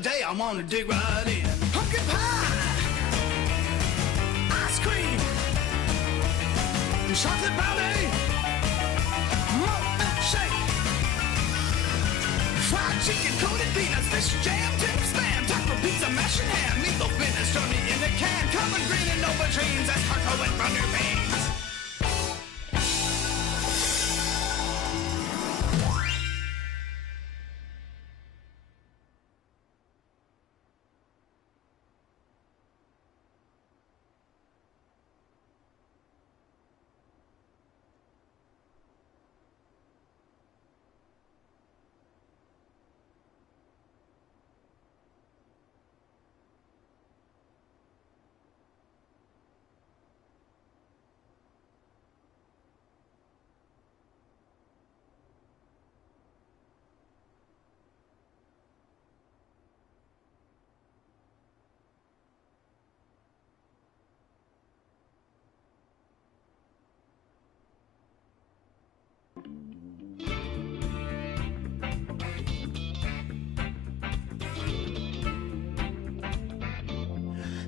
Day I wanna dig right in. Pumpkin pie, ice cream, chocolate brownie, milkshake, fried chicken, coated peanuts, fish jam, tip spam, taco pizza, mashed ham, meatloaf, minestrone in a can, common green and aubergines, that's harco and runner beans.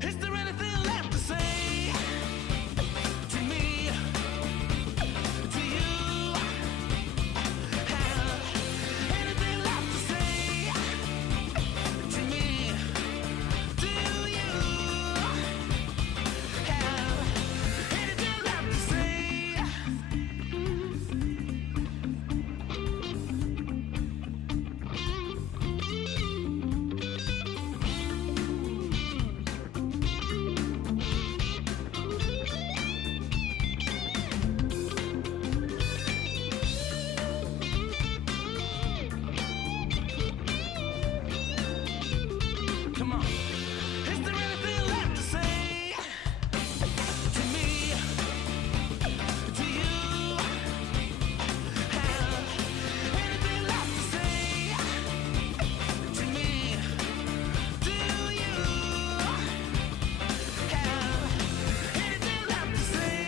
Is there anything left to say to me, to you? Have anything left to say to me, to you? Have anything left to say? Come on. Is there anything left to say to me, to you? Have anything left to say to me, to you? Have anything left to say?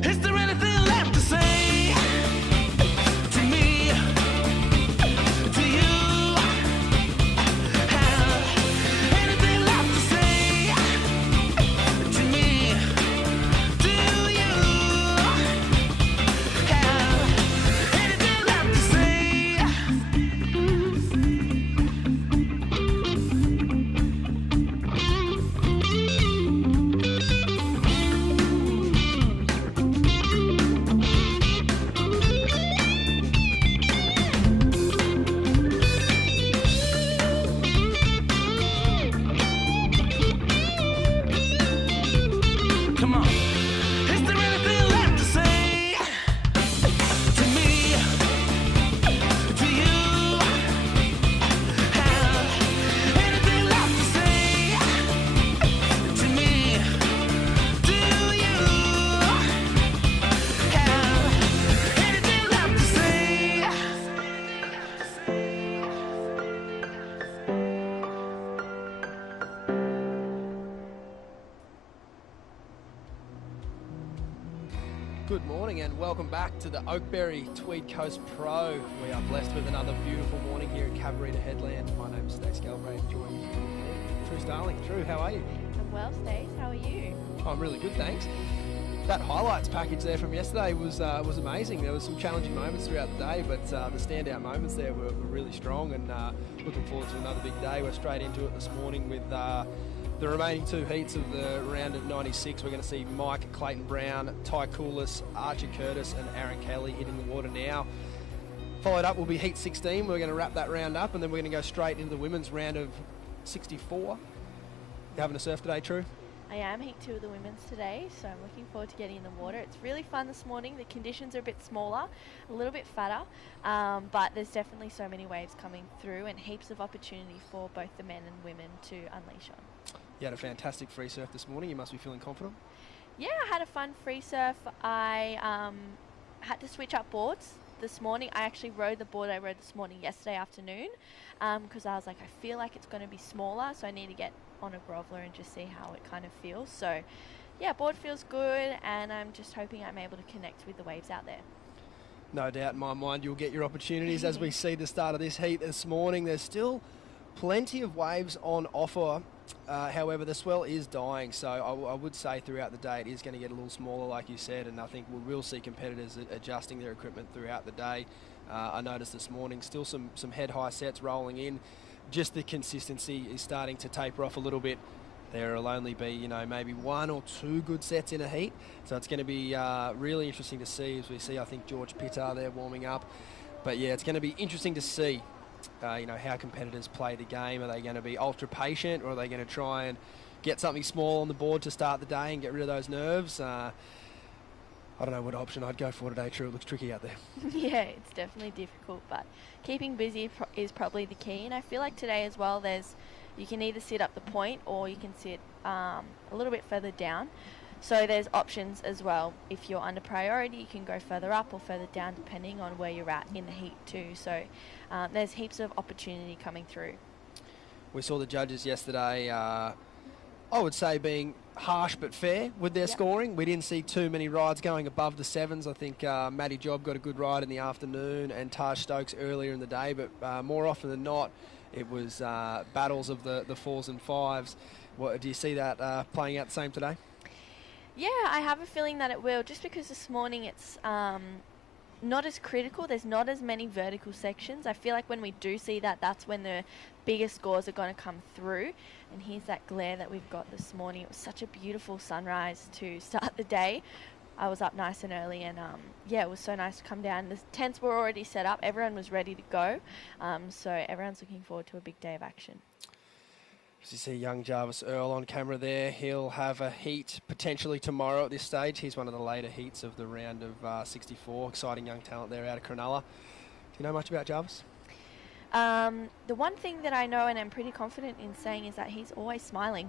Is there anything left to say to me, to you? Have anything left to say to me, to you? Have anything left to say? Come on. Is there anything left to say to me, to you? Have anything left to say to me, to you? Have anything left to say? Good morning and welcome back to the Oakberry Tweed Coast Pro. We are blessed with another beautiful morning here at Cabarita Headland. My name is Stace Galbraith, joined with True Starling. True, how are you? I'm well, Stace. How are you? I'm really good, thanks. That highlights package there from yesterday was amazing. There was some challenging moments throughout the day, but the standout moments there were really strong, and looking forward to another big day. We're straight into it this morning with the remaining 2 heats of the round of 96. We're going to see Mike Clayton-Brown, Ty Coulis, Archie Curtis and Aaron Kelly hitting the water now. Followed up will be heat 16. We're going to wrap that round up, and then we're going to go straight into the women's round of 64. You having a surf today, True? I am heat 2 of the women's today, so I'm looking forward to getting in the water. It's really fun this morning. The conditions are a bit smaller, a little bit fatter, but there's definitely so many waves coming through and heaps of opportunity for both the men and women to unleash on. You had a fantastic free surf this morning. You must be feeling confident. Yeah, I had a fun free surf. I had to switch up boards this morning. I actually rode the board I rode this morning yesterday afternoon because I was like, I feel like it's going to be smaller, so I need to get on a groveler and just see how it kind of feels. So yeah, board feels good, and I'm just hoping I'm able to connect with the waves out there. No doubt in my mind you'll get your opportunities as we see the start of this heat this morning. There's still plenty of waves on offer. However, the swell is dying, so I would say throughout the day it is going to get a little smaller, like you said, and I think we will see competitors adjusting their equipment throughout the day. I noticed this morning still some head-high sets rolling in. Just the consistency is starting to taper off a little bit. There will only be, maybe 1 or 2 good sets in a heat, so it's going to be really interesting to see as we see, I think, George Pittar there warming up. But yeah, it's going to be interesting to see how competitors play the game. Are they going to be ultra patient, or are they going to try and get something small on the board to start the day and get rid of those nerves? I don't know what option I'd go for today, True. It looks tricky out there. Yeah, it's definitely difficult, but keeping busy is probably the key. And I feel like today as well, you can either sit up the point or you can sit a little bit further down. So there's options as well. If you're under priority, you can go further up or further down depending on where you're at in the heat too. So there's heaps of opportunity coming through. We saw the judges yesterday, I would say being harsh but fair with their scoring. We didn't see too many rides going above the 7s. I think Maddie Job got a good ride in the afternoon and Taj Stokes earlier in the day, but more often than not it was battles of the 4s and 5s. Do you see that playing out the same today? Yeah, I have a feeling that it will, just because this morning it's not as critical. There's not as many vertical sections. I feel like when we do see that, that's when the biggest scores are going to come through. And here's that glare that we've got this morning. It was such a beautiful sunrise to start the day. I was up nice and early, and it was so nice to come down. The tents were already set up. Everyone was ready to go. So everyone's looking forward to a big day of action. As you see young Jarvis Earl on camera there, he'll have a heat potentially tomorrow at this stage. He's one of the later heats of the round of 64. Exciting young talent there out of Cronulla. Do you know much about Jarvis? The one thing that I know and I'm pretty confident in saying is that he's always smiling.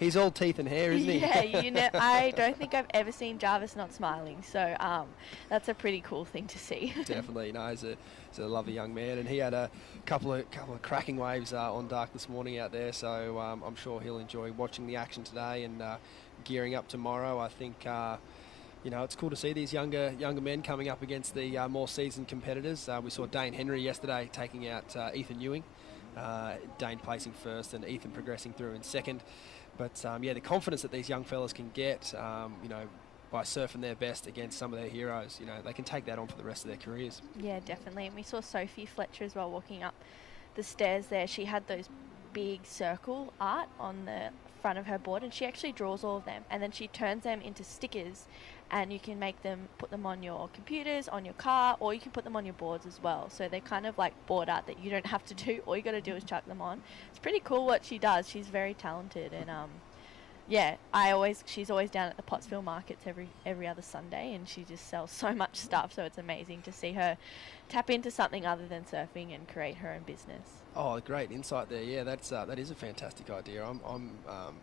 He's all teeth and hair, isn't he? Yeah, I don't think I've ever seen Jarvis not smiling. So that's a pretty cool thing to see. Definitely. No, he's a lovely young man, and he had a couple of cracking waves on dark this morning out there. So I'm sure he'll enjoy watching the action today and gearing up tomorrow. I think it's cool to see these younger men coming up against the more seasoned competitors. We saw Dane Henry yesterday taking out Ethan Ewing. Dane placing first and Ethan progressing through in second. But the confidence that these young fellas can get, by surfing their best against some of their heroes, they can take that on for the rest of their careers. Yeah, definitely. And we saw Sophie Fletcher as well walking up the stairs there. She had those big circle art on the front of her board, and she actually draws all of them, and then she turns them into stickers, and you can put them on your computers, on your car, or you can put them on your boards as well. So they're kind of like board art that you don't have to do. All you got to do is chuck them on. It's pretty cool what she does. She's very talented, and she's always down at the Pottsville markets every other Sunday, and she just sells so much stuff. So it's amazing to see her tap into something other than surfing and create her own business. Oh, great insight there. Yeah, that is a fantastic idea. I'm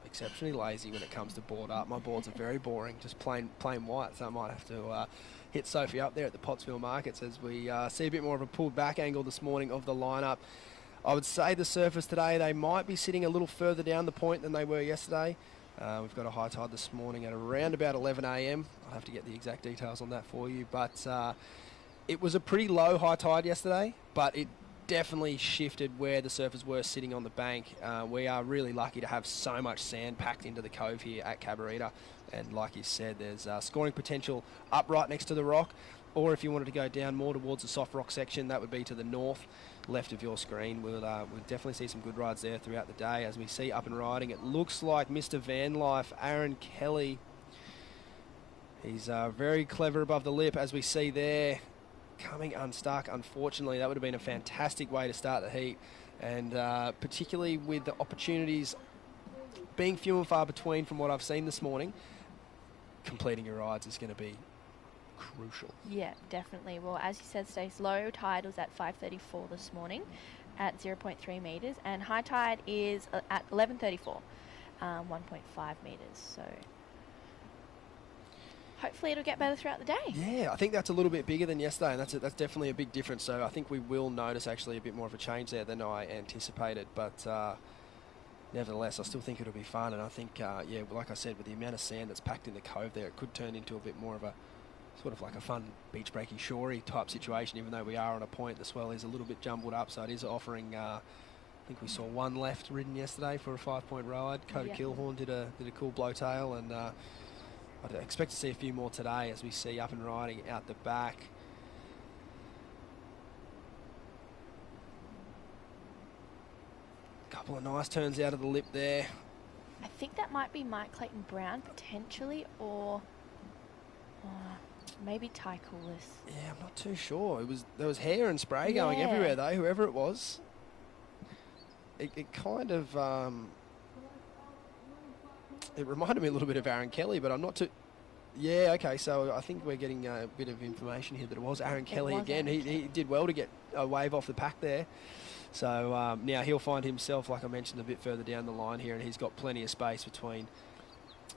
exceptionally lazy when it comes to board art. My boards are very boring, just plain white. So I might have to hit Sophie up there at the Pottsville markets as we see a bit more of a pulled back angle this morning of the lineup. I would say the surfers today, they might be sitting a little further down the point than they were yesterday. We've got a high tide this morning at around about 11 a.m. I'll have to get the exact details on that for you. But it was a pretty low high tide yesterday, but it definitely shifted where the surfers were sitting on the bank. We are really lucky to have so much sand packed into the cove here at Cabarita, And like you said, there's scoring potential up right next to the rock, or if you wanted to go down more towards the soft rock section, that would be to the north, left of your screen. We'll definitely see some good rides there throughout the day. As we see up and riding, it looks like Mr. Van Life, Aaron Kelly. He's very clever above the lip, as we see there, coming unstuck. Unfortunately, that would have been a fantastic way to start the heat, and particularly with the opportunities being few and far between from what I've seen this morning, completing your rides is going to be crucial. Yeah, definitely. Well, as you said, Stace, low tide was at 5:34 this morning at 0.3 metres, and high tide is at 11:34, 1.5 metres. So hopefully it'll get better throughout the day. Yeah, I think that's a little bit bigger than yesterday, and that's definitely a big difference. So I think we will notice actually a bit more of a change there than I anticipated. But nevertheless, I still think it'll be fun, and I think, yeah, like I said, with the amount of sand that's packed in the cove there, it could turn into a bit more of a sort of like a fun beach breaking shorey type situation, even though we are on a point. The swell is a little bit jumbled up, so it is offering, I think we saw one left ridden yesterday for a 5-point ride. Coda Kilhorn did a cool blowtail, and I'd expect to see a few more today as we see up and riding out the back. Couple of nice turns out of the lip there. I think that might be Mike Clayton-Brown potentially, or maybe Ty Coolis. Yeah, I'm not too sure. There was hair and spray going everywhere though, whoever it was. It kind of it reminded me a little bit of Aaron Kelly, but I'm not too... Yeah, okay, so I think we're getting a bit of information here that it was Aaron Kelly again. He did well to get a wave off the pack there. So now he'll find himself, like I mentioned, a bit further down the line here, and he's got plenty of space between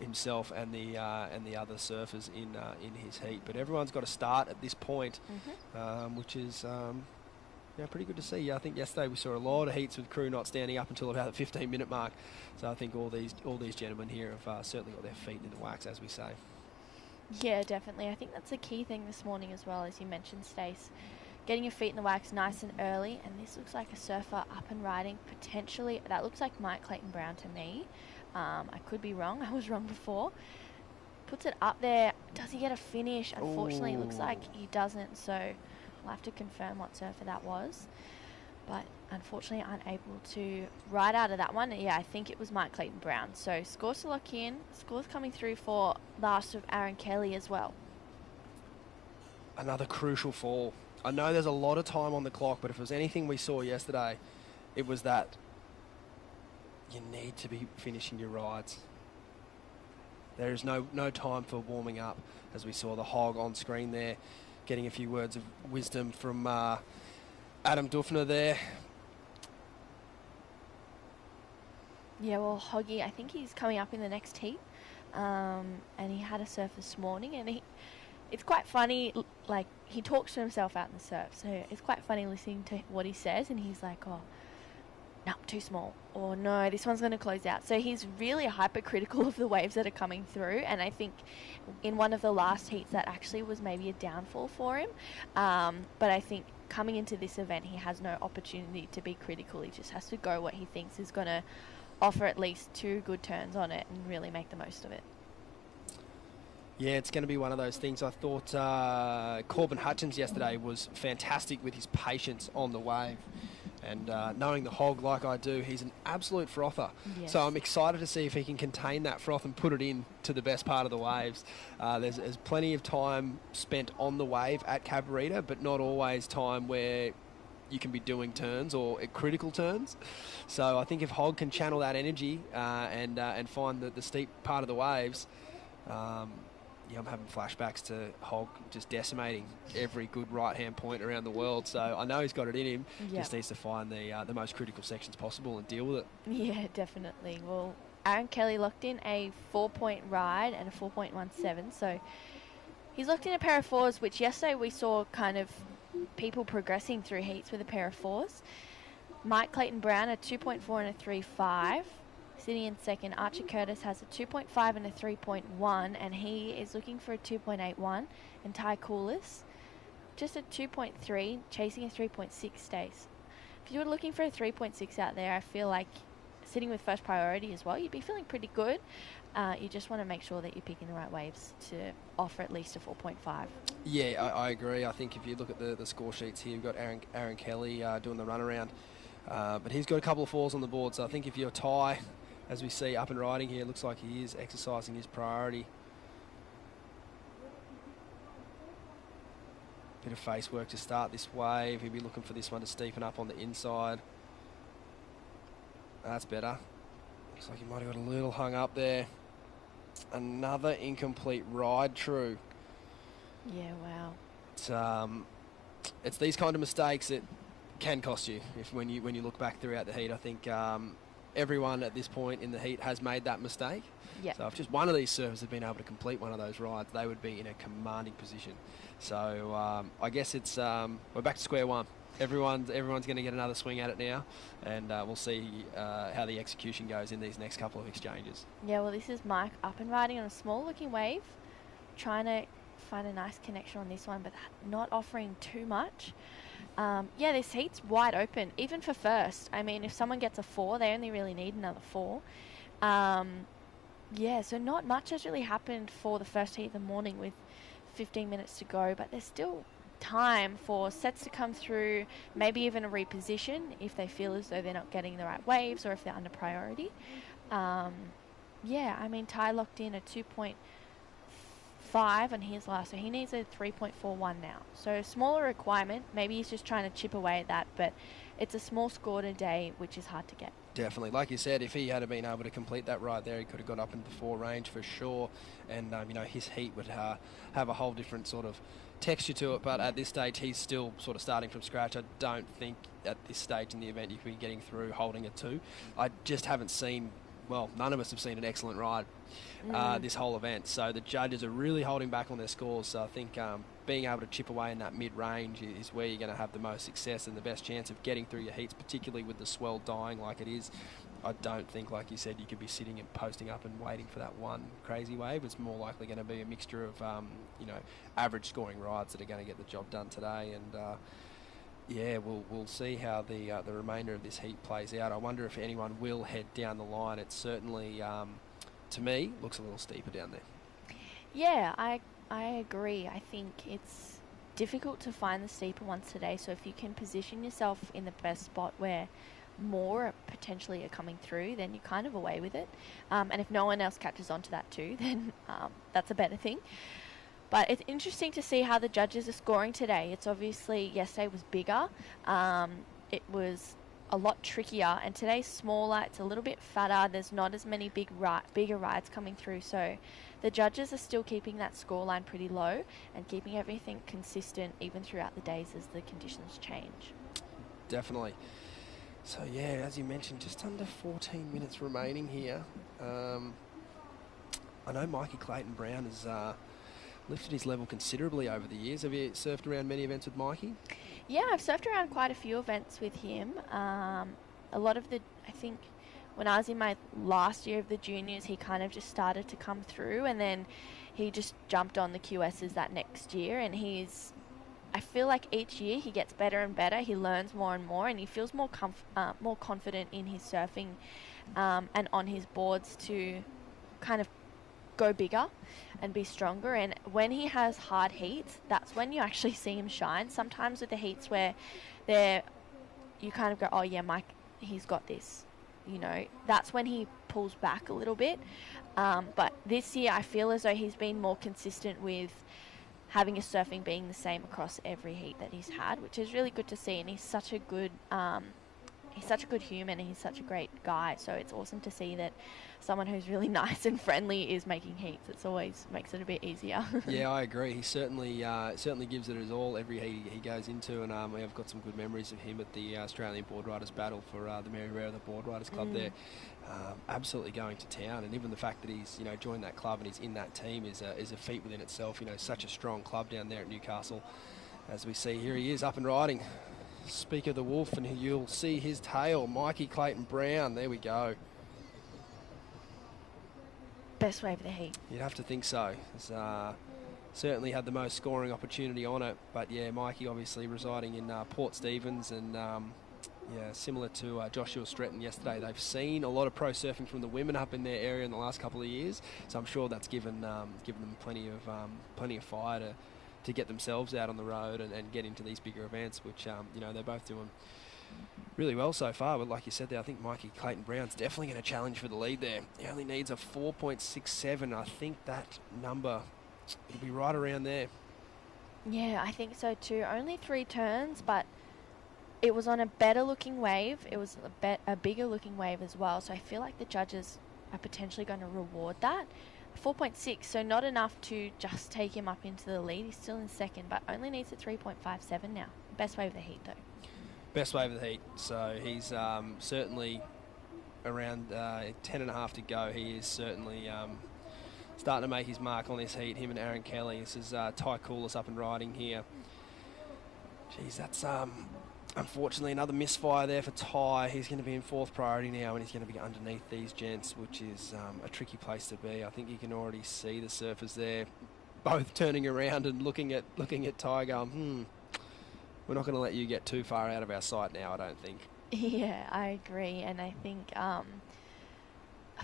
himself and the other surfers in his heat. But everyone's got to start at this point, which is pretty good to see. Yeah, I think yesterday we saw a lot of heats with crew not standing up until about the 15-minute mark. So I think all these gentlemen here have certainly got their feet in the wax, as we say. Yeah, definitely. I think that's a key thing this morning as well, as you mentioned, Stace. Getting your feet in the wax nice and early, and this looks like a surfer up and riding potentially. That looks like Mike Clayton-Brown to me. I could be wrong. I was wrong before. Puts it up there. Does he get a finish? Unfortunately, it looks like he doesn't, so we'll have to confirm what surfer that was. But unfortunately, unable to ride out of that one. Yeah, I think it was Mike Clayton-Brown. So scores to lock in. Scores coming through for last of Aaron Kelly as well. Another crucial fall. I know there's a lot of time on the clock, but if it was anything we saw yesterday, it was that you need to be finishing your rides. There is no time for warming up, as we saw the Hog on screen there, getting a few words of wisdom from Adam Dufner there. Yeah, well, Hoggy, I think he's coming up in the next heat, and he had a surf this morning, and it's quite funny, like, he talks to himself out in the surf, so it's quite funny listening to what he says, and he's like, oh, no, too small, or no, this one's going to close out. So he's really hypercritical of the waves that are coming through, and I think in one of the last heats that actually was maybe a downfall for him, but I think coming into this event he has no opportunity to be critical. He just has to go what he thinks is going to offer at least 2 good turns on it and really make the most of it. Yeah, it's going to be one of those things. I thought Corbin Hutchins yesterday was fantastic with his patience on the wave. And knowing the Hog like I do, he's an absolute frother. Yes. So I'm excited to see if he can contain that froth and put it in to the best part of the waves. There's plenty of time spent on the wave at Cabarita, but not always time where you can be doing turns or critical turns. So I think if Hog can channel that energy and find the steep part of the waves, I'm having flashbacks to Hog just decimating every good right-hand point around the world. So I know he's got it in him. Yep. Just needs to find the most critical sections possible and deal with it. Yeah, definitely. Well, Aaron Kelly locked in a 4-point ride and a 4.17. So he's locked in a pair of 4s, which yesterday we saw kind of people progressing through heats with a pair of 4s. Mike Clayton-Brown a 2.4 and a 3.5. Sitting in second, Archie Curtis has a 2.5 and a 3.1, and he is looking for a 2.81. And Ty Coolis, just a 2.3, chasing a 3.6 Stace. If you were looking for a 3.6 out there, I feel like sitting with first priority as well, you'd be feeling pretty good. You just want to make sure that you're picking the right waves to offer at least a 4.5. Yeah, I agree. I think if you look at the score sheets here, you've got Aaron Kelly doing the runaround. But he's got a couple of fours on the board, so I think if you're Ty, as we see up and riding here, it looks like he is exercising his priority. Bit of face work to start this wave. He'll be looking for this one to steepen up on the inside. That's better. Looks like he might have got a little hung up there. Another incomplete ride true. Yeah, wow. It's these kind of mistakes that can cost you when you look back throughout the heat. I think everyone at this point in the heat has made that mistake. Yep. So if just one of these surfers had been able to complete one of those rides, they would be in a commanding position. So I guess it's we're back to square one. Everyone's going to get another swing at it now, and we'll see how the execution goes in these next couple of exchanges. Yeah, well, this is Mike up and riding on a small-looking wave, trying to find a nice connection on this one, but not offering too much. Yeah, this heat's wide open, even for first. I mean, if someone gets a 4, they only really need another 4. Yeah, so not much has really happened for the first heat of the morning with 15 minutes to go, but there's still time for sets to come through, maybe even a reposition if they feel as though they're not getting the right waves or if they're under priority. Yeah, I mean, Ty locked in a 2.5 on his last, so he needs a 3.41 now. So a smaller requirement, maybe he's just trying to chip away at that, but it's a small score today, which is hard to get. Definitely. Like you said, if he had been able to complete that right there, he could have got up into 4 range for sure. And, his heat would have a whole different sort of texture to it. But at this stage, he's still sort of starting from scratch. I don't think at this stage in the event you could be getting through holding a 2. I just haven't seen, well, none of us have seen an excellent ride this whole event. So the judges are really holding back on their scores. So I think being able to chip away in that mid-range is where you're going to have the most success and the best chance of getting through your heats, particularly with the swell dying like it is. I don't think, like you said, you could be sitting and posting up and waiting for that one crazy wave. It's more likely going to be a mixture of, average scoring rides that are going to get the job done today. And we'll see how the remainder of this heat plays out. I wonder if anyone will head down the line. It certainly, to me, looks a little steeper down there. Yeah, I agree. I think it's difficult to find the steeper ones today. So if you can position yourself in the best spot where more potentially are coming through, then you're kind of away with it. And if no one else catches on to that too, then that's a better thing. But it's interesting to see how the judges are scoring today. It's obviously, yesterday was bigger. It was a lot trickier, and today's smaller. It's a little bit fatter. There's not as many bigger rides coming through. So the judges are still keeping that scoreline pretty low and keeping everything consistent even throughout the days as the conditions change. Definitely. So, yeah, as you mentioned, just under 14 minutes remaining here. I know Mikey Clayton-Brown has lifted his level considerably over the years. Have you surfed around many events with Mikey? Yeah, I've surfed around quite a few events with him. A lot of I think when I was in my last year of the juniors, he kind of just started to come through, and then he just jumped on the QSs that next year, and I feel like each year he gets better and better. He learns more and more, and he feels more confident in his surfing and on his boards to kind of go bigger and be stronger. And when he has hard heats, that's when you actually see him shine. Sometimes with the heats where you kind of go, oh yeah, Mike, he's got this. That's when he pulls back a little bit. But this year I feel as though he's been more consistent with having his surfing being the same across every heat that he's had, which is really good to see. And he's such a good human, and he's such a great guy. So it's awesome to see that someone who's really nice and friendly is making heats. It's always makes it a bit easier. Yeah, I agree. He certainly gives it his all every heat he goes into, and we have got some good memories of him at the Australian Board Riders Battle for the Mary Rare of the Board Riders Club there. Absolutely going to town, and even the fact that he's joined that club and he's in that team is a feat within itself. Such a strong club down there at Newcastle. As we see here, he is up and riding. Speak of the wolf, and you'll see his tail, Mikey Clayton-Brown. There we go. Best wave of the heat. You'd have to think so. It's, certainly had the most scoring opportunity on it, but yeah, Mikey obviously residing in Port Stephens, and Yeah, similar to Joshua Stretton yesterday. They've seen a lot of pro surfing from the women up in their area in the last couple of years, so I'm sure that's given them plenty of fire to get themselves out on the road and get into these bigger events, which they're both doing really well so far. But like you said there, I think Mikey Clayton-Brown's definitely going to challenge for the lead there. He only needs a 4.67. I think that number will be right around there. Yeah, I think so too. Only 3 turns, but it was on a better looking wave. It was a bigger looking wave as well. So I feel like the judges are potentially going to reward that. 4.6, so not enough to just take him up into the lead. He's still in second, but only needs a 3.57 now. Best wave of the heat, though. Best wave of the heat. So he's certainly around 10.5 to go. He is certainly starting to make his mark on this heat. Him and Aaron Kelly. This is Ty Coulis up and riding here. Geez, that's unfortunately another misfire there for Ty. He's going to be in 4th priority now, and he's going to be underneath these gents, which is a tricky place to be. I think you can already see the surfers there, both turning around and looking at Ty going, we're not going to let you get too far out of our sight now, I don't think. Yeah, I agree, and I think a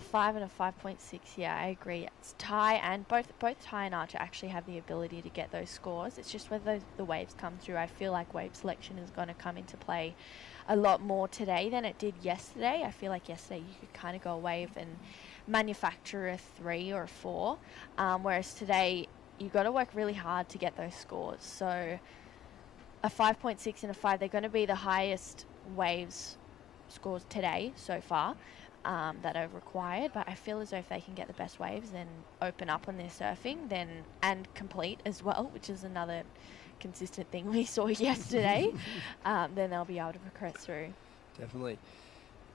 5 and a 5.6. Yeah, I agree. It's Ty and both Ty and Archer actually have the ability to get those scores. It's just whether the waves come through. I feel like wave selection is going to come into play a lot more today than it did yesterday. I feel like yesterday you could kind of go a wave and manufacture a 3 or a 4, whereas today you've got to work really hard to get those scores. So a 5.6 and a 5, they're going to be the highest waves scores today so far that are required, but I feel as though if they can get the best waves, then open up on their surfing, and complete as well, which is another consistent thing we saw yesterday, then they'll be able to progress through. Definitely.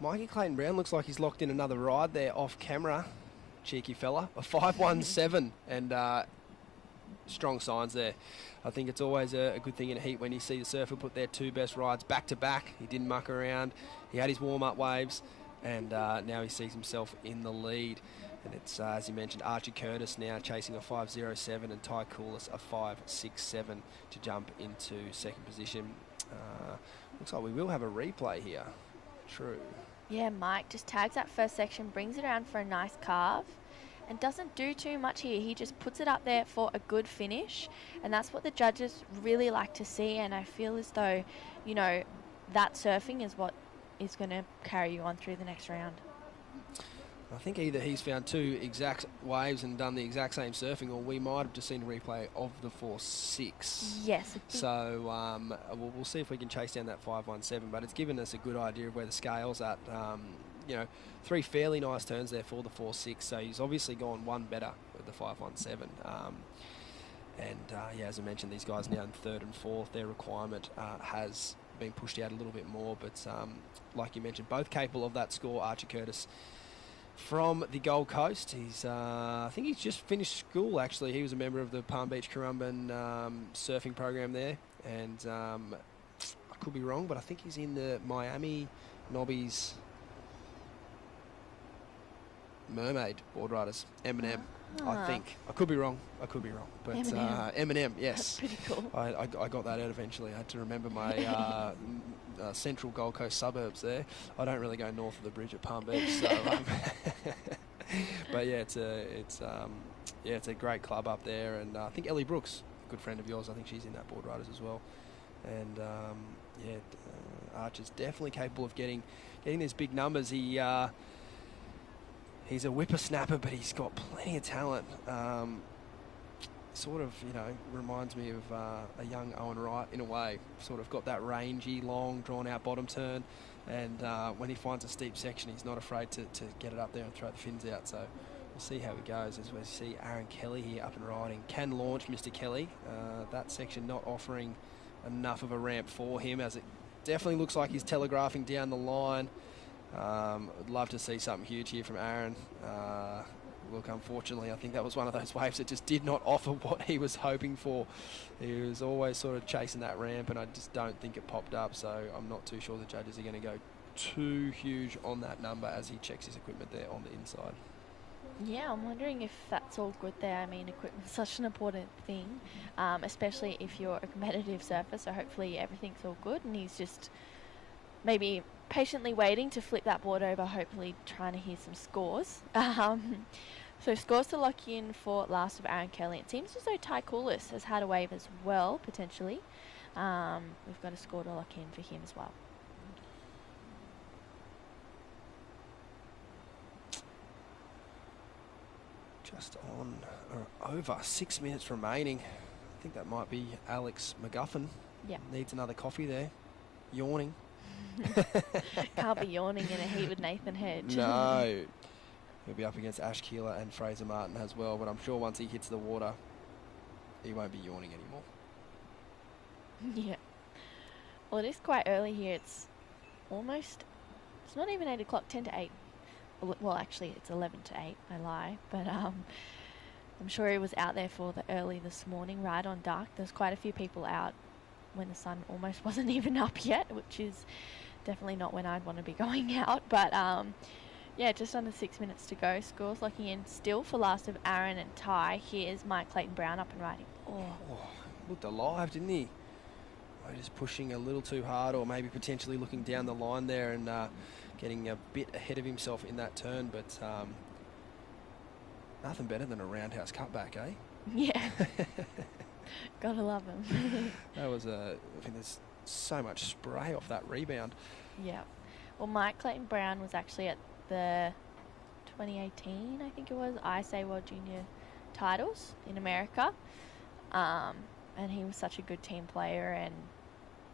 Mikey Clayton-Brown looks like he's locked in another ride there off camera. Cheeky fella. A 5.17 and strong signs there. I think it's always a good thing in a heat when you see the surfer put their 2 best rides back to back. He didn't muck around. He had his warm-up waves, and now he sees himself in the lead. And it's, as you mentioned, Archie Curtis now chasing a 5.07 and Ty Coulis a 5.67 to jump into second position. Looks like we will have a replay here. True. Yeah, Mike just tags that first section, brings it around for a nice carve, and doesn't do too much here. He just puts it up there for a good finish, and that's what the judges really like to see. And I feel as though, that surfing is what is going to carry you on through the next round. I think either he's found 2 exact waves and done the exact same surfing, or we might have just seen a replay of the 4.6. Yes. So we'll see if we can chase down that 5.17, but it's given us a good idea of where the scale's at. 3 fairly nice turns there for the 4.6, so he's obviously gone 1 better with the 5.17. As I mentioned, these guys now in 3rd and 4th. Their requirement has been pushed out a little bit more, but like you mentioned, both capable of that score. Archie Curtis from the Gold Coast. He's I think he's just finished school, actually. He was a member of the Palm Beach Currumbin surfing program there, and I could be wrong, but I think he's in the Miami Nobbies Mermaid board riders, M&M. I think. I could be wrong. But M&M, yes. That's pretty cool. I got that out eventually. I had to remember my central Gold Coast suburbs there. I don't really go north of the bridge at Palm Beach. So, but yeah, it's a great club up there. And I think Ellie Brooks, a good friend of yours, I think she's in that board riders as well. And Archer's definitely capable of getting these big numbers. He's a whippersnapper, but he's got plenty of talent. Sort of, reminds me of a young Owen Wright in a way. Sort of got that rangy, long, drawn-out bottom turn. And when he finds a steep section, he's not afraid to get it up there and throw the fins out. So we'll see how he goes as we see Aaron Kelly here up and riding. Can launch Mr. Kelly. That section not offering enough of a ramp for him, as it definitely looks like he's telegraphing down the line. I'd love to see something huge here from Aaron. Look, unfortunately, I think that was one of those waves that just did not offer what he was hoping for. He was always sort of chasing that ramp, and I just don't think it popped up, so I'm not too sure the judges are going to go too huge on that number as he checks his equipment there on the inside. Yeah, I'm wondering if that's all good there. I mean, equipment's such an important thing, especially if you're a competitive surfer, so hopefully everything's all good, and he's just maybe patiently waiting to flip that board over, hopefully trying to hear some scores. So scores to lock in for last of Aaron Kelly. It seems as though Ty Coulis has had a wave as well, potentially. We've got a score to lock in for him as well. Just on or over 6 minutes remaining. I think that might be Alex McGuffin. Yeah. Needs another coffee there. Yawning. Can't be yawning in a heat with Nathan Hedge. No. He'll be up against Ash Keeler and Fraser Martin as well, but I'm sure once he hits the water, he won't be yawning anymore. Yeah. Well, it is quite early here. It's not even 8 o'clock, 10 to 8. Well, actually, it's 11 to 8. I lie. But I'm sure he was out there for the early this morning, right on dark. There's quite a few people out when the sun almost wasn't even up yet, which is definitely not when I'd want to be going out. But yeah, just under 6 minutes to go. Scores locking in still for last of Aaron and Ty. Here's Mike Clayton-Brown up and riding. Oh, looked alive, didn't he? Oh, just pushing a little too hard, or maybe potentially looking down the line there and getting a bit ahead of himself in that turn. But nothing better than a roundhouse cutback, eh? Yeah. Gotta love him. That was I think there's so much spray off that rebound. Yeah. Well, Mike Clayton-Brown was actually at the 2018, I think it was, ISA World Junior titles in America. And he was such a good team player and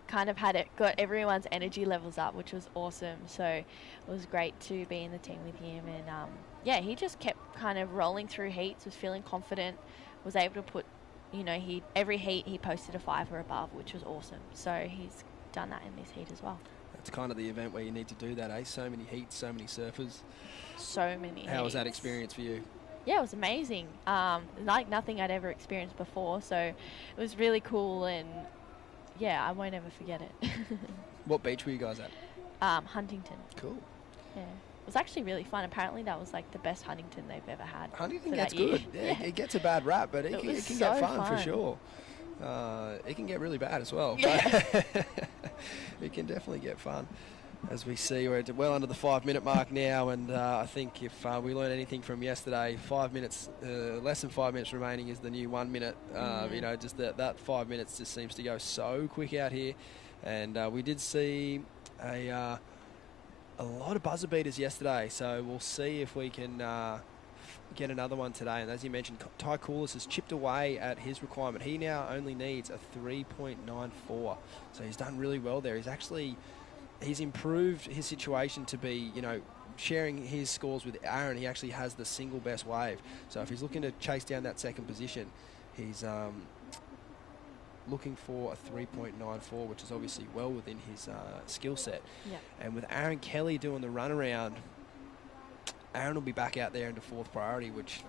kind of got everyone's energy levels up, which was awesome. So it was great to be in the team with him. And yeah, he just kept kind of rolling through heats, was feeling confident, was able to put, every heat he posted a 5 or above, which was awesome. So he's done that in this heat as well. That's kind of the event where you need to do that, eh? So many heats, so many surfers. So many How was that heats. experience for you? Yeah, it was amazing. Like nothing I'd ever experienced before. So it was really cool, and yeah, I won't ever forget it. What beach were you guys at? Huntington. Cool. Yeah. It was actually really fun. Apparently that was like the best Huntington they've ever had. Huntington for gets that year. good. Yeah, Yeah. It gets a bad rap, but it can was get so fun for fun. sure. It can get really bad as well. Yeah. But it can definitely get fun. As we see, we're well under the 5 minute mark now, and I think if we learn anything from yesterday, 5 minutes, less than 5 minutes remaining is the new 1 minute. Just that 5 minutes just seems to go so quick out here. And we did see a lot of buzzer beaters yesterday, so we'll see if we can get another one today. And as you mentioned, Ty Coulis has chipped away at his requirement. He now only needs a 3.94, so he's done really well there. He's improved his situation to be, sharing his scores with Aaron. He actually has the single best wave. So if he's looking to chase down that second position, he's looking for a 3.94, which is obviously well within his skill set. Yeah. And with Aaron Kelly doing the runaround, Aaron will be back out there into 4th priority, which,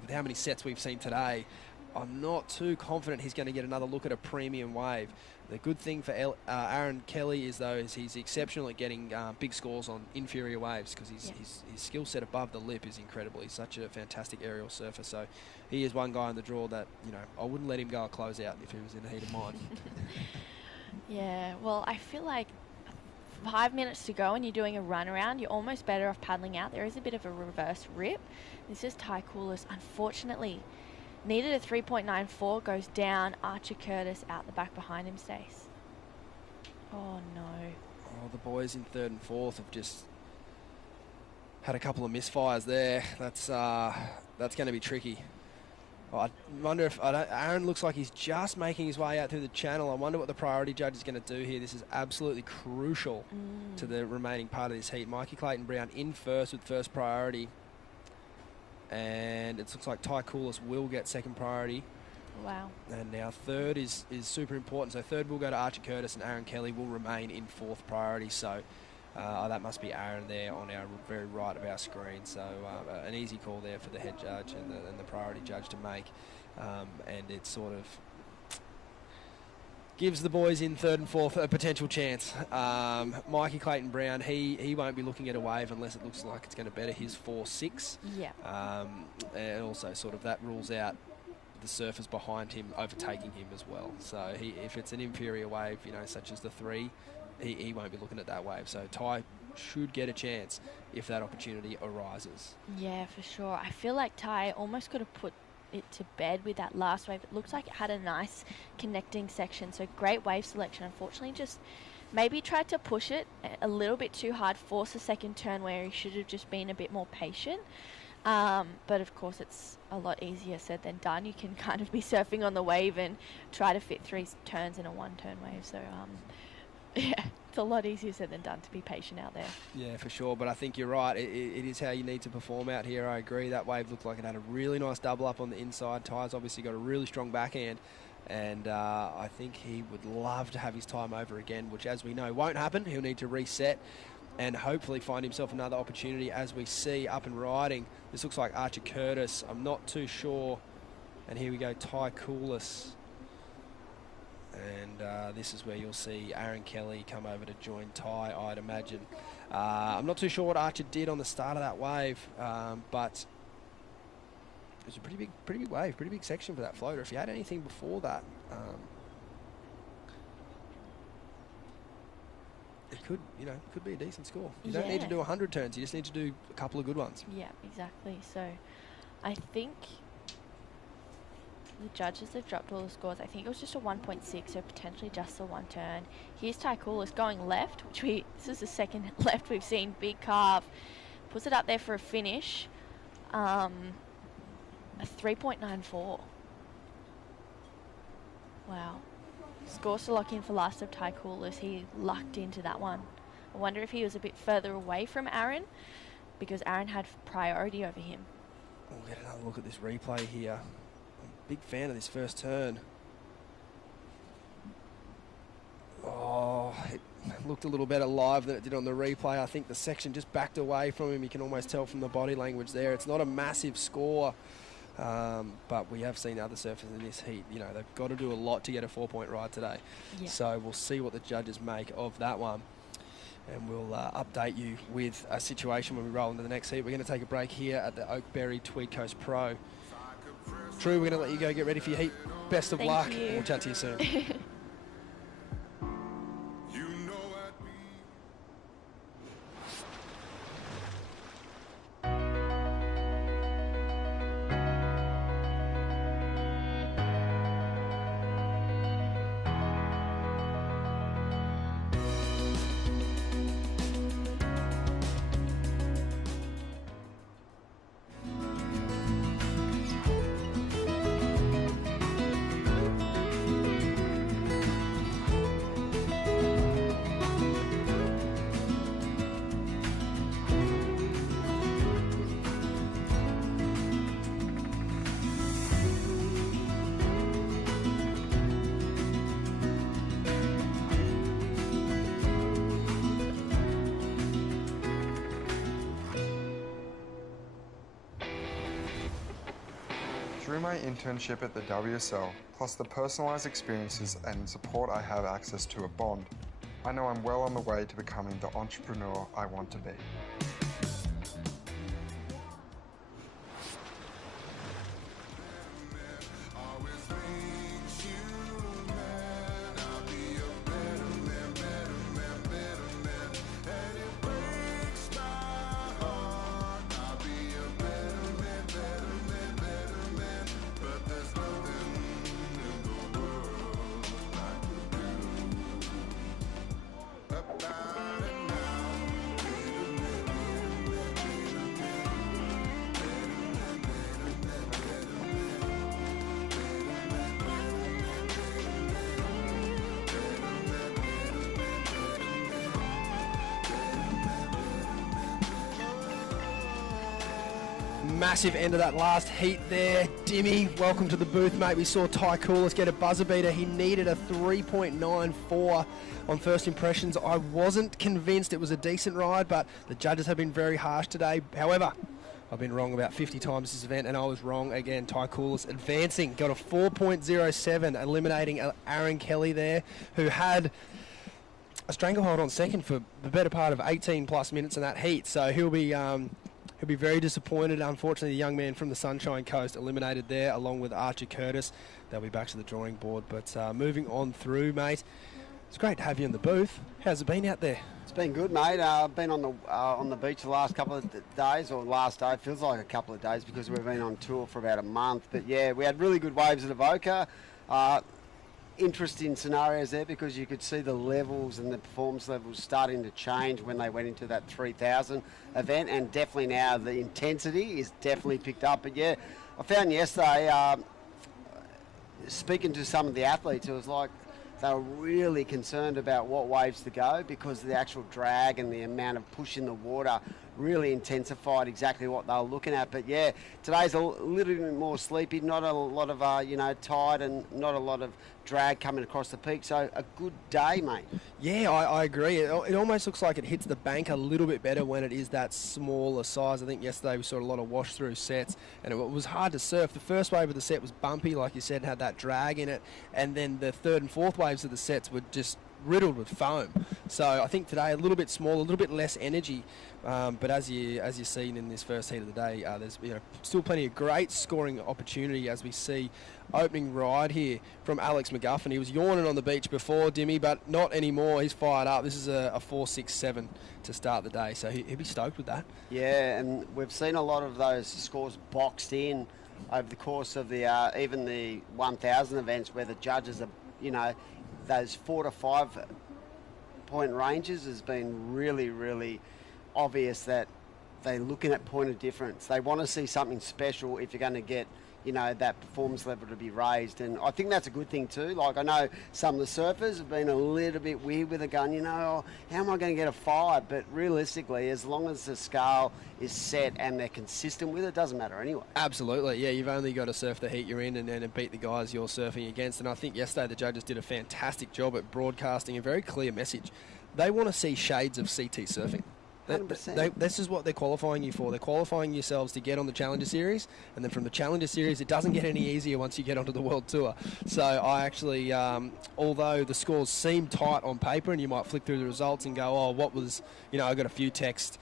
with how many sets we've seen today, I'm not too confident he's going to get another look at a premium wave. The good thing for Aaron Kelly is he's exceptional at getting big scores on inferior waves, because his skill set above the lip is incredible. He's such a fantastic aerial surfer. So he is one guy in the draw that, I wouldn't let him go a closeout if he was in the heat of mine. Yeah, well, I feel like 5 minutes to go and you're doing a run around, you're almost better off paddling out. There is a bit of a reverse rip. This is Ty Coulis, unfortunately. Needed a 3.94, goes down. Archer Curtis out the back behind him, Stace. Oh, no. Oh, the boys in 3rd and 4th have just had a couple of misfires there. That's going to be tricky. Oh, I wonder if Aaron looks like he's just making his way out through the channel. I wonder what the priority judge is going to do here. This is absolutely crucial to the remaining part of this heat. Mikey Clayton-Brown in first with first priority. And it looks like Ty Coulis will get second priority. Wow. And now 3rd is super important. So 3rd will go to Archer Curtis, and Aaron Kelly will remain in 4th priority. So that must be Aaron there on our very right of our screen. So an easy call there for the head judge and the priority judge to make. And it sort of gives the boys in 3rd and 4th a potential chance. Mikey Clayton-Brown, he won't be looking at a wave unless it looks like it's going to better his 4.6. Yeah. And also sort of that rules out the surfers behind him overtaking him as well. So if it's an inferior wave, such as the 3, he won't be looking at that wave. So Ty should get a chance if that opportunity arises. Yeah, for sure. I feel like Ty almost could have put it to bed with that last wave. It looks like it had a nice connecting section, so great wave selection. Unfortunately, just maybe tried to push it a little bit too hard, force a second turn where he should have just been a bit more patient. But of course, it's a lot easier said than done. You can kind of be surfing on the wave and try to fit 3 turns in a 1-turn wave. So, yeah, it's a lot easier said than done to be patient out there. Yeah, for sure. But I think you're right. It is how you need to perform out here. I agree. That wave looked like it had a really nice double up on the inside. Ty's obviously got a really strong backhand. And I think he would love to have his time over again, which, as we know, won't happen. He'll need to reset and hopefully find himself another opportunity. As we see up and riding, this looks like Archer Curtis. I'm not too sure. And here we go, Ty Coolis. And this is where you'll see Aaron Kelly come over to join Ty, I'd imagine. I'm not too sure what Archer did on the start of that wave, but it was a pretty big wave, pretty big section for that floater. If he had anything before that, it could be a decent score. You don't need to do 100 turns. You just need to do a couple of good ones. Yeah, exactly. So I think the judges have dropped all the scores. I think it was just a 1.6, so potentially just a 1 turn. Here's Ty Coolis going left, which this is the second left we've seen. Big carve. Puts it up there for a finish. A 3.94. Wow. Scores to lock in for last of Ty Coolis. He lucked into that one. I wonder if he was a bit further away from Aaron, because Aaron had priority over him. We'll get another look at this replay here. I'm a big fan of this first turn. Oh, it looked a little better live than it did on the replay. I think the section just backed away from him. You can almost tell from the body language there. It's not a massive score. But we have seen other surfers in this heat. You know, they've got to do a lot to get a 4-point ride today. Yeah. So we'll see what the judges make of that one. And we'll update you with a situation when we roll into the next heat. We're going to take a break here at the Oakberry Tweed Coast Pro. True, we're going to let you go get ready for your heat. Best of luck. We'll chat to you soon. Through my internship at the WSL, plus the personalised experiences and support I have access to at Bond, I know I'm well on the way to becoming the entrepreneur I want to be. Massive end of that last heat there. Dimmy, welcome to the booth, mate. We saw Ty Coolis get a buzzer beater. He needed a 3.94 on first impressions. I wasn't convinced it was a decent ride, but the judges have been very harsh today. However, I've been wrong about 50 times this event, and I was wrong again. Ty Coolis advancing, got a 4.07, eliminating Aaron Kelly there, who had a stranglehold on second for the better part of 18 plus minutes in that heat. So he'll be very disappointed. Unfortunately, the young man from the Sunshine Coast eliminated there, along with Archer Curtis. They'll be back to the drawing board. But moving on through, mate, It's great to have you in the booth. How's it been out there? It's been good, mate. I've been on the beach the last couple of days, or last day. It feels like a couple of days because we've been on tour for about a month. But yeah, we had really good waves at Avoca. Interesting scenarios there because you could see the levels and the performance levels starting to change when they went into that 3,000 event, and definitely now the intensity is definitely picked up. But yeah, I found yesterday, speaking to some of the athletes, it was like they were really concerned about what waves to go because the actual drag and the amount of push in the water really intensified exactly what they were looking at. But yeah, today's a little bit more sleepy, not a lot of tide and not a lot of drag coming across the peak, so a good day, mate. Yeah, I agree. It almost looks like it hits the bank a little bit better when it is that smaller size. I think yesterday we saw a lot of wash through sets and it was hard to surf. The first wave of the set was bumpy, like you said, had that drag in it, and then the third and fourth waves of the sets were just riddled with foam. So I think today a little bit smaller, a little bit less energy, but as you've seen in this first heat of the day, there's still plenty of great scoring opportunity as we see opening ride here from Alex McGuffin. He was yawning on the beach before, Dimmy, but not anymore. He's fired up. This is a 4.67 to start the day, so he'll be stoked with that. Yeah, and we've seen a lot of those scores boxed in over the course of the even the 1,000 events where the judges are, those 4 to 5 point ranges has been really, really obvious that they're looking at point of difference. They want to see something special if you're going to get that performance level to be raised, and I think that's a good thing too. Like, I know some of the surfers have been a little bit weird with a gun, how am I going to get a 5? But realistically, as long as the scale is set and they're consistent with it, doesn't matter anyway. Absolutely, yeah, you've only got to surf the heat you're in and beat the guys you're surfing against, and I think yesterday the judges did a fantastic job at broadcasting a very clear message. They want to see shades of CT surfing. This is what they're qualifying you for. They're qualifying yourselves to get on the Challenger Series, and then from the Challenger Series, it doesn't get any easier once you get onto the World Tour. So I actually, although the scores seem tight on paper, and you might flick through the results and go, I got a few texts,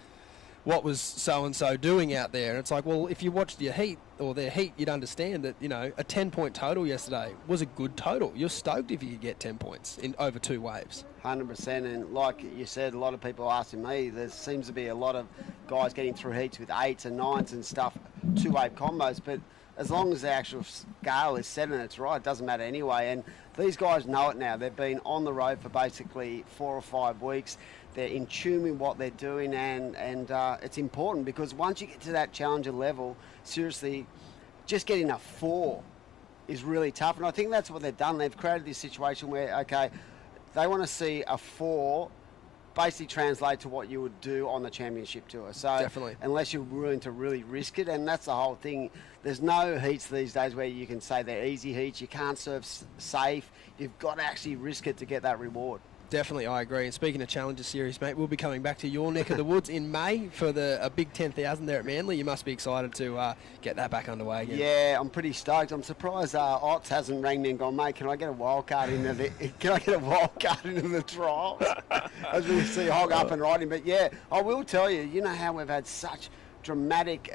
what was so-and-so doing out there? And it's like, well, if you watched your heat, or their heat, you'd understand that, a 10-point total yesterday was a good total. You're stoked if you could get 10 points in over 2 waves. 100%, and like you said, a lot of people asking me, there seems to be a lot of guys getting through heats with 8s and 9s and stuff, 2-wave combos, but as long as the actual scale is set and it's right, it doesn't matter anyway. And these guys know it now. They've been on the road for basically 4 or 5 weeks. They're in tune with what they're doing, and it's important because once you get to that challenger level, seriously, just getting a 4 is really tough. And I think that's what they've done. They've created this situation where, okay, they want to see a 4 basically translate to what you would do on the championship tour. So definitely, unless you're willing to really risk it, and that's the whole thing. There's no heats these days where you can say they're easy heats. You can't surf safe. You've got to actually risk it to get that reward. Definitely, I agree. And speaking of Challenger Series, mate, we'll be coming back to your neck of the woods in May for a big 10,000 there at Manly. You must be excited to get that back underway again. Yeah, I'm pretty stoked. I'm surprised Otts hasn't rang me and gone, mate, can I get a wild card into the trials? As we see Hog up and riding. But yeah, I will tell you, you know how we've had such dramatic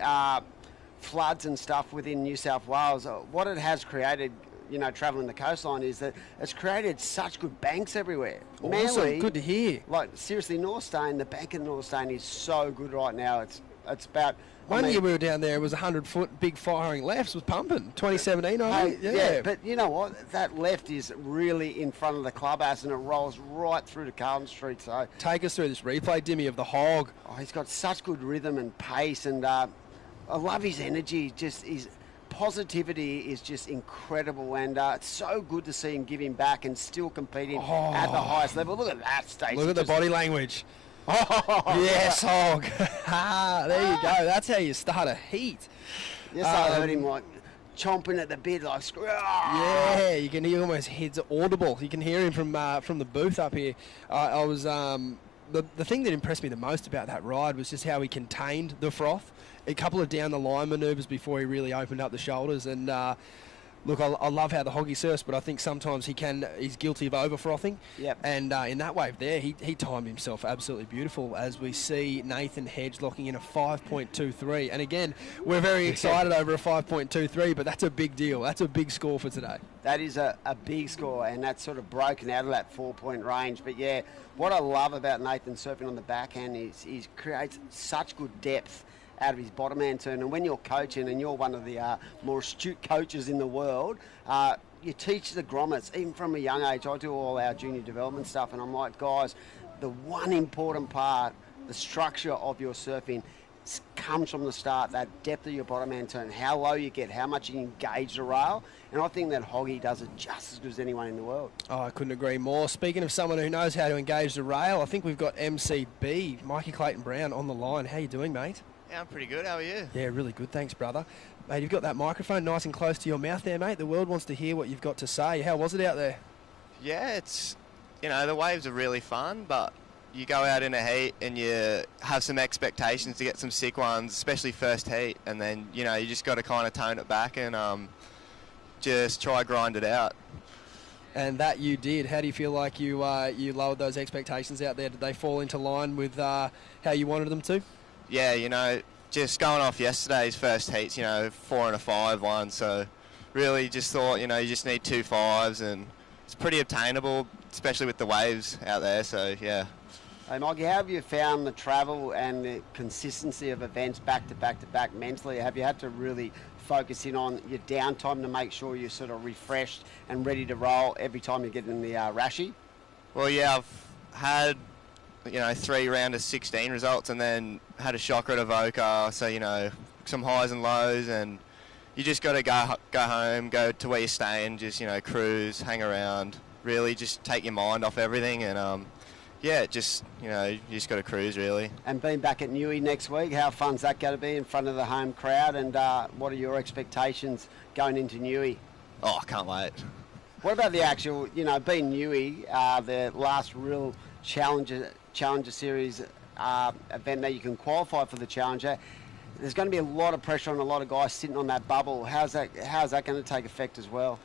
floods and stuff within New South Wales. What it has created, travelling the coastline, is that it's created such good banks everywhere. Awesome, Manly, good to hear. Like, seriously, Northstone, the bank in Northstone is so good right now. It's about... One year we were down there, it was 100-foot big firing lefts was pumping. 2017, I think. Yeah, but you know what? That left is really in front of the clubhouse and it rolls right through to Carlton Street. So take us through this replay, Dimmy, of the Hog. Oh, he's got such good rhythm and pace, and I love his energy. Just his positivity is just incredible, and it's so good to see him giving back and still competing at the highest level. Look at that, Stacey. Look at the body language. Yes, Hog. There you go. That's how you start a heat. Yes, I heard him like chomping at the bit, like yeah, you can hear almost heads audible. You can hear him from the booth up here. I was the thing that impressed me the most about that ride was just how he contained the froth. A couple of down the line manoeuvres before he really opened up the shoulders, and Look, I love how the Hoggy surfs, but I think sometimes he's guilty of over-frothing. Yep. And in that wave there, he timed himself absolutely beautiful, as we see Nathan Hedge locking in a 5.23. And again, we're very excited over a 5.23, but that's a big deal. That's a big score for today. That is a big score, and that's sort of broken out of that 4-point range. But yeah, what I love about Nathan surfing on the backhand is he creates such good depth out of his bottom hand turn. And when you're coaching, and you're one of the more astute coaches in the world, you teach the grommets, even from a young age. I do all our junior development stuff, and I'm like, guys, the one important part, the structure of your surfing, comes from the start, that depth of your bottom hand turn, how low you get, how much you engage the rail. And I think that Hoggy does it just as good as anyone in the world. Oh, I couldn't agree more. Speaking of someone who knows how to engage the rail, I think we've got MCB, Mikey Clayton-Brown, on the line. How you doing, mate? Yeah, I'm pretty good. How are you? Yeah, really good. Thanks, brother. Mate, you've got that microphone nice and close to your mouth there, mate. The world wants to hear what you've got to say. How was it out there? Yeah, it's, the waves are really fun, but you go out in a heat and you have some expectations to get some sick ones, especially first heat, and then, you just got to kind of tone it back and just try grind it out. And that you did. How do you feel like you lowered those expectations out there? Did they fall into line with how you wanted them to? Yeah, just going off yesterday's first heats, 4 and a 5 one, so really just thought, you just need 2 5s, and it's pretty obtainable, especially with the waves out there, so yeah. Hey, Mikey, how have you found the travel and the consistency of events back to back to back mentally? Have you had to really focus in on your downtime to make sure you're sort of refreshed and ready to roll every time you get in the Rashi? Well, yeah, I've had 3 round of 16 results, and then had a shocker at Avoca, so some highs and lows, and you just got to go home, go to where you're staying, just cruise, hang around, really just take your mind off everything, and you just got to cruise really. And being back at Newey next week, how fun's that going to be in front of the home crowd, and what are your expectations going into Newey? Oh, I can't wait. What about the actual, being Newey, the last real Challenger Series event that you can qualify for the Challenger? There's going to be a lot of pressure on a lot of guys sitting on that bubble. How's that going to take effect as well?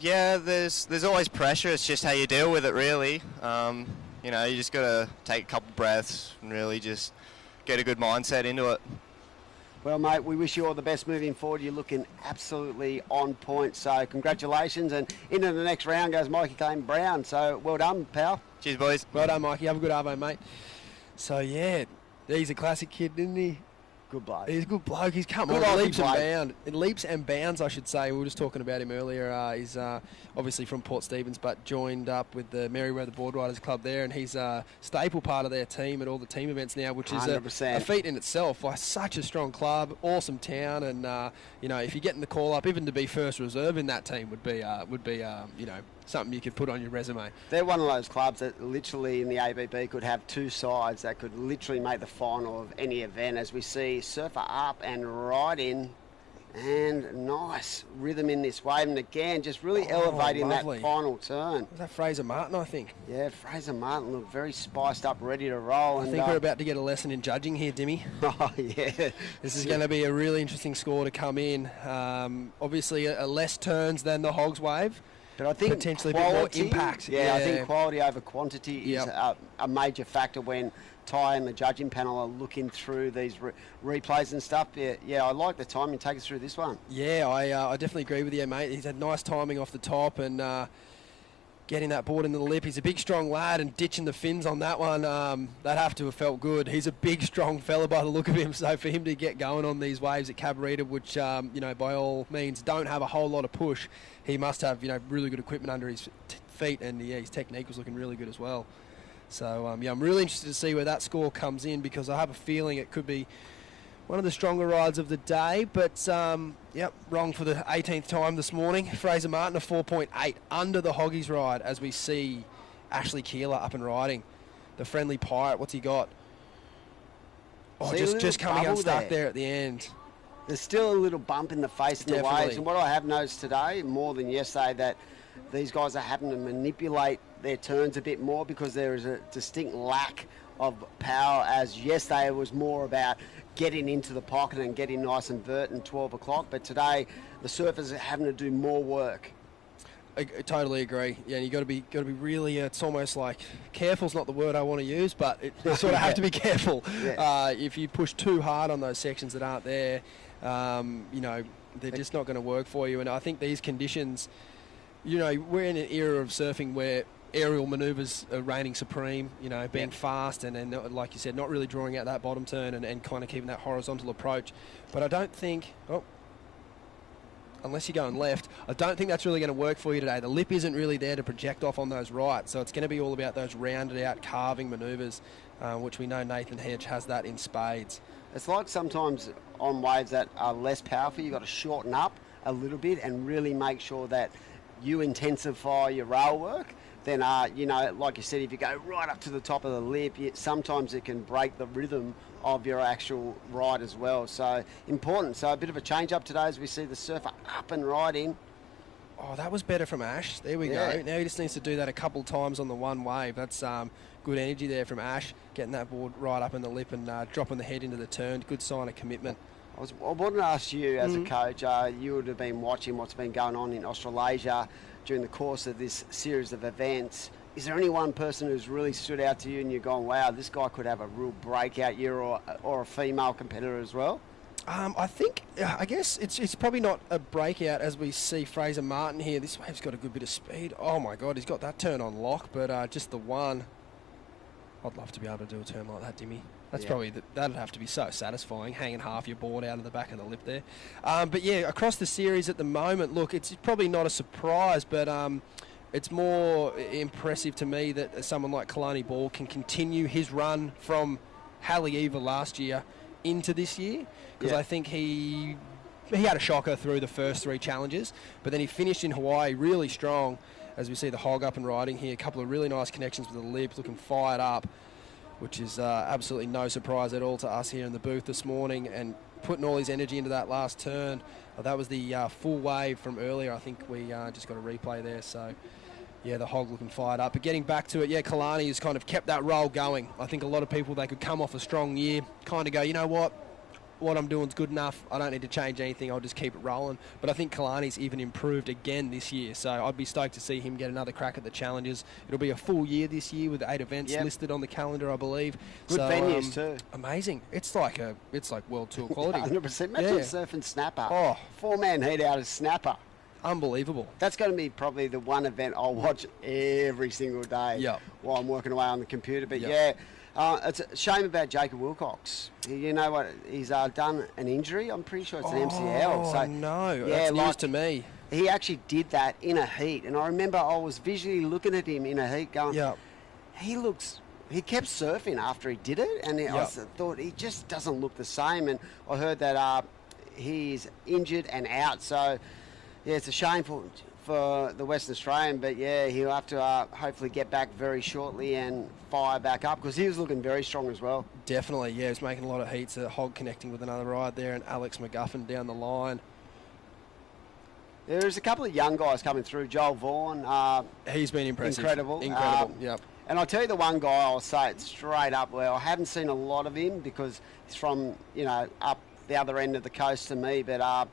Yeah, there's always pressure. It's just how you deal with it, really. You just got to take a couple breaths and really just get a good mindset into it. Well, mate, we wish you all the best moving forward. You're looking absolutely on point. So congratulations. And into the next round goes Mikey Clayton-Brown. So well done, pal. Cheers, boys. Well done, Mikey. Have a good arvo, mate. So, yeah, he's a classic kid, isn't he? Good bloke. He's a good bloke. He's come Good on, Aussie leaps and bloke. bounds. Leaps and bounds, I should say. We were just talking about him earlier. He's obviously from Port Stephens, but joined up with the Merryweather Board Riders Club there, and he's a staple part of their team at all the team events now, which is a 100%. feat in itself. Like, such a strong club, awesome town, and if you're getting the call up, even to be first reserve in that team would be something you could put on your resume. They're one of those clubs that literally in the ABB could have 2 sides that could literally make the final of any event, as we see surfer up and right in, and nice rhythm in this wave, and again just really elevating lovely. that final turn. Was that Fraser Martin, I think? Yeah, Fraser Martin looked very spiced up, ready to roll. I think we're about to get a lesson in judging here, Dimmy. Oh, yeah. This is going to be a really interesting score to come in. Obviously, a less turns than the Hogs wave. But I think potentially quality, a bit more impact. Yeah, I think quality over quantity is Yep. a major factor when Ty and the judging panel are looking through these replays and stuff. Yeah, I like the timing. Take us through this one. Yeah, I definitely agree with you, mate. He's had nice timing off the top and getting that board into the lip. He's a big, strong lad, and ditching the fins on that one, that have to have felt good. He's a big, strong fella by the look of him, so for him to get going on these waves at Cabarita, which, by all means don't have a whole lot of push, he must have, really good equipment under his feet, and his technique was looking really good as well. So, I'm really interested to see where that score comes in, because I have a feeling it could be one of the stronger rides of the day, but, wrong for the 18th time this morning. Fraser Martin, a 4.8 under the Hoggies ride, as we see Ashley Keeler up and riding. The friendly pirate, what's he got? Oh, See, just coming bubble unstuck there at the end. There's still a little bump in the face in the Definitely. waves. And what I have noticed today, more than yesterday, that these guys are having to manipulate their turns a bit more, because there is a distinct lack of power, as yesterday it was more about getting into the pocket and getting nice and vert and 12 o'clock. But today, the surfers are having to do more work. I totally agree. Yeah, and you got to be really. It's almost like careful's not the word I want to use, but you sort of have to be careful. Yeah. If you push too hard on those sections that aren't there, they're just not going to work for you. And I think these conditions, we're in an era of surfing where aerial manoeuvres are reigning supreme. Being fast and like you said, not really drawing out that bottom turn and kind of keeping that horizontal approach. But I don't think. Unless you're going left, I don't think that's really going to work for you today. The lip isn't really there to project off on those rights, so it's going to be all about those rounded out carving manoeuvres, which we know Nathan Hedge has that in spades. It's like sometimes on waves that are less powerful, you've got to shorten up a little bit and really make sure that you intensify your rail work. Then, like you said, if you go right up to the top of the lip, sometimes it can break the rhythm of your actual ride as well. So important. So a bit of a change up today as we see the surfer up and riding. Oh, that was better from Ash. There we go. Now he just needs to do that a couple times on the one wave. That's good energy there from Ash, getting that board right up in the lip and dropping the head into the turn. Good sign of commitment. I wanted to ask you as a coach, you would have been watching what's been going on in Australasia during the course of this series of events. Is there any one person who's really stood out to you and you're going, wow, this guy could have a real breakout year, or a female competitor as well? I guess it's probably not a breakout as we see Fraser Martin here. This wave's got a good bit of speed. Oh my God, he's got that turn on lock, but just the one. I'd love to be able to do a turn like that, Dimmy. That's probably, that'd have to be so satisfying, hanging half your board out of the back of the lip there. But yeah, across the series at the moment, look, it's probably not a surprise, but it's more impressive to me that someone like Kalani Ball can continue his run from Haleiwa last year into this year, because I think he had a shocker through the first three challenges, but then he finished in Hawaii really strong, as we see the hog up and riding here. A couple of really nice connections with the lip, looking fired up, which is absolutely no surprise at all to us here in the booth this morning, and putting all his energy into that last turn. That was the full wave from earlier. I think we just got a replay there, so yeah, the hog looking fired up. But getting back to it, Kalani has kind of kept that roll going. I think a lot of people, they could come off a strong year, kind of go, you know what I'm doing is good enough. I don't need to change anything. I'll just keep it rolling. But I think Kalani's even improved again this year. So I'd be stoked to see him get another crack at the challenges. It'll be a full year this year with 8 events listed on the calendar, I believe. Good venues too. Amazing. It's like World Tour quality. 100%. Imagine surfing snapper. Oh, 4-man heat out of snapper. Unbelievable. That's going to be probably the one event I'll watch every single day while I'm working away on the computer. But it's a shame about Jacob Wilcox. You know what? He's done an injury. I'm pretty sure it's an MCL. So no, that's news to me. He actually did that in a heat, and I remember I was visually looking at him in a heat, going, He kept surfing after he did it, and I thought he just doesn't look the same. And I heard that he's injured and out. So yeah, it's a shame for the Western Australian, but yeah, he'll have to hopefully get back very shortly and fire back up, because he was looking very strong as well. Definitely, yeah, he's making a lot of heats. Hog connecting with another ride there, and Alex McGuffin down the line. There's a couple of young guys coming through. Joel Vaughan. He's been impressive. Incredible. Yep. And I'll tell you the one guy, I'll say it straight up, well, I haven't seen a lot of him because he's from, up the other end of the coast to me, but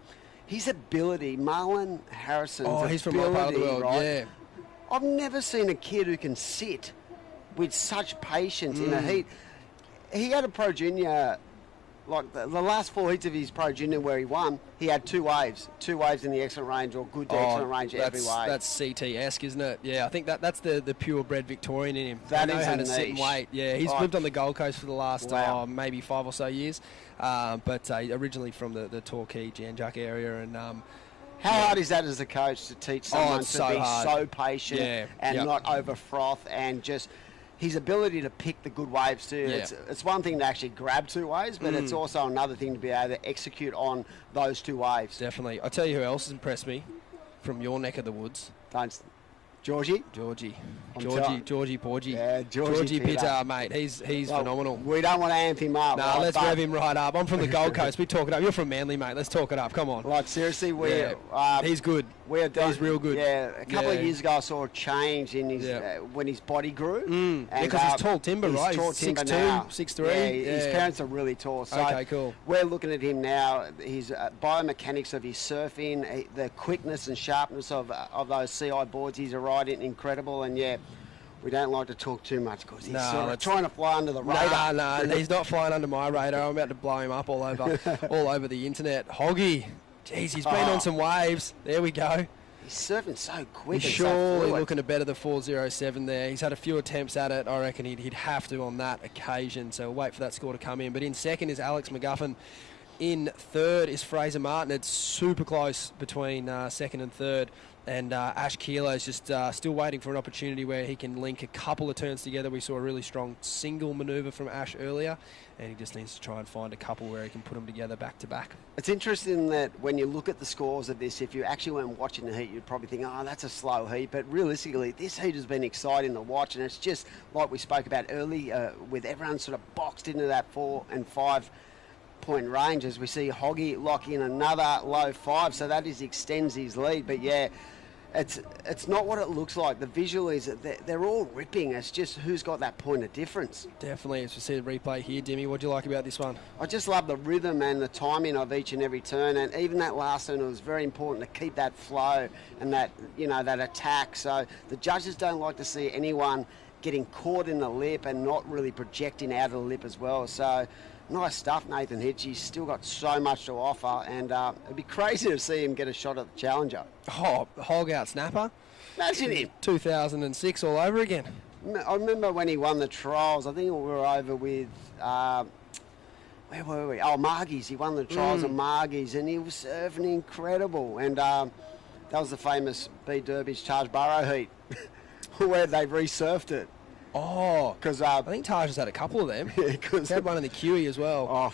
his ability, Marlon Harrison's ability, he's from my part of the world, right? yeah. I've never seen a kid who can sit with such patience in a heat. He had a Pro Junior, like the last 4 heats of his Pro Junior where he won, he had 2 waves in the excellent range or good to excellent range every wave. That's CT-esque, isn't it? Yeah, I think that's the purebred Victorian in him. That knows is how a to sit and niche. wait. Yeah, he's lived on the Gold Coast for the last maybe 5 or so years, but originally from the Torquay, Janjuk area. And how hard is that as a coach to teach someone to be so patient and not over froth, and just his ability to pick the good waves too. Yeah. It's one thing to actually grab 2 waves, but it's also another thing to be able to execute on those 2 waves. Definitely. I'll tell you who else has impressed me from your neck of the woods. Georgie Porgy. Yeah, Georgie Pitar, mate. He's phenomenal. We don't want to amp him up. No, let's rev him right up. I'm from the Gold Coast. We talk it up. You're from Manly, mate. Let's talk it up. Come on. Like, seriously, he's good. He's real good. Yeah, a couple of years ago I saw a change in his when his body grew. Because he's tall timber, right? Tall He's timber 6'2", now. 6'3". Yeah, his parents are really tall. So okay, cool. we're looking at him now. His biomechanics of his surfing, the quickness and sharpness of those CI boards he's riding, incredible. And we don't like to talk too much because he's sort of trying to fly under the radar. No, he's not flying under my radar. I'm about to blow him up all over the internet. Hoggy. Jeez, he's been on some waves. There we go. He's surfing so quick. He's surely looking to better the 4.07 there. He's had a few attempts at it. I reckon he'd have to on that occasion. So we'll wait for that score to come in. But in second is Alex McGuffin. In third is Fraser Martin. It's super close between second and third. And Ash Keeler is just still waiting for an opportunity where he can link a couple of turns together. We saw a really strong single manoeuvre from Ash earlier, and he just needs to try and find a couple where he can put them together back to back. It's interesting that when you look at the scores of this, if you actually went watching the heat, you'd probably think, oh, that's a slow heat. But realistically, this heat has been exciting to watch, and it's just like we spoke about earlier, with everyone sort of boxed into that 4 and 5 point range, as we see Hoggy lock in another low 5, so that extends his lead. But it's not what it looks like. The visual is that they're all ripping. It's just who's got that point of difference. Definitely, as we see the replay here, Dimmy, what do you like about this one? I just love the rhythm and the timing of each and every turn, and even that last turn, it was very important to keep that flow and that that attack. So the judges don't like to see anyone getting caught in the lip and not really projecting out of the lip as well. So nice stuff, Nathan Hedge. He's still got so much to offer, and it'd be crazy to see him get a shot at the Challenger. Oh, hog out snapper. Imagine him. 2006 all over again. I remember when he won the trials. I think we were over with, where were we? Oh, Margie's. He won the trials of Margie's, and he was surfing incredible. And that was the famous B Derby's Charge Burrow heat, where they resurfed it. Oh, because I think Taj has had a couple of them. He had one in the Kiwi as well. Oh,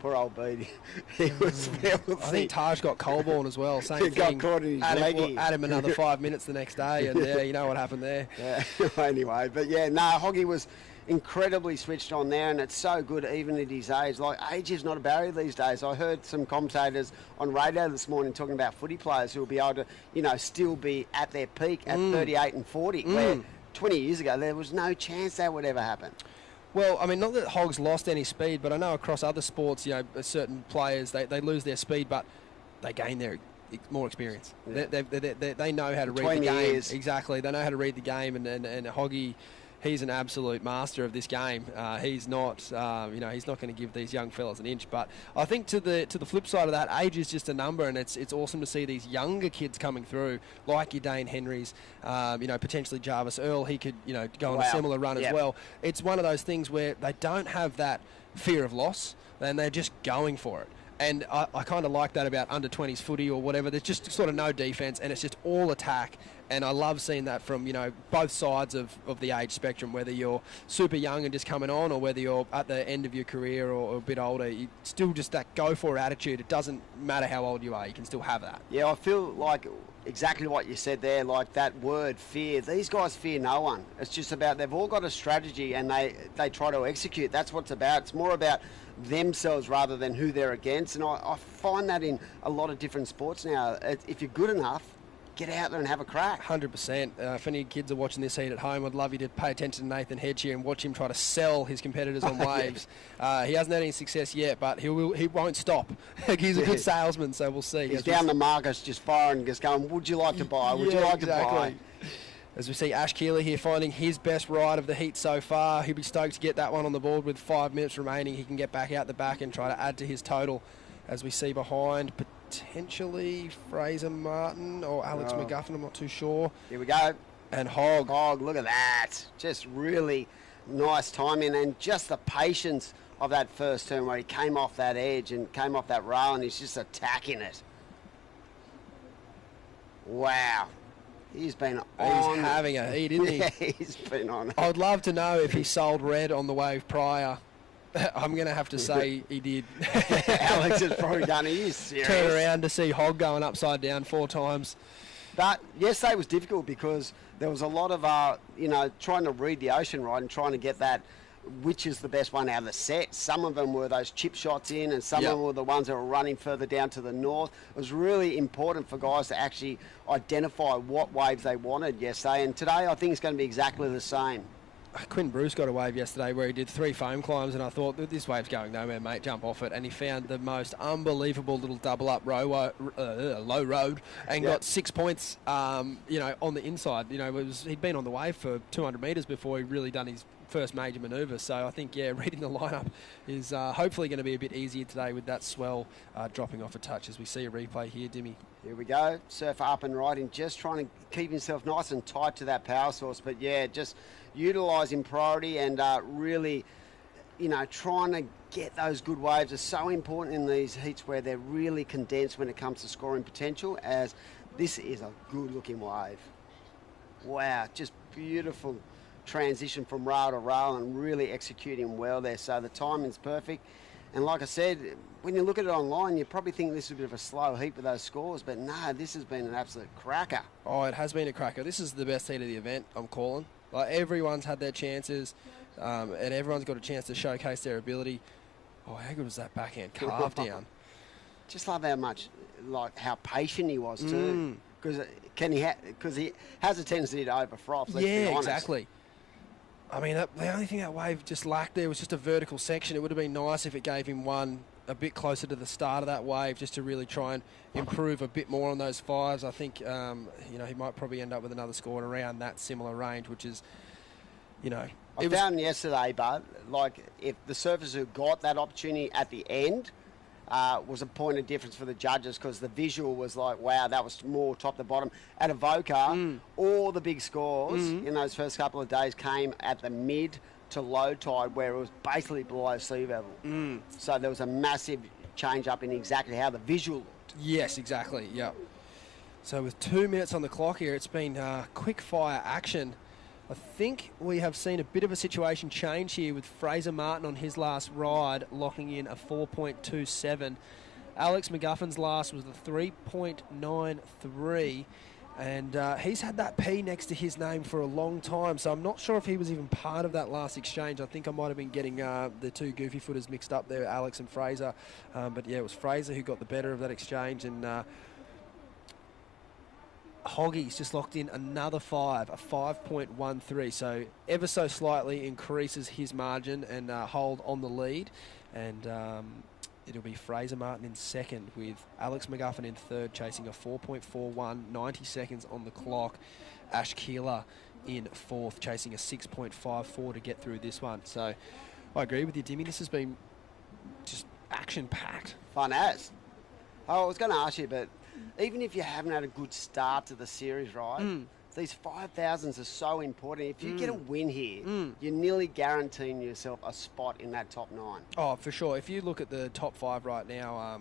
poor old Beatty. He was filthy. I think Taj got cold-born as well. Same he thing. Got caught in his leggy. Add him another 5 minutes the next day, and you know what happened there. Yeah. Anyway, but Hoggy was incredibly switched on there, and it's so good even at his age. Like, age is not a barrier these days. I heard some commentators on radio this morning talking about footy players who will be able to, still be at their peak at 38 and 40, where 20 years ago there was no chance that would ever happen. Well, I mean, not that Hog's lost any speed, but I know across other sports, certain players, they lose their speed, but they gain their more experience. Yeah. They know how to read the game. Years. Exactly. They know how to read the game, and Hoggy, he's an absolute master of this game. He's not, he's not going to give these young fellas an inch. But I think to the flip side of that, age is just a number, and it's awesome to see these younger kids coming through, like your Dane Henrys, potentially Jarvis Earl. He could, go on a similar run as well. It's one of those things where they don't have that fear of loss, and they're just going for it. And I kind of like that about under-20s footy or whatever. There's just sort of no defence, and it's just all attack. And I love seeing that from, both sides of the age spectrum, whether you're super young and just coming on or whether you're at the end of your career or a bit older. You still just that go-for attitude. It doesn't matter how old you are. You can still have that. Yeah, I feel like exactly what you said there, like that word, fear. These guys fear no one. It's just about they've all got a strategy and they try to execute. That's what it's about. It's more about themselves rather than who they're against. And I find that in a lot of different sports now. If you're good enough, get out there and have a crack. 100%. If any kids are watching this heat at home, I'd love you to pay attention to Nathan Hedge here and watch him try to sell his competitors on waves. He hasn't had any success yet, but he won't stop. He's a good salesman, so we'll see. He's down the markets just firing, just going, would you like to buy? Would you like to buy? As we see Ash Keeler here finding his best ride of the heat so far. He'll be stoked to get that one on the board with 5 minutes remaining. He can get back out the back and try to add to his total. As we see behind, potentially Fraser Martin or Alex McGuffin, I'm not too sure. Here we go. And Hog. Hog, look at that. Just really nice timing and just the patience of that first turn where he came off that edge and came off that rail and he's just attacking it. Wow. He's been on. He's having a heat, isn't he? Yeah, he's been on. I'd love to know if he sold red on the wave prior. I'm going to have to say he did. Alex has probably done it. He's serious. Turn around to see Hog going upside down 4 times. But yesterday was difficult because there was a lot of, trying to read the ocean right and trying to get that which is the best one out of the set. Some of them were those chip shots in, and some of them were the ones that were running further down to the north. It was really important for guys to actually identify what waves they wanted yesterday, and today I think it's going to be exactly the same. Quinn Bruce got a wave yesterday where he did 3 foam climbs, and I thought, this wave's going nowhere, mate, jump off it. And he found the most unbelievable little double up low road and got 6 points, on the inside. He'd been on the wave for 200 metres before he really done his first major manoeuvre. So I think, reading the lineup is hopefully going to be a bit easier today with that swell dropping off a touch as we see a replay here, Dimmy. Here we go. Surfer up and riding, just trying to keep himself nice and tight to that power source. But, just utilising priority and really, trying to get those good waves is so important in these heats where they're really condensed when it comes to scoring potential, as this is a good-looking wave. Wow, just beautiful transition from rail to rail and really executing well there. So the timing's perfect. And like I said, when you look at it online, you probably think this is a bit of a slow heat with those scores, but no, this has been an absolute cracker. Oh, it has been a cracker. This is the best heat of the event, I'm calling. Like, everyone's had their chances, and everyone's got a chance to showcase their ability. Oh, how good was that backhand carve down? Just love how patient he was too. Because he has a tendency to overfroth, let's be honest. Exactly. I mean, the only thing that wave just lacked there was just a vertical section. It would have been nice if it gave him one a bit closer to the start of that wave, just to really try and improve a bit more on those fives. I think, he might probably end up with another score around that similar range, which is, I found yesterday, Bud, if the surfers who got that opportunity at the end was a point of difference for the judges, because the visual was like, wow, that was more top to bottom. At Avoca, all the big scores in those first couple of days came at the mid to low tide, where it was basically below sea level. So there was a massive change up in exactly how the visual looked. Yes, exactly, yeah. So with 2 minutes on the clock here, it's been quick fire action. I think we have seen a bit of a situation change here with Fraser Martin on his last ride locking in a 4.27. Alex McGuffin's last was the 3.93, and he's had that P next to his name for a long time, so I'm not sure if he was even part of that last exchange. I think I might have been getting the two goofy footers mixed up there, Alex and Fraser. But it was Fraser who got the better of that exchange, and Hoggy's just locked in another 5, a 5.13, so ever so slightly increases his margin and hold on the lead. And it'll be Fraser Martin in second, with Alex McGuffin in third, chasing a 4.41, 90 seconds on the clock. Ash Keeler in fourth, chasing a 6.54 to get through this one. So I agree with you, Dimmy. This has been just action-packed. Fun as. Oh, I was going to ask you, but even if you haven't had a good start to the series, right, these 5,000s are so important. If you get a win here, you're nearly guaranteeing yourself a spot in that top 9. Oh, for sure. If you look at the top 5 right now,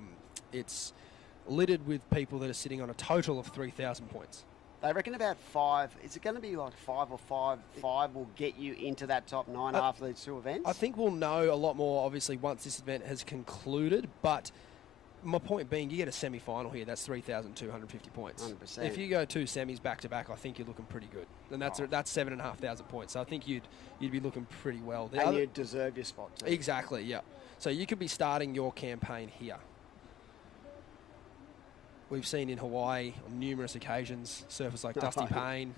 it's littered with people that are sitting on a total of 3,000 points. They reckon about 5. Is it going to be like 5 or 5? 5 will get you into that top 9 after these two events? I think we'll know a lot more, obviously, once this event has concluded, but my point being, you get a semi-final here, that's 3,250 points. 100%. If you go 2 semis back-to-back, I think you're looking pretty good. And that's 7,500 points. So I think you'd be looking pretty well. And you deserve your spot too. Exactly, yeah. So you could be starting your campaign here. We've seen in Hawaii on numerous occasions surfers like Dusty Payne.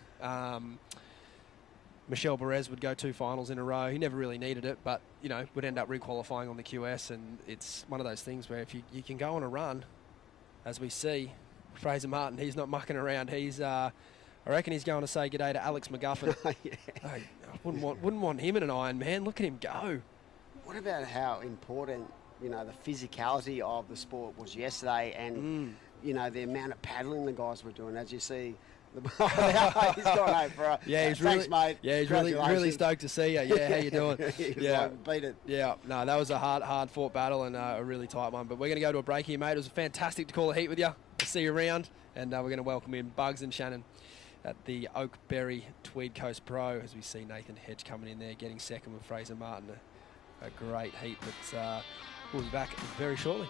Michelle Perez would go 2 finals in a row. He never really needed it, but, would end up re-qualifying on the QS. And it's one of those things where if you can go on a run, as we see, Fraser Martin, he's not mucking around. He's, I reckon he's going to say g'day to Alex McGuffin. I wouldn't want him in an Iron Man. Look at him go. What about how important, the physicality of the sport was yesterday, and the amount of paddling the guys were doing, as you see. He's gone home for a... Yeah, he's thanks, really, mate. Yeah, he's really stoked to see you. Yeah, how you doing? Beat it. Yeah, no, that was a hard fought battle and a really tight one. But we're going to go to a break here, mate. It was fantastic to call a heat with you. We'll see you around, and we're going to welcome in Bugs and Shannon at the Oakberry Tweed Coast Pro, as we see Nathan Hedge coming in there, getting second with Fraser Martin. A great heat, but we'll be back very shortly.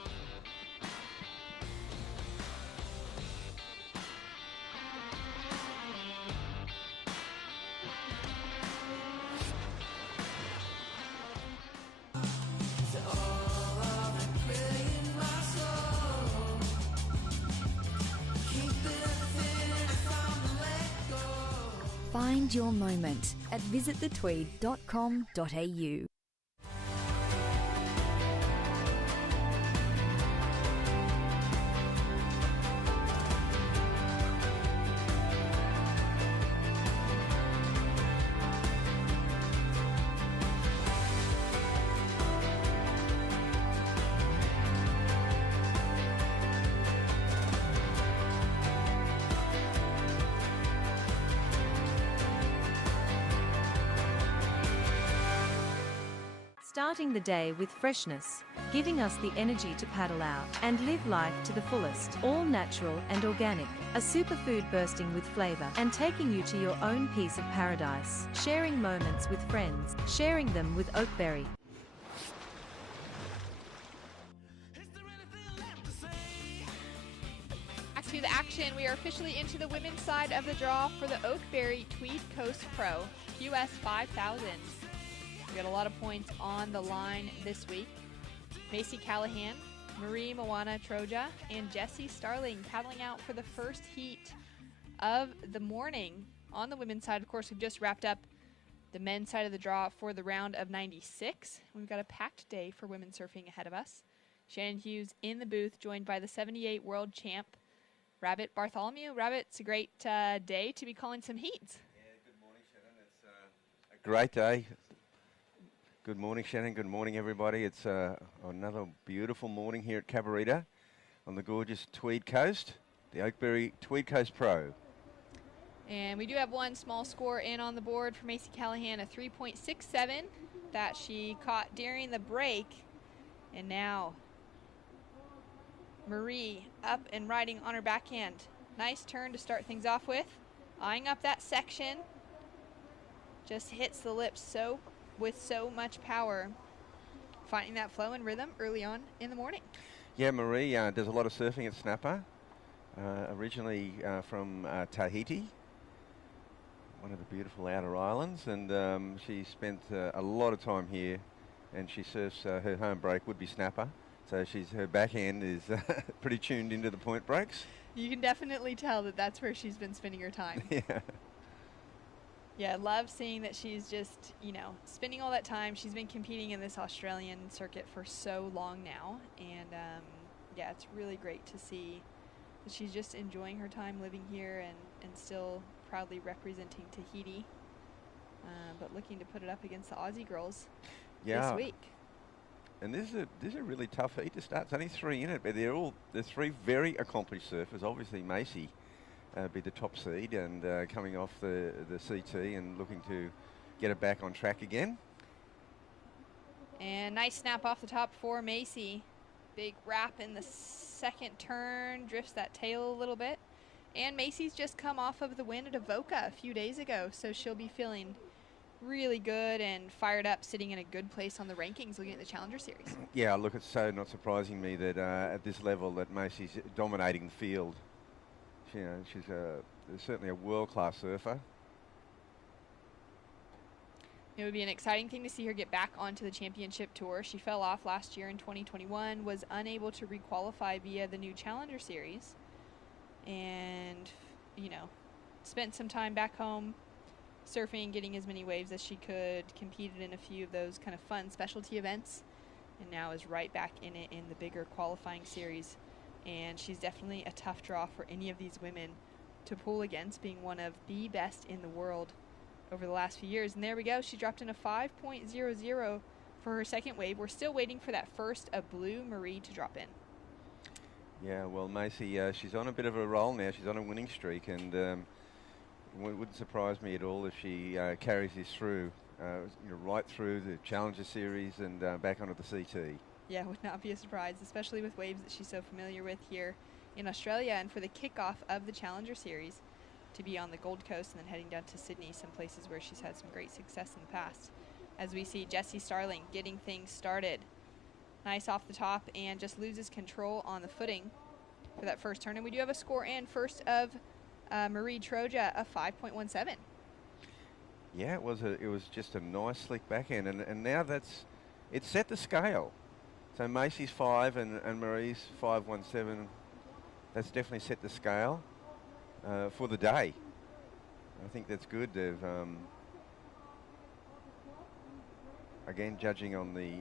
Find your moment at visitthetweed.com.au. Starting the day with freshness, giving us the energy to paddle out and live life to the fullest. All natural and organic, a superfood bursting with flavour and taking you to your own piece of paradise. Sharing moments with friends, sharing them with Oakberry. Back to the action. We are officially into the women's side of the draw for the Oakberry Tweed Coast Pro US 5000. We got a lot of points on the line this week. Macy Callahan, Marie Troja, and Jessie Starling paddling out for the first heat of the morning. On the women's side, of course, we've just wrapped up the men's side of the draw for the round of 96. We've got a packed day for women surfing ahead of us. Shannon Hughes in the booth, joined by the 78 world champ, Rabbit Bartholomew. Rabbit, it's a great day to be calling some heats. Yeah, good morning, Shannon. It's a great day. Good morning, Shannon. Good morning, everybody. It's another beautiful morning here at Cabarita on the gorgeous Tweed Coast, the Oakberry Tweed Coast Pro. And we do have one small score in on the board for Macy Callahan, a 3.67 that she caught during the break. And now Marie up and riding on her backhand. Nice turn to start things off with. Eyeing up that section. Just hits the lips with so much power, finding that flow and rhythm early on in the morning. Yeah, Marie does a lot of surfing at Snapper, originally from Tahiti, one of the beautiful outer islands, and she spent a lot of time here, and she surfs her home break would be Snapper, so her backhand is pretty tuned into the point breaks. You can definitely tell that that's where she's been spending her time. Yeah. Yeah, I love seeing that she's just, spending all that time. She's been competing in this Australian circuit for so long now. And, yeah, it's really great to see that she's just enjoying her time living here and still proudly representing Tahiti. But looking to put it up against the Aussie girls this week. And this is a really tough heat to start. It's only 3 in it, but they're 3 very accomplished surfers. Obviously, Macy be the top seed and coming off the CT and looking to get it back on track again. And nice snap off the top for Macy. Big wrap in the second turn, drifts that tail a little bit. And Macy's just come off of the win at Avoca a few days ago, so she'll be feeling really good and fired up, sitting in a good place on the rankings looking at the Challenger Series. Yeah, look, it's so not surprising me that at this level that Macy's dominating the field. She's certainly a world-class surfer. It would be an exciting thing to see her get back onto the championship tour. She fell off last year in 2021, was unable to re-qualify via the new Challenger Series, and, spent some time back home surfing, getting as many waves as she could, competed in a few of those kind of fun specialty events, and now is right back in it in the bigger qualifying series. And she's definitely a tough draw for any of these women to pull against, being one of the best in the world over the last few years. And there we go. She dropped in a 5.00 for her second wave. We're still waiting for that first of Blue Marie to drop in. Yeah, well, Macy, she's on a bit of a roll now. She's on a winning streak, and it wouldn't surprise me at all if she carries this through, right through the Challenger Series and back onto the CT. Yeah, would not be a surprise, especially with waves that she's so familiar with here in Australia, and for the kickoff of the Challenger Series to be on the Gold Coast and then heading down to Sydney, some places where she's had some great success in the past. As we see Jessie Starling getting things started. Nice off the top and just loses control on the footing for that first turn. And we do have a score and first of Marie Troja, a 5.17. Yeah, it was just a nice slick backhand, and now it's set the scale. So Macy's 5 and Marie's 5.17. That's definitely set the scale for the day. I think that's good. They've again judging on the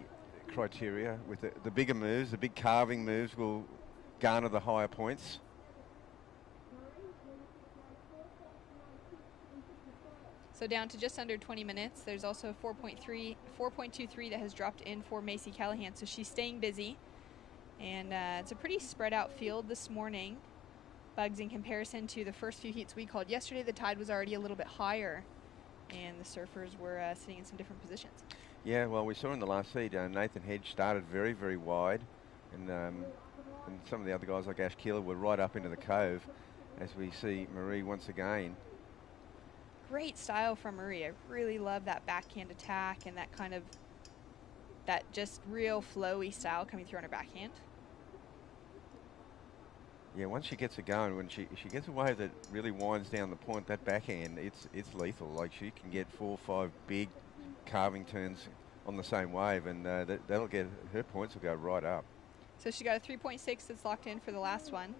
criteria with the bigger moves, the big carving moves will garner the higher points. So down to just under 20 minutes. There's also 4.23 that has dropped in for Macy Callahan. So she's staying busy. And it's a pretty spread out field this morning. Bugs, in comparison to the first few heats we called yesterday, the tide was already a little bit higher. And the surfers were sitting in some different positions. Yeah, well, we saw in the last heat, Nathan Hedge started very, very wide. And some of the other guys like Ash Keeler were right up into the cove, as we see Marie once again. Great style from Marie. I really love that backhand attack and that just real flowy style coming through on her backhand. Yeah, once she gets it going, when she gets a wave that really winds down the point, that backhand, it's lethal. Like, she can get 4 or 5 big carving turns on the same wave, and that'll get her points will go right up. So she got a 3.6 that's locked in for the last one.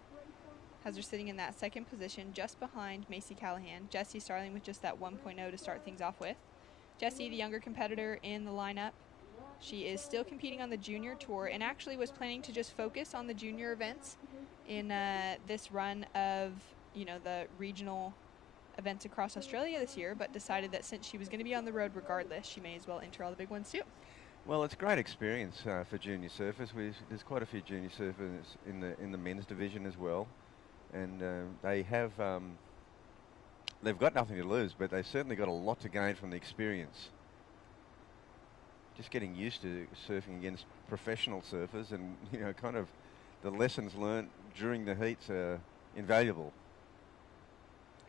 Has her sitting in that second position just behind Macy Callahan. Jessie Starling with just that 1.0 to start things off with. Jessie, the younger competitor in the lineup, she is still competing on the junior tour and actually was planning to just focus on the junior events in this run of, the regional events across Australia this year, but decided that since she was going to be on the road regardless, she may as well enter all the big ones too. Well, it's great experience for junior surfers. There's quite a few junior surfers in the men's division as well. And they've got nothing to lose, but they've certainly got a lot to gain from the experience. Just getting used to surfing against professional surfers, and kind of the lessons learned during the heats are invaluable.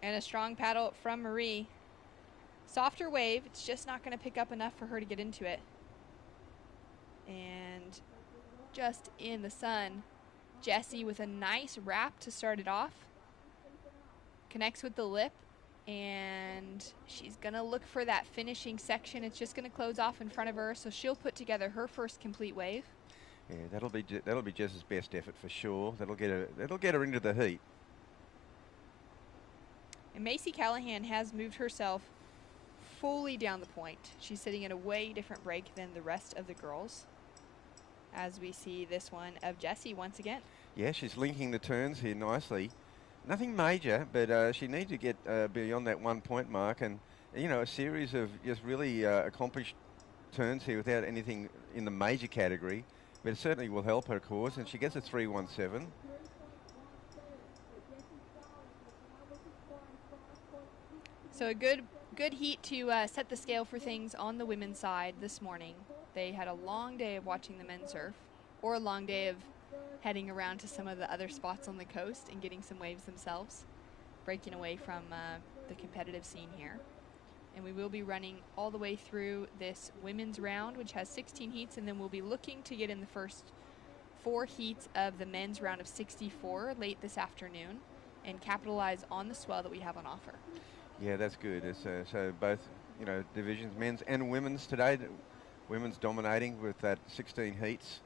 And a strong paddle from Marie. Softer wave, it's just not going to pick up enough for her to get into it. And just in the sun. Jessie with a nice wrap to start it off. Connects with the lip, and she's going to look for that finishing section. It's just going to close off in front of her, so she'll put together her first complete wave. Yeah, that'll be Jess's best effort for sure. That'll get her into the heat. And Macy Callahan has moved herself fully down the point. She's sitting at a way different break than the rest of the girls, as we see this one of Jessie once again. Yeah, she's linking the turns here nicely. Nothing major, but she needs to get beyond that 1 point mark, and a series of just really accomplished turns here without anything in the major category, but it certainly will help her cause, and she gets a 3.17. So a good heat to set the scale for things on the women's side this morning. They had a long day of watching the men surf, or a long day of heading around to some of the other spots on the coast and getting some waves themselves, breaking away from the competitive scene here. And we will be running all the way through this women's round, which has 16 heats, and then we'll be looking to get in the first 4 heats of the men's round of 64 late this afternoon and capitalize on the swell that we have on offer. Yeah, that's good. It's, so both, divisions, men's and women's today. Women's dominating with that 16 heats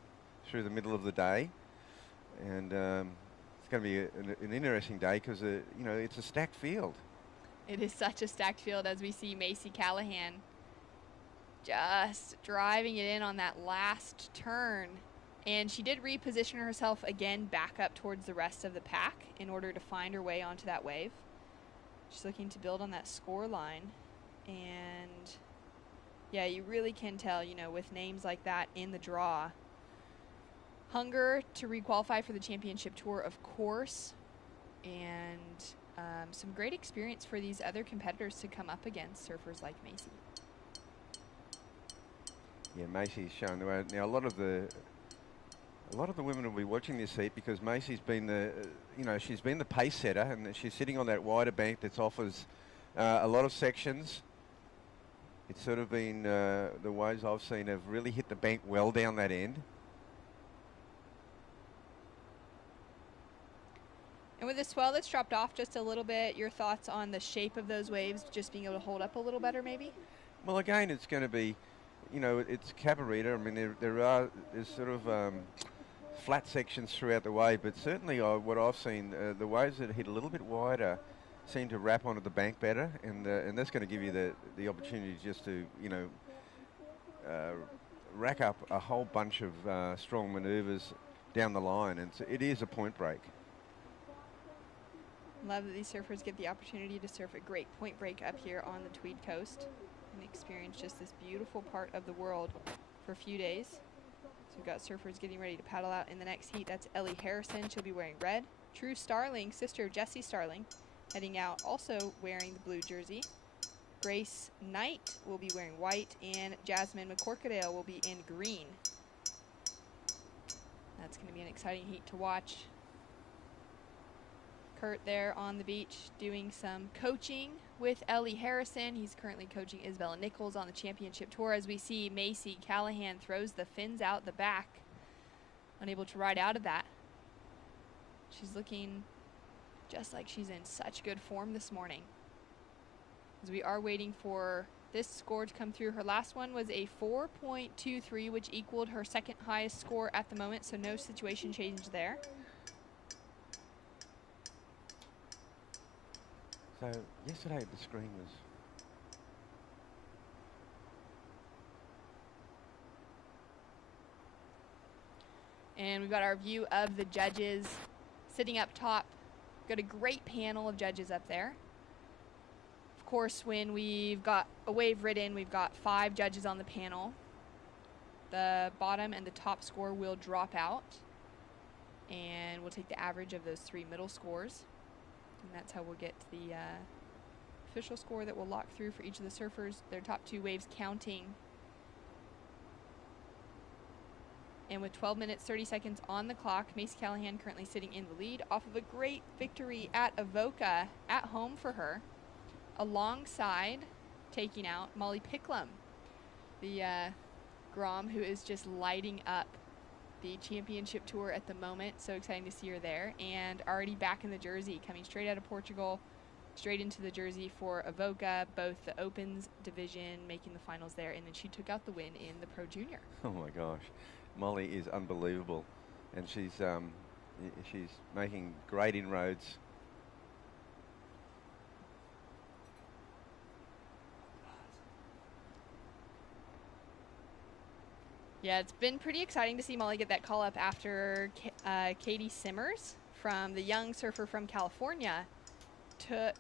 through the middle of the day, and it's going to be an interesting day because it's a stacked field. It is such a stacked field, as we see Macy Callahan just driving it in on that last turn, and she did reposition herself again back up towards the rest of the pack in order to find her way onto that wave. She's looking to build on that score line, and yeah, you really can tell, with names like that in the draw. Hunger to requalify for the championship tour, of course, and some great experience for these other competitors to come up against surfers like Macy. Yeah, Macy's shown the way. Now, a lot of the women will be watching this heat because Macy's been she's been the pace setter, and she's sitting on that wider bank that offers a lot of sections. It's sort of been, the waves I've seen have really hit the bank well down that end. And with the swell that's dropped off just a little bit, your thoughts on the shape of those waves just being able to hold up a little better maybe? Well, again, it's going to be, it's cabarita. I mean, there's sort of flat sections throughout the wave, but certainly what I've seen, the waves that hit a little bit wider seem to wrap onto the bank better, and that's going to give you the opportunity just to, you know, rack up a whole bunch of strong manoeuvres down the line, and so it is a point break. Love that these surfers get the opportunity to surf a great point break up here on the Tweed coast and experience just this beautiful part of the world for a few days. So we've got surfers getting ready to paddle out in the next heat. That's Ellie Harrison. She'll be wearing red. True Starling, sister of Jessie Starling, heading out also wearing the blue jersey. Grace Knight will be wearing white, and Jasmine McCorkadale will be in green. That's going to be an exciting heat to watch. Kurt there on the beach doing some coaching with Ellie Harrison. He's currently coaching Isabella Nichols on the championship tour. As we see, Macy Callahan throws the fins out the back, unable to ride out of that. She's looking just like she's in such good form this morning. As we are waiting for this score to come through. Her last one was a 4.23, which equaled her second highest score at the moment, so no situation change there. So yesterday the screen was... And we've got our view of the judges sitting up top. Got a great panel of judges up there. Of course, when we've got a wave ridden, we've got 5 judges on the panel. The bottom and the top score will drop out, and we'll take the average of those 3 middle scores. And that's how we'll get the official score that we'll lock through for each of the surfers, their top 2 waves counting. And with 12 minutes, 30 seconds on the clock, Macy Callahan currently sitting in the lead off of a great victory at Avoca at home for her, alongside taking out Molly Picklum, the Grom, who is just lighting up the championship tour at the moment. So exciting to see her there, and already back in the jersey, coming straight out of Portugal, straight into the jersey for Avoca, both the Opens division, making the finals there, and then she took out the win in the Pro Junior. Oh my gosh, Molly is unbelievable, and she's making great inroads. Yeah, it's been pretty exciting to see Molly get that call up after Katie Simmers, from the young surfer from California, took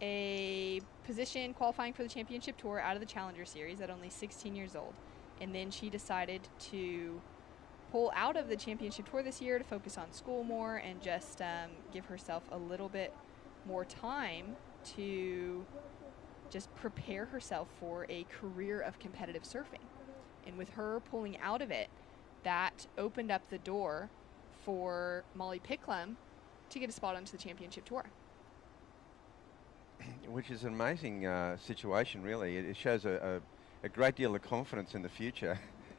a position qualifying for the championship tour out of the Challenger Series at only 16 years old. And then she decided to pull out of the championship tour this year to focus on school more and just give herself a little bit more time to just prepare herself for a career of competitive surfing. And with her pulling out of it, that opened up the door for Molly Picklum to get a spot onto the championship tour. Which is an amazing situation, really. It shows a great deal of confidence in the future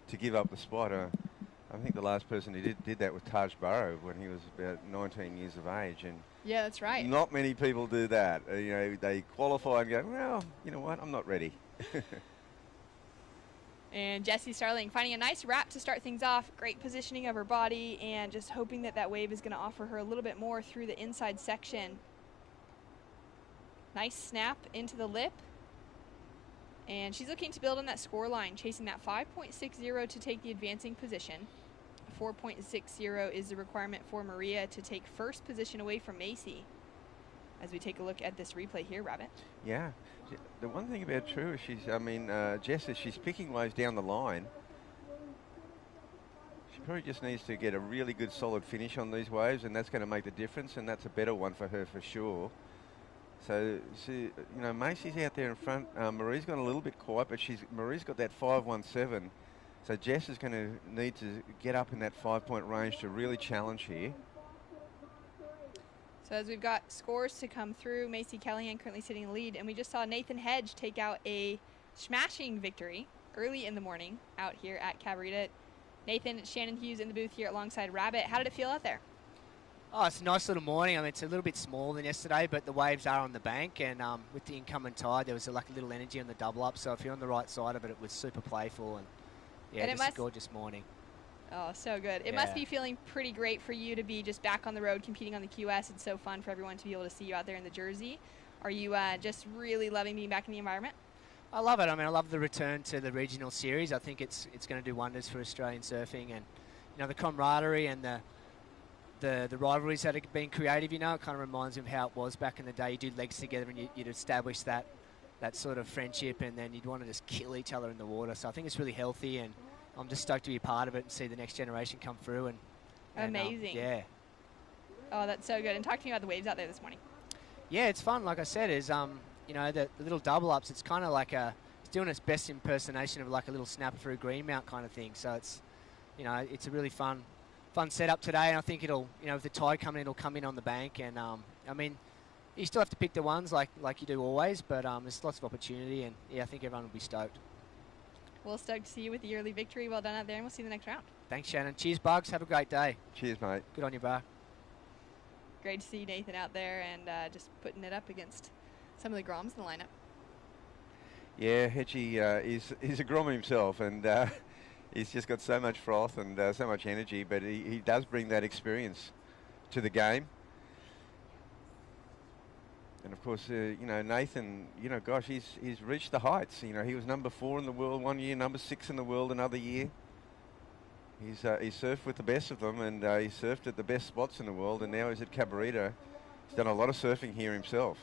to give up the spot. I think the last person who did that was Taj Burrow when he was about 19 years of age. And yeah, that's right. Not many people do that. You know, they qualify and go, well, you know what, I'm not ready. And Jessie Starling finding a nice wrap to start things off. Great positioning of her body, and just hoping that that wave is going to offer her a little bit more through the inside section. Nice snap into the lip. And she's looking to build on that score line, chasing that 5.60 to take the advancing position. 4.60 is the requirement for Maria to take first position away from Macy. As we take a look at this replay here, Rabbit. Yeah. The one thing about True is Jess, she's picking waves down the line. She probably just needs to get a really good solid finish on these waves, and that's going to make the difference, and that's a better one for her for sure. So, Macy's out there in front. Marie's gone a little bit quiet, but Marie's got that 5.17. So Jess is going to need to get up in that 5-point range to really challenge here. So as we've got scores to come through, Macy Callahan currently sitting in the lead, and we just saw Nathan Hedge take out a smashing victory early in the morning out here at Cabarita. Nathan, Shannon Hughes in the booth here alongside Rabbit. How did it feel out there? Oh, it's a nice little morning. I mean, it's a little bit smaller than yesterday, but the waves are on the bank, and with the incoming tide, there was a little energy on the double up. So if you're on the right side of it, it was super playful, and yeah, and just a gorgeous morning. Oh, so good. It must be feeling pretty great for you to be just back on the road competing on the QS. It's so fun for everyone to be able to see you out there in the jersey. Are you just really loving being back in the environment? I love it. I mean, I love the return to the regional series. I think it's going to do wonders for Australian surfing, and the camaraderie and the rivalries that have been created. It kind of reminds me of how it was back in the day. You do legs together and you'd establish that sort of friendship, and then you'd want to just kill each other in the water. So I think it's really healthy, and I'm just stoked to be a part of it and see the next generation come through. And amazing. Yeah. Oh, that's so good. And talk to me about the waves out there this morning. Yeah, it's fun. Like I said, is the little double ups. It's kind of like it's doing its best impersonation of like a little snapper through Greenmount kind of thing. So it's it's a really fun setup today, and I think it'll with the tide coming in, it'll come in on the bank. And I mean, you still have to pick the ones like you do always, but there's lots of opportunity, and yeah, I think everyone will be stoked. Well, stoked to see you with the early victory. Well done out there, and we'll see you in the next round. Thanks, Shannon. Cheers, Bugs. Have a great day. Cheers, mate. Good on you, bar. Great to see Nathan out there and just putting it up against some of the Groms in the lineup. Yeah, Hedgie he's a Grom himself, and he's just got so much froth and so much energy, but he does bring that experience to the game. And of course, Nathan, gosh, he's reached the heights. He was number 4 in the world one year, number 6 in the world another year. He's surfed with the best of them, and he surfed at the best spots in the world, and now he's at Cabarita. He's done a lot of surfing here himself.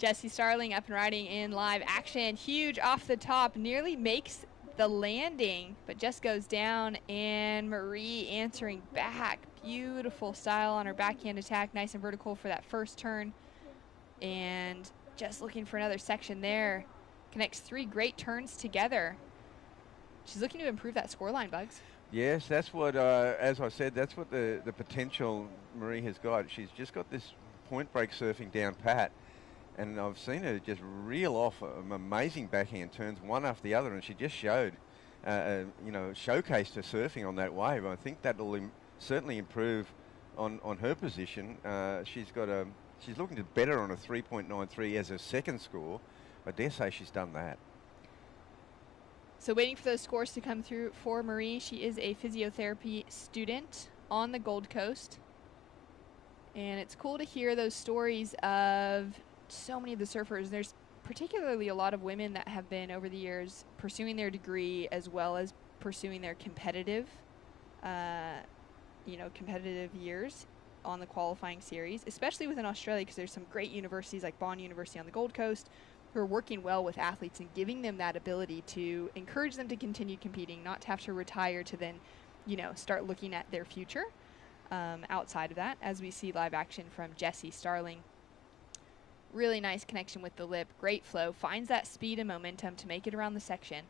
Jesse Starling up and riding in live action. Huge off the top, nearly makes the landing, but just goes down, and Marie answering back. Beautiful style on her backhand attack, nice and vertical for that first turn. And just looking for another section there. Connects 3 great turns together. She's looking to improve that scoreline, Bugs. Yes, that's what, as I said, that's what the potential Marie has got. She's just got this point break surfing down pat, and I've seen her just reel off amazing backhand turns one after the other, and she just showed, showcased her surfing on that wave. I think that'll certainly improve on her position. She's looking to better on a 3.93 as her second score. I dare say she's done that. So waiting for those scores to come through for Marie. She is a physiotherapy student on the Gold Coast. And it's cool to hear those stories of so many of the surfers. There's particularly a lot of women that have been over the years pursuing their degree as well as pursuing their competitive years on the qualifying series, especially within Australia, because there's some great universities like Bond University on the Gold Coast who are working well with athletes and giving them that ability to encourage them to continue competing, not to have to retire to then, start looking at their future outside of that, as we see live action from Jessie Starling. Really nice connection with the lip, great flow, finds that speed and momentum to make it around the section,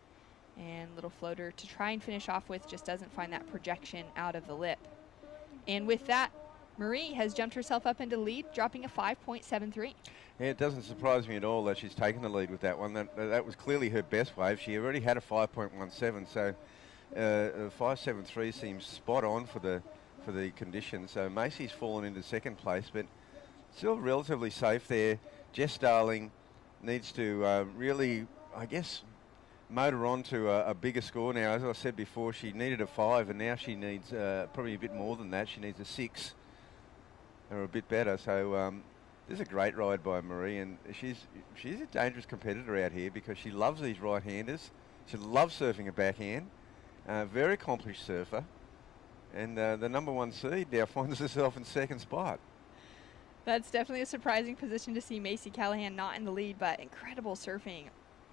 and little floater to try and finish off with, just doesn't find that projection out of the lip. And with that, Marie has jumped herself up into lead, dropping a 5.73. Yeah, it doesn't surprise me at all that she's taken the lead with that one. That was clearly her best wave. She already had a 5.17, so 5.73 seems spot on for the conditions. So Macy's fallen into second place, but still relatively safe there. Jess Starling needs to really, I guess, motor on to a bigger score now. As I said before, she needed a 5, and now she needs probably a bit more than that. She needs a 6 or a bit better. So this is a great ride by Marie, and she's a dangerous competitor out here because she loves these right-handers. She loves surfing a backhand. Very accomplished surfer, and the number 1 seed now finds herself in second spot. That's definitely a surprising position to see Macy Callahan not in the lead, but incredible surfing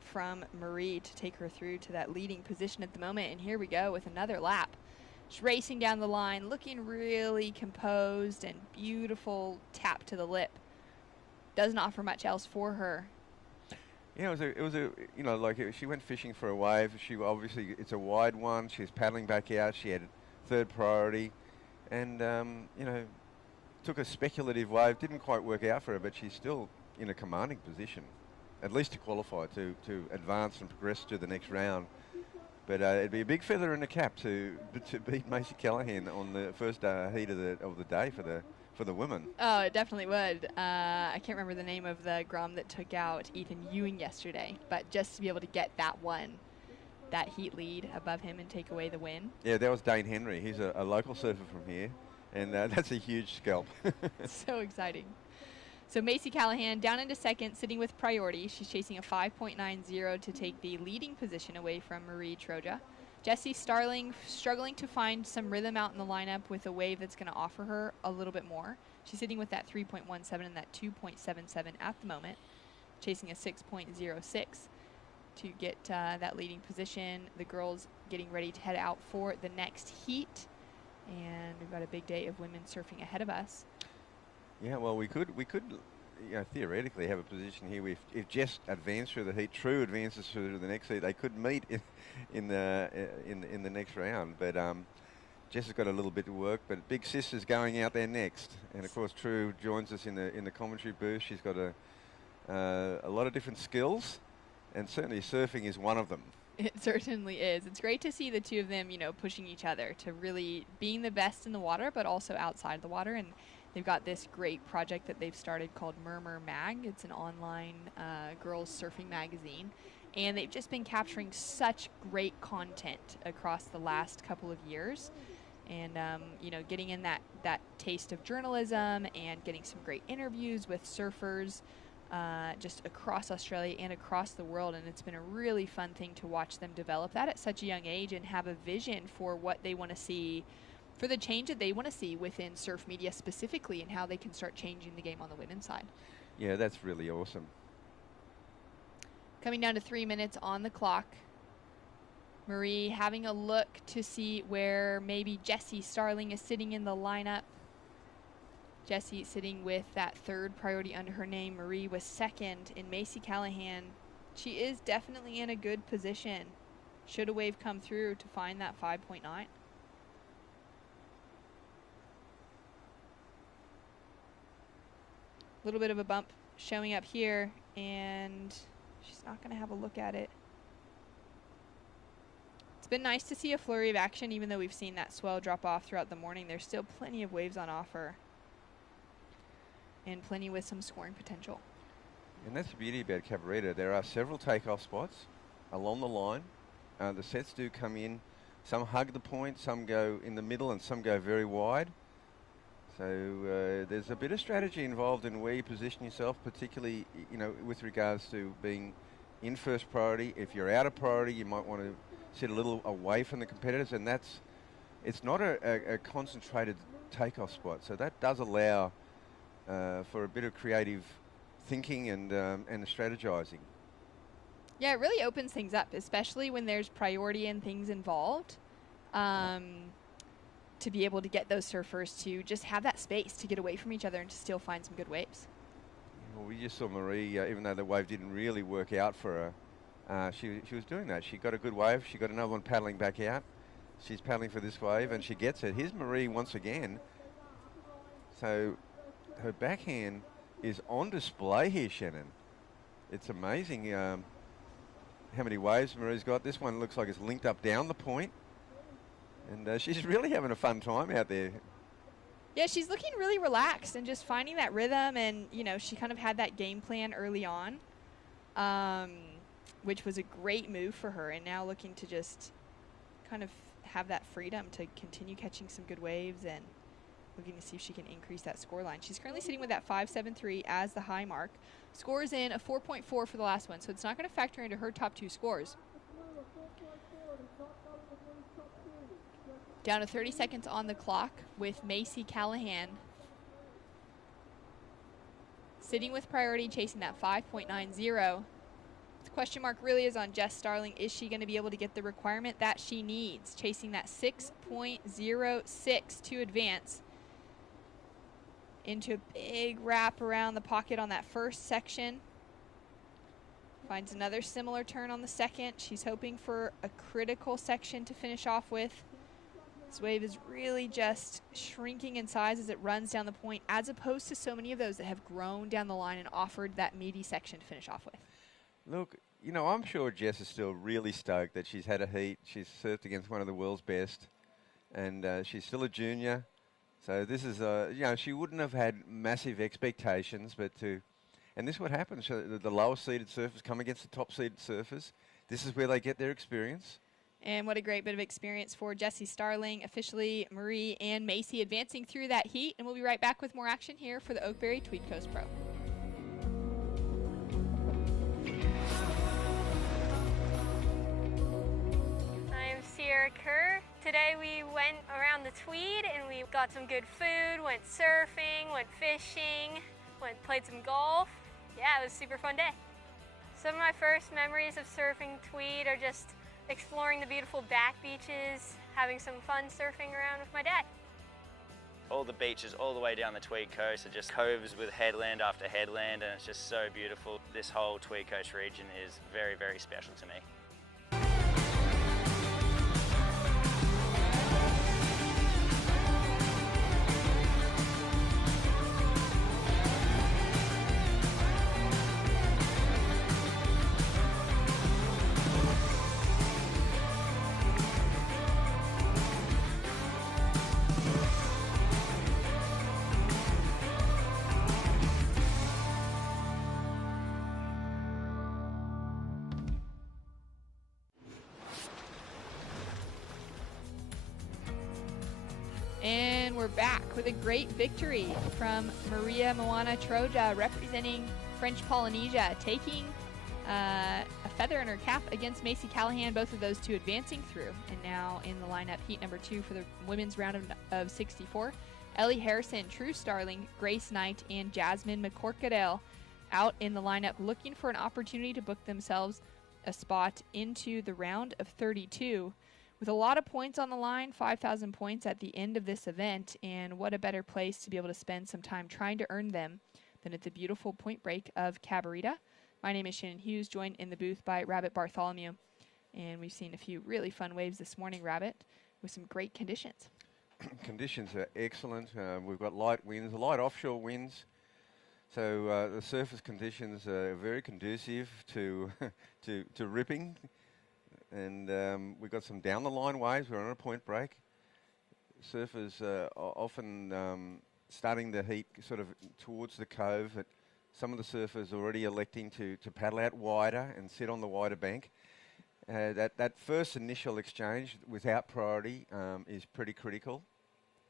from Marie to take her through to that leading position at the moment. And here we go with another lap. She's racing down the line, looking really composed, and beautiful tap to the lip. Doesn't offer much else for her. Yeah, it was a she went fishing for a wave. She obviously, it's a wide one. She was paddling back out. She had third priority, and took a speculative wave. Didn't quite work out for her, but she's still in a commanding position, at least to qualify, to advance and progress to the next round. But it'd be a big feather in the cap to beat Macy Callahan on the first heat of the day for the women. Oh, it definitely would. I can't remember the name of the Grom that took out Ethan Ewing yesterday, but just to be able to get that heat lead above him and take away the win. Yeah, that was Dane Henry. He's a local surfer from here, and that's a huge scalp. So exciting. So Macy Callahan down into second, sitting with priority. She's chasing a 5.90 to take the leading position away from Marie Troja. Jessie Starling struggling to find some rhythm out in the lineup with a wave that's going to offer her a little bit more. She's sitting with that 3.17 and that 2.77 at the moment, chasing a 6.06 to get that leading position. The girls getting ready to head out for the next heat, and we've got a big day of women surfing ahead of us. Yeah, well, we could, theoretically have a position here. If Jess advanced through the heat, True advances through the next heat, they could meet in the next round. But Jess has got a little bit to work. But Big Sister's going out there next, and of course True joins us in the commentary booth. She's got a lot of different skills, and certainly surfing is one of them. It certainly is. It's great to see the two of them, pushing each other to really being the best in the water, but also outside the water. And they've got this great project that they've started called Murmur Mag. It's an online girls surfing magazine. And they've just been capturing such great content across the last couple of years. And, getting in that taste of journalism and getting some great interviews with surfers just across Australia and across the world. And it's been a really fun thing to watch them develop that at such a young age and have a vision for what they want to see, for the change that they want to see within surf media specifically, and how they can start changing the game on the women's side. Yeah, that's really awesome. Coming down to 3 minutes on the clock. Marie having a look to see where maybe Jessie Starling is sitting in the lineup. Jessie sitting with that third priority under her name. Marie was second in Macy Callahan. She is definitely in a good position. Should a wave come through to find that 5.9. Little bit of a bump showing up here, and she's not going to have a look at it. It's been nice to see a flurry of action, even though we've seen that swell drop off throughout the morning. There's still plenty of waves on offer, and plenty with some scoring potential. And that's the beauty about Cabaretta. There are several takeoff spots along the line. The sets do come in. Some hug the point, some go in the middle, and some go very wide. So there's a bit of strategy involved in where you position yourself, particularly with regards to being in first priority. If you're out of priority, you might want to sit a little away from the competitors, and it's not a concentrated takeoff spot. So that does allow for a bit of creative thinking and strategizing. Yeah, it really opens things up, especially when there's priority and things involved. To be able to get those surfers to just have that space to get away from each other and to still find some good waves. Well, we just saw Marie, even though the wave didn't really work out for her, she was doing that. She got a good wave. She got another one paddling back out. She's paddling for this wave, and she gets it. Here's Marie once again. So her backhand is on display here, Shannon. It's amazing how many waves Marie's got. This one looks like it's linked up down the point. And she's really having a fun time out there. Yeah, she's looking really relaxed and just finding that rhythm. And, she kind of had that game plan early on, which was a great move for her. And now looking to just kind of have that freedom to continue catching some good waves and looking to see if she can increase that score line. She's currently sitting with that 5.73 as the high mark. Scores in a 4.4 for the last one, so it's not going to factor into her top two scores. Down to 30 seconds on the clock with Macy Callahan sitting with priority, chasing that 5.90. The question mark really is on Jess Starling. Is she going to be able to get the requirement that she needs? Chasing that 6.06 to advance into a big wrap around the pocket on that first section. Finds another similar turn on the second. She's hoping for a critical section to finish off with. This wave is really just shrinking in size as it runs down the point, as opposed to so many of those that have grown down the line and offered that meaty section to finish off with. Look, I'm sure Jess is still really stoked that she's had a heat. She's surfed against one of the world's best, and she's still a junior. So this is, she wouldn't have had massive expectations, and this is what happens. So the lowest seeded surfers come against the top seeded surfers. This is where they get their experience. And what a great bit of experience for Jessie Starling, officially Marie and Macy advancing through that heat. And we'll be right back with more action here for the Oakberry Tweed Coast Pro. Sierra Kerr. Today we went around the Tweed and we got some good food, went surfing, went fishing, played some golf. Yeah, it was a super fun day. Some of my first memories of surfing Tweed are just exploring the beautiful back beaches, having some fun surfing around with my dad. All the beaches all the way down the Tweed coast are just coves with headland after headland, and it's just so beautiful. This whole Tweed coast region is very, very special to me. And we're back with a great victory from Marie Troja, representing French Polynesia, taking a feather in her cap against Macy Callahan, both of those two advancing through. And now in the lineup, heat number 2 for the women's round of 64, Ellie Harrison, True Starling, Grace Knight, and Jasmine McCorkadale out in the lineup looking for an opportunity to book themselves a spot into the round of 32. With a lot of points on the line, 5,000 points at the end of this event, and what a better place to be able to spend some time trying to earn them than at the beautiful point break of Cabarita. My name is Shannon Hughes, joined in the booth by Rabbit Bartholomew, and we've seen a few really fun waves this morning, Rabbit, with some great conditions. Conditions are excellent. We've got light winds, light offshore winds, so the surface conditions are very conducive to to ripping. And we've got some down the line waves. We're on a point break. Surfers are often starting the heat sort of towards the cove. Some of the surfers are already electing to paddle out wider and sit on the wider bank. That first initial exchange without priority is pretty critical.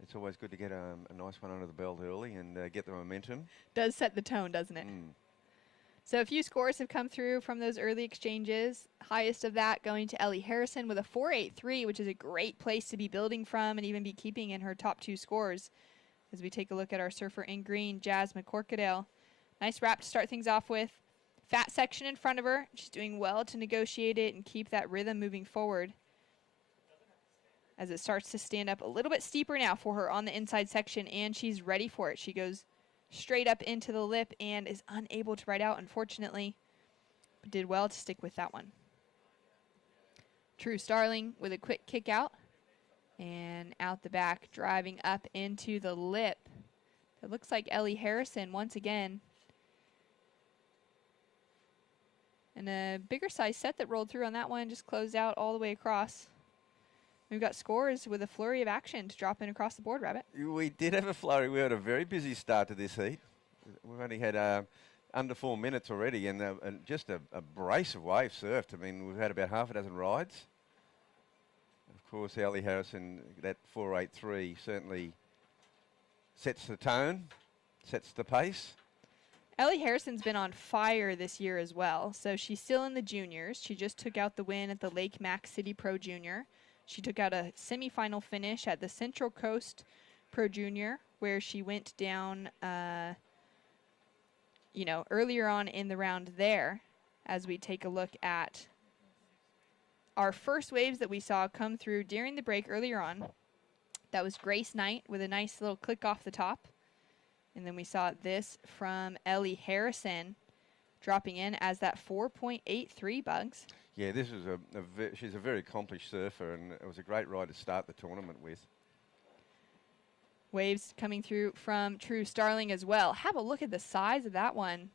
It's always good to get a nice one under the belt early and get the momentum. Does set the tone, doesn't it? So a few scores have come through from those early exchanges. Highest of that going to Ellie Harrison with a 4.83, which is a great place to be building from and even be keeping in her top 2 scores. As we take a look at our surfer in green, Jazz McCorkadale. Nice wrap to start things off with. Fat section in front of her. She's doing well to negotiate it and keep that rhythm moving forward. As it starts to stand up a little bit steeper now for her on the inside section, and she's ready for it. She goes straight up into the lip and is unable to ride out, unfortunately, but did well to stick with that one. True Starling with a quick kick out and out the back, driving up into the lip. It looks like Ellie Harrison once again. And a bigger size set that rolled through on that one, just closed out all the way across. We've got scores with a flurry of action to drop in across the board, Rabbit. We did have a flurry. We had a very busy start to this heat. We've only had under 4 minutes already, and just a brace of waves surfed. I mean, we've had about half a dozen rides. Of course, Ellie Harrison, that 4.83 certainly sets the tone, sets the pace. Ellie Harrison's been on fire this year as well. So she's still in the juniors. She just took out the win at the Lake Mac City Pro Junior. She took out a semifinal finish at the Central Coast Pro Junior, where she went down, earlier on in the round there. As we take a look at our first waves that we saw come through during the break earlier on. That was Grace Knight with a nice little click off the top. And then we saw this from Ellie Harrison dropping in as that 4.83 Bugs. Yeah, this was she's a very accomplished surfer, and it was a great ride to start the tournament with. Waves coming through from True Starling as well. Have a look at the size of that one.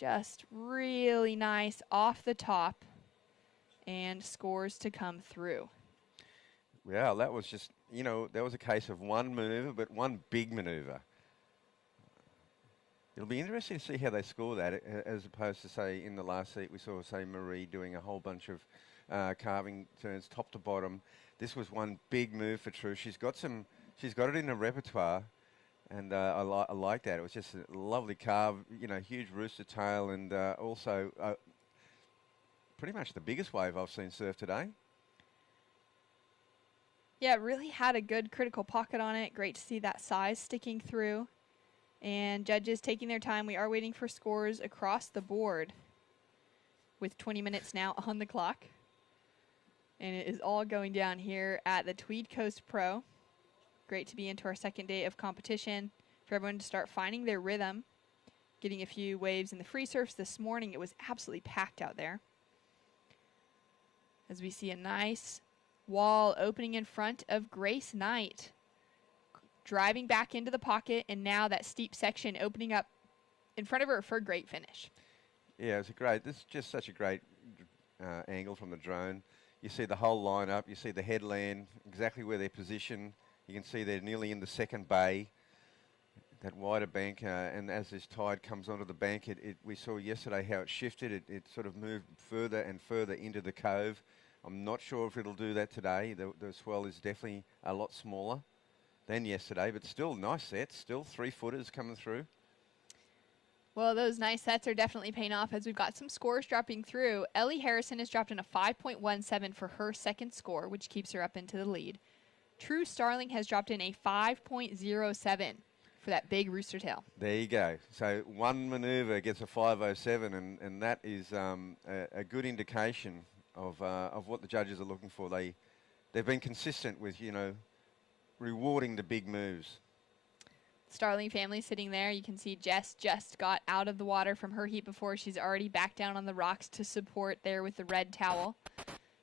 Just really nice off the top, and scores to come through. Yeah, that was just, that was a case of one maneuver, but one big maneuver. It'll be interesting to see how they score that, as opposed to, say, in the last heat we saw, say, Marie doing a whole bunch of carving turns top to bottom. This was one big move for True. She's got it in her repertoire, and I like that. It was just a lovely carve, huge rooster tail, and also pretty much the biggest wave I've seen surf today. Yeah, it really had a good critical pocket on it. Great to see that size sticking through. And judges taking their time. We are waiting for scores across the board with 20 minutes now on the clock. And it is all going down here at the Tweed Coast Pro. Great to be into our second day of competition. For everyone to start finding their rhythm. Getting a few waves in the free surfs this morning. It was absolutely packed out there. As we see a nice wall opening in front of Grace Knight. Driving back into the pocket, and now that steep section opening up in front of her for a great finish. Yeah, this is just such a great angle from the drone. You see the whole lineup, you see the headland, exactly where they're positioned. You can see they're nearly in the second bay, that wider bank, and as this tide comes onto the bank, we saw yesterday how it shifted. It sort of moved further and further into the cove. I'm not sure if it'll do that today. The swell is definitely a lot smaller than yesterday, but still nice sets, still 3-footers coming through. Well, those nice sets are definitely paying off as we've got some scores dropping through. Ellie Harrison has dropped in a 5.17 for her second score, which keeps her up into the lead. True Starling has dropped in a 5.07 for that big rooster tail. There you go. So one maneuver gets a 5.07, and that is a good indication of what the judges are looking for. They've been consistent with, rewarding the big moves. Starling family sitting there. You can see Jess just got out of the water from her heat before. She's already back down on the rocks to support there with the red towel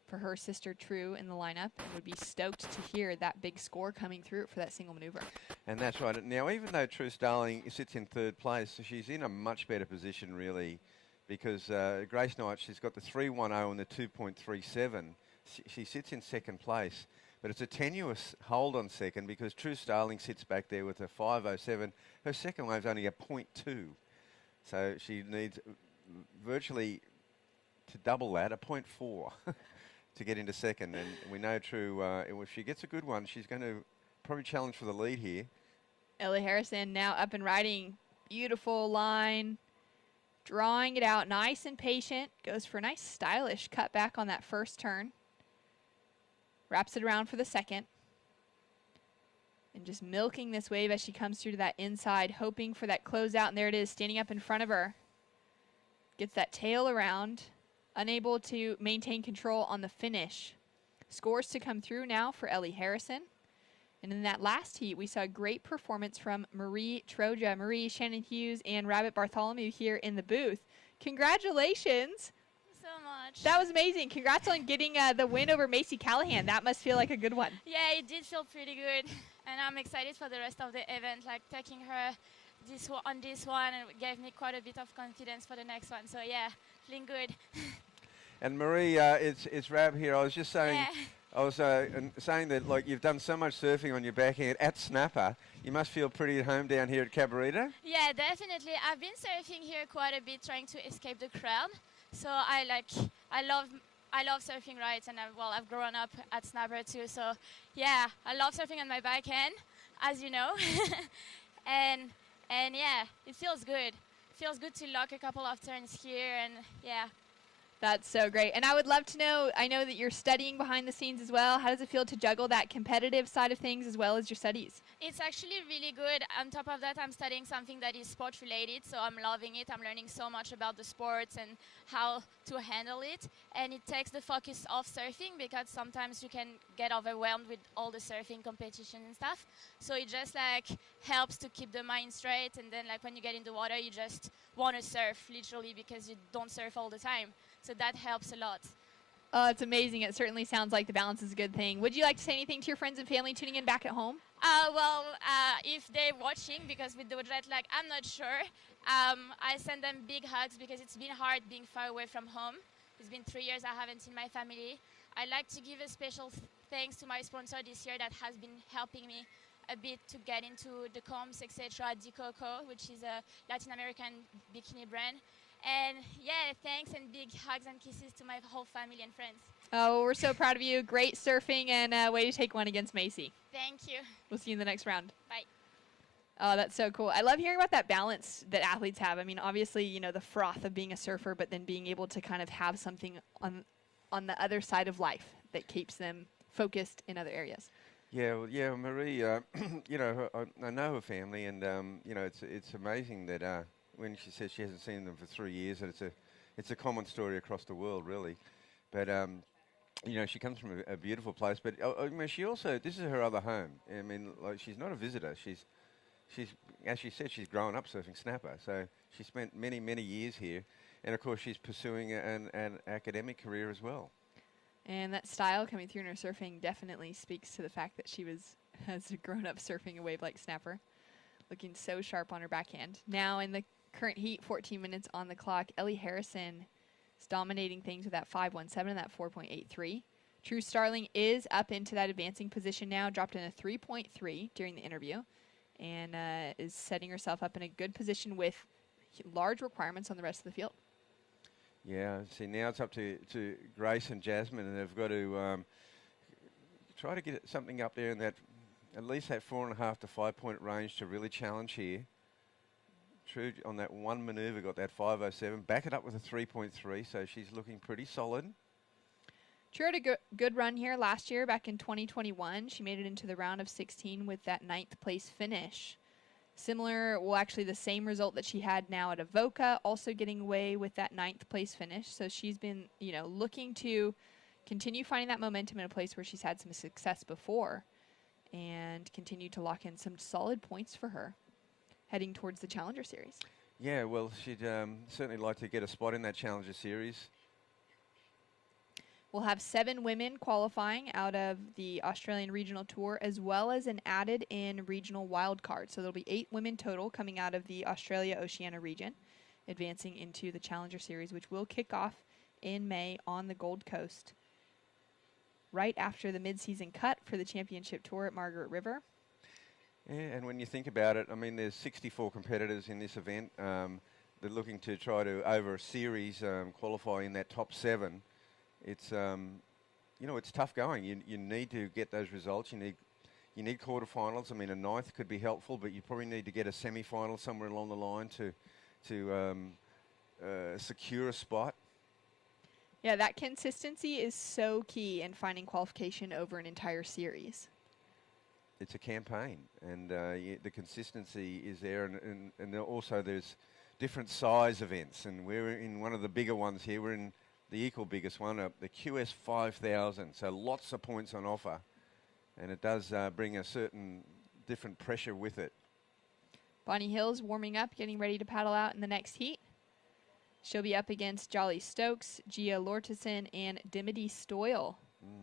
for her sister True in the lineup. And would be stoked to hear that big score coming through for that single maneuver. And that's right. Now, even though True Starling sits in third place, she's in a much better position, really, because Grace Knight, she's got the 3.10 and the 2.37. She sits in second place. But it's a tenuous hold on second because True Starling sits back there with a 5.07. Her second wave's only a 0.2. So she needs virtually to double that, a 0.4, to get into second. And we know True, if she gets a good one, she's going to probably challenge for the lead here. Ellie Harrison now up and riding. Beautiful line. Drawing it out nice and patient. Goes for a nice stylish cut back on that first turn. Wraps it around for the second. And just milking this wave as she comes through to that inside, hoping for that closeout. And there it is, standing up in front of her. Gets that tail around. Unable to maintain control on the finish. Scores to come through now for Ellie Harrison. And in that last heat, we saw a great performance from Marie Troja. Marie, Shannon Hughes, and Rabbit Bartholomew here in the booth. Congratulations. So much. That was amazing. Congrats on getting the win over Macy Callahan. That must feel like a good one. Yeah, it did feel pretty good. And I'm excited for the rest of the event, like taking her on this one, and it gave me quite a bit of confidence for the next one. So yeah, feeling good. And Marie, it's Rab here. I was just saying, I was saying that like you've done so much surfing on your backhand at Snapper. You must feel pretty at home down here at Cabarita. Yeah, definitely. I've been surfing here quite a bit, trying to escape the crowd. So I love surfing rides, and I've grown up at Snapper too. So yeah, I love surfing on my backhand, as you know, and yeah, it feels good. It feels good to lock a couple of turns here, and yeah. That's so great. And I would love to know, I know that you're studying behind the scenes as well. How does it feel to juggle that competitive side of things as well as your studies? It's actually really good. On top of that, I'm studying something that is sport related, so I'm loving it. I'm learning so much about the sports and how to handle it. And it takes the focus off surfing because sometimes you can get overwhelmed with all the surfing competition and stuff. So it just like helps to keep the mind straight. And then like when you get in the water, you just want to surf literally because you don't surf all the time. So that helps a lot. Oh, it's amazing. It certainly sounds like the balance is a good thing. Would you like to say anything to your friends and family tuning in back at home? If they're watching, because with the jet lag, I'm not sure. I send them big hugs because it's been hard being far away from home. It's been 3 years I haven't seen my family. I'd like to give a special thanks to my sponsor this year that has been helping me a bit to get into the comps, etc. Coco, which is a Latin American bikini brand. And yeah, thanks and big hugs and kisses to my whole family and friends. Oh, we're so proud of you. Great surfing and way to take one against Macy. Thank you. We'll see you in the next round. Bye. Oh, that's so cool. I love hearing about that balance that athletes have. I mean, obviously, you know, the froth of being a surfer, but then being able to kind of have something on the other side of life that keeps them focused in other areas. Yeah, Marie. You know, I know her family, and you know, it's amazing that when she says she hasn't seen them for 3 years, that it's a common story across the world, really. But you know, she comes from a beautiful place. But I mean, she also, this is her other home. I mean, like, she's not a visitor. She's as she said, she's grown up surfing snapper. So she spent many years here, and of course, she's pursuing an academic career as well. And that style coming through in her surfing definitely speaks to the fact that she has grown up surfing a wave like snapper, looking so sharp on her backhand. Now in the current heat, 14 minutes on the clock, Ellie Harrison is dominating things with that 5.17 and that 4.83. True Starling is up into that advancing position now, dropped in a 3.3 during the interview, and is setting herself up in a good position with large requirements on the rest of the field. Yeah, see, now it's up to Grace and Jasmine, and they've got to try to get something up there in that, at least that 4.5 to 5 point range to really challenge here. True, on that one manoeuvre, got that 5.07, back it up with a 3.3, so she's looking pretty solid. True had a good run here last year, back in 2021. She made it into the round of 16 with that 9th place finish. Similar, well, actually the same result that she had now at Avoca, also getting away with that 9th place finish. So she's been, you know, looking to continue finding that momentum in a place where she's had some success before and continue to lock in some solid points for her heading towards the Challenger Series. Yeah, well, she'd certainly like to get a spot in that Challenger Series. We'll have 7 women qualifying out of the Australian Regional Tour, as well as an added-in regional wild card. So there'll be 8 women total coming out of the Australia-Oceania region, advancing into the Challenger Series, which will kick off in May on the Gold Coast, right after the mid-season cut for the Championship Tour at Margaret River. Yeah, and when you think about it, I mean, there's 64 competitors in this event. They're looking to try to, over a series, qualify in that top 7. It's you know, it's tough going. You need to get those results. You need quarterfinals. I mean, a 9th could be helpful, but you probably need to get a semi-final somewhere along the line to secure a spot. Yeah, that consistency is so key in finding qualification over an entire series. It's a campaign, and the consistency is there, and also there's different size events, and we're in one of the bigger ones here. We're in the equal biggest one, the QS 5000, so lots of points on offer, and it does bring a certain different pressure with it. Bonnie Hill's warming up, getting ready to paddle out in the next heat. She'll be up against Jolly Stokes, Gia Lortison, and Dimity Stoyle.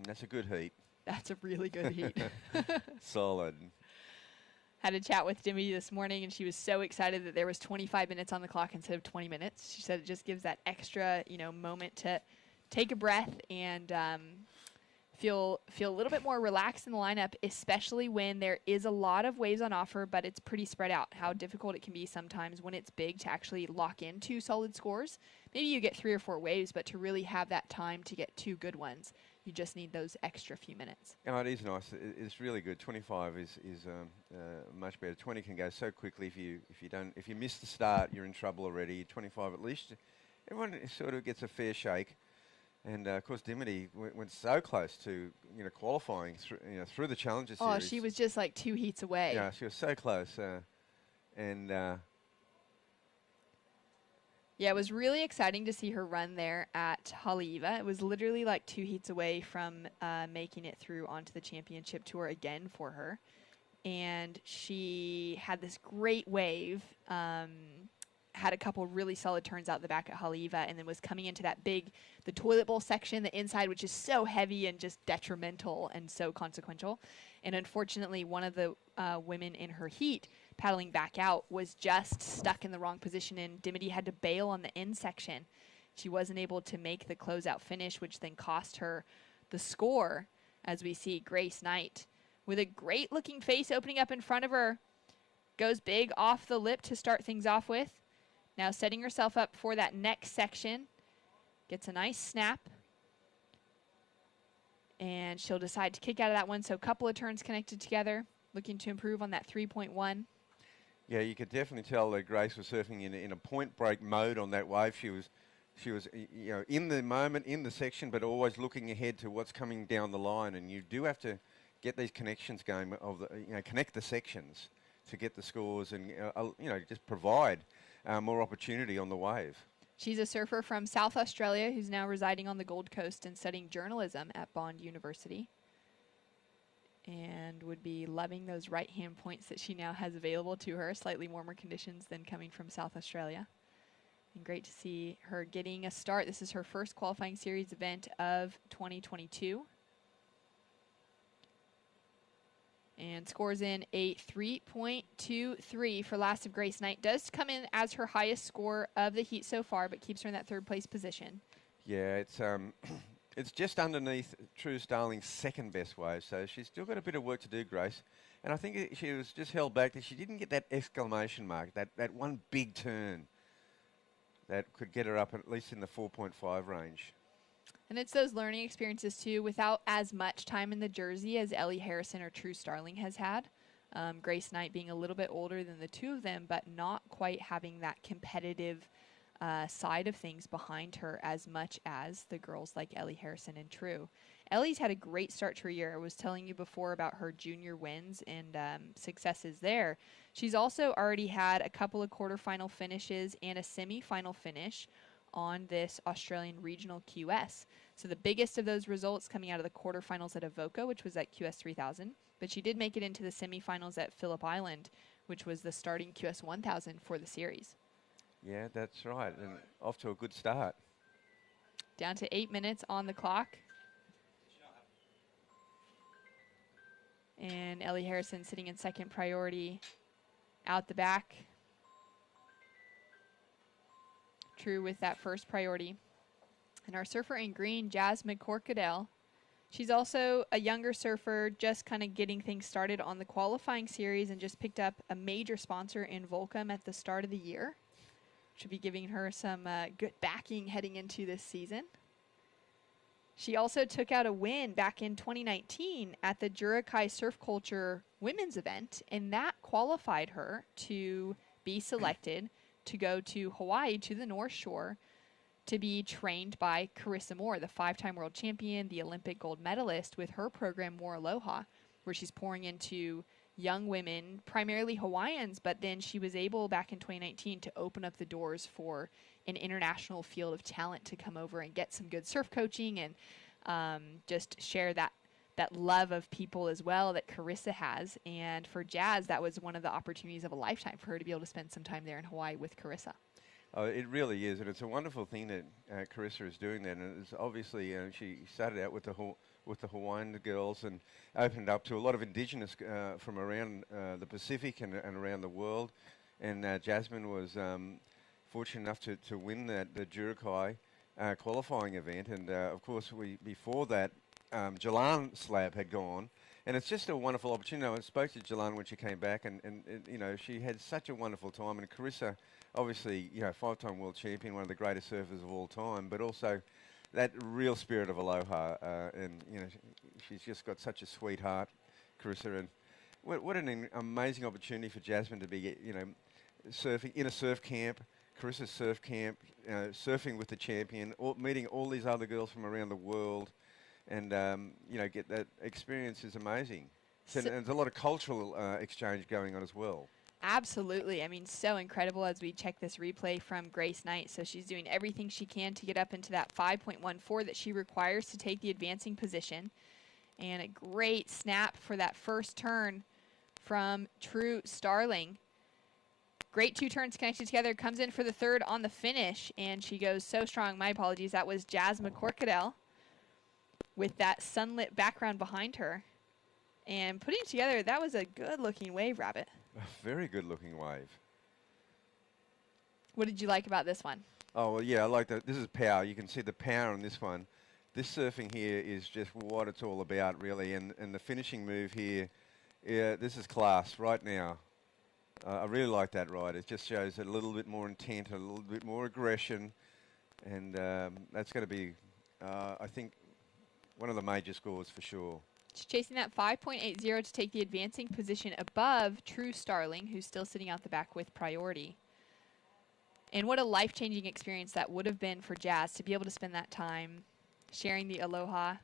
That's a good heat. That's a really good heat. Solid. Had a chat with Dimity this morning, and she was so excited that there was 25 minutes on the clock instead of 20 minutes. She said it just gives that extra, you know, moment to take a breath and feel a little bit more relaxed in the lineup, especially when there is a lot of waves on offer, but it's pretty spread out. How difficult it can be sometimes when it's big to actually lock in 2 solid scores. Maybe you get 3 or 4 waves, but to really have that time to get 2 good ones, you just need those extra few minutes. Oh, it is nice. It's really good. 25 is much better. 20 can go so quickly. If you miss the start, you're in trouble already. 25 at least, everyone sort of gets a fair shake. And of course, Dimity went so close to qualifying through the Challenger Series. Oh, she was just like 2 heats away. Yeah, she was so close. Yeah, it was really exciting to see her run there at Haleiwa. It was literally like 2 heats away from making it through onto the Championship Tour again for her. And she had this great wave, had a couple really solid turns out the back at Haleiwa, and then was coming into that the toilet bowl section, the inside, which is so heavy and just detrimental and so consequential. And unfortunately, one of the women in her heat paddling back out was just stuck in the wrong position, and Dimity had to bail on the end section. She wasn't able to make the closeout finish, which then cost her the score, as we see Grace Knight with a great looking face opening up in front of her. Goes big off the lip to start things off with. Now setting herself up for that next section. Gets a nice snap. And she'll decide to kick out of that one. So a couple of turns connected together. Looking to improve on that 3.1. Yeah, you could definitely tell that Grace was surfing in a point break mode on that wave. She was in the moment, in the section, but always looking ahead to what's coming down the line. And you do have to get these connections going of the, connect the sections to get the scores and, just provide more opportunity on the wave. She's a surfer from South Australia who's now residing on the Gold Coast and studying journalism at Bond University, and would be loving those right-hand points that she now has available to her, slightly warmer conditions than coming from South Australia. And great to see her getting a start. This is her first qualifying series event of 2022. And scores in a 3.23 for last of Grace Knight. Does come in as her highest score of the heat so far, but keeps her in that third place position. Yeah, it's it's just underneath True Starling's second best wave, so she's still got a bit of work to do, Grace. And I think she was just held back that she didn't get that exclamation mark, that one big turn that could get her up at least in the 4.5 range. And it's those learning experiences, too, without as much time in the jersey as Ellie Harrison or True Starling has had. Grace Knight being a little bit older than the two of them, but not quite having that competitive side of things behind her as much as the girls like Ellie Harrison and True. Ellie's had a great start to her year. I was telling you before about her junior wins and successes there. She's also already had a couple of quarterfinal finishes and a semi-final finish on this Australian regional QS. So the biggest of those results coming out of the quarterfinals at Avoca, which was at QS 3000. But she did make it into the semifinals at Phillip Island, which was the starting QS 1000 for the series. Yeah, that's right. And off to a good start. Down to 8 minutes on the clock. And Ellie Harrison sitting in second priority out the back. True with that first priority. And our surfer in green, Jazz McCorkadell. She's also a younger surfer, just kind of getting things started on the qualifying series and just picked up a major sponsor in Volcom at the start of the year. Should be giving her some good backing heading into this season. She also took out a win back in 2019 at the Jurakai Surf Culture women's event, and that qualified her to be selected to go to Hawaii, to the North Shore, to be trained by Carissa Moore, the 5-time world champion, the Olympic gold medalist, with her program More Aloha, where she's pouring into young women, primarily Hawaiians, but then she was able back in 2019 to open up the doors for an international field of talent to come over and get some good surf coaching and just share that love of people as well that Carissa has. And for Jazz, that was one of the opportunities of a lifetime for her to be able to spend some time there in Hawaii with Carissa. Oh, it really is, and it's a wonderful thing that Carissa is doing that. And it's obviously she started out with the Hawaiian girls and opened up to a lot of Indigenous from around the Pacific and around the world. And Jasmine was fortunate enough to win the Jurakai qualifying event. And of course, before that, Jalan Slab had gone. And it's just a wonderful opportunity. I spoke to Jalan when she came back, and she had such a wonderful time. And Carissa, obviously, 5-time world champion, one of the greatest surfers of all time, but also that real spirit of aloha. And she's just got such a sweetheart, Carissa. And what an amazing opportunity for Jasmine to be, surfing in a surf camp, Carissa's surf camp, surfing with the champion, meeting all these other girls from around the world. And, get that experience is amazing. And there's a lot of cultural exchange going on as well. Absolutely. I mean, so incredible as we check this replay from Grace Knight. So she's doing everything she can to get up into that 5.14 that she requires to take the advancing position. And a great snap for that first turn from True Starling. Great 2 turns connected together. Comes in for the third on the finish. And she goes so strong. My apologies. That was Jazz McCorkadell with that sunlit background behind her. And putting it together, that was a good-looking wave, Rabbit. A very good-looking wave. What did you like about this one? Oh, well, yeah, I like that. This is power. You can see the power on this one. This surfing here is just what it's all about, really. And the finishing move here, yeah, this is class right now. I really like that ride. It just shows a little bit more intent, a little bit more aggression. And that's going to be, I think, one of the major scores for sure. She's chasing that 5.80 to take the advancing position above True Starling, who's still sitting out the back with priority. And what a life-changing experience that would have been for Jazz to be able to spend that time sharing the aloha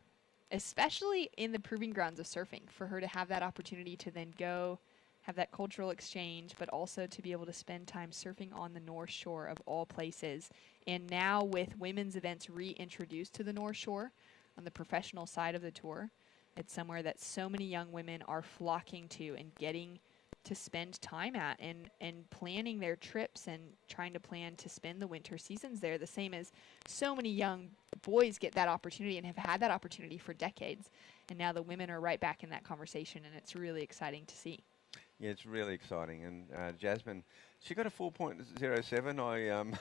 especially in the proving grounds of surfing, for her to have that opportunity to then go have that cultural exchange, but also to be able to spend time surfing on the North Shore of all places. And now with women's events reintroduced to the North Shore on the professional side of the tour, it's somewhere that so many young women are flocking to and getting to spend time at and planning their trips and trying to plan to spend the winter seasons there, the same as so many young boys get that opportunity and have had that opportunity for decades. And now the women are right back in that conversation, and it's really exciting to see. Yeah, it's really exciting. And Jasmine, she got a 4.07.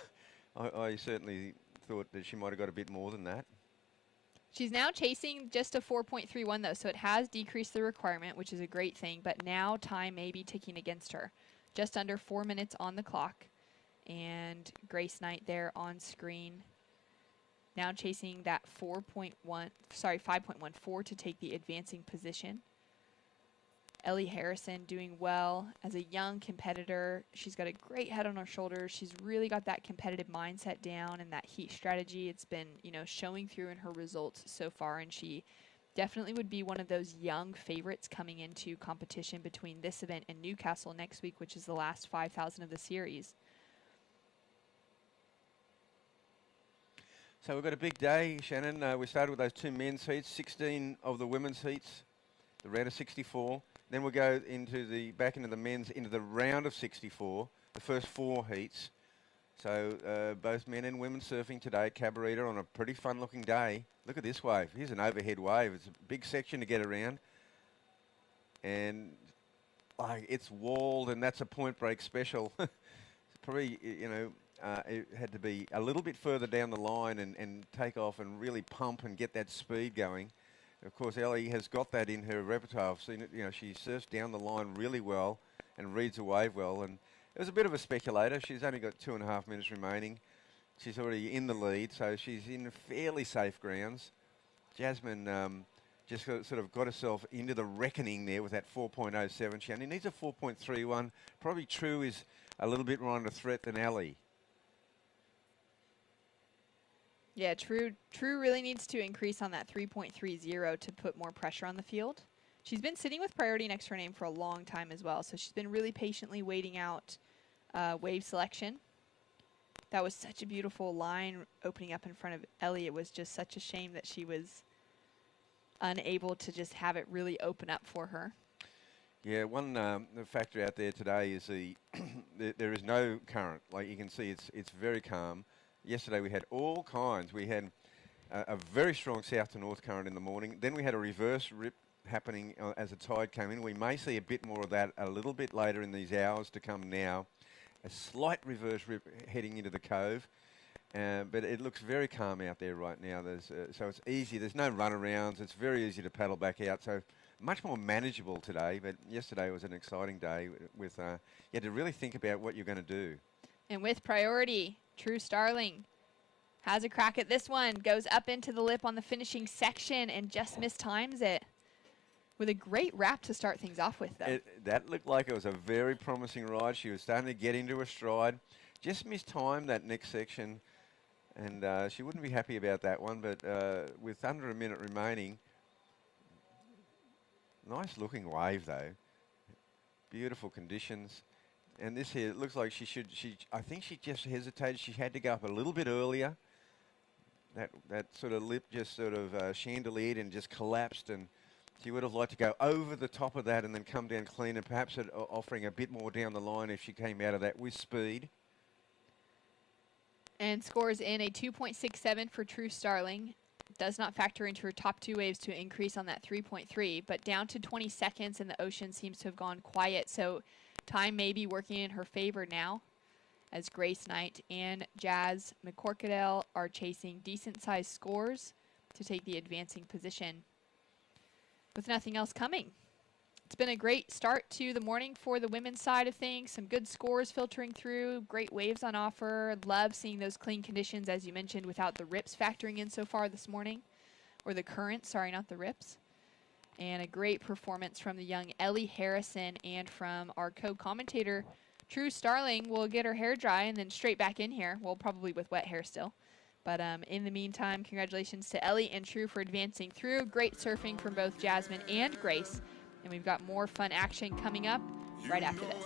I certainly thought that she might have got a bit more than that. She's now chasing just a 4.31, though, so it has decreased the requirement, which is a great thing, but now time may be ticking against her. Just under 4 minutes on the clock, and Grace Knight there on screen. Now chasing that 5.14 to take the advancing position. Ellie Harrison doing well as a young competitor. She's got a great head on her shoulders. She's really got that competitive mindset down and that heat strategy. It's been, showing through in her results so far, and she definitely would be one of those young favorites coming into competition between this event and Newcastle next week, which is the last 5,000 of the series. So we've got a big day, Shannon. We started with those 2 men's heats, 16 of the women's heats, the round of 64. Then we'll go back into the men's, into the round of 64, the first 4 heats. So both men and women surfing today at Cabarita on a pretty fun-looking day. Look at this wave. Here's an overhead wave. It's a big section to get around. And it's walled, and that's a point break special. It's probably, it had to be a little bit further down the line and take off and really pump and get that speed going. Of course, Ellie has got that in her repertoire. I've seen it. She surfs down the line really well and reads a wave well. And it was a bit of a speculator. She's only got 2.5 minutes remaining. She's already in the lead, so she's in fairly safe grounds. Jasmine just sort of got herself into the reckoning there with that 4.07. She only needs a 4.31. Probably True is a little bit more under threat than Ellie. Yeah, True really needs to increase on that 3.30 to put more pressure on the field. She's been sitting with priority next to her name for a long time as well, so she's been really patiently waiting out wave selection. That was such a beautiful line opening up in front of Ellie. It was just such a shame that she was unable to just have it really open up for her. Yeah, one factor out there today is there is no current. Like you can see, it's very calm. Yesterday we had all kinds. We had a very strong south to north current in the morning. Then we had a reverse rip happening as the tide came in. We may see a bit more of that a little bit later in these hours to come now. A slight reverse rip heading into the cove. But it looks very calm out there right now. So it's easy. There's no runarounds. It's very easy to paddle back out. So much more manageable today. But yesterday was an exciting day with you had to really think about what you're going to do. And with priority, True Starling has a crack at this one. Goes up into the lip on the finishing section and just mistimes it. With a great wrap to start things off with, though. That looked like it was a very promising ride. She was starting to get into her stride. Just mistimed that next section. And she wouldn't be happy about that one. But with under a minute remaining, nice looking wave, though. Beautiful conditions. And this here, it looks like I think she just hesitated. She had to go up a little bit earlier. That sort of lip just sort of chandeliered and just collapsed, and she would have liked to go over the top of that and then come down clean, and perhaps offering a bit more down the line if she came out of that with speed. And scores in a 2.67 for True Starling. Does not factor into her top 2 waves to increase on that 3.3, but down to 20 seconds, and the ocean seems to have gone quiet. So time may be working in her favor now, as Grace Knight and Jazz McCorkadale are chasing decent-sized scores to take the advancing position with nothing else coming. It's been a great start to the morning for the women's side of things. Some good scores filtering through, great waves on offer. Love seeing those clean conditions, as you mentioned, without the rips factoring in so far this morning. Or the current, sorry, not the rips. And a great performance from the young Ellie Harrison and from our co-commentator, True Starling. Will get her hair dry and then straight back in here. Well, probably with wet hair still. But in the meantime, congratulations to Ellie and True for advancing through. Great surfing from both Jasmine and Grace. And we've got more fun action coming up right after this.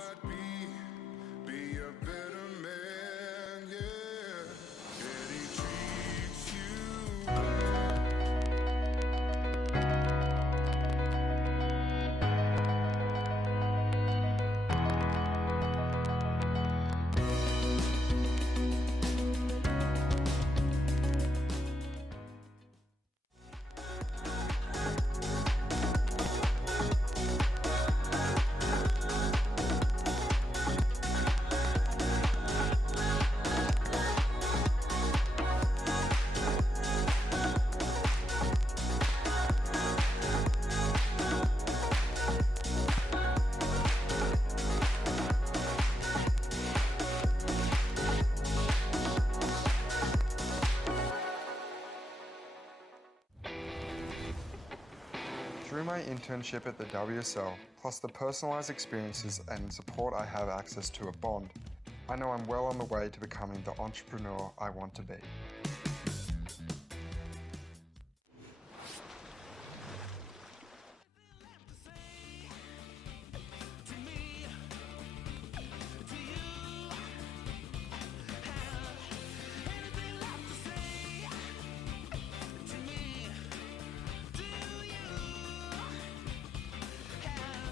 Through my internship at the WSL, plus the personalised experiences and support I have access to a bond, I know I'm well on the way to becoming the entrepreneur I want to be.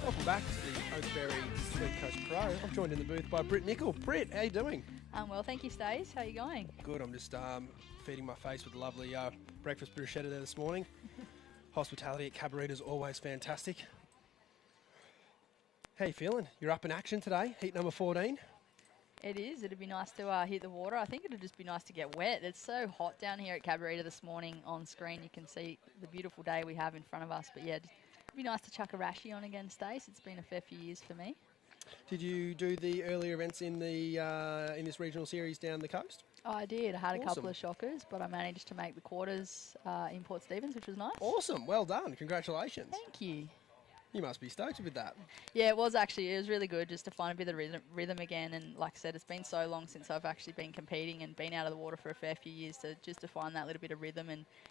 Welcome back to the Oakberry Tweed Coast Pro. I'm joined in the booth by Britt Nicol. Britt, how you doing? Well, thank you, Stace. How are you going? Good. I'm just feeding my face with the lovely breakfast bruschetta there this morning. Hospitality at Cabaret is always fantastic. How you feeling? You're up in action today, heat number 14. It is. It'd be nice to hit the water. I think it'd just be nice to get wet. It's so hot down here at Cabaret this morning. On screen, you can see the beautiful day we have in front of us. But yeah, it'd be nice to chuck a rashie on again, Stace. It's been a fair few years for me. Did you do the earlier events in the in this regional series down the coast? I did. I had a Awesome. couple of shockers, but I managed to make the quarters in Port Stephens, which was nice. Awesome. Well done. Congratulations. Thank you. You must be stoked with that. Yeah, it was actually. It was really good just to find a bit of rhythm again. And like I said, it's been so long since I've actually been competing and been out of the water for a fair few years to find that little bit of rhythm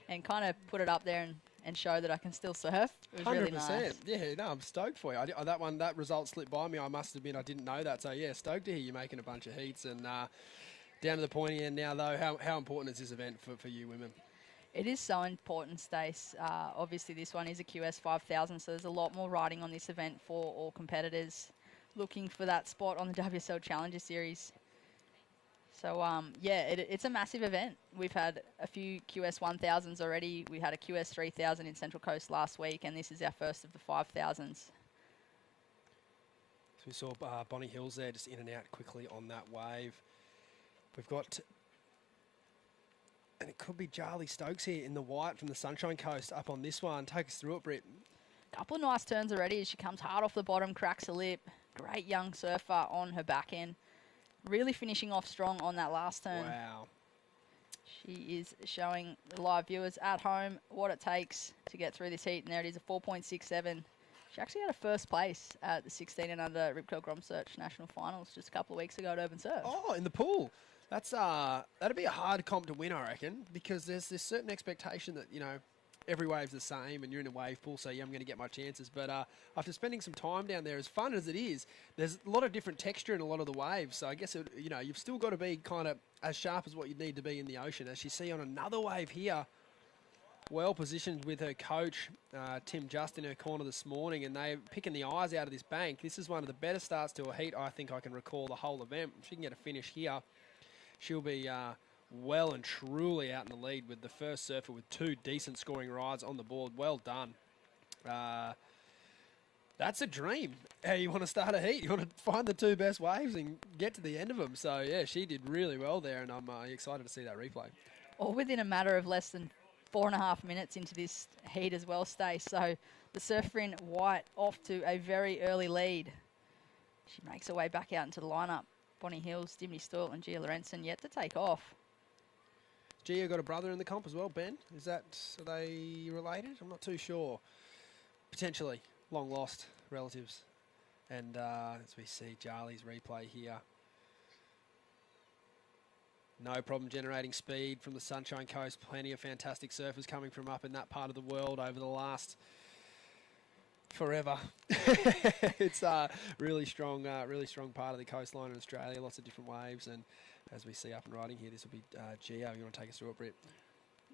and kind of put it up there and show that I can still surf. It was really nice. Yeah, no, I'm stoked for you. That result slipped by me. I must admit I didn't know that. So yeah, stoked to hear you making a bunch of heats and down to the pointy end now though. How important is this event for you women? It is so important, Stace. Obviously, this one is a QS 5000, so there's a lot more riding on this event for all competitors looking for that spot on the WSL Challenger Series. So, yeah, it's a massive event. We've had a few QS 1000s already. We had a QS 3000 in Central Coast last week, and this is our first of the 5000s. So we saw Bonnie Hills there just in and out quickly on that wave. We've got... And it could be Charlie Stokes here in the white from the Sunshine Coast up on this one. Take us through it, Britt. Couple of nice turns already as she comes hard off the bottom, cracks a lip. Great young surfer on her back end. Really finishing off strong on that last turn. Wow. She is showing the live viewers at home what it takes to get through this heat. And there it is, a 4.67. She actually had a first place at the 16 and under Rip Curl Grom Search National Finals just a couple of weeks ago at Urban Surf. Oh, in the pool. That's that'd be a hard comp to win, I reckon, because there's this certain expectation that, you know, every wave's the same and you're in a wave pool, so yeah, I'm going to get my chances. But after spending some time down there, as fun as it is, there's a lot of different texture in a lot of the waves. So I guess, you know, you've still got to be kind of as sharp as what you need to be in the ocean. As you see on another wave here, well positioned with her coach, Tim Just, in her corner this morning, and they're picking the eyes out of this bank. This is one of the better starts to a heat I think I can recall the whole event. If she can get a finish here, she'll be well and truly out in the lead with the first surfer with two decent scoring rides on the board. Well done. That's a dream. How you want to start a heat. You want to find the two best waves and get to the end of them. So, yeah, she did really well there, and I'm excited to see that replay. All within a matter of less than 4.5 minutes into this heat as well, Stace. So the surfer in white off to a very early lead. She makes her way back out into the lineup. Bonnie Hills, Dimity Stoyle and Gia Lorenzen yet to take off. Gia got a brother in the comp as well, Ben. Are they related? I'm not too sure. Potentially long lost relatives. And as we see Charlie's replay here. No problem generating speed from the Sunshine Coast. Plenty of fantastic surfers coming from up in that part of the world over the last forever. It's a really strong part of the coastline in Australia. Lots of different waves, and as we see up and riding here, this will be Gio. You want to take us through it, Britt?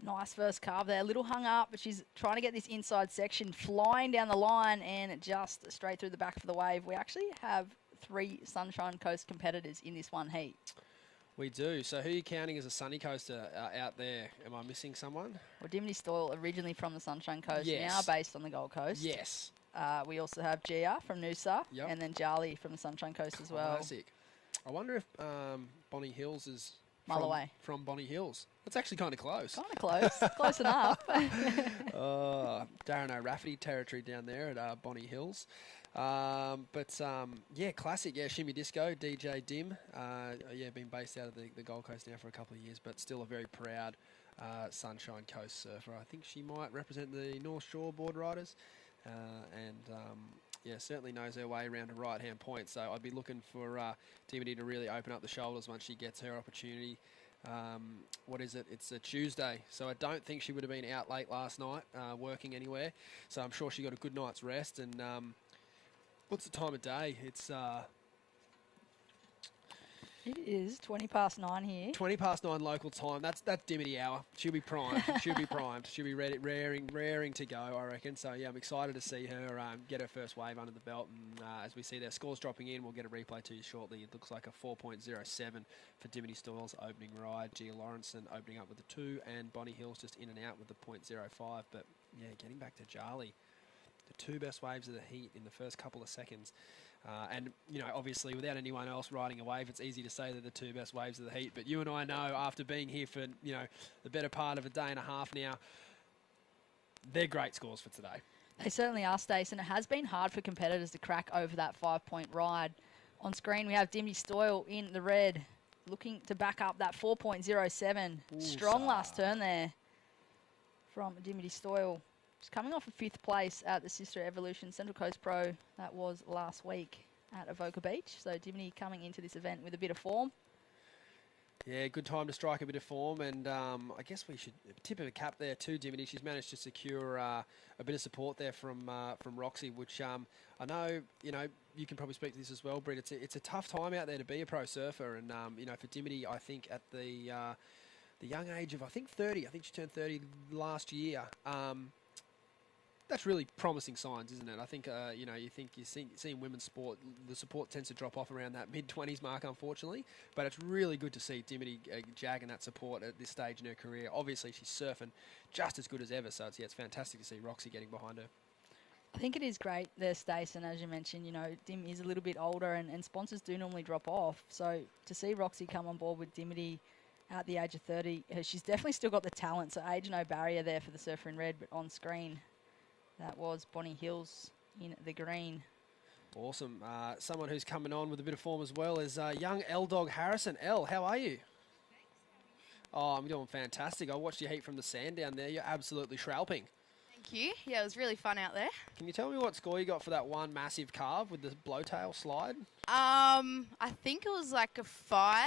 Nice first carve there. A little hung up, but she's trying to get this inside section flying down the line and just straight through the back of the wave. We actually have 3 Sunshine Coast competitors in this one heat. We do. So who are you counting as a sunny coaster out there? Am I missing someone? Well, Dimity Stoyle, originally from the Sunshine Coast, Yes. now based on the Gold Coast. Yes. We also have Gia from Noosa, Yep. and then Charlie from the Sunshine Coast as well. Classic. I wonder if Bonnie Hills is Mile away. from Bonnie Hills. That's actually kind of close. Kind of close. Close enough. Darren O'Rafferty territory down there at Bonnie Hills. Yeah, classic. Yeah, Shimmy Disco, DJ Dim. Been based out of the Gold Coast now for a couple of years, but still a very proud Sunshine Coast surfer. I think she might represent the North Shore board riders. Certainly knows her way around a right-hand point. So I'd be looking for Dimity to really open up the shoulders once she gets her opportunity. What is it? It's a Tuesday, so I don't think she would have been out late last night working anywhere. So I'm sure she got a good night's rest. And what's the time of day? It's It is 20 past 9 here. 20 past 9 local time. That's Dimity hour. She'll be primed. She'll be primed. She'll be ready, raring to go, I reckon. So, yeah, I'm excited to see her get her first wave under the belt. And as we see their scores dropping in, we'll get a replay to you shortly. It looks like a 4.07 for Dimity Stoyle's opening ride. Gia Lawrenson opening up with the 2, and Bonnie Hills just in and out with the 0.05. But, yeah, getting back to Charlie. The 2 best waves of the heat in the first couple of seconds. Obviously, without anyone else riding a wave, it's easy to say they're the 2 best waves of the heat. But you and I know, after being here for, the better part of a day and a half now, they're great scores for today. They certainly are, Stace, and it has been hard for competitors to crack over that 5-point ride. On screen, we have Dimity Stoyle in the red, looking to back up that 4.07. Strong last turn there from Dimity Stoyle. She's coming off a 5th place at the Sister Evolution Central Coast Pro. That was last week at Avoca Beach. So Dimity coming into this event with a bit of form. Yeah, good time to strike a bit of form, and I guess we should tip of a cap there to Dimity. She's managed to secure a bit of support there from Roxy, which I know, you can probably speak to this as well, Britt. It's a tough time out there to be a pro surfer, and for Dimity, I think at the young age of 30, I think she turned 30 last year. That's really promising signs, isn't it? I think, you think you're seeing women's sport, the support tends to drop off around that mid-20s mark, unfortunately. But it's really good to see Dimity jagging that support at this stage in her career. Obviously, she's surfing just as good as ever, so it's fantastic to see Roxy getting behind her. I think it is great there, Stace, and as you mentioned, Dim is a little bit older, and sponsors do normally drop off. So to see Roxy come on board with Dimity at the age of 30, she's definitely still got the talent, so age no barrier there for the surfer in red, but on screen, that was Bonnie Hills in the green. Awesome. Someone who's coming on with a bit of form as well is young L-Dog Harrison. L, how are you? Oh, I'm doing fantastic. I watched your heat from the sand down there. You're absolutely shrouping. Thank you. Yeah, it was really fun out there. Can you tell me what score you got for that one massive carve with the blowtail slide? I think it was like a 5.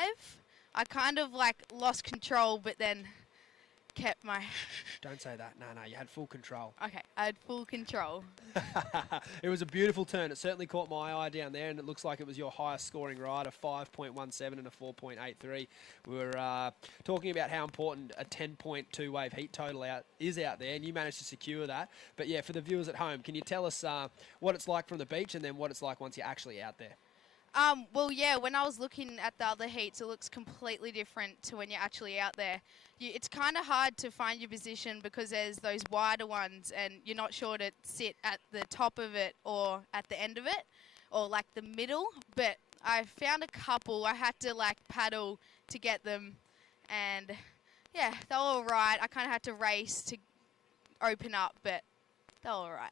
I kind of lost control, but then kept my... Don't say that. No, you had full control. Okay, I had full control. It was a beautiful turn. It certainly caught my eye down there, and it looks like it was your highest scoring ride, a 5.17 and a 4.83. We were talking about how important a 10.2 wave heat total is out there, and you managed to secure that. But yeah, for the viewers at home, can you tell us what it's like from the beach and then what it's like once you're actually out there? Well, yeah, when I was looking at the other heats, it looks completely different to when you're actually out there. It's kind of hard to find your position because there's those wider ones and you're not sure to sit at the top of it or at the end of it or the middle. But I found a couple. I had to paddle to get them, and yeah, they were all right. I kind of had to race to open up, but they were all right.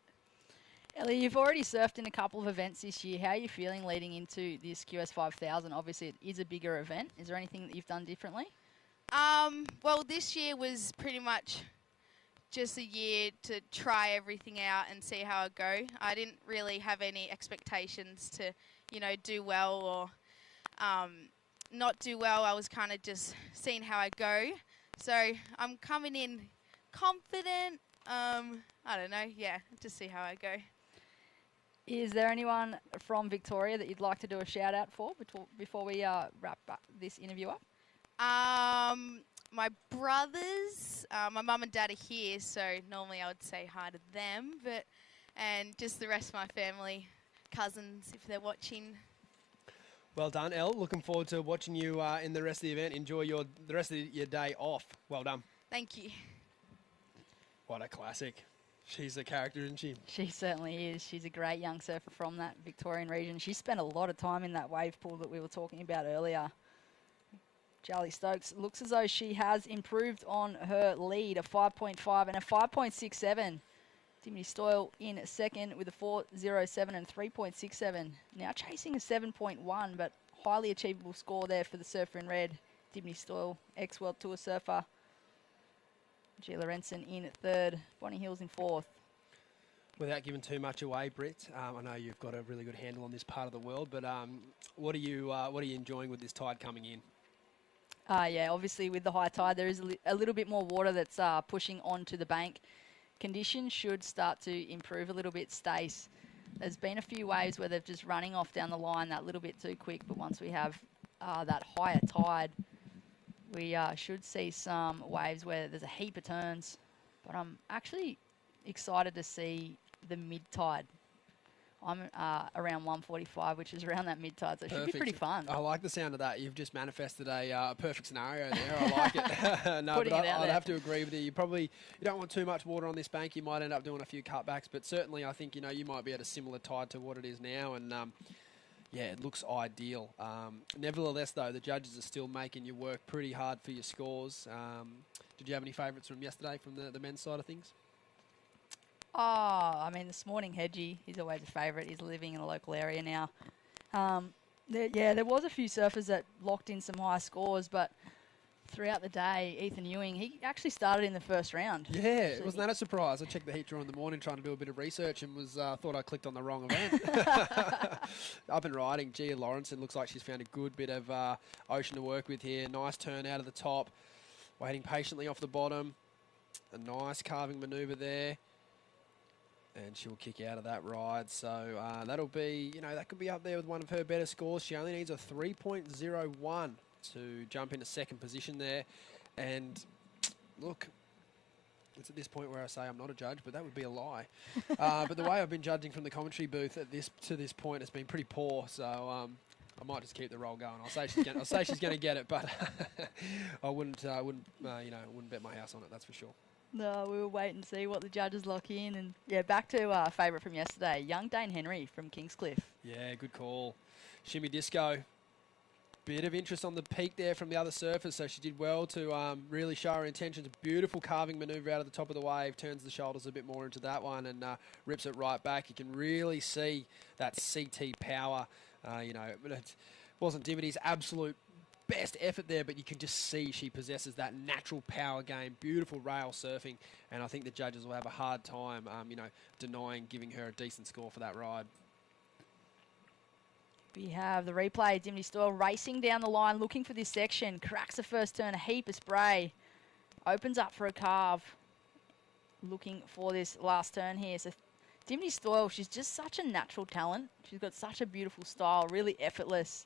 Ellie, you've already surfed in a couple of events this year. How are you feeling leading into this QS 5000? Obviously, it is a bigger event. Is there anything that you've done differently? Well, this year was pretty much just a year to try everything out and see how it go. I didn't really have any expectations to, do well or not do well. I was kind of just seeing how I go. So I'm coming in confident. I don't know. Yeah, just see how I go. Is there anyone from Victoria that you'd like to do a shout out for before we wrap up this interview up? My brothers, my mum and dad are here, so normally I would say hi to them, and just the rest of my family, cousins, if they're watching. Well done, Elle. Looking forward to watching you in the rest of the event. Enjoy the rest of your day off. Well done. Thank you. What a classic. She's a character, isn't she? She certainly is. She's a great young surfer from that Victorian region. She spent a lot of time in that wave pool that we were talking about earlier. Charlie Stokes looks as though she has improved on her lead, a 5.5 and a 5.67. Dimity Stoyle in second with a 4.07 and 3.67. Now chasing a 7.1, but highly achievable score there for the surfer in red. Dimity Stoyle, ex-World Tour surfer. G. Lorenzen in third, Bonnie Hills in fourth. Without giving too much away, Britt, I know you've got a really good handle on this part of the world, but what are you enjoying with this tide coming in? Yeah, obviously with the high tide, there is a little bit more water that's pushing onto the bank. Conditions should start to improve a little bit. Stace, there's been a few waves where they're just running off down the line that little bit too quick, but once we have that higher tide, we should see some waves where there's a heap of turns. But I'm actually excited to see the mid-tide. I'm around 145, which is around that mid-tide, so it should be pretty fun. I like the sound of that. You've just manifested a perfect scenario there. I like it. No, but I'd have to agree with you. You don't want too much water on this bank. You might end up doing a few cutbacks, but certainly I think you might be at a similar tide to what it is now, and yeah, it looks ideal. Nevertheless, though, the judges are still making you work pretty hard for your scores. Did you have any favourites from yesterday from the men's side of things? Oh, I mean, this morning, Hedgie, he's always a favourite. He's living in the local area now. There was a few surfers that locked in some high scores, but throughout the day, Ethan Ewing, he actually started in the first round. Yeah, wasn't that a surprise? I checked the heat draw in the morning trying to do a bit of research and thought I clicked on the wrong event. Up and riding, Gia Lawrenson looks like she's found a good bit of ocean to work with here. Nice turn out of the top, waiting patiently off the bottom. A nice carving manoeuvre there. And she'll kick out of that ride. So that'll be, that could be up there with one of her better scores. She only needs a 3.01 to jump into second position there. And look, it's at this point where I say I'm not a judge, but that would be a lie. But the way I've been judging from the commentary booth to this point has been pretty poor. So I might just keep the roll going. I'll say she's going to get it, but I wouldn't bet my house on it. That's for sure. No, we will wait and see what the judges lock in. And yeah, back to our favourite from yesterday, young Dane Henry from Kingscliff. Yeah, good call. Shimmy Disco. Bit of interest on the peak there from the other surfers, so she did well to really show her intentions. Beautiful carving manoeuvre out of the top of the wave, turns the shoulders a bit more into that one and rips it right back. You can really see that CT power. But it wasn't Dimity's absolute best effort there, but you can just see she possesses that natural power game, beautiful rail surfing, and I think the judges will have a hard time, denying giving her a decent score for that ride. We have the replay. Dimity Stoyle racing down the line, looking for this section. Cracks the first turn, a heap of spray. Opens up for a carve. Looking for this last turn here. So Dimity Stoyle, she's just such a natural talent. She's got such a beautiful style, really effortless.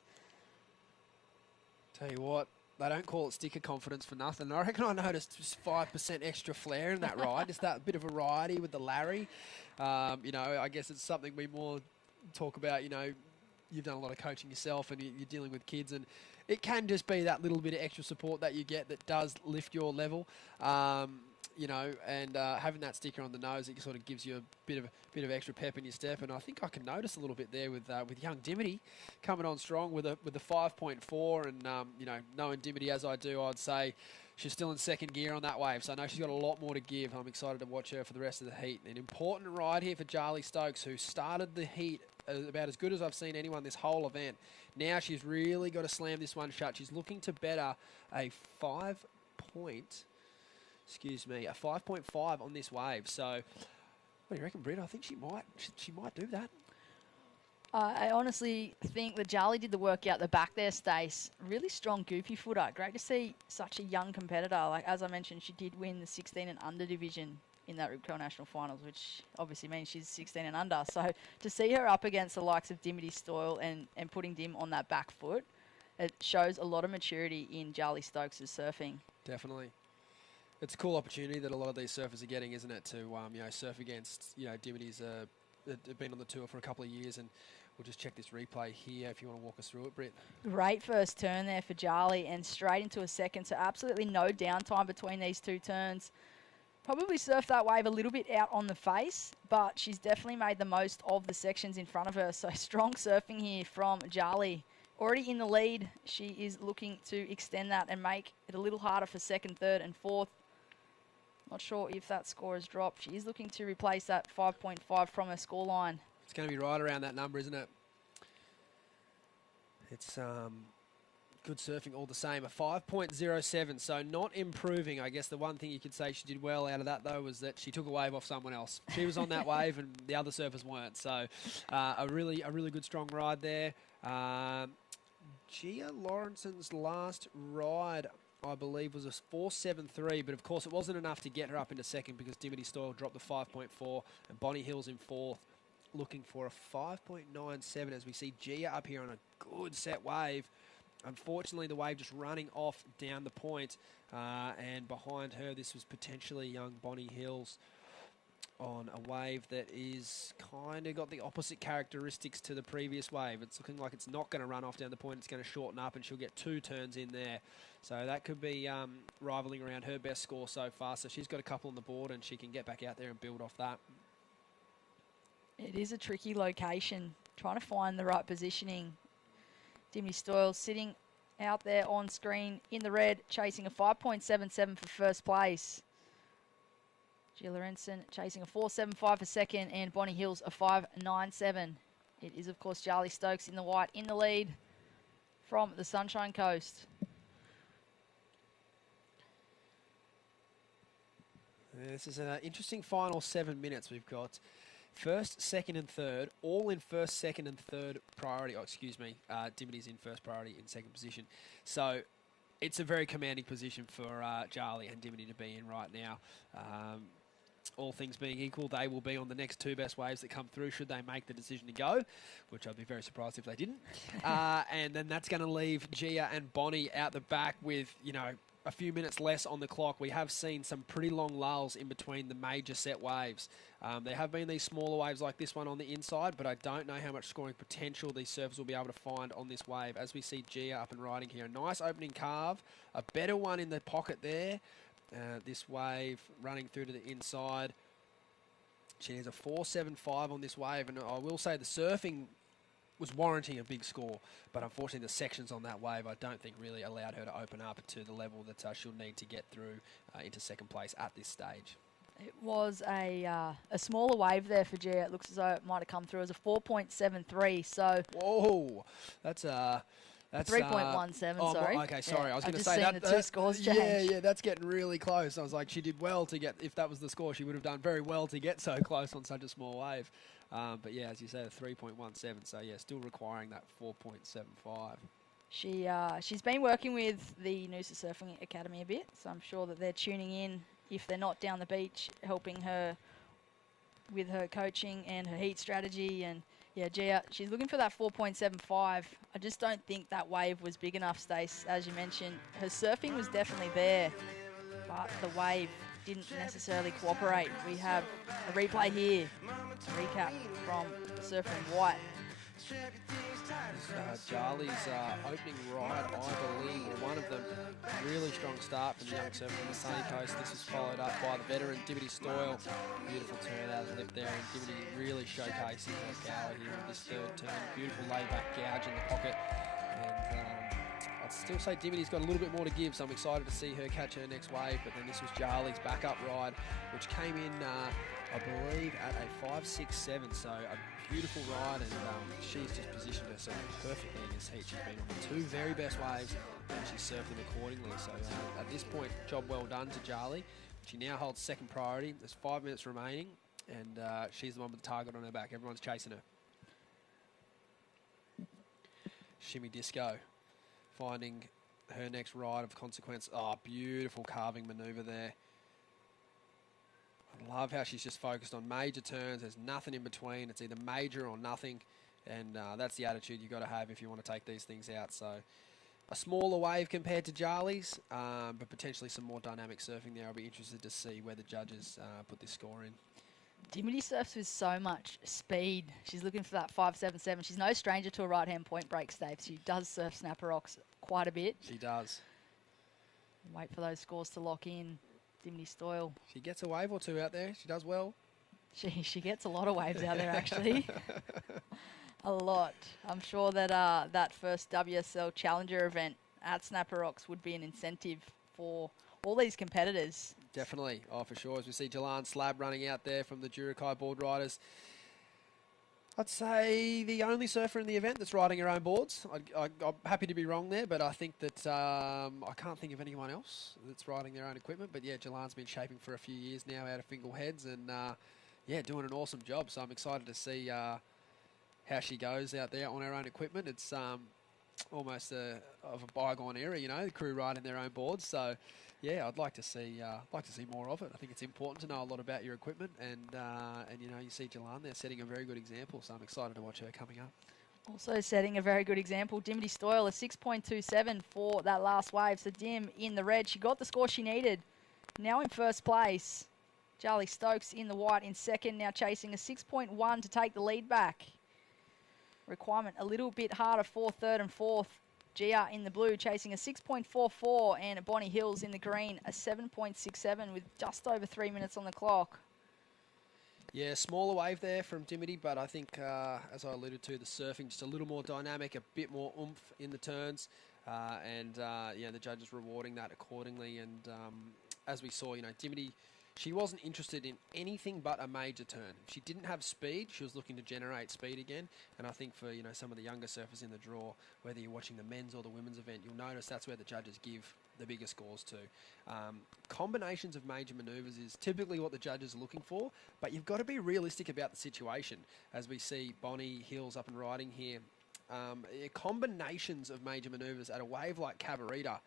Tell you what, they don't call it sticker confidence for nothing. I reckon I noticed just 5% extra flair in that ride, just that bit of variety with the Larry. I guess it's something we more talk about, you've done a lot of coaching yourself and you're dealing with kids, and it can just be that little bit of extra support that you get that does lift your level. Having that sticker on the nose, it sort of gives you a bit of extra pep in your step. And I think I can notice a little bit there with young Dimity coming on strong with the 5.4. And knowing Dimity as I do, I'd say she's still in second gear on that wave. So I know she's got a lot more to give. I'm excited to watch her for the rest of the heat. An important ride here for Charlie Stokes, who started the heat about as good as I've seen anyone this whole event. Now she's really got to slam this one shut. She's looking to better a 5.5 on this wave. So, what do you reckon, Britt? I think she might do that. I honestly think that Charlie did the work out the back there, Stace. Really strong goopy footer. Great to see such a young competitor. Like, as I mentioned, she did win the 16 and under division in that Rip Curl National Finals, which obviously means she's 16 and under. So to see her up against the likes of Dimity Stoyle and putting Dim on that back foot, it shows a lot of maturity in Charlie Stokes' surfing. Definitely. It's a cool opportunity that a lot of these surfers are getting, isn't it, to surf against, Dimity's have been on the tour for a couple of years, and we'll just check this replay here if you want to walk us through it, Britt. Great first turn there for Charlie and straight into a second, so absolutely no downtime between these two turns. Probably surfed that wave a little bit out on the face, but she's definitely made the most of the sections in front of her, so strong surfing here from Charlie. Already in the lead, she is looking to extend that and make it a little harder for second, third and fourth. Not sure if that score has dropped. She is looking to replace that 5.5 from her scoreline. It's going to be right around that number, isn't it? It's good surfing all the same. A 5.07, so not improving. I guess the one thing you could say she did well out of that, though, was that she took a wave off someone else. She was on that wave and the other surfers weren't. So a really good, strong ride there. Gia Lawrenson's last ride, I believe, was a 4.73, but of course it wasn't enough to get her up into second because Dimity Stoyle dropped the 5.4 and Bonnie Hill's in fourth, looking for a 5.97 as we see Gia up here on a good set wave. Unfortunately, the wave just running off down the point, and behind her this was potentially young Bonnie Hill's on a wave that is kind of got the opposite characteristics to the previous wave. It's looking like it's not going to run off down the point. It's going to shorten up and she'll get 2 turns in there. So that could be rivaling around her best score so far. So she's got a couple on the board and she can get back out there and build off that. It is a tricky location, trying to find the right positioning. Dimity Stoyle sitting out there on screen in the red, chasing a 5.77 for first place. Gia Lorenson chasing a 4.75 for second, and Bonnie Hills a 5.97. It is, of course, Charlie Stokes in the white in the lead from the Sunshine Coast. This is an interesting final 7 minutes we've got. First, second and third, all in first, second and third priority. Oh, excuse me, Dimity's in first priority in second position. So it's a very commanding position for Charlie and Dimity to be in right now. All things being equal, they will be on the next 2 best waves that come through should they make the decision to go, which I'd be very surprised if they didn't. And then that's going to leave Gia and Bonnie out the back with, a few minutes less on the clock. We have seen some pretty long lulls in between the major set waves. There have been these smaller waves like this one on the inside, but I don't know how much scoring potential these surfers will be able to find on this wave. As we see Gia up and riding here, a nice opening carve, a better one in the pocket there. This wave running through to the inside. She needs a 4.75 on this wave, and I will say the surfing was warranting a big score, but unfortunately the sections on that wave I don't think really allowed her to open up to the level that she'll need to get through into second place at this stage. It was a smaller wave there for Gia. It looks as though it might have come through as a 4.73. So whoa, that's 3.17. Sorry. Okay, sorry. Yeah, I was going to just say seen that. The 2 scores change. Yeah, that's getting really close. I was like, she did well to get. If that was the score, she would have done very well to get so close on such a small wave. But yeah, as you say, the 3.17. So yeah, still requiring that 4.75. She's been working with the Noosa Surfing Academy a bit, so I'm sure that they're tuning in if they're not down the beach, helping her with her coaching and her heat strategy. And yeah, Gia, she's looking for that 4.75. I just don't think that wave was big enough, Stace. As you mentioned, her surfing was definitely there, but the wave didn't necessarily cooperate. We have a replay here, a recap from the surfer in white. Charlie's opening ride, I believe, or one of them. Really strong start from the young surfer from the sunny coast. This is followed up by the veteran Dimity Stoyle. Beautiful turn out of the lip there, and Dimity really showcasing her power here in this third turn. Beautiful layback gouge in the pocket, and I'd still say Dimity's got a little bit more to give, so I'm excited to see her catch her next wave. But then this was Charlie's backup ride, which came in, I believe, at a 5.67, so a beautiful ride, and she's just positioned herself perfectly in this heat. She's been on the 2 very best waves, and she's surfed them accordingly. So at this point, job well done to Charlie. She now holds second priority. There's 5 minutes remaining, and she's the one with the target on her back. Everyone's chasing her. shimmy disco, finding her next ride of consequence. Oh, beautiful carving manoeuvre there. I love how she's just focused on major turns. There's nothing in between. It's either major or nothing. And that's the attitude you've got to have if you want to take these things out. So a smaller wave compared to Jarley's, but potentially some more dynamic surfing there. I'll be interested to see where the judges put this score in. Dimity surfs with so much speed. She's looking for that 5.77. She's no stranger to a right-hand point break, Stave. She does surf snapper rocks quite a bit. She does. Wait for those scores to lock in. Dimity Stoyle. She gets a wave or two out there. She does well. She gets a lot of waves out there, actually. A lot. I'm sure that that first WSL Challenger event at Snapper Rocks would be an incentive for all these competitors. Definitely. Oh, for sure. As we see Jalan Slab running out there from the Jurukai board riders. I'd say the only surfer in the event that's riding her own boards. I'm happy to be wrong there, but I think that I can't think of anyone else that's riding their own equipment. But yeah, Jalan's been shaping for a few years now out of Fingal Heads and yeah, doing an awesome job. So I'm excited to see how she goes out there on her own equipment. It's almost of a bygone era, you know, the crew riding their own boards. So yeah, I'd like to see more of it. I think it's important to know a lot about your equipment, and you know, you see Jalan there setting a very good example. So I'm excited to watch her coming up. Also setting a very good example, Dimity Stoyle, a 6.27 for that last wave. So Dim in the red, she got the score she needed. Now in first place, Charlie Stokes in the white in second, now chasing a 6.1 to take the lead back. Requirement a little bit harder for third and fourth. Gia in the blue chasing a 6.44 and Bonnie Hills in the green a 7.67 with just over 3 minutes on the clock. Yeah, smaller wave there from Dimity, but I think, as I alluded to, the surfing just a little more dynamic, a bit more oomph in the turns, and yeah, the judges rewarding that accordingly. And as we saw, you know, Dimity, she wasn't interested in anything but a major turn. She didn't have speed. She was looking to generate speed again. And I think for, you know, some of the younger surfers in the draw, whether you're watching the men's or the women's event, you'll notice that's where the judges give the bigger scores to. Combinations of major manoeuvres is typically what the judges are looking for, but you've got to be realistic about the situation. As we see Bonnie Hills up and riding here, combinations of major manoeuvres at a wave like Cabarita,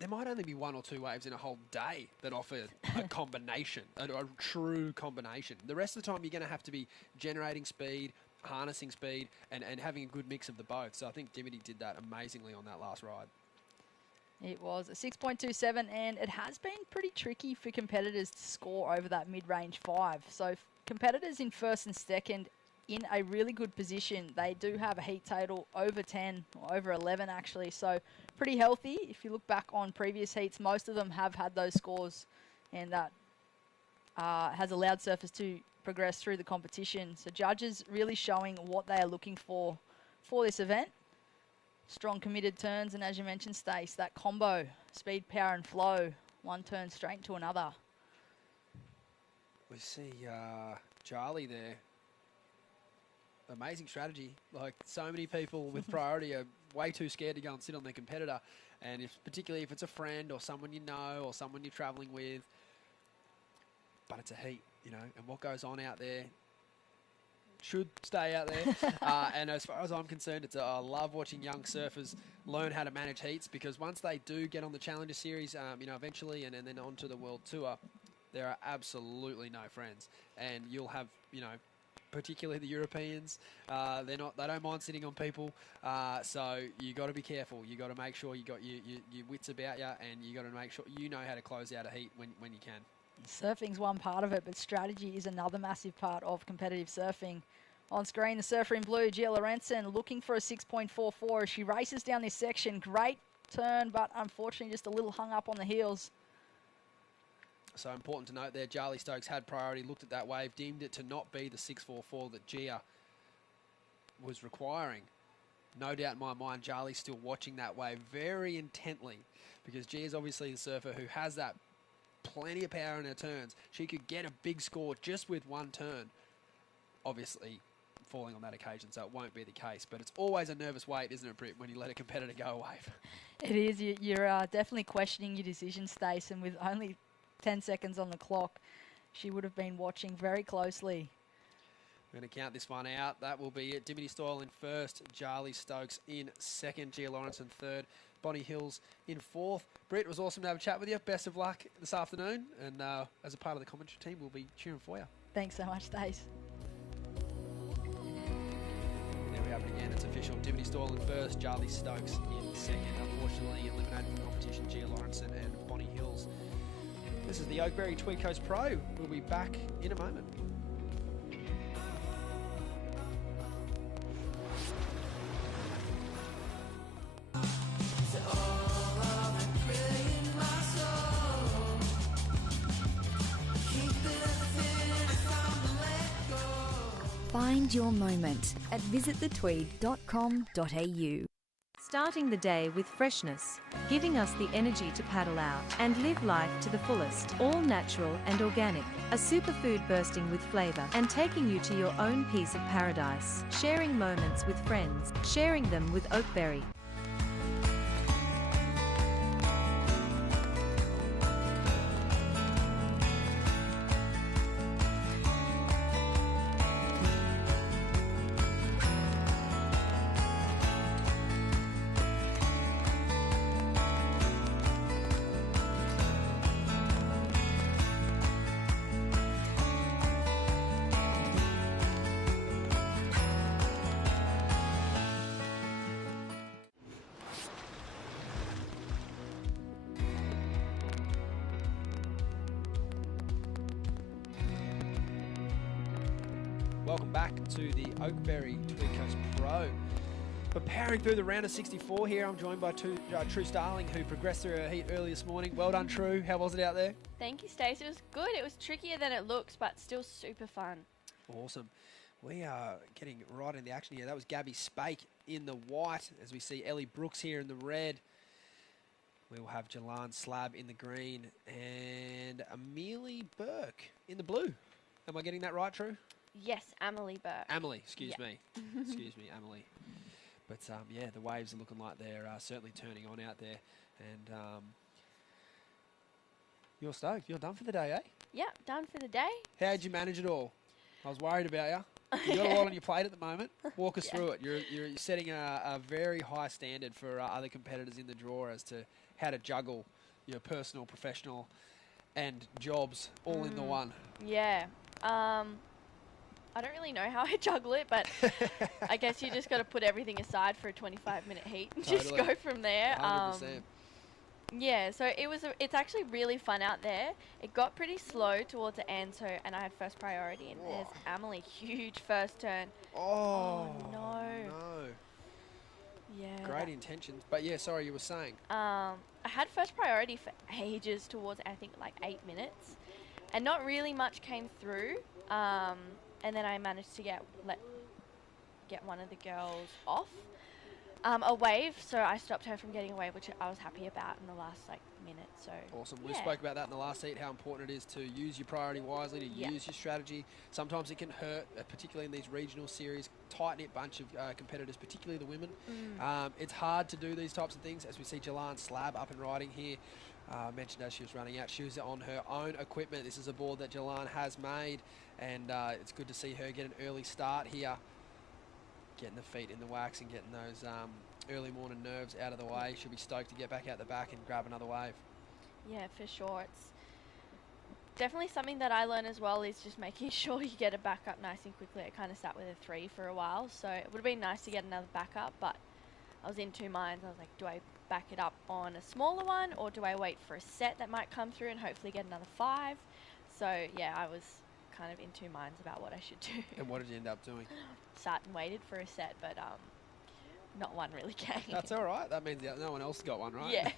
there might only be one or two waves in a whole day that offer a combination, a true combination. The rest of the time, you're going to have to be generating speed, harnessing speed, and having a good mix of the both. So I think Dimity did that amazingly on that last ride. It was a 6.27, and it has been pretty tricky for competitors to score over that mid-range 5. So competitors in first and second in a really good position. They do have a heat total over 10, or over 11 actually, so pretty healthy. If you look back on previous heats, most of them have had those scores, and that has allowed surfers to progress through the competition. So judges really showing what they are looking for this event. Strong committed turns, and as you mentioned, Stace, that combo, speed, power and flow, one turn straight to another. We see Charlie there. Amazing strategy. Like, so many people with priority are way too scared to go and sit on their competitor, and particularly if it's a friend or someone you know or someone you're traveling with. But it's a heat, you know, and what goes on out there should stay out there. And as far as I'm concerned, I love watching young surfers learn how to manage heats, because once they do get on the Challenger Series, you know, eventually, and then onto the World Tour, there are absolutely no friends, and you'll have, you know, particularly the Europeans, they don't mind sitting on people, so you got to be careful. You got to make sure you got your wits about you, and you got to make sure you know how to close out a heat when you can. Surfing's one part of it, but strategy is another massive part of competitive surfing. On screen, the surfer in blue, Gia Lorenzen, looking for a 6.44 as she races down this section. Great turn, but unfortunately just a little hung up on the heels. So important to note there, Charlie Stokes had priority, looked at that wave, deemed it to not be the 6.44 that Gia was requiring. No doubt in my mind, Charlie's still watching that wave very intently, because Gia's obviously the surfer who has that plenty of power in her turns. She could get a big score just with one turn. Obviously, falling on that occasion, so it won't be the case. But it's always a nervous wait, isn't it, Britt, when you let a competitor go a wave? It is. You're definitely questioning your decision, Stace, and with only 10 seconds on the clock, she would have been watching very closely. We're going to count this one out. That will be it. Dimity Stoyle in first, Charlie Stokes in second, Gia Lawrence in third, Bonnie Hills in fourth. Britt, it was awesome to have a chat with you. Best of luck this afternoon. And as a part of the commentary team, we'll be cheering for you. Thanks so much, Stace. There we have it again. It's official. Dimity Stoyle in first, Charlie Stokes in second. Unfortunately, eliminated from the competition, Gia Lawrence and Bonnie Hills. This is the Oakberry Tweed Coast Pro. We'll be back in a moment. Find your moment at visitthetweed.com.au. Starting the day with freshness, giving us the energy to paddle out and live life to the fullest. All natural and organic, a superfood bursting with flavour and taking you to your own piece of paradise. Sharing moments with friends, sharing them with Oakberry. Welcome back to the Oakberry Tweed Coast Pro. Preparing through the round of 64 here, I'm joined by True Starling, who progressed through her heat early this morning. Well done, True. How was it out there? Thank you, Stacey. It was good. It was trickier than it looks, but still super fun. Awesome. We are getting right in the action here. That was Gabby Spake in the white, as we see Ellie Brooks here in the red. We will have Jalan Slab in the green and Amelie Burke in the blue. Am I getting that right, True? Yes, Amelie Burke. Amelie, excuse me. Excuse me, Amelie. But, yeah, the waves are looking like they're certainly turning on out there. And you're stoked. You're done for the day, eh? Yeah, done for the day. How did you manage it all? I was worried about you. You've got a lot on your plate at the moment. Walk us through it. You're setting a very high standard for other competitors in the draw as to how to juggle your personal, professional, and jobs all in the one. Yeah. I don't really know how I juggle it, but I guess you just got to put everything aside for a 25-minute heat and just go from there. 100%. Yeah, so it's actually really fun out there. It got pretty slow towards the end, and I had first priority, and there's Amelie, huge first turn. Oh, no. Yeah. Great intentions. But yeah, sorry, you were saying. I had first priority for ages towards, I think, like 8 minutes, and not really much came through. And then I managed to get one of the girls off a wave, so I stopped her from getting a wave, which I was happy about in the last minute. So awesome. We spoke about that in the last heat, how important it is to use your priority wisely, to use your strategy. Sometimes it can hurt, particularly in these regional series, tight-knit bunch of competitors, particularly the women. It's hard to do these types of things, as we see Jalan Slab up and riding here. Mentioned as she was running out, she was on her own equipment. This is a board that Jalan has made, and it's good to see her get an early start here, getting the feet in the wax and getting those early morning nerves out of the way. She'll be stoked to get back out the back and grab another wave. Yeah, for sure. It's definitely something that I learned as well, is just making sure you get it back up nice and quickly. I kind of sat with a 3 for a while, so it would have been nice to get another backup, but I was in two minds. I was like, do I back it up on a smaller one, or do I wait for a set that might come through and hopefully get another 5? So yeah, I was kind of in two minds about what I should do. And what did you end up doing? Sat and waited for a set, but not one really came. That's all right. That means no one else got one, right? Yeah.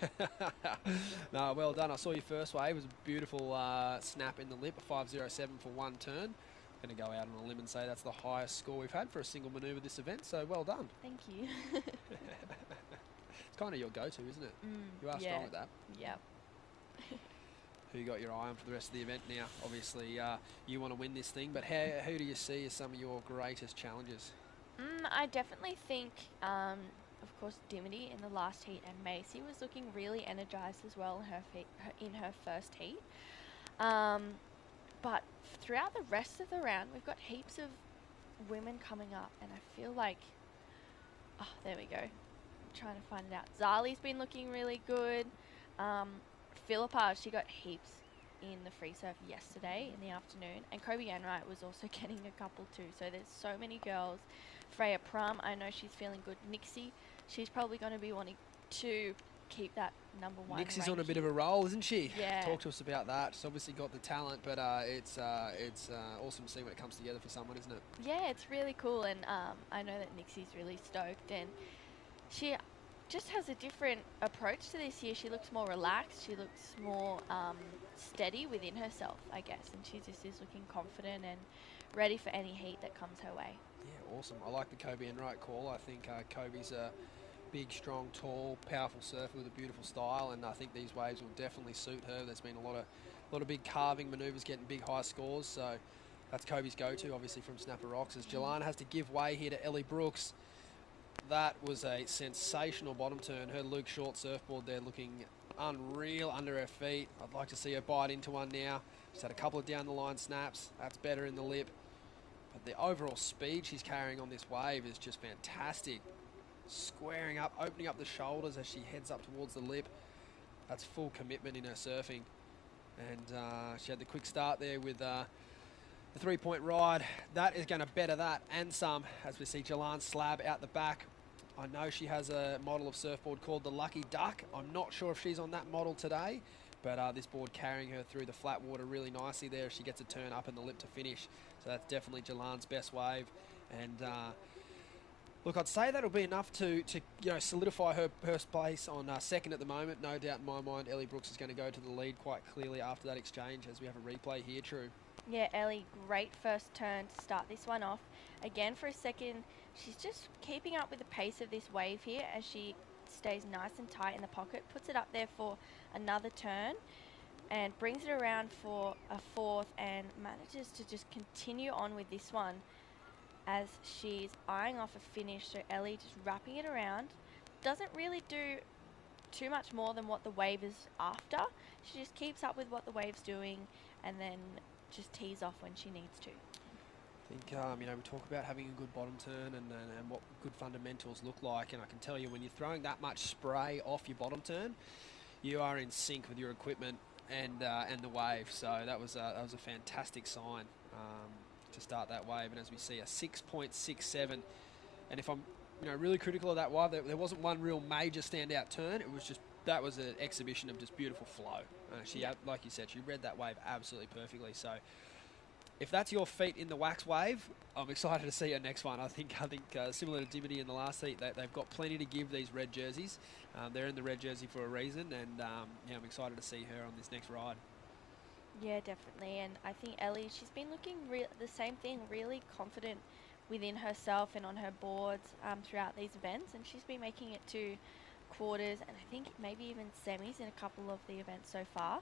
No, well done. I saw your first wave. It was a beautiful snap in the lip, a 507 for one turn. Going to go out on a limb and say that's the highest score we've had for a single manoeuvre this event, so well done. Thank you. It's kind of your go-to, isn't it? You are strong at that. Yeah. Who you got your eye on for the rest of the event now? Obviously, you want to win this thing, but who do you see as some of your greatest challenges? I definitely think, of course, Dimity in the last heat, and Macy was looking really energized as well in her first heat. But throughout the rest of the round, we've got heaps of women coming up, and I feel like, oh, there we go. I'm trying to find it out. Zali's been looking really good. Philippa, she got heaps in the free surf yesterday in the afternoon, and Kobe Enright was also getting a couple too. So there's so many girls. Freya Prum, I know she's feeling good. Nixie, she's probably going to be wanting to keep that number one. Nixie's on a bit of a roll, isn't she? Yeah. Talk to us about that. She's obviously got the talent, but it's awesome to see when it comes together for someone, isn't it? Yeah, it's really cool, and I know that Nixie's really stoked, and she just has a different approach to this year. She looks more relaxed. She looks more steady within herself, I guess, and she just is looking confident and ready for any heat that comes her way. Yeah, awesome. I like the Kobe Enright call. I think Kobe's a big, strong, tall, powerful surfer with a beautiful style, and I think these waves will definitely suit her. There's been a lot of big carving manoeuvres, getting big high scores, so that's Kobe's go-to, obviously, from Snapper Rocks. As Jelana has to give way here to Ellie Brooks. That was a sensational bottom turn. Her Luke Short surfboard there looking unreal under her feet. I'd like to see her bite into one now. She's had a couple of down-the-line snaps. That's better in the lip. But the overall speed she's carrying on this wave is just fantastic. Squaring up, opening up the shoulders as she heads up towards the lip. That's full commitment in her surfing. And she had the quick start there with the three-point ride. That is going to better that and some as we see Jelana Slab out the back. I know she has a model of surfboard called the Lucky Duck. I'm not sure if she's on that model today, but this board carrying her through the flat water really nicely there. She gets a turn up in the lip to finish. So that's definitely Jelana's best wave. And look, I'd say that'll be enough to solidify her first place on second at the moment. No doubt in my mind, Ellie Brooks is going to go to the lead quite clearly after that exchange as we have a replay here, True. Yeah, Ellie, great first turn to start this one off. Again, for a second, she's just keeping up with the pace of this wave here as she stays nice and tight in the pocket, puts it up there for another turn, and brings it around for a fourth and manages to just continue on with this one as she's eyeing off a finish. So Ellie just wrapping it around. Doesn't really do too much more than what the wave is after. She just keeps up with what the wave's doing and then just tees off when she needs to. I think, we talk about having a good bottom turn and what good fundamentals look like, and I can tell you when you're throwing that much spray off your bottom turn, you are in sync with your equipment and the wave. So that was a fantastic sign to start that wave, and as we see a 6.67, and if I'm really critical of that wave, there wasn't one real major standout turn. It was just that was an exhibition of just beautiful flow. She, like you said, she read that wave absolutely perfectly. So if that's your feet in the wax wave, I'm excited to see her next one. I think similar to Dimity in the last heat, they've got plenty to give these red jerseys. They're in the red jersey for a reason, and I'm excited to see her on this next ride. Yeah, definitely. And I think Ellie, she's been looking the same thing, really confident within herself and on her boards throughout these events, and she's been making it to quarters and I think maybe even semis in a couple of the events so far.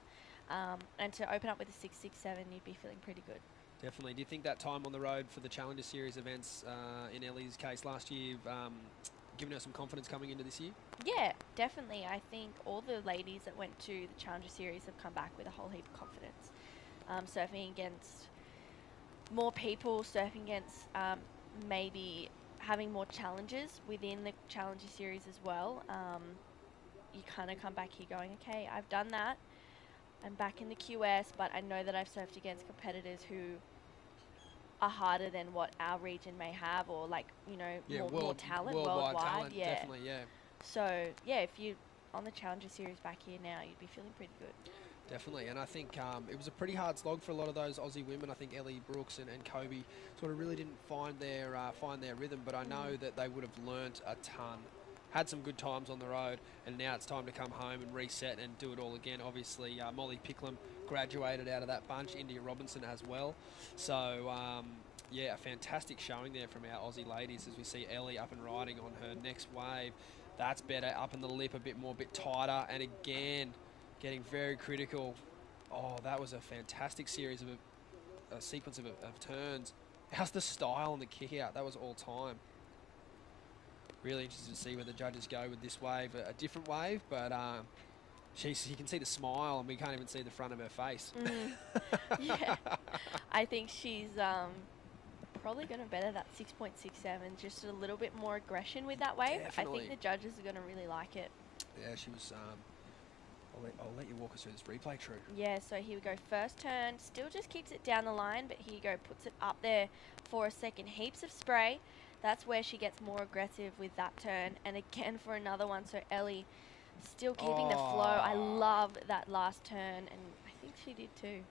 And to open up with a 6.67, you'd be feeling pretty good. Definitely. Do you think that time on the road for the Challenger Series events, in Ellie's case last year, given her some confidence coming into this year? Yeah, definitely. I think all the ladies that went to the Challenger Series have come back with a whole heap of confidence. Surfing against more people, surfing against maybe having more challenges within the Challenger Series as well. You kind of come back here going, okay, I've done that. I'm back in the QS, but I know that I've surfed against competitors who are harder than what our region may have, or more talent, worldwide talent, yeah. Definitely, yeah. So, yeah, if you're on the Challenger Series back here now, you'd be feeling pretty good. Definitely, and I think it was a pretty hard slog for a lot of those Aussie women. I think Ellie Brooks and Kobe sort of really didn't find their rhythm, but I know that they would have learnt a ton, had some good times on the road, and now it's time to come home and reset and do it all again. Obviously, Molly Picklum graduated out of that bunch, India Robinson as well. So, a fantastic showing there from our Aussie ladies as we see Ellie up and riding on her next wave. That's better, up in the lip a bit tighter, and again, getting very critical. Oh, that was a fantastic series of a sequence of turns. How's the style on the kick out? That was all time. Really interested to see where the judges go with this wave. A different wave, but you can see the smile and we can't even see the front of her face. Yeah, I think she's probably going to better that 6.67. Just a little bit more aggression with that wave. Definitely. I think the judges are going to really like it. Yeah, she was. I'll let you walk us through this replay, True. Yeah, so here we go. First turn, still just keeps it down the line, but here you go, puts it up there for a second. Heaps of spray. That's where she gets more aggressive with that turn. And again for another one. So Ellie still keeping the flow. I love that last turn, and I think she did too.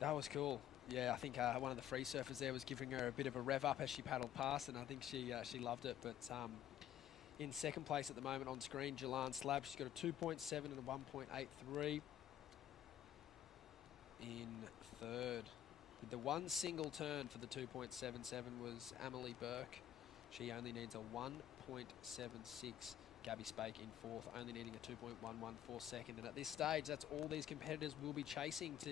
That was cool. Yeah, I think one of the free surfers there was giving her a bit of a rev up as she paddled past, and I think she loved it. But in second place at the moment on screen, Jalan Slab. She's got a 2.7 and a 1.83. In third, with the one single turn for the 2.77 was Amelie Burke. She only needs a 1.76. Gabby Spake in fourth, only needing a 2.11 for second. And at this stage, that's all these competitors will be chasing to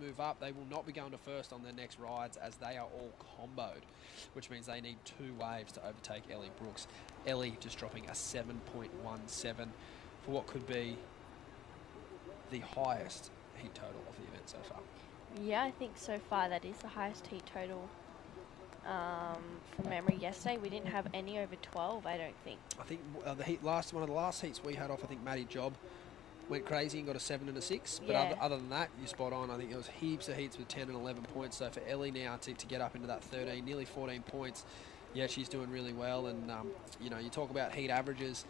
move up. They will not be going to first on their next rides, as they are all comboed, which means they need 2 waves to overtake Ellie Brooks. Ellie just dropping a 7.17 for what could be the highest heat total of the event so far. Yeah, I think so far that is the highest heat total. From memory yesterday, we didn't have any over 12, I don't think. I think one of the last heats we had off, I think Maddie Job went crazy and got a 7 and a 6. But Yeah. other than that, you're spot on. I think there was heaps of heats with 10 and 11 points. So for Ellie now to get up into that 13, nearly 14 points, yeah, she's doing really well. And, you know, you talk about heat averages.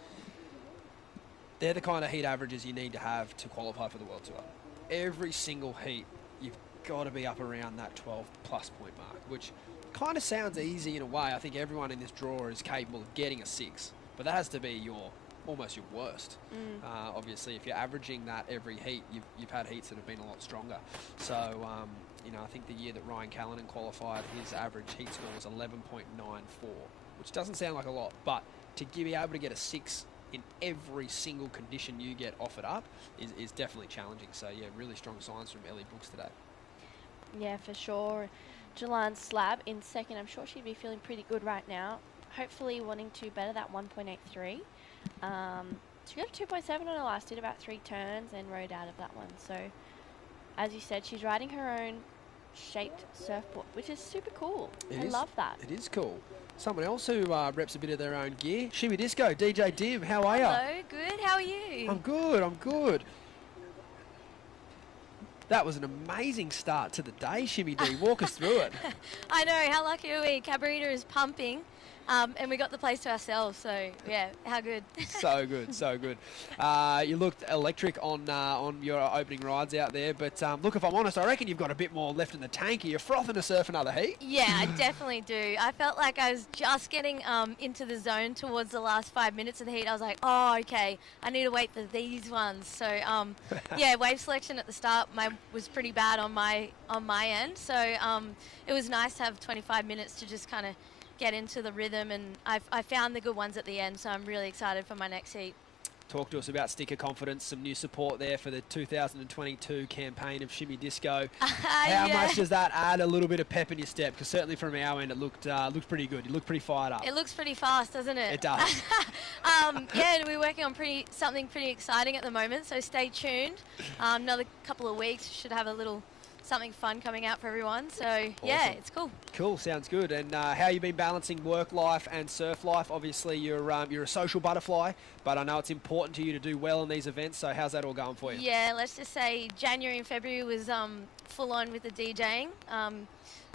They're the kind of heat averages you need to have to qualify for the World Tour. Every single heat, you've got to be up around that 12-plus point mark, which kind of sounds easy in a way. I think everyone in this draw is capable of getting a 6, but that has to be almost your worst. Obviously, if you're averaging that every heat, you've had heats that have been a lot stronger. So, you know, I think the year that Ryan Callahan qualified, his average heat score was 11.94, which doesn't sound like a lot, but to be able to get a 6 in every single condition you get offered up is definitely challenging. So, yeah, really strong signs from Ellie Brooks today. Yeah, for sure. Jalan Slab in second. I'm sure she'd be feeling pretty good right now. Hopefully wanting to better that 1.83. She got a 2.7 on her last, did about 3 turns and rode out of that one. So, as you said, she's riding her own shaped surfboard, which is super cool. I love that. It is cool. Someone else who reps a bit of their own gear. Shimmy Disco, DJ Dim, how are you? Hello, good. How are you? I'm good. That was an amazing start to the day, Shimmy D. Walk us through it. I know, how lucky are we? Cabarita is pumping, and we got the place to ourselves, so yeah, how good. So good. You looked electric on your opening rides out there, but look, if I'm honest, I reckon you've got a bit more left in the tank. Are you frothing to surf another heat? Yeah, I definitely do. I felt like I was just getting into the zone towards the last 5 minutes of the heat. I was like, oh, okay, I need to wait for these ones. So, yeah, wave selection at the start was pretty bad on my end. So it was nice to have 25 minutes to just kind of get into the rhythm, and I found the good ones at the end, so I'm really excited for my next heat. Talk to us about Sticker Confidence, some new support there for the 2022 campaign of Shimmy Disco. How much does that add a little bit of pep in your step? Because certainly from our end, it looked pretty good. You looked pretty fired up. It looks pretty fast, doesn't it? It does. Yeah, we're working on something pretty exciting at the moment, so stay tuned. Another couple of weeks, should have a little something fun coming out for everyone. So, awesome. Yeah, it's cool. Cool, sounds good. And how you been balancing work life and surf life? Obviously, you're a social butterfly, but I know it's important to you to do well in these events. So how's that all going for you? Yeah, let's just say January and February was full on with the DJing.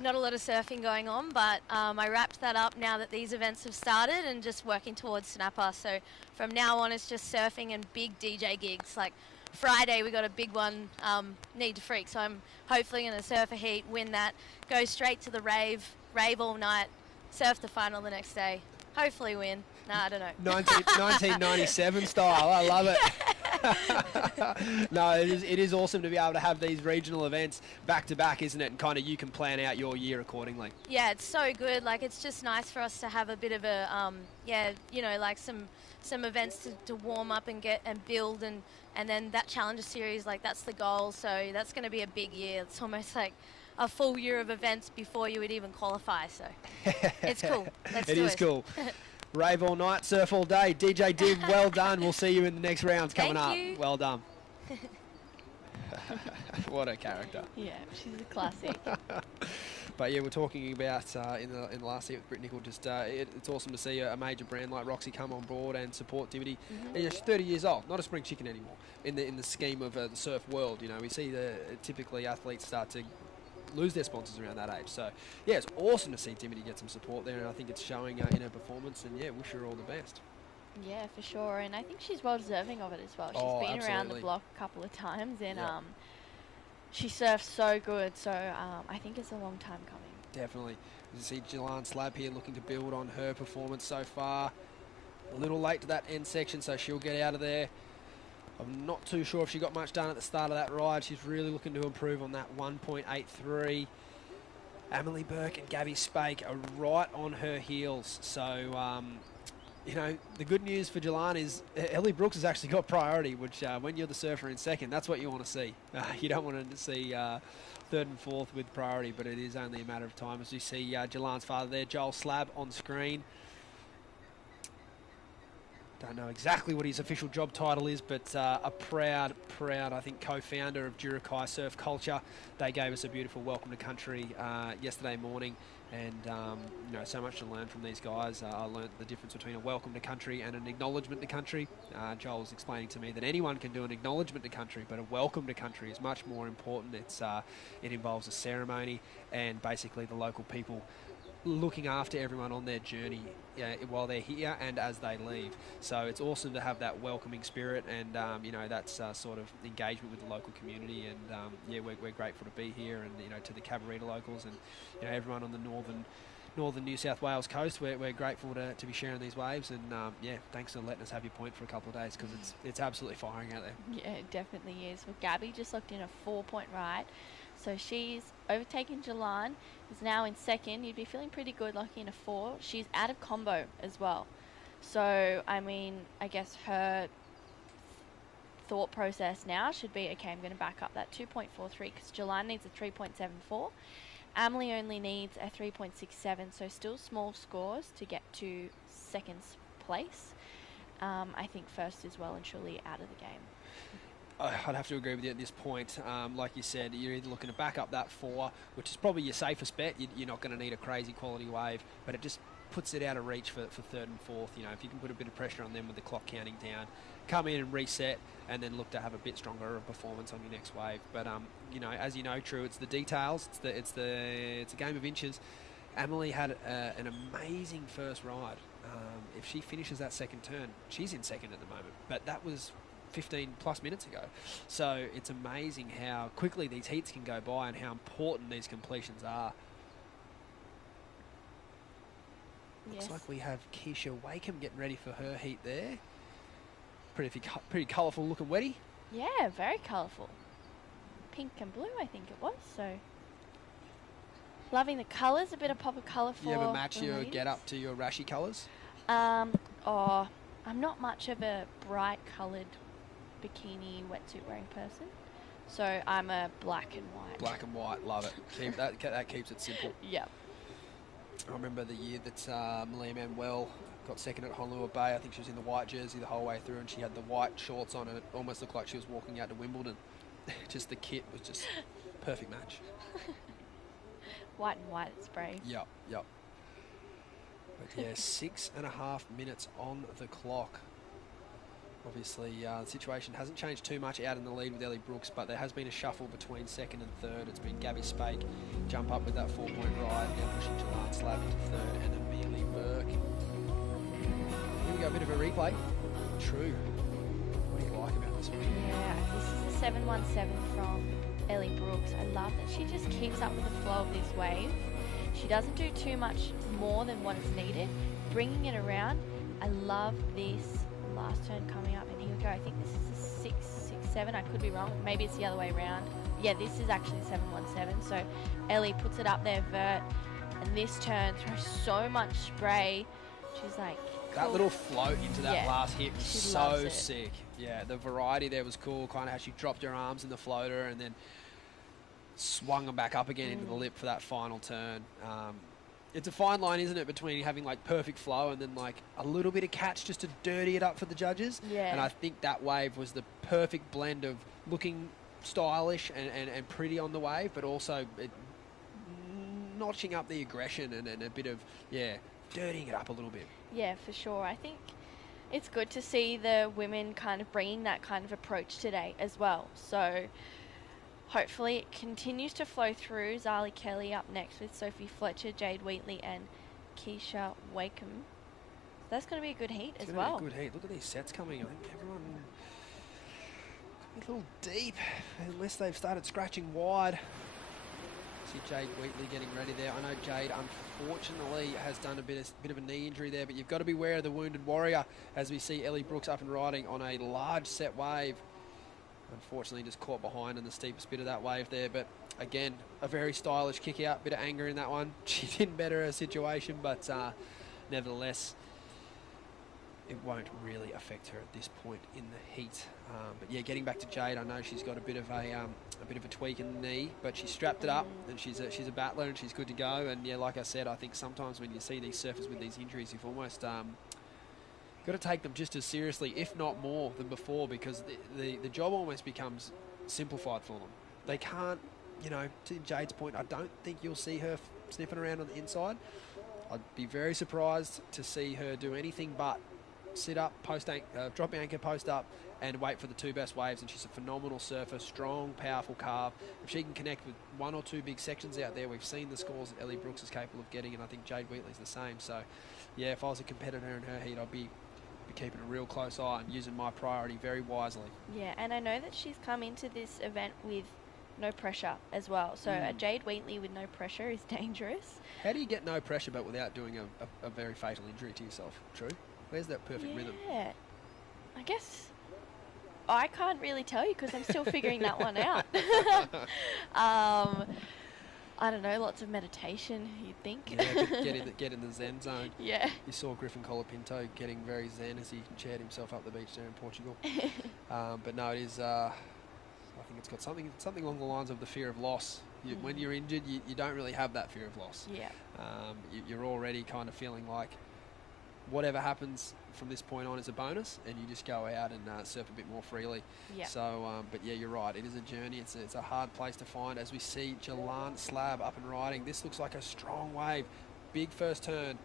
Not a lot of surfing going on, but I wrapped that up now that these events have started and just working towards Snapper. So from now on, it's just surfing and big DJ gigs. Like Friday, we got a big one, Need to Freak. So I'm hopefully going to surf a heat, win that, go straight to the rave all night, surf the final the next day, hopefully win. Nah, I don't know. 1997 style. I love it. No, it is awesome to be able to have these regional events back to back, isn't it? And kind of you can plan out your year accordingly. Yeah, it's so good. Like, it's just nice for us to have a bit of a, like some events to warm up and get and build, and then that Challenger Series, like, that's the goal. So that's going to be a big year. It's almost like a full year of events before you would even qualify. So it's cool. Let's do it. It is cool. Rave all night, surf all day. DJ Div, well done. We'll see you in the next rounds coming up. Thank you. Well done. What a character. Yeah, she's a classic. But yeah, we're talking about in the last heat with Britt Nicol. Just it's awesome to see a major brand like Roxy come on board and support Dimity. And, she's 30 years old, not a spring chicken anymore in the scheme of the surf world. We see typically athletes start to lose their sponsors around that age. So yeah, it's awesome to see Dimity get some support there, and I think it's showing in her performance. And yeah, wish her all the best. Yeah, for sure. And I think she's well deserving of it as well. Oh, She's been around the absolutely. block a couple of times, and she surfs so good. So I think it's a long time coming. Definitely. You see Jelan Slab here looking to build on her performance so far. A little late to that end section, so she'll get out of there. I'm not too sure if she got much done at the start of that ride. She's really looking to improve on that 1.83. Emily Burke and Gabby Spake are right on her heels. So, the good news for Jelan is Ellie Brooks has actually got priority, which when you're the surfer in second, that's what you want to see. You don't want to see third and fourth with priority, but it is only a matter of time. As you see Jelan's father there, Joel Slab, on screen. Don't know exactly what his official job title is, but a proud, I think, co-founder of Jurakai Surf Culture. They gave us a beautiful welcome to country yesterday morning, and so much to learn from these guys. I learned the difference between a welcome to country and an acknowledgement to country. Joel was explaining to me that anyone can do an acknowledgement to country, but a welcome to country is much more important. It involves a ceremony and basically the local people looking after everyone on their journey while they're here and as they leave. So it's awesome to have that welcoming spirit, and that's sort of engagement with the local community. And we're grateful to be here, and to the Cabarita locals and everyone on the northern New South Wales coast. We're grateful to be sharing these waves, and thanks for letting us have your point for a couple of days, because it's absolutely firing out there. Yeah, it definitely is. Well, Gabby just locked in a 4-point ride. So she's overtaken Jelan, is now in second. You'd be feeling pretty good locking in a 4. She's out of combo as well. So, I guess her thought process now should be, okay, I'm going to back up that 2.43 because Jelan needs a 3.74. Emily only needs a 3.67, so still small scores to get to second place. I think first is well and truly out of the game. I'd have to agree with you at this point. Like you said, you're either looking to back up that 4, which is probably your safest bet. You're not going to need a crazy quality wave, but it just puts it out of reach for third and fourth. If you can put a bit of pressure on them with the clock counting down, come in and reset, and then look to have a bit stronger of performance on your next wave. But as you know, True, it's the details. It's a game of inches. Emily had an amazing first ride. If she finishes that second turn, she's in second at the moment. But that was 15 plus minutes ago. So it's amazing how quickly these heats can go by and how important these completions are. Looks like we have Keisha Wakeham getting ready for her heat there. Pretty colourful looking wetty. Yeah, very colourful. Pink and blue, I think it was. So loving the colours, a bit of pop of colour for you ever match your ladies. get up to your rashy colours? I'm not much of a bright coloured bikini wetsuit wearing person, so I'm a black and white. Black and white, love it. That keeps it simple. Yep. I remember the year that Malia Manuel got second at Honolulu Bay. I think she was in the white jersey the whole way through, and she had the white shorts on, and it almost looked like she was walking out to Wimbledon. Just the kit was just perfect match. White and white spray. Yep. But yeah, 6.5 minutes on the clock. Obviously, the situation hasn't changed too much out in the lead with Ellie Brooks, but there has been a shuffle between second and third. It's been Gabby Spake jump up with that 4-point ride, now pushing Jelan Slab into third, and Amelia Burke. Here we go, a bit of a replay. True. What do you like about this one? Yeah, this is the 717 from Ellie Brooks. I love that she just keeps up with the flow of this wave. She doesn't do too much more than what is needed. Bringing it around, I love this last turn coming up, and here we go. I think this is the 667. I could be wrong. Maybe it's the other way around. Yeah, this is actually 717. So Ellie puts it up there, vert, and this turn throws so much spray. She's like, cool. That little float into that last hit was so it. sick. Yeah, the variety there was cool. Kind of how she dropped her arms in the floater and then swung them back up again into the lip for that final turn. It's a fine line, isn't it, between having like perfect flow and then like a little bit of catch just to dirty it up for the judges. Yeah. And I think that wave was the perfect blend of looking stylish and pretty on the wave, but also notching up the aggression and a bit of, dirtying it up a little bit. Yeah, for sure. I think it's good to see the women kind of bringing that kind of approach today as well. So hopefully it continues to flow through. Zali Kelly up next with Sophie Fletcher, Jade Wheatley and Keisha Wakeham. That's going to be a good heat as well. Be a good heat. Look at these sets coming. I think everyone a little deep unless they've started scratching wide. See Jade Wheatley getting ready there. I know Jade unfortunately has done a bit of a knee injury there, but you've got to beware of the wounded warrior as we see Ellie Brooks up and riding on a large set wave. Unfortunately just caught behind in the steepest bit of that wave there, but again, a very stylish kick out, bit of anger in that one. She didn't better her situation, but nevertheless, it won't really affect her at this point in the heat. But yeah, getting back to Jade, I know she's got a bit of a tweak in the knee, but she strapped it up, and she's a battler, and she's good to go. And yeah, like I said, I think sometimes when you see these surfers with these injuries, you've almost got to take them just as seriously, if not more, than before, because the job almost becomes simplified for them. They can't, to Jade's point, I don't think you'll see her sniffing around on the inside. I'd be very surprised to see her do anything but sit up, drop anchor, post up, and wait for the two best waves. And she's a phenomenal surfer, strong, powerful carve. If she can connect with one or two big sections out there, we've seen the scores that Ellie Brooks is capable of getting, and I think Jade Wheatley's the same. So, yeah, if I was a competitor in her heat, I'd be keeping a real close eye and using my priority very wisely. Yeah, and I know that she's come into this event with no pressure as well. So a Jade Wheatley with no pressure is dangerous. How do you get no pressure but without doing a very fatal injury to yourself? True. Where's that perfect rhythm? Yeah, I guess I can't really tell you because I'm still figuring that one out. I don't know, lots of meditation, you'd think. Yeah, get in the Zen zone. Yeah. You saw Griffin Colapinto getting very zen as he chaired himself up the beach there in Portugal. But no, it is, I think it's got something along the lines of the fear of loss. When you're injured, you don't really have that fear of loss. Yeah. You're already kind of feeling like whatever happens from this point on is a bonus, and you just go out and surf a bit more freely. Yeah. So, but yeah, you're right. It is a journey. It's a hard place to find. As we see Jalan Slab up and riding, this looks like a strong wave. Big first turn,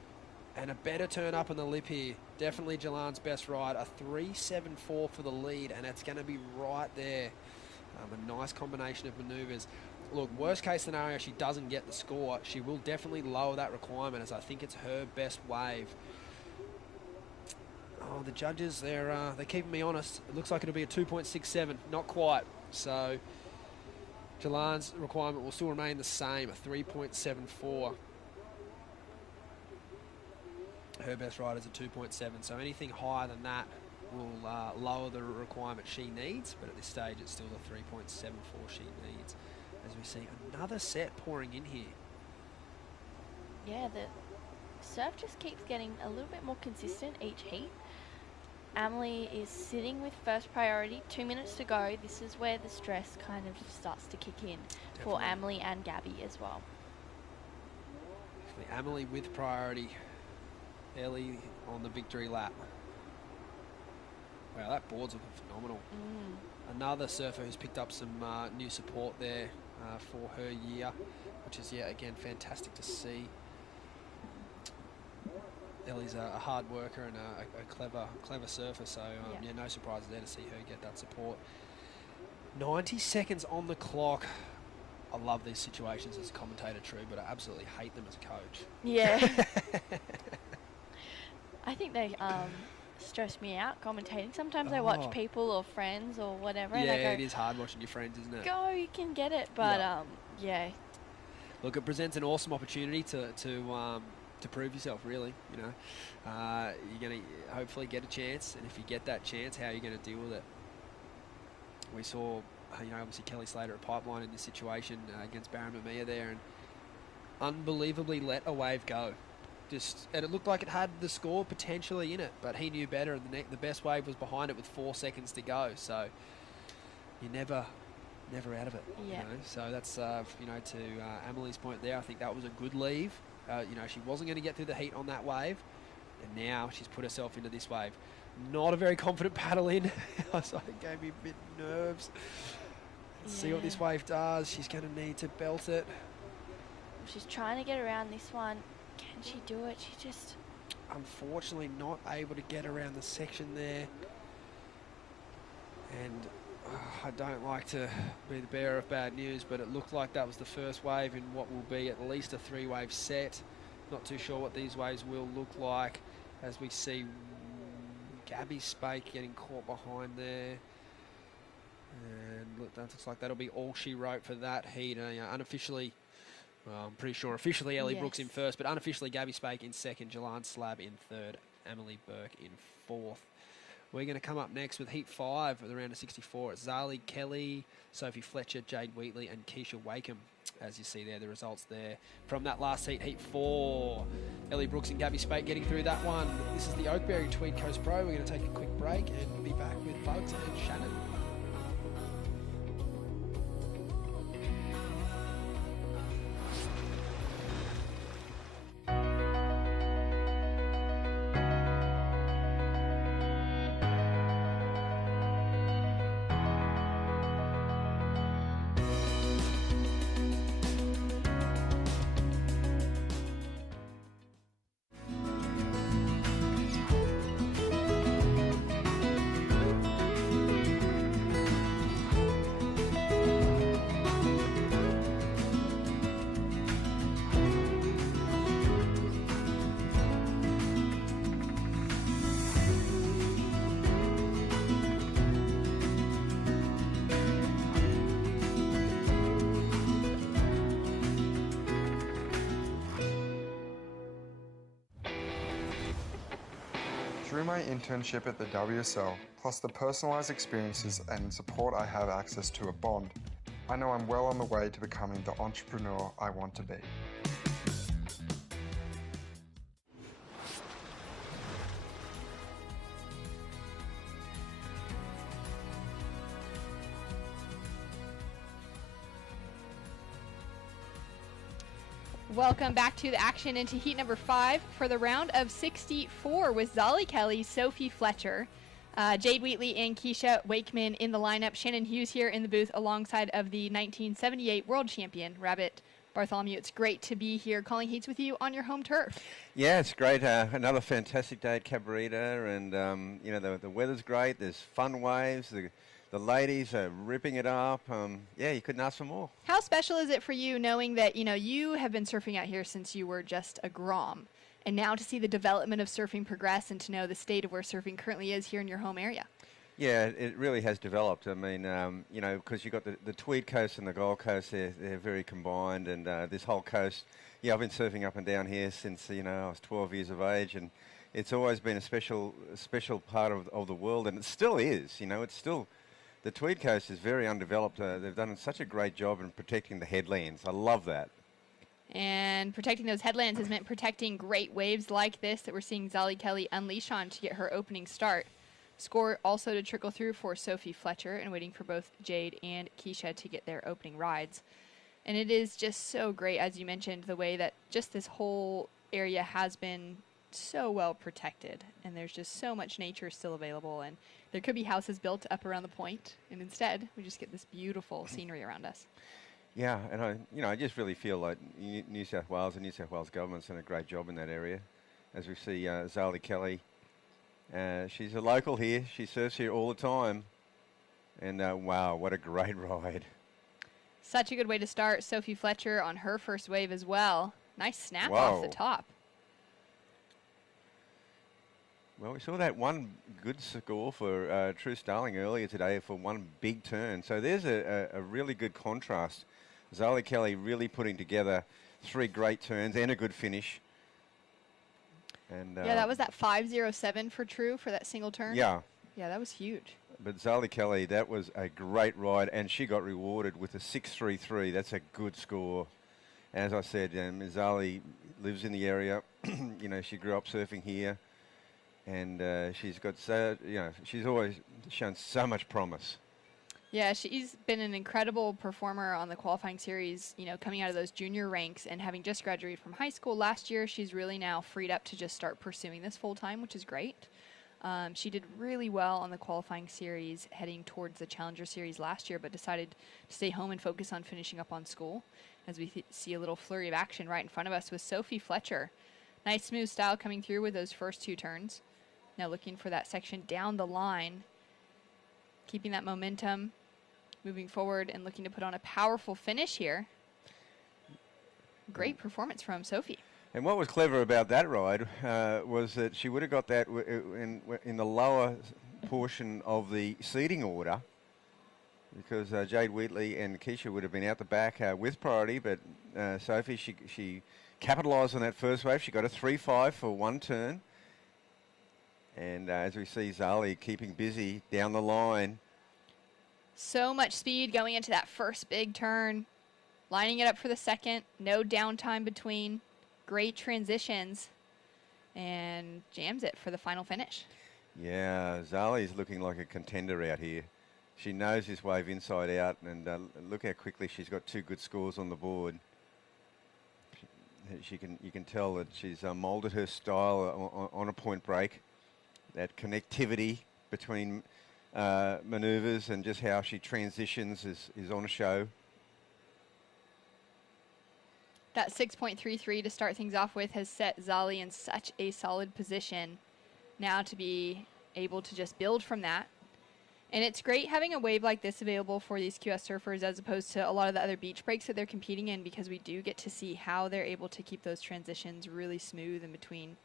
and a better turn up on the lip here. Definitely Jalan's best ride. A 3.74 for the lead, and it's going to be right there. A nice combination of manoeuvres. Look, worst case scenario, she doesn't get the score. She will definitely lower that requirement, as I think it's her best wave. Oh, the judges, they're keeping me honest. It looks like it'll be a 2.67, not quite. So Jalan's requirement will still remain the same, a 3.74. Her best ride is a 2.7, so anything higher than that will lower the requirement she needs, but at this stage it's still the 3.74 she needs. As we see another set pouring in here. Yeah, the surf just keeps getting a little bit more consistent each heat. Amelie is sitting with first priority, 2 minutes to go. This is where the stress kind of starts to kick in for Amelie and Gabby as well. Amelie with priority, Ellie on the victory lap. Wow, that board's looking phenomenal. Another surfer who's picked up some new support there for her year, which is, yeah, again, fantastic to see. Ellie's a hard worker and a clever surfer, so yeah, no surprises there to see her get that support. 90 seconds on the clock. I love these situations as a commentator, true, but I absolutely hate them as a coach. Yeah. I think they stress me out commentating. Sometimes I watch people or friends or whatever. Yeah, and I go, it is hard watching your friends, isn't it? Go, you can get it, but yeah. Look, it presents an awesome opportunity to prove yourself, really. You're going to hopefully get a chance, and if you get that chance, how are you going to deal with it? We saw, obviously Kelly Slater at Pipeline in this situation against Baron Mamiya there, and unbelievably let a wave go. And it looked like it had the score potentially in it, but he knew better, and the best wave was behind it with 4 seconds to go. So you're never out of it. Yeah. So that's to Amelie's point there. I think that was a good leave. She wasn't going to get through the heat on that wave, and now she's put herself into this wave. Not a very confident paddle in. So it gave me a bit nerves. Let's see what this wave does. She's going to need to belt it. She's trying to get around this one. Can she do it? She just... Unfortunately not able to get around the section there. And I don't like to be the bearer of bad news, but it looked like that was the first wave in what will be at least a 3-wave set. Not too sure what these waves will look like as we see Gabby Spake getting caught behind there. And look, that looks like that'll be all she wrote for that heat. Unofficially, well, I'm pretty sure officially Ellie Brooks in first, but unofficially Gabby Spake in second, Jalan Slab in third, Emily Burke in fourth. We're going to come up next with Heat 5 of the round of 64. It's Zali Kelly, Sophie Fletcher, Jade Wheatley and Keisha Wakeham. As you see there, the results there from that last heat, Heat 4. Ellie Brooks and Gabby Spake getting through that one. This is the Oakberry Tweed Coast Pro. We're going to take a quick break and we'll be back with Bugs and Shannon. Through my internship at the WSL, plus the personalised experiences and support I have access to a bond, I know I'm well on the way to becoming the entrepreneur I want to be. Welcome back to the action into heat number 5 for the round of 64 with Zali Kelly, Sophie Fletcher, Jade Wheatley, and Keisha Wakeman in the lineup. Shannon Hughes here in the booth alongside of the 1978 world champion, Rabbit Bartholomew. It's great to be here calling heats with you on your home turf. Yeah, it's great. Another fantastic day at Cabarita, and you know the weather's great. There's fun waves. The ladies are ripping it up. Yeah, you couldn't ask for more. How special is it for you knowing that, you know, you have been surfing out here since you were just a grom, and now to see the development of surfing progress and to know the state of where surfing currently is here in your home area? Yeah, it really has developed. I mean, you know, because you've got the Tweed Coast and the Gold Coast, they're very combined, and this whole coast, yeah, I've been surfing up and down here since, you know, I was 12 years of age, and it's always been a special part of the world, and it still is, you know, it's still... The Tweed Coast is very undeveloped. They've done such a great job in protecting the headlands. I love that. And protecting those headlands has meant protecting great waves like this that we're seeing Zali Kelly unleash on to get her opening start. Score also to trickle through for Sophie Fletcher, and waiting for both Jade and Keisha to get their opening rides. And it is just so great, as you mentioned, the way that just this whole area has been so well protected, and there's just so much nature still available, and there could be houses built up around the point, and instead we just get this beautiful scenery around us. Yeah, and I just really feel like New South Wales and New South Wales government's done a great job in that area. As we see Zali Kelly, she's a local here. She surfs here all the time, and wow, what a great ride! Such a good way to start. Sophie Fletcher on her first wave as well. Nice snap Whoa. off the top. Well, we saw that one good score for True Starling earlier today for one big turn. So there's a really good contrast. Zali Kelly really putting together 3 great turns and a good finish. And yeah, that was that 5.07 for True for that single turn. Yeah. Yeah, that was huge. But Zali Kelly, that was a great ride, and she got rewarded with a 6.33. That's a good score. As I said, Zali lives in the area. You know, she grew up surfing here. And she's got she's always shown so much promise. Yeah, she's been an incredible performer on the qualifying series, you know, coming out of those junior ranks and having just graduated from high school last year. She's really now freed up to just start pursuing this full time, which is great. She did really well on the qualifying series heading towards the Challenger Series last year, but decided to stay home and focus on finishing up on school, as we see a little flurry of action right in front of us with Sophie Fletcher. Nice smooth style coming through with those first 2 turns. Now looking for that section down the line, keeping that momentum, moving forward and looking to put on a powerful finish here. Great performance from Sophie. And what was clever about that ride was that she would have got that in the lower portion of the seating order, because Jade Wheatley and Keisha would have been out the back with priority, but Sophie, she capitalised on that first wave. She got a 3.5 for 1 turn. And as we see Zali keeping busy down the line. So much speed going into that first big turn, lining it up for the second, no downtime between. Great transitions, and jams it for the final finish. Yeah, Zali's looking like a contender out here. She knows this wave inside out, and look how quickly she's got 2 good scores on the board. You can tell that she's moulded her style on a point break. That connectivity between manoeuvres and just how she transitions is on a show. That 6.33 to start things off with has set Zali in such a solid position now to be able to just build from that. And it's great having a wave like this available for these QS surfers as opposed to a lot of the other beach breaks that they're competing in, because we do get to see how they're able to keep those transitions really smooth in between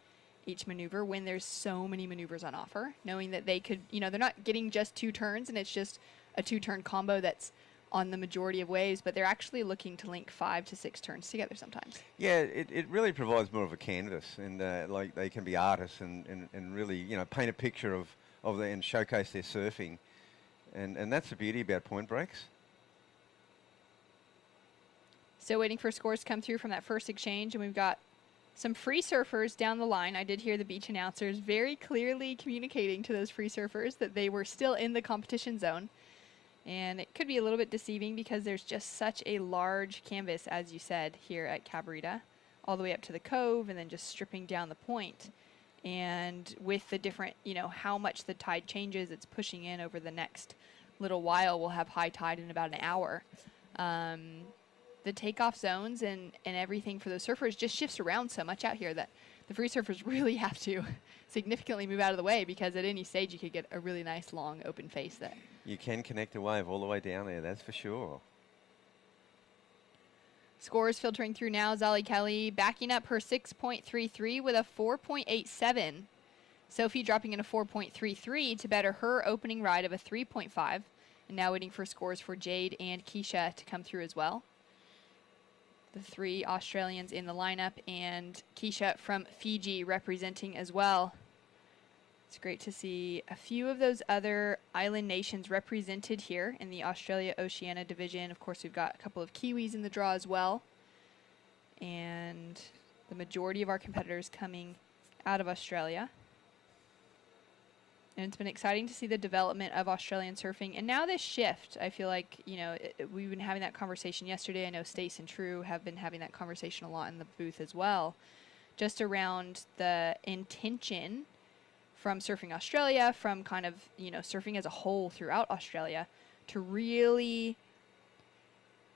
each maneuver when there's so many maneuvers on offer, knowing that they could, they're not getting just 2 turns and it's just a 2-turn combo that's on the majority of waves, but they're actually looking to link 5 to 6 turns together sometimes. Yeah, it really provides more of a canvas, and like they can be artists and really paint a picture of and showcase their surfing, and that's the beauty about point breaks. Still waiting for scores to come through from that first exchange, and we've got some free surfers down the line. I did hear the beach announcers very clearly communicating to those free surfers that they were still in the competition zone. And it could be a little bit deceiving because there's just such a large canvas, as you said, here at Cabarita, all the way up to the cove and then just stripping down the point. And with the different, how much the tide changes, it's pushing in over the next little while. We'll have high tide in about an hour. The takeoff zones and everything for those surfers just shifts around so much out here that the free surfers really have to significantly move out of the way, because at any stage you could get a really nice long open face there. You can connect a wave all the way down there, that's for sure. Scores filtering through now. Zali Kelly backing up her 6.33 with a 4.87. Sophie dropping in a 4.33 to better her opening ride of a 3.5. And now waiting for scores for Jade and Keisha to come through as well. The 3 Australians in the lineup, and Keisha from Fiji representing as well. It's great to see a few of those other island nations represented here in the Australia-Oceania division. Of course, we've got a couple of Kiwis in the draw as well. And the majority of our competitors coming out of Australia. And it's been exciting to see the development of Australian surfing. And now this shift, I feel like, we've been having that conversation yesterday. I know Stace and True have been having that conversation a lot in the booth as well. Just around the intention from Surfing Australia, from kind of, surfing as a whole throughout Australia, to really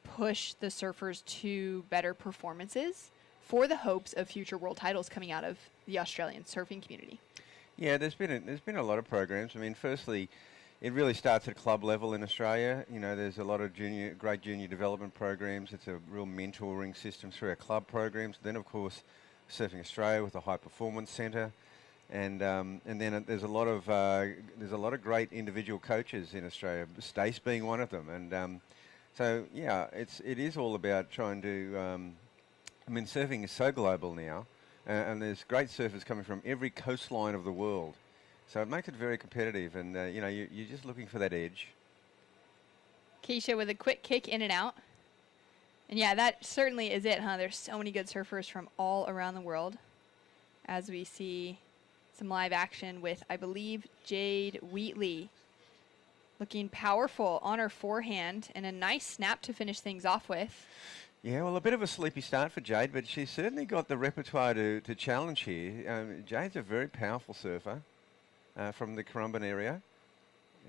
push the surfers to better performances for the hopes of future world titles coming out of the Australian surfing community. Yeah, there's been a lot of programs. I mean, firstly, it really starts at club level in Australia. There's a lot of great junior development programs. It's a real mentoring system through our club programs. Then, of course, Surfing Australia with a high performance centre, and then there's a lot of great individual coaches in Australia. Stace being one of them, and so yeah, it is all about trying to. Surfing is so global now. And there's great surfers coming from every coastline of the world. So it makes it very competitive, and you're just looking for that edge. Keisha with a quick kick in and out. And yeah, that certainly is it, huh? There's so many good surfers from all around the world. As we see some live action with, I believe, Jade Wheatley looking powerful on her forehand, and a nice snap to finish things off with. Yeah, well, a bit of a sleepy start for Jade, but she's certainly got the repertoire to challenge here. Jade's a very powerful surfer. from the Currumbin area.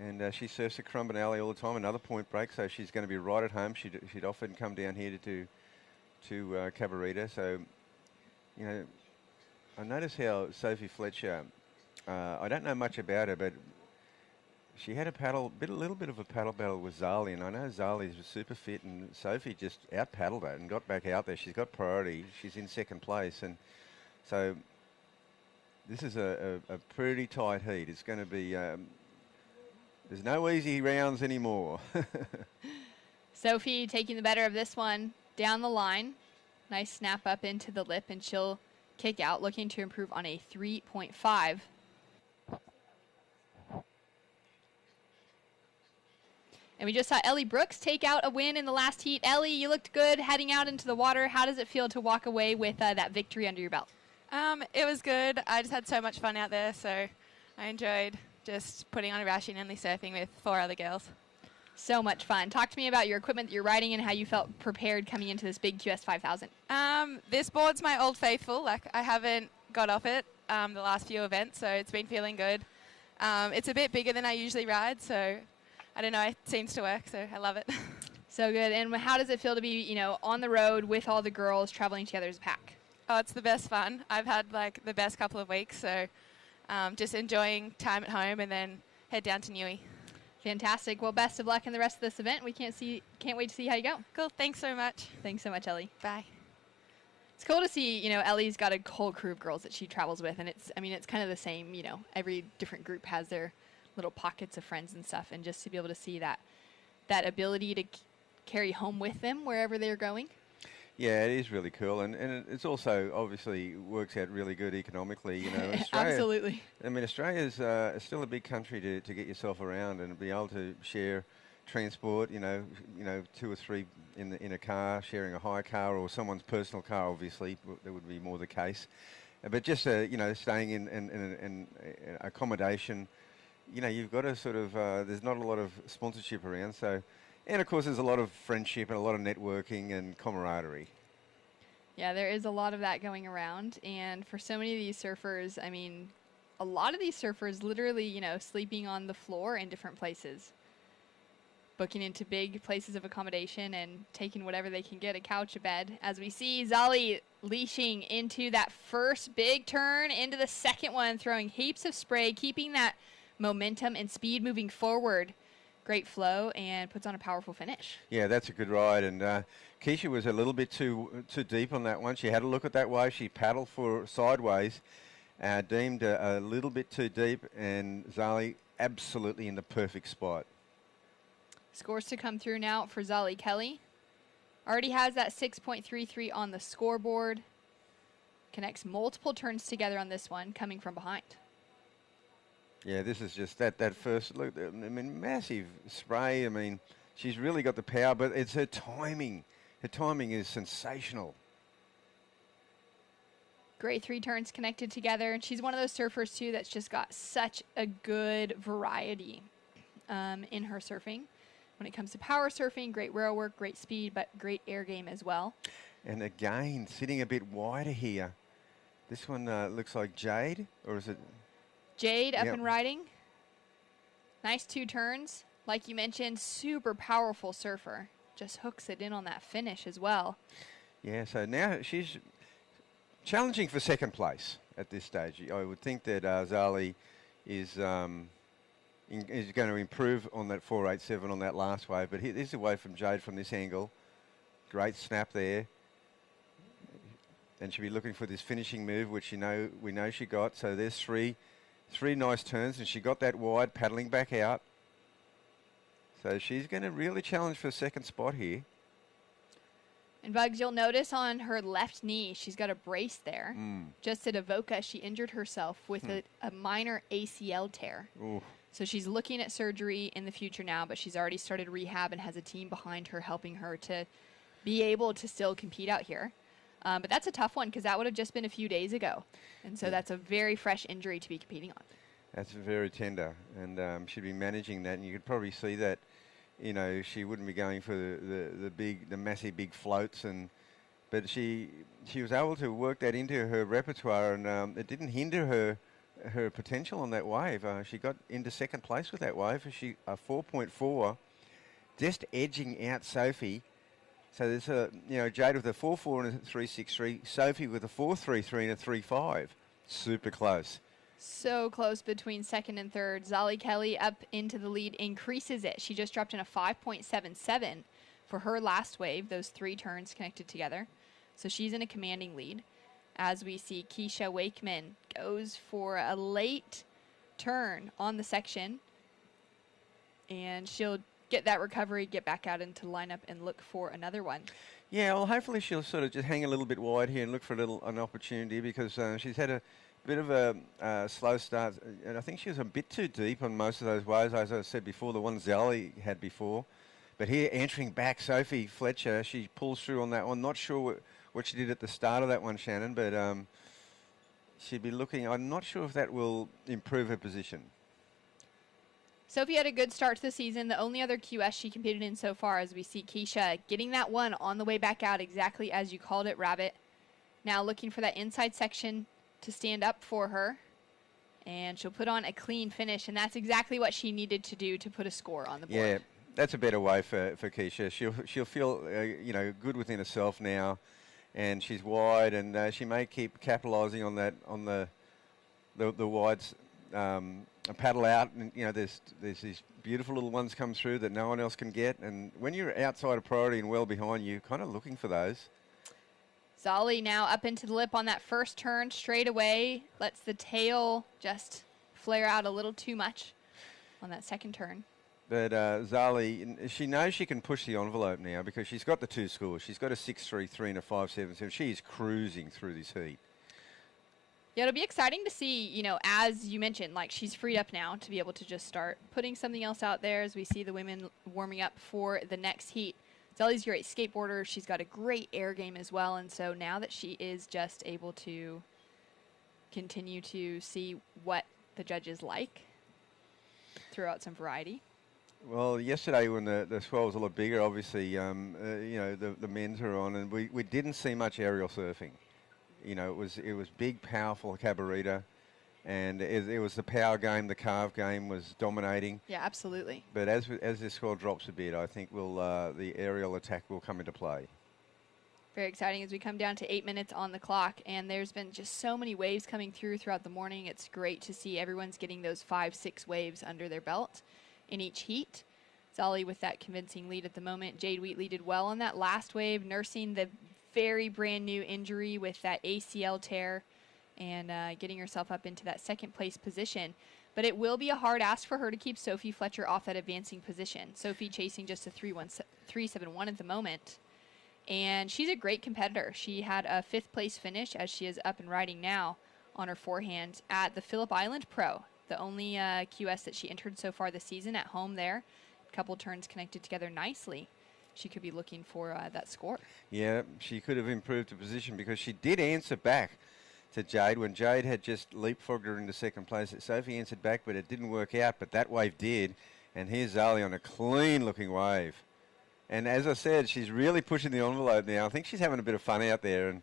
And she surfs the Currumbin Alley all the time, another point break, so she's going to be right at home. She'd often come down here to Cabarita. So, you know, I notice how Sophie Fletcher, I don't know much about her, but she had a little bit of a paddle battle with Zali, and I know Zali was super fit, and Sophie just out-paddled her and got back out there. She's got priority. She's in second place, and so this is a pretty tight heat. It's going to be... there's no easy rounds anymore. Sophie taking the better of this one down the line. Nice snap up into the lip, and she'll kick out, looking to improve on a 3.5. And we just saw Ellie Brooks take out a win in the last heat. Ellie, you looked good heading out into the water. How does it feel to walk away with that victory under your belt? It was good. I just had so much fun out there, so I enjoyed just putting on a rash and only surfing with 4 other girls. So much fun. Talk to me about your equipment that you're riding and how you felt prepared coming into this big QS 5000. This board's my old faithful. Like, I haven't got off it the last few events, so it's been feeling good. It's a bit bigger than I usually ride, so I don't know, it seems to work, so I love it. So good. And how does it feel to be, you know, on the road with all the girls traveling together as a pack? Oh, it's the best fun. I've had like the best couple of weeks, so just enjoying time at home and then head down to Newey. Fantastic. Well, best of luck in the rest of this event. We can't wait to see how you go. Cool. Thanks so much. Thanks so much, Ellie. Bye. It's cool to see, you know, Ellie's got a whole crew of girls that she travels with, and it's kind of the same, you know, every different group has their little pockets of friends and stuff, and just to be able to see that ability to carry home with them wherever they're going. Yeah, it is really cool, and it's also obviously works out really good economically. You know, Absolutely. I mean, Australia's still a big country to get yourself around and be able to share transport. You know, 2 or 3 in a car, sharing a hire car or someone's personal car. Obviously, that would be more the case. But just you know, staying in accommodation. You know, you've got to sort of. There's not a lot of sponsorship around, so. And, of course, there's a lot of friendship and a lot of networking and camaraderie. Yeah, there is a lot of that going around. And for so many of these surfers, I mean, a lot of these surfers literally, you know, sleeping on the floor in different places. Booking into big places of accommodation and taking whatever they can get, a couch, a bed. As we see Zali leashing into that first big turn, into the second one, throwing heaps of spray, keeping that momentum and speed moving forward. Great flow, and puts on a powerful finish. Yeah, that's a good ride. And Keisha was a little bit too deep on that one. She had a look at that wave. She paddled for sideways, deemed a little bit too deep, and Zali absolutely in the perfect spot. Scores to come through now for Zali Kelly. Already has that 6.33 on the scoreboard. Connects multiple turns together on this one, coming from behind. Yeah, this is just that first look. I mean, massive spray. I mean, she's really got the power, but it's her timing. Her timing is sensational. Great 3 turns connected together, and she's one of those surfers too that's just got such a good variety in her surfing. When it comes to power surfing, great rail work, great speed, but great air game as well. And again, sitting a bit wider here. This one looks like Jade, or is it? Jade up and riding. Nice 2 turns. Like you mentioned, super powerful surfer. Just hooks it in on that finish as well. Yeah, so now she's challenging for second place at this stage. I would think that Zali is going to improve on that 487 on that last wave. But this is away from Jade from this angle. Great snap there. And she'll be looking for this finishing move, which we know she got. So there's 3 nice turns, and she got that wide, paddling back out. So she's going to really challenge for a second spot here. And Bugs, you'll notice on her left knee, she's got a brace there. Just at Avoca, she injured herself with a minor ACL tear. Ooh. So she's looking at surgery in the future now, but she's already started rehab and has a team behind her helping her to be able to still compete out here. But that's a tough one because that would have just been a few days ago. And so that's a very fresh injury to be competing on. That's very tender. And she'd be managing that. And you could probably see that, you know, she wouldn't be going for the massive big floats. But she was able to work that into her repertoire. And it didn't hinder her her potential on that wave. She got into second place with that wave. She 4.4, just edging out Sophie. So there's Jade with a 4.4 and a 3.63. Sophie with a 4.33 and a 3.5. Super close. So close between second and third. Zali Kelly up into the lead, increases it. She just dropped in a 5.77 for her last wave, those 3 turns connected together. So she's in a commanding lead. As we see Keisha Wakeman goes for a late turn on the section. And she'll get that recovery, get back out into the lineup, and look for another one. Yeah, well, hopefully she'll sort of just hang a little bit wide here and look for an opportunity, because she's had a bit of a slow start, and I think she was a bit too deep on most of those waves, as I said before, the one Zali had before. But here, entering back, Sophie Fletcher, she pulls through on that one. Not sure what she did at the start of that one, Shannon, but she'd be looking. I'm not sure if that will improve her position. Sophie had a good start to the season. The only other QS she competed in so far, as we see Keisha getting that one on the way back out, exactly as you called it, Rabbit. Now looking for that inside section to stand up for her, and she'll put on a clean finish, and that's exactly what she needed to do to put a score on the board. Yeah, that's a better way for Keisha. She'll feel good within herself now, and she's wide, and she may keep capitalising on that on the wides. Paddle out, and there's these beautiful little ones come through that no one else can get, and when you're outside of priority and well behind, you're kind of looking for those. Zali now up into the lip on that first turn, straight away, lets the tail just flare out a little too much on that second turn. But Zali, she knows she can push the envelope now, because she's got the 2 scores. She's got a 6.33 and a 5.77. She's cruising through this heat. Yeah, it'll be exciting to see, as you mentioned, like she's freed up now to be able to just start putting something else out there as we see the women warming up for the next heat. Zali's a great skateboarder. She's got a great air game as well. And so now that she is just able to continue to see what the judges like, throw out some variety. Well, yesterday when the swell was a lot bigger, obviously, the men's were on, and we didn't see much aerial surfing. It was big, powerful cabarita, and it was the power game, the carve game was dominating. Yeah, absolutely. But as this swell drops a bit, I think the aerial attack will come into play. Very exciting as we come down to 8 minutes on the clock, and there's been just so many waves coming throughout the morning. It's great to see everyone's getting those 5-6 waves under their belt in each heat. Zali with that convincing lead at the moment. Jade Wheatley did well on that last wave, nursing the very brand new injury with that ACL tear, and getting herself up into that second place position. But it will be a hard ask for her to keep Sophie Fletcher off that advancing position. Sophie chasing just a 3.71 at the moment. And she's a great competitor. She had a 5th place finish, as she is up and riding now on her forehand at the Phillip Island Pro, the only QS that she entered so far this season at home there. A couple turns connected together nicely. She could be looking for that score. Yeah, she could have improved her position, because she did answer back to Jade when Jade had just leapfrogged her into second place. Sophie answered back, but it didn't work out, but that wave did. And here's Zali on a clean-looking wave. And as I said, she's really pushing the envelope now. I think she's having a bit of fun out there and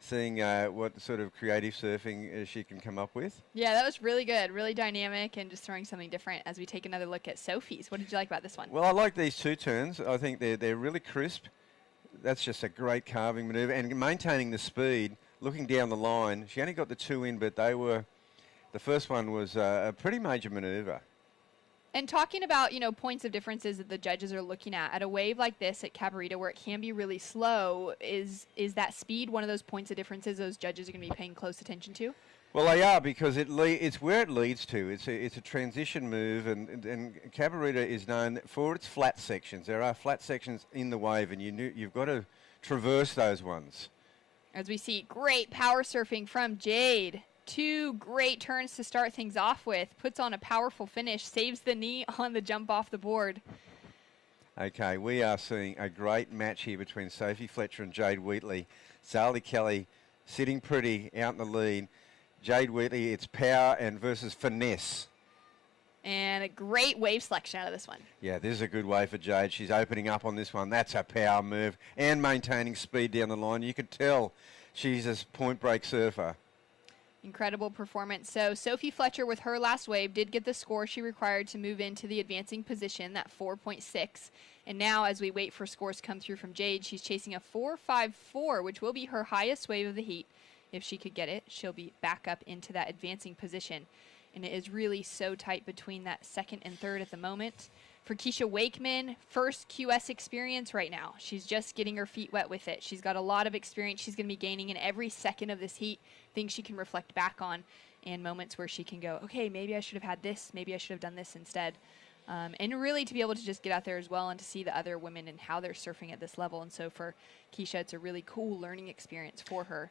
seeing what sort of creative surfing she can come up with. Yeah, that was really good, really dynamic, and just throwing something different as we take another look at Sophie's. What did you like about this one? Well, I like these 2 turns. I think they're really crisp. That's just a great carving manoeuvre, and maintaining the speed, looking down the line. She only got the 2 in, but the first one was a pretty major manoeuvre. And talking about, points of differences that the judges are looking at a wave like this at Cabarita, where it can be really slow, is that speed one of those points of differences those judges are going to be paying close attention to? Well, they are, because it's where it leads to. It's a transition move, and Cabarita is known for its flat sections. There are flat sections in the wave, and you've got to traverse those ones. As we see great power surfing from Jade. 2 great turns to start things off with. Puts on a powerful finish. Saves the knee on the jump off the board. Okay, we are seeing a great match here between Sophie Fletcher and Jade Wheatley. Zali Kelly sitting pretty out in the lead. Jade Wheatley, it's power and versus finesse. And a great wave selection out of this one. Yeah, this is a good wave for Jade. She's opening up on this one. That's a power move and maintaining speed down the line. You could tell she's a point break surfer. Incredible performance. So Sophie Fletcher with her last wave did get the score she required to move into the advancing position, that 4.6. And now as we wait for scores to come through from Jade, she's chasing a 4.54, which will be her highest wave of the heat. If she could get it, she'll be back up into that advancing position. And it is really so tight between that second and third at the moment. For Keisha Wakeman, first QS experience right now. She's just getting her feet wet with it. She's got a lot of experience she's going to be gaining in every second of this heat, things she can reflect back on, and moments where she can go, okay, maybe I should have had this, maybe I should have done this instead. And really to be able to just get out there as well and to see the other women and how they're surfing at this level. And so for Keisha, it's a really cool learning experience for her.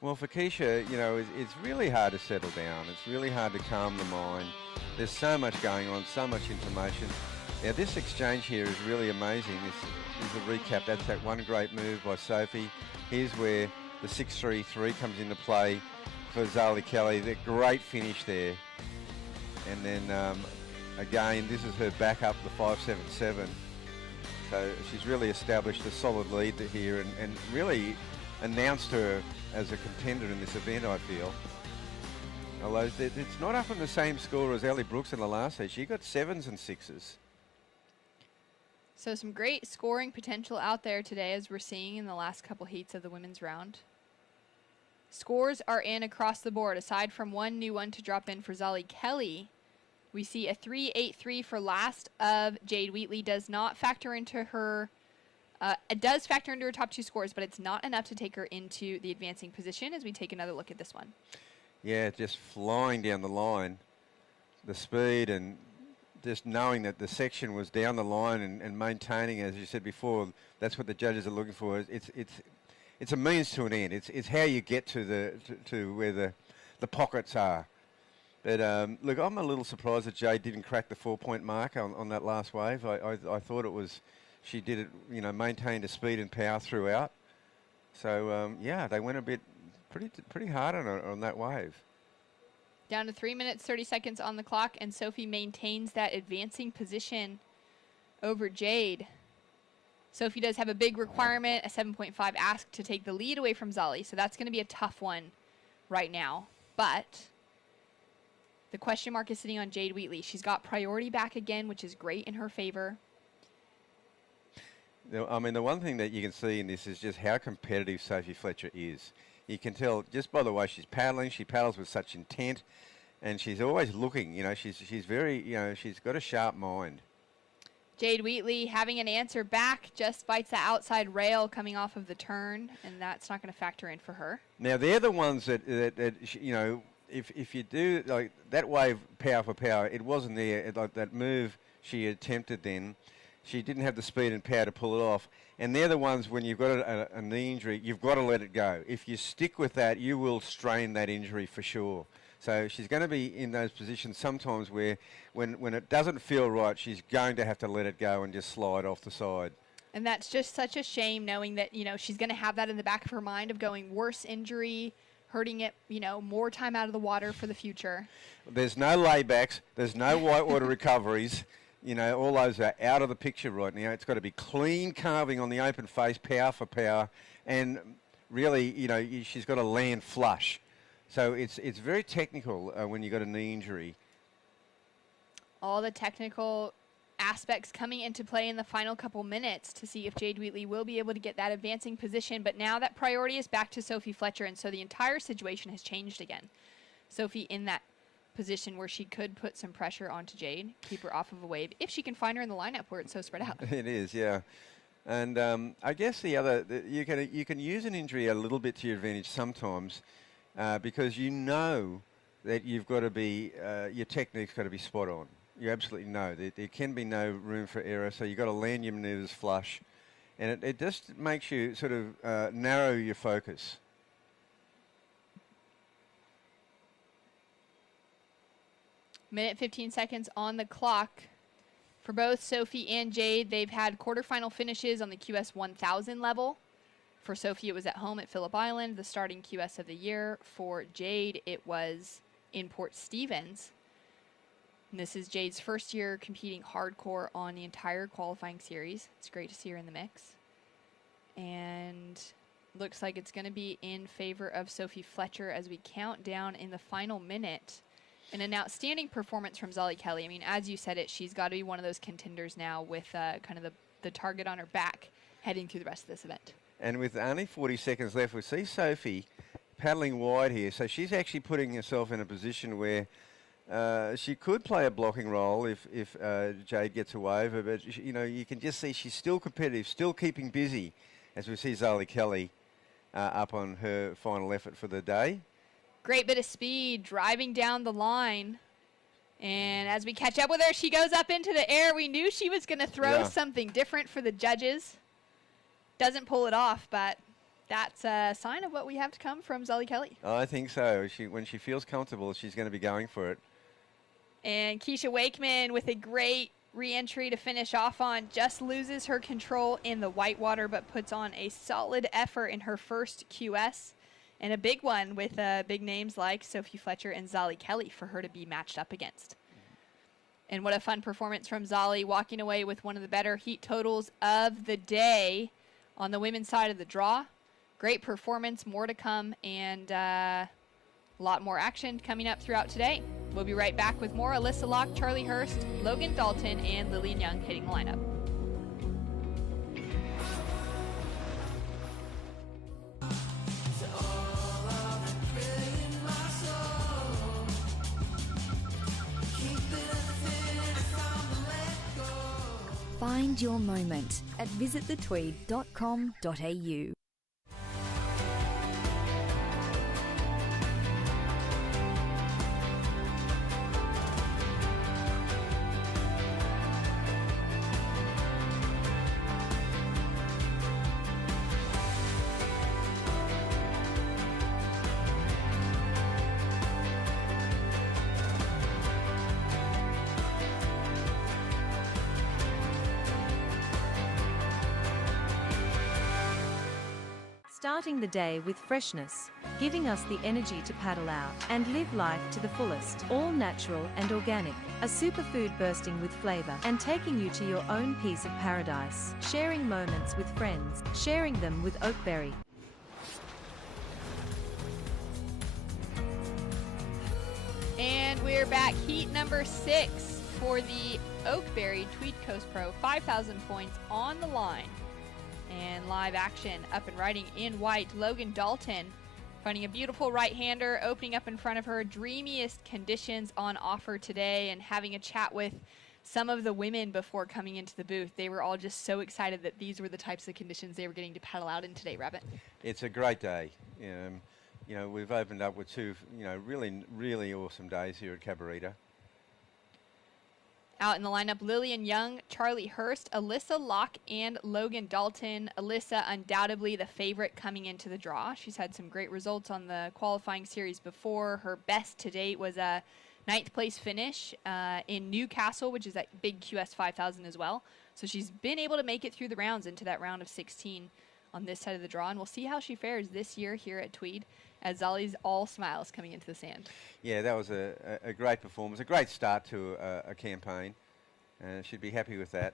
Well, for Keisha, you know, it's really hard to settle down. It's really hard to calm the mind. There's so much going on, so much information. Now, this exchange here is really amazing. This is a recap. That's that one great move by Sophie. Here's where the 6.33 comes into play for Zali Kelly. The great finish there. And then, again, this is her back up the 5.77. So she's really established a solid lead here and really announced her as a contender in this event, I feel. Although it's not up on the same score as Ellie Brooks in the last heat. She got 7s and 6s. So some great scoring potential out there today, as we're seeing in the last couple heats of the women's round. Scores are in across the board. Aside from one new one to drop in for Zali Kelly, we see a 3.83 for last of Jade Wheatley. Does not factor into her... it does factor into her top two scores, but it's not enough to take her into the advancing position as we take another look at this one. Yeah, just flying down the line. The speed and just knowing that the section was down the line and maintaining, as you said before, that's what the judges are looking for. It's a means to an end. It's how you get to to where the pockets are. But look, I'm a little surprised that Jade didn't crack the 4-point mark on that last wave. I thought it was, she did it, you know, maintained a speed and power throughout. So yeah, they went a bit pretty hard on that wave. Down to 3 minutes, 30 seconds on the clock, and Sophie maintains that advancing position over Jade. Sophie does have a big requirement, a 7.5 ask to take the lead away from Zali, so that's going to be a tough one right now. But the question mark is sitting on Jade Wheatley. She's got priority back again, which is great in her favor. I mean, the one thing that you can see in this is just how competitive Sophie Fletcher is. You can tell just by the way she's paddling. She paddles with such intent, and she's always looking. You know, she's very, you know, she's got a sharp mind. Jade Wheatley having an answer back, just bites the outside rail coming off of the turn, and that's not going to factor in for her. Now, they're the ones that you know, if you do, like, that wave power for power, it wasn't there. Like that move she attempted then, she didn't have the speed and power to pull it off. And they're the ones, when you've got a knee injury, you've got to let it go. If you stick with that, you will strain that injury for sure. So she's going to be in those positions sometimes where when it doesn't feel right, she's going to have to let it go and just slide off the side. And that's just such a shame, knowing that, you know, she's going to have that in the back of her mind of going worse injury, hurting it, you know, more time out of the water for the future. There's no laybacks. There's no whitewater recoveries. You know, all those are out of the picture right now. It's got to be clean carving on the open face, power for power, and really, you know, she's got to land flush. So it's very technical when you've got a knee injury. All the technical aspects coming into play in the final couple minutes to see if Jade Wheatley will be able to get that advancing position. But now that priority is back to Sophie Fletcher, and so the entire situation has changed again. Sophie in that position where she could put some pressure onto Jade, keep her off of a wave, if she can find her in the lineup where it's so spread out. It is, yeah. And I guess you can use an injury a little bit to your advantage sometimes because you know that you've got to be, your technique's got to be spot on. You absolutely know. There can be no room for error, so you've got to land your maneuvers flush. And it just makes you sort of narrow your focus. Minute 15 seconds on the clock. For both Sophie and Jade, they've had quarterfinal finishes on the QS 1000 level. For Sophie, it was at home at Phillip Island, the starting QS of the year. For Jade, it was in Port Stevens. And this is Jade's first year competing hardcore on the entire qualifying series. It's great to see her in the mix. And looks like it's going to be in favor of Sophie Fletcher as we count down in the final minute. And an outstanding performance from Zolly Kelly. I mean, as you said it, she's got to be one of those contenders now with kind of the target on her back heading through the rest of this event. And with only 40 seconds left, we see Sophie paddling wide here. So she's actually putting herself in a position where she could play a blocking role if Jade gets a wave. But, you know, you can just see she's still competitive, still keeping busy, as we see Zolly Kelly up on her final effort for the day. Great bit of speed, driving down the line. And as we catch up with her, she goes up into the air. We knew she was going to throw something different for the judges. Doesn't pull it off, but that's a sign of what we have to come from Zolly Kelly. I think so. When she feels comfortable, she's going to be going for it. And Keisha Wakeman with a great re-entry to finish off on. Just loses her control in the whitewater, but puts on a solid effort in her first QS. And a big one with big names like Sophie Fletcher and Zolly Kelly for her to be matched up against. And what a fun performance from Zolly, walking away with one of the better heat totals of the day on the women's side of the draw. Great performance, more to come, and a lot more action coming up throughout today. We'll be right back with more Alyssa Locke, Charlie Hurst, Logan Dalton, and Lillian Young hitting the lineup. Find your moment at visitthetweed.com.au. Starting the day with freshness, giving us the energy to paddle out and live life to the fullest. All natural and organic, a superfood bursting with flavor and taking you to your own piece of paradise. Sharing moments with friends, sharing them with Oakberry. And we're back, heat number 6 for the Oakberry Tweed Coast Pro, 5,000 points on the line. And live action up and riding in white. Logan Dalton finding a beautiful right-hander, opening up in front of her. Dreamiest conditions on offer today, and having a chat with some of the women before coming into the booth. They were all just so excited that these were the types of conditions they were getting to paddle out in today, Rabbit. It's a great day. You know, we've opened up with two, really awesome days here at Cabarita. Out in the lineup, Lillian Young, Charlie Hurst, Alyssa Locke, and Logan Dalton. Alyssa undoubtedly the favorite coming into the draw. She's had some great results on the qualifying series before. Her best to date was a 9th place finish in Newcastle, which is that big QS 5000 as well. So she's been able to make it through the rounds into that round of 16 on this side of the draw. And we'll see how she fares this year here at Tweed, as Zolly's all smiles coming into the sand. Yeah, that was a great performance, a great start to a campaign. She'd be happy with that.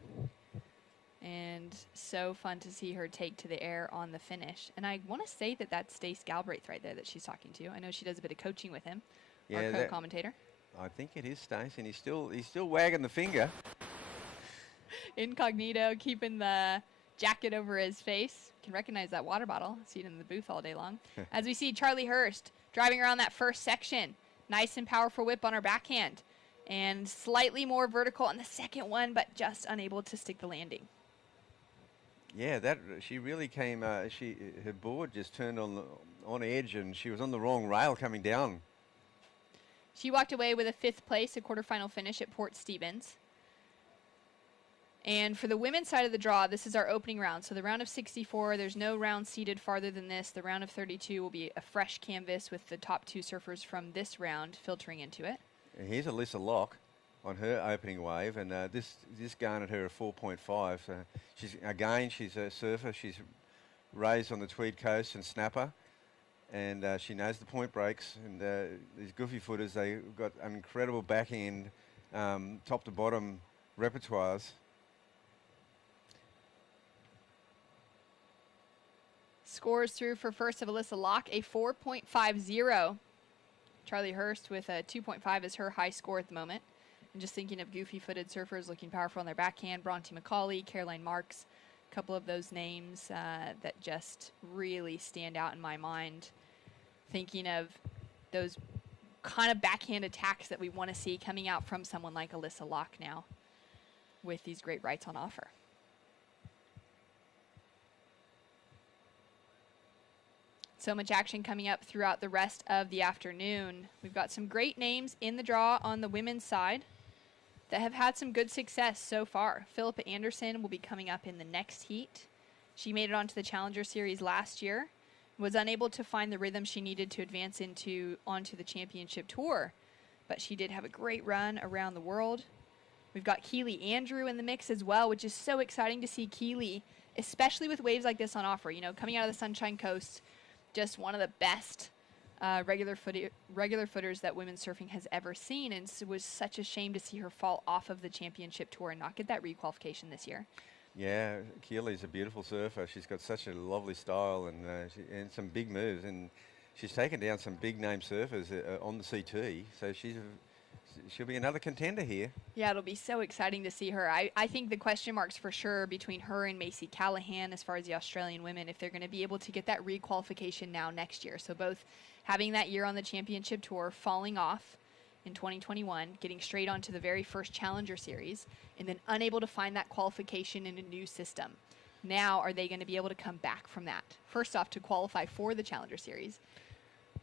And so fun to see her take to the air on the finish. And I want to say that that's Stace Galbraith right there that she's talking to. I know she does a bit of coaching with him, our co-commentator. I think it is Stace, and he's still wagging the finger. Incognito, keeping the jacket over his face. Can recognize that water bottle. See it in the booth all day long. As we see Charlie Hurst driving around that first section. Nice and powerful whip on her backhand. And slightly more vertical on the second one, but just unable to stick the landing. Yeah, she really came. Her board just turned on edge, and she was on the wrong rail coming down. She walked away with a 5th place, a quarterfinal finish at Port Stevens. And for the women's side of the draw, this is our opening round. So the round of 64, there's no round seeded farther than this. The round of 32 will be a fresh canvas with the top 2 surfers from this round filtering into it. Here's Alyssa Locke on her opening wave, and this garnered her a 4.5. She's a surfer. She's raised on the Tweed Coast and snapper, and she knows the point breaks. And these goofy footers, they've got an incredible backhand, top to bottom repertoires. Scores through for first of Alyssa Locke, a 4.50. Charlie Hurst with a 2.5 as her high score at the moment. And just thinking of goofy-footed surfers looking powerful on their backhand, Bronte McCauley, Caroline Marks, a couple of those names that just really stand out in my mind. Thinking of those kind of backhand attacks that we want to see coming out from someone like Alyssa Locke now with these great rights on offer. So much action coming up throughout the rest of the afternoon. We've got some great names in the draw on the women's side that have had some good success so far. Philippa Anderson will be coming up in the next heat. She made it onto the Challenger Series last year, was unable to find the rhythm she needed to advance onto the championship tour, but she did have a great run around the world. We've got Keely Andrew in the mix as well, which is so exciting to see Keely, especially with waves like this on offer. You know, coming out of the Sunshine Coast, just one of the best regular footers that women's surfing has ever seen, and it was such a shame to see her fall off of the championship tour and not get that requalification this year. Yeah, Keely's a beautiful surfer. She's got such a lovely style and some big moves, and she's taken down some big name surfers on the CT, so she'll be another contender here. Yeah, it'll be so exciting to see her. I think the question marks for sure between her and Macy Callahan as far as the Australian women, if they're going to be able to get that requalification now next year. So both having that year on the championship tour, falling off in 2021, getting straight onto the very first Challenger Series, and then unable to find that qualification in a new system. Now, are they going to be able to come back from that? First off, to qualify for the Challenger Series.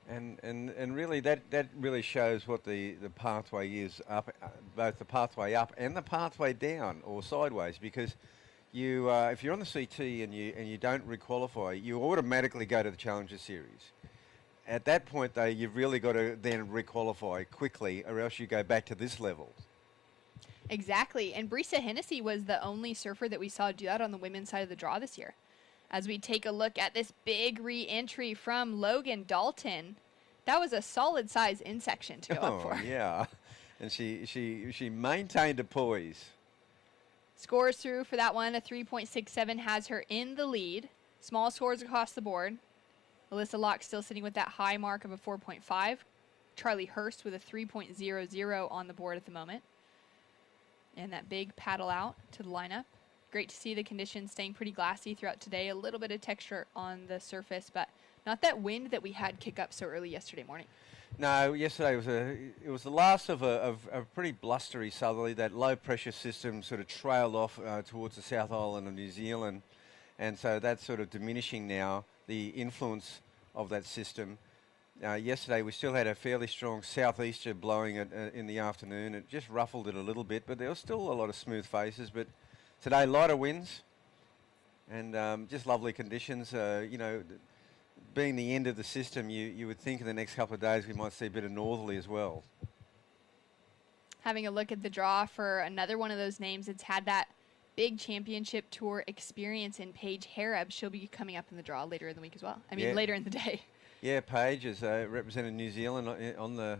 And really that really shows what the pathway is up, both the pathway up and the pathway down or sideways, because you if you're on the CT and you don't requalify, you automatically go to the Challenger Series. At that point though, you've really got to then requalify quickly, or else you go back to this level. Exactly, and Brisa Hennessy was the only surfer that we saw do that on the women's side of the draw this year. As we take a look at this big re-entry from Logan Dalton, that was a solid size in section to go up for. Yeah, and she maintained a poise. Scores through for that one. A 3.67 has her in the lead. Small scores across the board. Alyssa Locke still sitting with that high mark of a 4.5. Charlie Hurst with a 3.00 on the board at the moment. And that big paddle out to the lineup. Great to see the conditions staying pretty glassy throughout today. A little bit of texture on the surface, but not that wind that we had kick up so early yesterday morning. No, yesterday was the last of a pretty blustery southerly. That low pressure system sort of trailed off towards the South Island of New Zealand, and so that's sort of diminishing now, the influence of that system. Yesterday we still had a fairly strong southeaster blowing in the afternoon. It just ruffled it a little bit, but there was still a lot of smooth faces. But today, lighter winds and just lovely conditions. You know, being the end of the system, you would think in the next couple of days we might see a bit of northerly as well. Having a look at the draw for another one of those names that's had that big championship tour experience in Paige Hareb. She'll be coming up in the draw later in the week as well. I mean, later in the day. Yeah, Paige has represented New Zealand on the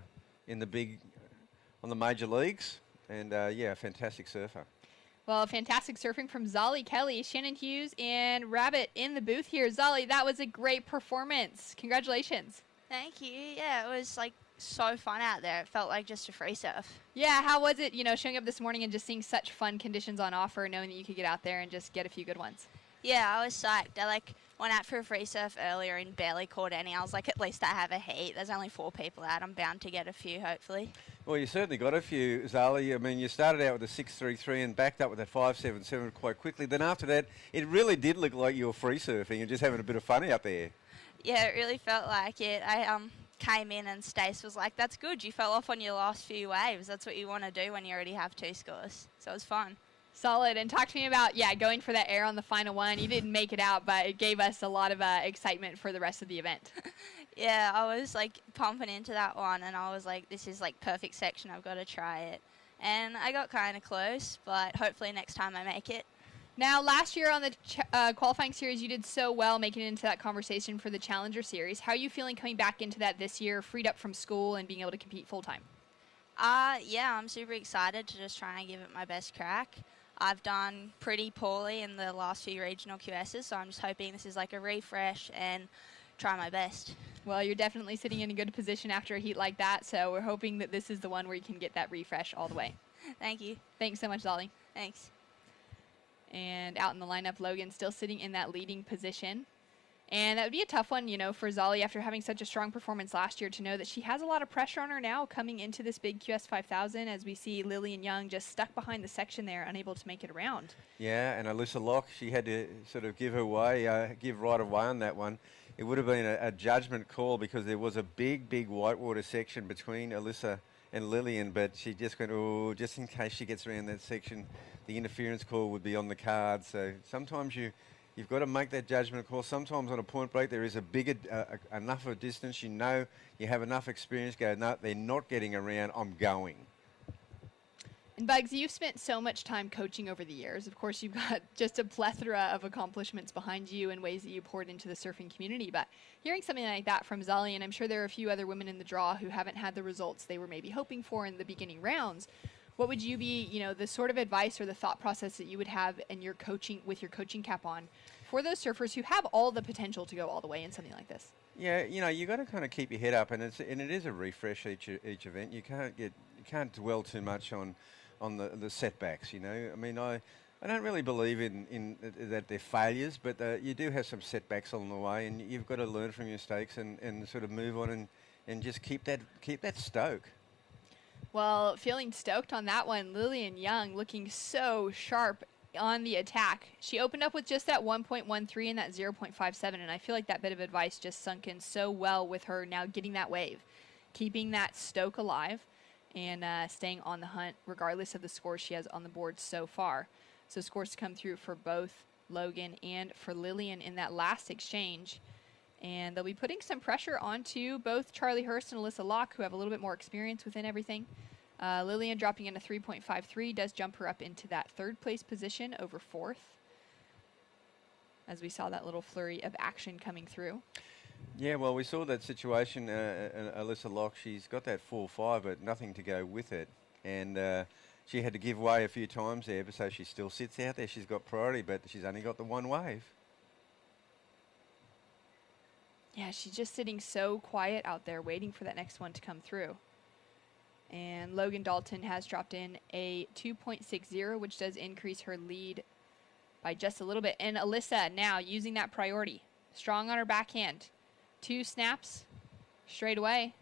major leagues, and yeah, fantastic surfer. Well, fantastic surfing from Zolly Kelly, Shannon Hughes, and Rabbit in the booth here. Zolly, that was a great performance. Congratulations. Thank you. Yeah, it was like so fun out there. It felt like just a free surf. Yeah, how was it, you know, showing up this morning and just seeing such fun conditions on offer, knowing that you could get out there and just get a few good ones? Yeah, I was psyched. I went out for a free surf earlier and barely caught any. I was like, at least I have a heat. There's only 4 people out. I'm bound to get a few, hopefully. Well, you certainly got a few, Zali. I mean, you started out with a 6.33 and backed up with a 5.77 quite quickly. Then after that, it really did look like you were free surfing and just having a bit of fun out there. Yeah, it really felt like it. I came in and Stace was like, that's good. You fell off on your last few waves. That's what you want to do when you already have 2 scores. So it was fun. Solid. And talk to me about, going for that air on the final one. You didn't make it out, but it gave us a lot of excitement for the rest of the event. Yeah, I was like pumping into that one, and I was like, this is like perfect section. I've got to try it. And I got kind of close, but hopefully next time I make it. Now, last year on the qualifying series, you did so well making it into that conversation for the Challenger Series. How are you feeling coming back into that this year, freed up from school and being able to compete full-time? Yeah, I'm super excited to just try and give it my best crack. I've done pretty poorly in the last few regional QSs, so I'm just hoping this is like a refresh and try my best. Well, you're definitely sitting in a good position after a heat like that, so we're hoping that this is the one where you can get that refresh all the way. Thank you. Thanks so much, Zolly. Thanks. And out in the lineup, Logan still sitting in that leading position. And that would be a tough one, you know, for Zolly after having such a strong performance last year to know that she has a lot of pressure on her now coming into this big QS 5000 as we see Lillian Young just stuck behind the section there, unable to make it around. Yeah, and Alyssa Locke, she had to sort of give right away on that one. It would have been a judgment call because there was a big whitewater section between Alyssa and Lillian, but she just went, oh, just in case she gets around that section, the interference call would be on the card. So sometimes you've got to make that judgment call. Sometimes on a point break there is a bigger, enough of a distance. You know you have enough experience. Go, no, they're not getting around. I'm going. And Bugs, you've spent so much time coaching over the years. Of course, you've got just a plethora of accomplishments behind you and ways that you poured into the surfing community. But hearing something like that from Zolly, and I'm sure there are a few other women in the draw who haven't had the results they were maybe hoping for in the beginning rounds, what would you be, you know, the sort of advice or the thought process that you would have in your coaching, with your coaching cap on, for those surfers who have all the potential to go all the way in something like this? Yeah, you know, you got to kind of keep your head up, and it is a refresh each event. You can't dwell too much on the setbacks. You know, I mean, I don't really believe in that they're failures, but you do have some setbacks along the way, and you've got to learn from your mistakes and sort of move on and just keep that stoke. Well, feeling stoked on that one, Lillian Young looking so sharp on the attack. She opened up with just that 1.13 and that 0.57, and I feel like that bit of advice just sunk in so well with her now getting that wave, keeping that stoke alive, and staying on the hunt regardless of the scores she has on the board so far. So scores to come through for both Logan and for Lillian in that last exchange. And they'll be putting some pressure onto both Charlie Hurst and Alyssa Locke, who have a little bit more experience within everything. Lillian dropping in a 3.53 does jump her up into that third place position over fourth, as we saw that little flurry of action coming through. Yeah, well, we saw that situation. Alyssa Locke, she's got that 4.5, but nothing to go with it. And she had to give way a few times there, but so she still sits out there. She's got priority, but she's only got the one wave. Yeah, she's just sitting so quiet out there waiting for that next one to come through. And Logan Dalton has dropped in a 2.60, which does increase her lead by just a little bit. And Alyssa now using that priority. Strong on her backhand. 2 snaps straight away.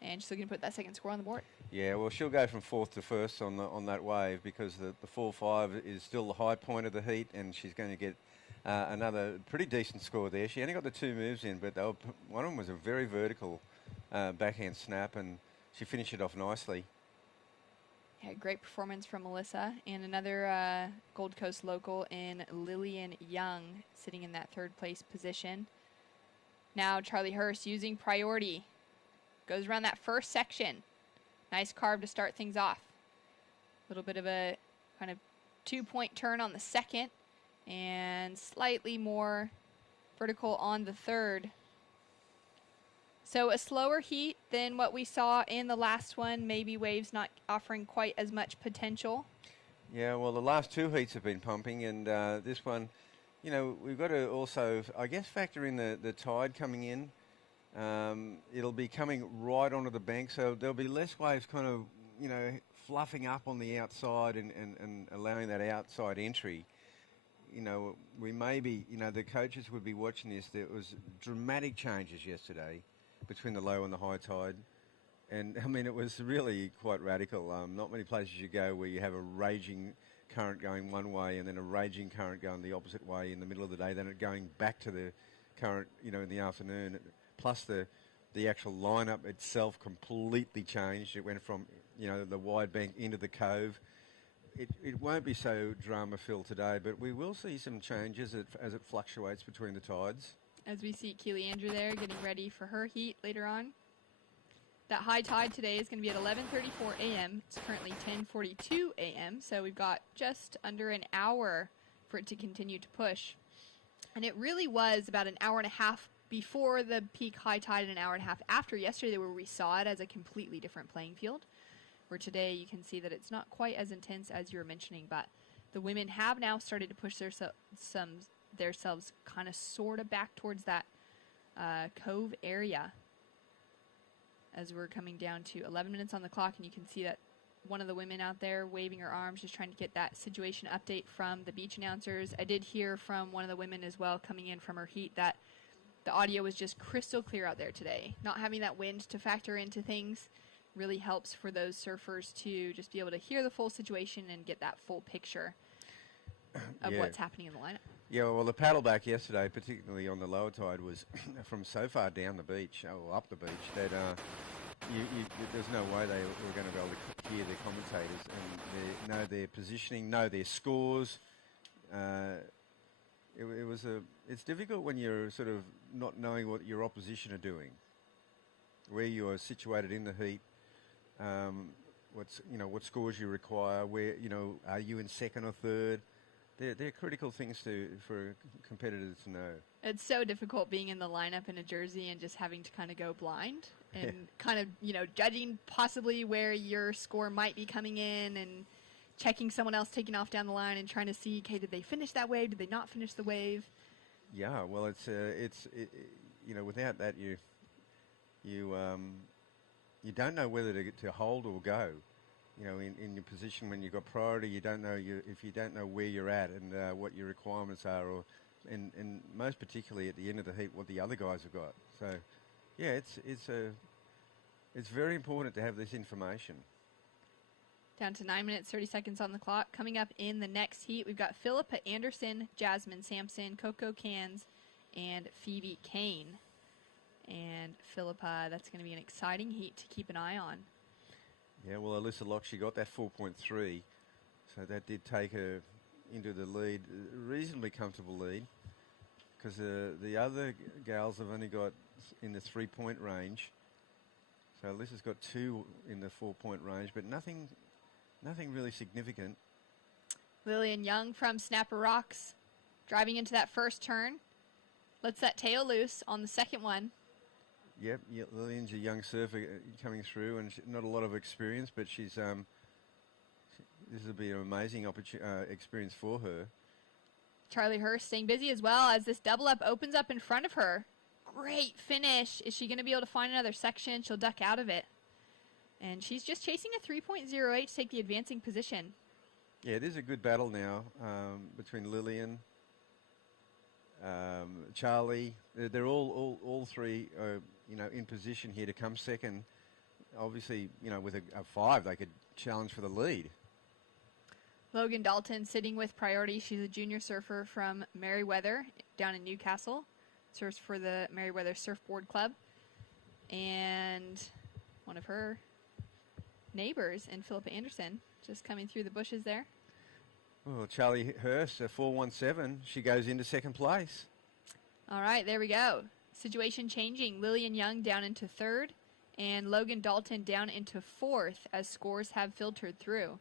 And she's looking to put that second score on the board. Yeah, well, she'll go from fourth to first on that wave because the 4.5 is still the high point of the heat, and she's going to get another pretty decent score there. She only got the 2 moves in, but one of them was a very vertical backhand snap, and she finished it off nicely. Yeah, great performance from Melissa. And another Gold Coast local in Lillian Young sitting in that third place position. Now Charlie Hurst using priority. Goes around that first section. Nice carve to start things off. A little bit of a kind of 2-point turn on the second. And slightly more vertical on the third. So a slower heat than what we saw in the last one. Maybe waves not offering quite as much potential. Yeah, well, the last 2 heats have been pumping, and this one, you know, we've got to also, I guess, factor in the tide coming in. It'll be coming right onto the bank, so there'll be less waves kind of, you know, fluffing up on the outside and allowing that outside entry. You know, we may be, you know, the coaches would be watching this. There was dramatic changes yesterday between the low and the high tide. And, I mean, it was really quite radical. Not many places you go where you have a raging current going one way and then a raging current going the opposite way in the middle of the day, then it going back to the current, you know, in the afternoon. Plus the actual lineup itself completely changed. It went from, you know, the wide bank into the cove. It won't be so drama-filled today, but we will see some changes as it fluctuates between the tides. As we see Keely Andrew there getting ready for her heat later on. That high tide today is going to be at 11:34 a.m. It's currently 10:42 a.m., so we've got just under an hour for it to continue to push. And it really was about an hour and a half before the peak high tide and an hour and a half after yesterday where we saw it as a completely different playing field. Where today you can see that it's not quite as intense as you were mentioning, but The women have now started to push themselves kind of sort of back towards that cove area as we're coming down to 11 minutes on the clock, and you can see that one of the women out there waving her arms, just trying to get that situation update from the beach announcers. I did hear from one of the women as well coming in from her heat that the audio was just crystal clear out there today. Not having that wind to factor into things really helps for those surfers to just be able to hear the full situation and get that full picture of what's happening in the lineup. Yeah, well, the paddle back yesterday, particularly on the lower tide, was from so far down the beach, or up the beach, that there's no way they were going to be able to hear their commentators and know their positioning, know their scores. It's difficult when you're sort of not knowing what your opposition are doing, where you are situated in the heat, what scores you require, where are you in second or third. They're critical things for competitors to know. It's so difficult being in the lineup in a jersey and just having to kind of go blind and kind of, judging possibly where your score might be coming in and checking someone else taking off down the line and trying to see, okay, did they finish that wave? Did they not finish the wave? Yeah, well, it's without that you don't know whether to hold or go. In your position when you've got priority, you don't know if you don't know where you're at and what your requirements are, and most particularly at the end of the heat, what the other guys have got. So, yeah, it's very important to have this information. Down to 9 minutes, 30 seconds on the clock. Coming up in the next heat, we've got Philippa Anderson, Jasmine Sampson, Coco Cans, and Phoebe Kane. And Philippa, that's going to be an exciting heat to keep an eye on. Yeah, well, Alyssa Locke, she got that 4.3, so that did take her into the lead, reasonably comfortable lead, because the other gals have only got in the 3-point range. So Alyssa's got 2 in the 4-point range, but nothing really significant. Lillian Young from Snapper Rocks, driving into that first turn, lets that tail loose on the second one. Yep, Lillian's a young surfer coming through, and not a lot of experience, but she's this will be an amazing experience for her. Charlie Hurst staying busy as well as this double up opens up in front of her. Great finish. Is she going to be able to find another section? She'll duck out of it. And she's just chasing a 3.08 to take the advancing position. Yeah, it is a good battle now between Lillian, Charlie. They're all three in position here to come second. Obviously, with a 5, they could challenge for the lead. Logan Dalton sitting with priority. She's a junior surfer from Merriweather down in Newcastle. Surfs for the Merriweather Surfboard Club. And one of her neighbors in Philippa Anderson just coming through the bushes there. Oh, Charlie Hurst, a 4.17. She goes into second place. All right, there we go. Situation changing. Lillian Young down into third and Logan Dalton down into fourth as scores have filtered through.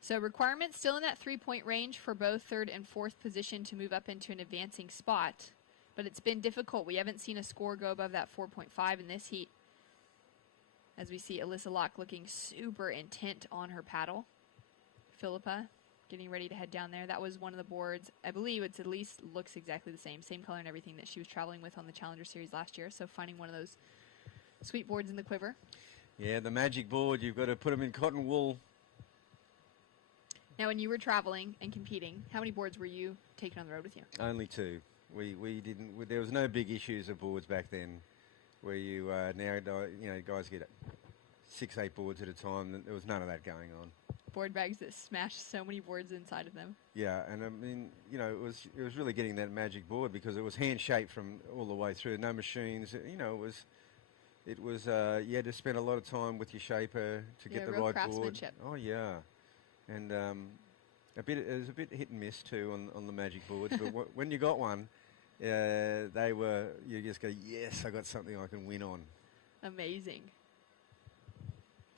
So requirements still in that 3-point range for both third and fourth position to move up into an advancing spot. But it's been difficult. We haven't seen a score go above that 4.5 in this heat. As we see Alyssa Locke looking super intent on her paddle. Philippa getting ready to head down there. That was one of the boards. I believe it's at least looks exactly the same color and everything that she was traveling with on the Challenger Series last year. So finding one of those sweet boards in the quiver. Yeah, the magic board. You've got to put them in cotton wool. Now, when you were traveling and competing, how many boards were you taking on the road with you? Only 2. We didn't. There was no big issues of boards back then, where you now guys get 6-8 boards at a time. There was none of that going on. Board bags that smash so many boards inside of them. Yeah, and I mean, it was really getting that magic board because it was hand shaped from all the way through. No machines. It was you had to spend a lot of time with your shaper to get the real right board. craftsmanship. Oh yeah. And it was a bit hit and miss too on the magic boards, but when you got one, you just go, yes, I got something I can win on. Amazing.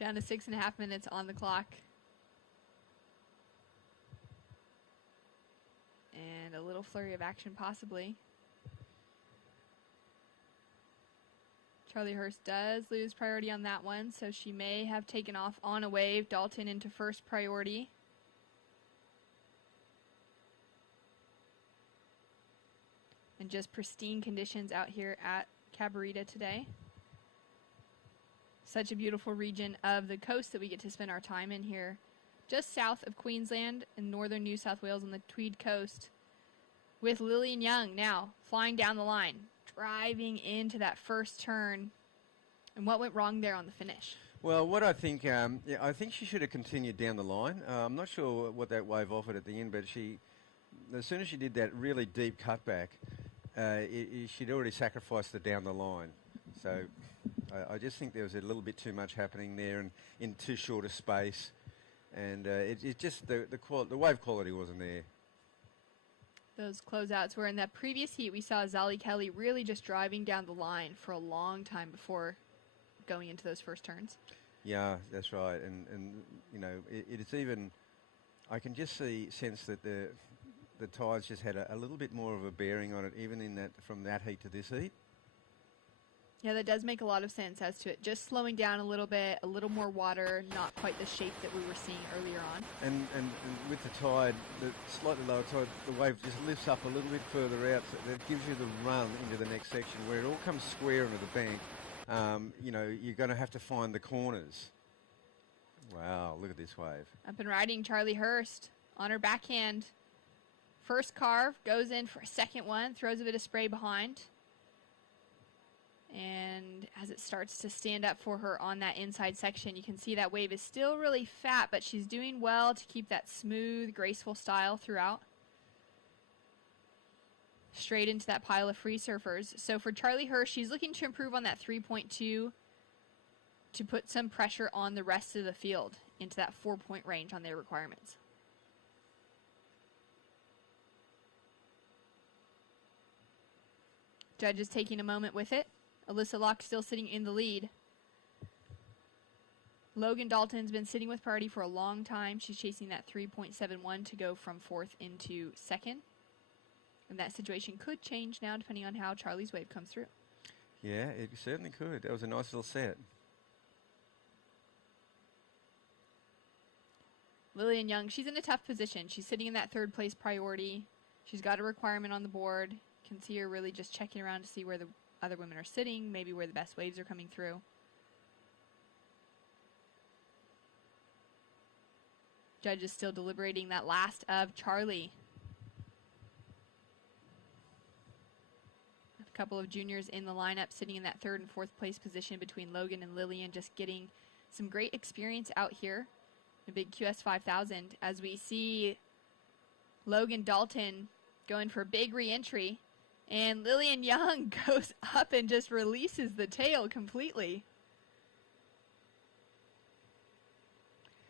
Down to 6.5 minutes on the clock. And a little flurry of action possibly. Charlie Hurst does lose priority on that one, so she may have taken off on a wave. Dalton into first priority. and just pristine conditions out here at Cabarita today. Such a beautiful region of the coast that we get to spend our time in here. Just south of Queensland in northern New South Wales on the Tweed coast, with Lillian Young now flying down the line, driving into that first turn. And what went wrong there on the finish? Well, what I think, I think she should have continued down the line. I'm not sure what that wave offered at the end, but as soon as she did that really deep cutback, she'd already sacrificed the down the line. So I just think there was a little bit too much happening there and in too short a space. And it just, the wave quality wasn't there. Those closeouts were in that previous heat. We saw Zali Kelly really just driving down the line for a long time before going into those first turns. Yeah, that's right. And you know, it's even, I can just sense that the tides just had a little bit more of a bearing on it, even in that, from that heat to this heat. Yeah, that does make a lot of sense as to it just slowing down a little bit, a little more water, not quite the shape that we were seeing earlier on. And with the tide, the slightly lower tide, the wave just lifts up a little bit further out, so that gives you the run into the next section where it all comes square into the bank. You know, you're going to have to find the corners. Wow, look at this wave. Up and riding Charlie Hurst on her backhand. First carve, goes in for a second one, throws a bit of spray behind. And as it starts to stand up for her on that inside section, you can see that wave is still really fat, but she's doing well to keep that smooth, graceful style throughout. Straight into that pile of free surfers. So for Charlie Hurst, she's looking to improve on that 3.2 to put some pressure on the rest of the field into that 4-point range on their requirements. Judges taking a moment with it. Alyssa Locke still sitting in the lead. Logan Dalton's been sitting with priority for a long time. She's chasing that 3.71 to go from fourth into second. And that situation could change now depending on how Charlie's wave comes through. Yeah, it certainly could. That was a nice little set. Lillian Young, she's in a tough position. She's sitting in that third place priority. She's got a requirement on the board. Can see her really just checking around to see where the other women are sitting, maybe where the best waves are coming through. Judges still deliberating that last of Charlie. A couple of juniors in the lineup sitting in that third and fourth place position between Logan and Lillian, just getting some great experience out here. A big QS 5000 as we see Logan Dalton going for a big re-entry. And Lillian Young goes up and just releases the tail completely.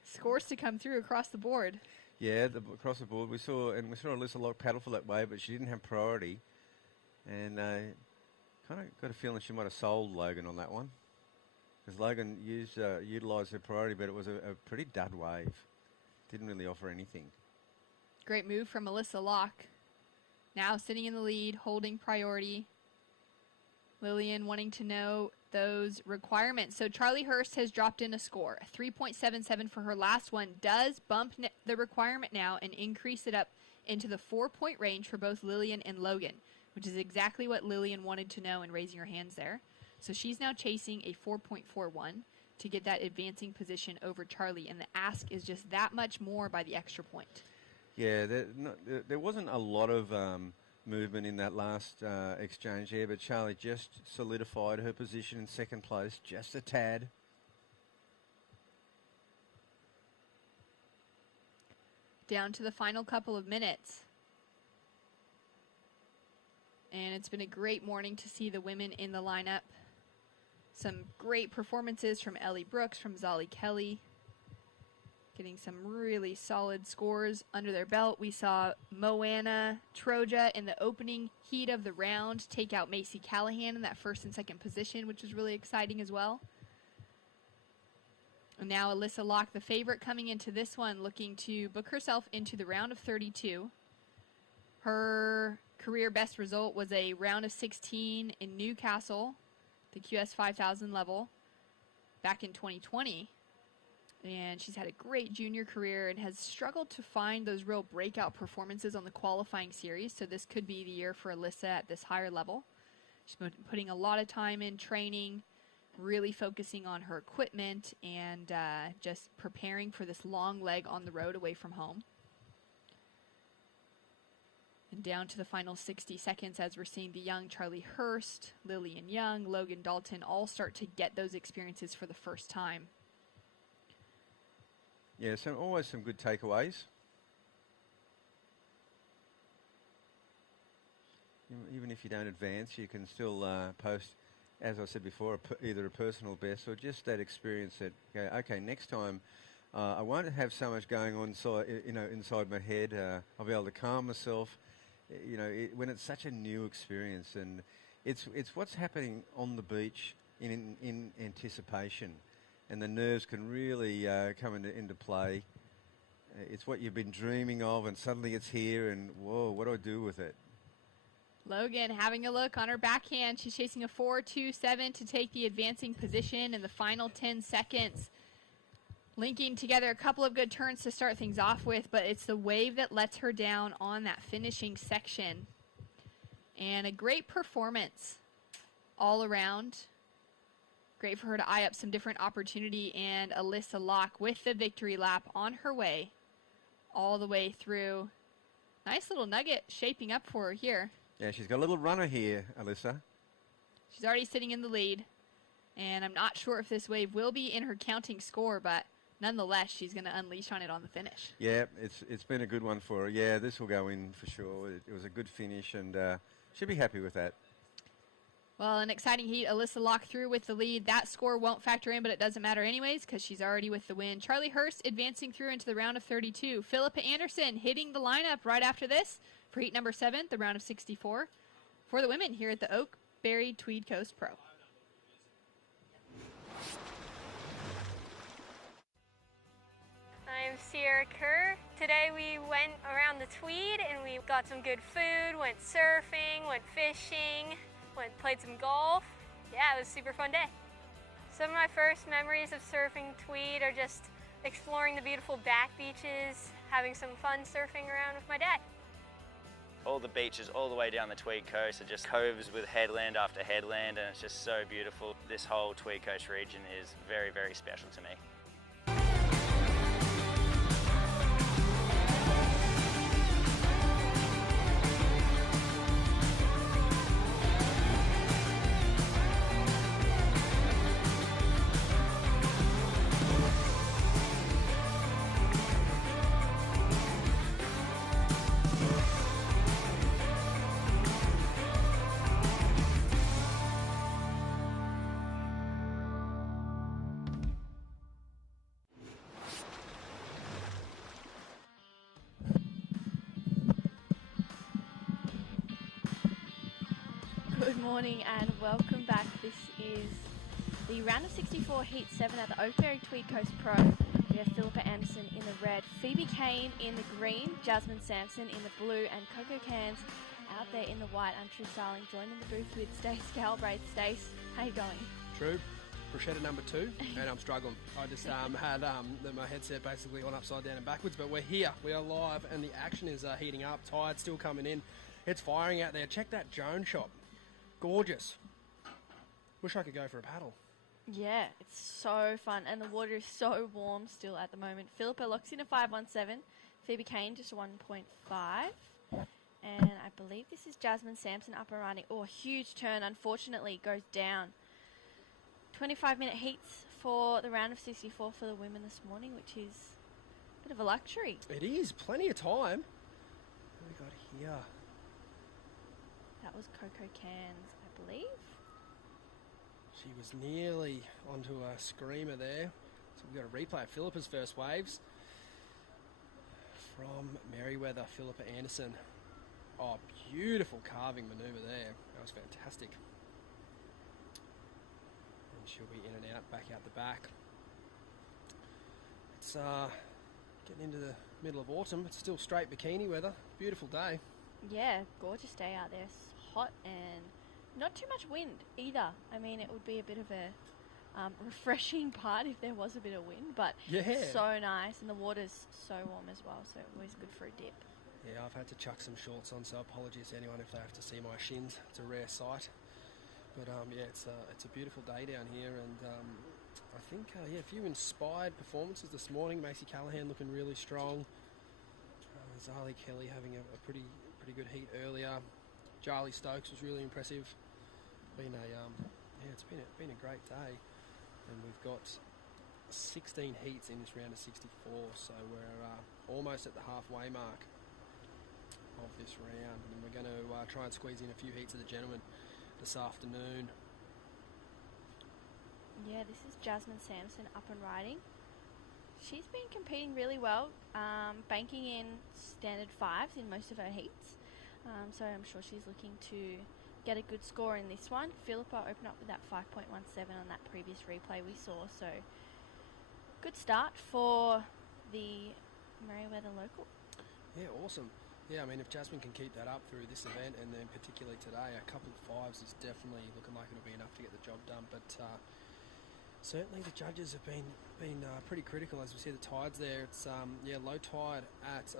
Scores to come through across the board. Yeah, across the board we saw Alyssa Locke paddle for that wave, but she didn't have priority. And kind of got a feeling she might have sold Logan on that one, because Logan utilised her priority, but it was a pretty dud wave. Didn't really offer anything. Great move from Alyssa Locke. Now sitting in the lead, holding priority. Lillian wanting to know those requirements. So Charlie Hurst has dropped in a score. A 3.77 for her last one does bump the requirement now and increase it up into the 4-point range for both Lillian and Logan, which is exactly what Lillian wanted to know in raising her hands there. So she's now chasing a 4.41 to get that advancing position over Charlie, and the ask is just that much more by the extra point. Yeah, there wasn't a lot of movement in that last exchange there, but Charlie just solidified her position in second place, just a tad. Down to the final couple of minutes. And it's been a great morning to see the women in the lineup. Some great performances from Ellie Brooks, from Zali Kelly. Getting some really solid scores under their belt. We saw Marie Troja in the opening heat of the round take out Macy Callahan in that first and second position, which was really exciting as well. And now Alyssa Locke, the favorite, coming into this one, looking to book herself into the round of 32. Her career best result was a round of 16 in Newcastle, the QS 5000 level, back in 2020. And she's had a great junior career and has struggled to find those real breakout performances on the qualifying series. So this could be the year for Alyssa at this higher level. She's been putting a lot of time in training, really focusing on her equipment and just preparing for this long leg on the road away from home. And down to the final 60 seconds as we're seeing the young Charlie Hurst, Lillian Young, Logan Dalton all start to get those experiences for the first time. Yeah, so always some good takeaways. Even if you don't advance, you can still post, as I said before, either a personal best or just that experience that, okay, next time I won't have so much going on inside my head. I'll be able to calm myself. When it's such a new experience, and it's what's happening on the beach in anticipation. And the nerves can really come into play. It's what you've been dreaming of, and suddenly it's here, and whoa, what do I do with it? Logan having a look on her backhand. She's chasing a 4-2-7 to take the advancing position in the final 10 seconds. Linking together a couple of good turns to start things off with, but it's the wave that lets her down on that finishing section. And a great performance all around. Great for her to eye up some different opportunity, and Alyssa Locke with the victory lap on her way all the way through. Nice little nugget shaping up for her here. Yeah, she's got a little runner here, Alyssa. She's already sitting in the lead, and I'm not sure if this wave will be in her counting score, but nonetheless, she's going to unleash on it on the finish. Yeah, it's been a good one for her. Yeah, this will go in for sure. It was a good finish, and she'll be happy with that. Well, an exciting heat. Alyssa Locke through with the lead. That score won't factor in, but it doesn't matter anyways because she's already with the win. Charlie Hurst advancing through into the round of 32. Philippa Anderson hitting the lineup right after this for heat number 7, the round of 64, for the women here at the Oakberry Tweed Coast Pro. I'm Sierra Kerr. Today we went around the Tweed and we got some good food, went surfing, went fishing, played some golf. Yeah, it was a super fun day. Some of my first memories of surfing Tweed are just exploring the beautiful back beaches, having some fun surfing around with my dad. All the beaches all the way down the Tweed coast are just coves with headland after headland, and it's just so beautiful. This whole Tweed coast region is very, very special to me. Good morning and welcome back. This is the round of 64 heat 7 at the Oakberry Tweed Coast Pro. We have Philippa Anderson in the red, Phoebe Kane in the green, Jasmine Sampson in the blue, and Coco Cairns out there in the white. I'm True Starling, joined in the booth with Stace Galbraith. Stace, how you going? True. Bruschetta number 2, and I'm struggling. I just had my headset basically on upside down and backwards, but we're here. We are live, and the action is heating up. Tide's still coming in. It's firing out there. Check that Jones shop. Gorgeous. Wish I could go for a paddle. Yeah, it's so fun, and the water is so warm still at the moment. Philippa locks in a 5.17. Phoebe Kane just a 1.5. And I believe this is Jasmine Sampson up and running. Oh, a huge turn, unfortunately, goes down. 25-minute heats for the round of 64 for the women this morning, which is a bit of a luxury. It is. Plenty of time. What have we got here? That was Coco Cairns, I believe. She was nearly onto a screamer there. So we've got a replay of Philippa's first waves. From Merriweather, Philippa Anderson. Oh, beautiful carving manoeuvre there. That was fantastic. And she'll be in and out, back out the back. It's getting into the middle of autumn. It's still straight bikini weather. Beautiful day. Yeah, gorgeous day out there. It's hot and not too much wind either. I mean, it would be a bit of a refreshing part if there was a bit of wind, but so nice, and the water's so warm as well, so always good for a dip. Yeah, I've had to chuck some shorts on, so apologies to anyone if they have to see my shins. It's a rare sight. But it's a beautiful day down here, and I think a few inspired performances this morning. Macy Callahan looking really strong. Zali Kelly having a pretty good heat earlier. Charlie Stokes was really impressive. It's been a great day, and we've got 16 heats in this round of 64, so we're almost at the halfway mark of this round, and we're going to try and squeeze in a few heats of the gentlemen this afternoon. Yeah, this is Jasmine Sampson up and riding. She's been competing really well, banking in standard 5s in most of her heats, so I'm sure she's looking to get a good score in this one. Philippa opened up with that 5.17 on that previous replay we saw, so good start for the Merewether local. Yeah, awesome. Yeah, I mean, if Jasmine can keep that up through this event, and then particularly today, a couple of 5s is definitely looking like it'll be enough to get the job done. But certainly the judges have been pretty critical. As we see the tides there, it's low tide at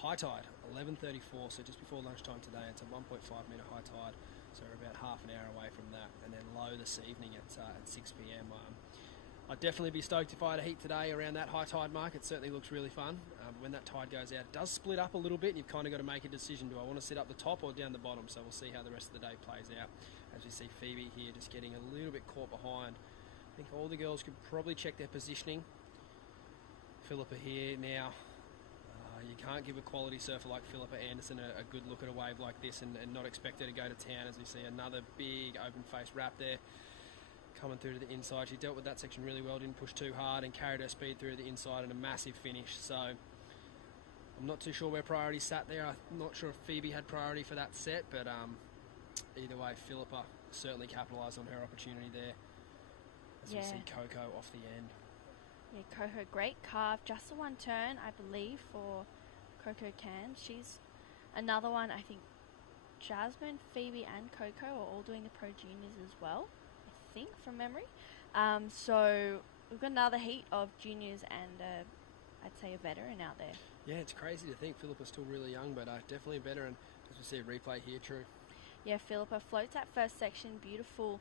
high tide 11:34, so just before lunchtime today. It's a 1.5 metre high tide, so we're about half an hour away from that, and then low this evening at 6 p.m. I'd definitely be stoked if I had a heat today around that high tide mark. It certainly looks really fun. When that tide goes out, it does split up a little bit, and you've kind of got to make a decision. Do I want to sit up the top or down the bottom? So we'll see how the rest of the day plays out. As you see Phoebe here just getting a little bit caught behind. I think all the girls could probably check their positioning. Philippa here now. You can't give a quality surfer like Philippa Anderson a good look at a wave like this and not expect her to go to town, as we see another big open-faced wrap there. Coming through to the inside. She dealt with that section really well, didn't push too hard, and carried her speed through to the inside and a massive finish. So I'm not too sure where priority sat there. I'm not sure if Phoebe had priority for that set, but either way, Philippa certainly capitalised on her opportunity there. As we see Coco off the end. Yeah, Coco, great carve. Just the one turn, I believe, for Coco Can. She's another one, I think Jasmine, Phoebe and Coco are all doing the Pro Juniors as well, I think, from memory. So we've got another heat of juniors and I'd say a veteran out there. Yeah, it's crazy to think Philippa's still really young, but definitely a veteran. As we see a replay here, true. Yeah, Philippa floats that first section, beautiful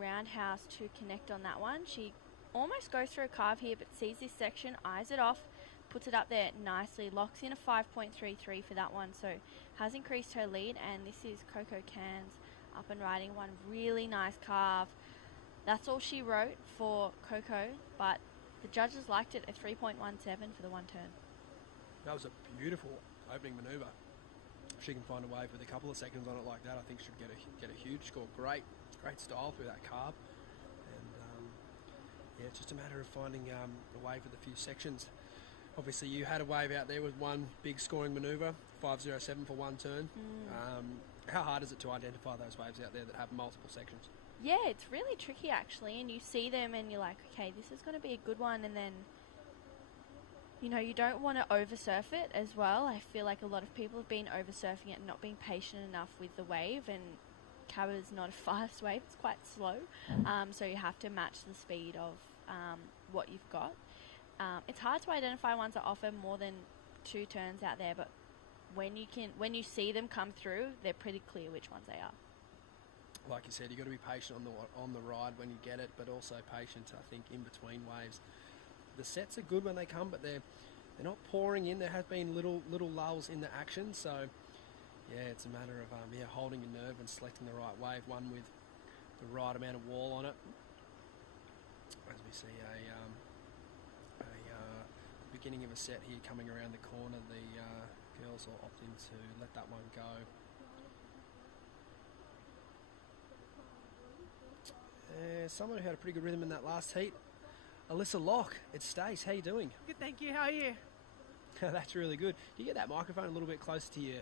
roundhouse to connect on that one. She almost goes through a carve here, but sees this section, eyes it off, puts it up there nicely, locks in a 5.33 for that one, so has increased her lead. And this is Coco Can's up and riding one really nice carve. That's all she wrote for Coco, but the judges liked it, a 3.17 for the one turn. That was a beautiful opening manoeuvre. If she can find a wave with a couple of seconds on it like that, I think she'll get a huge score. Great style through that carve. And it's just a matter of finding a wave with a few sections. Obviously, you had a wave out there with one big scoring manoeuvre, 5.07 for one turn. How hard is it to identify those waves out there that have multiple sections? Yeah, it's really tricky actually, and you see them and you're like, okay, this is going to be a good one, and then you don't want to oversurf it as well. I feel like a lot of people have been oversurfing it and not being patient enough with the wave, and Cabba's not a fast wave, it's quite slow, so you have to match the speed of what you've got. It's hard to identify ones that offer more than 2 turns out there, but when you see them come through, they're pretty clear which ones they are. Like you said, you've got to be patient on the ride when you get it, but also patient, I think, in between waves. The sets are good when they come, but they're not pouring in. There have been little lulls in the action, so yeah, it's a matter of holding your nerve and selecting the right wave, one with the right amount of wall on it. As we see the beginning of a set here coming around the corner, the girls are opting to let that one go. Someone who had a pretty good rhythm in that last heat, Alyssa Locke. It's Stace. How you doing? Good, thank you. How are you? That's really good. You get that microphone a little bit closer to your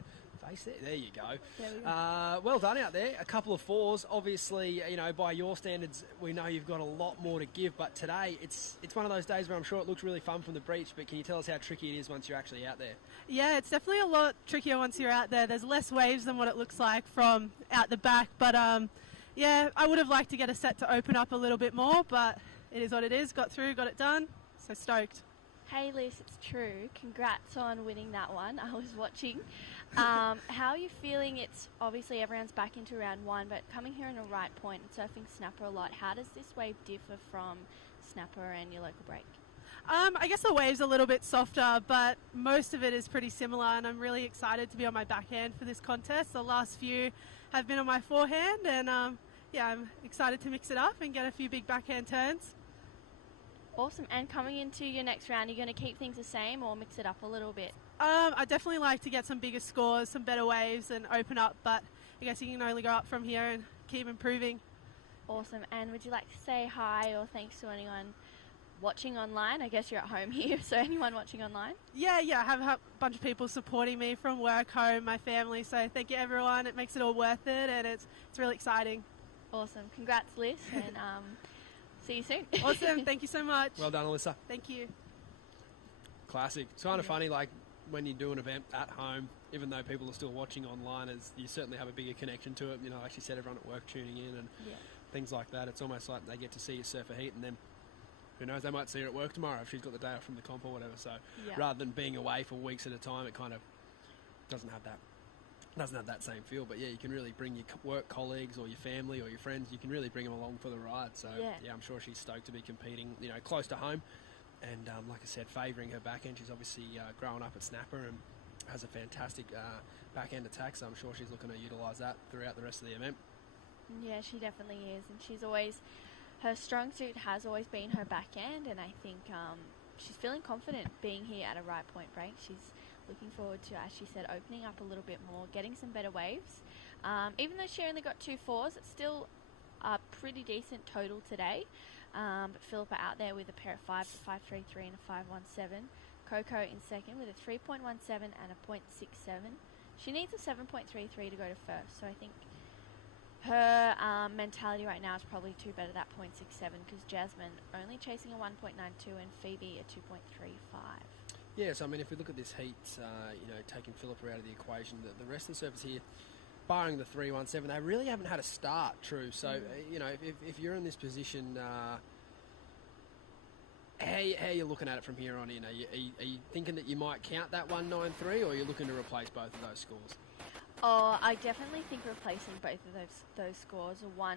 face there. There you go. There we go. Well done out there. A couple of 4s. Obviously, by your standards, we know you've got a lot more to give. But today, it's one of those days where I'm sure it looks really fun from the breach. But can you tell us how tricky it is once you're actually out there? Yeah, it's definitely a lot trickier once you're out there. There's less waves than what it looks like from out the back. But Yeah, I would have liked to get a set to open up a little bit more, but it is what it is. Got through, got it done, so stoked. Hey Liz, it's true. Congrats on winning that one. I was watching. How are you feeling? It's obviously everyone's back into round one, but coming here in a right point and surfing snapper a lot, how does this wave differ from snapper and your local break? I guess the wave's a little bit softer, but most of it is pretty similar, and I'm really excited to be on my backhand for this contest. The last few have been on my forehand, and yeah, I'm excited to mix it up and get a few big backhand turns. Awesome. And coming into your next round, you're going to keep things the same or mix it up a little bit? I definitely like to get some bigger scores, some better waves, and open up, but I guess you can only go up from here and keep improving. Awesome. And would you like to say hi or thanks to anyone watching online? I guess you're at home here, so anyone watching online? Yeah, I have a bunch of people supporting me from work, home, my family, so thank you everyone. It makes it all worth it, and it's really exciting. Awesome. Congrats, Liz, and see you soon. Awesome. Thank you so much. Well done, Alyssa. Thank you. Classic. It's kind of funny, like, when you do an event at home, even though people are still watching online, as you certainly have a bigger connection to it. You know, like she said, everyone at work tuning in and things like that. It's almost like they get to see you surf a heat, and then who knows, they might see her at work tomorrow if she's got the day off from the comp or whatever. So rather than being away for weeks at a time, it kind of doesn't have that same feel. But yeah, you can really bring your work colleagues or your family or your friends, you can really bring them along for the ride. So yeah, I'm sure she's stoked to be competing, you know, close to home. And like I said, favouring her backhand. She's obviously growing up at snapper and has a fantastic backhand attack, so I'm sure she's looking to utilise that throughout the rest of the event. Yeah, she definitely is, and she's always, her strong suit has always been her backhand, and I think she's feeling confident being here at a right point break. She's looking forward to, as she said, opening up a little bit more, getting some better waves. Even though she only got 2 4s, it's still a pretty decent total today. But Philippa out there with a pair of 5s, a 5.33 and a 5.17. Coco in second with a 3.17 and a 0.67. She needs a 7.33 to go to first, so I think her mentality right now is probably to better that 0.67, because Jasmine only chasing a 1.92 and Phoebe a 2.35. Yeah, so I mean, if we look at this heat, you know, taking Philippa out of the equation, the rest of the surfers here, barring the 3.17, they really haven't had a start, true. So, you know, if you're in this position, how are you looking at it from here on in? Are you thinking that you might count that 1.93, or are you looking to replace both of those scores? Oh, I definitely think replacing both of those scores are one.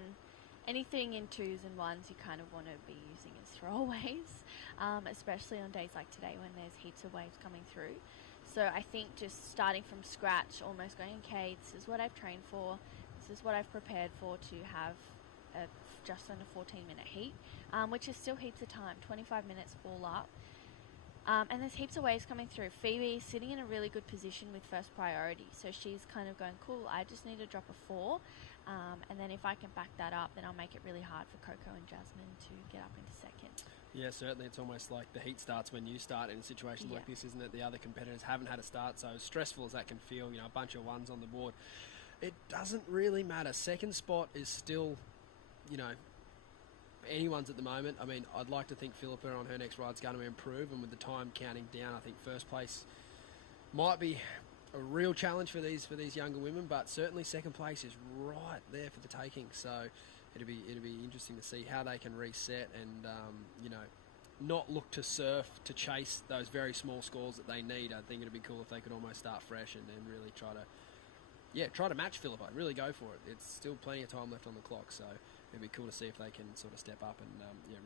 Anything in 2s and 1s you kind of want to be using as throwaways, especially on days like today when there's heaps of waves coming through. So I think just starting from scratch, almost going, okay, this is what I've trained for, this is what I've prepared for, to have just under 14-minute heat, which is still heaps of time, 25 minutes all up. And there's heaps of waves coming through. Phoebe's sitting in a really good position with first priority, so she's kind of going, cool, I just need to drop a 4, and then if I can back that up, then I'll make it really hard for Coco and Jasmine to get up into second. Yeah, certainly. It's almost like the heat starts when you start in a situation like this, isn't it? The other competitors haven't had a start, so as stressful as that can feel, you know, a bunch of 1s on the board, it doesn't really matter. Second spot is still, you know, anyone's at the moment. I mean, I'd like to think Philippa on her next ride's going to improve, and with the time counting down, I think first place might be a real challenge for these younger women, but certainly second place is right there for the taking. So it'll be interesting to see how they can reset and you know, not look to surf to chase those very small scores that they need. I think it'd be cool if they could almost start fresh and then really try to match Philippa. Really go for it. It's still plenty of time left on the clock, so it'd be cool to see if they can sort of step up and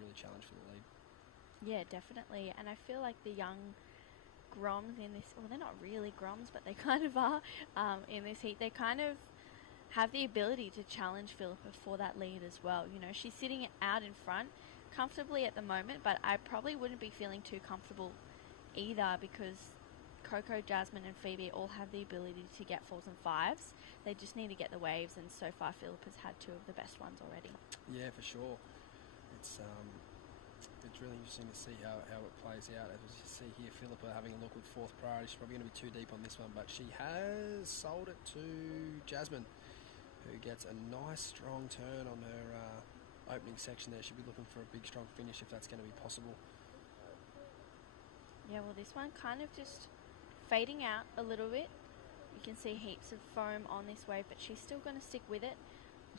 really challenge for the lead. Yeah, definitely. And I feel like the young Groms in this, well, they're not really Groms, but they kind of are in this heat. They kind of have the ability to challenge Philippa for that lead as well. You know, she's sitting out in front comfortably at the moment, but I probably wouldn't be feeling too comfortable either, because Coco, Jasmine and Phoebe all have the ability to get 4s and 5s. They just need to get the waves, and so far Philippa's had 2 of the best ones already. Yeah, for sure. It's really interesting to see how it plays out. As you see here, Philippa having a look with 4th priority. She's probably going to be too deep on this one, but she has sold it to Jasmine, who gets a nice strong turn on her opening section there. She'll be looking for a big strong finish if that's going to be possible. Yeah, well, this one kind of just fading out a little bit. You can see heaps of foam on this wave, but she's still going to stick with it.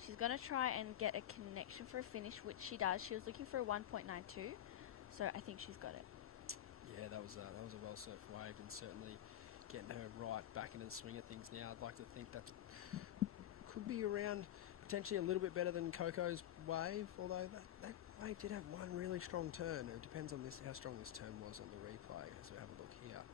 She's going to try and get a connection for a finish, which she does. She was looking for a 1.92, so I think she's got it. Yeah, that was a well-surfed wave, and certainly getting her right back into the swing of things now. I'd like to think that could be around potentially a little bit better than Coco's wave, although that wave did have one really strong turn. It depends on how strong this turn was on the replay as we have a look here.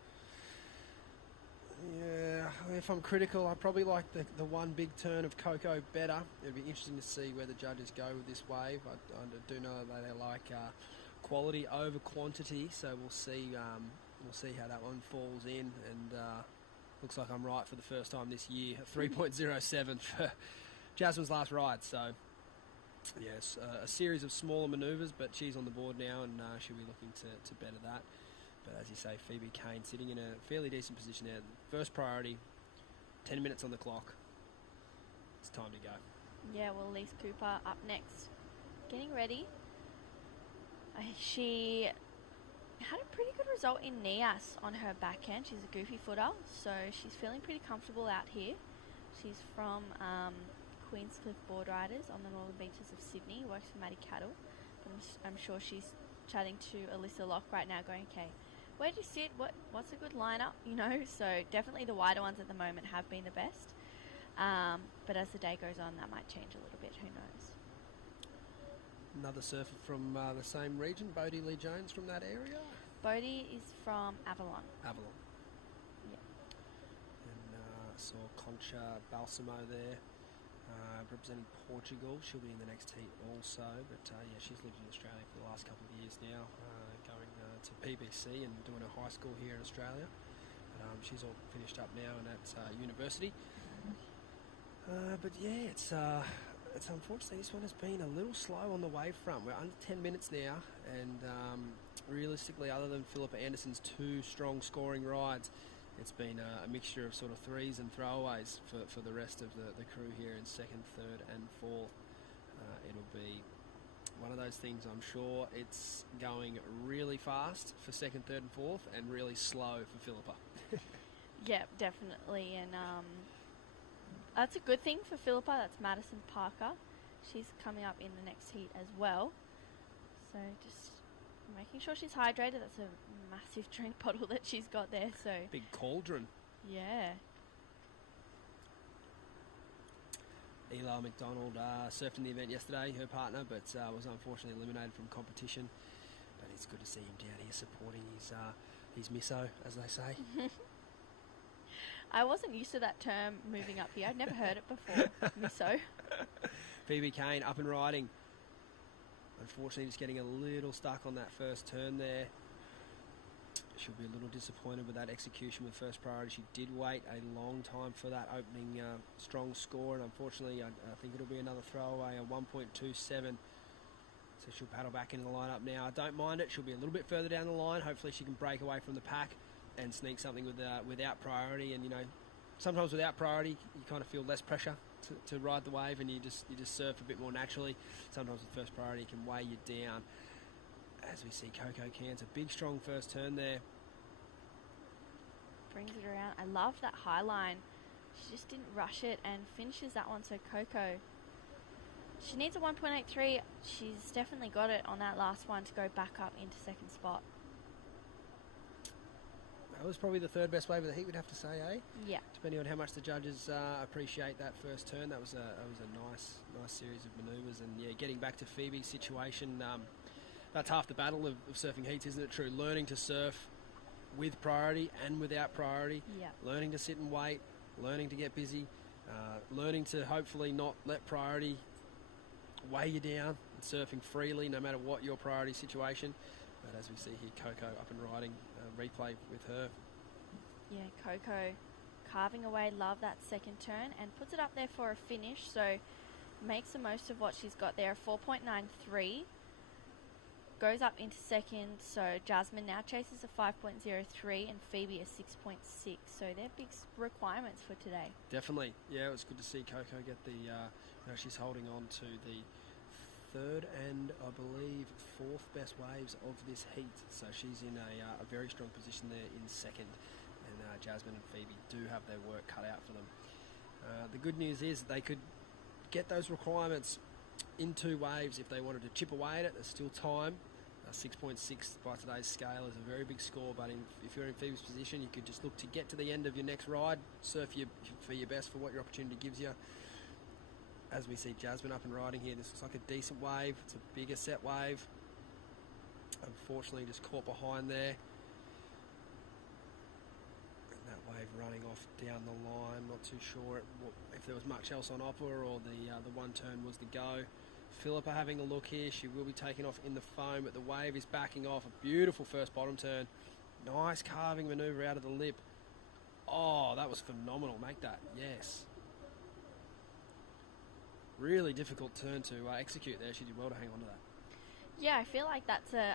Yeah, if I'm critical, I probably like the one big turn of Coco better. It'd be interesting to see where the judges go with this wave. I do know that they like quality over quantity, so we'll see how that one falls in. And looks like I'm right for the first time this year. 3.07 for Jasmine's last ride. So yes, a series of smaller manoeuvres, but she's on the board now, and she'll be looking to better that. But as you say, Phoebe Kane sitting in a fairly decent position there. First priority, 10 minutes on the clock. It's time to go. Yeah, well, Lise Cooper up next. Getting ready. She had a pretty good result in Nias on her backhand. She's a goofy footer, so she's feeling pretty comfortable out here. She's from Queenscliff Board Riders on the northern beaches of Sydney, works for Maddie Cattle. But I'm sure she's chatting to Alyssa Locke right now going, okay, where do you sit? What's a good lineup? You know, so definitely the wider ones at the moment have been the best. But as the day goes on, that might change a little bit. Who knows? Another surfer from the same region, Bodie Lee Jones from that area. Bodie is from Avalon. Avalon. Yeah. And saw Concha Balsamo there, representing Portugal. She'll be in the next heat also. But yeah, she's lived in Australia for the last couple of years now, going to PBC and doing her high school here in Australia. But she's all finished up now and at university. But yeah, it's unfortunately this one has been a little slow on the wave front. We're under 10 minutes now, and realistically, other than Philippa Anderson's two strong scoring rides, it's been a mixture of sort of threes and throwaways for the rest of the crew here in second, third and fourth. It'll be one of those things, I'm sure. It's going really fast for second, third and fourth, and really slow for Philippa. Yeah, definitely. And that's a good thing for Philippa. That's Madison Parker. She's coming up in the next heat as well. So just making sure she's hydrated. That's a massive drink bottle that she's got there. So big cauldron. Yeah. Eli McDonald surfed in the event yesterday, her partner, but was unfortunately eliminated from competition. But it's good to see him down here supporting his misso, as they say. I wasn't used to that term moving up here. I'd never heard it before. Misso. Phoebe Kane up and riding. Unfortunately, just getting a little stuck on that first turn there. She'll be a little disappointed with that execution with first priority. She did wait a long time for that opening strong score, and unfortunately, I think it'll be another throwaway, a 1.27. So she'll paddle back into the lineup now. I don't mind it. She'll be a little bit further down the line. Hopefully, she can break away from the pack and sneak something without priority. And you know, sometimes without priority, you kind of feel less pressure to ride the wave, and you just surf a bit more naturally. Sometimes with first priority, can weigh you down. As we see Coco Cairns, a big strong first turn there. Brings it around. I love that high line. She just didn't rush it and finishes that one. So Coco, she needs a 1.83. She's definitely got it on that last one to go back up into second spot. That was probably the third best wave of the heat, we'd have to say, eh? Yeah. Depending on how much the judges appreciate that first turn, that was a nice series of manoeuvres. And yeah, getting back to Phoebe's situation, that's half the battle of surfing heats, isn't it true? Learning to surf with priority and without priority. Yeah. Learning to sit and wait, learning to get busy, learning to hopefully not let priority weigh you down, and surfing freely no matter what your priority situation. But as we see here, Coco up and riding, replay with her. Yeah, Coco carving away, love that second turn, and puts it up there for a finish. So makes the most of what she's got there, 4.93. Goes up into second, so Jasmine now chases a 5.03 and Phoebe a 6.6. So they're big requirements for today. Definitely. Yeah, it was good to see Coco get the, she's holding on to the third and I believe fourth best waves of this heat. So she's in a very strong position there in second. And Jasmine and Phoebe do have their work cut out for them. The good news is they could get those requirements in 2 waves. If they wanted to chip away at it, there's still time. 6.6 by today's scale is a very big score, but if you're in Phoebe's position, you could just look to get to the end of your next ride, surf for your best for what your opportunity gives you. As we see Jasmine up and riding here, this looks like a decent wave. It's a bigger set wave. Unfortunately, just caught behind there. And that wave running off down the line. Not too sure if there was much else on offer or the one turn was the go. Philippa having a look here. She will be taking off in the foam, but the wave is backing off. A beautiful first bottom turn. Nice carving manoeuvre out of the lip. Oh, that was phenomenal. Make that. Yes. Really difficult turn to execute there. She did well to hang on to that. Yeah, I feel like that's a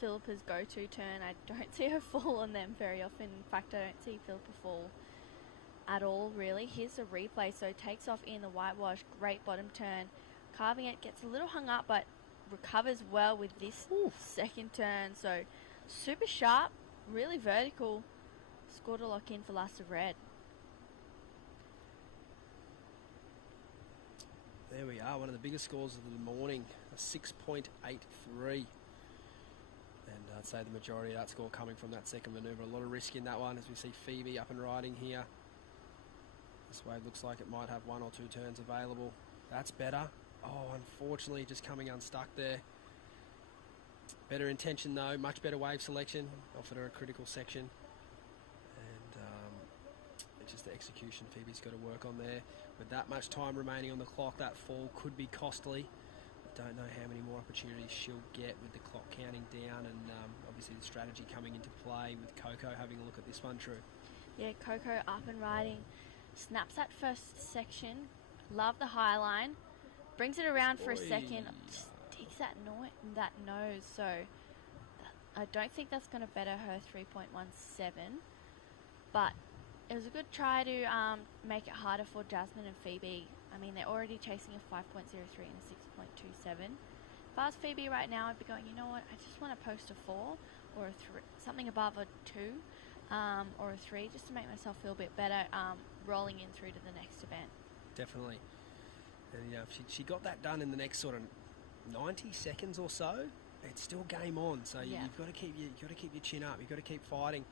Philippa's go-to turn. I don't see her fall on them very often. In fact, I don't see Philippa fall at all, really. Here's a replay. So takes off in the whitewash. Great bottom turn. Carving it, gets a little hung up, but recovers well with this second turn. So super sharp, really vertical. Score to lock in for Last of Red. There we are, one of the biggest scores of the morning, a 6.83. And I'd say the majority of that score coming from that second manoeuvre. A lot of risk in that one as we see Phoebe up and riding here. This wave looks like it might have 1 or 2 turns available. That's better. Oh, unfortunately, just coming unstuck there. Better intention though, much better wave selection. Offered her a critical section. And it's just the execution Phoebe's got to work on there. With that much time remaining on the clock, that fall could be costly. I don't know how many more opportunities she'll get with the clock counting down, and obviously the strategy coming into play with Coco having a look at this one, True. Yeah, Coco up and riding. Snaps that first section. Love the high line. Brings it around for a second. Just takes that nose. So I don't think that's going to better her 3.17. But it was a good try to make it harder for Jasmine and Phoebe. I mean, they're already chasing a 5.03 and a 6.27. If I was Phoebe right now, I'd be going, you know what, I just want to post a 4 or a 3, something above a 2 or a 3, just to make myself feel a bit better rolling in through to the next event. Definitely. And you know, if she got that done in the next sort of 90 seconds or so, it's still game on. So you've got to keep your chin up. You've got to keep fighting.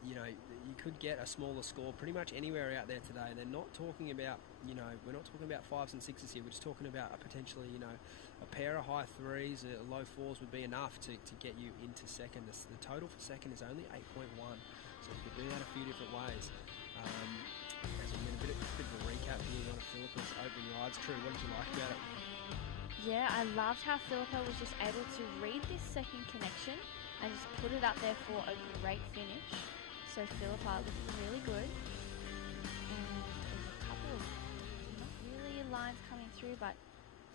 You know, you could get a smaller score pretty much anywhere out there today. They're not talking about, you know, we're not talking about 5s and 6s here. We're just talking about a potentially, you know, a pair of high 3s, low 4s would be enough to get you into second. The total for second is only 8.1, so you could do that a few different ways. As we get a bit of a recap here on Philippa's opening rides. True, what did you like about it? Yeah, I loved how Philippa was just able to read this second connection and just put it up there for a great finish. So Philippa looking really good. And there's a couple of not really lines coming through, but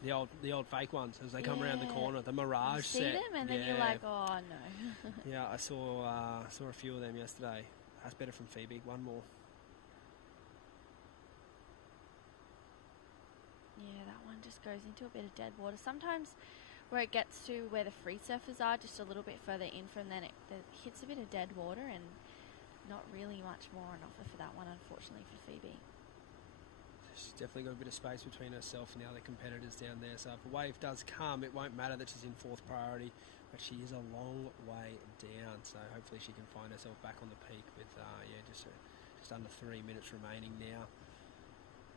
the old fake ones as they come around the corner, the Mirage you see set. them and then you're like, oh no. Yeah, I saw a few of them yesterday. That's better from Phoebe. One more. Yeah, that one just goes into a bit of dead water. Sometimes where it gets to where the free surfers are, just a little bit further in from then, it hits a bit of dead water and not really much more on offer for that one, unfortunately, for Phoebe. She's definitely got a bit of space between herself and the other competitors down there. So if a wave does come, it won't matter that she's in 4th priority, but she is a long way down. So hopefully she can find herself back on the peak with, just under 3 minutes remaining now.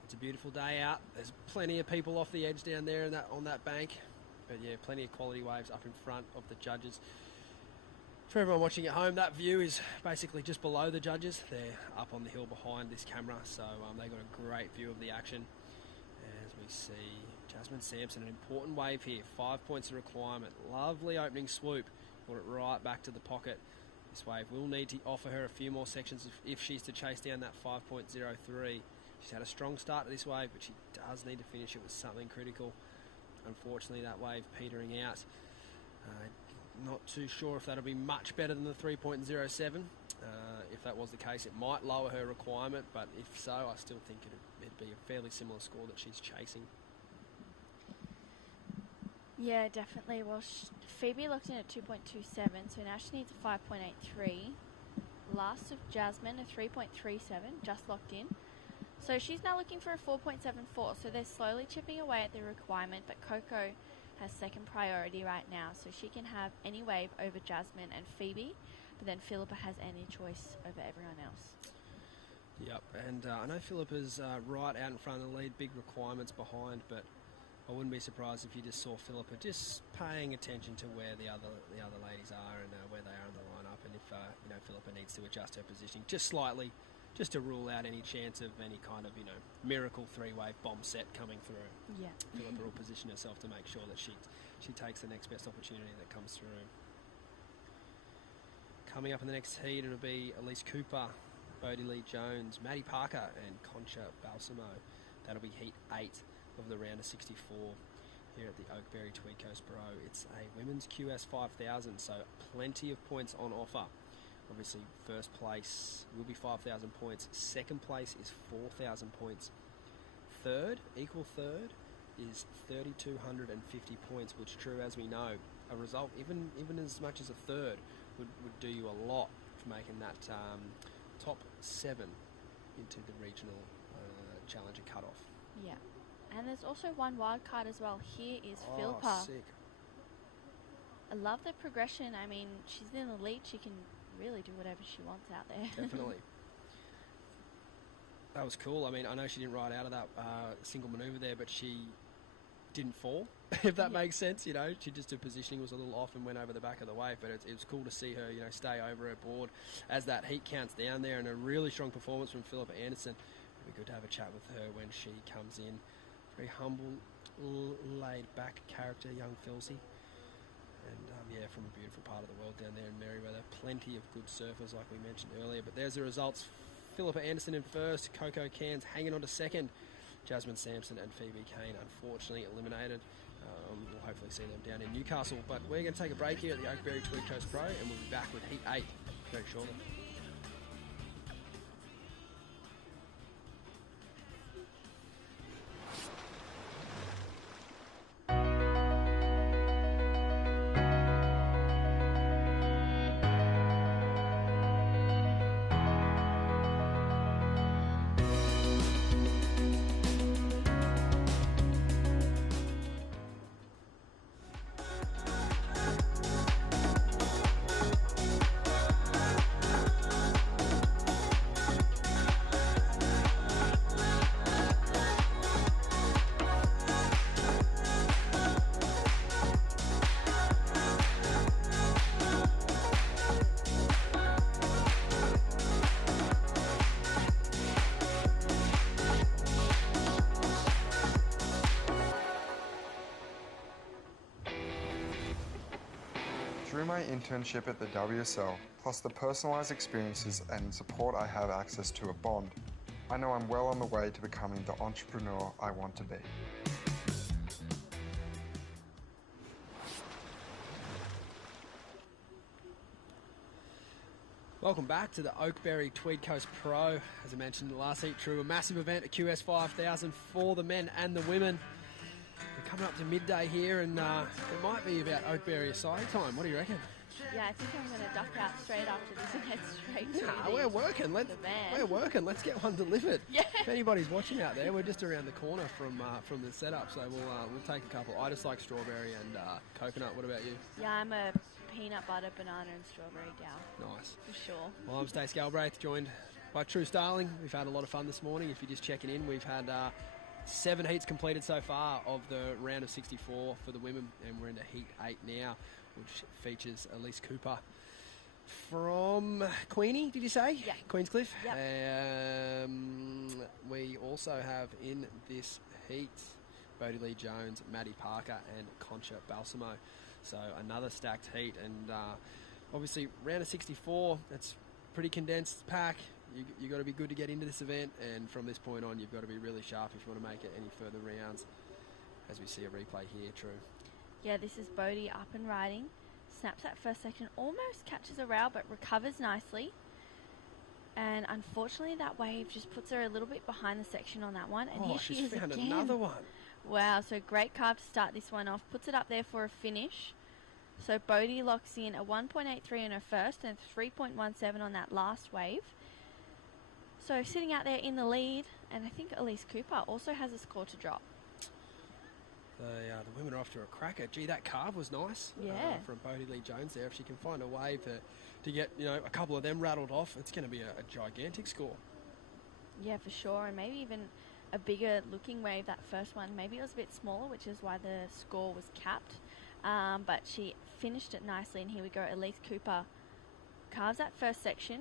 It's a beautiful day out. There's plenty of people off the edge down there on that bank. But yeah, plenty of quality waves up in front of the judges. For everyone watching at home, that view is basically just below the judges. They're up on the hill behind this camera, so they've got a great view of the action. As we see Jasmine Sampson, an important wave here. 5 points of requirement. Lovely opening swoop. Put it right back to the pocket. This wave will need to offer her a few more sections if she's to chase down that 5.03. She's had a strong start to this wave, but she does need to finish it with something critical. Unfortunately, that wave petering out. Not too sure if that'll be much better than the 3.07. If that was the case, it might lower her requirement, but if so, I still think it'd be a fairly similar score that she's chasing. Yeah, definitely. Well, Phoebe locked in at 2.27, so now she needs a 5.83. Last of Jasmine, a 3.37, just locked in. So she's now looking for a 4.74, so they're slowly chipping away at the requirement, but Coco has second priority right now, so she can have any wave over Jasmine and Phoebe, but then Philippa has any choice over everyone else. Yep, and I know Philippa's right out in front of the lead, big requirements behind, but I wouldn't be surprised if you just saw Philippa just paying attention to where the other ladies are and where they are in the lineup, and if Philippa needs to adjust her positioning just slightly, just to rule out any chance of any kind of miracle three-wave bomb set coming through. Yeah, Philippa will position herself to make sure that she takes the next best opportunity that comes through. Coming up in the next heat, it'll be Elise Cooper, Bodie Lee Jones, Maddie Parker and Concha Balsamo. That'll be heat 8 of the round of 64 here at the Oakberry Tweed Coast Pro. It's a women's QS 5000, so plenty of points on offer. Obviously, first place will be 5,000 points. Second place is 4,000 points. Equal third, is 3,250 points, which, true as we know, a result even as much as a third would do you a lot for making that top 7 into the regional challenger cutoff. Yeah, and there's also one wild card as well. Here is Philippa. Sick. I love the progression. I mean, she's in the lead. She can really do whatever she wants out there. Definitely. That was cool. I mean, I know she didn't ride out of that single manoeuvre there, but she didn't fall, if that makes sense. She just, her positioning was a little off and went over the back of the wave, but it was cool to see her, stay over her board as that heat counts down there, and a really strong performance from Philippa Anderson. It'll be good to have a chat with her when she comes in. Very humble, laid-back character, young Philsey. And, from a beautiful part of the world down there in Merriweather. Plenty of good surfers, like we mentioned earlier. But there's the results. Philippa Anderson in first. Coco Cairns hanging on to second. Jasmine Sampson and Phoebe Kane, unfortunately, eliminated. We'll hopefully see them down in Newcastle. But we're going to take a break here at the Oakberry Tweed Coast Pro, and we'll be back with Heat 8 very shortly. Through my internship at the WSL, plus the personalised experiences and support I have access to at Bond, I know I'm well on the way to becoming the entrepreneur I want to be. Welcome back to the Oakberry Tweed Coast Pro. As I mentioned in the last heat, true, a massive event at QS 5000 for the men and the women. We're coming up to midday here, and it might be about Oakberry side time. What do you reckon? Yeah, I think I'm going to duck out straight after this and head straight to we're working. We're working. Let's get one delivered. Yeah. If anybody's watching out there, we're just around the corner from the setup, so we'll take a couple. I just like strawberry and coconut. What about you? Yeah, I'm a peanut butter, banana and strawberry gal. Nice. For sure. Well, I'm Stace Galbraith, joined by True Starling. We've had a lot of fun this morning. If you're just checking in, we've had 7 heats completed so far of the round of 64 for the women, and we're into heat 8 now, which features Elise Cooper from Queenie, did you say? Yeah. Queenscliff. Yep. We also have in this heat Bodie Lee Jones, Maddie Parker and Concha Balsamo. So another stacked heat, and obviously round of 64, that's pretty condensed pack. You got to be good to get into this event, and from this point on, you've got to be really sharp if you want to make it any further rounds. As we see a replay here, True. Yeah, this is Bodie up and riding. Snaps that first section, almost catches a rail, but recovers nicely. And unfortunately, that wave just puts her a little bit behind the section on that one. And here she is found again. Another one. Wow, so great carve to start this one off. Puts it up there for a finish. So Bodie locks in a 1.83 on her first and 3.17 on that last wave. So sitting out there in the lead, and I think Elise Cooper also has a score to drop. The women are off to a cracker. Gee, that carve was nice. Yeah. From Bodie Lee Jones there. If she can find a wave to get a couple of them rattled off, it's going to be a gigantic score. Yeah, for sure, and maybe even a bigger looking wave, that first one. Maybe it was a bit smaller, which is why the score was capped. But she finished it nicely, and here we go. Elise Cooper carves that first section,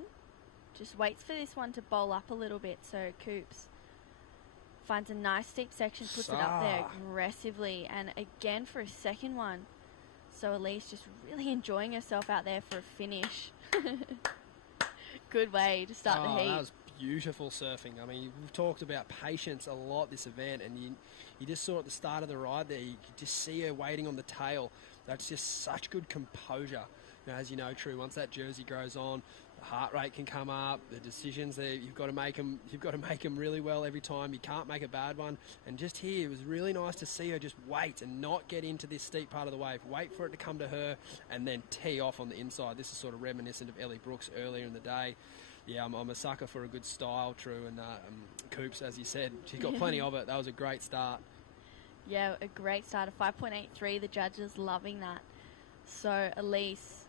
just waits for this one to bowl up a little bit, so Coops finds a nice steep section, puts it up there aggressively, and again for a second one. So Elise just really enjoying herself out there for a finish. Good way to start the heat. That was beautiful surfing. I mean, we've talked about patience a lot this event, and you just saw at the start of the ride there, you could just see her waiting on the tail. That's just such good composure. As you know, True, once that jersey goes on, the heart rate can come up, the decisions there, you've got to make them really well every time. You can't make a bad one. And just here, it was really nice to see her just wait and not get into this steep part of the wave. Wait for it to come to her and then tee off on the inside. This is sort of reminiscent of Ellie Brooks earlier in the day. Yeah, I'm a sucker for a good style, True, and Coops, as you said, she's got plenty of it. That was a great start. Yeah, a great start, a 5.83. The judges loving that. So Elise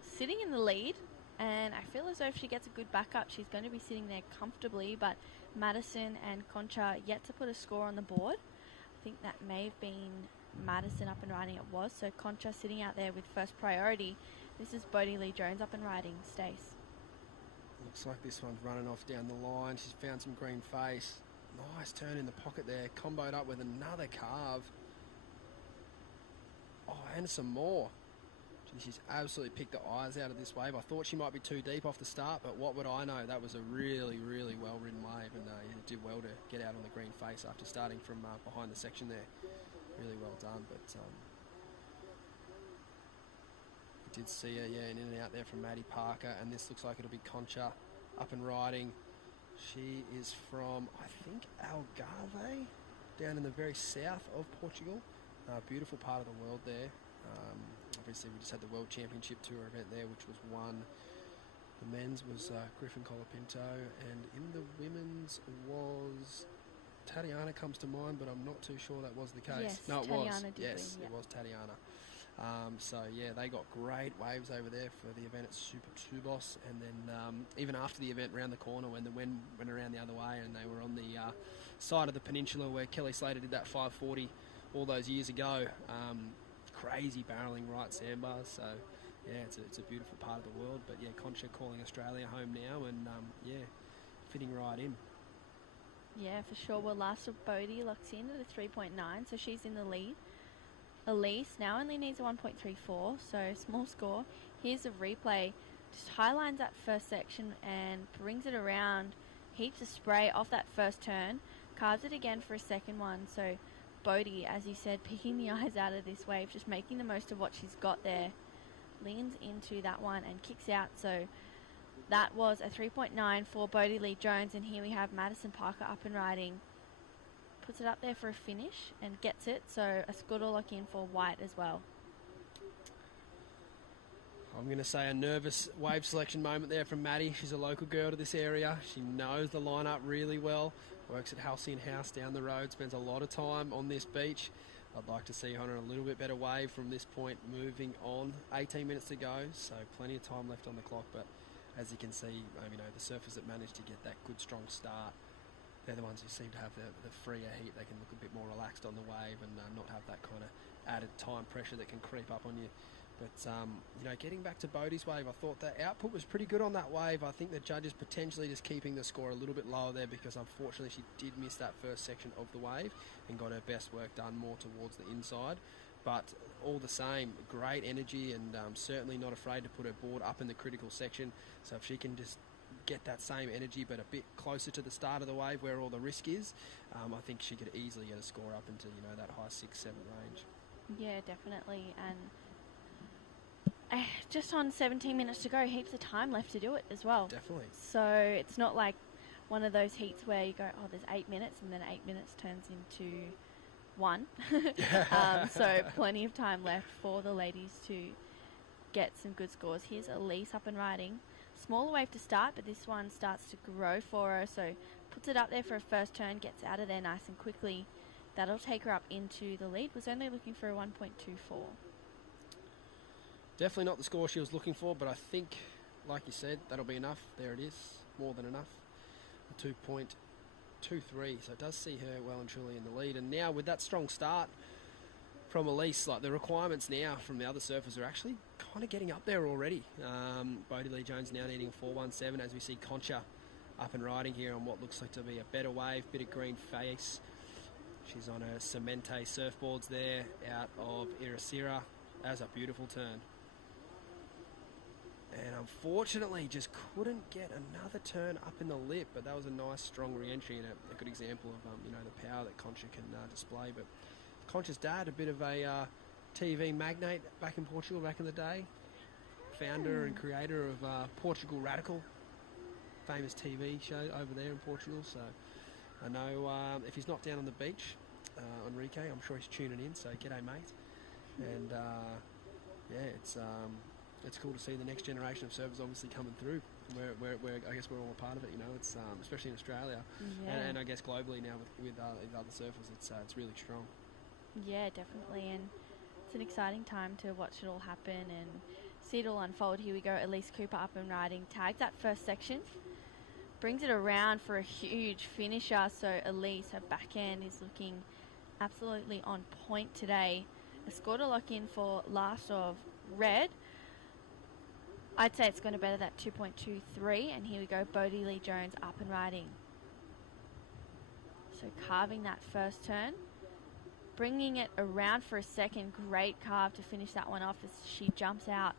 sitting in the lead, and I feel as though if she gets a good backup, she's going to be sitting there comfortably, but Madison and Concha yet to put a score on the board. I think that may have been Madison up and riding. It was, so Concha sitting out there with first priority. This is Bodie Lee Jones up and riding. Stace. Looks like this one's running off down the line. She's found some green face. Nice turn in the pocket there. Comboed up with another carve. Oh, and some more. She's absolutely picked the eyes out of this wave. I thought she might be too deep off the start, but what would I know? That was a really, really well-ridden wave, and it did well to get out on the green face after starting from behind the section there. Really well done, but I did see her, in and out there from Maddie Parker, and this looks like it'll be Concha up and riding. She is from, I think, Algarve, down in the very south of Portugal. Beautiful part of the world there. Obviously, we just had the World Championship Tour event there, which was won. The men's was Griffin Colapinto, and in the women's was Tatiana comes to mind, but I'm not too sure that was the case. Yes, no, it Tatiana was. did Yes, win, it was Tatiana. So yeah, they got great waves over there for the event at Super Tubos, and then even after the event, round the corner when the wind went around the other way, and they were on the side of the peninsula where Kelly Slater did that 540 all those years ago. Crazy barreling right sandbars, so yeah, it's a beautiful part of the world. But yeah, Concha calling Australia home now, and fitting right in. Yeah, for sure. Well, last of Bodie locks in at a 3.9, so she's in the lead. Elise now only needs a 1.34, so small score. Here's a replay. Just highlines that first section and brings it around. Heaps of spray off that first turn. Carves it again for a second one, so Bodie, as you said, picking the eyes out of this wave, just making the most of what she's got there. Leans into that one and kicks out. So that was a 3.9 for Bodie Lee Jones. And here we have Madison Parker up and riding. Puts it up there for a finish and gets it. So a score to lock in for White as well. I'm going to say a nervous wave selection moment there from Maddie. She's a local girl to this area. She knows the lineup really well. Works at Halcyon House down the road. Spends a lot of time on this beach. I'd like to see her on a little bit better wave from this point moving on. 18 minutes to go, so plenty of time left on the clock. But as you can see, the surfers that managed to get that good strong start, they're the ones who seem to have the freer heat. They can look a bit more relaxed on the wave and not have that kind of added time pressure that can creep up on you. But, getting back to Bodie's wave, I thought the output was pretty good on that wave. I think the judges potentially just keeping the score a little bit lower there because unfortunately she did miss that first section of the wave and got her best work done more towards the inside. But all the same, great energy and certainly not afraid to put her board up in the critical section. So if she can just get that same energy but a bit closer to the start of the wave where all the risk is, I think she could easily get a score up into, that high 6-7 range. Yeah, definitely. And just on 17 minutes to go, heaps of time left to do it as well. Definitely. So it's not like one of those heats where you go, oh, there's 8 minutes, and then 8 minutes turns into 1. So plenty of time left for the ladies to get some good scores. Here's Elise up and riding. smaller wave to start, but this one starts to grow for her, so puts it up there for a first turn, gets out of there nice and quickly. That'll take her up into the lead. Was only looking for a 1.24. Definitely not the score she was looking for, but I think, like you said, that'll be enough. There it is, more than enough. A 2.23, so it does see her well and truly in the lead. And now with that strong start from Elise, like the requirements now from the other surfers are actually kind of getting up there already. Bodie Lee Jones now needing a 4.17 as we see Concha up and riding here on what looks like to be a better wave, bit of green face. She's on her Cemente surfboards there out of Irasira. That's a beautiful turn. And unfortunately just couldn't get another turn up in the lip, but that was a nice strong re-entry and a good example of the power that Concha can display. But Concha's dad, a bit of a TV magnate back in Portugal back in the day, founder and creator of Portugal Radical, famous TV show over there in Portugal. So I know if he's not down on the beach, Enrique, I'm sure he's tuning in, so g'day mate. And it's cool to see the next generation of surfers obviously coming through. We're I guess we're all a part of it, it's especially in Australia, and I guess globally now with other surfers, it's really strong. Yeah, definitely, and it's an exciting time to watch it all happen and see it all unfold. Here we go, Elise Cooper up and riding, tags that first section, brings it around for a huge finisher. So Elise, her backhand is looking absolutely on point today. A score to lock in for last of red. I'd say it's going to better that 2.23, and here we go, Bodie Lee Jones up and riding. So carving that first turn, bringing it around for a second, great carve to finish that one off as she jumps out.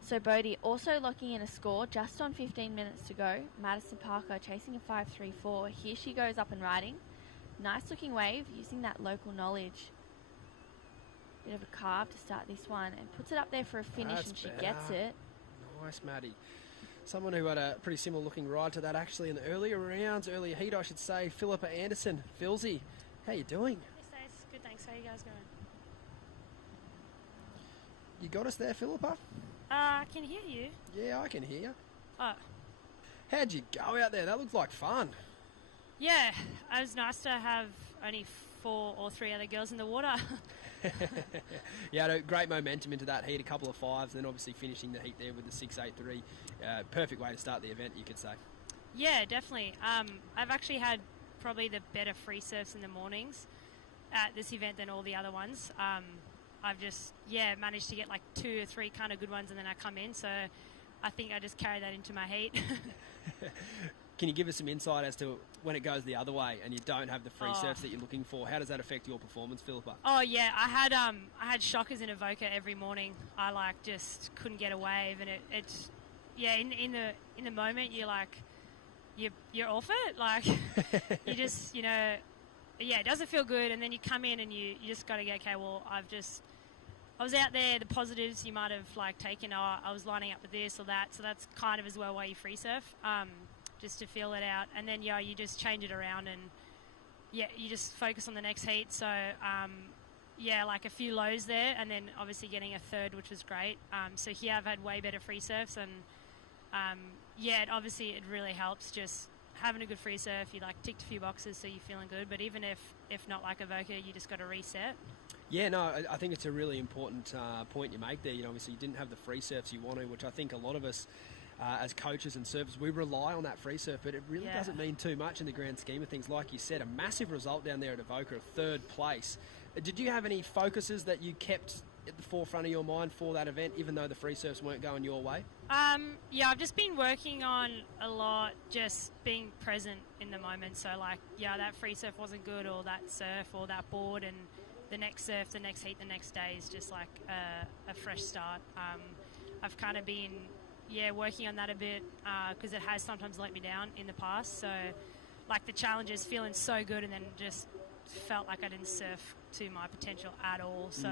So Bodie also locking in a score just on 15 minutes to go. Madison Parker chasing a 5.34. Here she goes up and riding. Nice looking wave using that local knowledge. Bit of a carve to start this one and puts it up there for a finish. That's and she better. Gets it. Nice, Maddie. Someone who had a pretty similar looking ride to that actually in the earlier heat, I should say, Philippa Anderson. Philsy, how you doing? Hey, Stace. Good, thanks. How you guys going? You got us there, Philippa? I can hear you. Yeah, I can hear you. Oh. How'd you go out there? That looked like fun. Yeah, it was nice to have only 4 or 3 other girls in the water. You had a great momentum into that heat, a couple of 5s, then obviously finishing the heat there with the 6.83. Perfect way to start the event, you could say. Yeah, definitely. I've actually had probably the better free surfs in the mornings at this event than all the other ones. I've just, managed to get like 2 or 3 kind of good ones, and then I come in, so I think I just carry that into my heat. Can you give us some insight as to when it goes the other way and you don't have the free surfs that you're looking for? How does that affect your performance, Philippa? Oh yeah, I had shockers in Avoca every morning. I just couldn't get a wave, and it's in the moment you're off it, you just it doesn't feel good, and then you come in and you just got to go, okay, well I was out there, the positives you might have taken, I was lining up with this or that, so that's kind of as well why you free surf. Just to feel it out, and then you just change it around, and you just focus on the next heat. So a few lows there, and then obviously getting a 3rd, which was great. So here I've had way better free surfs, and obviously it really helps just having a good free surf. You ticked a few boxes, so you're feeling good. But even if not like Avoca, you just got to reset. Yeah, no, I think it's a really important point you make there. Obviously you didn't have the free surfs you wanted, which I think a lot of us as coaches and surfers, we rely on that free surf, but it really doesn't mean too much in the grand scheme of things. Like you said, a massive result down there at Avoca, a 3rd place. Did you have any focuses that you kept at the forefront of your mind for that event, even though the free surfs weren't going your way? I've just been working on a lot, just being present in the moment. So that free surf wasn't good, or that surf or that board, and the next surf, the next heat, the next day is just a fresh start. I've kind of been working on that a bit because it has sometimes let me down in the past. So the challenges, feeling so good, and then just felt like I didn't surf to my potential at all. So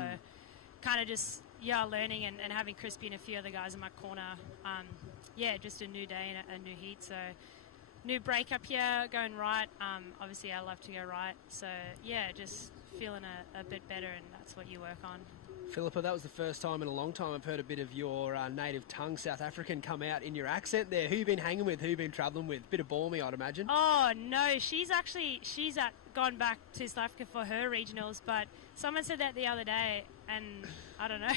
kind of just learning and having Crispy and a few other guys in my corner. Just a new day and a new heat. So new break up here, going right. Obviously, I love to go right. So, yeah, just feeling a bit better, and that's what you work on. Philippa, that was the first time in a long time I've heard a bit of your native tongue, South African, come out in your accent there. Who you been hanging with? Who you been travelling with? Bit of Balmy, I'd imagine. Oh, no, she's gone back to South Africa for her regionals, but someone said that the other day, and I don't know,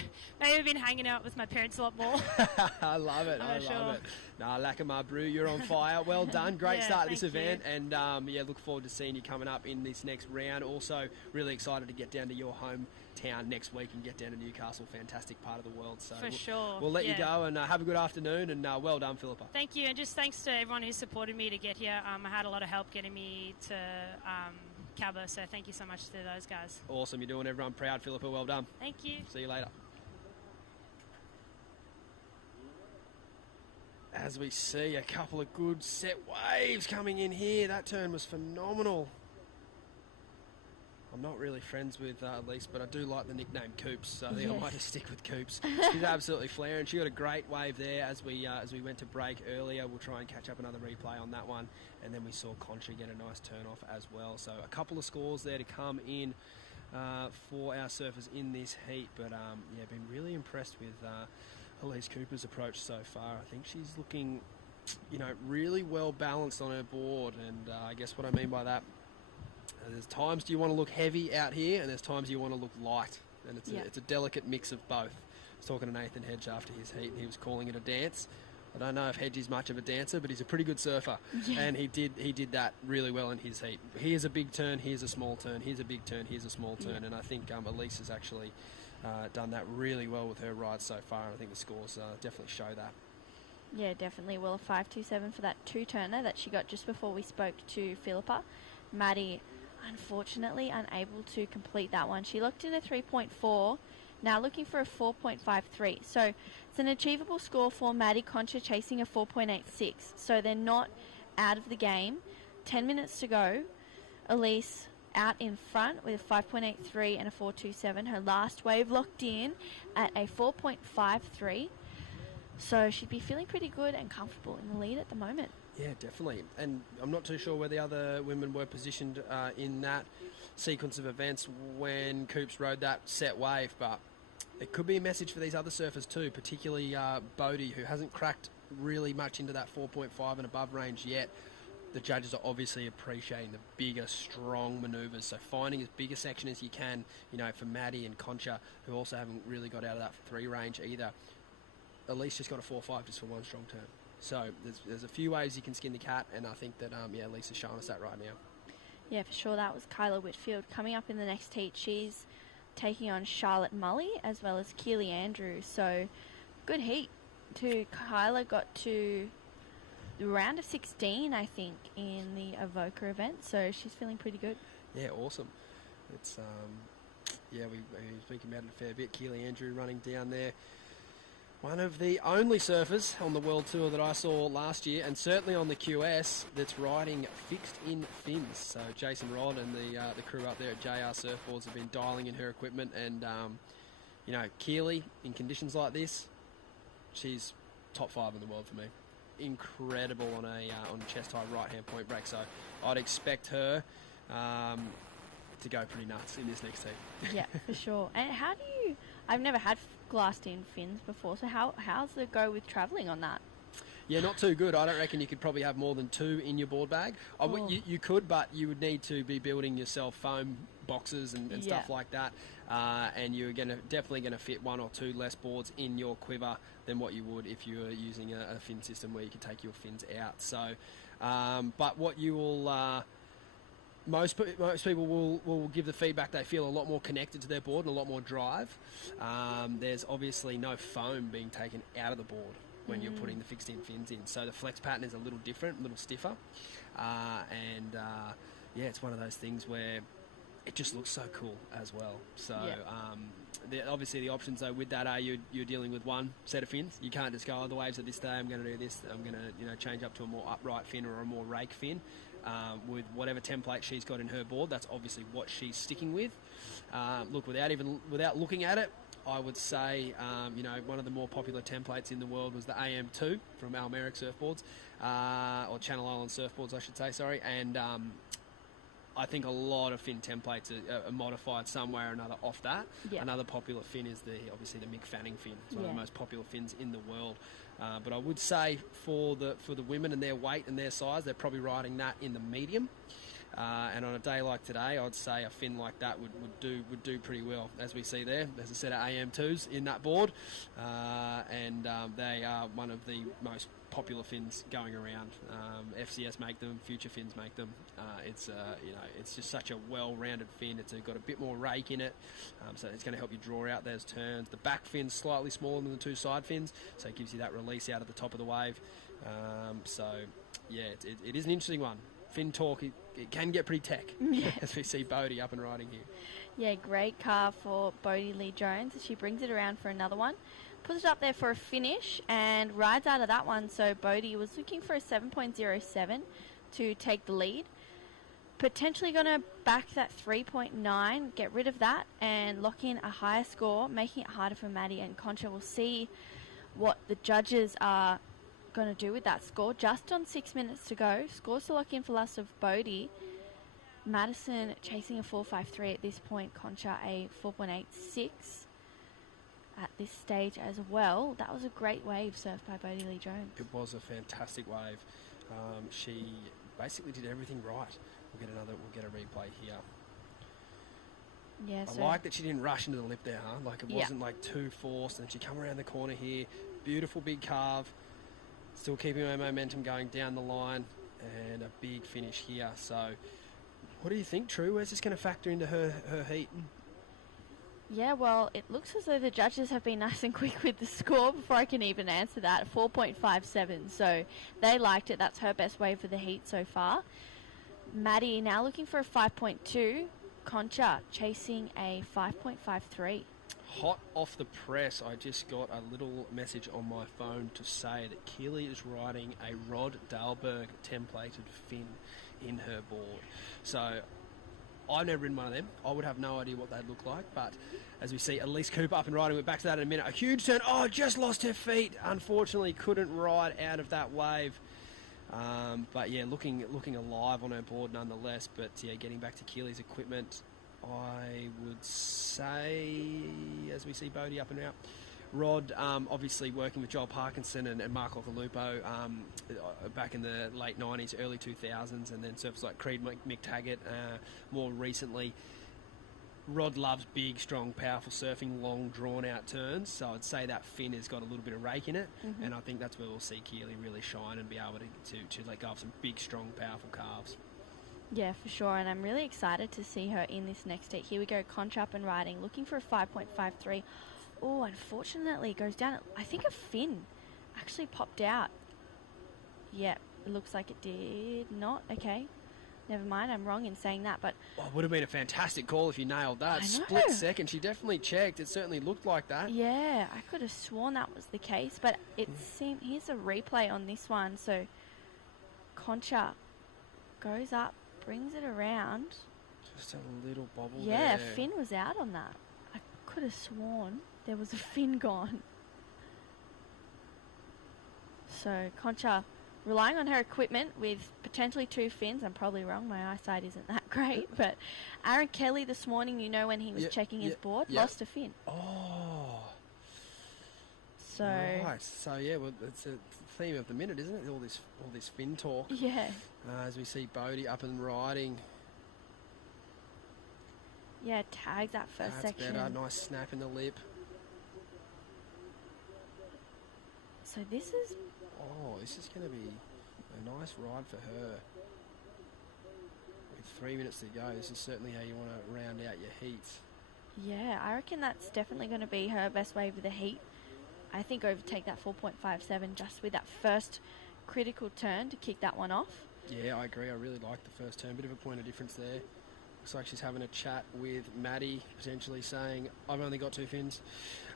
maybe I've been hanging out with my parents a lot more. I love it. I love it. Nah, Lackamar Brew, you're on fire. Well done. Great start to this event. And, look forward to seeing you coming up in this next round. Also, really excited to get down to your hometown next week and get down to Newcastle. Fantastic part of the world. So we'll let you go and have a good afternoon. And well done, Philippa. Thank you. And just thanks to everyone who supported me to get here. I had a lot of help getting me to Cabba, so thank you so much to those guys. Awesome. You're doing everyone proud, Philippa. Well done. Thank you. See you later. As we see a couple of good set waves coming in here. That turn was phenomenal. I'm not really friends with Elise, but I do like the nickname Coops, so I think I might just stick with Coops. She's absolutely flaring. She got a great wave there as we went to break earlier. We'll try and catch up another replay on that one. And then we saw Concha get a nice turn off as well. So a couple of scores there to come in for our surfers in this heat. But been really impressed with Elise Cooper's approach so far. I think she's looking, really well balanced on her board. And I guess what I mean by that, there's times you want to look heavy out here, and there's times you want to look light, and it's a delicate mix of both. I was talking to Nathan Hedge after his heat, and he was calling it a dance. I don't know if Hedge is much of a dancer, but he's a pretty good surfer, and he did that really well in his heat. Here's a big turn, here's a small turn, here's a big turn, here's a small turn, and I think Elise has actually done that really well with her ride so far, and I think the scores definitely show that. Yeah, definitely. Well, a 5.27 for that two-turner that she got just before we spoke to Philippa. Maddie, unfortunately, unable to complete that one. She looked in a 3.4, now looking for a 4.53. So it's an achievable score for Maddie. Concha chasing a 4.86. So they're not out of the game. 10 minutes to go. Elise out in front with a 5.83 and a 4.27. Her last wave locked in at a 4.53. So she'd be feeling pretty good and comfortable in the lead at the moment. Yeah, definitely. And I'm not too sure where the other women were positioned in that sequence of events when Coops rode that set wave, but it could be a message for these other surfers too, particularly Bodie, who hasn't cracked really much into that 4.5 and above range yet. The judges are obviously appreciating the bigger, strong manoeuvres, so finding as big a section as you can, for Maddie and Concha, who also haven't really got out of that 3 range either. Elise just got a 4.5 just for one strong turn. So there's a few ways you can skin the cat, and I think that Lisa's showing us that right now. Yeah, for sure. That was Kyla Whitfield. Coming up in the next heat, she's taking on Charlotte Mully as well as Keely Andrew. So good heat. Kyla got to the round of 16, I think, in the Avoca event. So she's feeling pretty good. Yeah, awesome. It's we've been speaking about it a fair bit. Keely Andrew running down there. One of the only surfers on the World Tour that I saw last year, and certainly on the QS, that's riding fixed-in fins. So Jason Rod and the crew up there at JR Surfboards have been dialing in her equipment, and Keely, in conditions like this, she's top 5 in the world for me. Incredible on a chest-high right-hand point break. So I'd expect her to go pretty nuts in this next heat. Yeah, for sure. And how do you? I've never had glassed-in fins before, so how's the go with travelling on that? Yeah, not too good. I don't reckon you could probably have more than 2 in your board bag. You could, but you would need to be building yourself foam boxes and stuff like that. And you're definitely going to fit 1 or 2 less boards in your quiver than what you would if you were using a fin system where you could take your fins out. So, but what you will... Most people will give the feedback they feel a lot more connected to their board and a lot more drive. There's obviously no foam being taken out of the board when you're putting the fixed-in fins in. So the flex pattern is a little different, a little stiffer. It's one of those things where it just looks so cool as well. So obviously the options though with that are you're dealing with 1 set of fins. You can't just go, the waves are this day, I'm going to do this, I'm going to change up to a more upright fin or a more rake fin. With whatever template she's got in her board, that's obviously what she's sticking with. Without looking at it, I would say one of the more popular templates in the world was the AM2 from Almeric Surfboards. or Channel Island surfboards, I should say, sorry, and I think a lot of fin templates are modified some way or another off that. Yeah. Another popular fin is obviously the Mick Fanning fin. It's one of the most popular fins in the world. But I would say for the women and their weight and their size, they're probably riding that in the medium. And on a day like today, I'd say a fin like that would do pretty well, as we see there. There's a set of AM2s in that board, and they are one of the most popular fins going around. FCS make them, Future Fins make them. It's just such a well-rounded fin. It's got a bit more rake in it, so it's going to help you draw out those turns. The back fin's slightly smaller than the two side fins, so it gives you that release out at the top of the wave. It is an interesting one. Fin talk, it can get pretty tech, as we see Bodie up and riding here. Yeah, great car for Bodie Lee Jones. She brings it around for another one. Puts it up there for a finish and rides out of that one. So Bodie was looking for a 7.07 to take the lead. Potentially going to back that 3.9, get rid of that and lock in a higher score, making it harder for Maddie and Concha. We'll see what the judges are going to do with that score. Just on 6 minutes to go. Scores to lock in for last of Bodie. Madison chasing a 4.53 at this point. Concha a 4.86 at this stage as well. That was a great wave surfed by Bodie Lee Jones. It was a fantastic wave. She basically did everything right. We'll get a replay here. Yeah, I like that she didn't rush into the lip there, huh? Like it wasn't like too forced, and she come around the corner here. Beautiful big carve. Still keeping her momentum going down the line, and a big finish here. So, what do you think, True? Where's this going to factor into her heat? Yeah, well, it looks as though the judges have been nice and quick with the score before I can even answer that. 4.57, so they liked it. That's her best wave for the heat so far. Maddie now looking for a 5.2. Concha chasing a 5.53. Hot off the press, I just got a little message on my phone to say that Keely is riding a Rod Dahlberg templated fin in her board. So I've never ridden one of them. I would have no idea what they'd look like, but as we see Elise Cooper up and riding, we're back to that in a minute. A huge turn. Oh, just lost her feet. Unfortunately, couldn't ride out of that wave. But yeah, looking alive on her board nonetheless. But yeah, getting back to Keely's equipment, I would say, as we see Bodie up and out, Rod obviously working with Joel Parkinson and Mark Occhilupo back in the late 90s, early 2000s, and then surfers like Creed McTaggart more recently. Rod loves big, strong, powerful surfing, long, drawn-out turns, so I'd say that fin has got a little bit of rake in it, and I think that's where we'll see Keely really shine and be able to let go of some big, strong, powerful calves. Yeah, for sure, and I'm really excited to see her in this next heat. Here we go, Concha up and riding, looking for a 5.53. Oh, unfortunately, it goes down. I think a fin actually popped out. Yeah, it looks like it did not. Okay, never mind, I'm wrong in saying that, but... Oh, it would have been a fantastic call if you nailed that. I know. Split second, she definitely checked. It certainly looked like that. Yeah, I could have sworn that was the case, but it seemed... Here's a replay on this one. So, Concha goes up, brings it around. Just a little bobble there. Yeah, fin was out on that. I could have sworn there was a fin gone. So, Concha relying on her equipment with potentially two fins. I'm probably wrong. My eyesight isn't that great. But Aaron Kelly this morning, you know, when he was checking his board, lost a fin. Oh. So. Right. So, yeah, well, it's a theme of the minute, isn't it? All this fin talk. Yeah. As we see Bodie up and riding. Yeah, tags that first section. Better. Nice snap in the lip. So this is... Oh, this is going to be a nice ride for her. With 3 minutes to go, this is certainly how you want to round out your heats. Yeah, I reckon that's definitely going to be her best wave of the heat. I think overtake that 4.57 just with that first critical turn to kick that one off. Yeah, I agree. I really like the first turn. Bit of a point of difference there. Looks like she's having a chat with Maddie, potentially saying, I've only got two fins.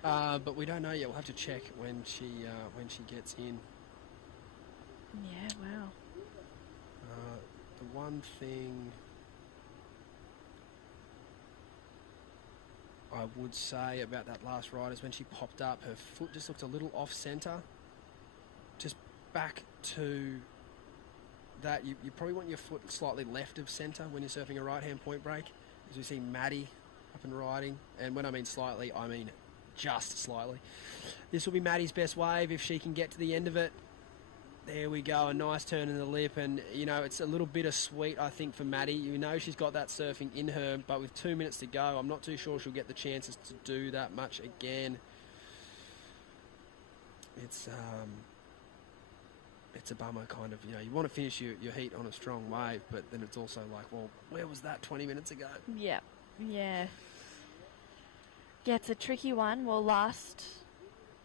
But we don't know yet. We'll have to check when she gets in. Yeah, wow. The one thing I would say about that last ride is when she popped up, her foot just looked a little off-centre. Just back to that you probably want your foot slightly left of centre when you're surfing a right-hand point break. As we see Maddie up and riding, and when I mean slightly, I mean just slightly. This will be Maddie's best wave if she can get to the end of it. There we go, a nice turn in the lip, and it's a little bittersweet, I think, for Maddie. She's got that surfing in her, but with 2 minutes to go, I'm not too sure she'll get the chances to do that much again. It's a bummer, kind of. You want to finish your heat on a strong wave, but then it's also like, well, where was that 20 minutes ago? Yeah. Yeah, it's a tricky one. Well, last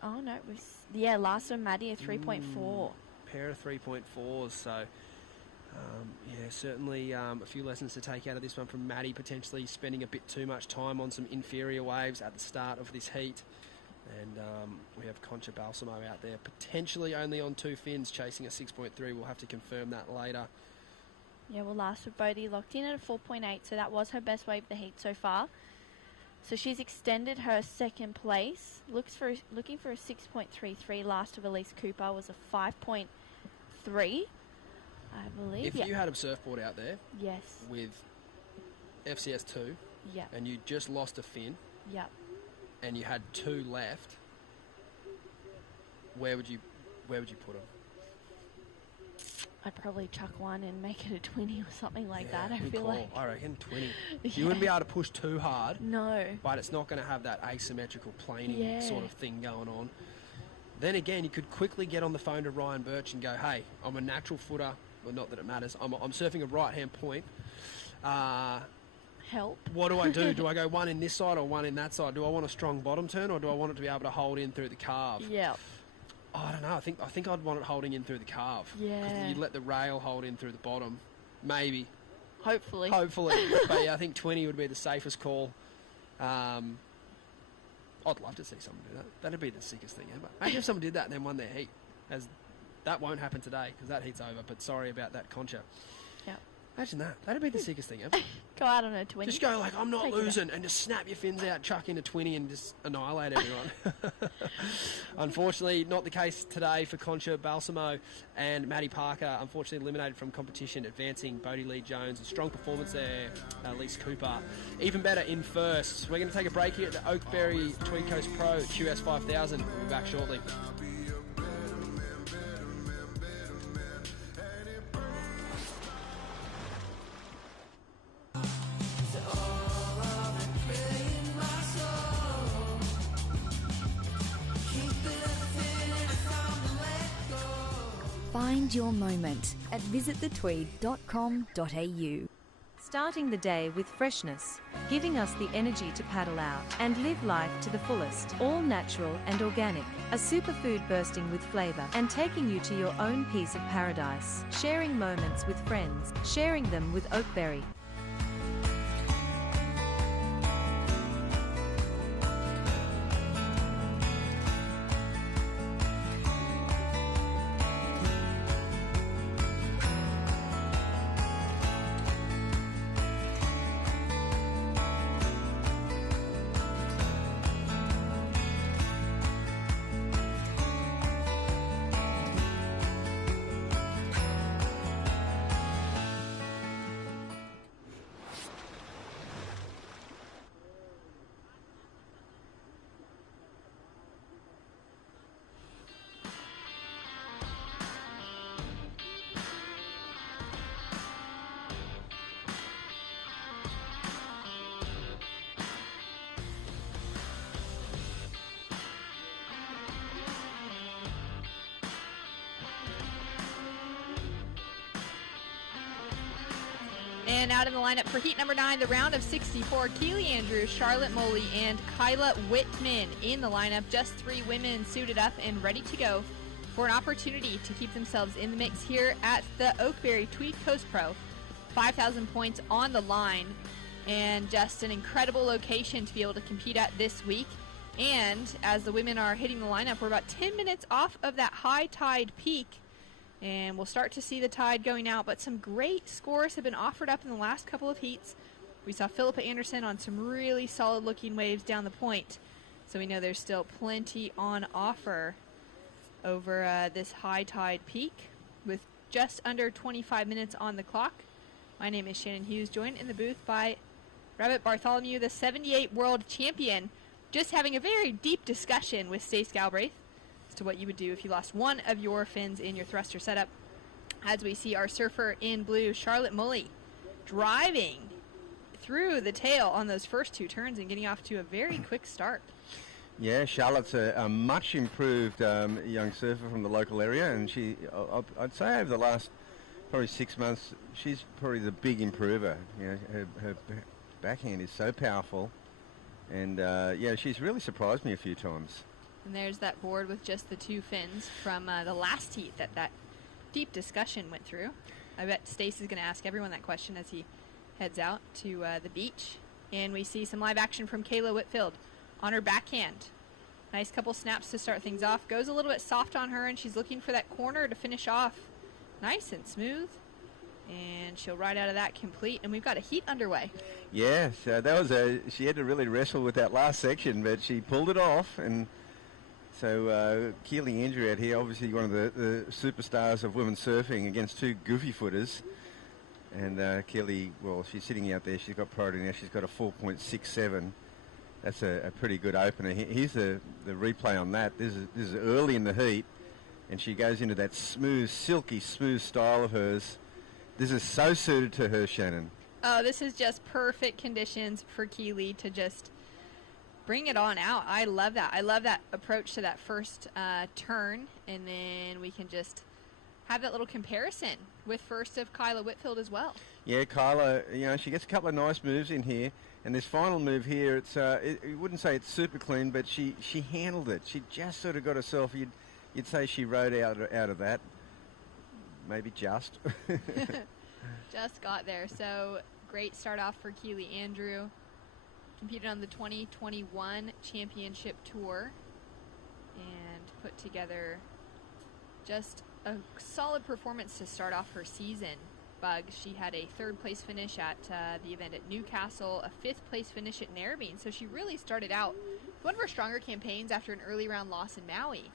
for Maddie, a 3.4. Pair of 3.4s, so certainly a few lessons to take out of this one from Maddie, potentially spending a bit too much time on some inferior waves at the start of this heat. And we have Concha Balsamo out there, potentially only on 2 fins, chasing a 6.3. We'll have to confirm that later. Yeah, well, last for Bodie locked in at a 4.8, so that was her best wave of the heat so far. So she's extended her second place. Looking for a 6.33. Last of Elise Cooper was a 5.3, I believe. If you had a surfboard out there, yes, with FCS2, yeah, and you just lost a fin, yeah, and you had 2 left, where would you put them? I'd probably chuck one and make it a 20 or something like that. I Good feel call. like I reckon 20. Yeah. You wouldn't be able to push too hard. No. But it's not going to have that asymmetrical planing Yeah. sort of thing going on. Then again, you could quickly get on the phone to Ryan Birch and go, hey, I'm a natural footer. Well, not that it matters. I'm surfing a right-hand point. Help. What do I do? Do I go one in this side or one in that side? Do I want a strong bottom turn, or do I want it to be able to hold in through the carve? Yeah. I don't know. I think I'd want it holding in through the carve. Yeah. 'Cause you'd let the rail hold in through the bottom. Maybe. Hopefully. But yeah, I think 20 would be the safest call. I'd love to see someone do that. That'd be the sickest thing ever. Imagine if someone did that and then won their heat. That won't happen today because that heat's over, but sorry about that, Concha. Yeah. Imagine that. That'd be the sickest thing ever. Go out on a 20. Just go like, I'm not Take it losing, and just snap your fins out, chuck in a 20 and just annihilate everyone. Unfortunately, not the case today for Concha Balsamo and Maddie Parker. Unfortunately eliminated from competition, advancing Bodie Lee-Jones. A strong performance there, Elise Cooper. Even better in first. We're going to take a break here at the Oakberry Tweed Coast Pro QS 5000. We'll be back shortly. Find your moment at visitthetweed.com.au. Starting the day with freshness, giving us the energy to paddle out and live life to the fullest. All natural and organic, a superfood bursting with flavour and taking you to your own piece of paradise. Sharing moments with friends, sharing them with Oakberry. And out in the lineup for heat number 9, the round of 64, Keely Andrew, Charlotte Moley, and Kyla Whitman in the lineup. Just 3 women suited up and ready to go for an opportunity to keep themselves in the mix here at the Oakberry Tweed Coast Pro. 5,000 points on the line, and just an incredible location to be able to compete at this week. And as the women are hitting the lineup, we're about 10 minutes off of that high tide peak. And we'll start to see the tide going out, but some great scores have been offered up in the last couple of heats. We saw Philippa Anderson on some really solid-looking waves down the point, so we know there's still plenty on offer over this high tide peak, with just under 25 minutes on the clock. My name is Shannon Hughes, joined in the booth by Rabbit Bartholomew, the 78 world champion, just having a very deep discussion with Stace Galbraith as to what you would do if you lost one of your fins in your thruster setup. As we see our surfer in blue, Charlotte Mully, driving through the tail on those first 2 turns and getting off to a very quick start. Yeah, Charlotte's a much improved young surfer from the local area, and I'd say over the last probably 6 months, she's probably the big improver. You know, her backhand is so powerful, and yeah, she's really surprised me a few times. And there's that board with just the 2 fins from the last heat that deep discussion went through. I bet Stace is going to ask everyone that question as he heads out to the beach. And we see some live action from Kayla Whitfield on her backhand. Nice couple snaps to start things off. Goes a little bit soft on her, and she's looking for that corner to finish off nice and smooth. And she'll ride out of that complete, and we've got a heat underway. Yeah, so that was she had to really wrestle with that last section, but she pulled it off. And so Keely Andrew out here, obviously one of the superstars of women's surfing, against 2 goofy footers. And Keely, well, she's sitting out there. She's got priority now. She's got a 4.67. That's a pretty good opener. Here's the replay on that. This is early in the heat, and she goes into that smooth, silky smooth style of hers. This is so suited to her, Shannon. Oh, this is just perfect conditions for Keely to just bring it on out. I love that. I love that approach to that first turn, and then we can just have that little comparison with first of Kyla Whitfield as well. Yeah, Kyla, you know, she gets a couple of nice moves in here, and this final move here, it's you wouldn't say it's super clean, but she handled it. She just sort of got herself. You'd say she rode out of that. Maybe just. Just got there. So great start off for Keely Andrew. Competed on the 2021 championship tour and put together just a solid performance to start off her season. Bugs, she had a 3rd place finish at the event at Newcastle, a 5th place finish at Narrabeen. So she really started out one of her stronger campaigns after an early round loss in Maui.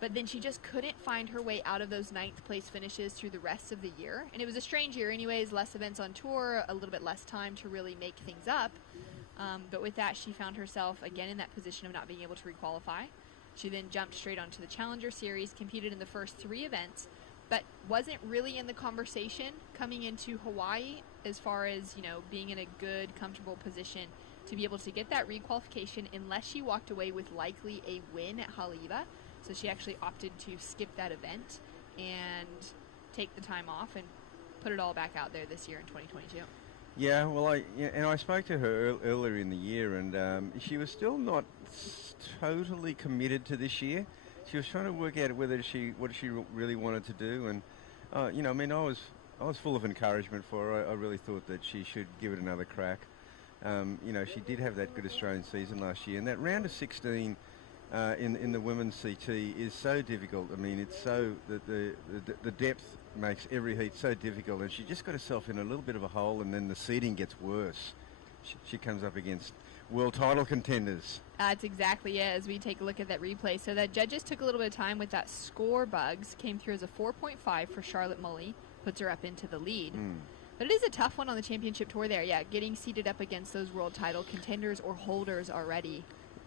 But then she just couldn't find her way out of those 9th place finishes through the rest of the year. And it was a strange year anyways, less events on tour, a little bit less time to really make things up. But with that, she found herself again in that position of not being able to requalify. She then jumped straight onto the Challenger Series, competed in the first 3 events, but wasn't really in the conversation coming into Hawaii as far as, you know, being in a good, comfortable position to be able to get that requalification unless she walked away with likely a win at Haleiwa. So she actually opted to skip that event and take the time off and put it all back out there this year in 2022. Yeah, well, I spoke to her earlier in the year, and she was still not totally committed to this year. She was trying to work out what she really wanted to do, and you know, I mean, I was full of encouragement for her. I really thought that she should give it another crack. You know, she did have that good Australian season last year, and that round of 16 in the women's CT is so difficult. I mean, it's so the depth makes every heat so difficult, and she just got herself in a little bit of a hole, and then the seeding gets worse. She comes up against world title contenders. That's exactly it, as we take a look at that replay. So that judges took a little bit of time with that score. Bugs came through as a 4.5 for Charlotte Mully, puts her up into the lead. But it is a tough one on the championship tour there. Yeah, getting seated up against those world title contenders or holders already.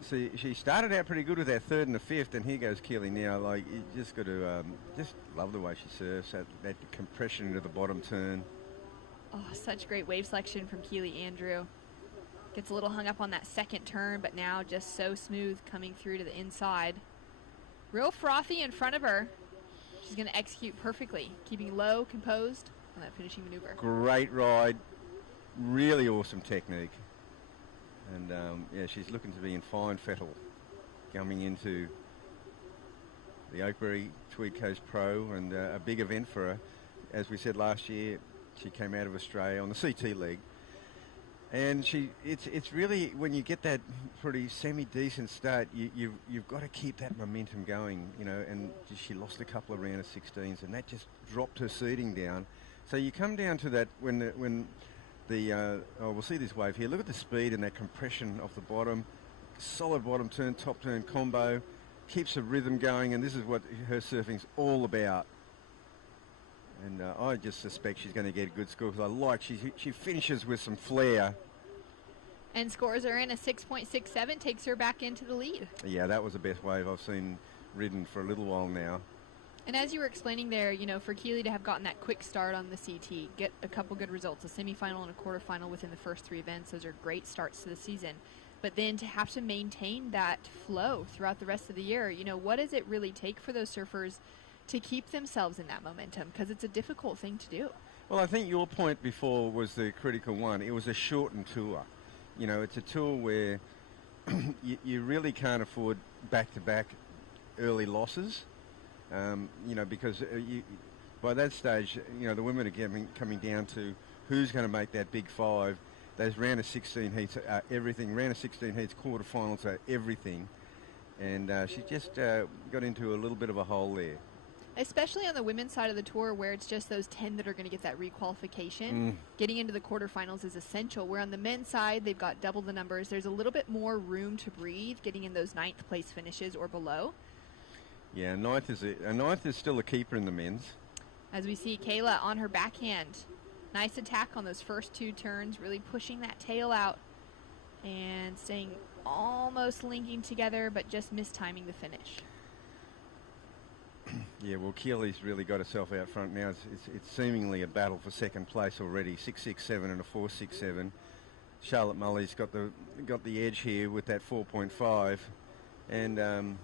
See, she started out pretty good with that 3rd and the 5th, and here goes Keely now. Like, you just got to just love the way she surfs, that compression into the bottom turn. Oh, such great wave selection from Keely Andrew. Gets a little hung up on that 2nd turn, but now just so smooth coming through to the inside. Real frothy in front of her. She's going to execute perfectly, keeping low, composed on that finishing maneuver. Great ride. Really awesome technique. And yeah, she's looking to be in fine fettle coming into the Oakberry Tweed Coast Pro, and a big event for her. As we said last year, she came out of Australia on the CT leg. And it's really, when you get that pretty semi-decent start, you've got to keep that momentum going, you know, and she lost a couple of round of 16s, and that just dropped her seeding down. So you come down to that when we'll see this wave here. Look at the speed and that compression off the bottom. Solid bottom turn, top turn combo. Keeps the rhythm going, and this is what her surfing's all about. And I just suspect she's going to get a good score because she finishes with some flair. And scores are in. A 6.67 takes her back into the lead. Yeah, that was the best wave I've seen ridden for a little while now. And as you were explaining there, for Keely to have gotten that quick start on the CT, get a couple good results, a semifinal and a quarterfinal within the first 3 events, those are great starts to the season. But then to have to maintain that flow throughout the rest of the year, what does it really take for those surfers to keep themselves in that momentum? Because it's a difficult thing to do. Well, I think your point before was the critical one. It was a shortened tour. It's a tour where you really can't afford back-to-back early losses, because by that stage, the women are coming down to who's going to make that big 5. Those round of 16 heats are everything. Round of 16 heats, quarterfinals are everything. And she just got into a little bit of a hole there. Especially on the women's side of the tour where it's just those 10 that are going to get that requalification. Getting into the quarterfinals is essential. Where on the men's side, they've got double the numbers. There's a little bit more room to breathe getting in those 9th place finishes or below. Yeah, ninth is still a keeper in the men's. As we see Kayla on her backhand. Nice attack on those first 2 turns, really pushing that tail out and staying almost linking together, but just mistiming the finish. Yeah, well, Keely's really got herself out front now. It's seemingly a battle for second place already. 6.67 and a 4.67. Charlotte Mulley's got the edge here with that 4.5, and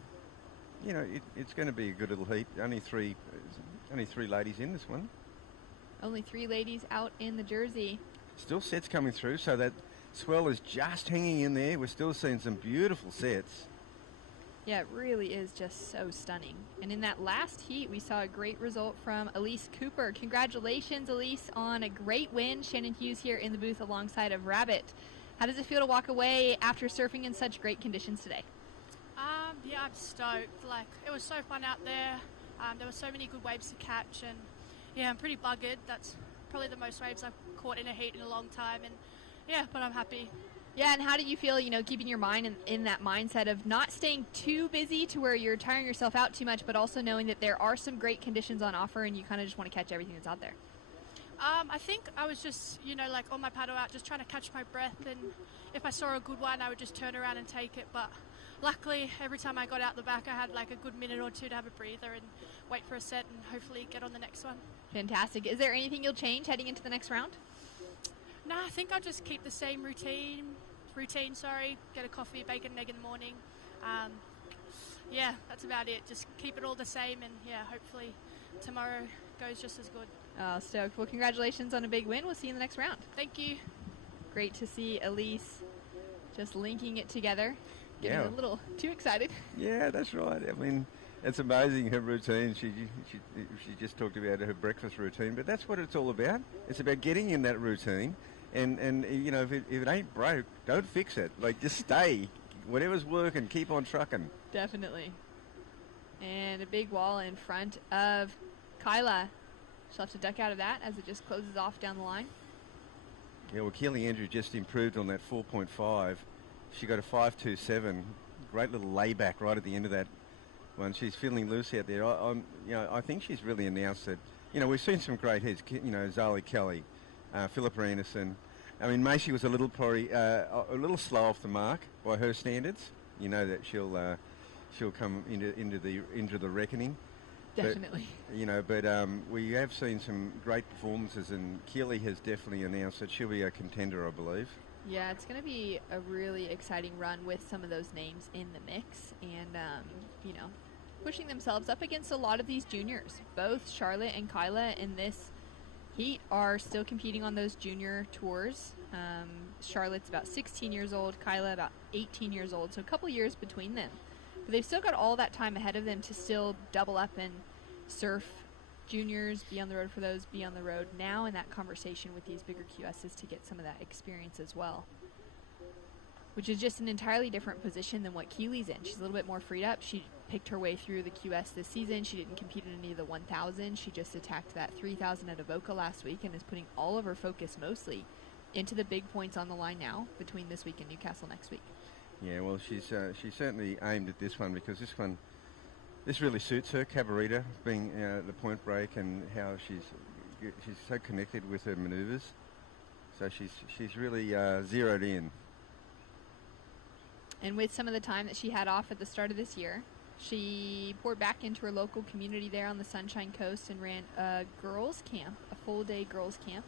it's going to be a good little heat. Only three ladies in this one. Only 3 ladies out in the jersey. Still sets coming through, so that swell is just hanging in there. We're still seeing some beautiful sets. Yeah, it really is just so stunning. And in that last heat, we saw a great result from Elise Cooper. Congratulations, Elise, on a great win. Shannon Hughes here in the booth alongside of Rabbit. How does it feel to walk away after surfing in such great conditions today? Yeah, I'm stoked. It was so fun out there. There were so many good waves to catch, and yeah, I'm pretty buggered. That's probably the most waves I've caught in a heat in a long time, and yeah, but I'm happy. Yeah, and how do you feel, keeping your mind in that mindset of not staying too busy to where you're tiring yourself out too much, but also knowing that there are some great conditions on offer and you kind of just want to catch everything that's out there? I think I was just, on my paddle out, just trying to catch my breath, and if I saw a good one, I would just turn around and take it, but luckily, every time I got out the back, I had a good minute or 2 to have a breather and wait for a set and hopefully get on the next one. Fantastic. Is there anything you'll change heading into the next round? No, I think I'll just keep the same routine, get a coffee, bacon and egg in the morning. Yeah, that's about it. Just keep it all the same, and yeah, hopefully tomorrow goes just as good. Oh, stoked. Well, congratulations on a big win. We'll see you in the next round. Thank you. Great to see Elise just linking it together. Getting a little too excited. Yeah, that's right. I mean, it's amazing, her routine. She just talked about her breakfast routine, but that's what it's all about. It's about getting in that routine, and if it ain't broke, don't fix it. Just stay. Whatever's working, keep on trucking. Definitely. And a big wall in front of Kyla. She'll have to duck out of that as it just closes off down the line. Yeah, well, Keely Andrew just improved on that 4.5. She got a 5.27. Great little layback right at the end of that one. She's feeling loose out there. I think she's really announced that. We've seen some great heads. Zali Kelly, Philippa Anderson. I mean, Macy was a little slow off the mark by her standards. That she'll come into the reckoning. Definitely. But we have seen some great performances, and Keely has definitely announced that she'll be a contender, I believe. Yeah, it's going to be a really exciting run with some of those names in the mix, and pushing themselves up against a lot of these juniors. Both Charlotte and Kyla in this heat are still competing on those junior tours. Charlotte's about 16 years old, Kyla about 18 years old, so a couple years between them. But they've still got all that time ahead of them to still double up and surf juniors, be on the road for those, be on the road now in that conversation with these bigger QSs to get some of that experience as well. Which is just an entirely different position than what Keely's in. She's a little bit more freed up. She picked her way through the QS this season. She didn't compete in any of the 1,000. She just attacked that 3,000 at Avoca last week and is putting all of her focus mostly into the big points on the line now between this week and Newcastle next week. Yeah, well, she's certainly aimed at this one, because this one, this really suits her, Cabarita, being the point break and how she's so connected with her manoeuvres. So she's really zeroed in. And with some of the time that she had off at the start of this year, she poured back into her local community there on the Sunshine Coast and ran a girls' camp, a full-day girls' camp.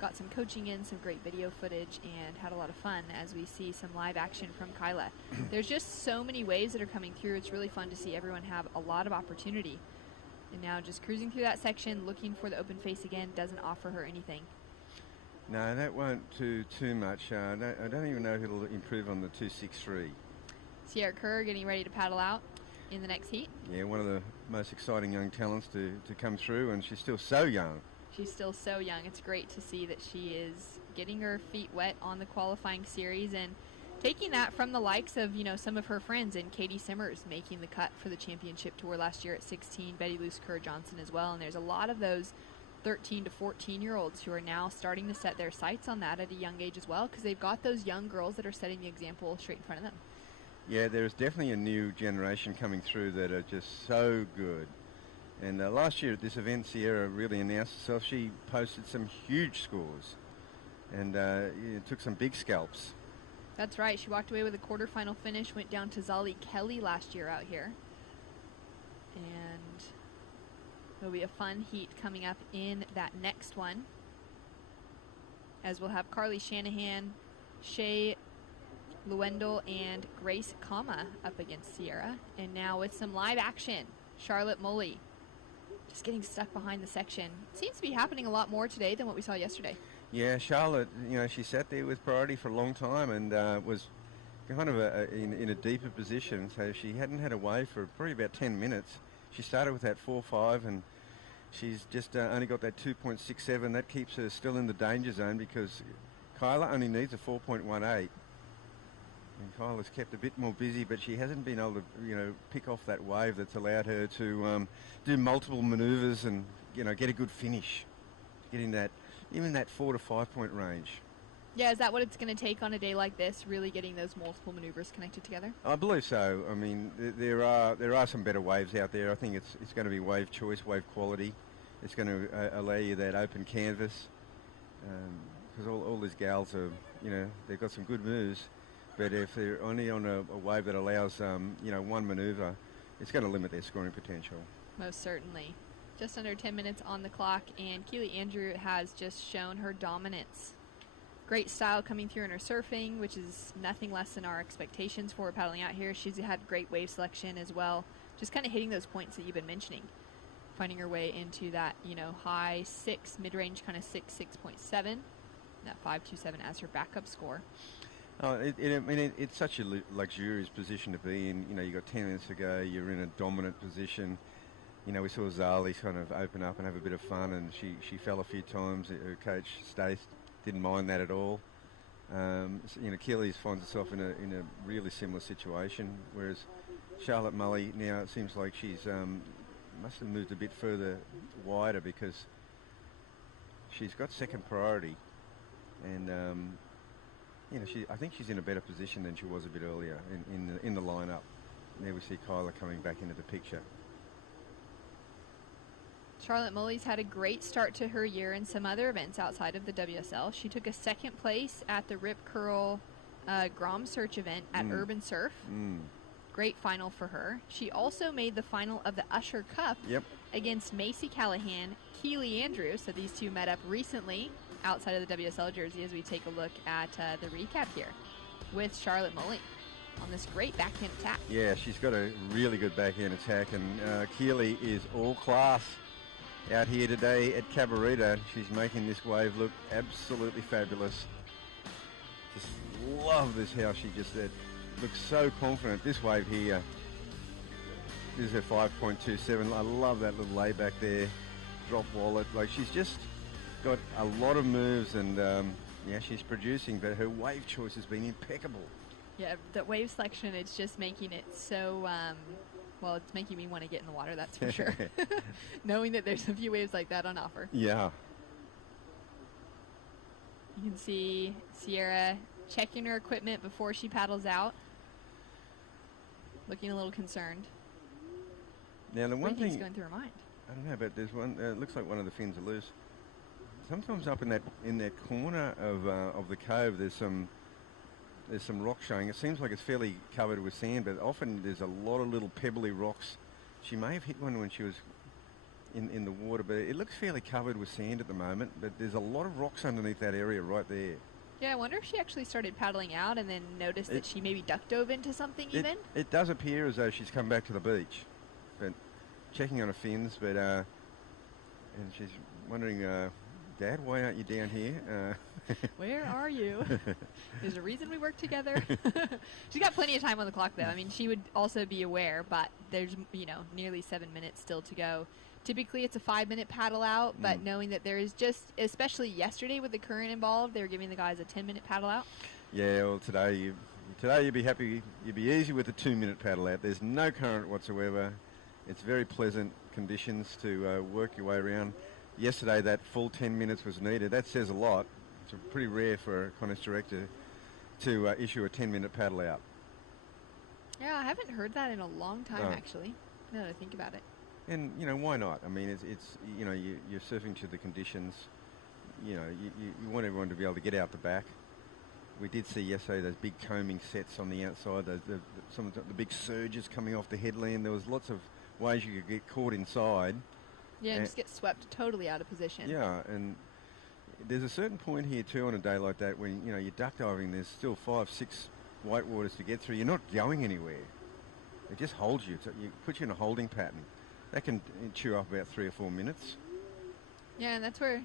Got some coaching in, some great video footage, and had a lot of fun as we see some live action from Kyla. There's just so many waves that are coming through. It's really fun to see everyone have a lot of opportunity. And now just cruising through that section, looking for the open face again, doesn't offer her anything. No, that won't do too much. I don't even know if it'll improve on the 2.63. Sierra Kerr getting ready to paddle out in the next heat. Yeah, one of the most exciting young talents to come through, and she's still so young. She's still so young. It's great to see that she is getting her feet wet on the qualifying series and taking that from the likes of, some of her friends, and Katie Simmers making the cut for the championship tour last year at 16, Betty Luce Kerr-Johnson as well. And there's a lot of those 13 to 14-year-olds who are now starting to set their sights on that at a young age as well, because they've got those young girls that are setting the example straight in front of them. Yeah, there's definitely a new generation coming through that are just so good. And last year at this event, Sierra really announced herself. She posted some huge scores and took some big scalps. That's right. She walked away with a quarterfinal finish, went down to Zali Kelly last year out here. And there'll be a fun heat coming up in that next one, as we'll have Carly Shanahan, Shay Lewendell, and Grace Kama up against Sierra. And now with some live action, Charlotte Mully just getting stuck behind the section. Seems to be happening a lot more today than what we saw yesterday. Yeah, Charlotte, she sat there with priority for a long time and was kind of in a deeper position. So she hadn't had a wave for probably about 10 minutes. She started with that 4.5 and she's just only got that 2.67. That keeps her still in the danger zone because Kyla only needs a 4.18. And Kyla's kept a bit more busy, but she hasn't been able to, pick off that wave that's allowed her to do multiple manoeuvres and, get a good finish. Getting that, even that 4 to 5 point range. Yeah, is that what it's going to take on a day like this, really getting those multiple maneuvers connected together? I believe so. I mean, there are some better waves out there. I think it's going to be wave choice, wave quality. It's going to allow you that open canvas because all these gals are, they've got some good moves. But if they're only on a wave that allows, one manoeuvre, it's going to limit their scoring potential. Most certainly. Just under 10 minutes on the clock, and Keely Andrew has just shown her dominance. Great style coming through in her surfing, which is nothing less than our expectations for her paddling out here. She's had great wave selection as well. Just kind of hitting those points that you've been mentioning. Finding her way into that, high 6, mid-range kind of 6.7. That 5.27 as her backup score. Oh, it's such a luxurious position to be in. You got 10 minutes to go. You're in a dominant position. We saw Zali kind of open up and have a bit of fun, and she fell a few times. Her coach, Stace, didn't mind that at all. Keely finds herself in a really similar situation, whereas Charlotte Mully now, it seems like she's must have moved a bit further wider because she's got second priority, and I think she's in a better position than she was a bit earlier in the lineup. And there we see Kyla coming back into the picture. Charlotte Mully's had a great start to her year in some other events outside of the WSL. She took a second place at the Rip Curl Grom Search event at Urban Surf. Great final for her. She also made the final of the Usher Cup against Macy Callahan, Keely Andrew. So these two met up recently outside of the WSL jersey as we take a look at the recap here with Charlotte Mully on this great backhand attack. Yeah, she's got a really good backhand attack, and Keely is all class out here today at Cabarita. She's making this wave look absolutely fabulous. Just love this, how she just looks so confident. This wave here, this is her 5.27. I love that little layback there, drop wallet. Like, she's just got a lot of moves, and she's producing, but her wave choice has been impeccable. Yeah, the wave selection, it's just making it so, it's making me want to get in the water, that's for sure. Knowing that there's a few waves like that on offer. Yeah. You can see Sierra checking her equipment before she paddles out. Looking a little concerned. Now, the one What do you think's thing going through her mind? I don't know, but there's one. It looks like one of the fins are loose. Sometimes up in that corner of the cove, there's some rock showing. It seems like it's fairly covered with sand, but often there's a lot of little pebbly rocks. She may have hit one when she was in the water, but it looks fairly covered with sand at the moment. But there's a lot of rocks underneath that area right there. Yeah, I wonder if she actually started paddling out and then noticed that she maybe duck dove into something even. It does appear as though she's come back to the beach, but checking on her fins, but and she's wondering, Dad, why aren't you down here? Where are you? There's a reason we work together. She's got plenty of time on the clock, though. I mean, she would also be aware, but there's, nearly 7 minutes still to go. Typically, it's a 5-minute paddle out, but knowing that there is just, especially yesterday with the current involved, they were giving the guys a 10-minute paddle out. Yeah, well, today you'd be happy, you'd be easy with a 2-minute paddle out. There's no current whatsoever. It's very pleasant conditions to work your way around. Yesterday, that full 10 minutes was needed. That says a lot. It's pretty rare for a contest director to issue a 10-minute paddle out. Yeah, I haven't heard that in a long time, actually, now that I think about it. And, why not? I mean, it's you're surfing to the conditions. You want everyone to be able to get out the back. We did see yesterday those big combing sets on the outside, some of the big surges coming off the headland. There was lots of ways you could get caught inside. Yeah, and just get swept totally out of position. Yeah, and there's a certain point here too on a day like that when, you're duck diving, there's still 5, 6 whitewaters to get through. You're not going anywhere. It just holds you. It puts you in a holding pattern. That can chew up about 3 or 4 minutes. Yeah, and that's where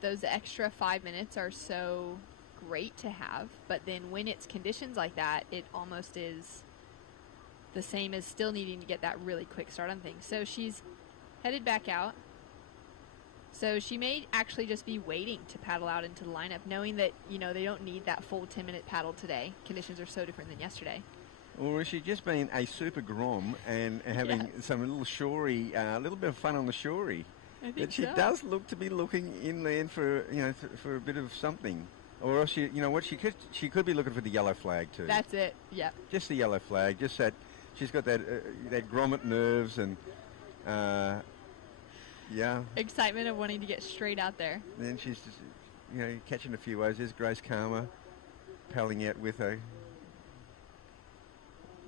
those extra 5 minutes are so great to have. But then when it's conditions like that, it almost is the same as still needing to get that really quick start on things. So she's headed back out. So she may actually just be waiting to paddle out into the lineup, knowing that, they don't need that full 10-minute paddle today. Conditions are so different than yesterday. Or has she just been a super grom and having some little shorey, a little bit of fun on the shorey? I think but she so. does look to be looking inland for for a bit of something. Or else she could be looking for the yellow flag too. That's it. Yep. Just the yellow flag. Just that she's got that grommet nerves and excitement of wanting to get straight out there. And then she's just catching a few waves. There's Grace Karma paddling out with her.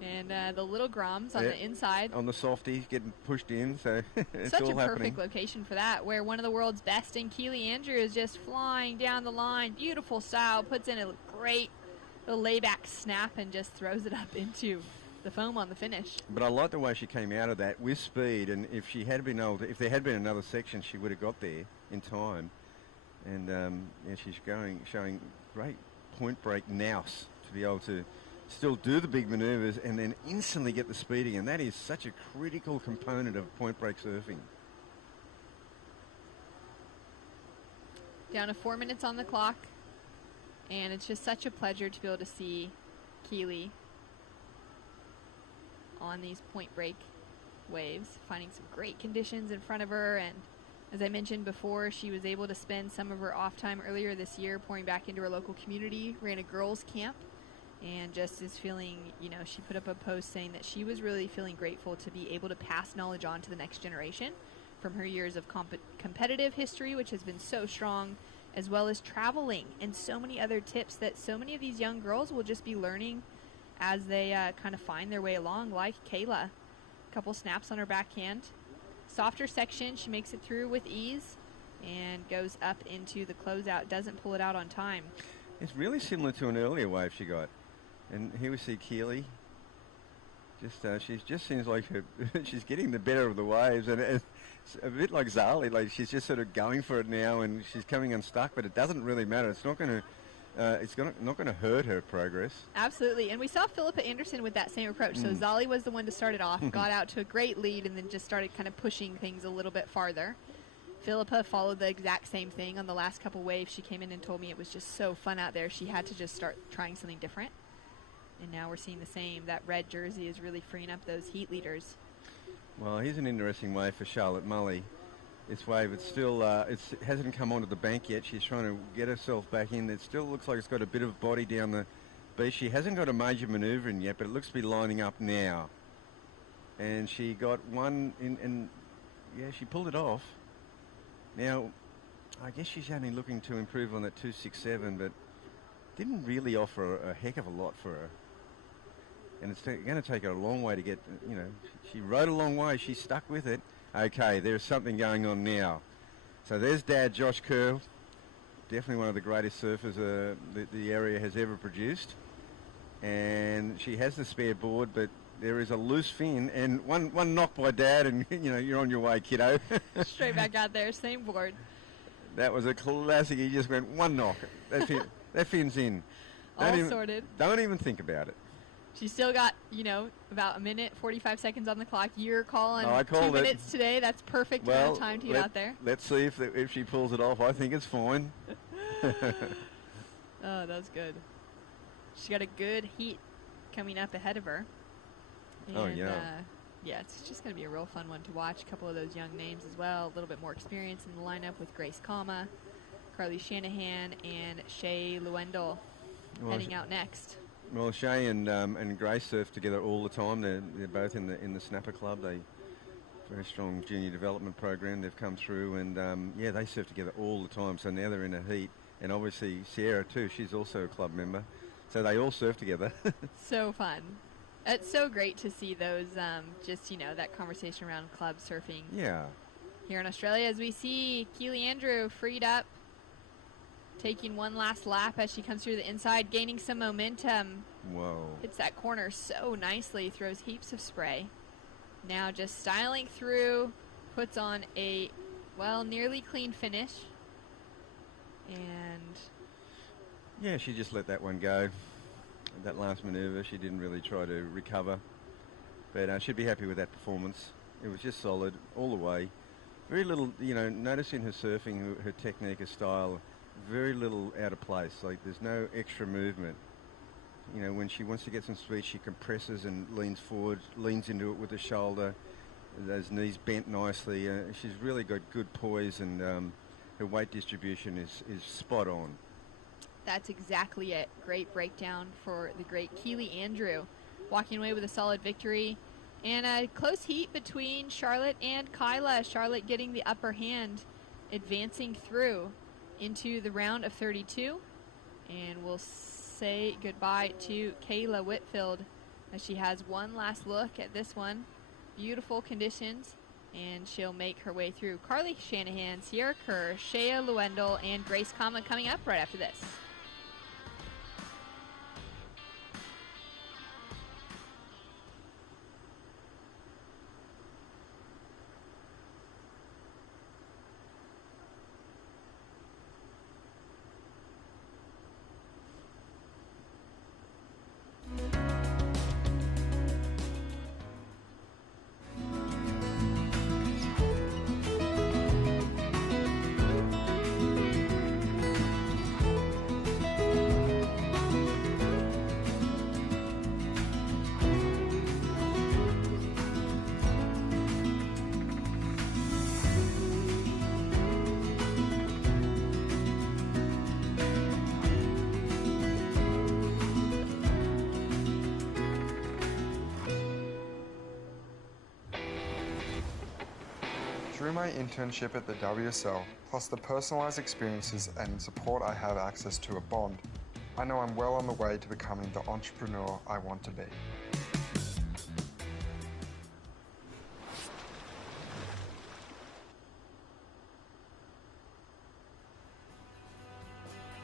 And the little groms on the inside. On the softies, getting pushed in, so it's such all a happening. perfect location for that, where one of the world's best in Keely Andrew is just flying down the line. Beautiful style, puts in a great little layback snap and just throws it up into the foam on the finish. But I like the way she came out of that with speed, and if there had been another section, she would have got there in time. And she's showing great point break nous to be able to still do the big manoeuvres and then instantly get the speeding, and that is such a critical component of point break surfing. Down to 4 minutes on the clock, and it's just such a pleasure to be able to see Keely on these point break waves, finding some great conditions in front of her. And as I mentioned before, she was able to spend some of her off time earlier this year pouring back into her local community, ran a girls camp, and just is feeling, she put up a post saying that she was really feeling grateful to be able to pass knowledge on to the next generation from her years of competitive history, which has been so strong, as well as traveling and so many other tips that so many of these young girls will just be learning as they kind of find their way along, like Kayla. A couple snaps on her backhand. Softer section, she makes it through with ease and goes up into the closeout, doesn't pull it out on time. It's really similar to an earlier wave she got. And here we see Keely. She just seems like she's getting the better of the waves, and it's a bit like Zali. Like she's just sort of going for it now, and she's coming unstuck. But it doesn't really matter. It's not going to hurt her progress. Absolutely, and we saw Philippa Anderson with that same approach. So Zali was the one to start it off, got out to a great lead, and then just started kind of pushing things a little bit farther. Philippa followed the exact same thing on the last couple waves. She came in and told me it was just so fun out there. She had to just start trying something different. And now we're seeing the same. That red jersey is really freeing up those heat leaders. Well, here's an interesting wave for Charlotte Mully. This wave, it hasn't come onto the bank yet. She's trying to get herself back in. It still looks like it's got a bit of body down the beach. She hasn't got a major manoeuvre in yet, but it looks to be lining up now. and she got one in, and yeah, she pulled it off. Now, I guess she's only looking to improve on that 267, but didn't really offer a heck of a lot for her. And it's going to take her a long way to get, you know, she rode a long way, she stuck with it. Okay, there's something going on now. So there's Dad, Josh Kerr, definitely one of the greatest surfers the area has ever produced. And she has the spare board, but there is a loose fin, and one knock by Dad, and you know, you're on your way, kiddo. Straight back out there, same board. That was a classic. He just went one knock. That fin's in. Sorted. Don't even think about it. She still got, you know, about a minute, 45 seconds on the clock. You're calling I 2 minutes today. That's perfect amount of time to get out there. Let's see if she pulls it off. I think it's fine. Oh, that's good. She's got a good heat coming up ahead of her. And, oh, yeah. Yeah, it's just going to be a real fun one to watch. A couple of those young names as well. A little bit more experience in the lineup with Grace Kama, Carly Shanahan, and Shay Lewendell heading out next. Well, Shay and Grace surf together all the time. They're both in the Snapper Club. They very strong junior development program they've come through, and yeah, they surf together all the time. So now they're in a heat, and obviously Sierra too. She's also a club member, so they all surf together. So fun. It's so great to see those, just, you know, that conversation around club surfing. Yeah. Here in Australia, as we see Keely Andrew freed up, taking one last lap as she comes through the inside, gaining some momentum. Whoa. Hits that corner so nicely, throws heaps of spray. Now just styling through, puts on a, well, nearly clean finish. And yeah, she just let that one go. That last manoeuvre, she didn't really try to recover. But she'd be happy with that performance. It was just solid all the way. Very little, you know, noticing her surfing, her technique, her style, very little out of place. Like, there's no extra movement. You know, when she wants to get some speed, she compresses and leans forward, leans into it with the shoulder, those knees bent nicely. She's really got good poise, and her weight distribution is spot on. That's exactly it. Great breakdown for the great Keely Andrew. Walking away with a solid victory. And a close heat between Charlotte and Kyla. Charlotte getting the upper hand, advancing through into the round of 32. And we'll say goodbye to Kayla Whitfield as she has one last look at this one. Beautiful conditions. And she'll make her way through. Carly Shanahan, Sierra Kerr, Shea Lewendell, and Grace Kama coming up right after this. Through my internship at the WSL, plus the personalised experiences and support I have access to at Bond, I know I'm well on the way to becoming the entrepreneur I want to be.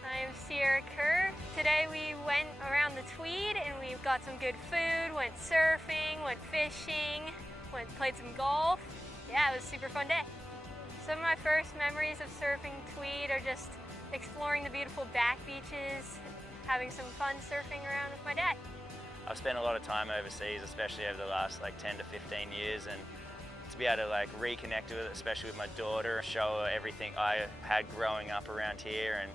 I'm Sierra Kerr. Today we went around the Tweed and we got some good food, went surfing, went fishing, played some golf. Yeah, it was a super fun day. Some of my first memories of surfing Tweed are just exploring the beautiful back beaches, having some fun surfing around with my dad. I've spent a lot of time overseas, especially over the last 10 to 15 years, and to be able to reconnect with it, especially with my daughter, show her everything I had growing up around here, and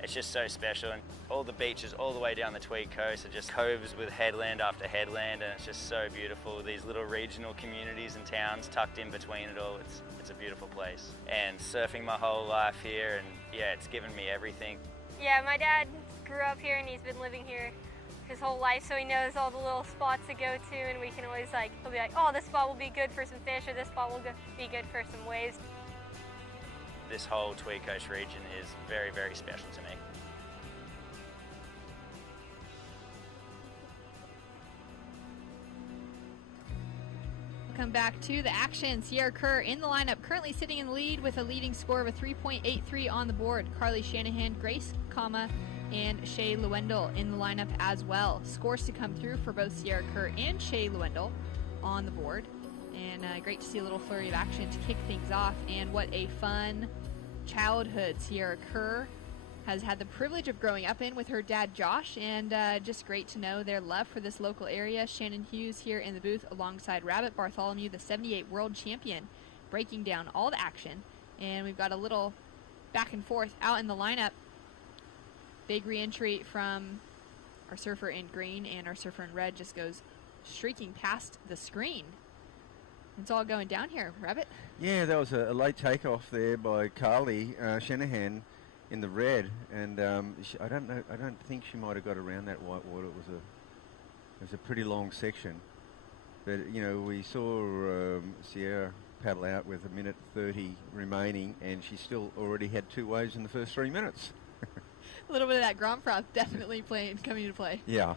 it's just so special. And all the beaches all the way down the Tweed coast are just coves with headland after headland, and it's just so beautiful. These little regional communities and towns tucked in between it all. It's a beautiful place. And surfing my whole life here, and yeah, it's given me everything. Yeah, my dad grew up here and he's been living here his whole life, so he knows all the little spots to go to, and we can always he'll be like, oh, this spot will be good for some fish, or this spot will be good for some waves. This whole Tweed Coast region is very, very special to me. Come back to the action. Sierra Kerr in the lineup, currently sitting in the lead with a leading score of a 3.83 on the board. Carly Shanahan, Grace Kama, and Shay Lewendell in the lineup as well. Scores to come through for both Sierra Kerr and Shay Lewendell on the board. And great to see a little flurry of action to kick things off. And what a fun childhood Sierra Kerr has had the privilege of growing up in with her dad Josh, and just great to know their love for this local area. Shannon Hughes here in the booth alongside Rabbit Bartholomew, the 78 world champion, breaking down all the action. And we've got a little back and forth out in the lineup. Big re-entry from our surfer in green, and our surfer in red just goes streaking past the screen. It's all going down here, Rabbit. Yeah, that was a late takeoff there by Carly Shanahan in the red, and I don't think she might have got around that white water. It was a pretty long section, but we saw Sierra paddle out with 1:30 remaining, and she still already had 2 waves in the first 3 minutes. A little bit of that Grand Froth definitely coming into play. Yeah.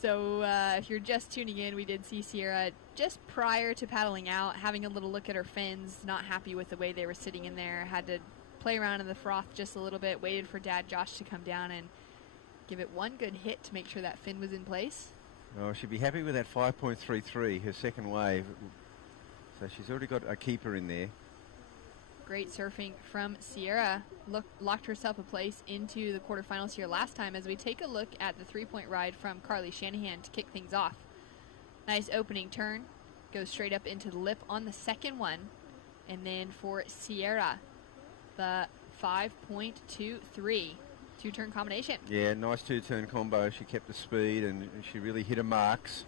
So if you're just tuning in, we did see Sierra just prior to paddling out, having a little look at her fins, not happy with the way they were sitting in there, had to play around in the froth just a little bit, waited for Dad Josh to come down and give it one good hit to make sure that fin was in place. Oh, she'd be happy with that 5.33, her second wave. So she's already got a keeper in there. Great surfing from Sierra. Locked herself a place into the quarterfinals here last time, as we take a look at the 3-point ride from Carly Shanahan to kick things off. Nice opening turn. Goes straight up into the lip on the second one. And then for Sierra, the 5.23 two-turn combination. Yeah, nice two-turn combo. She kept the speed and she really hit her marks.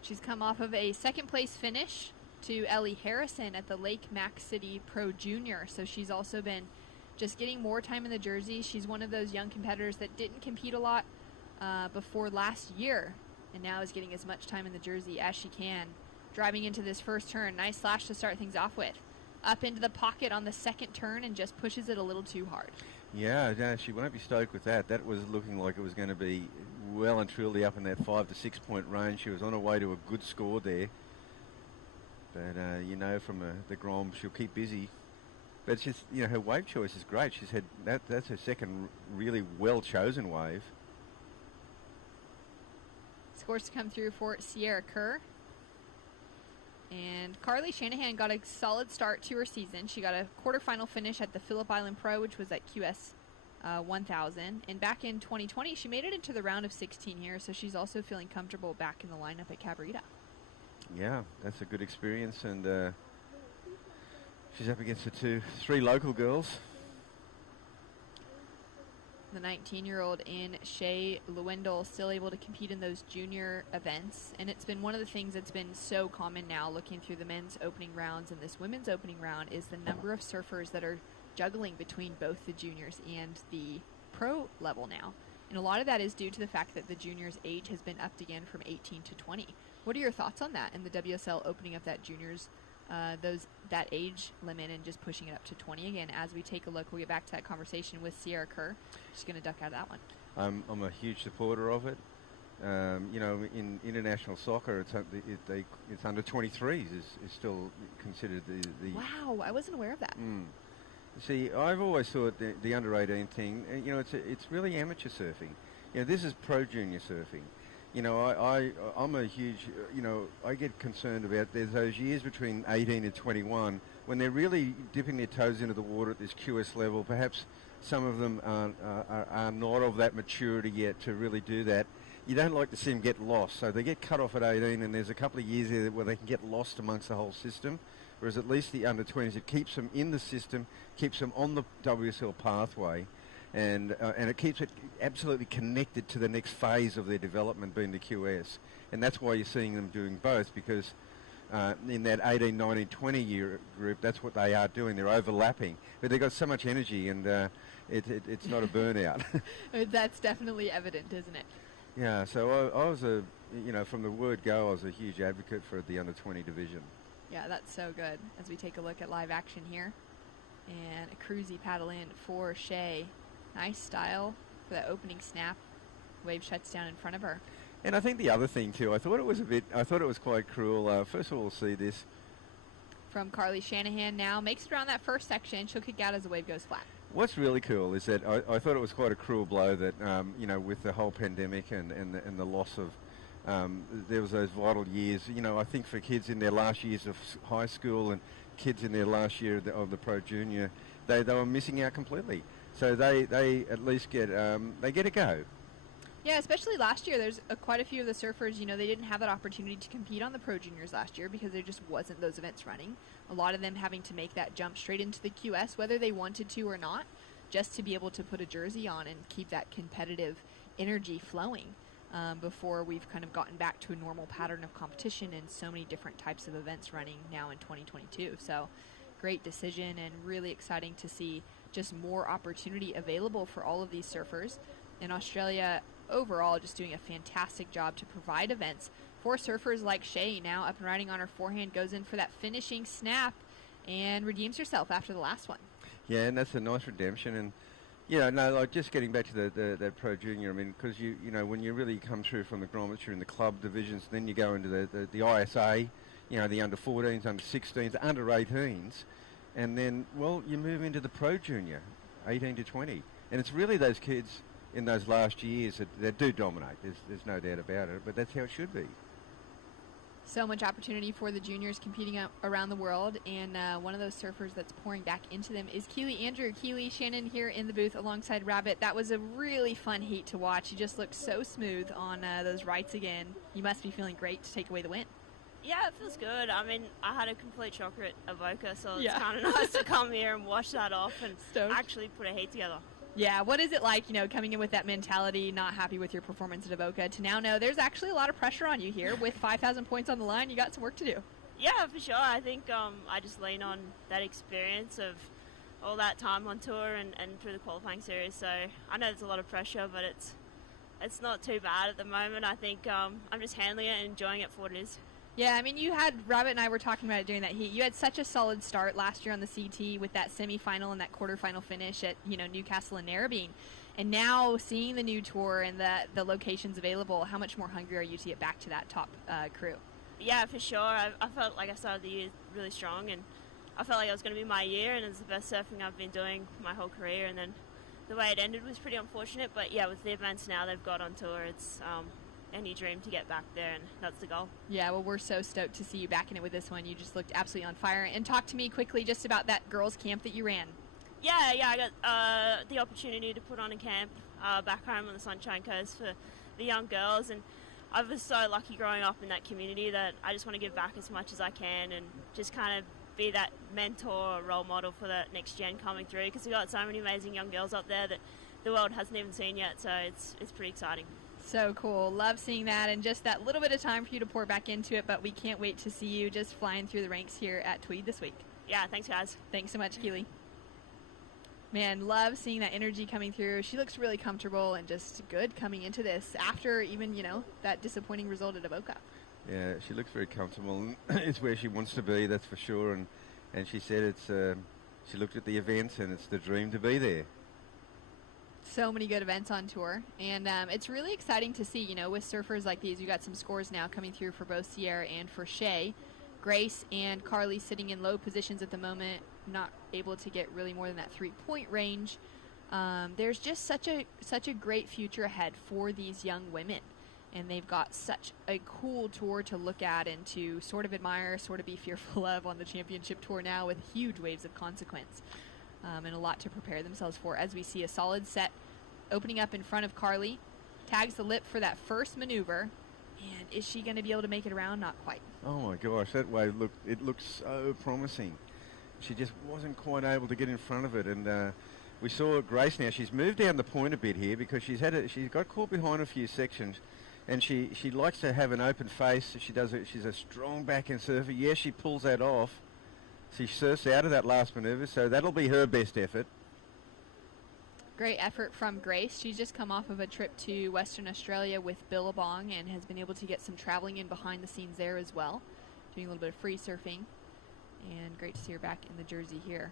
She's come off of a second place finish to Ellie Harrison at the Lake Mac City Pro Junior. So she's also been just getting more time in the jersey. She's one of those young competitors that didn't compete a lot before last year, and now is getting as much time in the jersey as she can. Driving into this first turn, nice slash to start things off with. Up into the pocket on the second turn and just pushes it a little too hard. Yeah, she won't be stoked with that. That was looking like it was going to be well and truly up in that 5 to 6 point range. She was on her way to a good score there. But, from the Grom, she'll keep busy. But it's just, her wave choice is great. She's had, that's her second really well-chosen wave. Scores to come through for Sierra Kerr. And Carly Shanahan got a solid start to her season. She got a quarterfinal finish at the Phillip Island Pro, which was at QS 1000. And back in 2020, she made it into the round of 16 here, so she's also feeling comfortable back in the lineup at Cabarita. Yeah, that's a good experience, and she's up against the 3 local girls. The 19-year-old in Shay Lewendell still able to compete in those junior events, and it's been one of the things that's been so common now looking through the men's opening rounds and this women's opening round is the number of surfers that are juggling between both the juniors and the pro level now. And a lot of that is due to the fact that the juniors' age has been upped again from 18 to 20. What are your thoughts on that and the WSL opening up that juniors, that age limit and just pushing it up to 20 again? As we take a look, we'll get back to that conversation with Sierra Kerr. Just going to duck out of that one. I'm a huge supporter of it. In international soccer, it's under 23s is still considered the. Wow, I wasn't aware of that. See, I've always thought the under 18 thing, it's really amateur surfing. This is pro junior surfing. I'm a huge, I get concerned about there's those years between 18 and 21 when they're really dipping their toes into the water at this QS level. Perhaps some of them are not of that maturity yet to really do that. You don't like to see them get lost, so they get cut off at 18, and there's a couple of years there where they can get lost amongst the whole system. Whereas at least the under 20s, it keeps them in the system, keeps them on the WSL pathway. And it keeps it absolutely connected to the next phase of their development, being the QS. And that's why you're seeing them doing both, because in that 18, 19, 20 year group, that's what they are doing. They're overlapping. But they've got so much energy, and it's not a burnout. That's definitely evident, isn't it? Yeah, so I was from the word go, I was a huge advocate for the under-20 division. Yeah, that's so good. As we take a look at live action here. And a cruisy paddle in for Shea. Nice style for that opening snap. Wave shuts down in front of her. And I think the other thing too, I thought it was quite cruel. First of all, we'll see this. From Carly Shanahan now. Makes it around that first section. She'll kick out as the wave goes flat. What's really cool is that I thought it was quite a cruel blow that, with the whole pandemic and the loss of, there was those vital years. I think for kids in their last years of high school and kids in their last year of the Pro Junior, they were missing out completely. So they at least get a go. Yeah, especially last year, there's quite a few of the surfers, they didn't have that opportunity to compete on the Pro Juniors last year because there just wasn't those events running. A lot of them having to make that jump straight into the QS, whether they wanted to or not, just to be able to put a jersey on and keep that competitive energy flowing before we've kind of gotten back to a normal pattern of competition and so many different types of events running now in 2022. So great decision and really exciting to see just more opportunity available for all of these surfers. In Australia, overall, just doing a fantastic job to provide events for surfers like Shea, now up and riding on her forehand, goes in for that finishing snap and redeems herself after the last one. Yeah, and that's a nice redemption. And, just getting back to that Pro Junior, I mean, because, when you really come through from the grommet, you're in the club divisions, then you go into the ISA, the under-14s, under-16s, under-18s, and then, you move into the Pro Junior, 18 to 20. And it's really those kids in those last years that do dominate. There's no doubt about it, but that's how it should be. So much opportunity for the juniors competing around the world, and one of those surfers that's pouring back into them is Keely Andrew. Keely, Shannon here in the booth alongside Rabbit. That was a really fun heat to watch. He just looked so smooth on those rights again. You must be feeling great to take away the win. Yeah, it feels good. I mean, I had a complete shocker at Avoca, so it's kind of nice to come here and wash that off and actually put a heat together. Yeah, what is it like, coming in with that mentality, not happy with your performance at Avoca, to now know there's actually a lot of pressure on you here with 5,000 points on the line? You got some work to do. Yeah, for sure. I think I just lean on that experience of all that time on tour and through the qualifying series. So I know there's a lot of pressure, but it's not too bad at the moment. I think I'm just handling it and enjoying it for what it is. Yeah, I mean, Rabbit and I were talking about it during that heat. You had such a solid start last year on the CT with that semifinal and that quarterfinal finish at, Newcastle and Narrabeen. And now seeing the new tour and the locations available, how much more hungry are you to get back to that top crew? Yeah, for sure. I felt like I started the year really strong, and I felt like it was going to be my year, and it was the best surfing I've been doing my whole career. And then the way it ended was pretty unfortunate. But yeah, with the events now they've got on tour, it's any dream to get back there, and that's the goal. Yeah, well, we're so stoked to see you back in it with this one. You just looked absolutely on fire. And talk to me quickly just about that girls' camp that you ran. Yeah, I got the opportunity to put on a camp back home on the Sunshine Coast for the young girls, and I was so lucky growing up in that community that I just want to give back as much as I can and just kind of be that mentor or role model for that next gen coming through, because we've got so many amazing young girls up there that the world hasn't even seen yet, so it's pretty exciting. So cool. Love seeing that, and just that little bit of time for you to pour back into it, but we can't wait to see you just flying through the ranks here at Tweed this week. Yeah, thanks, guys. Thanks so much, Keely. Man, love seeing that energy coming through. She looks really comfortable and just good coming into this after even, that disappointing result at Avoca. Yeah, she looks very comfortable. It's where she wants to be, that's for sure. And she said she looked at the events and it's the dream to be there. So many good events on tour, and it's really exciting to see, with surfers like these. You got some scores now coming through for both Sierra and for Shea. Grace and Carly sitting in low positions at the moment, not able to get really more than that 3-point range. There's just such a great future ahead for these young women, and they've got such a cool tour to look at and to sort of admire, sort of be fearful of on the championship tour now, with huge waves of consequence. And a lot to prepare themselves for, as we see a solid set opening up in front of Carly. Tags the lip for that first maneuver, and is she going to be able to make it around? Not quite. Oh my gosh, that wave looked so promising. She just wasn't quite able to get in front of it, and we saw Grace now. She's moved down the point a bit here because she's got caught behind a few sections. And she likes to have an open face. She does it. She's a strong backhand surfer. Yes, she pulls that off. She surfs out of that last manoeuvre, so that'll be her best effort. Great effort from Grace. She's just come off of a trip to Western Australia with Billabong and has been able to get some traveling in behind the scenes there as well, doing a little bit of free surfing. And great to see her back in the jersey here.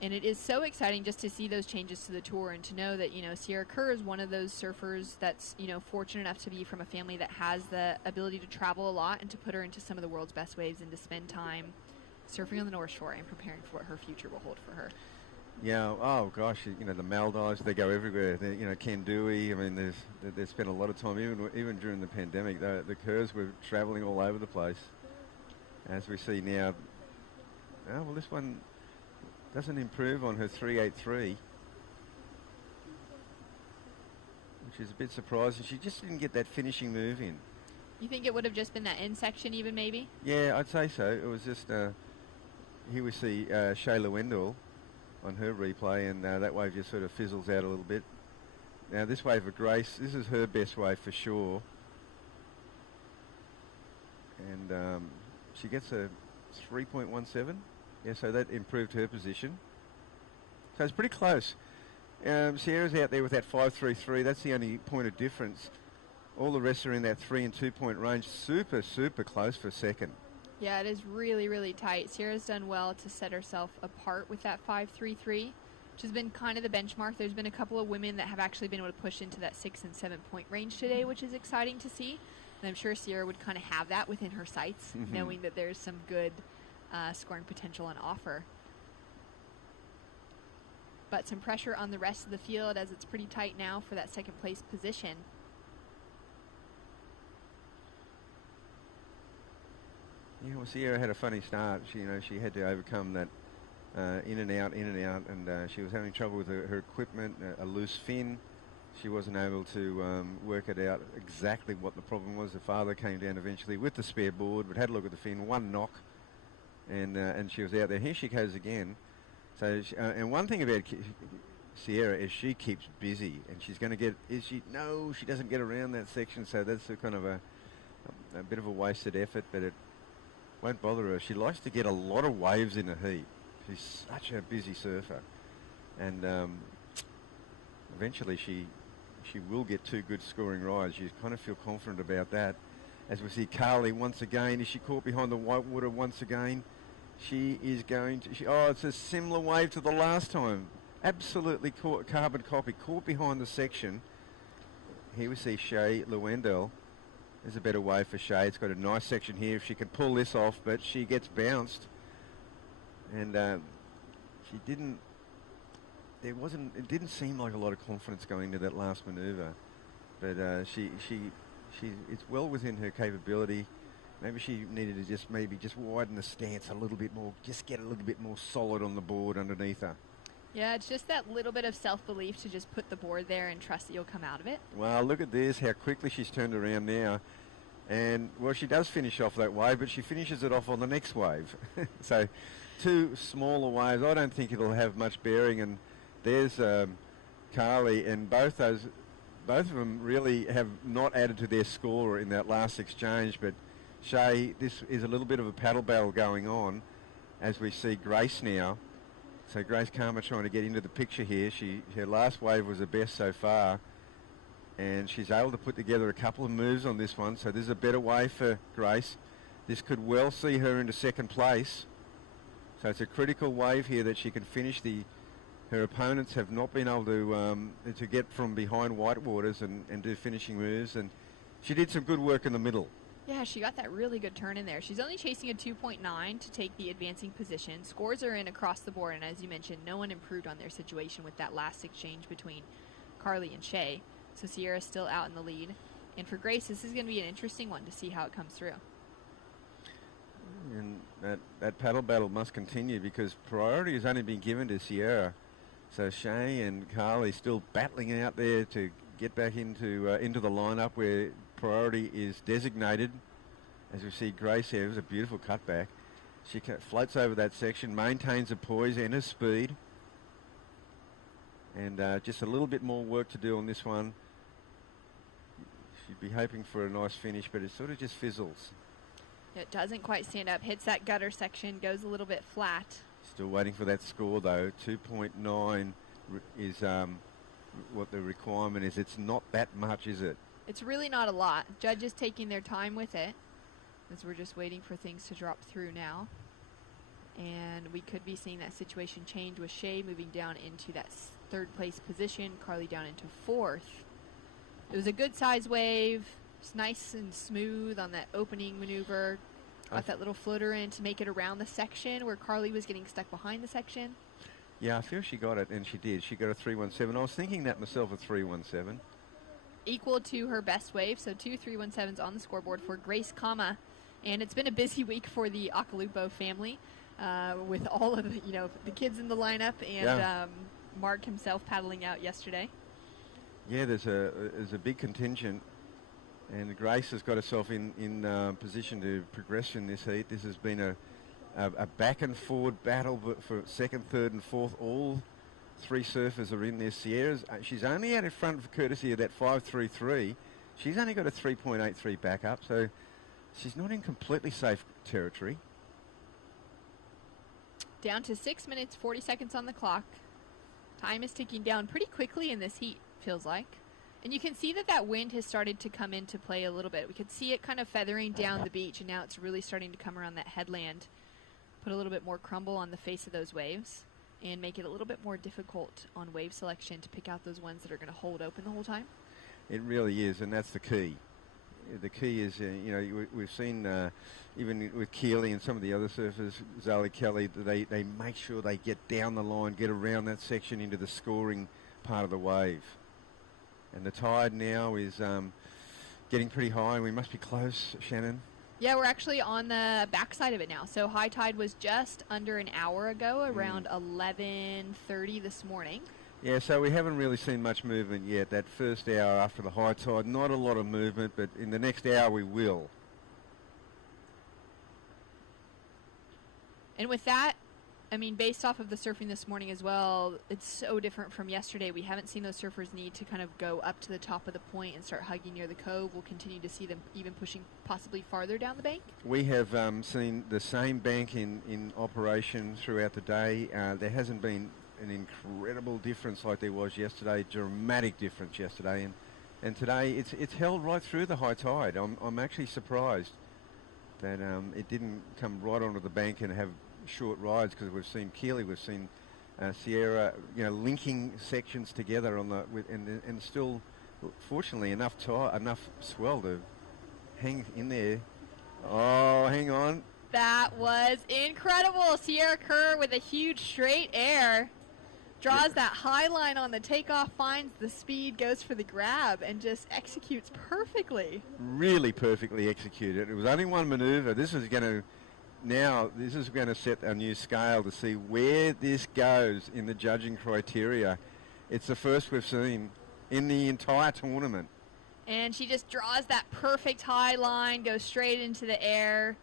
And it is so exciting just to see those changes to the tour and to know that, you know, Sierra Kerr is one of those surfers that's, you know, fortunate enough to be from a family that has the ability to travel a lot and to put her into some of the world's best waves and to spend time surfing on the North Shore and preparing for what her future will hold for her. Yeah, oh gosh, you know, the Maldives, they go everywhere. You know, Kandui, I mean, they spent a lot of time, even during the pandemic, the Kerrs were traveling all over the place. As we see now, oh, well, this one doesn't improve on her 383, which is a bit surprising. She just didn't get that finishing move in. You think it would have just been that end section even maybe? Yeah, I'd say so. It was just, here we see Shayla Wendell on her replay, and that wave just sort of fizzles out a little bit. Now this wave of Grace, this is her best wave for sure. And she gets a 3.17. Yeah, so that improved her position. So it's pretty close. Sierra's out there with that 5.33. That's the only point of difference. All the rest are in that 3 and 2 point range. Super, super close for second. Yeah, it is really, really tight. Sierra's done well to set herself apart with that 5.33, which has been kind of the benchmark. There's been a couple of women that have actually been able to push into that 6 and 7 point range today, which is exciting to see. And I'm sure Sierra would kind of have that within her sights, knowing that there's some good scoring potential on offer. But some pressure on the rest of the field as it's pretty tight now for that second place position. Yeah, well, Sierra had a funny start. She had to overcome that in and out, and she was having trouble with her equipment, a loose fin. She wasn't able to work it out exactly what the problem was. The father came down eventually with the spare board, but had a look at the fin, one knock, and she was out there. Here she goes again. So, and one thing about Sierra is she keeps busy, and she's going to get. No, she doesn't get around that section. So that's a kind of a bit of a wasted effort, but it won't bother her. She likes to get a lot of waves in a heat. She's such a busy surfer, and eventually she will get 2 good scoring rides. You kind of feel confident about that. As we see Carly once again, is she caught behind the whitewater once again? She is going to. It's a similar wave to the last time. Absolutely carbon copy. Caught behind the section. Here we see Shay Lewendell. There's a better wave for Shay. It's got a nice section here. If she can pull this off, but she gets bounced, and she didn't. It didn't seem like a lot of confidence going into that last manoeuvre, but it's well within her capability. Maybe she needed to just widen the stance a little bit more, just get a little bit more solid on the board underneath her. Yeah, it's just that little bit of self-belief to just put the board there and trust that you'll come out of it. Well, look at this, how quickly she's turned around now. And, well, she does finish off that wave, but she finishes it off on the next wave. So 2 smaller waves. I don't think it'll have much bearing. And there's Carly, and both of them really have not added to their score in that last exchange. But Shay, this is a little bit of a paddle battle going on as we see Grace now. So Grace Karma trying to get into the picture here. Her last wave was the best so far, and she's able to put together a couple of moves on this one. So this is a better wave for Grace. This could well see her into second place. So it's a critical wave here that she can finish. Her opponents have not been able to get from behind whitewaters and do finishing moves, and she did some good work in the middle. Yeah, she got that really good turn in there. She's only chasing a 2.9 to take the advancing position. Scores are in across the board, and as you mentioned, no one improved on their situation with that last exchange between Carly and Shay. So Sierra's still out in the lead. And for Grace, this is going to be an interesting one to see how it comes through. And that paddle battle must continue because priority has only been given to Sierra. So Shay and Carly still battling out there to get back into the lineup where priority is designated. As we see Grace here, it was a beautiful cutback. She floats over that section, maintains her poise and her speed. And just a little bit more work to do on this one. She'd be hoping for a nice finish, but it sort of just fizzles. It doesn't quite stand up. Hits that gutter section, goes a little bit flat. Still waiting for that score, though. 2.9 is what the requirement is. It's not that much, is it? It's really not a lot. Judges taking their time with it, as we're just waiting for things to drop through now. And we could be seeing that situation change with Shea moving down into that third place position, Carly down into fourth. It was a good size wave. It's nice and smooth on that opening maneuver. Got that little floater in to make it around the section where Carly was getting stuck behind the section. Yeah, I feel she got it, and she did. She got a 317. I was thinking that myself, a 317. Equal to her best wave, so 2 317s on the scoreboard for Grace Kama. And it's been a busy week for the Akalupo family with all of the kids in the lineup and Mark himself paddling out yesterday. Yeah, there's a big contingent, and Grace has got herself in position to progress in this heat. This has been a back and forward battle for second, third, and fourth. All three surfers are in there. Sierra's she's only out in front courtesy of that 5.33. She's only got a 3.83 backup, so she's not in completely safe territory. Down to 6 minutes, 40 seconds on the clock. Time is ticking down pretty quickly in this heat, feels like. And you can see that wind has started to come into play a little bit. We could see it kind of feathering down the beach, and now it's really starting to come around that headland. Put a little bit more crumble on the face of those waves and make it a little bit more difficult on wave selection to pick out those ones that are going to hold open the whole time. It really is, and that's the key. The key is, we've seen even with Keely and some of the other surfers, Zali Kelly, they make sure they get down the line, get around that section into the scoring part of the wave. And the tide now is getting pretty high, and we must be close, Shannon. Yeah, we're actually on the backside of it now. So high tide was just under an hour ago, around 11:30 this morning. Yeah, so we haven't really seen much movement yet. That first hour after the high tide, not a lot of movement, but in the next hour we will. And with that, I mean, based off of the surfing this morning as well, it's so different from yesterday. We haven't seen those surfers need to kind of go up to the top of the point and start hugging near the cove. We'll continue to see them even pushing possibly farther down the bank. We have seen the same bank in operation throughout the day. There hasn't been an incredible difference like there was yesterday, dramatic difference yesterday. And today it's held right through the high tide. I'm actually surprised that it didn't come right onto the bank and have short rides, because we've seen Keely, we've seen Sierra, linking sections together on and still, fortunately, enough swell to hang in there. Oh, hang on. That was incredible. Sierra Kerr with a huge straight air. Draws that high line on the takeoff, finds the speed, goes for the grab, and just executes perfectly. Really perfectly executed. It was only one maneuver. This is going to set a new scale to see where this goes in the judging criteria. It's the first we've seen in the entire tournament. And she just draws that perfect high line, goes straight into the air,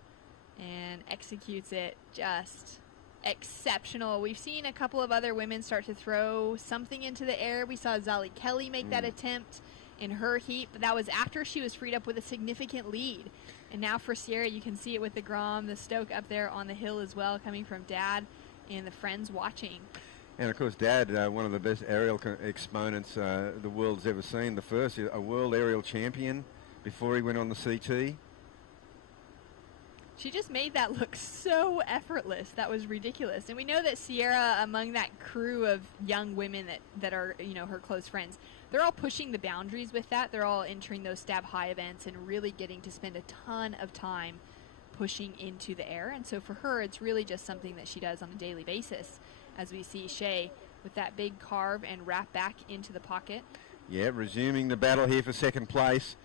and executes it just exceptional. We've seen a couple of other women start to throw something into the air. We saw Zali Kelly make that attempt in her heat, but that was after she was freed up with a significant lead. And now for Sierra, you can see it with the Grom, the Stoke up there on the hill as well, coming from Dad and the friends watching. And of course, Dad, one of the best aerial exponents the world's ever seen. The first, a world aerial champion before he went on the CT. She just made that look so effortless. That was ridiculous. And we know that Sierra, among that crew of young women that are, her close friends, they're all pushing the boundaries with that. They're all entering those stab high events and really getting to spend a ton of time pushing into the air. And so for her, it's really just something that she does on a daily basis, as we see Shea with that big carve and wrap back into the pocket. Yeah, resuming the battle here for second place.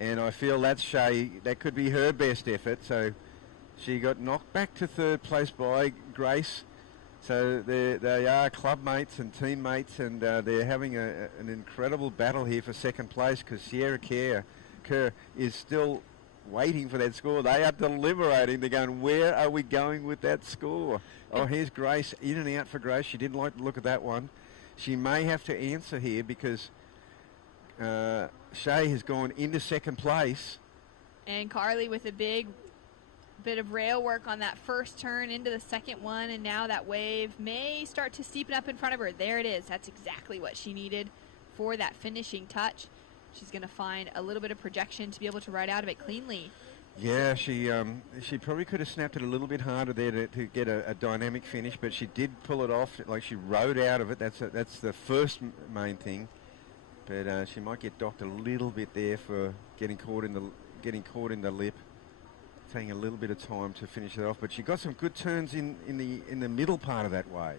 And I feel that's Shea. That could be her best effort. So she got knocked back to third place by Grace. So they are club mates and teammates, and they're having an incredible battle here for second place, because Sierra Kerr is still waiting for that score. They are deliberating. They're going, where are we going with that score? Oh, here's Grace, in and out for Grace. She didn't like to look at that one. She may have to answer here, because Shea has gone into second place. And Carly with a big bit of rail work on that first turn into the second one, and now that wave may start to steepen up in front of her. There it is. That's exactly what she needed for that finishing touch. She's going to find a little bit of projection to be able to ride out of it cleanly. Yeah, she probably could have snapped it a little bit harder there to get a dynamic finish, but she did pull it off. Like, she rode out of it. That's the first main thing. But she might get docked a little bit there for getting caught in the lip, taking a little bit of time to finish it off. But she got some good turns in the middle part of that wave.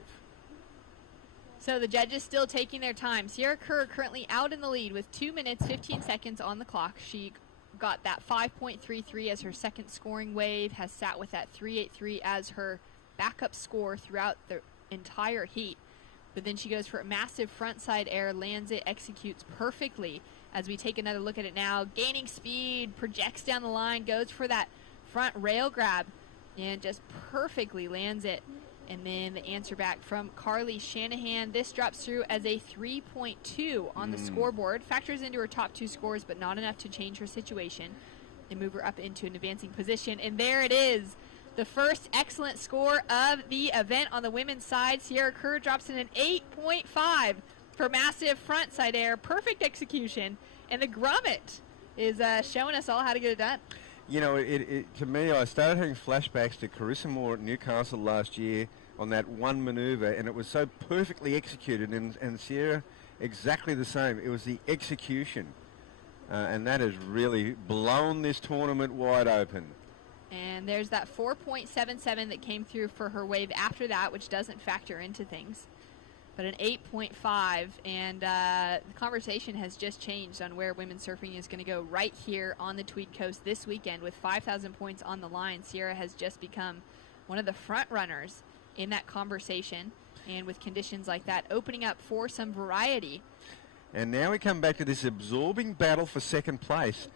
So the judges still taking their time. Sierra Kerr currently out in the lead with 2 minutes, 15 seconds on the clock. She got that 5.33 as her second scoring wave, has sat with that 3.83 as her backup score throughout the entire heat. But then she goes for a massive frontside air, lands it, executes perfectly. As we take another look at it now, gaining speed, projects down the line, goes for that front rail grab, and just perfectly lands it. And then the answer back from Carly Shanahan. This drops through as a 3.2 on the scoreboard. Factors into her top two scores, but not enough to change her situation and move her up into an advancing position. And there it is. The first excellent score of the event on the women's side. Sierra Kerr drops in an 8.5 for massive frontside air. Perfect execution. And the grommet is showing us all how to get it done. You know, to me, I started having flashbacks to Carissa Moore at Newcastle last year on that one manoeuvre, and it was so perfectly executed, and Sierra exactly the same. It was the execution, and that has really blown this tournament wide open. And there's that 4.77 that came through for her wave after that, which doesn't factor into things. But an 8.5, and the conversation has just changed on where women's surfing is going to go right here on the Tweed Coast this weekend with 5,000 points on the line. Sierra has just become one of the front runners in that conversation, and with conditions like that opening up for some variety. And now we come back to this absorbing battle for second place.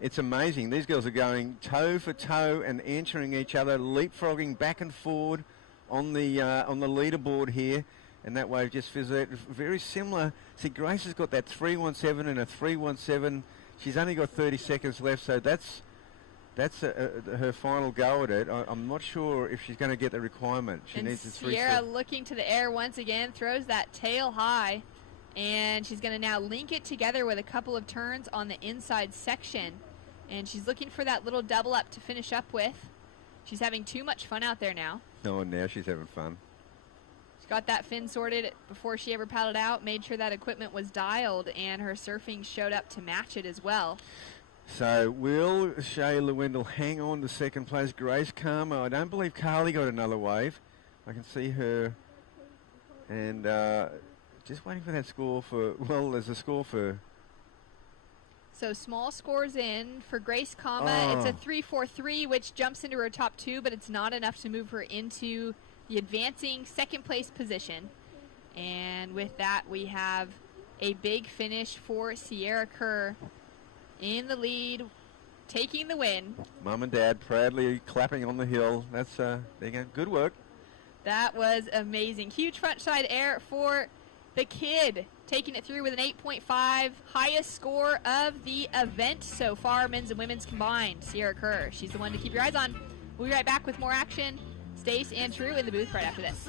It's amazing. These girls are going toe for toe and answering each other, leapfrogging back and forward on the leaderboard here. And that wave just fizzled out. Very similar. See, Grace has got that 3.17 and a 3.17. She's only got 30 seconds left, so that's her final go at it. I'm not sure if she's going to get the requirement. She needs a 3. Sierra looking to the air once again, throws that tail high, and she's going to now link it together with a couple of turns on the inside section. And she's looking for that little double up to finish up with. She's having too much fun out there now. Oh, now she's having fun. Got that fin sorted before she ever paddled out, made sure that equipment was dialed, and her surfing showed up to match it as well. So will Shea Lewendell hang on to second place? Grace Karma, I don't believe Carly got another wave. I can see her, and just waiting for that score for, well, there's a score for... So small scores in for Grace Karma. It's a 3.43, which jumps into her top two, but it's not enough to move her into the advancing second place position. And with that, we have a big finish for Sierra Kerr in the lead, taking the win. Mum and Dad proudly clapping on the hill. That's there you go. Good work. That was amazing. Huge front side air for the kid, taking it through with an 8.5, highest score of the event so far, men's and women's combined. Sierra Kerr, she's the one to keep your eyes on. We'll be right back with more action. Stace and True in the booth right after this.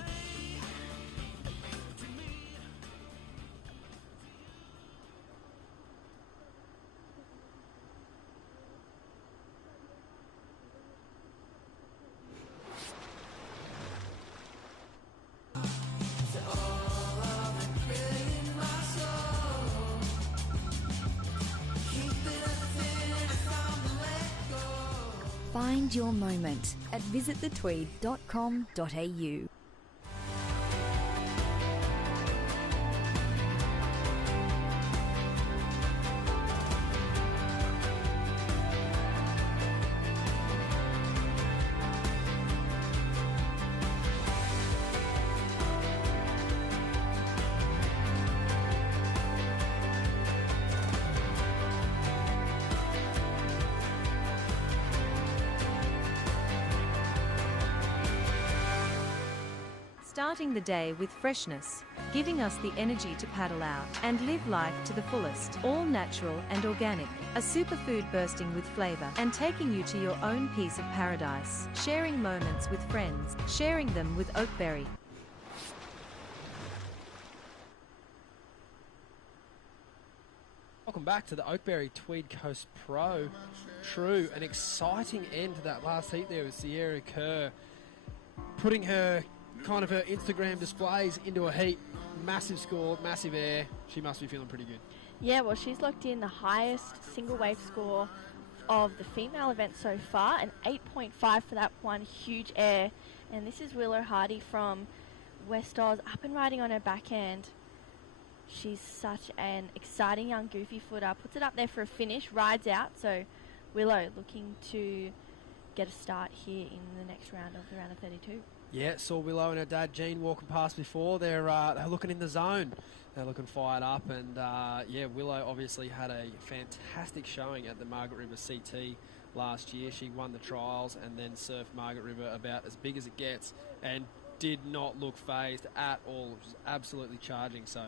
Find your moment at visitthetweed.com.au. Starting the day with freshness, giving us the energy to paddle out and live life to the fullest. All natural and organic, a superfood bursting with flavor and taking you to your own piece of paradise. Sharing moments with friends, sharing them with Oakberry. Welcome back to the Oakberry Tweed Coast Pro. True, an exciting end to that last heat there with Sierra Kerr putting her Instagram displays into a heat. Massive score, massive air. She must be feeling pretty good. Yeah, well, she's locked in the highest single wave score of the female event so far, an 8.5 for that one huge air. And this is Willow Hardy from West Oz, up and riding on her backhand. She's such an exciting young goofy footer. Puts it up there for a finish, rides out. So Willow looking to get a start here in the next round of the round of 32. Yeah, saw Willow and her dad Jean walking past before. They're looking in the zone. They're looking fired up. And Willow obviously had a fantastic showing at the Margaret River CT last year. She won the trials and then surfed Margaret River about as big as it gets and did not look phased at all. It was absolutely charging. So,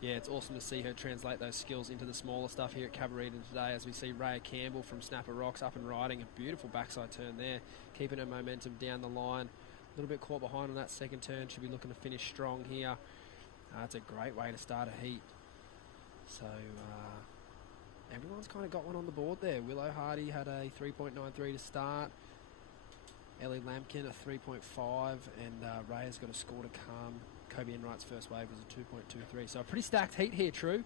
yeah, it's awesome to see her translate those skills into the smaller stuff here at Cabarita today, as we see Rhea Campbell from Snapper Rocks up and riding a beautiful backside turn there, keeping her momentum down the line. A little bit caught behind on that second turn. She'll be looking to finish strong here. It's a great way to start a heat. So, everyone's kind of got one on the board there. Willow Hardy had a 3.93 to start. Ellie Lampkin a 3.5, and Rhea's got a score to come. Kobe Enright's first wave was a 2.23. So a pretty stacked heat here, True,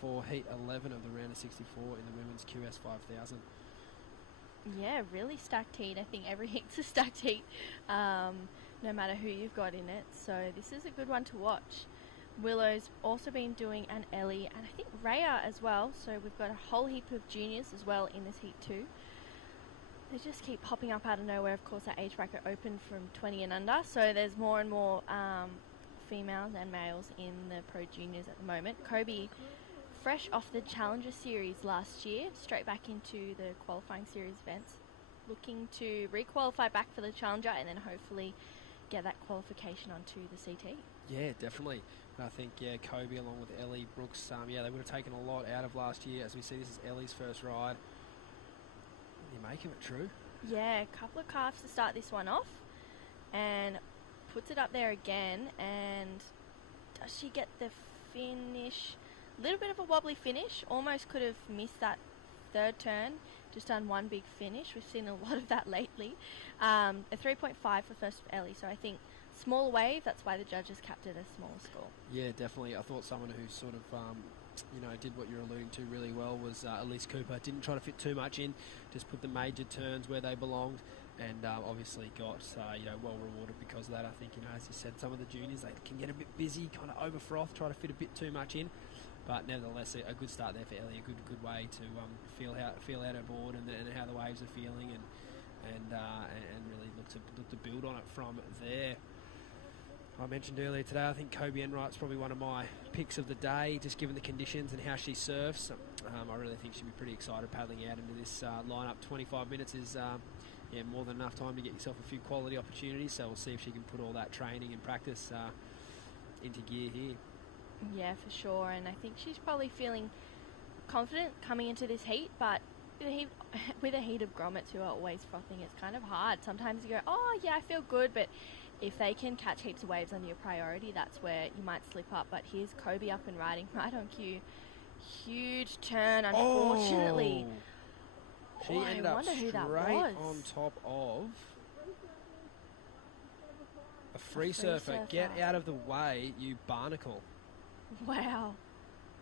for heat 11 of the round of 64 in the women's QS 5000. Yeah, really stacked heat. I think every heat's a stacked heat, no matter who you've got in it. So this is a good one to watch. Willow's also been doing an Ellie, and I think Rhea as well. So we've got a whole heap of juniors as well in this heat too. They just keep popping up out of nowhere. Of course, that age bracket open from 20 and under, so there's more and more females and males in the Pro Juniors at the moment. Kobe, fresh off the Challenger Series last year, straight back into the qualifying series events, looking to re-qualify back for the Challenger and then hopefully get that qualification onto the CT. Yeah, definitely. I think, Kobe along with Ellie Brooks, they would have taken a lot out of last year. As we see, this is Ellie's first ride. What do you make of it, True? Yeah, a couple of calves to start this one off, and puts it up there again. And does she get the finish? A little bit of a wobbly finish. Almost could have missed that third turn. Just done one big finish. We've seen a lot of that lately. A 3.5 for first for Ellie. So I think small wave. That's why the judges capped it a smaller score. Yeah, definitely. I thought someone who sort of did what you're alluding to really well was Elise Cooper. Didn't try to fit too much in, just put the major turns where they belonged, and obviously got well rewarded because of that. I think, as you said, some of the juniors, they can get a bit busy, kind of over froth, try to fit a bit too much in, but nevertheless a good start there for Ellie, a good way to feel out her board and how the waves are feeling, and really look to build on it from there. I mentioned earlier today, I think Kobe Enright's probably one of my picks of the day, just given the conditions and how she surfs. I really think she'll be pretty excited paddling out into this lineup. 25 minutes is more than enough time to get yourself a few quality opportunities, so we'll see if she can put all that training and practice into gear here. Yeah, for sure, and I think she's probably feeling confident coming into this heat, but with a heat of grommets who are always frothing, it's kind of hard. Sometimes you go, oh yeah, I feel good, but if they can catch heaps of waves on your priority, that's where you might slip up. But here's Kobe up and riding right on cue. Huge turn, unfortunately. She ended up straight on top of a free surfer. Get out of the way, you barnacle. Wow.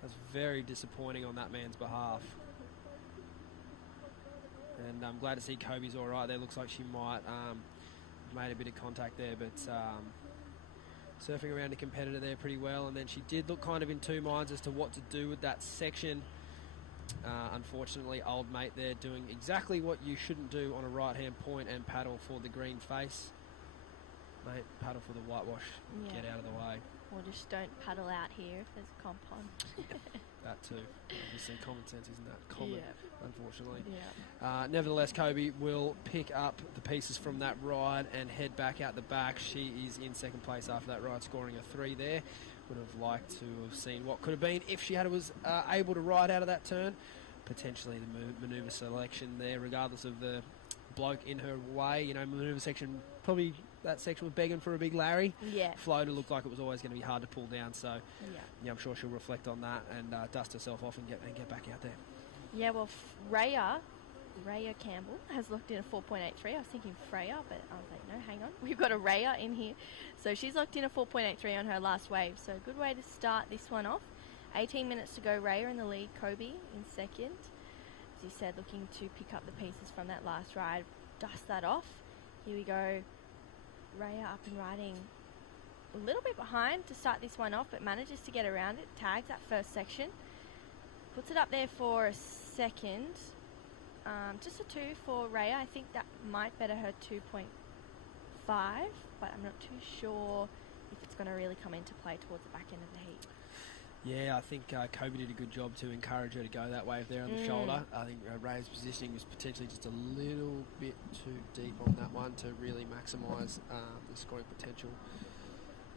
That's very disappointing on that man's behalf. And I'm glad to see Kobe's all right there. Looks like she might made a bit of contact there, but surfing around a competitor there pretty well, and then she did look kind of in two minds as to what to do with that section. Unfortunately, old mate there doing exactly what you shouldn't do on a right-hand point and paddle for the green face. Mate, paddle for the whitewash. Yeah. Get out of the way. Or just don't paddle out here if there's a comp on. That too. Obviously, common sense isn't that common, unfortunately. Yeah. Nevertheless, Kobe will pick up the pieces from that ride and head back out the back. She is in second place after that ride, scoring a 3 there. Would have liked to have seen what could have been if she was able to ride out of that turn. Potentially the manoeuvre selection there, regardless of the bloke in her way. Manoeuvre section, probably that section was begging for a big Larry. Yeah. Floater looked like it was always going to be hard to pull down, so yeah, I'm sure she'll reflect on that and dust herself off and get back out there. Yeah, well, Raya Campbell has locked in a 4.83. I was thinking Freya, but I was like, no, hang on. We've got a Raya in here. So she's locked in a 4.83 on her last wave. So a good way to start this one off. 18 minutes to go. Raya in the lead. Kobe in second. As you said, looking to pick up the pieces from that last ride. Dust that off. Here we go. Raya up and riding a little bit behind to start this one off, but manages to get around it. Tags that first section. Puts it up there for a second. Just a 2 for Raya. I think that might better her 2.5, but I'm not too sure if it's going to really come into play towards the back end of the heat. Yeah, I think Kobe did a good job to encourage her to go that wave there on the shoulder. I think Raya's positioning was potentially just a little bit too deep on that one to really maximise the scoring potential.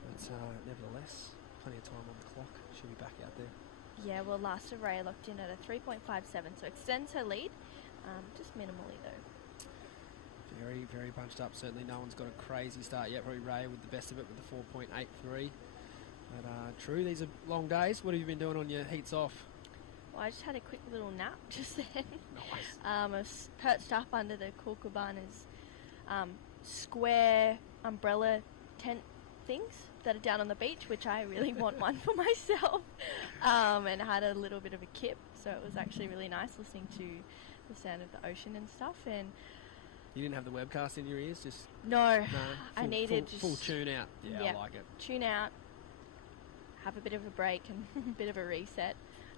But nevertheless, plenty of time on the clock. She'll be back out there. Yeah, well, last of Raya locked in at a 3.57, so extends her lead, just minimally though. Very, very bunched up. Certainly no one's got a crazy start yet. Probably Raya with the best of it with the 4.83. But true, these are long days. What have you been doing on your heats off? Well, I just had a quick little nap just then. Nice. I was perched up under the Kookaburra's square umbrella tent things that are down on the beach, which I really want one for myself. And I had a little bit of a kip, so it was actually really nice listening to the sound of the ocean and stuff. And you didn't have the webcast in your ears? Just no, I needed full tune out. Yeah, I like it. Tune out, have a bit of a break and a bit of a reset,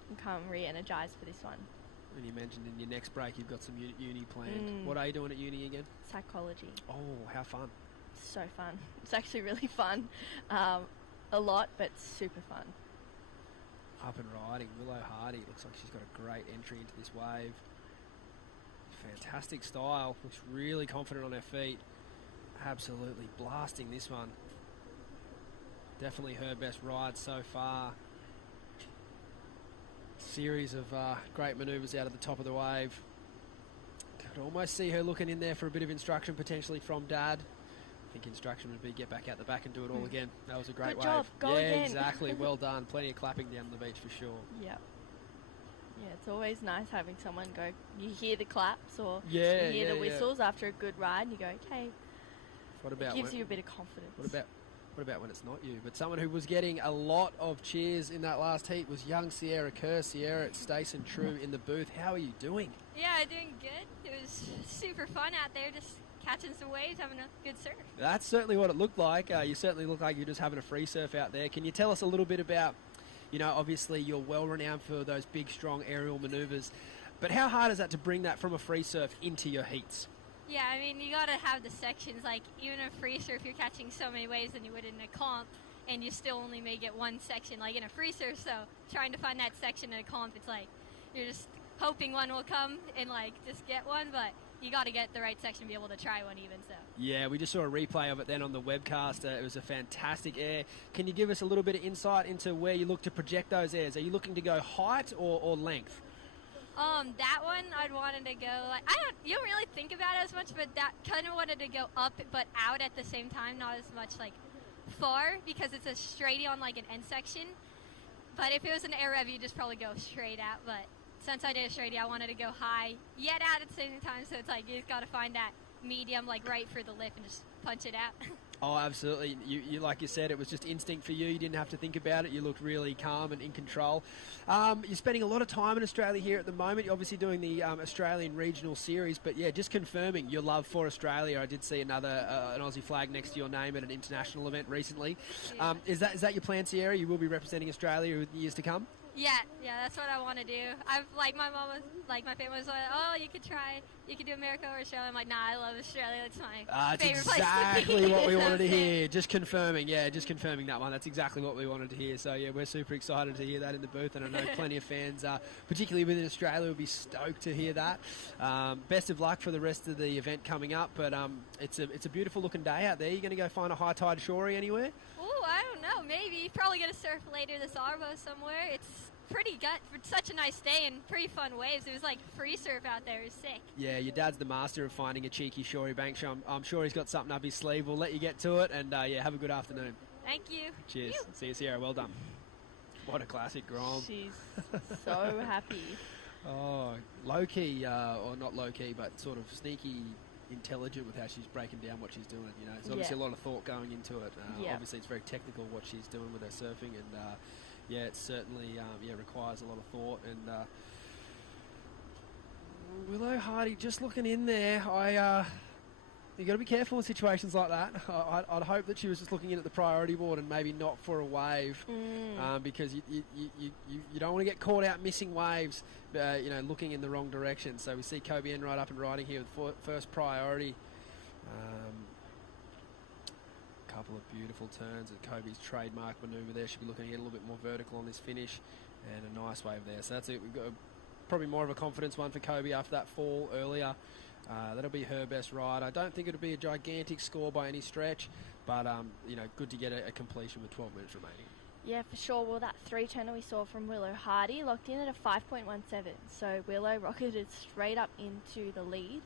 and come re-energized for this one. And you mentioned in your next break you've got some uni planned. What are you doing at uni again? Psychology. Oh, how fun. So fun. It's actually really fun. A lot, but super fun. Up and riding. Willow Hardy looks like she's got a great entry into this wave. Fantastic style. Looks really confident on her feet. Absolutely blasting this one. Definitely her best ride so far. Series of great manoeuvres out of the top of the wave. Could almost see her looking in there for a bit of instruction potentially from Dad. I think instruction would be get back out the back and do it all again. That was a great wave. Good job. Go again. Exactly. Well done. Plenty of clapping down the beach for sure. Yeah. Yeah, it's always nice having someone go, you hear the claps or you hear the whistles after a good ride and you go, okay. What about it gives you a bit of confidence. What about when it's not you? But someone who was getting a lot of cheers in that last heat was young Sierra Kerr. Sierra at Stace and True in the booth. How are you doing? Yeah, doing good. It was super fun out there, just catching some waves, having a good surf. That's certainly what it looked like. You certainly look like you're just having a free surf out there. Can you tell us a little bit about, obviously you're well renowned for those big, strong aerial manoeuvres, but how hard is that to bring that from a free surf into your heats? Yeah, I mean, you got to have the sections. Like, even a free surf, you're catching so many waves than you would in a comp, and you still only may get one section, like in a free surf. So trying to find that section in a comp, it's like you're just hoping one will come and, just get one, but you got to get the right section to be able to try one even, so. Yeah, we just saw a replay of it then on the webcast. It was a fantastic air. Can you give us a little bit of insight into where you look to project those airs? Are you looking to go height or length? That one I'd wanted to go, you don't really think about it as much, but that kind of wanted to go up but out at the same time, not as much far, because it's a straighty on an end section. But if it was an air rev, you just probably go straight out. But since I did a straighty, I wanted to go high yet out at the same time, so it's you just got to find that medium right for the lift and just punch it out. Oh, absolutely. You like you said, it was just instinct for you. You didn't have to think about it. You looked really calm and in control. You're spending a lot of time in Australia here at the moment. You're obviously doing the Australian Regional Series, but yeah, just confirming your love for Australia. I did see an Aussie flag next to your name at an international event recently. Yeah. Is that your plan, Sierra? You will be representing Australia in years to come? Yeah, that's what I want to do. My mom was my family was like, oh, you could try you could do America or Australia. I'm like, nah, I love Australia. It's my That's favorite place to exactly be. what we So wanted to that's it. hear. Just confirming that one. That's exactly what we wanted to hear. So, yeah, we're super excited to hear that in the booth, and I know plenty of fans, particularly within Australia, will be stoked to hear that. Best of luck for the rest of the event coming up, but it's a beautiful looking day out there. You're going to go find a high tide shorey anywhere? Ooh, I don't know. Maybe. Probably going to surf later this Arvo somewhere. It's pretty good for such a nice day and pretty fun waves. It was like free surf out there. It was sick. Yeah, your dad's the master of finding a cheeky shorey bank, so I'm sure he's got something up his sleeve. We'll let you get to it, and yeah, have a good afternoon. Thank you. Cheers. See you, Sierra. Well done. What a classic Grom. She's so happy. Oh, low-key, or not low-key, but sort of sneaky intelligent with how she's breaking down what she's doing. You know, there's obviously a lot of thought going into it. Obviously, it's very technical what she's doing with her surfing, and yeah, it certainly requires a lot of thought. And Willow Hardy just looking in there. You got to be careful in situations like that. I'd hope that she was just looking in at the priority board and maybe not for a wave, because you don't want to get caught out missing waves, looking in the wrong direction. So we see Kobe Enright up and riding here with first priority. Couple of beautiful turns at Kobe's trademark manoeuvre there. She'll be looking to get a little bit more vertical on this finish, and a nice wave there. So that's it. We've got probably more of a confidence one for Kobe after that fall earlier. That'll be her best ride. I don't think it'll be a gigantic score by any stretch, but good to get a completion with 12 minutes remaining. Yeah, for sure. Well, that 3-turner we saw from Willow Hardy locked in at a 5.17. So Willow rocketed straight up into the lead.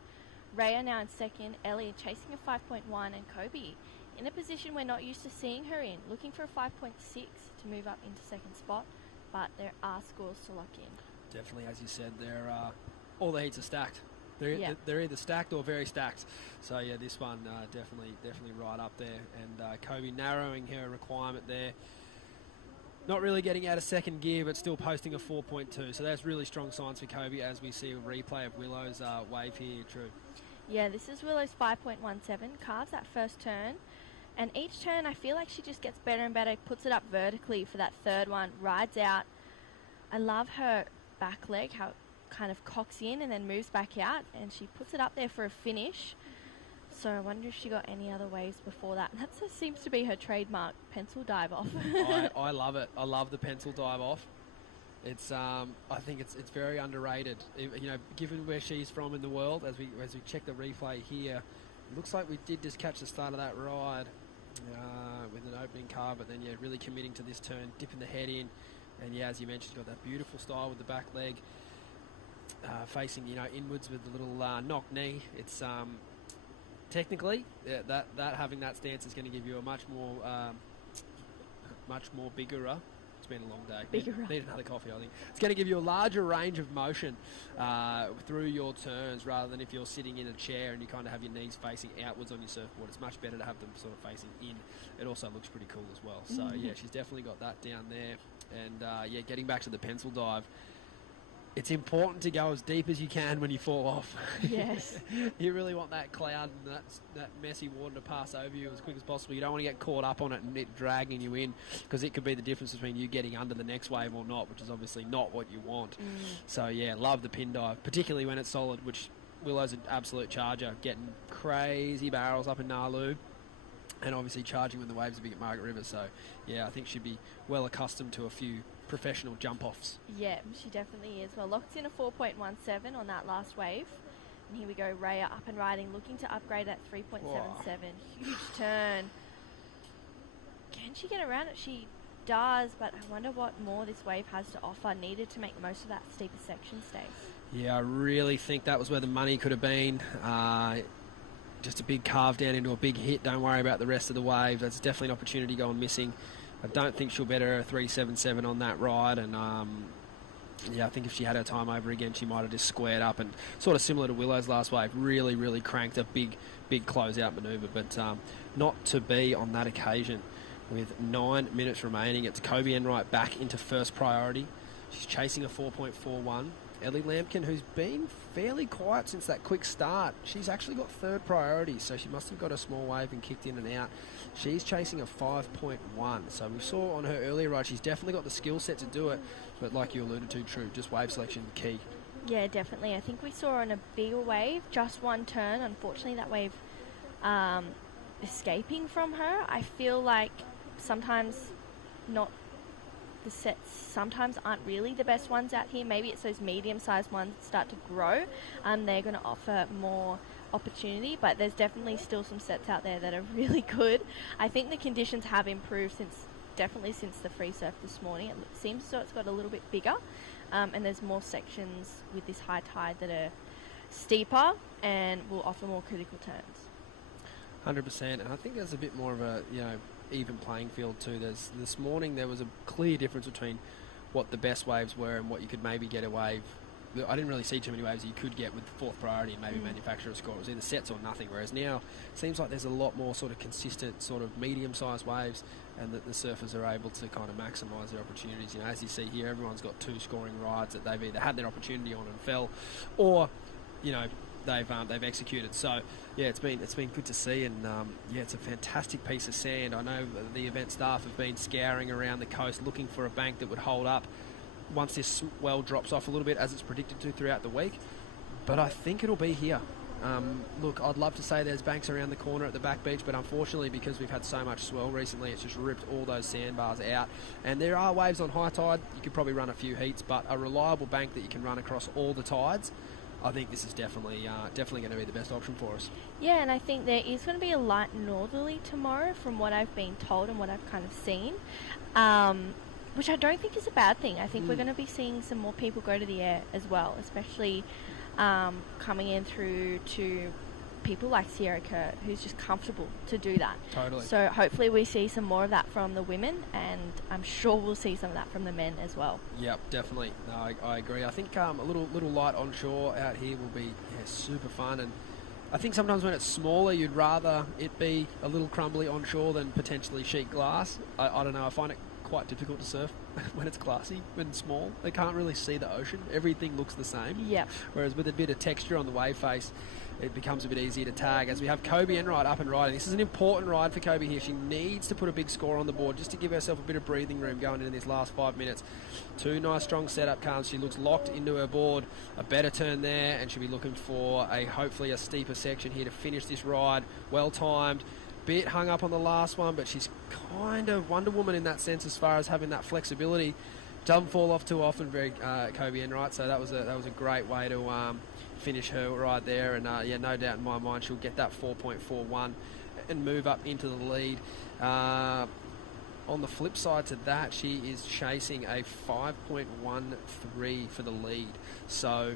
Rhea now in second. Ellie chasing a 5.1, and Kobe in a position we're not used to seeing her in, looking for a 5.6 to move up into second spot. But there are scores to lock in. Definitely, as you said, all the heats are stacked. They're either stacked or very stacked. So yeah, this one definitely right up there. And Kobe narrowing her requirement there. Not really getting out of second gear, but still posting a 4.2. So that's really strong signs for Kobe as we see a replay of Willow's wave here. True. Yeah, this is Willow's 5.17. Carves that first turn. And each turn, I feel like she just gets better and better. Puts it up vertically for that third one. Rides out. I love her back leg, how it kind of cocks in and then moves back out, and she puts it up there for a finish. So I wonder if she got any other waves before that. That seems to be her trademark, pencil dive off. I love it. I love the pencil dive off. It's I think it's very underrated. Given where she's from in the world, as we check the replay here, it looks like we did just catch the start of that ride with an opening carve, but then really committing to this turn, dipping the head in, and as you mentioned, she's got that beautiful style with the back leg. Facing inwards with the little knock knee. It's technically that having that stance is going to give you a much more bigger. It's been a long day. Need another coffee, I think. It's going to give you a larger range of motion through your turns, rather than if you're sitting in a chair and you kind of have your knees facing outwards on your surfboard. It's much better to have them sort of facing in. It also looks pretty cool as well. So she's definitely got that down there. And getting back to the pencil dive. It's important to go as deep as you can when you fall off. Yes. You really want that cloud and that messy water to pass over you as quick as possible. You don't want to get caught up on it and it dragging you in, because it could be the difference between you getting under the next wave or not, which is obviously not what you want. So, love the pin dive, particularly when it's solid, which Willow's an absolute charger, getting crazy barrels up in Nalu. And obviously charging when the waves are big at Margaret River. So, I think she'd be well accustomed to a few professional jump-offs. Yeah, she definitely is. Well, locked in a 4.17 on that last wave. And here we go, Rhea up and riding, looking to upgrade that 3.77. Huge turn. Can she get around it? She does, but I wonder what more this wave has to offer, needed to make most of that steeper section stays. Yeah, I really think that was where the money could have been. Just a big carve down into a big hit. Don't worry about the rest of the wave. That's definitely an opportunity going missing. I don't think she'll better a 3.77 on that ride, and I think if she had her time over again, she might have just squared up, and sort of similar to Willow's last wave, really cranked a big closeout manoeuvre, but not to be on that occasion. With 9 minutes remaining, it's Kobe Enright back into first priority. She's chasing a 4.41. Ellie Lampkin, who's been fairly quiet since that quick start, she's actually got third priority, so she must have got a small wave and kicked in and out. She's chasing a 5.1, so we saw on her earlier ride she's definitely got the skill set to do it, But like you alluded to, True, just wave selection key. Yeah, definitely. I think we saw on a bigger wave, just one turn. Unfortunately, that wave escaping from her. I feel like sometimes the sets sometimes aren't really the best ones out here. Maybe it's those medium-sized ones that start to grow. They're going to offer more opportunity, but there's definitely still some sets out there that are really good. I think the conditions have improved definitely since the free surf this morning. It seems as though it's got a little bit bigger, and there's more sections with this high tide that are steeper and will offer more critical turns. 100%, and I think there's a bit more of a even playing field too. This morning there was a clear difference between what the best waves were and what you could maybe get a wave. I didn't really see too many waves that you could get with fourth priority and maybe manufacturer score. It was either sets or nothing, whereas now it seems like there's a lot more sort of consistent sort of medium-sized waves, and that the surfers are able to kind of maximise their opportunities. As you see here, everyone's got 2 scoring rides that they've either had their opportunity on and fell, or they've executed. So yeah, it's been good to see, and it's a fantastic piece of sand. I know the event staff have been scouring around the coast looking for a bank that would hold up once this swell drops off a little bit, as it's predicted to throughout the week. But I think it'll be here. Look, I'd love to say there's banks around the corner at the back beach, but unfortunately, because we've had so much swell recently, it's just ripped all those sandbars out. And there are waves on high tide. You could probably run a few heats, but a reliable bank that you can run across all the tides, I think this is definitely going to be the best option for us. Yeah, and I think there is going to be a light northerly tomorrow from what I've been told and what I've kind of seen, which I don't think is a bad thing. I think we're going to be seeing some more people go to the air as well, especially coming in through to people like Sierra Kerr, who's just comfortable to do that. Totally. So hopefully we see some more of that from the women, and I'm sure we'll see some of that from the men as well. Yep, definitely. No, I agree. I think a little light onshore out here will be super fun, and I think sometimes when it's smaller, you'd rather it be a little crumbly onshore than potentially sheet glass. I don't know. I find it quite difficult to surf when it's glassy, when it's small. They can't really see the ocean. Everything looks the same. Yep. Whereas with a bit of texture on the wave face, it becomes a bit easier to tag. As we have Kobe Enright up and riding. This is an important ride for Kobe here. She needs to put a big score on the board just to give herself a bit of breathing room going into this last 5 minutes. 2 nice strong setup cards. She looks locked into her board. A better turn there, and she'll be looking for hopefully a steeper section here to finish this ride. Well timed. Bit hung up on the last one, but she's kind of Wonder Woman in that sense as far as having that flexibility. Doesn't fall off too often, very Kobe Enright. So that was a great way to finish her ride there, and no doubt in my mind she'll get that 4.41 and move up into the lead. On the flip side to that, she is chasing a 5.13 for the lead. So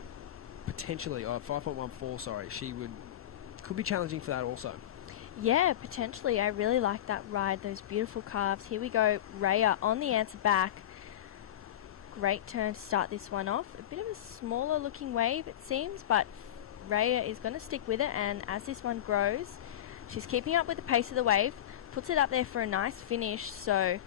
potentially 5.14. Sorry, she could be challenging for that also. Yeah, potentially. I really like that ride, those beautiful calves. Here we go, Raya on the answer back. Great turn to start this one off. A bit of a smaller looking wave it seems, but Raya is going to stick with it, and as this one grows, she's keeping up with the pace of the wave, puts it up there for a nice finish. So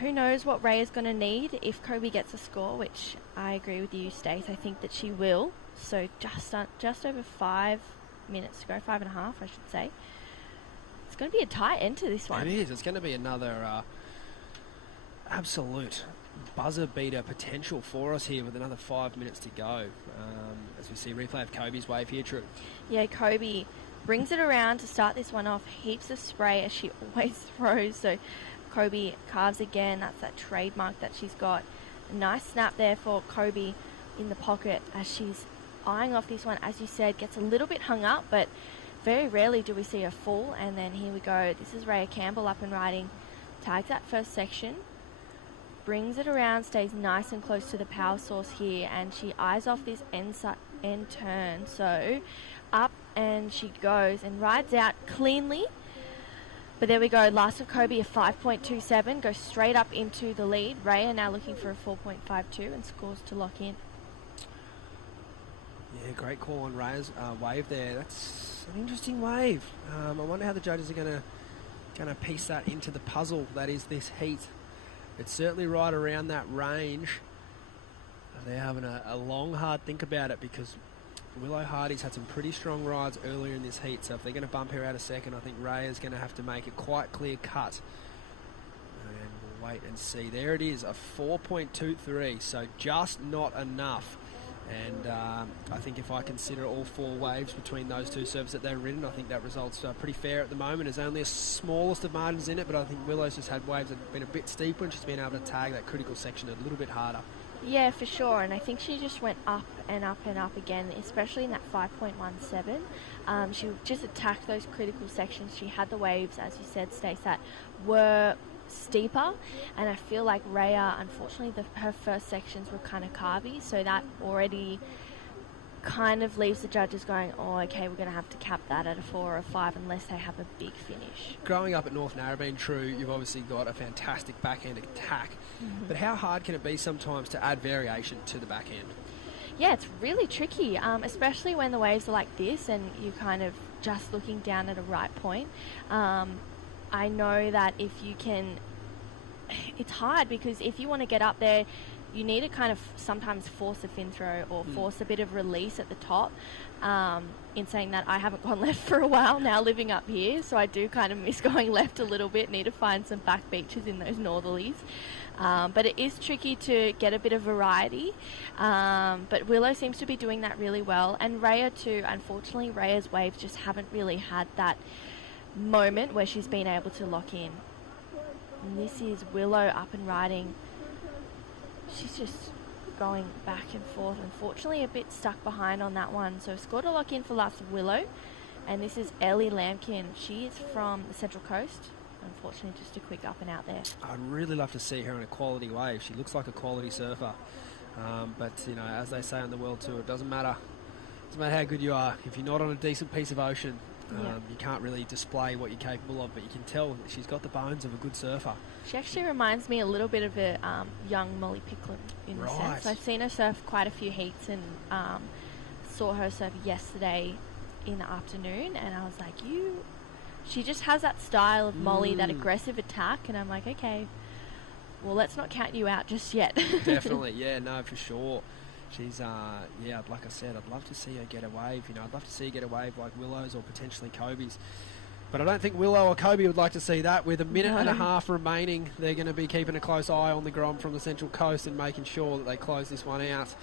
who knows what Raya's going to need if Kobe gets a score, which I agree with you, Stace. I think that she will. So just over 5 minutes to go, 5.5 I should say. It's going to be a tight end to this one. It is. It's going to be another absolute buzzer beater potential for us here with another 5 minutes to go. As we see replay of Kobe's wave here, True. Yeah, Kobe brings it around to start this one off. Heaps of spray as she always throws. So Kobe carves again. That's that trademark that she's got. A nice snap there for Kobe in the pocket as she's eyeing off this one. As you said, gets a little bit hung up, but very rarely do we see her fall. And then here we go. This is Raya Campbell up and riding. Tags that first section. Brings it around, stays nice and close to the power source here, and she eyes off this end turn. So up and she goes and rides out cleanly. But there we go. Last of Kobe, a 5.27, goes straight up into the lead. Raya now looking for a 4.52 and scores to lock in. Yeah, great call on Raya's wave there. That's an interesting wave. I wonder how the judges are going to piece that into the puzzle that is this heat. It's certainly right around that range. They're having a long, hard think about it because Willow Hardy's had some pretty strong rides earlier in this heat. So if they're going to bump her out a second, I think Raya's going to have to make a quite clear cut. And wait and see. There it is, a 4.23, so just not enough. And I think if I consider all 4 waves between those two serves that they've ridden, I think that result's pretty fair at the moment. There's only a smallest of margins in it, but I think Willow's just had waves that have been a bit steeper, and she's been able to tag that critical section a little bit harder. Yeah, for sure, and I think she just went up and up and up again, especially in that 5.17. She just attacked those critical sections. She had the waves, as you said, Stace, that were steeper, and I feel like Rhea, unfortunately, her first sections were kind of carby, so that already kind of leaves the judges going, oh, okay, we're going to have to cap that at a 4 or a 5 unless they have a big finish. Growing up at North Narrabeen, true, you've obviously got a fantastic backhand attack, but how hard can it be sometimes to add variation to the backhand? Yeah, it's really tricky, especially when the waves are like this and you're kind of just looking down at a right point. I know that if you can, it's hard because if you want to get up there, you need to kind of sometimes force a fin throw or force a bit of release at the top. In saying that, I haven't gone left for a while now living up here, so I do kind of miss going left a little bit, need to find some back beaches in those northerlies. But it is tricky to get a bit of variety. But Willow seems to be doing that really well. And Rhea too, unfortunately, Rhea's waves just haven't really had that moment where she's been able to lock in. And this is Willow up and riding. She's just going back and forth. Unfortunately, a bit stuck behind on that one. So scored a lock in for last of Willow. And this is Ellie Lambkin. She is from the Central Coast. Unfortunately, just a quick up and out there. I'd really love to see her in a quality wave. She looks like a quality surfer. But, you know, as they say on the World Tour, it doesn't matter. It doesn't matter how good you are. If you're not on a decent piece of ocean, you can't really display what you're capable of, but you can tell that she's got the bones of a good surfer. She actually reminds me a little bit of a young Molly Picklin in the sense. I've seen her surf quite a few heats and saw her surf yesterday in the afternoon, and I was like, she just has that style of Molly, that aggressive attack, and I'm like, okay, well, let's not count you out just yet. Definitely, yeah, no, for sure. She's, like I said, I'd love to see her get a wave. You know, I'd love to see her get a wave like Willow's or potentially Kobe's. But I don't think Willow or Kobe would like to see that. With a minute and a half remaining, they're going to be keeping a close eye on the Grom from the Central Coast and making sure that they close this one out.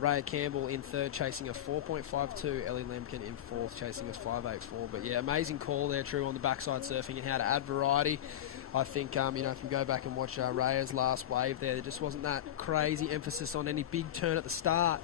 Rhea Campbell in third, chasing a 4.52. Ellie Lambkin in fourth, chasing a 5.84. But yeah, amazing call there, True, on the backside surfing and how to add variety. I think, if you go back and watch Rhea's last wave there just wasn't that crazy emphasis on any big turn at the start.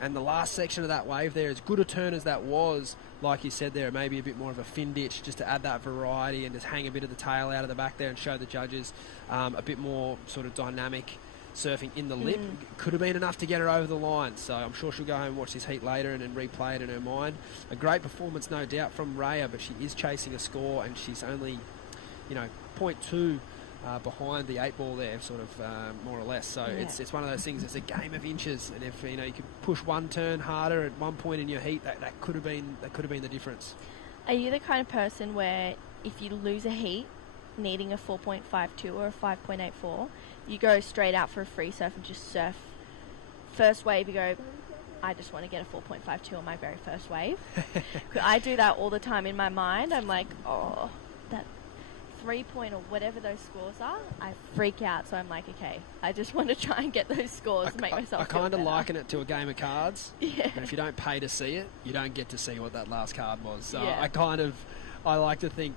And the last section of that wave there, as good a turn as that was, like you said there, maybe a bit more of a fin ditch just to add that variety and just hang a bit of the tail out of the back there and show the judges a bit more sort of dynamic surfing in the lip. Could have been enough to get her over the line, so I'm sure she'll go home and watch this heat later and then replay it in her mind. A great performance, no doubt, from Rhea, but she is chasing a score and she's only, 0.2 behind the 8 ball there, sort of more or less. So it's one of those things. It's a game of inches, and if you could push one turn harder at one point in your heat, that could have been the difference. Are you the kind of person where if you lose a heat, needing a 4.52 or a 5.84, you go straight out for a free surf and just surf? First wave, you go, I just want to get a 4.52 on my very first wave. I do that all the time in my mind. I'm like, oh, that 3-point or whatever those scores are, I freak out. So I'm like, okay, I just want to try and get those scores to make myself feel kind of better. liken it to a game of cards. Yeah. And if you don't pay to see it, you don't get to see what that last card was. So Yeah. I like to think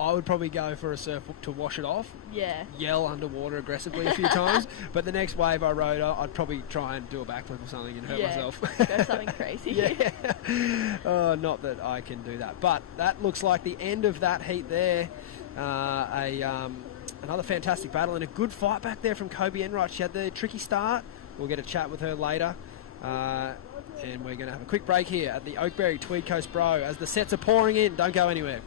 I would probably go for a surf to wash it off. Yeah. Yell underwater aggressively a few times. But the next wave I rode, I'd probably try and do a backflip or something and hurt myself. Go something crazy. Yeah. Not that I can do that. But that looks like the end of that heat there. Another fantastic battle and a good fight back there from Kobe Enright. She had the tricky start. We'll get a chat with her later. And we're going to have a quick break here at the Oakberry Tweed Coast Bro as the sets are pouring in. Don't go anywhere.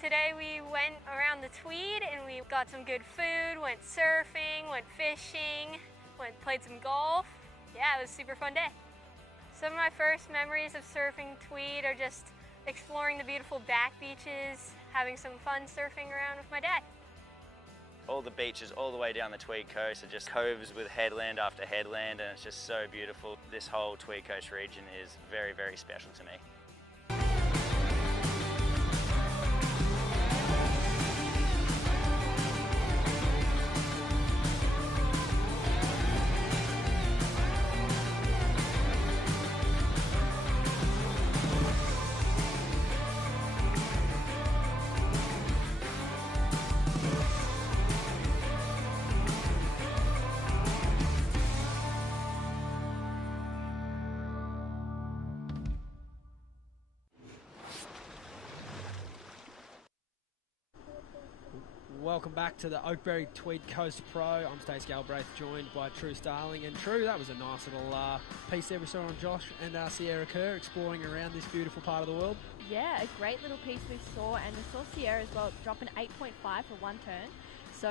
Today we went around the Tweed and we got some good food, went surfing, went fishing, played some golf. Yeah, it was a super fun day. Some of my first memories of surfing Tweed are just exploring the beautiful back beaches, having some fun surfing around with my dad. All the beaches all the way down the Tweed coast are just coves with headland after headland, and it's just so beautiful. This whole Tweed coast region is very, very special to me. Welcome back to the Oakberry Tweed Coast Pro. I'm Stace Galbraith, joined by True Starling. And True, that was a nice little piece there we saw on Josh and Sierra Kerr exploring around this beautiful part of the world. Yeah, a great little piece we saw, and we saw Sierra as well drop an 8.5 for one turn. So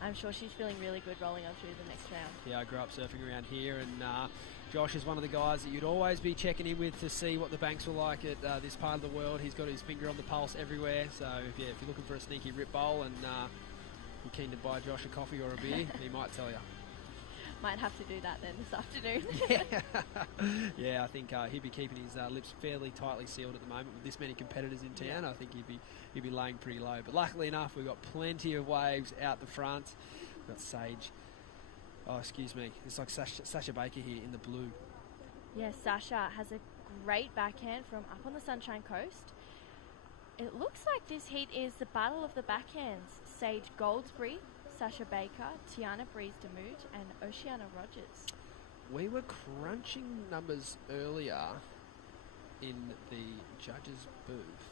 I'm sure she's feeling really good rolling on through the next round. Yeah, I grew up surfing around here, and Josh is one of the guys that you'd always be checking in with to see what the banks were like at this part of the world. He's got his finger on the pulse everywhere. So if you're looking for a sneaky rip bowl and you're keen to buy Josh a coffee or a beer, he might tell you. Might have to do that then this afternoon. Yeah, I think he'd be keeping his lips fairly tightly sealed at the moment with this many competitors in town. I think he'd be laying pretty low. But luckily enough, we've got plenty of waves out the front. We've got Sage. Oh, excuse me. It's like Sasha Baker here in the blue. Yeah, Sasha has a great backhand from up on the Sunshine Coast. It looks like this heat is the battle of the backhands. Sage Goldsbury, Sasha Baker, Tiana Breeze-Demuth and Oceana Rogers. We were crunching numbers earlier in the judges' booth,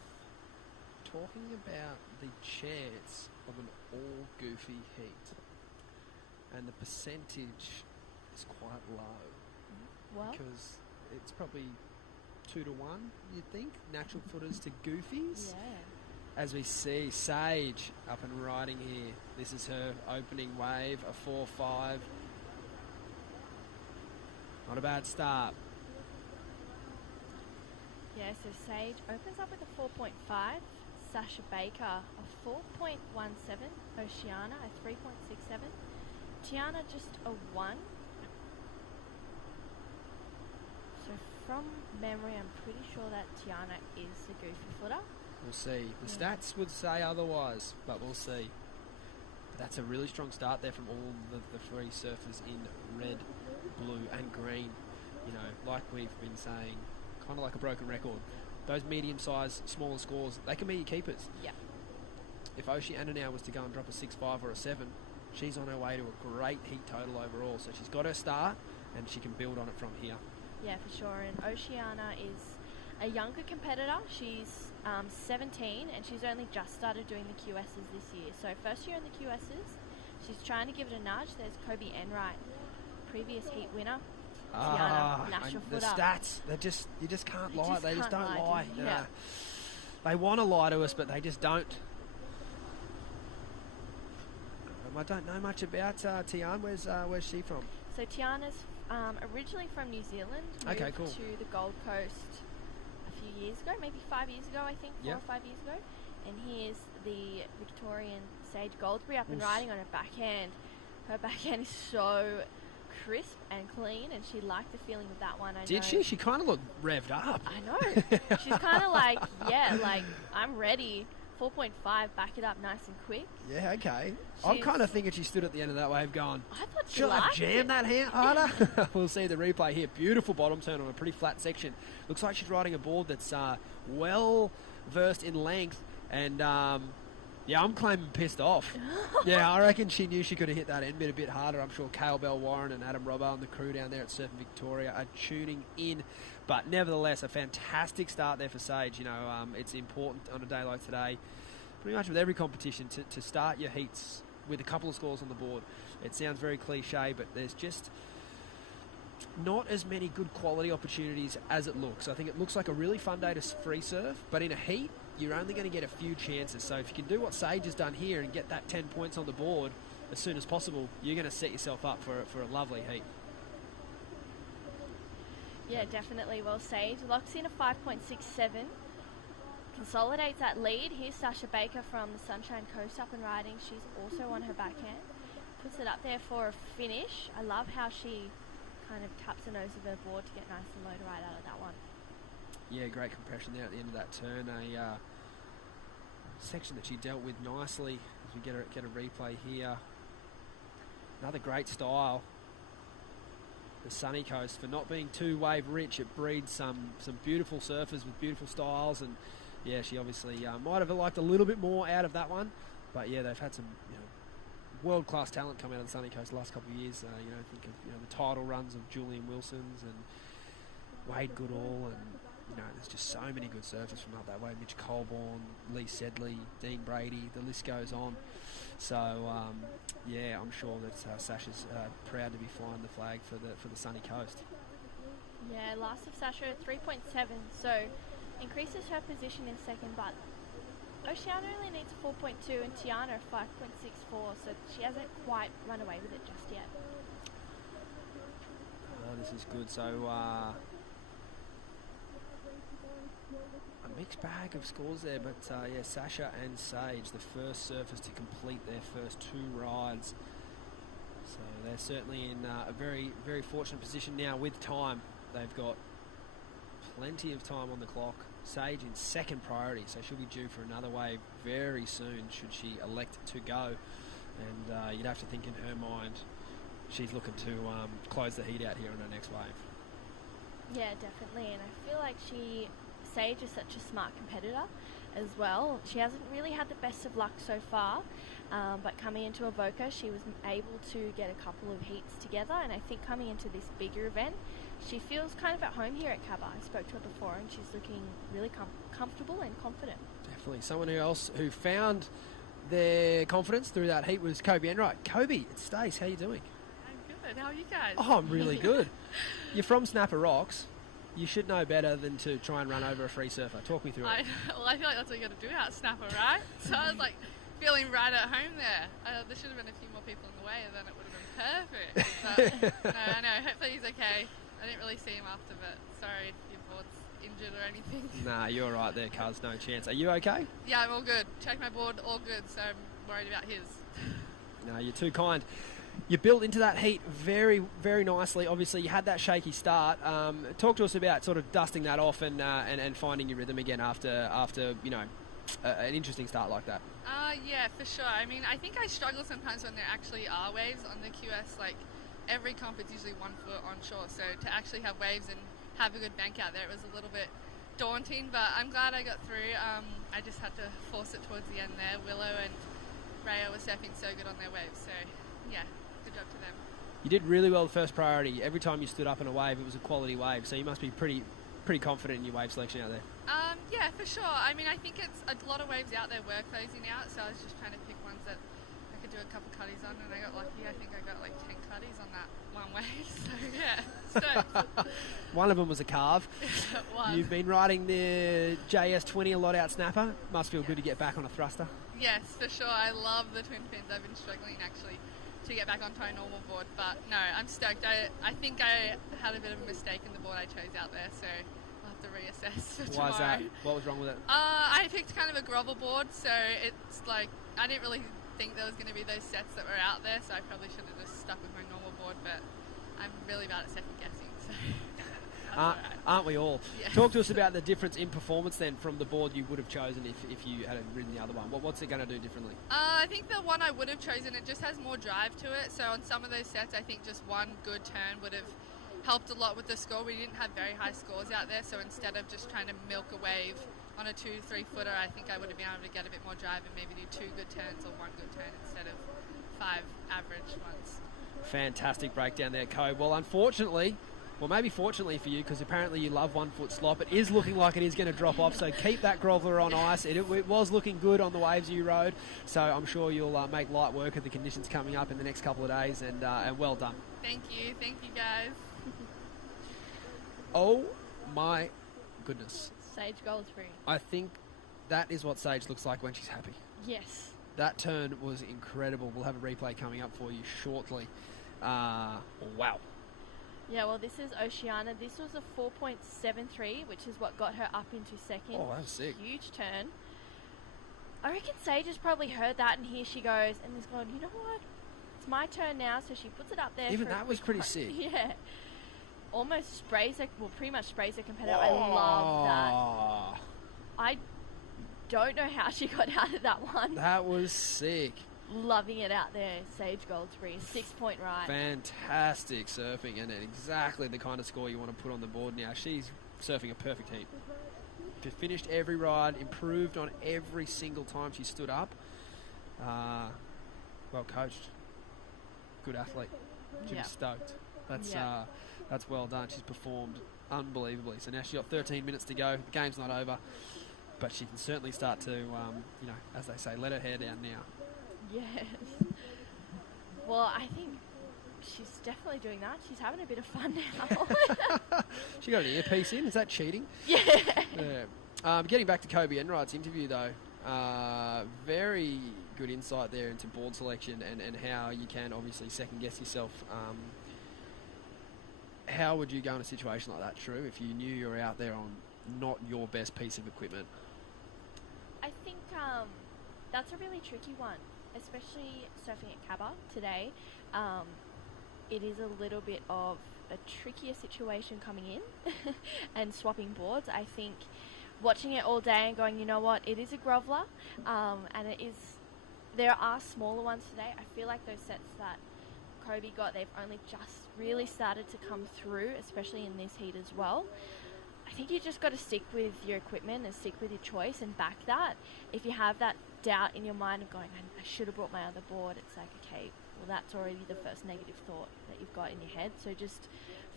talking about the chance of an all-goofy heat. And the percentage is quite low. Well, because it's probably 2 to 1, you'd think, natural footers to goofies. Yeah. As we see Sage up and riding here. This is her opening wave, a 4-5. Not a bad start. Yeah, so Sage opens up with a 4.5. Sasha Baker, a 4.17. Oceana, a 3.67. Tiana, just a 1. So from memory, I'm pretty sure that Tiana is the goofy footer. We'll see. The stats would say otherwise, but we'll see. But that's a really strong start there from all the three surfers in red, blue and green. You know, like we've been saying, kind of like a broken record. Those medium-sized, smaller scores, they can be your keepers. Yeah. If Oceana now was to go and drop a 6.5 or a 7, she's on her way to a great heat total overall. So she's got her start, and she can build on it from here. Yeah, for sure. And Oceana is a younger competitor. She's 17, and she's only just started doing the QSs this year. So first year in the QSs, she's trying to give it a nudge. There's Kobe Enright, previous heat winner. Tiana, natural the footer. stats, you just can't lie. They just don't lie. Yeah. They want to lie to us, but they just don't. I don't know much about Tiana. Where's she from? So Tiana's originally from New Zealand. Okay, cool. Moved to the Gold Coast a few years ago, maybe 5 years ago, I think, 4 or 5 years ago. And here's the Victorian Sage Goldsbury up and riding on her backhand. Her backhand is so crisp and clean, and she liked the feeling of that one. Did she? She kind of looked revved up. I know. She's kind of like, I'm ready. 4.5, back it up nice and quick. Yeah, okay. I'm kind of thinking she stood at the end of that wave going, I thought she should I liked jam it. that hand harder? We'll see the replay here. Beautiful bottom turn on a pretty flat section. Looks like she's riding a board that's well versed in length. And, I'm claiming pissed off. Yeah, I reckon she knew she could have hit that end bit a bit harder. I'm sure Cale Bell Warren and Adam Robbo and the crew down there at Surfing Victoria are tuning in. But nevertheless, a fantastic start there for Sage. You know, it's important on a day like today, pretty much with every competition, to start your heats with a couple of scores on the board. It sounds very cliche, but there's just not as many good quality opportunities as it looks. I think it looks like a really fun day to free surf, but in a heat, you're only going to get a few chances. So if you can do what Sage has done here and get that 10 points on the board as soon as possible, you're going to set yourself up for a lovely heat. Yeah, definitely. Well, Sage locks in a 5.67. Consolidates that lead. Here's Sasha Baker from the Sunshine Coast up and riding. She's also on her backhand. Puts it up there for a finish. I love how she kind of taps the nose of her board to get nice and low to ride out of that one. Yeah, great compression there at the end of that turn. A section that she dealt with nicely as we get a replay here. Another great style. The Sunny Coast, for not being too wave rich, it breeds some beautiful surfers with beautiful styles, and yeah, she obviously might have liked a little bit more out of that one, but yeah, they've had some world-class talent come out of the Sunny Coast the last couple of years. Think of the title runs of Julian Wilson's and Wade Goodall, and there's just so many good surfers from up that way. Mitch Colborne, Lee Sedley, Dean Brady, the list goes on. So yeah, I'm sure that Sasha's proud to be flying the flag for the Sunny Coast. Yeah, last of Sasha 3.7, so increases her position in second, but Oceana only needs 4.2 and Tiana 5.64, so she hasn't quite run away with it just yet. This is good. So a mixed bag of scores there, but yeah, Sasha and Sage, the first surfers to complete their first 2 rides. So they're certainly in a very, very fortunate position now with time. They've got plenty of time on the clock. Sage in second priority, so she'll be due for another wave very soon should she elect to go. And you'd have to think in her mind she's looking to close the heat out here on her next wave. Yeah, definitely, and I feel like Sage is such a smart competitor as well. She hasn't really had the best of luck so far, but coming into Avoca, she was able to get a couple of heats together, and I think coming into this bigger event, she feels kind of at home here at Cabba. I spoke to her before, and she's looking really comfortable and confident. Definitely. Someone else who found their confidence through that heat was Kobe Enright. Kobe, it's Stace. How you doing? I'm good. How are you guys? Oh, I'm really good. You're from Snapper Rocks. You should know better than to try and run over a free surfer. Talk me through it. Well, I feel like that's what you got to do out Snapper, right? So I was like feeling right at home there. There should have been a few more people in the way, and then it would have been perfect. But no, I know. Hopefully he's okay. I didn't really see him after, but sorry if your board's injured or anything. Nah, you're right there, cuz. No chance. Are you okay? Yeah, I'm all good. Check my board, all good, so I'm worried about his. No, you're too kind. You built into that heat very, very nicely. Obviously, you had that shaky start. Talk to us about sort of dusting that off and finding your rhythm again after an interesting start like that. Yeah, for sure. I mean, I think I struggle sometimes when there actually are waves on the QS. Like, every comp is usually 1 foot onshore, so to actually have waves and have a good bank out there, it was a little bit daunting, but I'm glad I got through. I just had to force it towards the end there. Willow and Rhea were surfing so good on their waves, so yeah, good job to them. You did really well the first priority. Every time you stood up in a wave, it was a quality wave, so you must be pretty confident in your wave selection out there. Yeah, for sure. I mean, I think it's a lot of waves out there were closing out, so I was just trying to pick ones that I could do a couple cutties on, and I got lucky. I think I got like 10 cutties on that one wave, so yeah, stoked. One of them was a carve. It was. You've been riding the JS20 a lot out Snapper. Must feel good to get back on a thruster. Yes, for sure. I love the twin fins. I've been struggling actually to get back onto a normal board, but no, I'm stoked. I think I had a bit of a mistake in the board I chose out there, so I'll have to reassess for tomorrow. Why is that? What was wrong with it? I picked kind of a grovel board, so it's like I didn't really think there was going to be those sets that were out there, so I probably should have just stuck with my normal board, but I'm really bad at second guessing, so aren't we all? Yeah. Talk to us about the difference in performance then from the board you would have chosen if you had ridden the other one. What's it going to do differently? I think the one I would have chosen, it just has more drive to it, so on some of those sets I think just one good turn would have helped a lot with the score. We didn't have very high scores out there, so instead of just trying to milk a wave on a 2-3 footer, I think I would have been able to get a bit more drive and maybe do 2 good turns or 1 good turn instead of 5 average ones. Fantastic breakdown there, Co. Well, unfortunately, well, maybe fortunately for you, because apparently you love 1 foot slop, it is looking like it is going to drop off, so keep that groveler on ice. It was looking good on the waves you rode, so I'm sure you'll make light work of the conditions coming up in the next couple of days, and well done. Thank you guys. Oh my goodness. Sage Goldsbury. I think that is what Sage looks like when she's happy. Yes. That turn was incredible. We'll have a replay coming up for you shortly. Wow. Yeah, well, this is Oceana. This was a 4.73, which is what got her up into second. Oh, that's sick. Huge turn. I reckon Sage has probably heard that, and here she goes, and has gone, you know what? It's my turn now, so she puts it up there. Even for a that was quick pretty run. sick. Yeah. Almost sprays her, well, pretty much sprays her competitor. I love that. I don't know how she got out of that one. That was sick. Loving it out there, Sage Goldsberry, 6-point ride. Fantastic surfing, and exactly the kind of score you want to put on the board now. She's surfing a perfect heat. Finished every ride, improved on every single time she stood up. Well coached. Good athlete. She was stoked. That's well done. She's performed unbelievably. So now she's got 13 minutes to go. The game's not over, but she can certainly start to, as they say, let her hair down now. Yes. Well, I think she's definitely doing that. She's having a bit of fun now. She got an earpiece in. Is that cheating? Yeah. Getting back to Kobe Enright's interview, though, very good insight there into board selection and how you can obviously second-guess yourself. How would you go in a situation like that, True, if you knew you were out there on not your best piece of equipment? I think that's a really tricky one, especially surfing at Cabba today. It is a little bit of a trickier situation coming in and swapping boards. I think watching it all day and going, you know what, it is a groveler, and there are smaller ones today. I feel like those sets that Kobe got, they've only just really started to come through, especially in this heat as well. I think you just got to stick with your equipment and stick with your choice and back that. If you have that doubt in your mind of going, I should have brought my other board, it's like, okay, well, that's already the first negative thought that you've got in your head. So just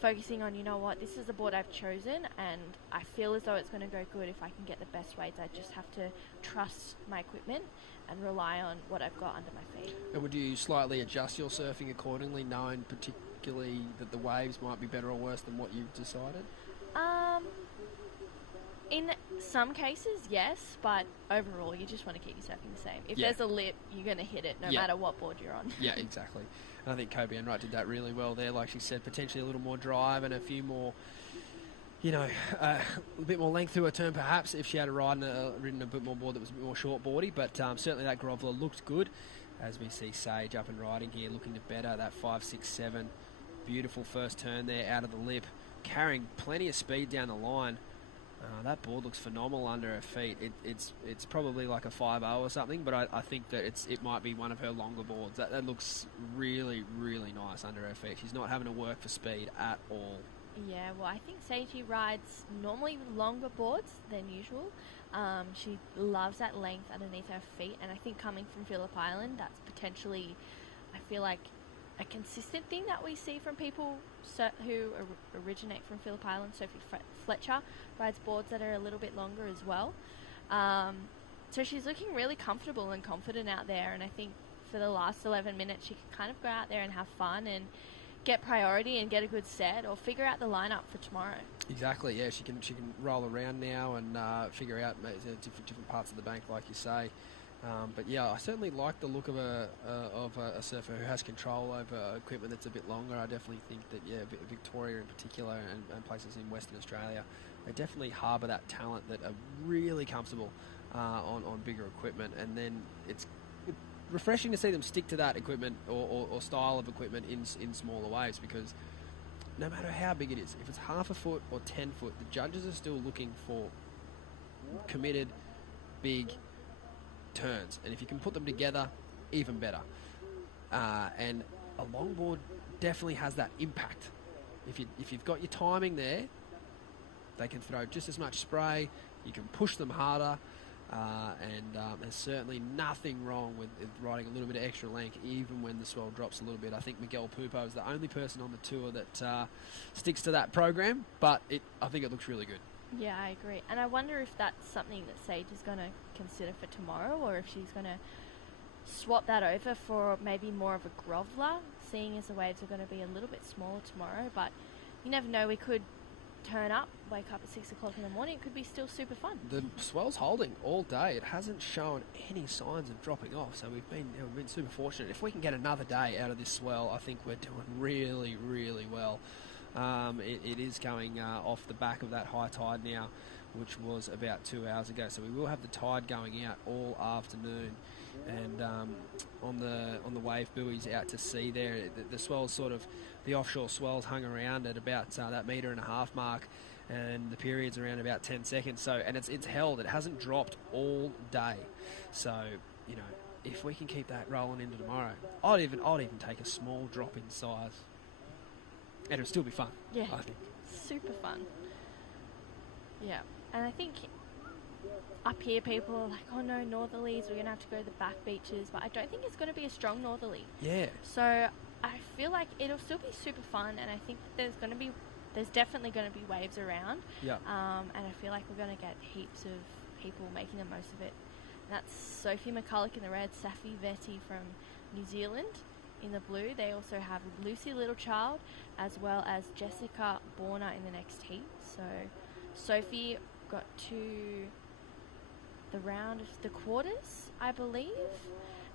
focusing on, you know what, this is the board I've chosen, and I feel as though it's going to go good if I can get the best weights. I just have to trust my equipment and rely on what I've got under my feet. And would you slightly adjust your surfing accordingly, knowing particularly that the waves might be better or worse than what you've decided? In some cases, yes, but overall, you just want to keep your surfing the same. If there's a lip, you're going to hit it no matter what board you're on. Yeah, exactly. And I think Kobe Enright did that really well there. Like she said, potentially a little more drive and a few more, a bit more length to her turn perhaps if she had ridden a bit more board that was a bit more short-boardy. But certainly that groveler looked good as we see Sage up and riding here, looking to better that 5.67. Beautiful first turn there out of the lip, carrying plenty of speed down the line. That board looks phenomenal under her feet. It's probably like a 5.0 or something, but I think that it might be one of her longer boards. That looks really, really nice under her feet. She's not having to work for speed at all. Yeah, well, I think Seiji rides normally longer boards than usual. She loves that length underneath her feet, and I think coming from Phillip Island, that's potentially, I feel like, a consistent thing that we see from people who originate from Phillip Island. Sophie Fletcher rides boards that are a little bit longer as well. So she's looking really comfortable and confident out there, and I think for the last 11 minutes she can kind of go out there and have fun and get priority and get a good set or figure out the lineup for tomorrow. Exactly, yeah, she can roll around now and figure out different parts of the bank, like you say. But yeah, I certainly like the look of a surfer who has control over equipment that's a bit longer. I definitely think that, Victoria in particular and places in Western Australia, they definitely harbour that talent that are really comfortable on bigger equipment. And then it's refreshing to see them stick to that equipment or style of equipment in smaller waves, because no matter how big it is, if it's half a foot or 10 foot, the judges are still looking for committed, big turns, and if you can put them together, even better. And a longboard definitely has that impact. If you've got your timing there, they can throw just as much spray, you can push them harder, and there's certainly nothing wrong with riding a little bit of extra length even when the swell drops a little bit. I think Miguel Pupo is the only person on the tour that sticks to that program, but I think it looks really good. Yeah, I agree. And I wonder if that's something that Sage is going to consider for tomorrow, or if she's going to swap that over for maybe more of a groveler, seeing as the waves are going to be a little bit smaller tomorrow. But you never know, we could turn up, wake up at 6 o'clock in the morning, it could be still super fun. The swell's holding all day. It hasn't shown any signs of dropping off, so we've been super fortunate. If we can get another day out of this swell, I think we're doing really, really well. It is coming off the back of that high tide now, which was about 2 hours ago. So we will have the tide going out all afternoon. And on the wave buoys out to sea there, the swells the offshore swells hung around at about that 1.5 metre mark, and the period's around about 10 seconds. So, and it's held. It hasn't dropped all day. So, if we can keep that rolling into tomorrow, I'd even take a small drop in size, and it'll still be fun. Yeah, I think super fun. Yeah, and I think up here people are like, oh no, northerlies, we're going to have to go to the back beaches, but I don't think it's going to be a strong northerly. Yeah. So I feel like it'll still be super fun, and I think that there's definitely going to be waves around. Yeah. And I feel like we're going to get heaps of people making the most of it. And that's Sophie McCulloch in the red, Safi Vetti from New Zealand in the blue. They also have Lucy Littlechild as well as Jessica Borner in the next heat. So Sophie got to the round of the quarters, I believe,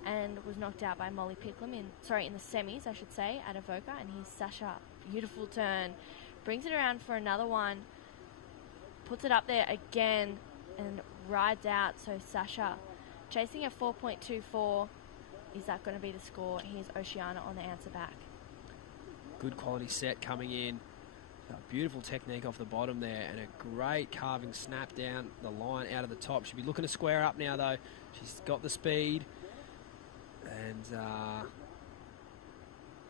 and was knocked out by Molly Picklum in the semis, I should say, at Avoca. And here's Sasha, beautiful turn, brings it around for another one, puts it up there again, and rides out. So Sasha chasing a 4.24. Is that going to be the score? Here's Oceana on the answer back. Good quality set coming in. Beautiful technique off the bottom there, and a great carving snap down the line out of the top. She'll be looking to square up now, though. She's got the speed, and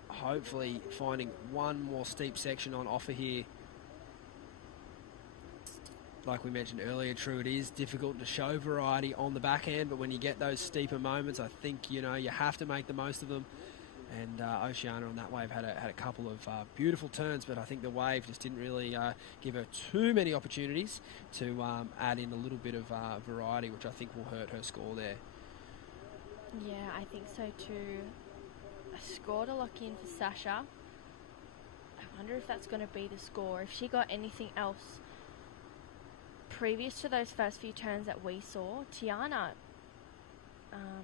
hopefully finding one more steep section on offer here. Like we mentioned earlier, True, it is difficult to show variety on the backhand, but when you get those steeper moments, I think you have to make the most of them. And Oceana on that wave had a couple of beautiful turns, but I think the wave just didn't really give her too many opportunities to add in a little bit of variety, which I think will hurt her score there. Yeah, I think so too. A score to lock in for Sasha. I wonder if that's going to be the score. If she got anything else previous to those first few turns that we saw, Tiana,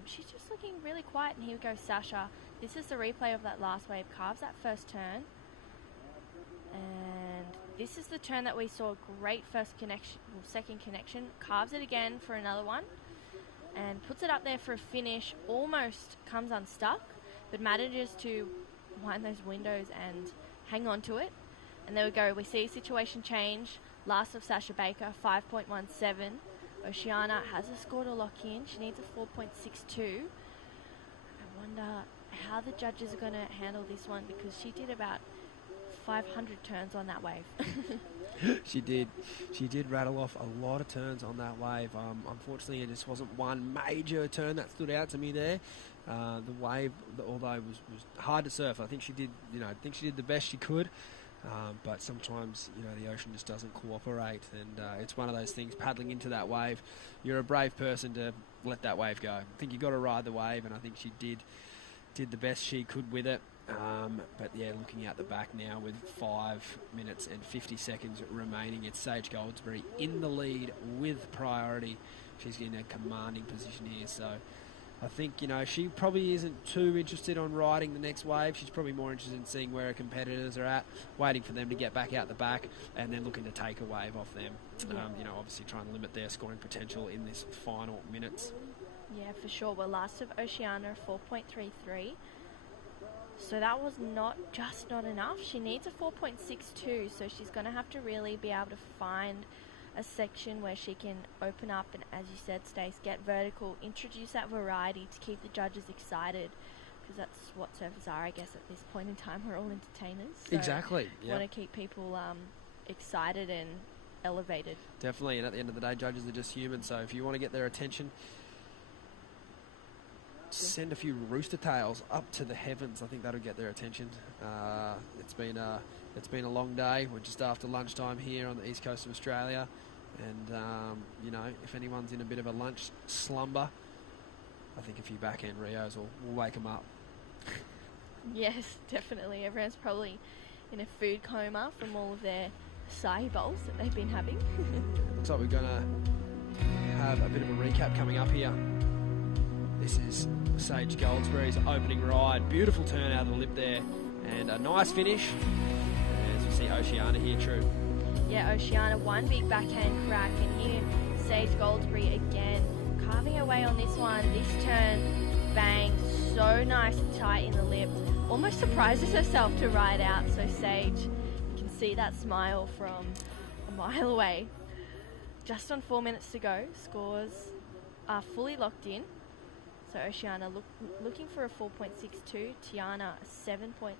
she's just looking really quiet. And here we go, Sasha. This is the replay of that last wave. Carves that first turn. And this is the turn that we saw. Great second connection. Carves it again for another one. And puts it up there for a finish. Almost comes unstuck, but manages to wind those windows and hang on to it. And there we go. We see situation change. Last of Sasha Baker, 5.17. Oceana has a score to lock in. She needs a 4.62. I wonder how the judges are going to handle this one, because she did about 500 turns on that wave. She did rattle off a lot of turns on that wave. Unfortunately, it just wasn't one major turn that stood out to me there. The wave, although it was hard to surf, I think she did the best she could. But sometimes, the ocean just doesn't cooperate, and it's one of those things, paddling into that wave. You're a brave person to let that wave go. I think you've got to ride the wave, and I think she did the best she could with it. But yeah, looking out the back now with 5 minutes and 50 seconds remaining, it's Sage Goldsberry in the lead with priority. She's in a commanding position here, so I think, she probably isn't too interested on riding the next wave. She's probably more interested in seeing where her competitors are at, waiting for them to get back out the back, and then looking to take a wave off them. Obviously trying to limit their scoring potential in this final minutes. Yeah, for sure. Well, last of Oceana, 4.33. So that was not enough. She needs a 4.62, so she's going to have to really be able to find a section where she can open up and, as you said, Stace, get vertical, introduce that variety to keep the judges excited, because that's what surfers are, I guess, at this point in time. We're all entertainers. So exactly. Yeah. Want to keep people excited and elevated. Definitely, and at the end of the day, judges are just human, so if you want to get their attention, send a few rooster tails up to the heavens. I think that'll get their attention. It's been a long day. We're just after lunchtime here on the east coast of Australia, and if anyone's in a bit of a lunch slumber, I think a few backhand Rios will wake them up. Yes, definitely. Everyone's probably in a food coma from all of their acai bowls that they've been having. Looks like we're going to have a bit of a recap coming up here. This is Sage Goldsberry's opening ride. Beautiful turn out of the lip there, and a nice finish. As we see Oceana here, True. Yeah, Oceana, one big backhand crack, and here Sage Goldsbury again, carving away on this one. This turn, bang, so nice and tight in the lip. Almost surprises herself to ride out, so Sage, you can see that smile from a mile away. Just on 4 minutes to go, scores are fully locked in. So Oceana looking for a 4.62, Tiana a 7.11.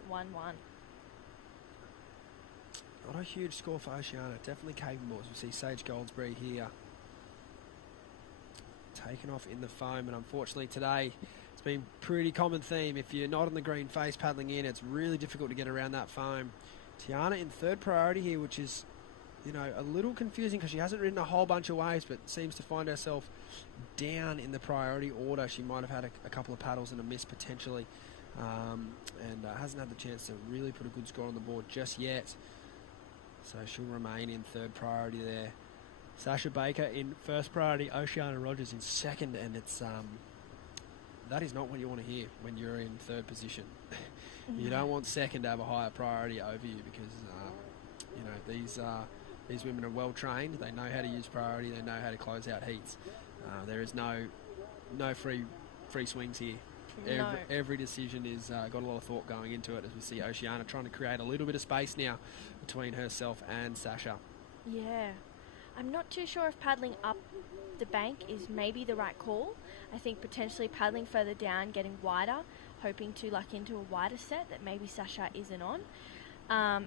Not a huge score for Oceana, definitely capable as we see Sage Goldsbury here taken off in the foam, and unfortunately today it's been a pretty common theme. If you're not on the green face paddling in, it's really difficult to get around that foam. Tiana in third priority here, which is, you know, a little confusing because she hasn't ridden a whole bunch of waves, but seems to find herself down in the priority order. She might have had a couple of paddles and a miss potentially, and hasn't had the chance to really put a good score on the board just yet. So she'll remain in third priority there. Sasha Baker in first priority, Oceana Rogers in second, and it's that is not what you want to hear when you're in third position. You don't want second to have a higher priority over you because you know these women are well trained. They know how to use priority. They know how to close out heats. There is no free swings here. Every decision is got a lot of thought going into it, as we see Oceana trying to create a little bit of space now between herself and Sasha. Yeah. I'm not too sure if paddling up the bank is maybe the right call. I think potentially paddling further down, getting wider, hoping to luck into a wider set that maybe Sasha isn't on.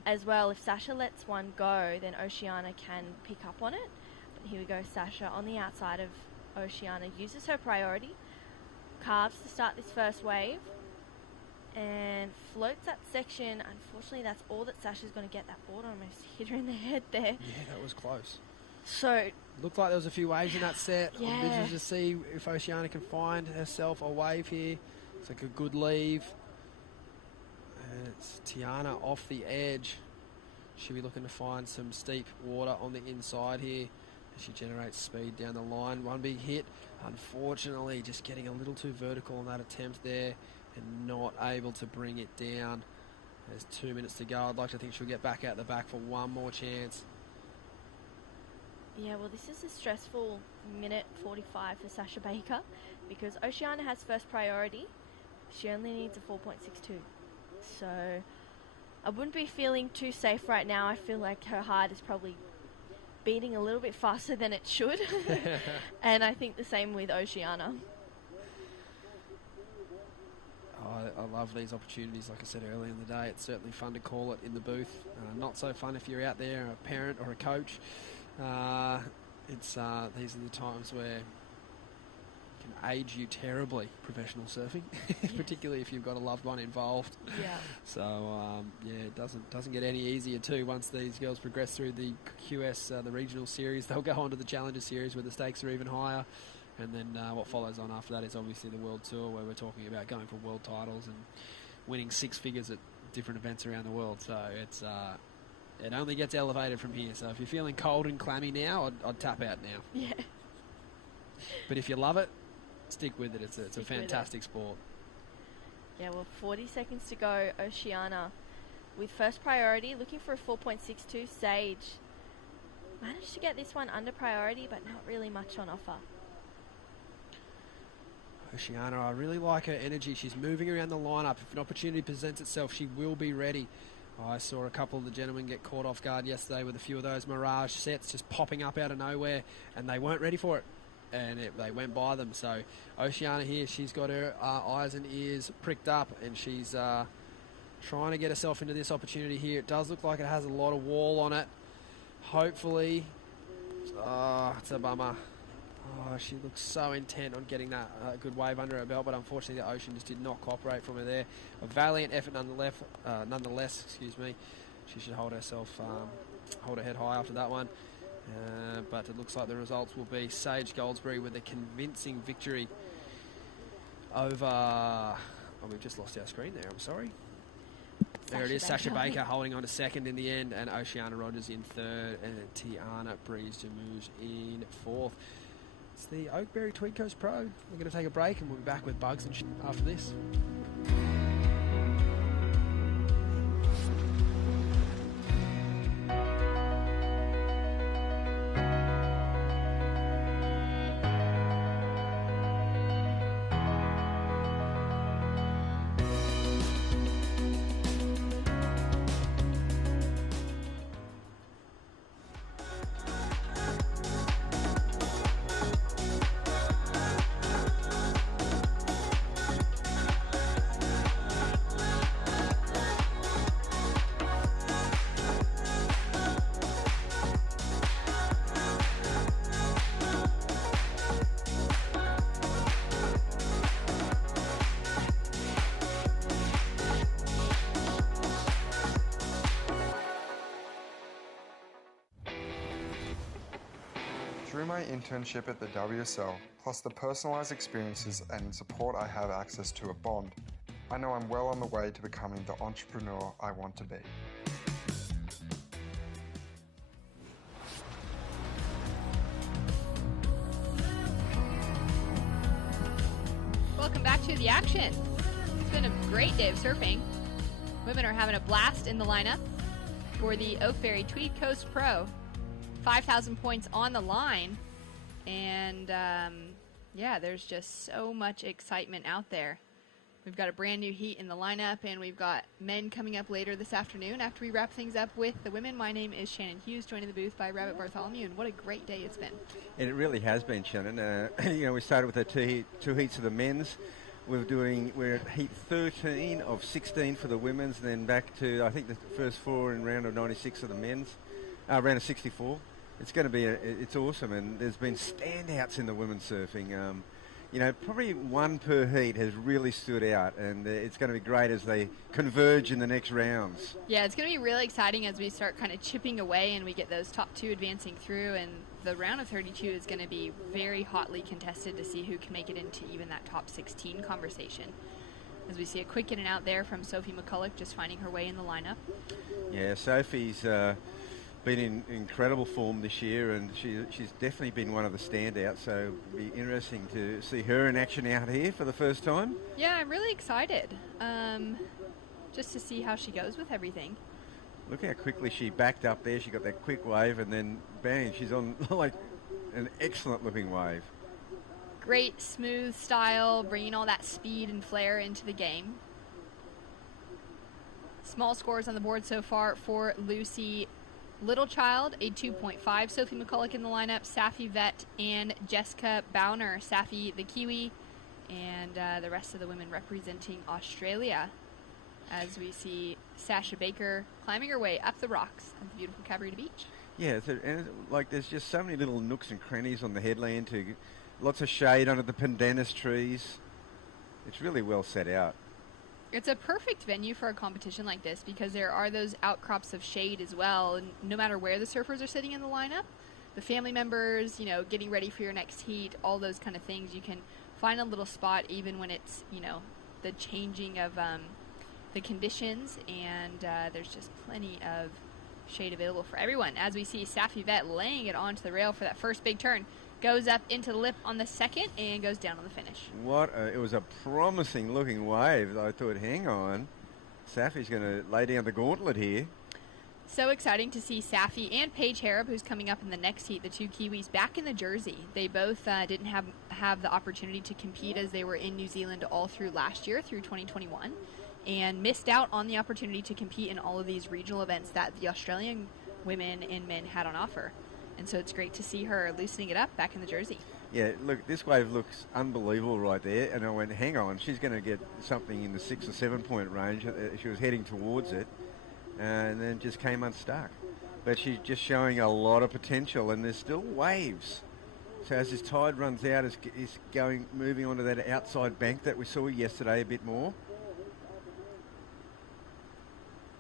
As well, if Sasha lets one go, then Oceana can pick up on it. But here we go, Sasha on the outside of Oceana, uses her priority, carves to start this first wave, and floats that section. Unfortunately, that's all that Sasha's going to get. That board almost hit her in the head there. Yeah, that was close. So looked like there was a few waves in that set. Yeah. I'm interested to see if Oceana can find herself a wave here. It's like a good leave. And it's Tiana off the edge. She'll be looking to find some steep water on the inside here as she generates speed down the line. One big hit. Unfortunately, just getting a little too vertical on that attempt there and not able to bring it down. There's 2 minutes to go. I'd like to think she'll get back out the back for one more chance. Yeah, well, this is a stressful minute 45 for Sasha Baker because Oceana has first priority. She only needs a 4.62. So I wouldn't be feeling too safe right now. I feel like her heart is probably beating a little bit faster than it should. And I think the same with Oceana. I love these opportunities. Like I said earlier in the day, it's certainly fun to call it in the booth. Not so fun if you're out there, a parent or a coach. These are the times where it can age you terribly, professional surfing, particularly if you've got a loved one involved. Yeah. So it doesn't get any easier too. Once these girls progress through the QS, the regional series, they'll go on to the Challenger series where the stakes are even higher. And then what follows on after that is obviously the World Tour, where we're talking about going for world titles and winning six figures at different events around the world. So it's it only gets elevated from here. So if you're feeling cold and clammy now, I'd tap out now. Yeah. But if you love it, stick with it. It's a fantastic sport. Yeah, well, 40 seconds to go. Oceana with first priority, looking for a 4.62. Sage managed to get this one under priority, but not really much on offer. Oceana, I really like her energy. She's moving around the lineup. If an opportunity presents itself, she will be ready. I saw a couple of the gentlemen get caught off guard yesterday with a few of those Mirage sets just popping up out of nowhere, and they weren't ready for it, and they went by them. So Oceana here, she's got her eyes and ears pricked up, and she's trying to get herself into this opportunity here. It does look like it has a lot of wall on it. Hopefully, it's a bummer. She looks so intent on getting that good wave under her belt, but unfortunately the ocean just did not cooperate from her there. A valiant effort nonetheless, excuse me. She should hold her head high after that one. But it looks like the results will be Sage Goldsbury with a convincing victory over... Oh, we've just lost our screen there, I'm sorry. There it is, Sasha Baker holding on to second in the end, and Oceana Rogers in third, and Tiana Breeze-Jamouge in fourth. It's the Oakberry Tweed Coast Pro. We're going to take a break and we'll be back with Bugs and after this. Through my internship at the WSL, plus the personalised experiences and support I have access to at Bond, I know I'm well on the way to becoming the entrepreneur I want to be. Welcome back to the action. It's been a great day of surfing. Women are having a blast in the lineup for the Oakberry Tweed Coast Pro. 5,000 points on the line. And, yeah, there's just so much excitement out there. We've got a brand new heat in the lineup, and we've got men coming up later this afternoon after we wrap things up with the women. My name is Shannon Hughes, joining the booth by Rabbit Bartholomew, and what a great day it's been. And it really has been, Shannon. We started with the two heats of the men's. We're at heat 13 of 16 for the women's, and then back to, I think, the first four in round of 96 of the men's, round of 64. It's going to be, it's awesome, and there's been standouts in the women's surfing. Probably one per heat has really stood out, and it's going to be great as they converge in the next rounds. Yeah, it's going to be really exciting as we start kind of chipping away and we get those top two advancing through, and the round of 32 is going to be very hotly contested to see who can make it into even that top 16 conversation. As we see a quick in and out there from Sophie McCulloch just finding her way in the lineup. Yeah, Sophie's been in incredible form this year, and she's definitely been one of the standouts, so it'll be interesting to see her in action out here for the first time. Yeah, I'm really excited just to see how she goes with everything. Look how quickly she backed up there. She got that quick wave, and then bang, she's on like an excellent looking wave. Great smooth style, bringing all that speed and flair into the game. Small scores on the board so far for Lucy Littlechild, a 2.5. Sophie McCulloch in the lineup, Safi Vet and Jessica Bowner. Safi the Kiwi, and the rest of the women representing Australia. As we see Sasha Baker climbing her way up the rocks at the beautiful Cabarita Beach. Yeah, there's just so many little nooks and crannies on the headland too. Lots of shade under the pandanus trees. It's really well set out. It's a perfect venue for a competition like this because there are those outcrops of shade as well. And no matter where the surfers are sitting in the lineup, the family members, getting ready for your next heat, all those kind of things, you can find a little spot even when it's, the changing of the conditions, and there's just plenty of shade available for everyone. As we see Safi Vet laying it onto the rail for that first big turn. Goes up into the lip on the second and goes down on the finish. It was a promising looking wave. I thought, hang on, Safi's going to lay down the gauntlet here. So exciting to see Safi and Paige Hareb, who's coming up in the next heat, the two Kiwis, back in the jersey. They both didn't have the opportunity to compete as they were in New Zealand all through last year, through 2021, and missed out on the opportunity to compete in all of these regional events that the Australian women and men had on offer. And so it's great to see her loosening it up back in the jersey. Yeah, look, this wave looks unbelievable right there. And I went, hang on, she's going to get something in the 6 or 7 point range. She was heading towards it and then just came unstuck. But she's just showing a lot of potential, and there's still waves. So as this tide runs out, is moving onto that outside bank that we saw yesterday a bit more.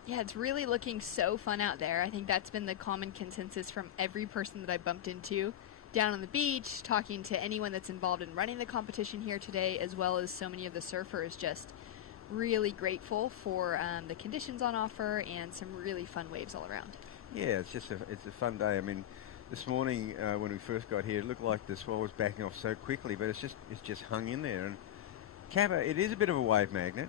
Yeah, it's really looking so fun out there. I think that's been the common consensus from every person that I bumped into down on the beach, talking to anyone that's involved in running the competition here today, as well as so many of the surfers. Just really grateful for the conditions on offer and some really fun waves all around. Yeah, it's a fun day. I mean, this morning when we first got here, it looked like the swell was backing off so quickly, but it's just hung in there. And Cabba, it is a bit of a wave magnet.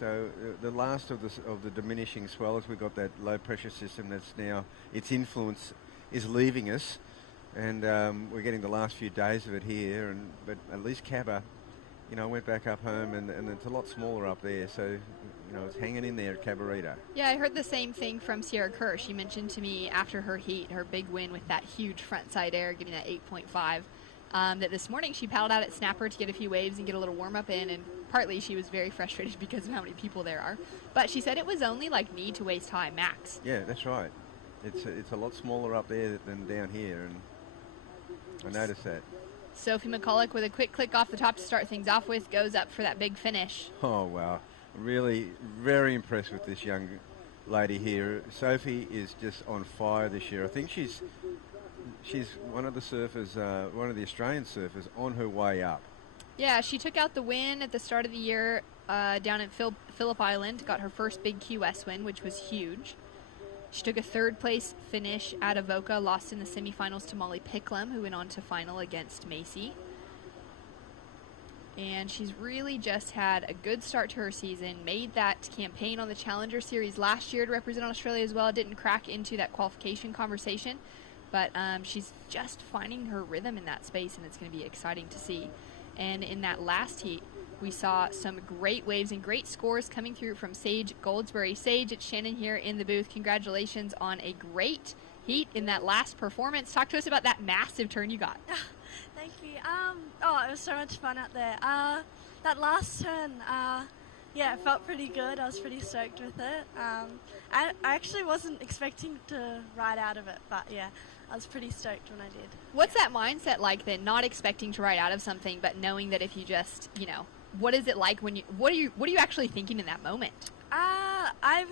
So the last of the diminishing swell, as we've got that low pressure system that's now, its influence is leaving us, and we're getting the last few days of it here. But at least Cabba, went back up home, and it's a lot smaller up there. So it's hanging in there at Cabarita. Yeah, I heard the same thing from Sierra Kerr. She mentioned to me after her heat, her big win with that huge front side air, getting that 8.5. That this morning she paddled out at Snapper to get a few waves and get a little warm up in, and partly she was very frustrated because of how many people there are. But she said it was only like knee to waist high max. Yeah, that's right. It's a lot smaller up there than down here, and I noticed that. Sophie McCulloch with a quick click off the top to start things off with goes up for that big finish. Oh wow, really very impressed with this young lady here. Sophie is just on fire this year. I think she's she's one of the surfers, one of the Australian surfers on her way up. Yeah, she took out the win at the start of the year down in Phillip Island, got her first big QS win, which was huge. She took a third-place finish at Avoca, lost in the semifinals to Molly Picklum, who went on to final against Macy. And she's really just had a good start to her season, made that campaign on the Challenger Series last year to represent Australia as well. Didn't crack into that qualification conversation, but she's just finding her rhythm in that space, and it's going to be exciting to see. And in that last heat, we saw some great waves and great scores coming through from Sage Goldsberry. Sage, it's Shannon here in the booth. Congratulations on a great heat in that last performance. Talk to us about that massive turn you got. Thank you. It was so much fun out there. That last turn, yeah, it felt pretty good. I was pretty stoked with it. I actually wasn't expecting to ride out of it, but yeah, I was pretty stoked when I did. What's that mindset like then, not expecting to ride out of something, but knowing that if you just, what is it like when what are you actually thinking in that moment? I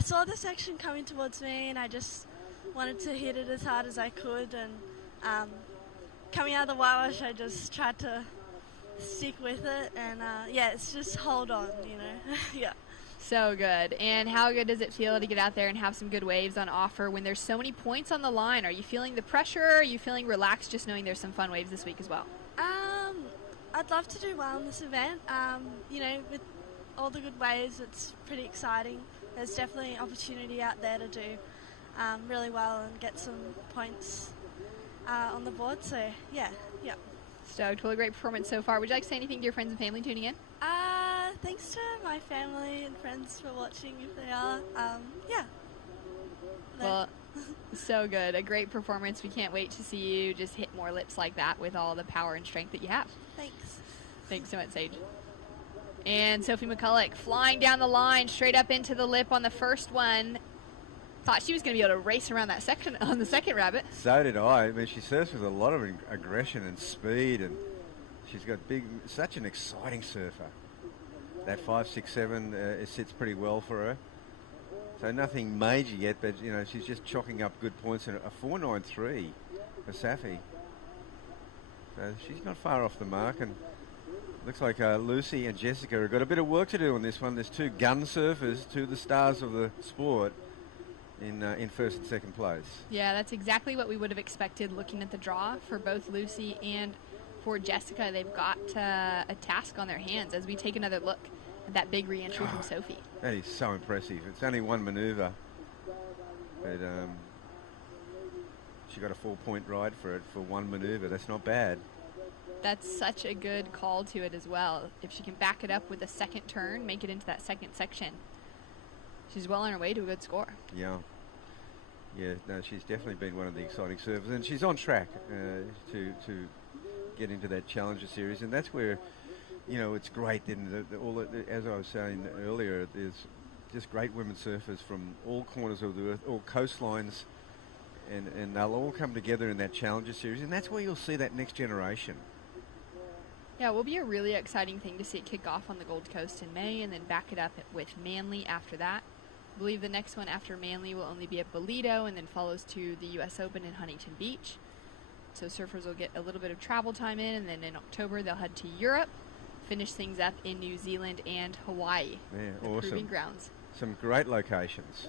saw the section coming towards me, and I just wanted to hit it as hard as I could, and coming out of the whitewash, I just tried to stick with it, and yeah, it's just hold on, yeah. So good. And how good does it feel to get out there and have some good waves on offer when there's so many points on the line? Are you feeling the pressure? Are you feeling relaxed just knowing there's some fun waves this week as well? I'd love to do well in this event. With all the good waves, it's pretty exciting. There's definitely opportunity out there to do really well and get some points on the board. So, yeah. Stoked. Well, a great performance so far. Would you like to say anything to your friends and family tuning in? Thanks to my family and friends for watching, if they are. Yeah. Well, so good. A great performance. We can't wait to see you just hit more lips like that with all the power and strength that you have. Thanks. Thanks so much, Sage. And Sophie McCulloch flying down the line, straight up into the lip on the first one. Thought she was going to be able to race around that section on the second rabbit. So did I. I mean, she surfs with a lot of aggression and speed, and she's got such an exciting surfer. That 5.67 it sits pretty well for her. So nothing major yet, but she's just chalking up good points, and a 4.93 for Safi. So she's not far off the mark, and looks like Lucy and Jessica have got a bit of work to do on this one. There's two gun surfers, two of the stars of the sport, in first and second place. Yeah, that's exactly what we would have expected looking at the draw for both Lucy and for Jessica. They've got a task on their hands as we take another look at that big re-entry from Sophie. That is so impressive. It's only one manoeuvre, but she got a 4-point ride for it for one manoeuvre. That's not bad. That's such a good call to it as well. If she can back it up with a second turn, make it into that second section, she's well on her way to a good score. Yeah. Yeah, no, she's definitely been one of the exciting surfers, and she's on track to get into that Challenger Series, and that's where, it's great. Then as I was saying earlier, there's just great women surfers from all corners of the earth, all coastlines, and they'll all come together in that Challenger Series, and that's where you'll see that next generation. Yeah, it will be a really exciting thing to see it kick off on the Gold Coast in May and then back it up with Manly after that. I believe the next one after Manly will only be at Bolito and then follows to the U.S. Open in Huntington Beach. So surfers will get a little bit of travel time in, and then in October they'll head to Europe, finish things up in New Zealand and Hawaii. Yeah, awesome. Proving grounds. Some great locations.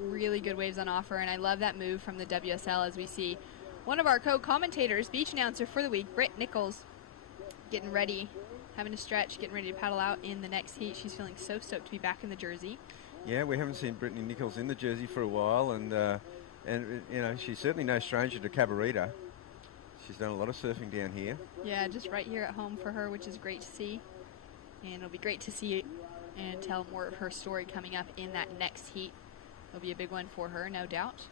Really good waves on offer, and I love that move from the WSL as we see one of our co-commentators, beach announcer for the week, Britt Nichols, getting ready, having a stretch, getting ready to paddle out in the next heat. She's feeling so stoked to be back in the jersey. Yeah, we haven't seen Brittany Nichols in the jersey for a while, and she's certainly no stranger to Cabarita. She's done a lot of surfing down here. Yeah, just right here at home for her, which is great to see. And it'll be great to see and tell more of her story coming up in that next heat. It'll be a big one for her, no doubt.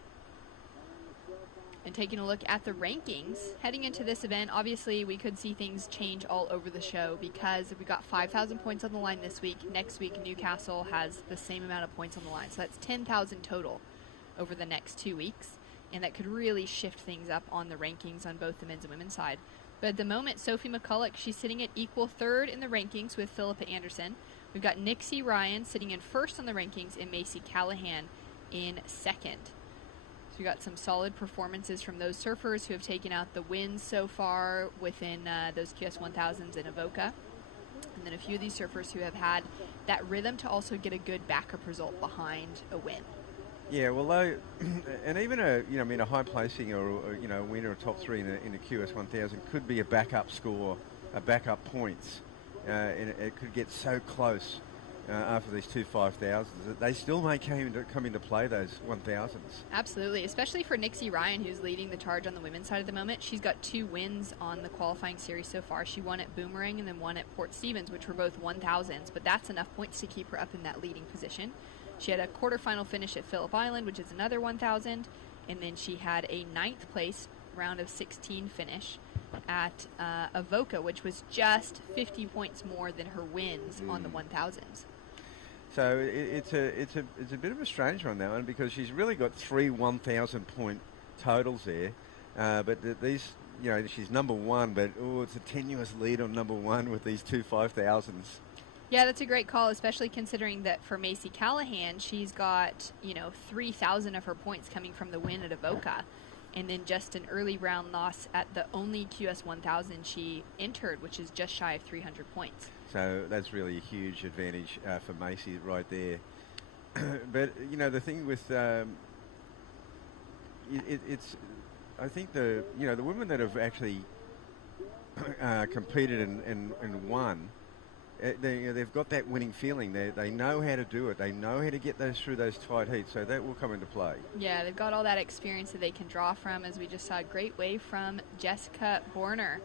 And taking a look at the rankings, heading into this event, obviously we could see things change all over the show because we got 5,000 points on the line this week. Next week, Newcastle has the same amount of points on the line. So that's 10,000 total over the next 2 weeks. And that could really shift things up on the rankings on both the men's and women's side. But at the moment, Sophie McCulloch, she's sitting at equal third in the rankings with Philippa Anderson. We've got Nixie Ryan sitting in first on the rankings and Macy Callahan in second. So We got some solid performances from those surfers who have taken out the wins so far within those QS 1000s in Avoca. And then a few of these surfers who have had that rhythm to also get a good backup result behind a win. Yeah, well, and even a high placing or a winner of top three in a QS 1000 could be a backup score, a backup points. And it could get so close after these two 5,000s that they still may come into play, those 1,000s. Absolutely, especially for Nixie Ryan, who's leading the charge on the women's side at the moment. She's got 2 wins on the qualifying series so far. She won at Boomerang and then won at Port Stevens, which were both 1,000s, but that's enough points to keep her up in that leading position. She had a quarterfinal finish at Phillip Island, which is another 1,000, and then she had a 9th place round of 16 finish at Avoca, which was just 50 points more than her wins on the 1,000s. So it's a bit of a strange one, that one, because she's really got 3 1,000-point totals there. But these, she's number one, but it's a tenuous lead on number one with these two 5,000s. Yeah, that's a great call, especially considering that for Macy Callahan, she's got 3,000 of her points coming from the win at Avoca, and then just an early round loss at the only QS 1000 she entered, which is just shy of 300 points. So that's really a huge advantage for Macy right there. But the thing with it's I think the women that have actually competed and won, they've got that winning feeling. They know how to do it. They know how to get those through those tight heats. So that will come into play. Yeah, they've got all that experience that they can draw from, as we just saw a great wave from Jessica Borner,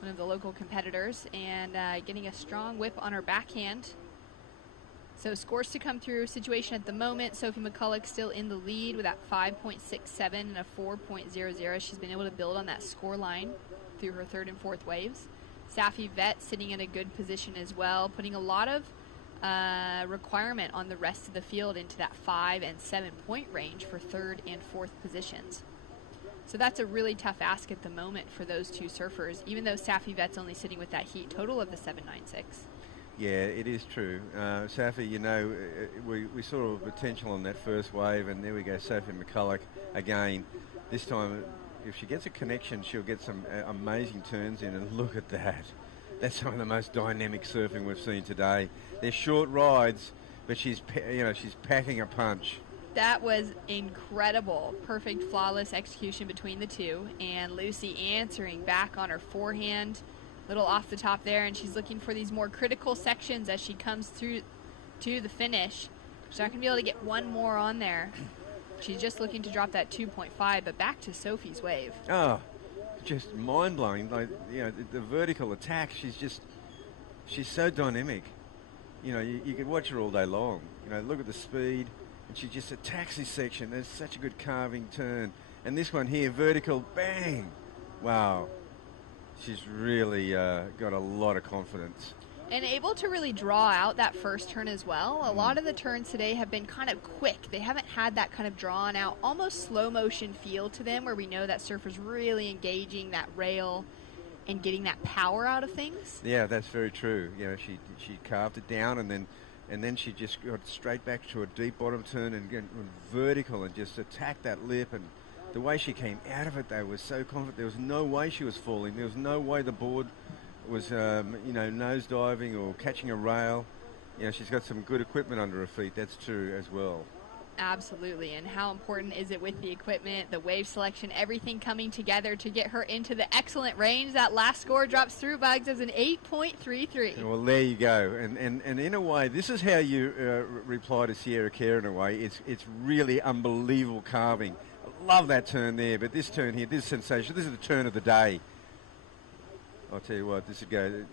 one of the local competitors, and getting a strong whip on her backhand. So scores to come through. Situation at the moment, Sophie McCulloch still in the lead with that 5.67 and a 4.00. She's been able to build on that score line through her 3rd and 4th waves. Safi Vet sitting in a good position as well, putting a lot of requirement on the rest of the field into that 5 and 7 point range for 3rd and 4th positions. So that's a really tough ask at the moment for those two surfers, even though Safi Vet's only sitting with that heat total of the 796. Yeah, it is true. Safi, we saw potential on that first wave, and there we go, Sophie McCulloch again. This time, if she gets a connection, she'll get some amazing turns in, and look at that. That's some of the most dynamic surfing we've seen today. They're short rides, but she's packing a punch. That was incredible. Perfect, flawless execution between the two. And Lucy answering back on her forehand, little off the top there, and she's looking for these more critical sections as she comes through to the finish. She's not going to be able to get one more on there. She's just looking to drop that 2.5, but back to Sophie's wave. Oh, just mind-blowing. The vertical attack, she's so dynamic. You could watch her all day long. Look at the speed. And she just attacks this section. There's such a good carving turn. And this one here, vertical, bang! Wow. She's really got a lot of confidence. And able to really draw out that first turn as well. A lot of the turns today have been kind of quick. They haven't had that kind of drawn out, almost slow motion feel to them, where we know that surfer's really engaging that rail and getting that power out of things. Yeah, that's very true. She carved it down, and then she just got straight back to a deep bottom turn and went vertical and just attacked that lip. And the way she came out of it, they was so confident. There was no way she was falling. There was no way the board was, nose diving or catching a rail. She's got some good equipment under her feet. That's true as well. Absolutely. And how important is it with the equipment, the wave selection, everything coming together to get her into the excellent range? That last score drops through, Bugs, as an 8.33. Well, there you go. And in a way, this is how you reply to Sierra Kerr in a way. It's really unbelievable carving. I love that turn there, but this turn here, this is sensational. This is the turn of the day. I'll tell you what, this would go,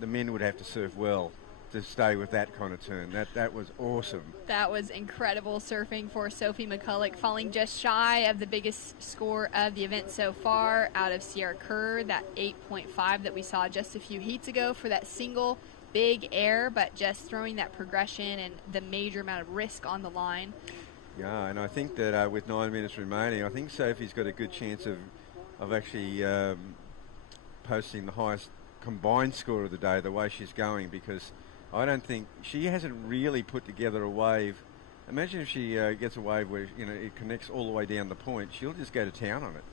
the men would have to surf well to stay with that kind of turn. That was awesome. That was incredible surfing for Sophie McCulloch, falling just shy of the biggest score of the event so far out of Sierra Kerr, that 8.5 that we saw just a few heats ago for that single big air, but just throwing that progression and the major amount of risk on the line. Yeah, and I think that with 9 minutes remaining, I think Sophie's got a good chance of actually posting the highest combined score of the day the way she's going, because I don't think she hasn't really put together a wave Imagine if she gets a wave where, you know, it connects all the way down the point. She'll just go to town on it.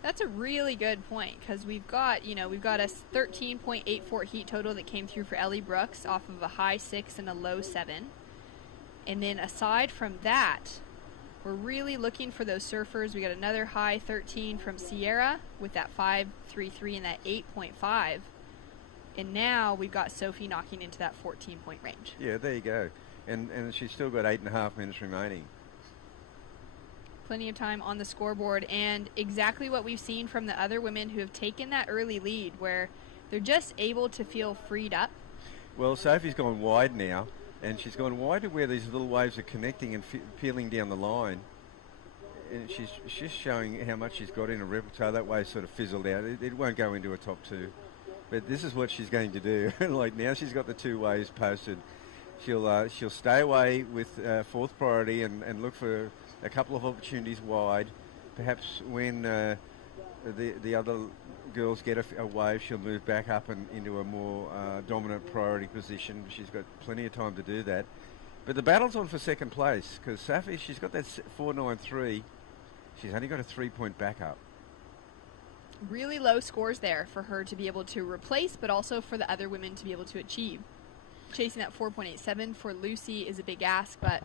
That's a really good point, because we've got a 13.84 heat total that came through for Ellie Brooks off of a high 6 and a low 7. And then aside from that, we're really looking for those surfers. We got another high 13 from Sierra with that 5.33 and that 8.5. And now we've got Sophie knocking into that 14-point range. Yeah, there you go. And she's still got 8.5 minutes remaining. Plenty of time on the scoreboard, and exactly what we've seen from the other women who have taken that early lead, where they're just able to feel freed up. Well, Sophie's gone wide now, and she's gone wide to where these little waves are connecting and peeling down the line. And she's just showing how much she's got in a repertoire. That wave sort of fizzled out. It won't go into a top 2. But this is what she's going to do. Like now she's got the 2 waves posted. She'll stay away with fourth priority and look for a couple of opportunities wide. Perhaps when the other girls get a wave, she'll move back up and into a more dominant priority position. She's got plenty of time to do that. But the battle's on for second place, because Safi, she's got that 4.93. She's only got a 3-point backup. Really low scores there for her to be able to replace, but also for the other women to be able to achieve. Chasing that 4.87 for Lucy is a big ask, but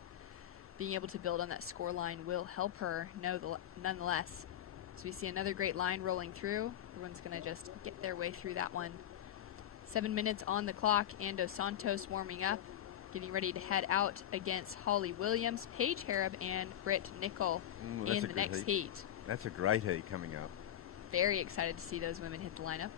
being able to build on that score line will help her nonetheless. So we see another great line rolling through. Everyone's going to just get their way through that one. 7 minutes on the clock. Ando Santos warming up, getting ready to head out against Holly Williams, Paige Hareb, and Britt Nickel in the next heat. That's a great heat coming up. Very excited to see those women hit the lineup.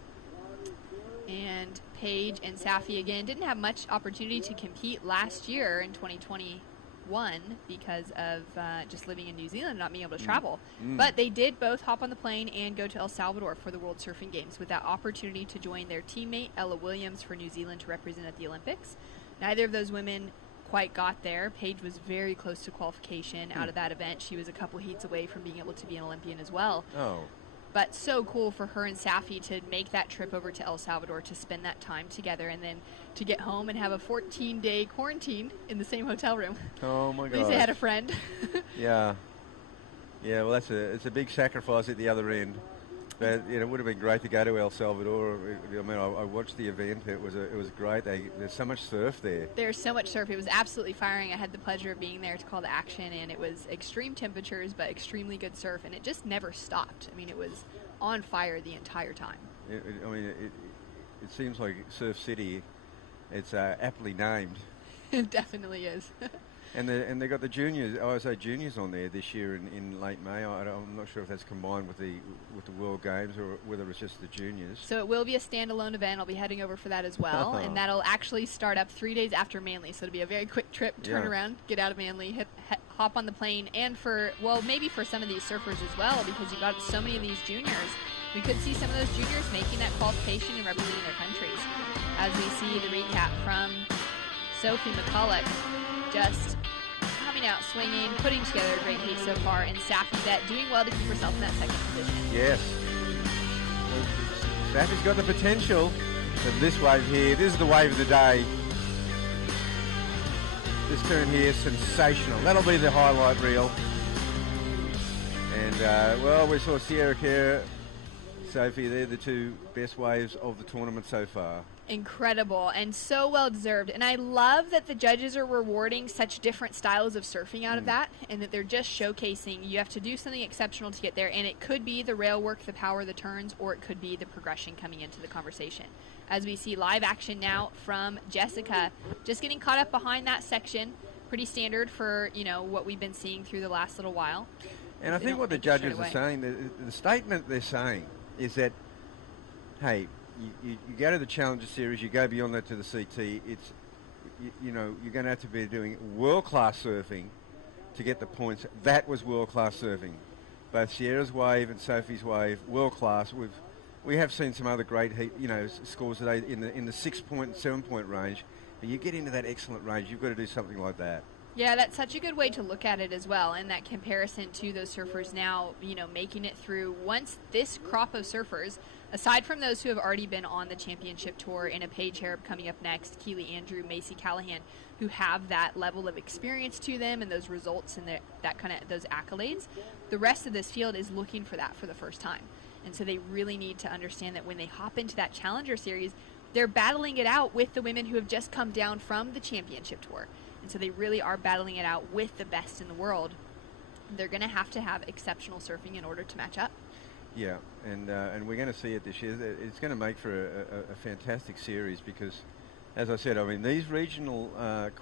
And Paige and Safi again didn't have much opportunity to compete last year in 2021 because of just living in New Zealand and not being able to travel. But they did both hop on the plane and go to El Salvador for the World Surfing Games with that opportunity to join their teammate Ella Williams for New Zealand to represent at the Olympics. Neither of those women quite got there. Paige was very close to qualification out of that event. She was a couple heats away from being able to be an Olympian as well. Oh. But so cool for her and Safi to make that trip over to El Salvador to spend that time together and then to get home and have a 14-day quarantine in the same hotel room. Oh, my God. At least they had a friend. Yeah. Yeah, well, it's a big sacrifice at the other end. But it would have been great to go to El Salvador. I mean, I watched the event. It was great. There's so much surf there. There's so much surf. It was absolutely firing. I had the pleasure of being there to call the action, and it was extreme temperatures, but extremely good surf, and it just never stopped. I mean, it was on fire the entire time. It seems like Surf City. It's aptly named. It definitely is. And they got the juniors, OSA juniors on there this year in late May. I'm not sure if that's combined with the World Games or whether it's just the juniors. So it will be a standalone event. I'll be heading over for that as well, and that'll actually start up 3 days after Manly. So it'll be a very quick trip, turn around, get out of Manly, hop on the plane, and maybe for some of these surfers as well, because you've got so many of these juniors. We could see some of those juniors making that qualification and representing their countries. As we see the recap from Sophie McCulloch, just coming out swinging, putting together a great heat so far, and Safi doing well to keep herself in that second position. Yes. Safi's got the potential of this wave here. This is the wave of the day. This turn here, sensational. That'll be the highlight reel. And, we saw Sierra Care, Sophie, they're the 2 best waves of the tournament so far. Incredible and so well deserved, and I love that the judges are rewarding such different styles of surfing out of that, and that they're just showcasing you have to do something exceptional to get there, and it could be the rail work, the power, the turns, or it could be the progression coming into the conversation. As we see live action now from Jessica, just getting caught up behind that section, pretty standard for what we've been seeing through the last little while. And I think what the judges are saying, the statement they're saying is that, hey, you go to the Challenger Series, you go beyond that to the CT, it's, you're going to have to be doing world-class surfing to get the points. That was world-class surfing. Both Sierra's wave and Sophie's wave, world-class. We have seen some other great scores today in the 6-point, 7-point range. But you get into that excellent range, you've got to do something like that. Yeah, that's such a good way to look at it as well, and that comparison to those surfers now, making it through. Once this crop of surfers aside from those who have already been on the championship tour, in a Paige Hareb coming up next, Keely Andrew, Macy Callahan, who have that level of experience to them and those results and that kind of those accolades, the rest of this field is looking for that for the first time. And so they really need to understand that when they hop into that Challenger Series, they're battling it out with the women who have just come down from the championship tour. And so they really are battling it out with the best in the world. They're going to have exceptional surfing in order to match up. Yeah, and we're going to see it this year. It's going to make for a fantastic series because, as I said, I mean, these regional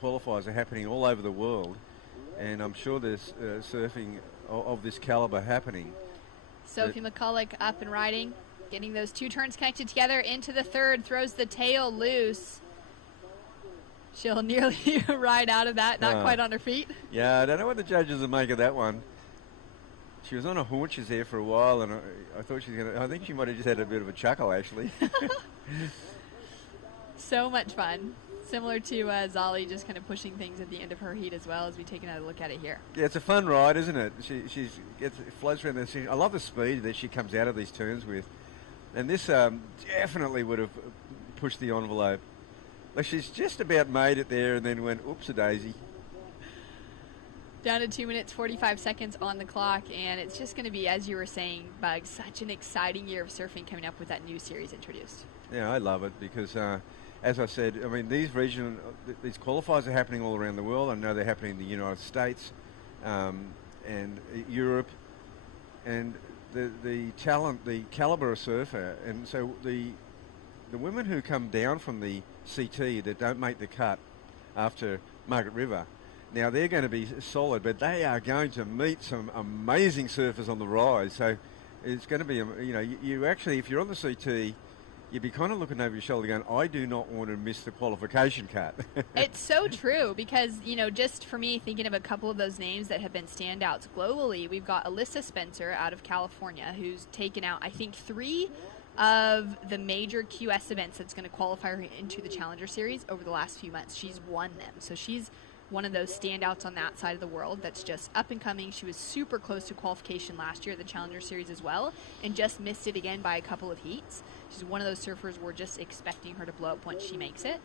qualifiers are happening all over the world, and I'm sure there's surfing of this caliber happening. Sophie McCulloch up and riding, getting those two turns connected together into the third, throws the tail loose. She'll nearly ride out of that, not quite on her feet. Yeah, I don't know what the judges will make of that one. She was on her haunches there for a while, and I thought she was going to... I think she might have just had a bit of a chuckle, actually. So much fun. Similar to Zali just kind of pushing things at the end of her heat as well, as we take another look at it here. Yeah, it's a fun ride, isn't it? She floats around there. I love the speed that she comes out of these turns with. And this definitely would have pushed the envelope. Like, she's just about made it there and then went, oops-a-daisy. Down to 2 minutes, 45 seconds on the clock, and it's just going to be, as you were saying, Bugs, such an exciting year of surfing coming up with that new series introduced. Yeah, I love it because, as I said, I mean, these qualifiers are happening all around the world. I know they're happening in the United States and Europe, and the talent, the caliber of surfer, and so the women who come down from the CT that don't make the cut after Margaret River, now they're going to be solid, but they are going to meet some amazing surfers on the rise. So it's going to be, you actually, if you're on the CT, you'd be kind of looking over your shoulder going, I do not want to miss the qualification cut. It's so true because, just for me, thinking of a couple of those names that have been standouts globally, we've got Alyssa Spencer out of California, who's taken out, I think, 3 of the major QS events that's going to qualify her into the Challenger Series over the last few months. She's won them. So she's one of those standouts on that side of the world that's just up and coming. She was super close to qualification last year at the Challenger Series as well and just missed it again by a couple of heats. She's one of those surfers we're just expecting her to blow up once she makes it.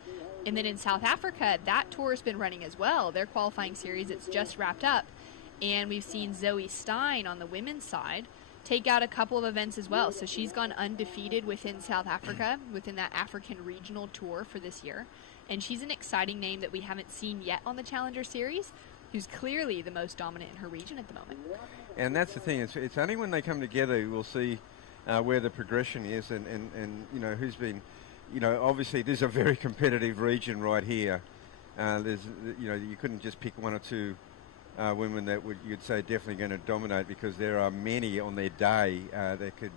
And then in South Africa, that tour has been running as well. Their qualifying series, it's just wrapped up. And we've seen Zoe Stein on the women's side take out a couple of events as well. So she's gone undefeated within South Africa, within that African regional tour for this year. And she's an exciting name that we haven't seen yet on the Challenger Series, who's clearly the most dominant in her region at the moment. And that's the thing. It's only when they come together we'll see where the progression is and who's been, obviously this is a very competitive region right here. There's, you couldn't just pick 1 or 2 women that you'd say definitely going to dominate because there are many on their day that could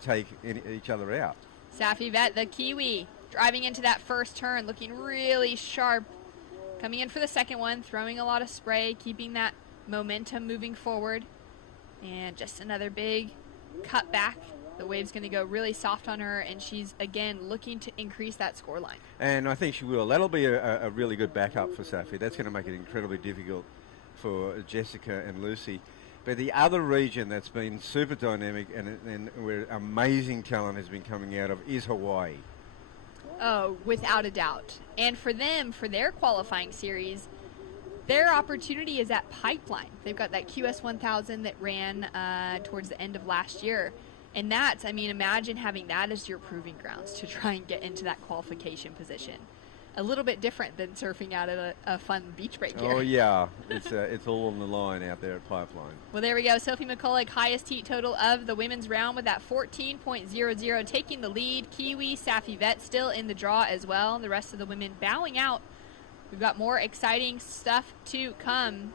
take each other out. Safi Vet, the Kiwi, driving into that first turn, looking really sharp. Coming in for the second one, throwing a lot of spray, keeping that momentum moving forward. And just another big cut back. The wave's going to go really soft on her, and she's, again, looking to increase that score line. And I think she will. That'll be a really good backup for Safi. That's going to make it incredibly difficult for Jessica and Lucy. But the other region that's been super dynamic and where amazing talent has been coming out of is Hawaii. Oh, without a doubt. And for them, for their qualifying series, their opportunity is at Pipeline. They've got that QS 1000 that ran towards the end of last year. And that's, imagine having that as your proving grounds to try and get into that qualification position. A little bit different than surfing out at a fun beach break here. Oh, yeah. It's all on the line out there at Pipeline. Well, there we go. Sophie McCulloch, highest heat total of the women's round with that 14.00, taking the lead. Kiwi, Safi Vet still in the draw as well. The rest of the women bowing out. We've got more exciting stuff to come.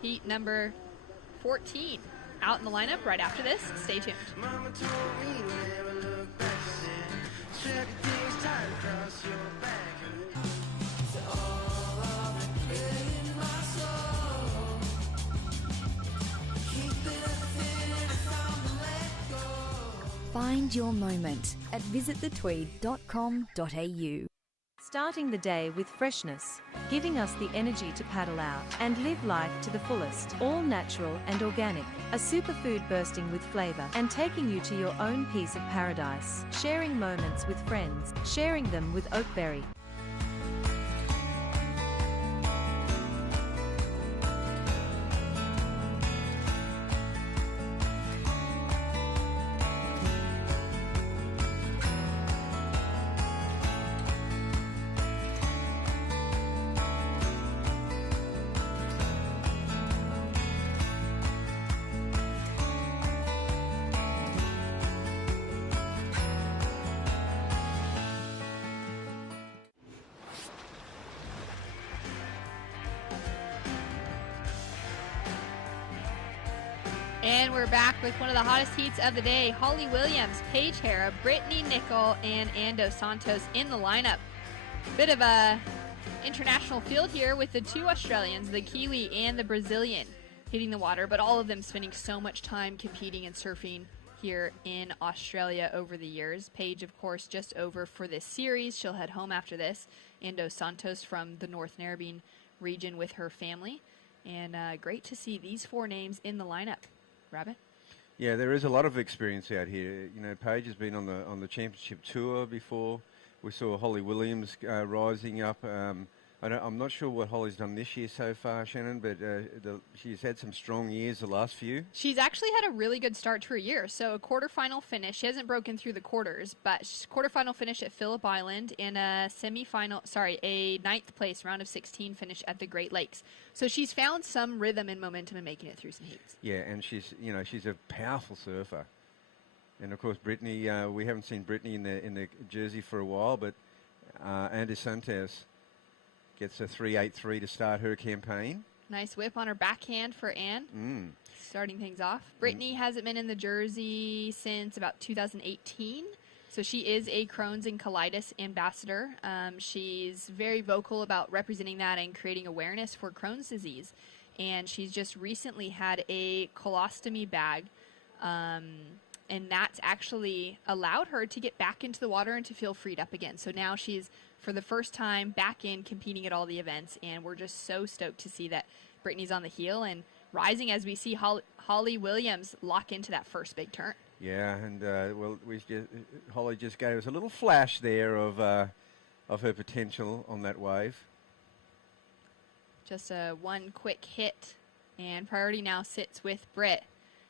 Heat number 14 out in the lineup right after this. Stay tuned. Mama told me never look back, said, things tight across your back. Find your moment at visitthetweed.com.au. Starting the day with freshness, giving us the energy to paddle out and live life to the fullest. All natural and organic, a superfood bursting with flavor and taking you to your own piece of paradise. Sharing moments with friends, sharing them with Oakberry. And we're back with one of the hottest heats of the day. Holly Williams, Paige Hareb, Brittany Nicol, and Ando Santos in the lineup. Bit of a international field here with the two Australians, the Keely and the Brazilian, hitting the water, but all of them spending so much time competing and surfing here in Australia over the years. Paige, of course, just over for this series. She'll head home after this. Ando Santos from the North Narrabeen region with her family. And great to see these four names in the lineup. Rabbit? Yeah, there is a lot of experience out here. You know, Paige has been on the championship tour before. We saw Holly Williams rising up. I'm not sure what Holly's done this year so far, Shannon, but she's had some strong years the last few. She's actually had a really good start to her year. So a quarterfinal finish. She hasn't broken through the quarters, but quarterfinal finish at Phillip Island and a ninth place round of 16 finish at the Great Lakes. So she's found some rhythm and momentum in making it through some heats. Yeah, and she's a powerful surfer. And of course, Brittany, we haven't seen Brittany in the jersey for a while, but Ando Santos gets a 3.83 to start her campaign. Nice whip on her backhand for Anne, starting things off. Brittany hasn't been in the jersey since about 2018, so she is a Crohn's and colitis ambassador. She's very vocal about representing that and creating awareness for Crohn's disease. And she's just recently had a colostomy bag, and that's actually allowed her to get back into the water and to feel freed up again. So now she's, for the first time, back in competing at all the events, and we're just so stoked to see that Brittany's on the heel and rising as we see Holly Williams lock into that first big turn. Yeah, and Holly just gave us a little flash there of her potential on that wave. Just one quick hit, and priority now sits with Britt.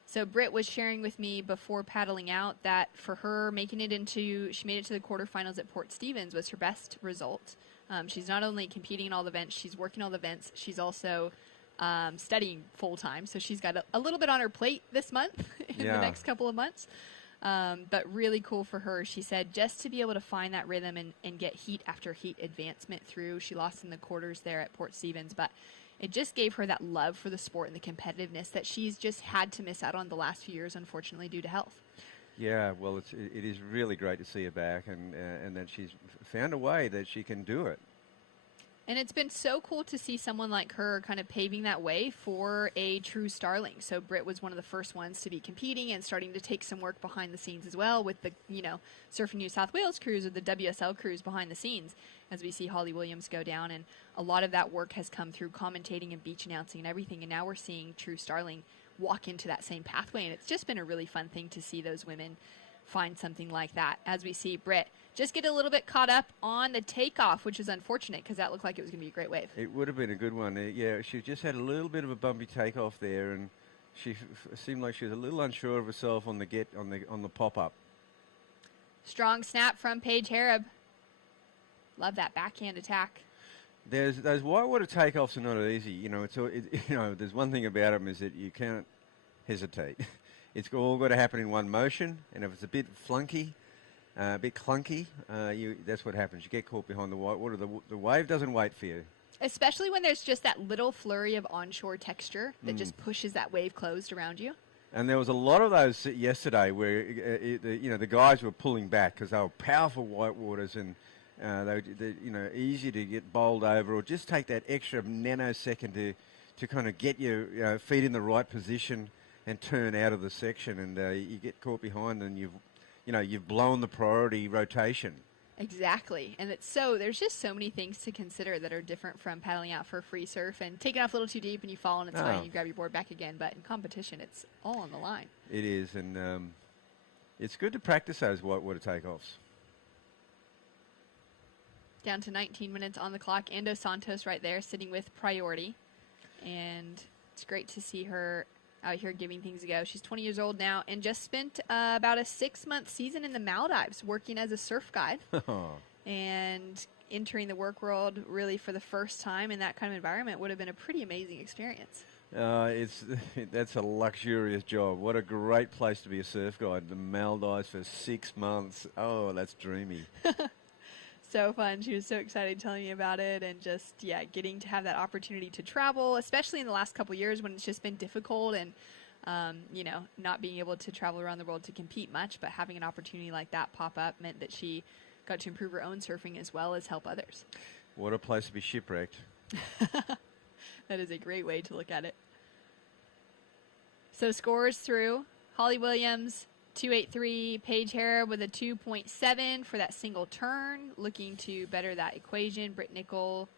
So Britt was sharing with me before paddling out that for her she made it to the quarterfinals at Port Stevens was her best result. She's not only competing in all the events, she's working all the events, she's also studying full time. So she's got a little bit on her plate this month in the next couple of months. But really cool for her. She said just to be able to find that rhythm and get heat after heat advancement through. She lost in the quarters there at Port Stevens, but it just gave her that love for the sport and the competitiveness that she's just had to miss out on the last few years, unfortunately, due to health. Yeah, well, it is really great to see her back and that she's found a way that she can do it. And it's been so cool to see someone like her kind of paving that way for a true starling. So Britt was one of the first ones to be competing and starting to take some work behind the scenes as well with the, Surfing New South Wales crews or the WSL crews behind the scenes as we see Holly Williams go down. And a lot of that work has come through commentating and beach announcing and everything. And now we're seeing true starling walk into that same pathway. And it's just been a really fun thing to see those women find something like that as we see Britt just get a little bit caught up on the takeoff, which is unfortunate because that looked like it was going to be a great wave. It would have been a good one. Yeah, she just had a little bit of a bumpy takeoff there, and she seemed like she was a little unsure of herself on the pop-up. Strong snap from Paige Hareb. Love that backhand attack. Those whitewater takeoffs are not easy. There's one thing about them is that you can't hesitate. It's all got to happen in one motion, and if it's a bit flunky, a bit clunky, that's what happens. You get caught behind the whitewater. The wave doesn't wait for you. Especially when there's just that little flurry of onshore texture that just pushes that wave closed around you. And there was a lot of those yesterday where the guys were pulling back because they were powerful whitewaters and they're easy to get bowled over or just take that extra nanosecond to kind of get your feet in the right position and turn out of the section, and you get caught behind and you've blown the priority rotation. Exactly. And there's just so many things to consider that are different from paddling out for free surf and taking off a little too deep and you fall and it's fine. You grab your board back again. But in competition, it's all on the line. It is. And it's good to practice those whitewater takeoffs. Down to 19 minutes on the clock. Ando Santos right there sitting with priority. And it's great to see her out here giving things a go. She's 20 years old now and just spent about a 6-month season in the Maldives working as a surf guide and entering the work world really for the first time in that kind of environment would have been a pretty amazing experience. That's a luxurious job. What a great place to be a surf guide. The Maldives for 6 months. Oh, that's dreamy. So fun. She was so excited telling me about it and just, getting to have that opportunity to travel, especially in the last couple years when it's just been difficult and, not being able to travel around the world to compete much, but having an opportunity like that pop up meant that she got to improve her own surfing as well as help others. What a place to be shipwrecked. That is a great way to look at it. So scores through. Holly Williams, 2.83, Paige Hareb with a 2.7 for that single turn, looking to better that equation. Britt Nickel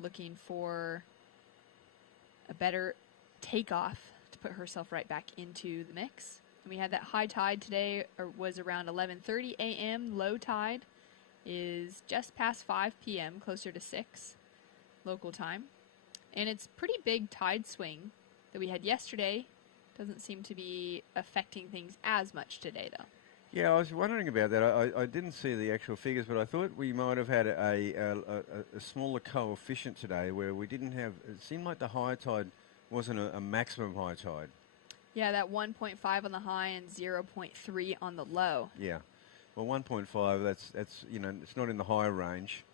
looking for a better takeoff to put herself right back into the mix. And we had that high tide today, was around 11:30 a.m. Low tide is just past 5 p.m., closer to 6 local time. And it's pretty big tide swing that we had yesterday. Doesn't seem to be affecting things as much today, though. Yeah, I was wondering about that. I didn't see the actual figures, but I thought we might have had a smaller coefficient today where we didn't have... It seemed like the high tide wasn't a maximum high tide. Yeah, that 1.5 on the high and 0.3 on the low. Yeah. Well, 1.5, that's it's not in the high range.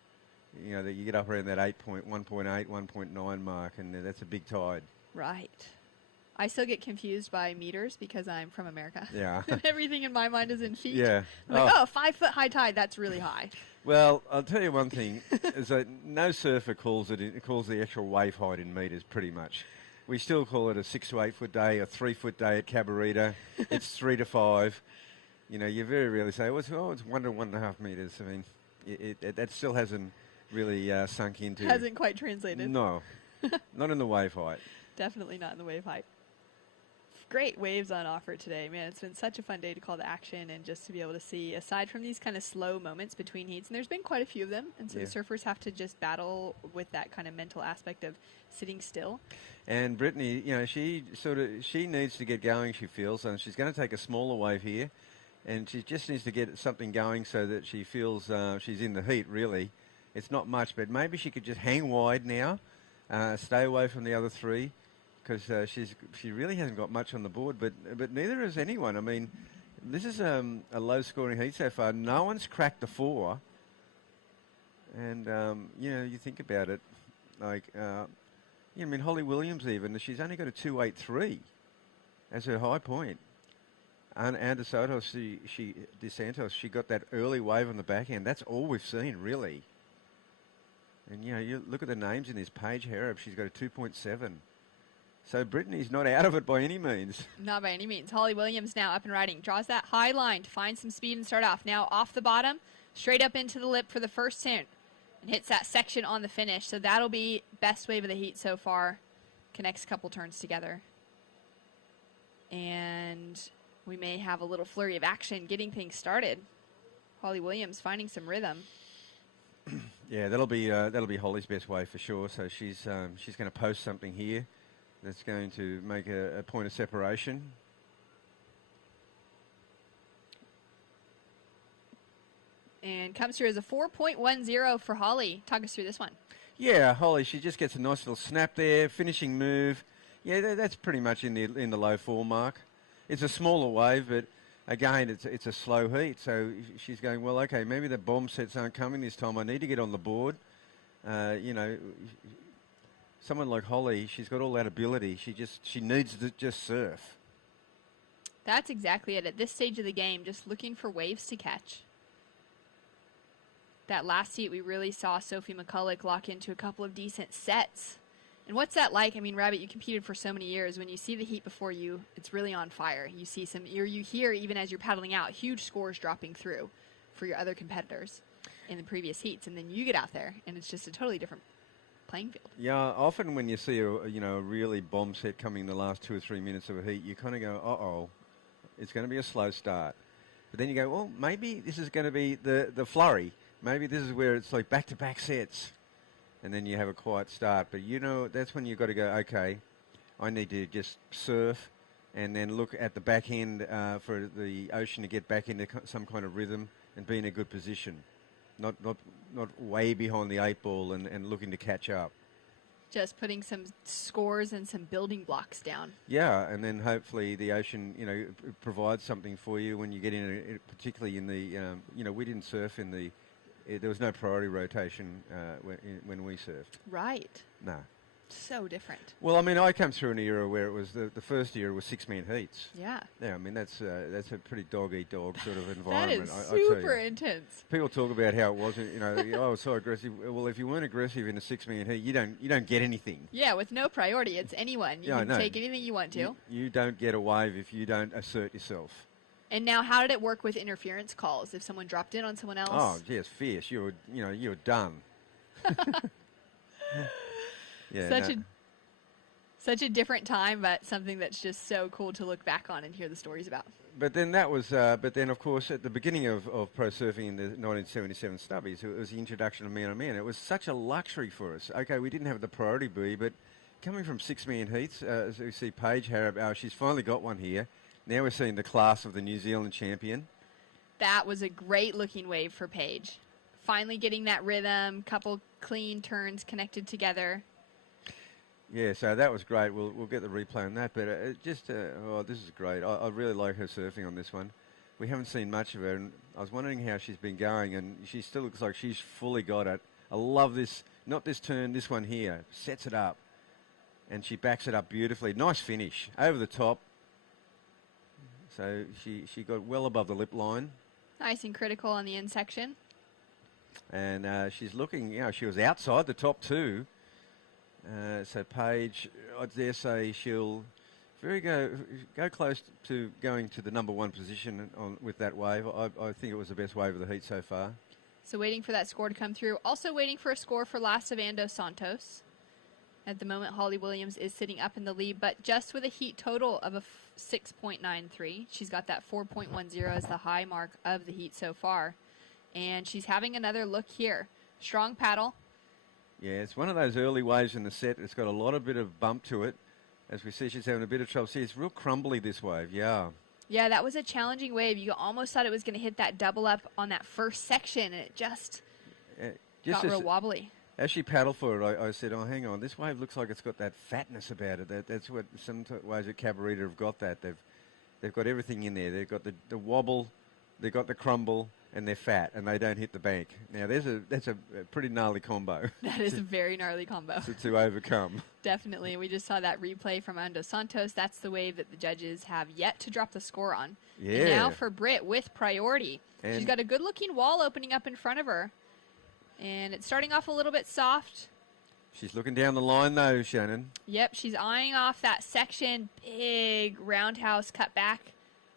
That you get up around that 1.8, 1.9 mark, and that's a big tide. Right. I still get confused by meters because I'm from America. Yeah. Everything in my mind is in feet. Yeah. I'm like, 5 foot high tide, that's really high. Well, I'll tell you one thing, is that no surfer calls the actual wave height in meters pretty much. We still call it a 6 to 8 foot day, a 3 foot day at Cabarita. It's 3 to 5. You very rarely say, it's 1 to 1.5 meters. I mean, that still hasn't really sunk into... Hasn't quite translated. No. Not in the wave height. Definitely not in the wave height. Great waves on offer today. Man, it's been such a fun day to call to action and just to be able to see, aside from these kind of slow moments between heats, and there's been quite a few of them, and so the surfers have to just battle with that kind of mental aspect of sitting still. And Brittany, she needs to get going, she feels, and she's going to take a smaller wave here, and she just needs to get something going so that she feels she's in the heat, really. It's not much, but maybe she could just hang wide now, stay away from the other three, because she really hasn't got much on the board, but neither has anyone. I mean, this is a low-scoring heat so far. No one's cracked the 4, and you think about it, like Holly Williams even, she's only got a 2.83 as her high point. And DeSantos, she got that early wave on the back end. That's all we've seen, really. And you look at the names in this. Paige Hareb, she's got a 2.7. So Brittany's not out of it by any means. Not by any means. Holly Williams now up and riding. Draws that high line to find some speed and start off. Now off the bottom, straight up into the lip for the first turn. And hits that section on the finish. So that'll be best wave of the heat so far. Connects a couple turns together. And we may have a little flurry of action getting things started. Holly Williams finding some rhythm. Yeah, that'll be Holly's best wave for sure. So she's going to post something here that's going to make a point of separation. And comes through as a 4.10 for Holly. Talk us through this one. Yeah, Holly, she just gets a nice little snap there, finishing move. Yeah, that's pretty much in the low 4 mark. It's a smaller wave, but again, it's a slow heat. So she's going, well, okay, maybe the bomb sets aren't coming this time. I need to get on the board. Someone like Holly, she's got all that ability. She needs to just surf. That's exactly it. At this stage of the game, just looking for waves to catch. That last heat, we really saw Sophie McCulloch lock into a couple of decent sets. And what's that like? I mean, Rabbit, you competed for so many years. When you see the heat before you, it's really on fire. You see you hear, even as you're paddling out, huge scores dropping through for your other competitors. in the previous heats, and then you get out there, and it's just a totally different playing field. Yeah, often when you see a really bomb set coming in the last 2 or 3 minutes of a heat, you kind of go, uh-oh, it's going to be a slow start. But then you go, well, maybe this is going to be the flurry. Maybe this is where it's like back-to-back sets. And then you have a quiet start. But, that's when you've got to go, okay, I need to just surf and then look at the back end for the ocean to get back into some kind of rhythm and be in a good position. Not way behind the 8 ball and looking to catch up. Just putting some scores and some building blocks down. Yeah, and then hopefully the ocean, provides something for you when you get in, particularly in the, we didn't surf in the, there was no priority rotation when we surfed. Right. No. So different. Well, I mean, I come through an era where it was the first year was 6-man heats. Yeah. Yeah, I mean, that's a pretty dog-eat-dog sort of environment. That is super intense. People talk about how it wasn't, oh, so aggressive. Well, if you weren't aggressive in a 6-man heat, you don't get anything. Yeah, with no priority, it's anyone. You can take anything you want to. You don't get a wave if you don't assert yourself. And now, how did it work with interference calls? If someone dropped in on someone else? Oh, yes, fierce. You were done. Yeah, such a different time, but something that's just so cool to look back on and hear the stories about. But then that was, of course, at the beginning of pro surfing in the 1977 Stubbies, it was the introduction of man-on-man. It was such a luxury for us. Okay, we didn't have the priority buoy, but coming from 6-man heats, as we see Paige Hareb, she's finally got one here. Now we're seeing the class of the New Zealand champion. That was a great-looking wave for Paige. Finally getting that rhythm, couple clean turns connected together. Yeah, so that was great. We'll get the replay on that, but this is great. I really like her surfing on this one. We haven't seen much of her, and I was wondering how she's been going, and she still looks like she's fully got it. I love this, not this turn, this one here. Sets it up, and she backs it up beautifully. Nice finish, over the top. So she got well above the lip line. Nice and critical on the end section. And she's looking, she was outside the top two. So Paige, I dare say she'll go close to going to the number 1 position with that wave. I think it was the best wave of the heat so far. So waiting for that score to come through. Also waiting for a score for La Savando Santos. At the moment, Holly Williams is sitting up in the lead, but just with a heat total of a 6.93. She's got that 4.10 as the high mark of the heat so far. And she's having another look here. Strong paddle. Yeah, it's one of those early waves in the set. It's got a lot of bit of bump to it. As we see, she's having a bit of trouble. See, it's real crumbly, this wave, yeah. Yeah, that was a challenging wave. You almost thought it was going to hit that double up on that first section, and it just got real wobbly. As she paddled for it, I said, oh, hang on, this wave looks like it's got that fatness about it. That's what some waves at Cabarita have got that. They've got everything in there. They've got the wobble, they've got the crumble, and they're fat, and they don't hit the bank. Now, that's a pretty gnarly combo. That is a very gnarly combo. to overcome. Definitely. We just saw that replay from Ando Santos. That's the wave that the judges have yet to drop the score on. Yeah. And now for Britt with priority. And she's got a good-looking wall opening up in front of her. And it's starting off a little bit soft. She's looking down the line, though, Shannon. Yep, she's eyeing off that section. Big roundhouse cut back,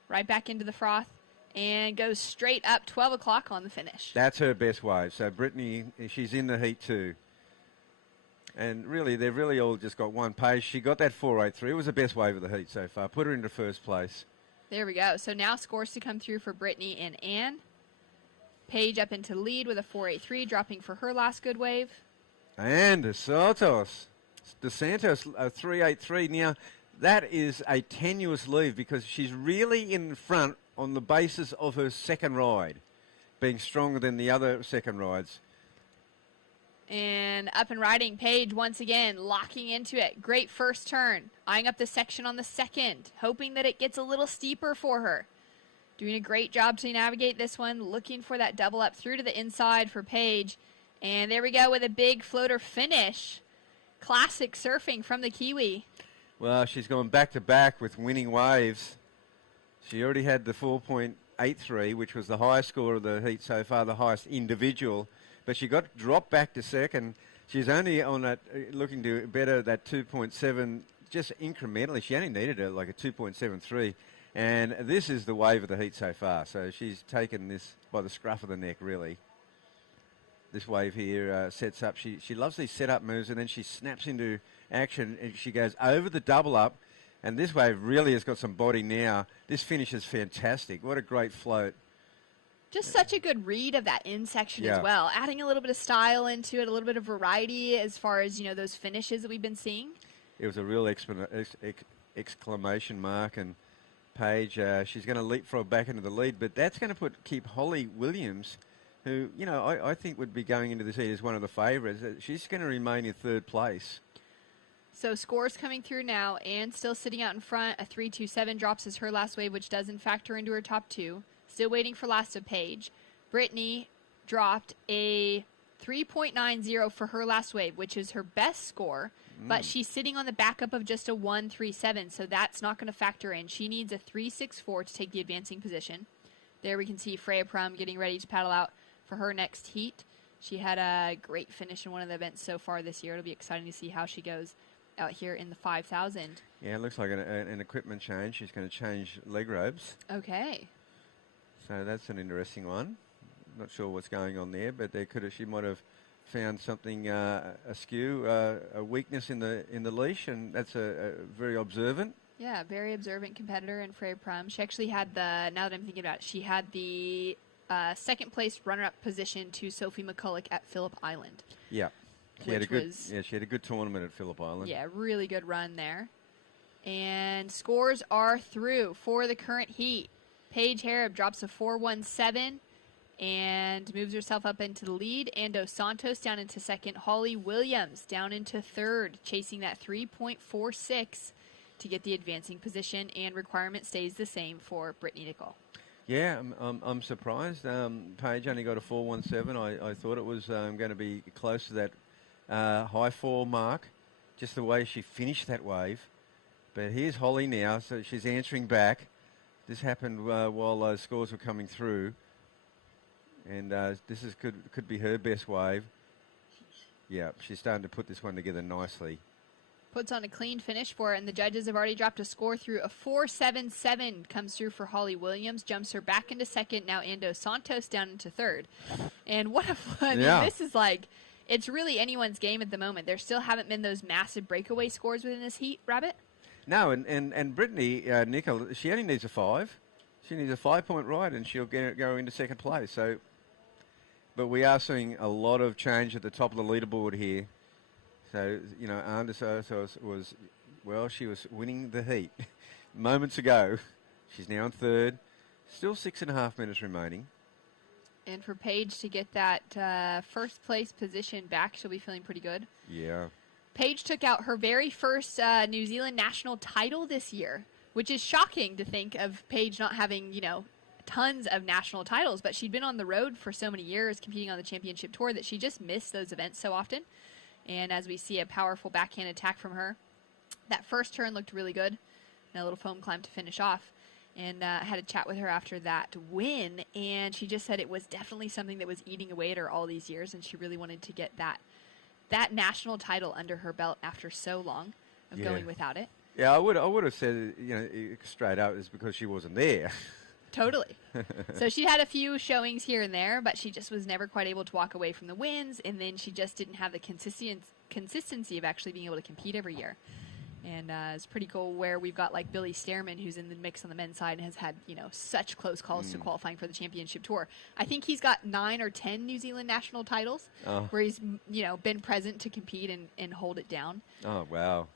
right back into the froth. And goes straight up 12 o'clock on the finish. That's her best wave. So Brittany, she's in the heat too. And really, they've really all just got one pace. She got that 4.83. It was the best wave of the heat so far. Put her into first place. There we go. So now scores to come through for Brittany and Anne. Paige up into lead with a 4.83, dropping for her last good wave. And DeSantos a 3.83. Now, that is a tenuous lead because she's really in front on the basis of her second ride, being stronger than the other second rides. And up and riding, Paige once again locking into it. Great first turn, eyeing up the section on the second, hoping that it gets a little steeper for her. Doing a great job to navigate this one, looking for that double up through to the inside for Paige. And there we go with a big floater finish. Classic surfing from the Kiwi. Well, she's gone back-to-back with winning waves. She already had the 4.83, which was the highest score of the heat so far, the highest individual. But she got dropped back to second. She's only on that, looking to better that 2.7 just incrementally. She only needed like a 2.73. And this is the wave of the heat so far. So she's taken this by the scruff of the neck, really. this wave here sets up. She loves these set-up moves, and then she snaps into action, and she goes over the double-up, and this wave really has got some body now. This finish is fantastic. What a great float. Just such a good read of that in section Yeah. as well, adding a little bit of style into it, a little bit of variety as far as, those finishes that we've been seeing. It was a real exclamation mark, and Paige, she's going to leapfrog back into the lead, but that's going to keep Holly Williams, who, I think would be going into this heat as one of the favourites. She's going to remain in third place. So scores coming through now, and still sitting out in front. A 3.27 drops as her last wave, which doesn't factor into her top two. Still waiting for last of Paige. Brittany dropped a 3.90 for her last wave, which is her best score, but she's sitting on the backup of just a 1.37, so that's not going to factor in. She needs a 3.64 to take the advancing position. There we can see Freya Prum getting ready to paddle out for her next heat. She had a great finish in one of the events so far this year. It'll be exciting to see how she goes out here in the 5,000. Yeah, it looks like an equipment change. She's going to change leg ropes. Okay. So that's an interesting one. Not sure what's going on there, but she might have found something askew, a weakness in the leash, and that's a very observant. Yeah, very observant competitor in Freya Prum. She actually had now that I'm thinking about it, she had the second place runner-up position to Sophie McCulloch at Phillip Island. Yeah. She had a good tournament at Phillip Island. Yeah, really good run there. And scores are through for the current heat. Paige Hareb drops a 4.17 and moves herself up into the lead. Ando Santos down into second. Holly Williams down into third, chasing that 3.46 to get the advancing position, and requirement stays the same for Brittany Nicol. Yeah, I'm surprised. Paige only got a 4.17. I thought it was going to be close to that high 4 mark, just the way she finished that wave. But here's Holly now, so she's answering back. This happened while those scores were coming through, and this could be her best wave. Yeah, she's starting to put this one together nicely. Puts on a clean finish for it, and the judges have already dropped a score through. A 4.77 comes through for Holly Williams, jumps her back into second. Now Ando Santos down into third. And what a fun. Yeah. This is it's really anyone's game at the moment. There still haven't been those massive breakaway scores within this heat, Rabbit. No, and Brittany Nicol, she only needs a 5. She needs a 5-point ride, and she'll go into second place. So, but we are seeing a lot of change at the top of the leaderboard here. So, Ando Santos she was winning the heat moments ago. She's now in third. Still 6.5 minutes remaining. And for Paige to get that first place position back, she'll be feeling pretty good. Yeah. Paige took out her very first New Zealand national title this year, which is shocking to think of Paige not having, tons of national titles, but she'd been on the road for so many years competing on the championship tour that she just missed those events so often. And as we see a powerful backhand attack from her, that first turn looked really good, and a little foam climb to finish off. And I had a chat with her after that win, and she just said it was definitely something that was eating away at her all these years, and she really wanted to get that national title under her belt after so long of going without it. Yeah, I would have said, straight out is because she wasn't there. Totally. So she had a few showings here and there, but she just was never quite able to walk away from the wins, and then she just didn't have the consistency of actually being able to compete every year. And it's pretty cool where we've got like Billy Stearman, who's in the mix on the men's side and has had, such close calls to qualifying for the championship tour. I think he's got 9 or 10 New Zealand national titles where he's, been present to compete and hold it down. Oh, wow.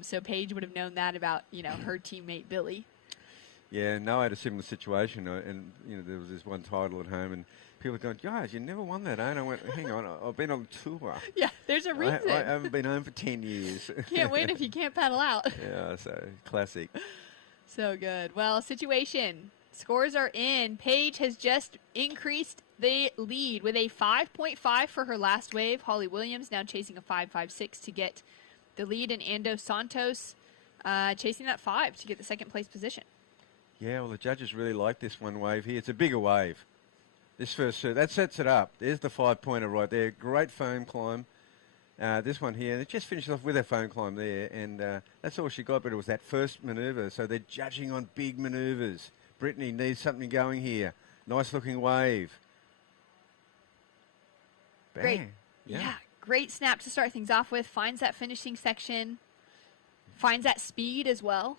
So Paige would have known that about, her teammate Billy. Yeah, no, I had a similar situation, and there was this one title at home, and people were going, guys, you never won that, eh? And I went, hang on, I've been on tour. Yeah, there's a reason. I haven't been home for 10 years. Can't win if you can't paddle out. Yeah, so classic. So good. Well, situation. Scores are in. Paige has just increased the lead with a 5.5 for her last wave. Holly Williams now chasing a 5.56 to get the lead, and Ando Santos chasing that 5 to get the second place position. Yeah, well, the judges really like this one wave here. It's a bigger wave. This first that sets it up. There's the 5-pointer right there. Great foam climb. This one here, and it just finishes off with a foam climb there, and that's all she got, but it was that first manoeuvre, so they're judging on big manoeuvres. Brittany needs something going here. Nice-looking wave. Bang. Great. Yeah, great snap to start things off with. Finds that finishing section. Finds that speed as well.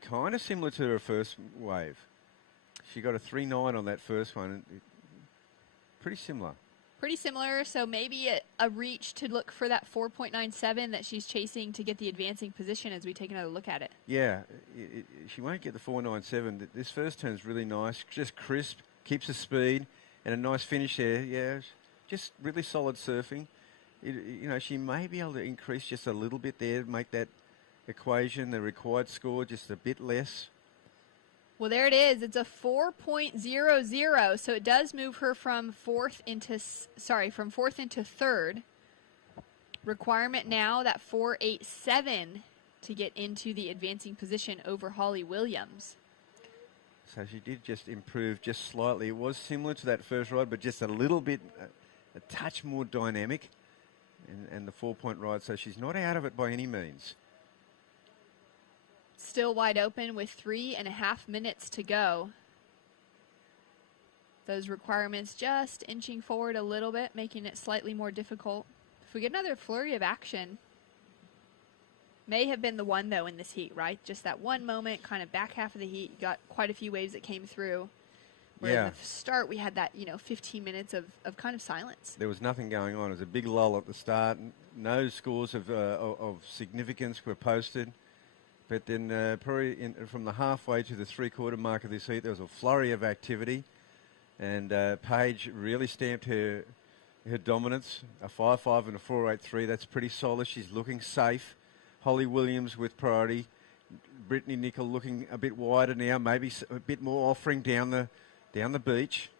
Kind of similar to her first wave. She got a 3.9 on that first one. Pretty similar. Pretty similar, so maybe a reach to look for that 4.97 that she's chasing to get the advancing position as we take another look at it. Yeah, she won't get the 4.97. This first turn's really nice, just crisp, keeps the speed, and a nice finish there. Yeah, just really solid surfing. She may be able to increase just a little bit there, make that equation, the required score, just a bit less. Well, there it is. It's a 4.00, so it does move her from fourth into third. Requirement now, that 4.87 to get into the advancing position over Holly Williams. So she did just improve just slightly. It was similar to that first ride, but just a little bit, a touch more dynamic, and the 4-point ride. So she's not out of it by any means. Still wide open with 3.5 minutes to go. Those requirements just inching forward a little bit, making it slightly more difficult. If we get another flurry of action, may have been the one, though, in this heat, right? Just that one moment, kind of back half of the heat, you got quite a few waves that came through. Where Yeah. at the start, we had that, 15 minutes of kind of silence. There was nothing going on. It was a big lull at the start. No scores of significance were posted. But then probably from the halfway to the three-quarter mark of this heat, there was a flurry of activity. And Paige really stamped her dominance. A 5.5 and a 4.83. That's pretty solid. She's looking safe. Holly Williams with priority. Brittany Nicol looking a bit wider now, maybe a bit more offering down the beach.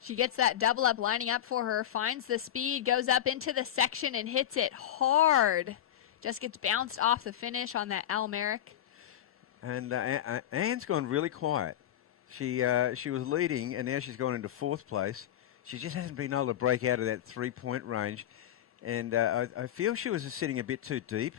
She gets that double up lining up for her, finds the speed, goes up into the section and hits it hard. Just gets bounced off the finish on that Almeric. And Anne's gone really quiet. She was leading, and now she's gone into fourth place. She just hasn't been able to break out of that 3-point range. And I feel she was sitting a bit too deep.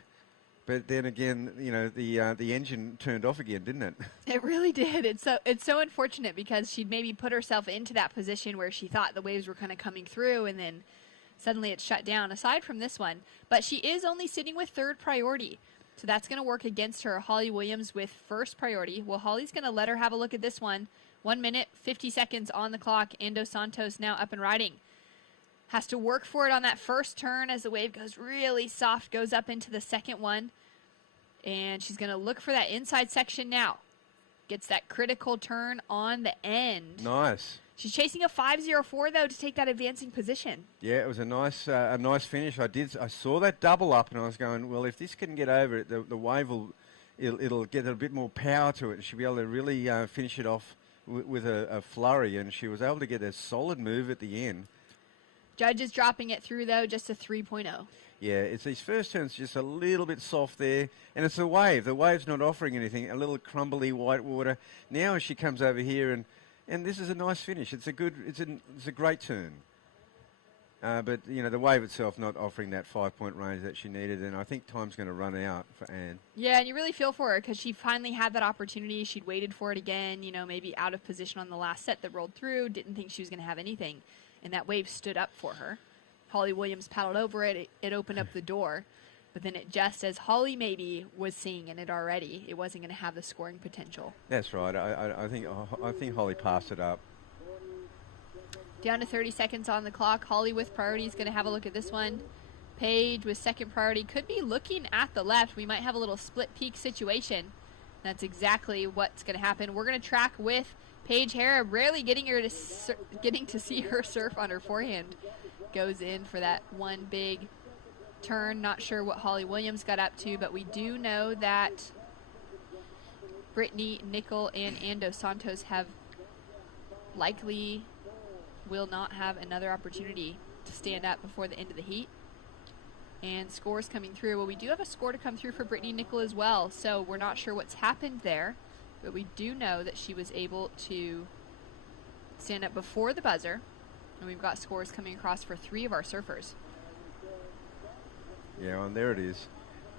But then again, the engine turned off again, didn't it? It really did. It's so unfortunate because she'd maybe put herself into that position where she thought the waves were kind of coming through, and then suddenly it's shut down, aside from this one. But she is only sitting with third priority, so that's going to work against her. Holly Williams with first priority. Well, Holly's going to let her have a look at this one. 1 minute, 50 seconds on the clock. Ando Santos now up and riding. Has to work for it on that first turn as the wave goes really soft, goes up into the second one. And she's going to look for that inside section now. Gets that critical turn on the end. Nice. She's chasing a 5.04 though to take that advancing position. Yeah, it was a nice finish. I saw that double up, and I was going, well, if this can get over it, the wave it'll get a bit more power to it, and she'll be able to really finish it off with a flurry. And she was able to get a solid move at the end. Judges dropping it through though, just a 3.0. Yeah, it's these first turns just a little bit soft there, and it's the wave. The wave's not offering anything. A little crumbly white water. Now as she comes over here, and this is a nice finish. It's a great turn. But the wave itself not offering that 5-point range that she needed, and I think time's going to run out for Anne. Yeah, and you really feel for her because she finally had that opportunity. She'd waited for it again. Maybe out of position on the last set that rolled through. Didn't think she was going to have anything, and that wave stood up for her. Holly Williams paddled over it. It opened up the door. But then it just, as Holly maybe was seeing in it already, it wasn't going to have the scoring potential. That's right. I think Holly passed it up. Down to 30 seconds on the clock. Holly with priority is going to have a look at this one. Paige with second priority could be looking at the left. We might have a little split peak situation. That's exactly what's going to happen. We're going to track with Paige Hareb, rarely getting to see her surf on her forehand. Goes in for that one big turn. Not sure what Holly Williams got up to, but we do know that Brittany Nicol and Ando Santos likely will not have another opportunity to stand up before the end of the heat. And scores coming through. Well, we do have a score to come through for Brittany Nicol as well, so we're not sure what's happened there, but we do know that she was able to stand up before the buzzer. And we've got scores coming across for 3 of our surfers. Yeah, and there it is.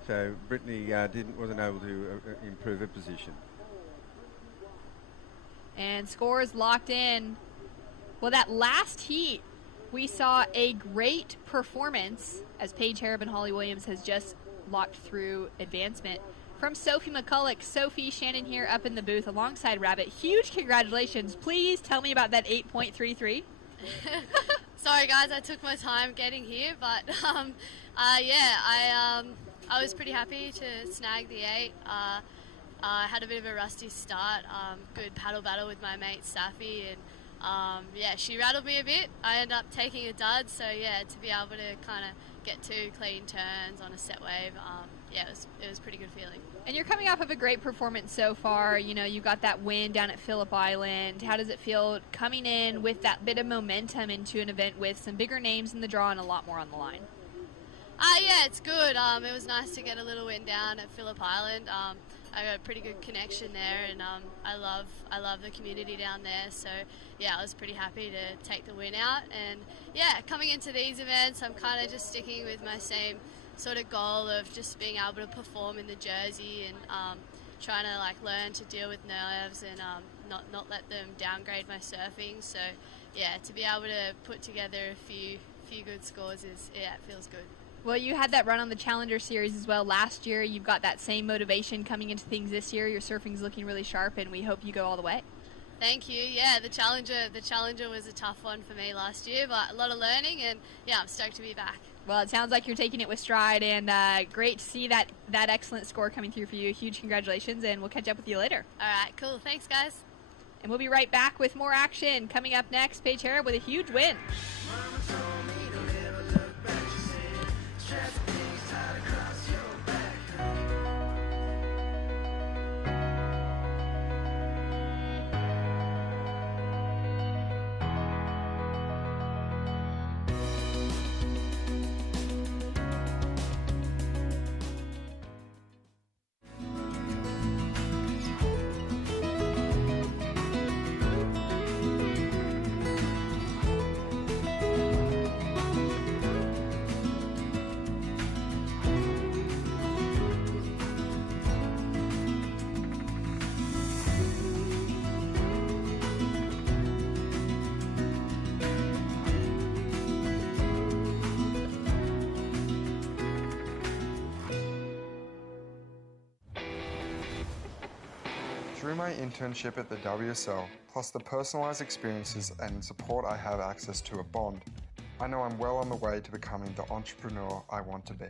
So Brittany wasn't able to improve her position. And scores locked in. Well, that last heat, We saw a great performance as Paige Hareb and Holly Williams has just locked through advancement from Sophie McCulloch. Sophie, Shannon here up in the booth alongside Rabbit. Huge congratulations. Please tell me about that 8.33. Sorry guys, I took my time getting here, but I was pretty happy to snag the 8. I had a bit of a rusty start, good paddle battle with my mate Safi, and she rattled me a bit. I ended up taking a dud, so to be able to kind of get 2 clean turns on a set wave, it was a pretty good feeling. And you're coming off of a great performance so far. You know, you got that win down at Phillip Island. How does it feel coming in with that bit of momentum into an event with some bigger names in the draw and a lot more on the line? It's good. It was nice to get a little win down at Phillip Island. I got a pretty good connection there, and I love the community down there. So I was pretty happy to take the win out. And coming into these events, I'm kind of just sticking with my same sort of goal of just being able to perform in the jersey and trying to learn to deal with nerves and not let them downgrade my surfing. So to be able to put together a few good scores it feels good. Well, you had that run on the Challenger Series as well last year. You've got that same motivation coming into things this year. Your surfing's looking really sharp, and we hope you go all the way. Thank you. The Challenger was a tough one for me last year, but a lot of learning, and I'm stoked to be back. Well, it sounds like you're taking it with stride, and great to see that excellent score coming through for you. Huge congratulations, and we'll catch up with you later. All right, cool. Thanks, guys. And we'll be right back with more action. Coming up next, Paige Hareb with a huge win. Through my internship at the WSL, plus the personalised experiences and support I have access to at Bond, I know I'm well on the way to becoming the entrepreneur I want to be.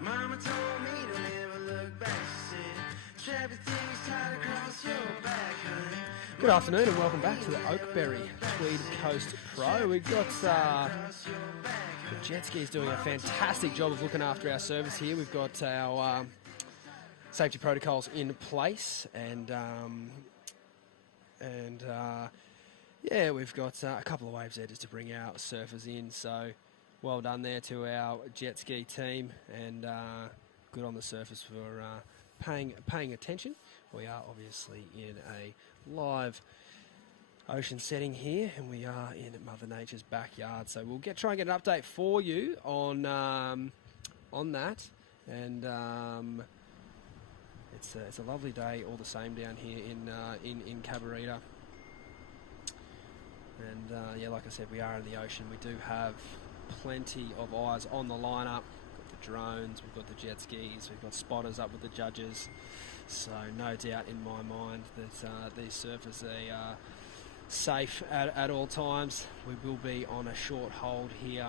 Mama told me to never look back. She said, "Trap your things tight across your back, honey." Good afternoon and welcome back to the Oakberry Tweed Coast Pro. We've got the jet skis doing a fantastic job of looking after our service here. We've got our safety protocols in place, and we've got a couple of waves there just to bring our surfers in. So well done there to our jet ski team, and good on the surface for paying attention. We are obviously in a live ocean setting here, and we are in Mother Nature's backyard. So we'll try and get an update for you on that, and it's a lovely day all the same down here in Cabarita. And like I said, we are in the ocean. We do have plenty of eyes on the lineup. We've got the drones, we've got the jet skis, we've got spotters up with the judges. So no doubt in my mind that these surfers are safe at all times. We will be on a short hold here.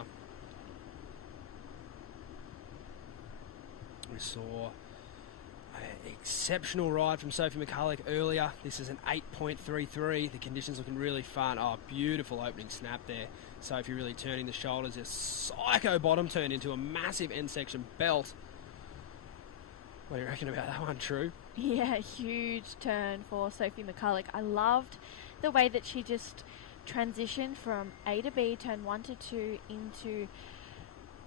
We saw an exceptional ride from Sophie McCulloch earlier. This is an 8.33. The conditions looking really fun. Oh, beautiful opening snap there. Sophie really turning the shoulders. A psycho bottom turn into a massive end section belt. What do you reckon about that one, True? Yeah, huge turn for Sophie McCulloch. I loved the way that she just transitioned from A to B, turn 1 to 2 into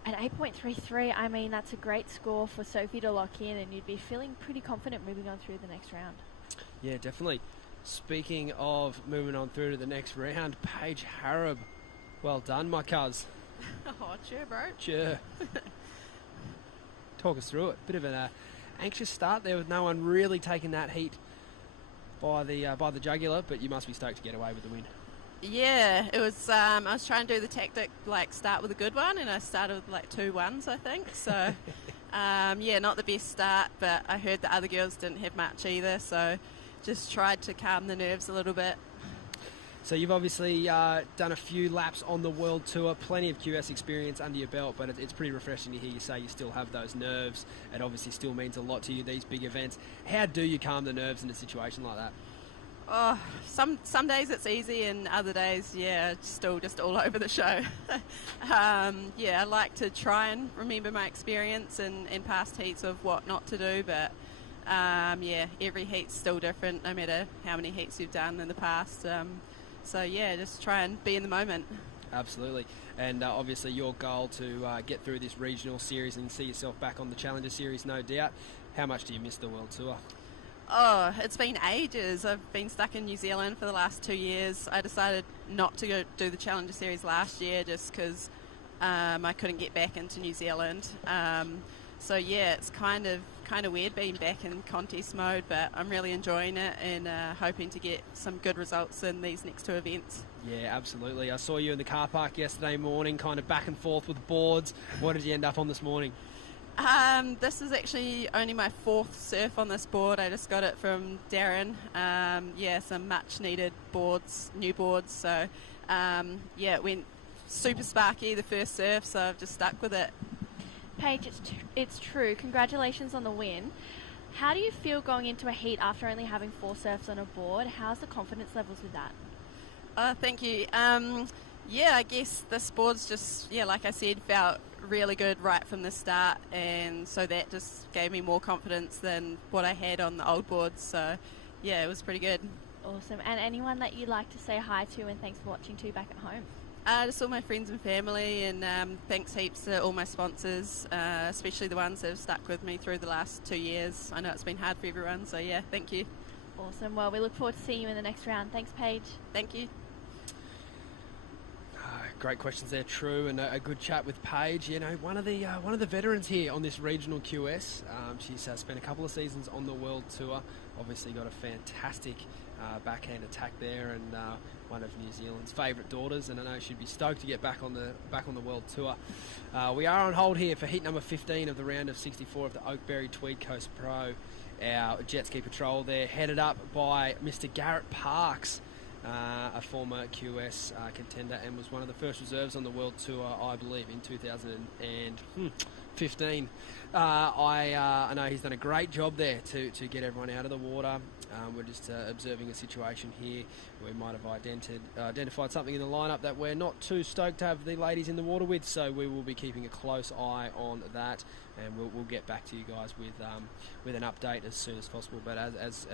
an 8.33. I mean, that's a great score for Sophie to lock in, and you'd be feeling pretty confident moving on through the next round. Yeah, definitely. Speaking of moving on through to the next round, Paige Hareb. Well done, my cuz. Oh, cheer, bro. Cheer. Talk us through it. Bit of an anxious start there with no one really taking that heat by the jugular, but you must be stoked to get away with the win. Yeah, it was. I was trying to do the tactic, like start with a good one, and I started with like 2 1s, I think. So, yeah, not the best start, but I heard the other girls didn't have much either, so just tried to calm the nerves a little bit. So you've obviously done a few laps on the World Tour, plenty of QS experience under your belt, but it's pretty refreshing to hear you say you still have those nerves. It obviously still means a lot to you, these big events. How do you calm the nerves in a situation like that? Oh, some days it's easy, and other days, yeah, it's still just all over the show. Yeah, I like to try and remember my experience in past heats of what not to do, but yeah, every heat's still different, no matter how many heats you've done in the past. So yeah, just try and be in the moment. Absolutely. And obviously your goal to get through this regional series and see yourself back on the Challenger Series, no doubt. How much do you miss the World Tour? Oh, it's been ages. I've been stuck in New Zealand for the last 2 years. I decided not to go do the Challenger Series last year just because I couldn't get back into New Zealand. So yeah, it's kind of weird being back in contest mode, but I'm really enjoying it and hoping to get some good results in these next 2 events. Yeah, absolutely. I saw you in the car park yesterday morning, kind of back and forth with boards. What did you end up on this morning? This is actually only my 4th surf on this board. I just got it from Darren. Yeah, some much needed boards, new boards. So yeah, it went super sparky the first surf, so I've just stuck with it. Paige, it's true. Congratulations on the win. How do you feel going into a heat after only having 4 surfs on a board? How's the confidence levels with that? Thank you. Yeah, I guess this board's just, yeah, like I said, felt really good right from the start, and so that just gave me more confidence than what I had on the old boards. So yeah, it was pretty good. Awesome. And anyone that you'd like to say hi to and thanks for watching too back at home? Just all my friends and family, and thanks heaps to all my sponsors, especially the ones that have stuck with me through the last 2 years. I know it's been hard for everyone, so yeah, thank you. Awesome. Well, we look forward to seeing you in the next round. Thanks, Paige. Thank you. Great questions there, True, and a good chat with Paige. You know, one of the veterans here on this regional QS. She's spent a couple of seasons on the World Tour. Obviously, got a fantastic backhand attack there, and one of New Zealand's favourite daughters. And I know she'd be stoked to get back on the World Tour. We are on hold here for heat number 15 of the round of 64 of the Oakberry Tweed Coast Pro. Our jet ski patrol there, headed up by Mr. Garrett Parks. A former QS contender, and was one of the first reserves on the World Tour, I believe, in 2015. I know he's done a great job there to get everyone out of the water. We're just observing a situation here where we might have identified something in the lineup that we're not too stoked to have the ladies in the water with, so we will be keeping a close eye on that, and we'll get back to you guys with an update as soon as possible. But as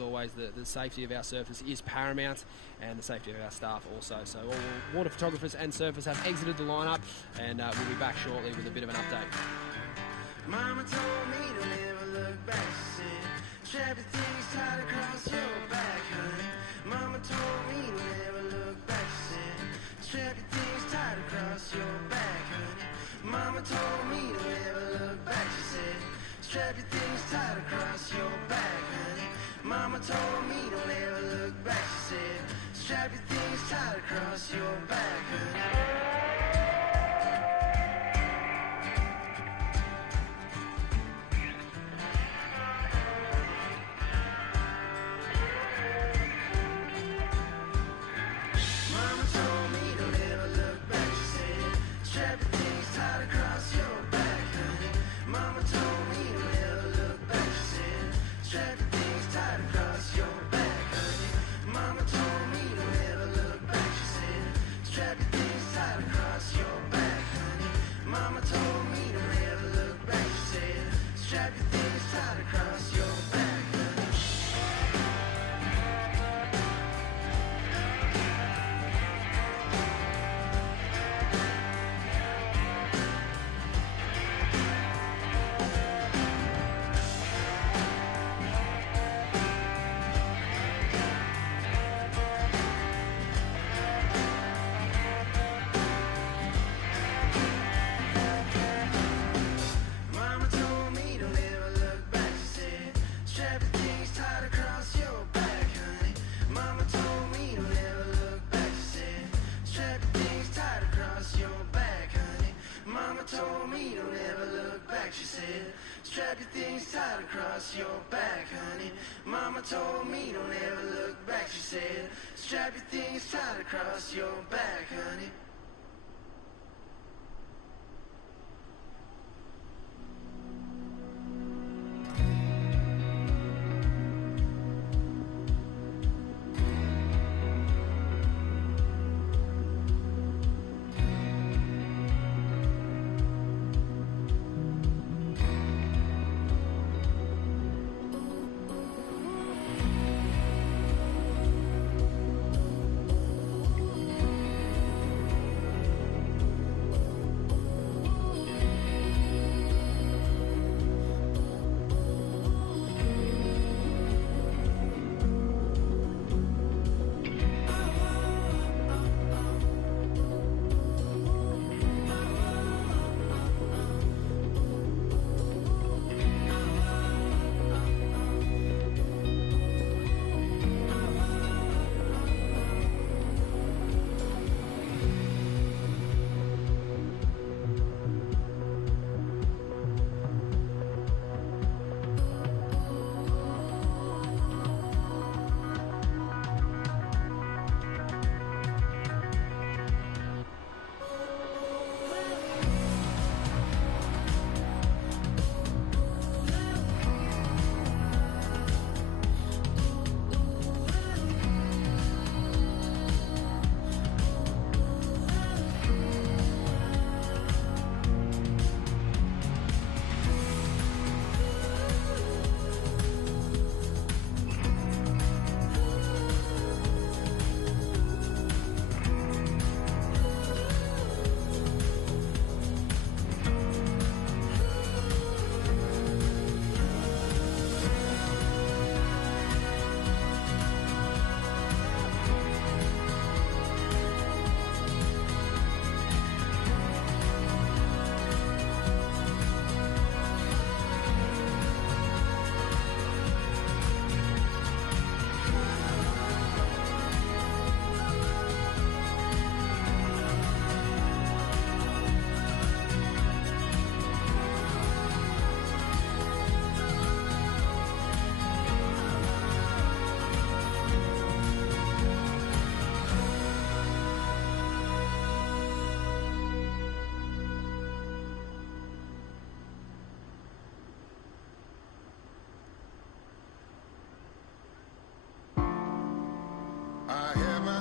always, the safety of our surfers is paramount, and the safety of our staff also. So all water photographers and surfers have exited the lineup, and we'll be back shortly with a bit of an update. Mama told me to never look back, she said, strap your things tight across your back, honey. Mama told me to never look back, she said, strap your things tight across your back, honey. Mama told me to never look back, she said, strap your things tight across your back, honey. Mama told me to never look back, she said, strap your things tight across your back, honey. Strap your things tight told me don't ever look back, she said. Strap your things tight across your back, honey. Mama told me don't ever look back, she said. Strap your things tight across your back, honey.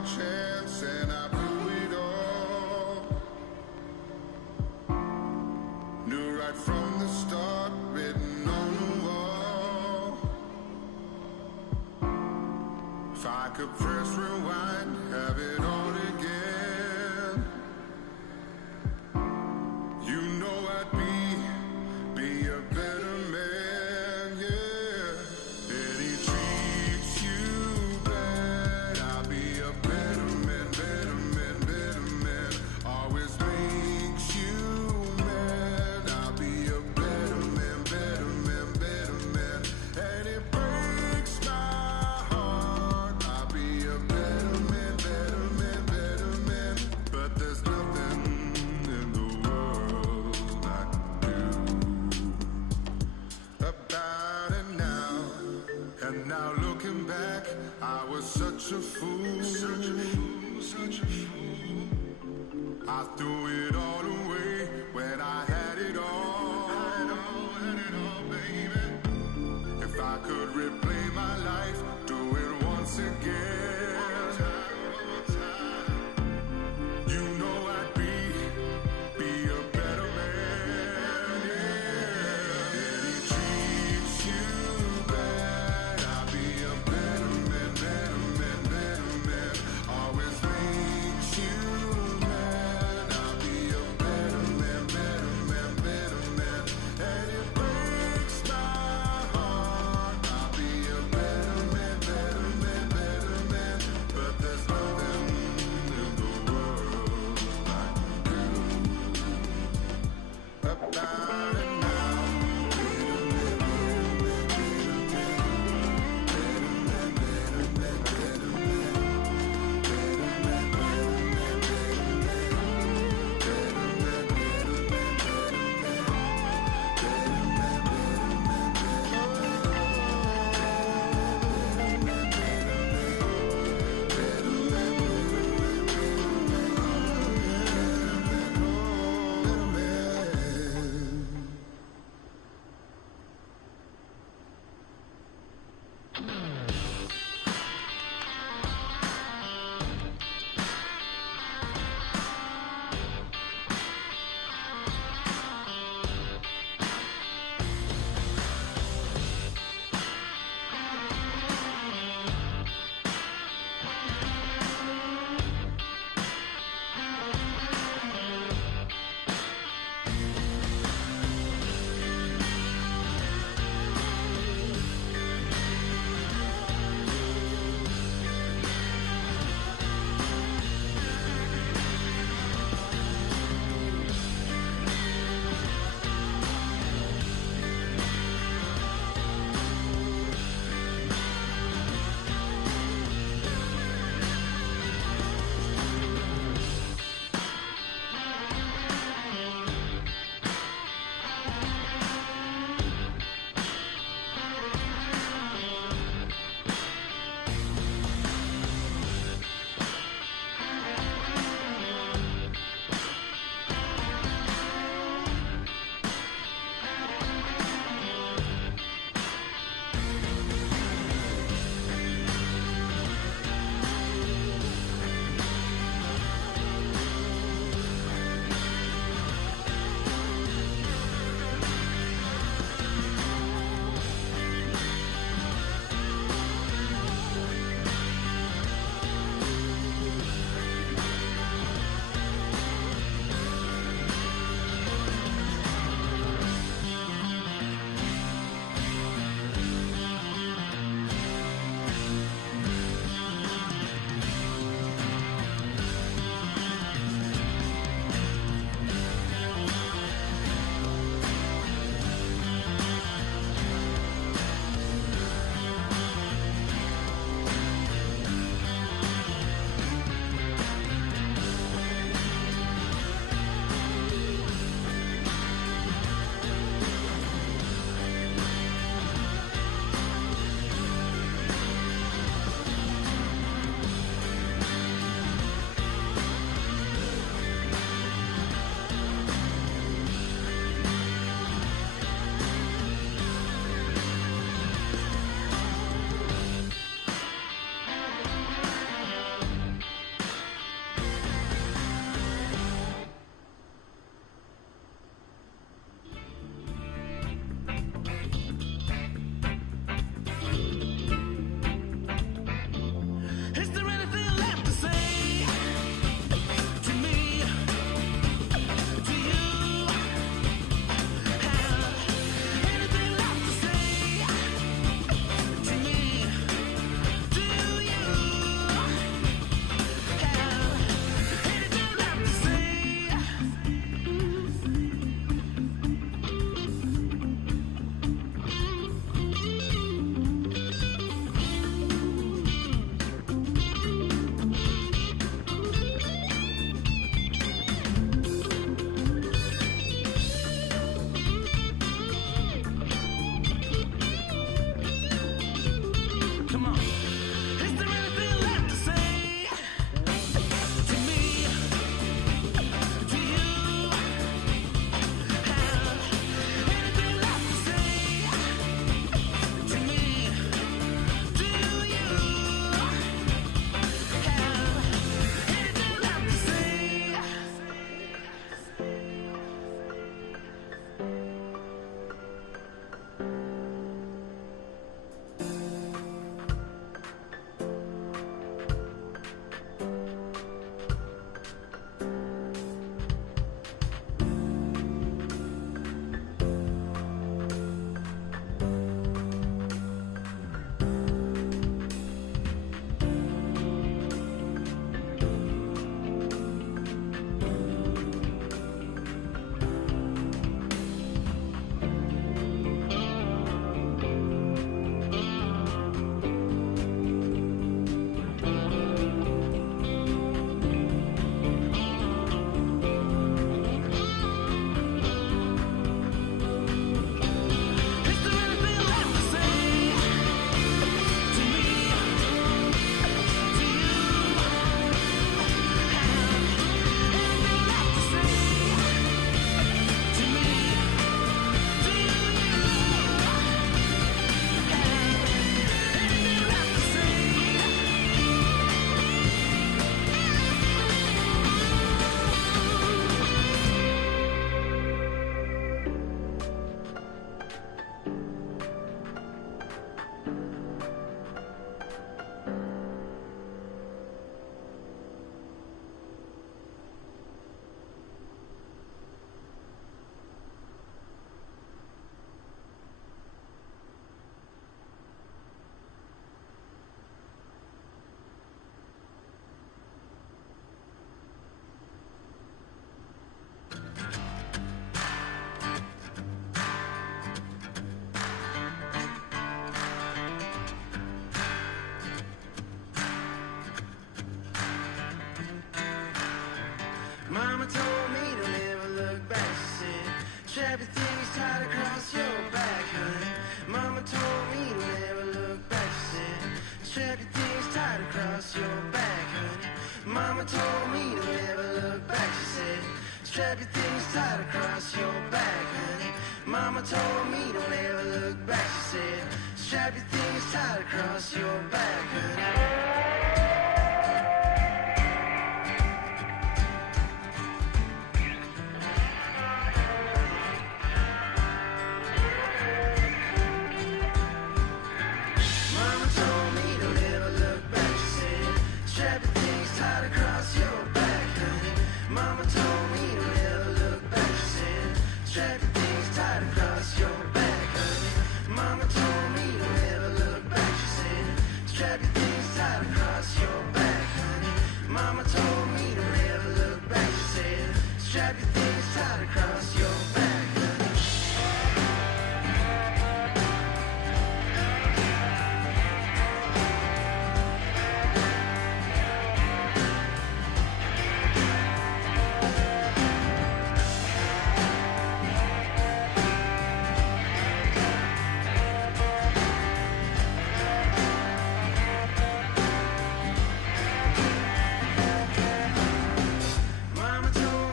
Chance and I blew it all. Knew right from the start, written on the wall. If I could press rewind, have it all again. You know I'd be a better man, yeah. And he treats you bad, I'll be a better man, better man, better man. Always makes you mad, I'll be a better man, better man, better man. And it breaks my heart, I'll be a better man, better man, better man. But there's nothing in the world I can do about it now. And now looking back, I was such a fool, such a fool, such a fool. I threw it all away when I had it all, had it all, baby. If I could replay my life, do it once again. One more time. You know I'd be a better man, yeah. And he treats you bad, I'll be a better man, better man, better man. Always makes you mad, I'll be a better man, better man, better man. And it breaks my heart, I'll be a better man, better man, better man. But there's nothing in the world I can do about it now. Strap your things tight across your back, honey. Mama told me don't ever look back, she said. Strap your things tight across your back, honey. Mama told me don't ever look back, she said. Strap your things tight across your back, honey. Mama told me don't ever look back, she said. Strap your things tight across your back, honey. Mama told me don't ever look back, she said. Strap your things tight across your back, honey. Mama told me don't ever look back, she said. Strap your things tight across your back, honey. Mama told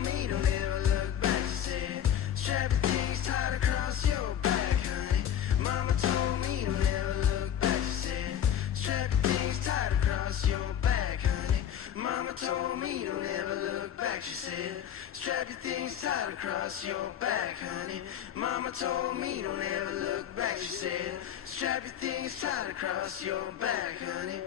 me don't ever look back, she said. Strap your things tight across your back, honey. Mama told me don't ever look back, she said. Strap your things tight across your back, honey. Mama told me don't ever look back, she said. Strap your things tight across your back, honey. Mama told me don't ever look back, she said. Strap your things tight across your back, honey.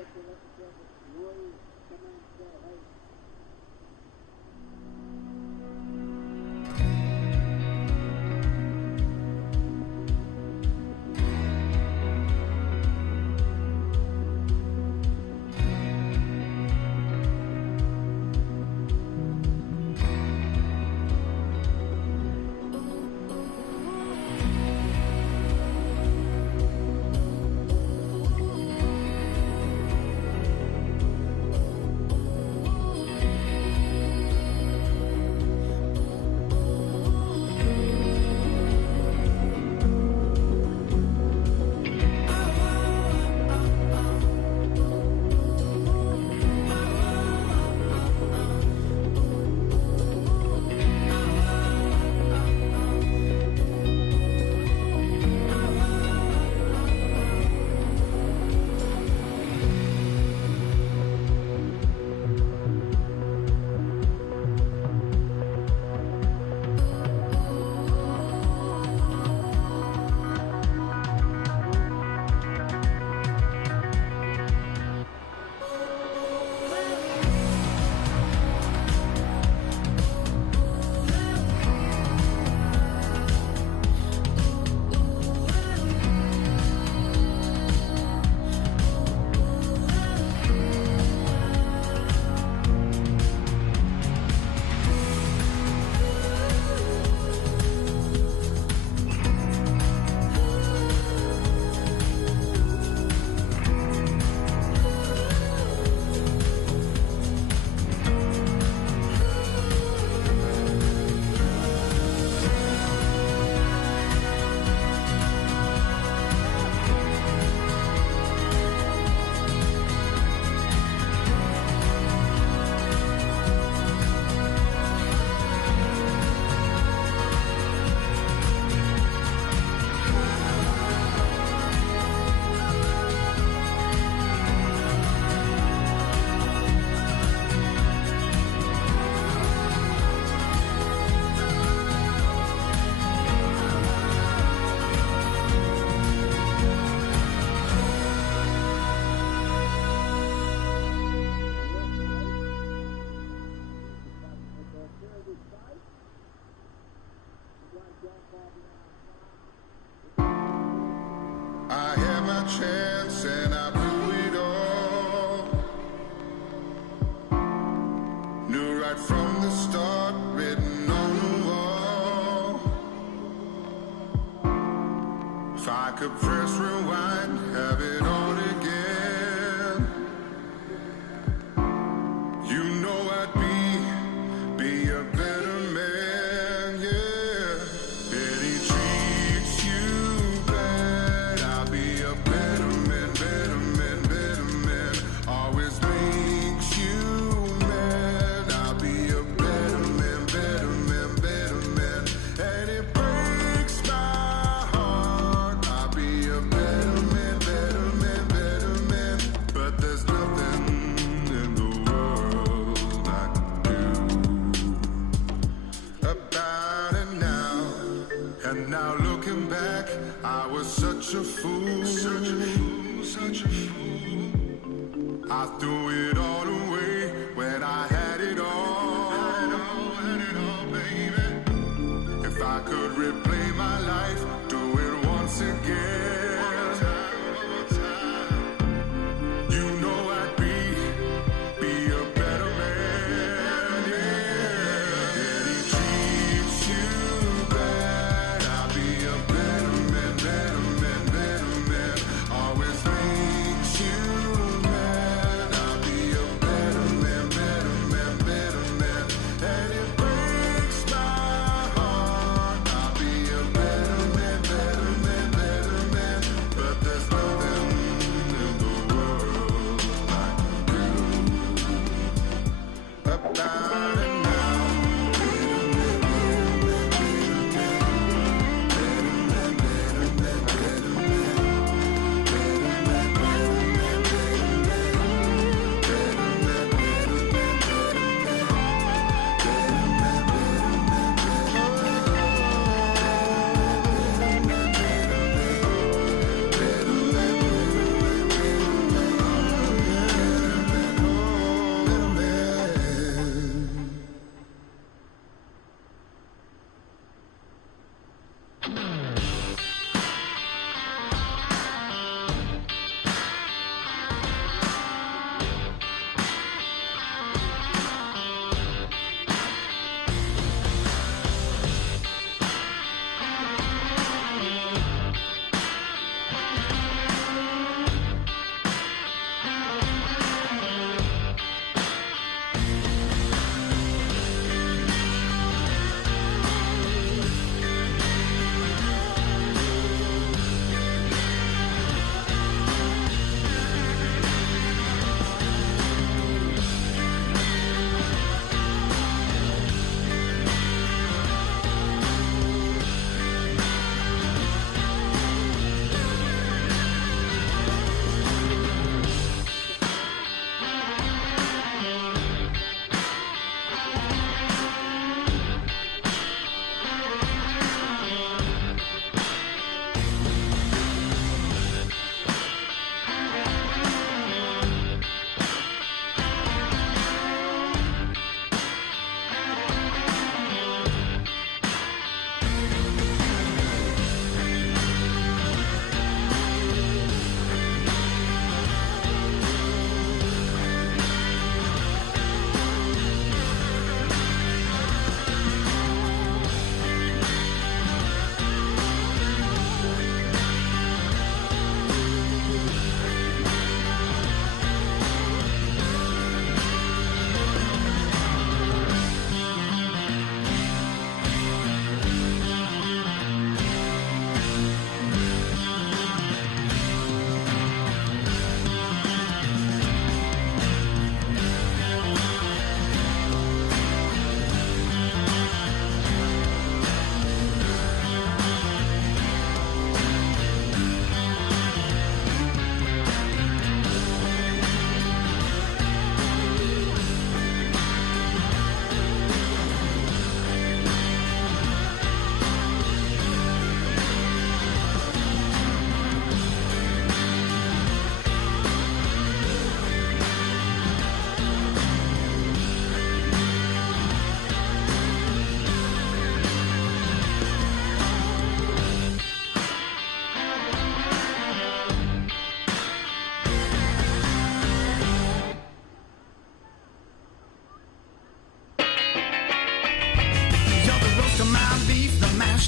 I had my chance and I blew it all. Knew right from the start, written on the wall. If I could press rewind, have it all again, you know I'd be a better man, yeah. That he treats you bad, I'll be a better man, better man, better man. Always makes you mad, I'll be a better man, better man, And now looking back, I was such a fool. Such a fool, such a fool. I threw it all away when I had it all. Had it all, baby. If I could replay my life, do it once again. One time. You know I'd be a better man. Yeah. If he treats you bad, I'll be a better man, better man, better man. Always makes you mad, I'll be a better man, better man, better man. And it breaks my heart, I'll be a better man, better man, better man. But there's nothing in the world like you. About it now.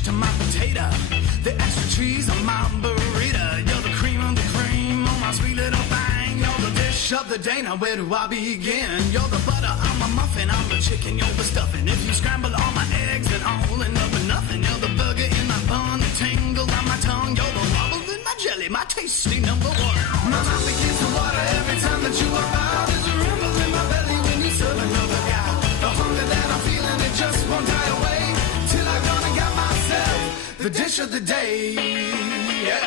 To my potato, the extra cheese on my burrito. You're the cream of the cream on my sweet little thing. You're the dish of the day, now where do I begin? You're the butter on my muffin, I'm the chicken, you're the stuffing. If you scramble all my eggs, then I'll end up with nothing. You're the burger in my bun, the tingle on my tongue. You're the wobble in my jelly, my tasty number one. My mouth begins to water every time that you are out. There's a rumble in my belly when you serve another guy. The hunger that I'm feeling, it just won't die away. The dish of the day, yeah.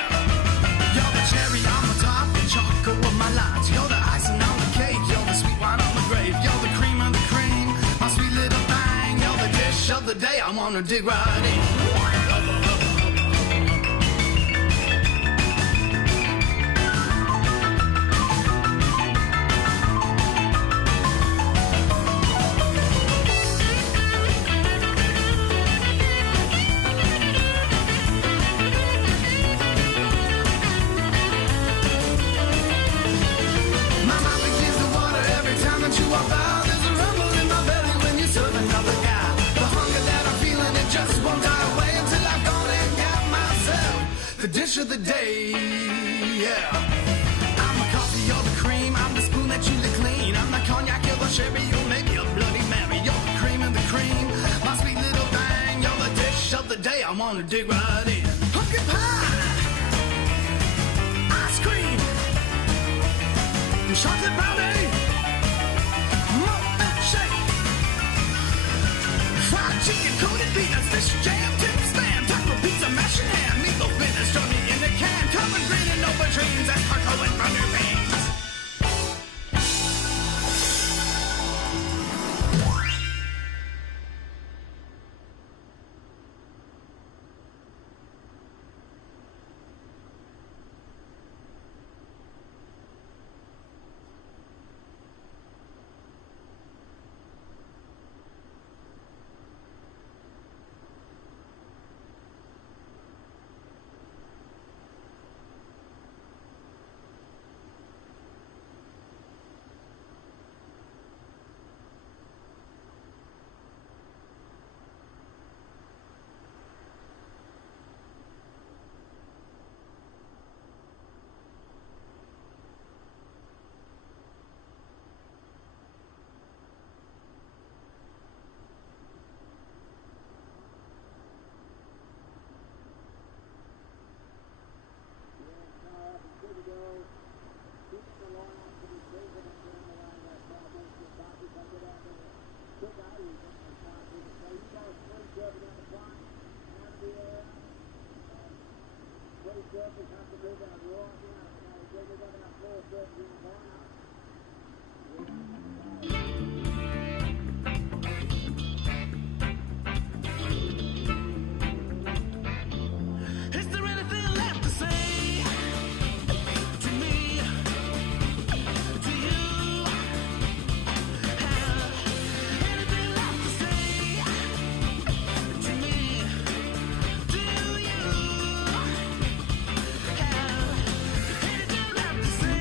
You're the cherry on the top, the chocolate of my life. You're the icing on the cake, you're the sweet wine on the grave. You're the cream of the cream, my sweet little thing. You're the dish of the day, I wanna dig right in. the dish of the day, yeah. I'm the coffee, you're the cream, I'm the spoon that you lick clean. I'm the cognac, you're the sherry, or maybe a Bloody Mary. You're the cream and the cream, my sweet little thing. You're the dish of the day, I wanna dig right in. Pumpkin pie, ice cream, chocolate brownie, milkshake, fried chicken, coated peanuts, fish jam, tip spam, taco pizza, mashed ham, meatloaf, minestrone in the can, common green and aubergines, and sparkling from your veins. Is there anything left to say to me, to you? Have anything left to say to me, to you? Have anything left to say?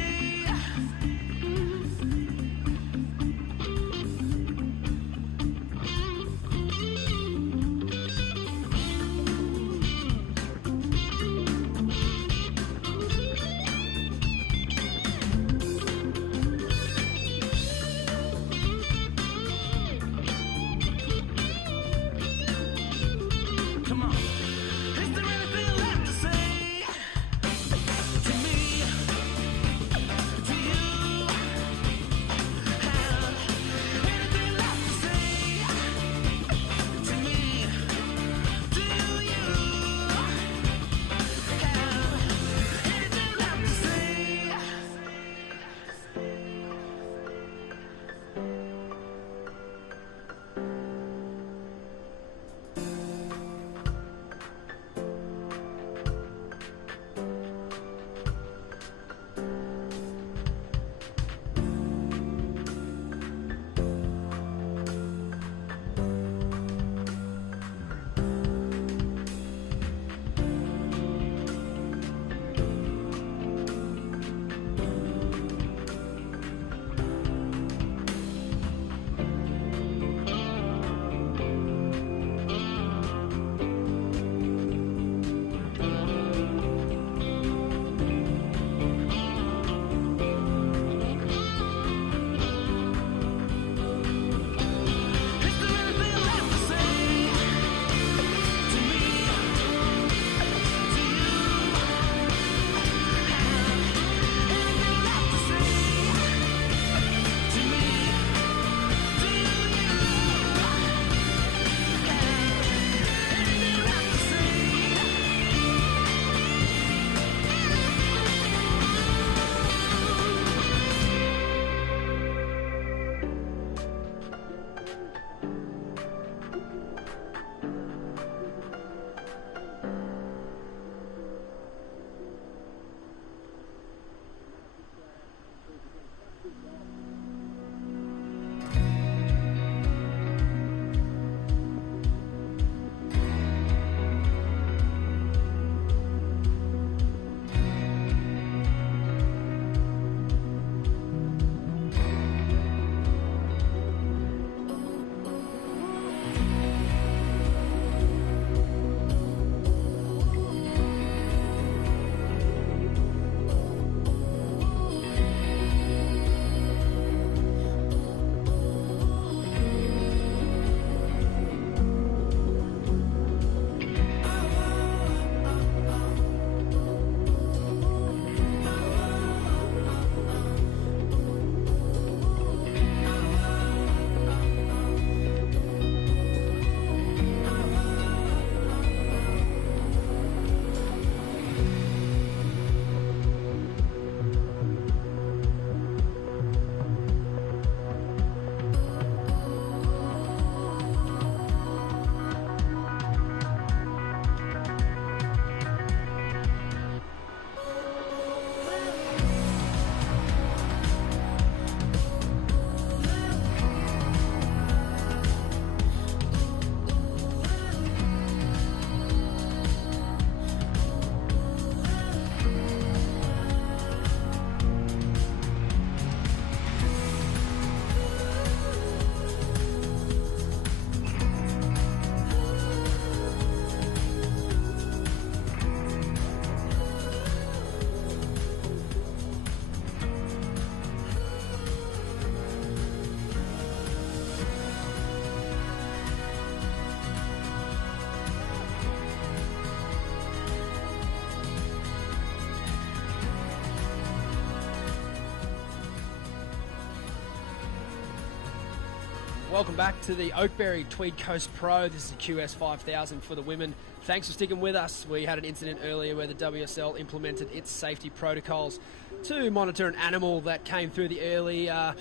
Welcome back to the Oakberry Tweed Coast Pro. This is the QS 5000 for the women. Thanks for sticking with us. We had an incident earlier where the WSL implemented its safety protocols to monitor an animal that came through the area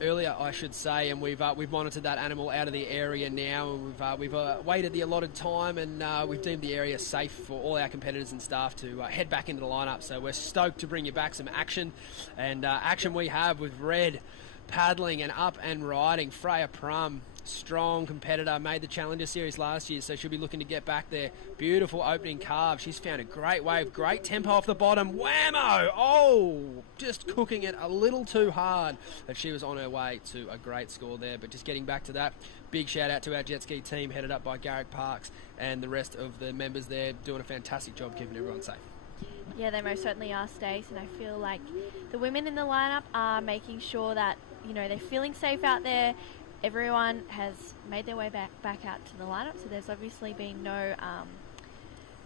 earlier, I should say, and we've monitored that animal out of the area now, and we've waited the allotted time, and we've deemed the area safe for all our competitors and staff to head back into the lineup. So we're stoked to bring you back some action, and action we have with Red paddling and up and riding. Freya Prum, strong competitor, made the Challenger Series last year, so she'll be looking to get back there. Beautiful opening carve. She's found a great wave, great tempo off the bottom. Whammo! Oh, just cooking it a little too hard. But she was on her way to a great score there. But just getting back to that, big shout out to our jet ski team headed up by Garrick Parks and the rest of the members there, doing a fantastic job keeping everyone safe. Yeah, they most certainly are, Stace, and I feel like the women in the lineup are making sure that, you know, they're feeling safe out there. Everyone has made their way back out to the lineup, so there's obviously been no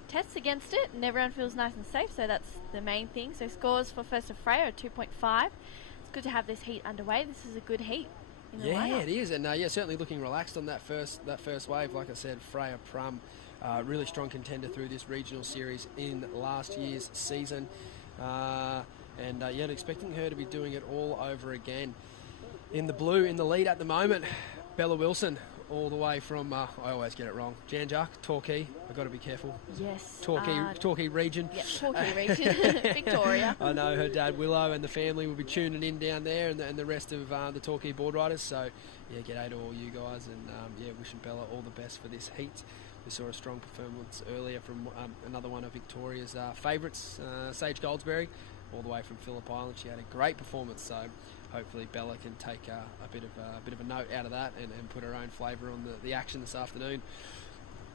tests against it, and everyone feels nice and safe, so that's the main thing. So scores for first of Freya are 2.5. It's good to have this heat underway. This is a good heat in the lineup. Yeah, it is, and certainly looking relaxed on that first wave. Like I said, Freya Prum, really strong contender through this regional series in last year's season, and expecting her to be doing it all over again. In the blue, in the lead at the moment, Bella Wilson, all the way from, I always get it wrong, Janjak, Torquay. I've got to be careful. Yes. Torquay region. Yeah, Torquay region, Victoria. I know her dad, Willow, and the family will be tuning in down there, and the rest of the Torquay board riders. So, yeah, g'day to all you guys, and wishing Bella all the best for this heat. We saw a strong performance earlier from another one of Victoria's favourites, Sage Goldsberry, all the way from Phillip Island. She had a great performance, so hopefully Bella can take a bit of a note out of that and put her own flavour on the action this afternoon.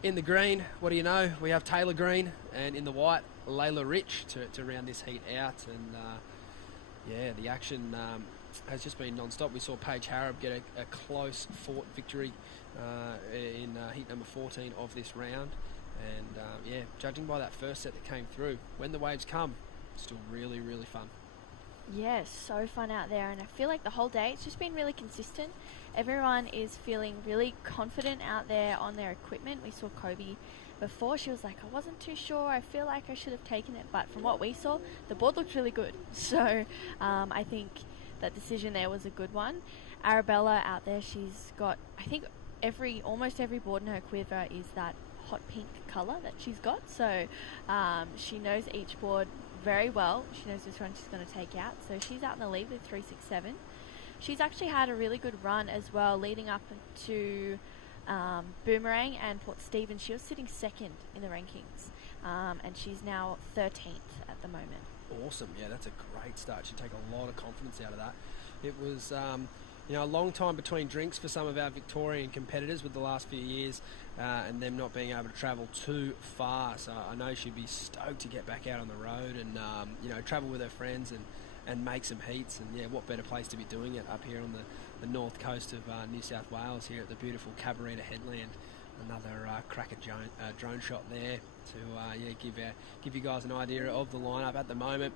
In the green, what do you know? We have Taylor Green, and in the white, Layla Rich to round this heat out. And the action has just been non-stop. We saw Paige Hareb get a close fought victory in heat number 14 of this round. And judging by that first set that came through, when the waves come, still really, really fun. Yeah, so fun out there, and I feel like the whole day it's just been really consistent. Everyone is feeling really confident out there on their equipment. We saw Kobe before. She was like, I wasn't too sure. I feel like I should have taken it, but from what we saw, the board looked really good. So I think that decision there was a good one. Arabella out there, she's got, I think almost every board in her quiver is that hot pink colour that she's got. So she knows each board very well. She knows which one she's going to take out. So she's out in the lead with 367. She's actually had a really good run as well, leading up to Boomerang and Port Stephens. She was sitting second in the rankings, and she's now 13th at the moment. Awesome. Yeah, that's a great start. She'd take a lot of confidence out of that. It was a long time between drinks for some of our Victorian competitors with the last few years, and them not being able to travel too far. So I know she'd be stoked to get back out on the road and travel with her friends and make some heats. And what better place to be doing it up here on the north coast of New South Wales, here at the beautiful Cabarita Headland. Another cracker drone shot there to give you guys an idea of the lineup at the moment.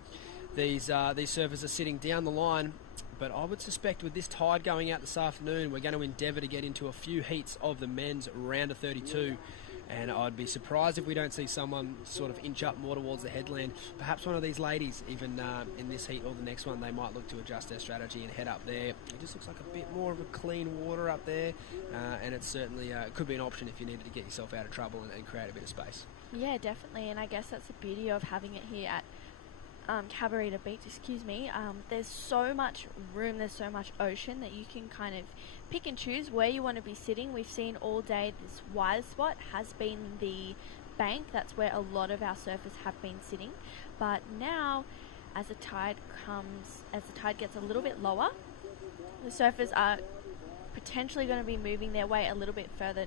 These surfers are sitting down the line, but I would suspect with this tide going out this afternoon, we're going to endeavour to get into a few heats of the men's round of 32, and I'd be surprised if we don't see someone sort of inch up more towards the headland. Perhaps one of these ladies, even in this heat or the next one, they might look to adjust their strategy and head up there. It just looks like a bit more of a clean water up there, and it certainly could be an option if you needed to get yourself out of trouble and create a bit of space. Yeah, definitely, and I guess that's the beauty of having it here at Cabarita Beach, there's so much room, there's so much ocean that you can kind of pick and choose where you want to be sitting. We've seen all day this wide spot has been the bank. That's where a lot of our surfers have been sitting. But now, as the tide gets a little bit lower, the surfers are potentially going to be moving their way a little bit further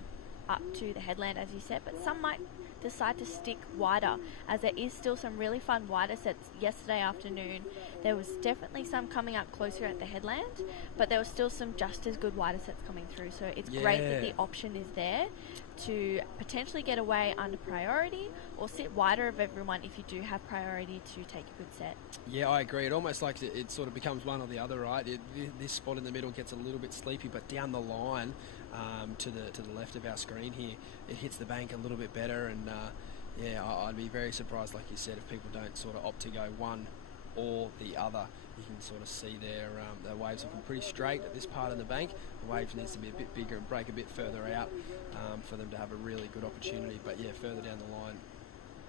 up to the headland, as you said, but some might decide to stick wider, as there is still some really fun wider sets yesterday afternoon. There was definitely some coming up closer at the headland, but there was still some just as good wider sets coming through, so it's great that the option is there to potentially get away under priority or sit wider of everyone if you do have priority to take a good set. Yeah, I agree. It almost like it sort of becomes one or the other, right? This spot in the middle gets a little bit sleepy, but down the line to the left of our screen here, it hits the bank a little bit better. And I'd be very surprised, like you said, if people don't sort of opt to go one or the other. You can sort of see there the waves looking pretty straight at this part of the bank. The waves needs to be a bit bigger and break a bit further out for them to have a really good opportunity. But yeah, further down the line,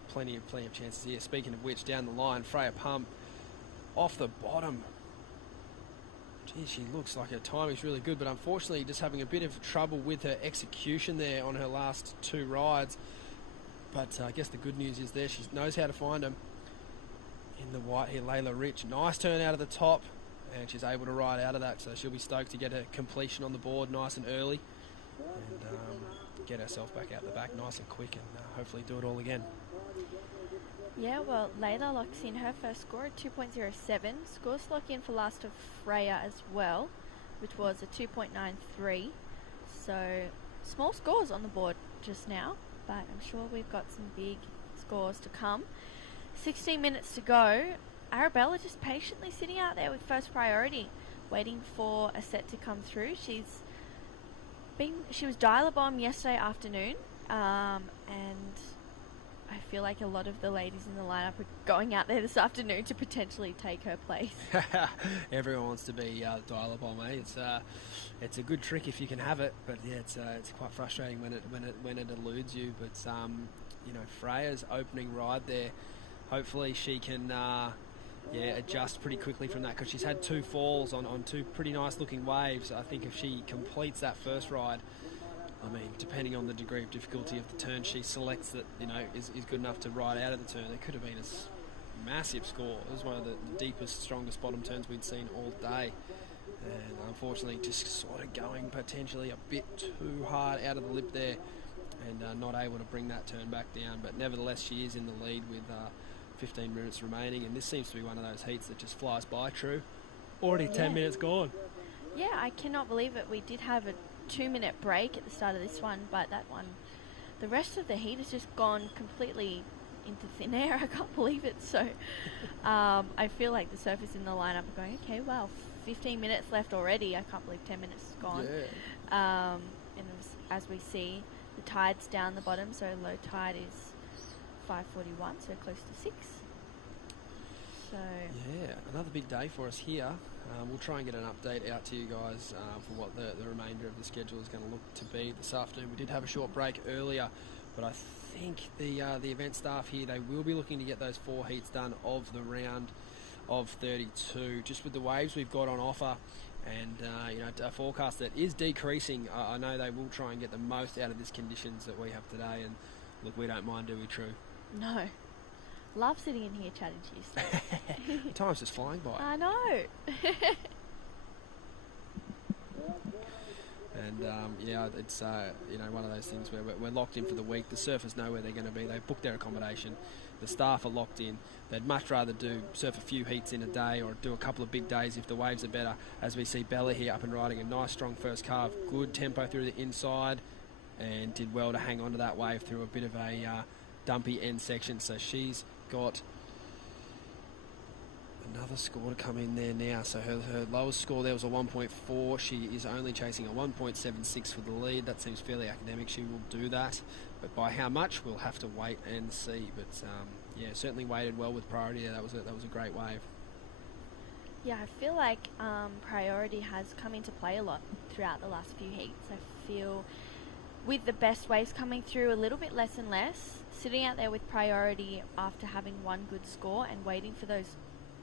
plenty of chances here. Speaking of which, down the line, Freya Pump off the bottom. Gee, she looks like her timing's really good, but unfortunately just having a bit of trouble with her execution there on her last two rides. But I guess the good news is there, she knows how to find them. In the white here, Layla Rich, nice turn out of the top, and she's able to ride out of that, so she'll be stoked to get her completion on the board nice and early and get herself back out the back nice and quick, and hopefully do it all again. Yeah, well, Layla locks in her first score at 2.07. Scores lock in for last of Freya as well, which was a 2.93. So small scores on the board just now, but I'm sure we've got some big scores to come. 16 minutes to go. Arabella just patiently sitting out there with first priority, waiting for a set to come through. She was dial-a bomb yesterday afternoon, and I feel like a lot of the ladies in the lineup are going out there this afternoon to potentially take her place. Everyone wants to be dial-a bomb, eh? It's a good trick if you can have it, but yeah, it's quite frustrating when it eludes you. But Freya's opening ride there. Hopefully she can adjust pretty quickly from that, because she's had two falls on two pretty nice looking waves. I think if she completes that first ride, I mean, depending on the degree of difficulty of the turn she selects that, is good enough to ride out of the turn, it could have been a massive score. It was one of the deepest, strongest bottom turns we'd seen all day. And unfortunately just sort of going potentially a bit too hard out of the lip there and not able to bring that turn back down. But nevertheless, she is in the lead with 15 minutes remaining, and this seems to be one of those heats that just flies by, True. Already 10 minutes gone. Yeah, I cannot believe it. We did have a 2-minute break at the start of this one, but that one, the rest of the heat has just gone completely into thin air. I can't believe it. So I feel like the surfers in the lineup are going, okay, well, 15 minutes left already. I can't believe 10 minutes is gone. Yeah. And as we see, the tide's down the bottom, so low tide is 5:41, so close to 6. So yeah, another big day for us here. We'll try and get an update out to you guys for what the remainder of the schedule is going to look to be this afternoon. We did have a short break earlier, but I think the event staff here, they will be looking to get those 4 heats done of the round of 32. Just with the waves we've got on offer, and a forecast that is decreasing, I know they will try and get the most out of these conditions that we have today. And look, we don't mind, do we, True? No. Love sitting in here chatting to you. The time's just flying by. I know. And it's one of those things where we're locked in for the week. The surfers know where they're going to be. They've booked their accommodation. The staff are locked in. They'd much rather surf a few heats in a day or do a couple of big days if the waves are better. As we see Bella here up and riding a nice strong first carve, good tempo through the inside, and did well to hang on to that wave through a bit of a dumpy end section. So she's got another score to come in there now. So her lowest score there was a 1.4. She is only chasing a 1.76 for the lead. That seems fairly academic. She will do that, but by how much, we'll have to wait and see. But certainly weighted well with priority. That was a great wave. Yeah, I feel like priority has come into play a lot throughout the last few heats. I feel with the best waves coming through a little bit less and less, sitting out there with priority after having one good score and waiting for those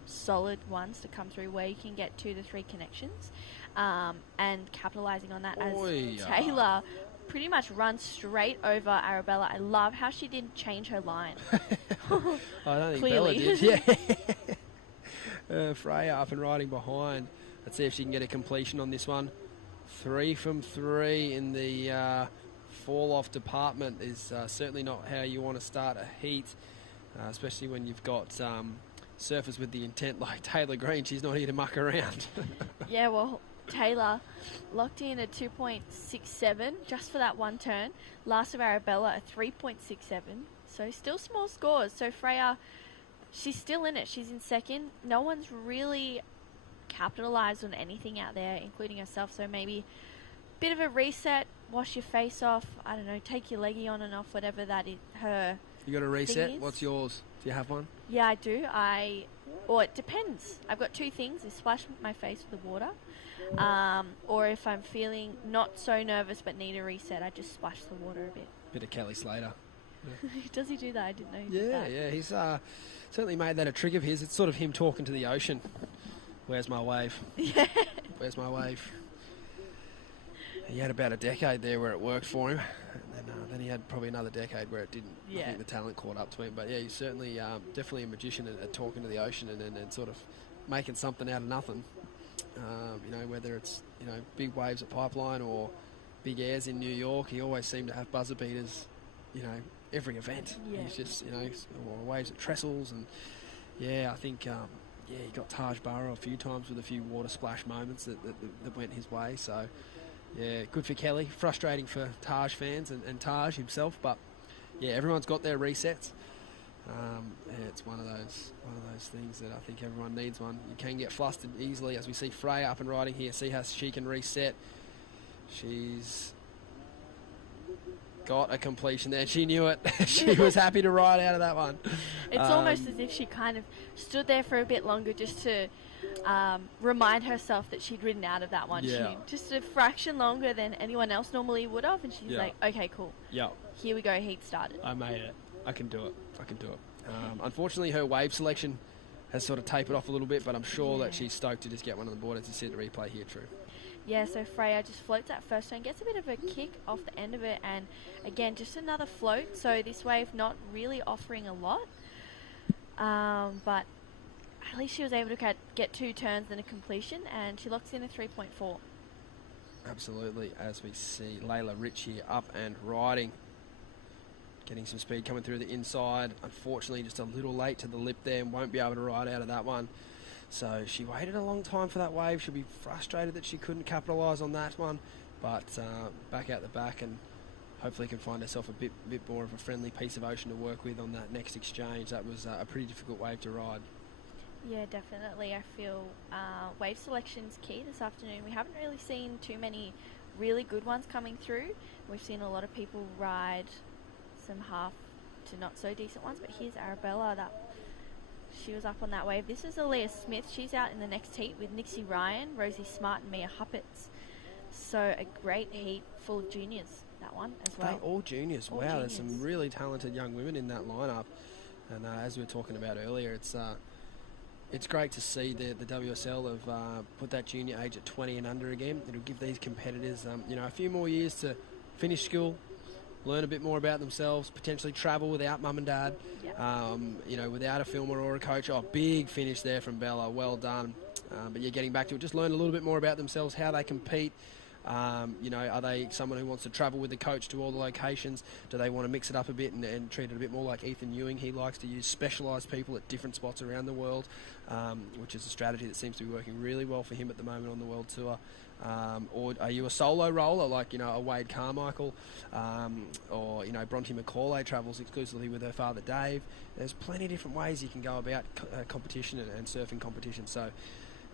solid ones to come through where you can get 2 to 3 connections, and capitalizing on that as Taylor pretty much runs straight over Arabella. I love how she didn't change her line. I don't think Clearly. Bella did. Yeah. Freya up and riding behind. Let's see if she can get a completion on this one. 3 from 3 in the fall-off department is certainly not how you want to start a heat, especially when you've got surfers with the intent like Taylor Green. She's not here to muck around. Yeah, well, Taylor locked in a 2.67 just for that one turn. Last of Arabella, a 3.67. So still small scores. So Freya, she's still in it. She's in second. No one's really capitalised on anything out there, including herself. So maybe a bit of a reset, wash your face off. I don't know, take your leggy on and off, whatever that is. You got a reset? Is. What's yours? Do you have one? Yeah, I do. Or it depends. I've got two things. I splash my face with the water. Or if I'm feeling not so nervous but need a reset, I just splash the water a bit. Bit of Kelly Slater. Yeah. Does he do that? I didn't know he did that. Yeah. He's certainly made that a trick of his. It's sort of him talking to the ocean. Where's my wave? Yeah. Where's my wave? He had about a decade there where it worked for him. And then he had probably another decade where it didn't. Yeah. I think the talent caught up to him. But yeah, he's certainly definitely a magician at talking to the ocean and sort of making something out of nothing. Whether it's, big waves at Pipeline or big airs in New York, he always seemed to have buzzer beaters, every event. Yeah. He's just, or waves at Trestles. And yeah, I think, he got Taj Burrow a few times with a few water splash moments that went his way. So, yeah, good for Kelly. Frustrating for Taj fans and Taj himself. But, yeah, everyone's got their resets. It's one of those things that I think everyone needs one. You can get flustered easily, as we see Freya up and riding here. See how she can reset. She's got a completion there. She knew it. She was happy to ride out of that one. It's almost as if she kind of stood there for a bit longer just to remind herself that she'd ridden out of that one. Yeah. She just a fraction longer than anyone else normally would have, and she's like, okay, cool. Yeah. Here we go, heat started. I made it. I can do it. Unfortunately, her wave selection has sort of tapered off a little bit, but I'm sure that she's stoked to just get one on the board. As you see the replay here, True. Yeah, so Freya just floats that first turn, gets a bit of a kick off the end of it, and again, just another float. So this wave not really offering a lot, but at least she was able to get two turns and a completion, and she locks in a 3.4. Absolutely, as we see Layla Rich here up and riding. Getting some speed coming through the inside. Unfortunately, just a little late to the lip there and won't be able to ride out of that one. So she waited a long time for that wave. She'll be frustrated that she couldn't capitalise on that one. But back out the back and hopefully can find herself a bit more of a friendly piece of ocean to work with on that next exchange. That was a pretty difficult wave to ride. Yeah, definitely. I feel wave selection's key this afternoon. We haven't really seen too many really good ones coming through. We've seen a lot of people ride some half to not so decent ones, but here's Arabella. She was up on that wave. This is Aaliyah Smith. She's out in the next heat with Nixie Ryan, Rosie Smart and Mia Huppets. So a great heat full of juniors, that one as well. They're all juniors. All wow, juniors. There's some really talented young women in that lineup. And as we were talking about earlier, it's great to see the WSL have put that junior age at 20 and under again. It'll give these competitors a few more years to finish school, learn a bit more about themselves, potentially travel without mum and dad, without a filmer or a coach. Oh, big finish there from Bella. Well done. But yeah, getting back to it, just learn a little bit more about themselves, how they compete. Are they someone who wants to travel with the coach to all the locations? Do they want to mix it up a bit and treat it a bit more like Ethan Ewing? He likes to use specialised people at different spots around the world, which is a strategy that seems to be working really well for him at the moment on the World Tour. Or are you a solo roller like, a Wade Carmichael, or, Bronte McCauley travels exclusively with her father Dave? There's plenty of different ways you can go about competition and surfing competition. So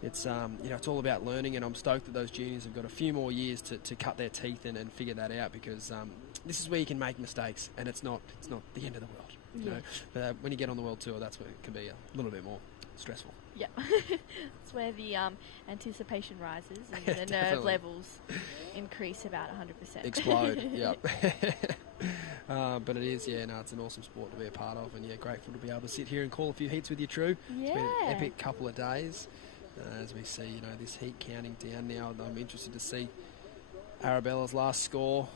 it's, it's all about learning, and I'm stoked that those juniors have got a few more years to cut their teeth and figure that out, because this is where you can make mistakes, and it's not the end of the world. You know? But when you get on the World Tour, that's where it can be a little bit more stressful. Yeah, it's where the anticipation rises and the nerve levels increase about 100%. Explode, yeah. But it is, it's an awesome sport to be a part of, and grateful to be able to sit here and call a few heats with you, True. Yeah. It's been an epic couple of days. As we see, this heat counting down now. I'm interested to see Arabella's last score.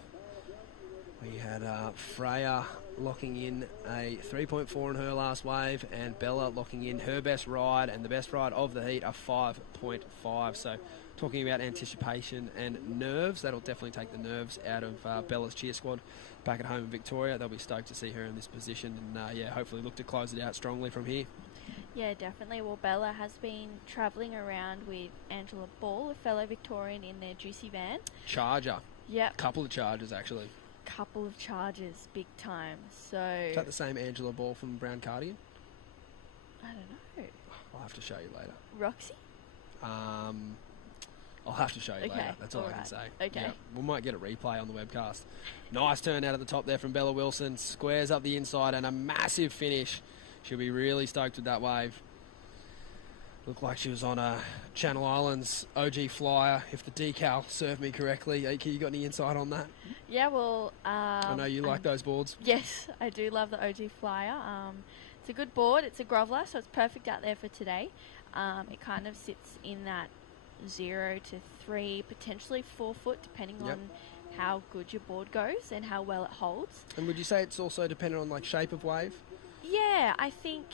We had Freya locking in a 3.4 in her last wave, and Bella locking in her best ride and the best ride of the heat, a 5.5. So talking about anticipation and nerves, that'll definitely take the nerves out of Bella's cheer squad back at home in Victoria. They'll be stoked to see her in this position and, hopefully look to close it out strongly from here. Yeah, definitely. Well, Bella has been travelling around with Angela Ball, a fellow Victorian, in their Juicy van. Charger. Yep. Couple of charges, actually. Couple of charges, big time. So Is that the same Angela Ball from Brown Cardigan? I don't know. I'll have to show you later. Roxy? I'll have to show you later. That's all I can say. Okay. Yep. We might get a replay on the webcast. Nice turn out at the top there from Bella Wilson. Squares up the inside and a massive finish. She'll be really stoked with that wave. Looked like she was on a Channel Islands OG flyer, if the decal served me correctly. Ike, you got any insight on that? Yeah, well... I know you like those boards. Yes, I do love the OG flyer. It's a good board. It's a groveler, so it's perfect out there for today. It kind of sits in that 0 to 3, potentially 4 foot, depending on how good your board goes and how well it holds. And would you say it's also dependent on shape of wave? Yeah, I think,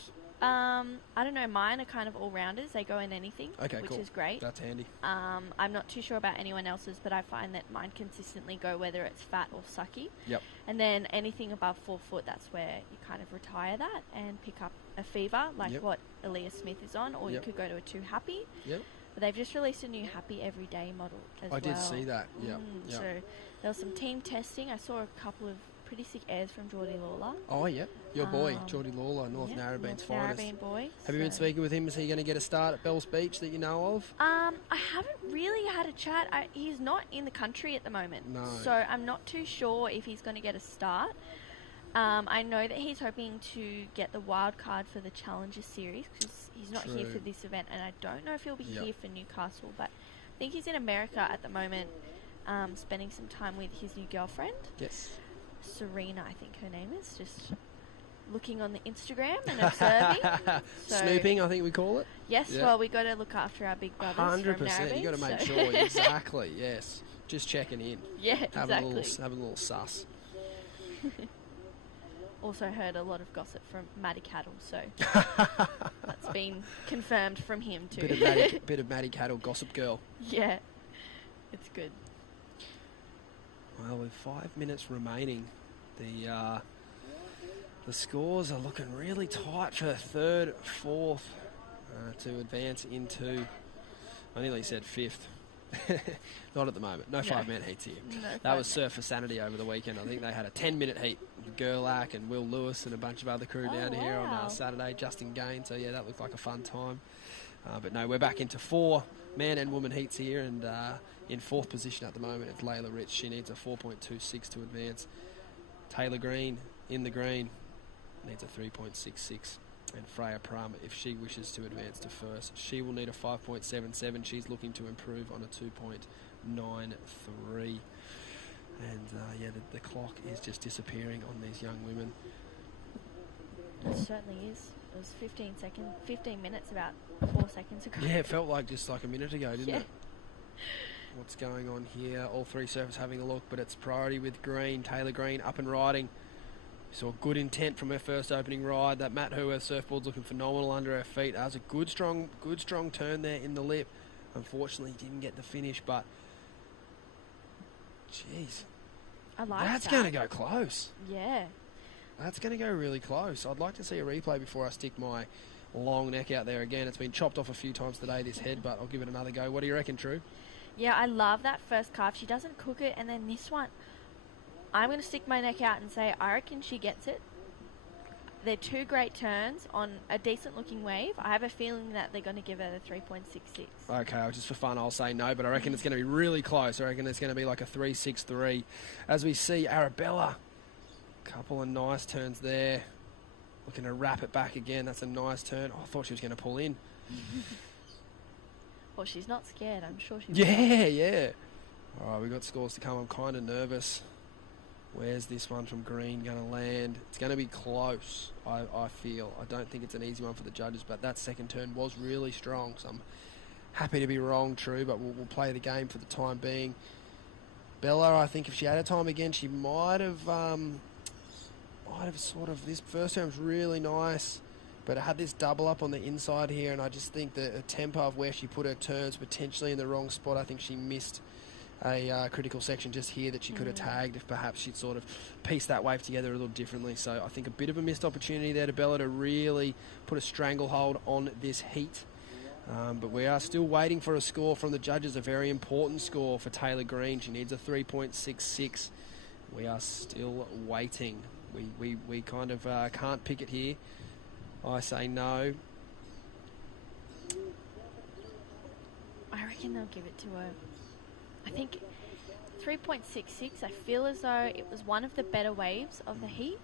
I don't know, mine are kind of all-rounders. They go in anything, which is great. That's handy. I'm not too sure about anyone else's, but I find that mine consistently go whether it's fat or sucky. Yep. And then anything above 4 foot, that's where you kind of retire that and pick up a fever, like what Aaliyah Smith is on, or you could go to a 2 Happy. Yep. But they've just released a new Happy Everyday model as well. I did see that, yeah. So there was some team testing. I saw a couple of pretty sick airs from Geordie Lawler. Oh, yeah. Your boy, Geordie Lawler, North Narrabeen's finest. Narrabeen boy. Have you been speaking with him? Is he going to get a start at Bells Beach that you know of? I haven't really had a chat. He's not in the country at the moment. No. So I'm not too sure if he's going to get a start. I know that he's hoping to get the wild card for the Challenger Series because he's not here for this event, and I don't know if he'll be here for Newcastle, but I think he's in America at the moment, spending some time with his new girlfriend. Yes. Serena, I think her name is, just looking on the Instagram and observing. Snooping, I think we call it. Yes, well, we got to look after our big brothers 100%. from Narrabeen. You got to make sure. Exactly, yes. Just checking in. Yeah, have exactly. Have a little sus. Also heard a lot of gossip from Maddie Cattle, so that's been confirmed from him too. Bit of Maddie Cattle, gossip girl. Yeah, it's good. Well, with 5 minutes remaining, the scores are looking really tight for third, fourth to advance into. I nearly said fifth. Not at the moment. No 5-man heats here. That was Surf for Sanity over the weekend. I think they had a 10-minute heat. Gerlach and Will Lewis and a bunch of other crew down here on Saturday. Justin Gain. So, that looked like a fun time. But no, we're back into 4 man and woman heats here. And in 4th position at the moment, it's Layla Rich. She needs a 4.26 to advance. Taylor Green in the green needs a 3.66. And Freya Prum, if she wishes to advance to first, she will need a 5.77. She's looking to improve on a 2.93. And the clock is just disappearing on these young women. It certainly is. It was 15 minutes about 4 seconds ago. Yeah, it felt like just like a minute ago, didn't it? What's going on here? All 3 surfers having a look, but it's priority with Green. Taylor Green up and riding. Saw good intent from her first opening ride. That Matt Hoover surfboard's looking phenomenal under her feet. That was a good strong turn there in the lip. Unfortunately, didn't get the finish, but jeez, I like that's going to go close. Yeah, that's going to go really close. I'd like to see a replay before I stick my long neck out there again. It's been chopped off a few times today, this head, but I'll give it another go. What do you reckon, True? Yeah, I love that first carve. She doesn't cook it, and then this one, I'm going to stick my neck out and say I reckon she gets it. They're 2 great turns on a decent-looking wave. I have a feeling that they're going to give it a 3.66. Okay, just for fun, I'll say no, but I reckon it's going to be really close. I reckon it's going to be like a 3.63. As we see Arabella, couple of nice turns there. Looking to wrap it back again. That's a nice turn. Oh, I thought she was going to pull in. Well, she's not scared. I'm sure she will. Yeah. All right, we've got scores to come. I'm kind of nervous. Where's this one from Green going to land? It's going to be close, I feel. I don't think it's an easy one for the judges, but that second turn was really strong, so I'm happy to be wrong, True, but we'll play the game for the time being. Bella, I think if she had a time again, she might have might have sort of, this first term's really nice, but it had this double up on the inside here, and I just think the tempo of where she put her turns potentially in the wrong spot. I think she missed a critical section just here that she could have tagged if perhaps she'd sort of pieced that wave together a little differently. So I think a bit of a missed opportunity there to Bella to really put a stranglehold on this heat. But we are still waiting for a score from the judges, a very important score for Taylor Green. She needs a 3.66. We are still waiting. We kind of can't pick it here. I say no. I reckon they'll give it to her. I think 3.66, I feel as though it was one of the better waves of the heat.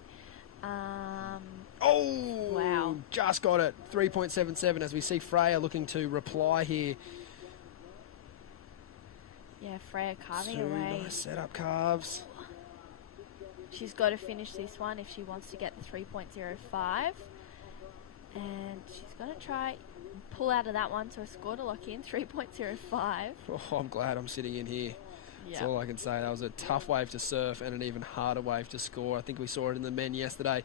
Oh, wow. Just got it. 3.77 as we see Freya looking to reply here. Yeah, Freya carving Two away. nice setup carves. She's got to finish this one if she wants to get the 3.05. And she's going to try pull out of that one, so a score to lock in, 3.05. Oh, I'm glad I'm sitting in here. That's Yep. all I can say. That was a tough wave to surf and an even harder wave to score. I think we saw it in the men yesterday.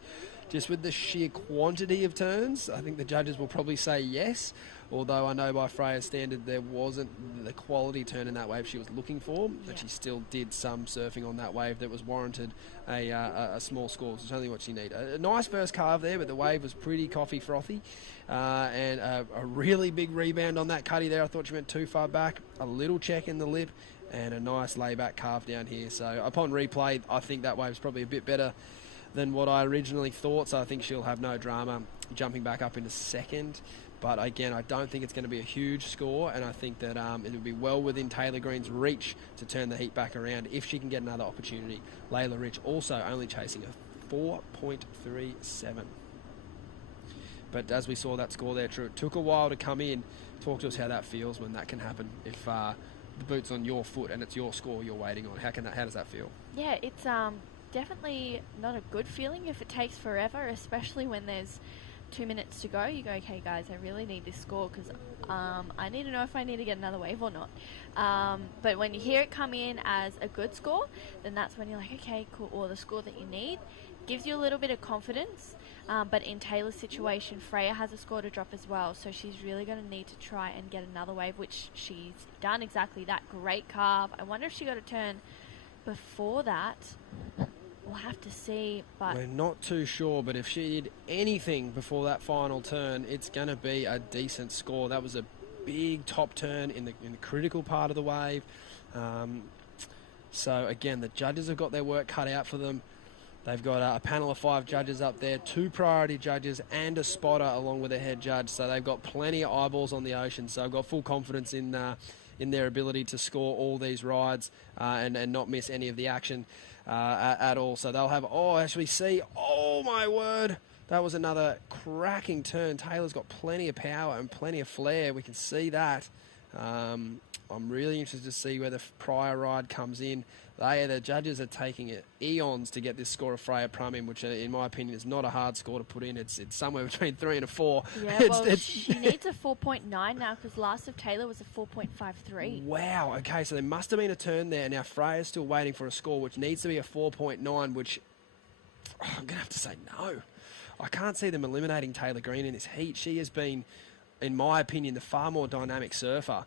Just with the sheer quantity of turns, I think the judges will probably say yes, although I know by Freya's standard there wasn't the quality turn in that wave she was looking for, and she still did some surfing on that wave that was warranted a small score, which is only what she needed. A nice first carve there, but the wave was pretty coffee frothy, and a really big rebound on that cutty there. I thought she went too far back. A little check in the lip, and a nice layback carve down here. So upon replay, I think that wave's probably a bit better than what I originally thought, so I think she'll have no drama jumping back up into second. But again, I don't think it's going to be a huge score, and I think that it would be well within Taylor Green's reach to turn the heat back around if she can get another opportunity. Layla Rich also only chasing a 4.37. But as we saw that score there, True, it took a while to come in. Talk to us how that feels when that can happen. If the boot's on your foot and it's your score you're waiting on, how does that feel? Yeah, it's definitely not a good feeling if it takes forever, especially when there's 2 minutes to go. You go, okay guys, I really need this score because I need to know if I need to get another wave or not. But when you hear it come in as a good score, then that's when you're like, okay, cool, or the score that you need. Gives you a little bit of confidence, but in Taylor's situation, Freya has a score to drop as well, so she's really going to need to try and get another wave, which she's done exactly that. Great carve. I wonder if she got a turn before that. We'll have to see, but we're not too sure, but if she did anything before that final turn, it's going to be a decent score. That was a big top turn in the critical part of the wave. So again, the judges have got their work cut out for them. They've got a panel of 5 judges up there, 2 priority judges and a spotter along with a head judge. So they've got plenty of eyeballs on the ocean. So I've got full confidence in their ability to score all these rides and not miss any of the action at all. So they'll have, oh my word, that was another cracking turn. Taylor's got plenty of power and plenty of flair. We can see that. I'm really interested to see where the prior ride comes in. The judges are taking it eons to get this score of Freya Prum in, which in my opinion is not a hard score to put in. It's somewhere between 3 and a 4. Yeah, she needs a 4.9 now because last of Taylor was a 4.53. Wow, okay, so there must have been a turn there. Now Freya's still waiting for a score which needs to be a 4.9, which I'm going to have to say no. I can't see them eliminating Taylor Green in this heat. She has been, in my opinion, the far more dynamic surfer.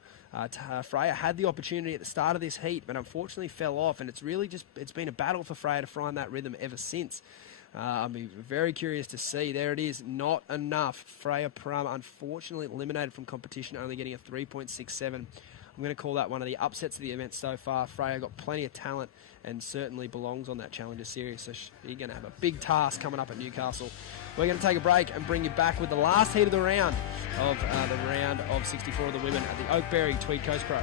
Freya had the opportunity at the start of this heat, but unfortunately fell off, and it's been a battle for Freya to find that rhythm ever since. I'll be very curious to see. There it is, not enough. Freya Prum, unfortunately eliminated from competition, only getting a 3.67. I'm going to call that one of the upsets of the event so far. Freya got plenty of talent and certainly belongs on that Challenger Series, so she's going to have a big task coming up at Newcastle. We're going to take a break and bring you back with the last heat of the round of 64 of the women at the Oakberry Tweed Coast Pro.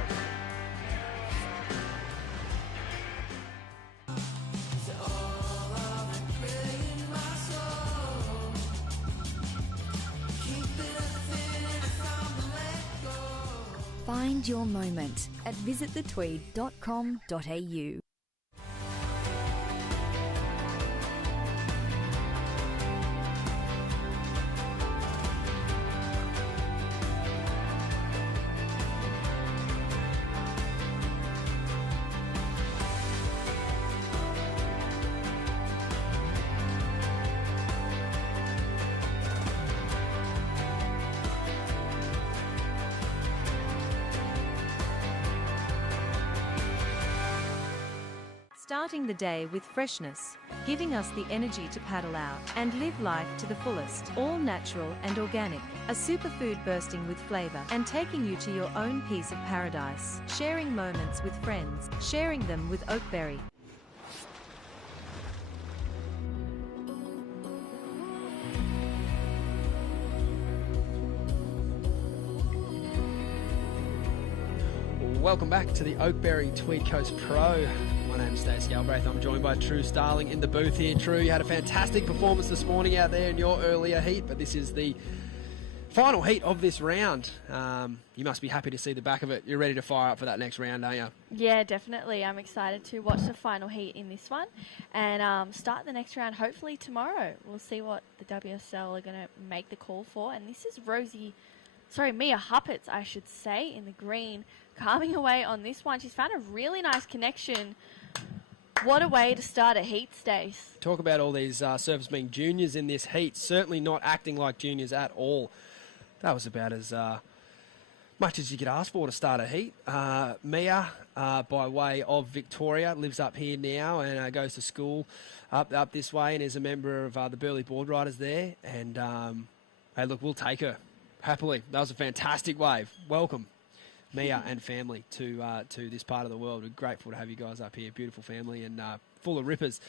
Find your moment at visitthetweed.com.au. Starting the day with freshness, giving us the energy to paddle out and live life to the fullest. All natural and organic, a superfood bursting with flavor and taking you to your own piece of paradise. Sharing moments with friends, sharing them with Oakberry. Welcome back to the Oakberry Tweed Coast Pro. My name's Stacey Galbraith. I'm joined by True Starling in the booth here. True, you had a fantastic performance this morning out there in your earlier heat, but this is the final heat of this round. You must be happy to see the back of it. You're ready to fire up for that next round, aren't you? Yeah, definitely. I'm excited to watch the final heat in this one and start the next round hopefully tomorrow. We'll see what the WSL are going to make the call for. And this is Mia Huppets, I should say, in the green, calming away on this one. She's found a really nice connection. What a way to start a heat, Stace. Talk about all these surfers being juniors in this heat. Certainly not acting like juniors at all. That was about as much as you could ask for to start a heat. Mia, by way of Victoria, lives up here now and goes to school up this way and is a member of the Burleigh Board Riders there. And, hey, look, we'll take her. Happily. That was a fantastic wave. Welcome, Mia and family, to this part of the world. We're grateful to have you guys up here. Beautiful family and full of rippers,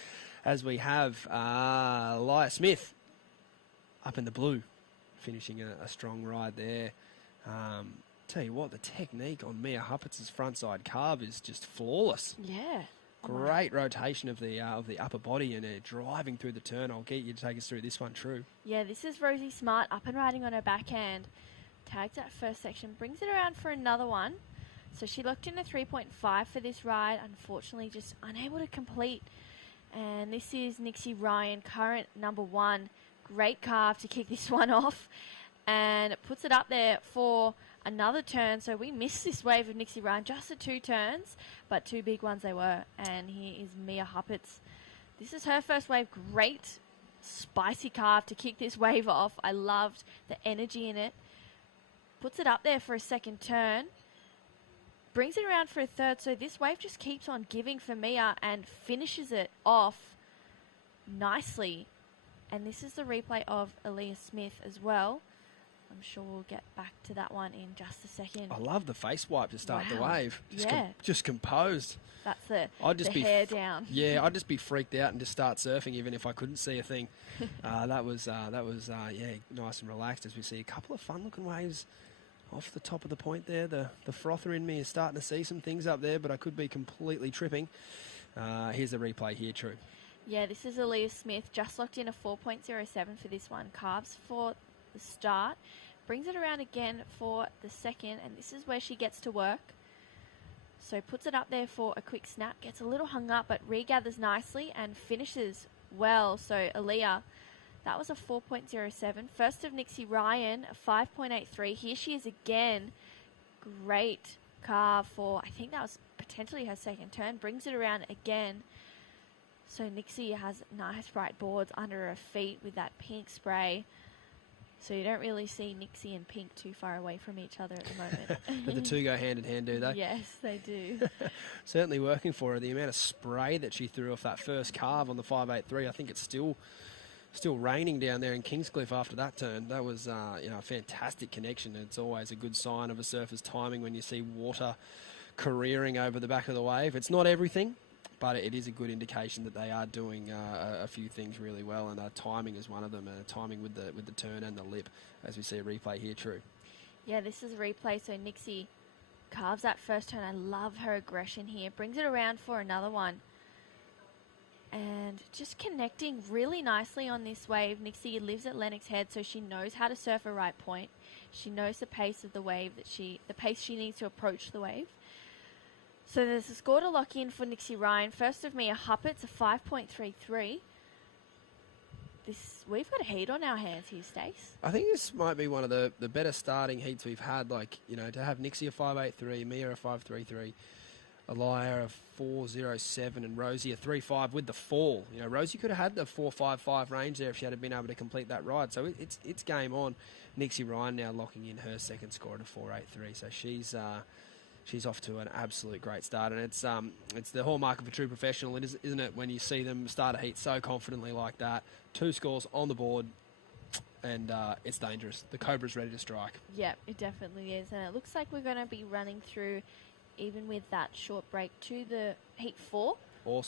as we have Leah Smith up in the blue, finishing a strong ride there. Tell you what, the technique on Mia Huppets' frontside carve is just flawless. Yeah. Great rotation of the upper body and driving through the turn. I'll get you to take us through this one, True. Yeah, this is Rosie Smart up and riding on her backhand. Tags that first section, brings it around for another one. So she locked in a 3.5 for this ride, unfortunately just unable to complete. And this is Nixie Ryan, current number 1. Great carve to kick this one off. And it puts it up there for another turn. So we missed this wave of Nixie Ryan, just the 2 turns, but 2 big ones they were. And here is Mia Huppets. This is her first wave. Great spicy carve to kick this wave off. I loved the energy in it. Puts it up there for a second turn. Brings it around for a third. So this wave just keeps on giving for Mia and finishes it off nicely. And this is the replay of Aaliyah Smith as well. I'm sure we'll get back to that one in just a second. I love the face wipe to start the wave. Just composed. That's the hair down. Yeah, I'd just be freaked out and just start surfing even if I couldn't see a thing. That was nice and relaxed as we see a couple of fun-looking waves off the top of the point there. The frother in me is starting to see some things up there, but I could be completely tripping. Here's the replay here, True. Yeah, this is Aaliyah Smith. Just locked in a 4.07 for this one. Carves for the start. Brings it around again for the second, and this is where she gets to work. So puts it up there for a quick snap. Gets a little hung up, but regathers nicely and finishes well. So Aaliyah, that was a 4.07. First of Nixie Ryan, a 5.83. Here she is again. Great carve for, I think that was potentially her second turn. Brings it around again. So Nixie has nice bright boards under her feet with that pink spray. So you don't really see Nixie and Pink too far away from each other at the moment. But the two go hand in hand, do they? Yes, they do. Certainly working for her. The amount of spray that she threw off that first carve on the 5.83, I think it's still raining down there in Kingscliff after that turn. That was a fantastic connection. It's always a good sign of a surfer's timing when you see water careering over the back of the wave. It's not everything, but it is a good indication that they are doing a few things really well, and timing is one of them. Timing with the turn and the lip, as we see a replay here. True. Yeah, this is a replay. So Nixie carves that first turn. I love her aggression here. Brings it around for another one, and just connecting really nicely on this wave. Nixie lives at Lennox Head, so she knows how to surf a right point. She knows the pace of the wave the pace she needs to approach the wave. So there's a score to lock in for Nixie Ryan. First of Mia Huppets, a 5.33. We've got a heat on our hands here, Stace. I think this might be one of the better starting heats we've had. To have Nixie a 5.83, Mia a 5.33, Aaliyah a 4.07, and Rosie a 3.5 with the fall. Rosie could have had the 4.55 range there if she had been able to complete that ride. So it's game on. Nixie Ryan now locking in her second score at a 4.83. So she's off to an absolute great start, and it's the hallmark of a true professional, isn't it, when you see them start a heat so confidently like that. 2 scores on the board, and it's dangerous. The Cobra's ready to strike. Yeah, it definitely is, and it looks like we're going to be running through, even with that short break, to the heat 4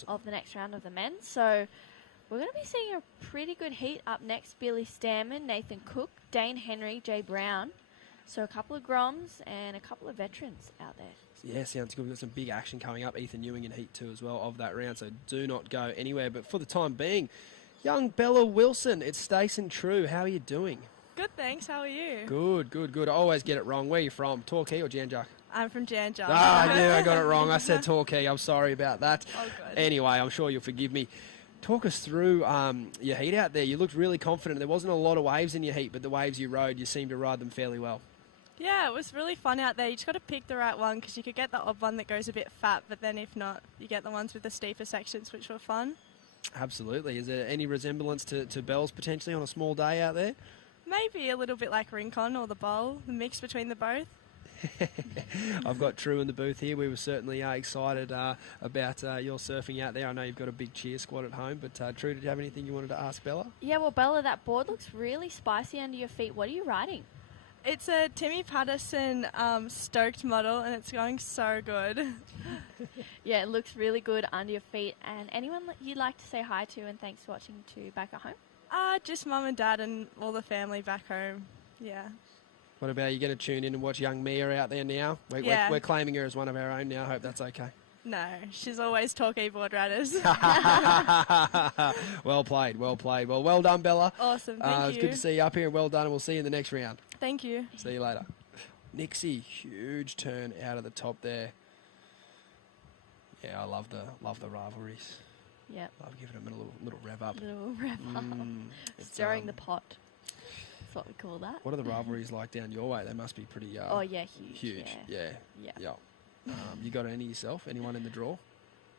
of the next round of the men. So we're going to be seeing a pretty good heat. Up next, Billy Stamman, Nathan Cook, Dane Henry, Jay Brown. So a couple of Groms and a couple of veterans out there. Yeah, sounds good. We've got some big action coming up. Ethan Ewing in Heat 2 as well of that round, so do not go anywhere. But for the time being, young Bella Wilson, it's Stacey True. How are you doing? Good, thanks. How are you? Good. I always get it wrong. Where are you from? Torquay or Janjuk? I'm from Janjuk. Ah, yeah, I got it wrong. I said Torquay. I'm sorry about that. Oh, good. Anyway, I'm sure you'll forgive me. Talk us through your heat out there. You looked really confident. There wasn't a lot of waves in your heat, but the waves you rode, you seemed to ride them fairly well. Yeah, it was really fun out there. You just got to pick the right one because you could get the odd one that goes a bit fat, but then if not, you get the ones with the steeper sections, which were fun. Absolutely. Is there any resemblance to Bells potentially on a small day out there? Maybe a little bit like Rincon or the Bowl, the mix between the both. I've got True in the booth here. We were certainly excited about your surfing out there. I know you've got a big cheer squad at home, but True, did you have anything you wanted to ask Bella? Yeah, well, Bella, that board looks really spicy under your feet. What are you riding? It's a Timmy Patterson Stoked model, and it's going so good. Yeah, it looks really good under your feet. And anyone that you'd like to say hi to and thanks for watching to back at home? Just Mum and Dad and all the family back home. Yeah. What about you going to tune in and watch young Mia out there now? We're claiming her as one of our own now. I hope that's okay. No, she's always Torquay board riders. Well played. Well done, Bella. Awesome, thank you. It's good to see you up here, and well done, and we'll see you in the next round. Thank you. See you later. Nixie, huge turn out of the top there. Yeah, I love the rivalries. Yep. Love giving them a little rev up. Stirring the pot. That's what we call that. What are the rivalries like down your way? They must be pretty... oh, yeah, huge. Yeah. You got any yourself? Anyone in the draw?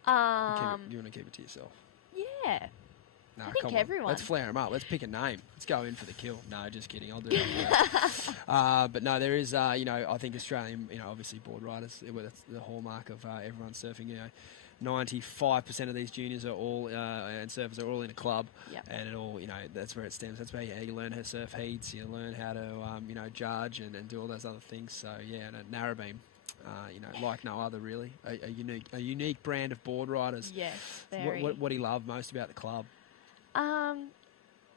You want to keep it to yourself? Yeah. No, I think come everyone. On. Let's flare them up. Let's pick a name. Let's go in for the kill. No, just kidding. I'll do that. But no, there is, I think Australian, obviously board riders, that's the hallmark of everyone surfing. 95% of these juniors are all, and surfers are all in a club. Yep. And it all, that's where it stems. That's where you learn how to surf heats. You learn how to, judge and do all those other things. So, yeah, and at Narrabeen, like no other really, a unique brand of board riders. Yes, very. What do you love most about the club?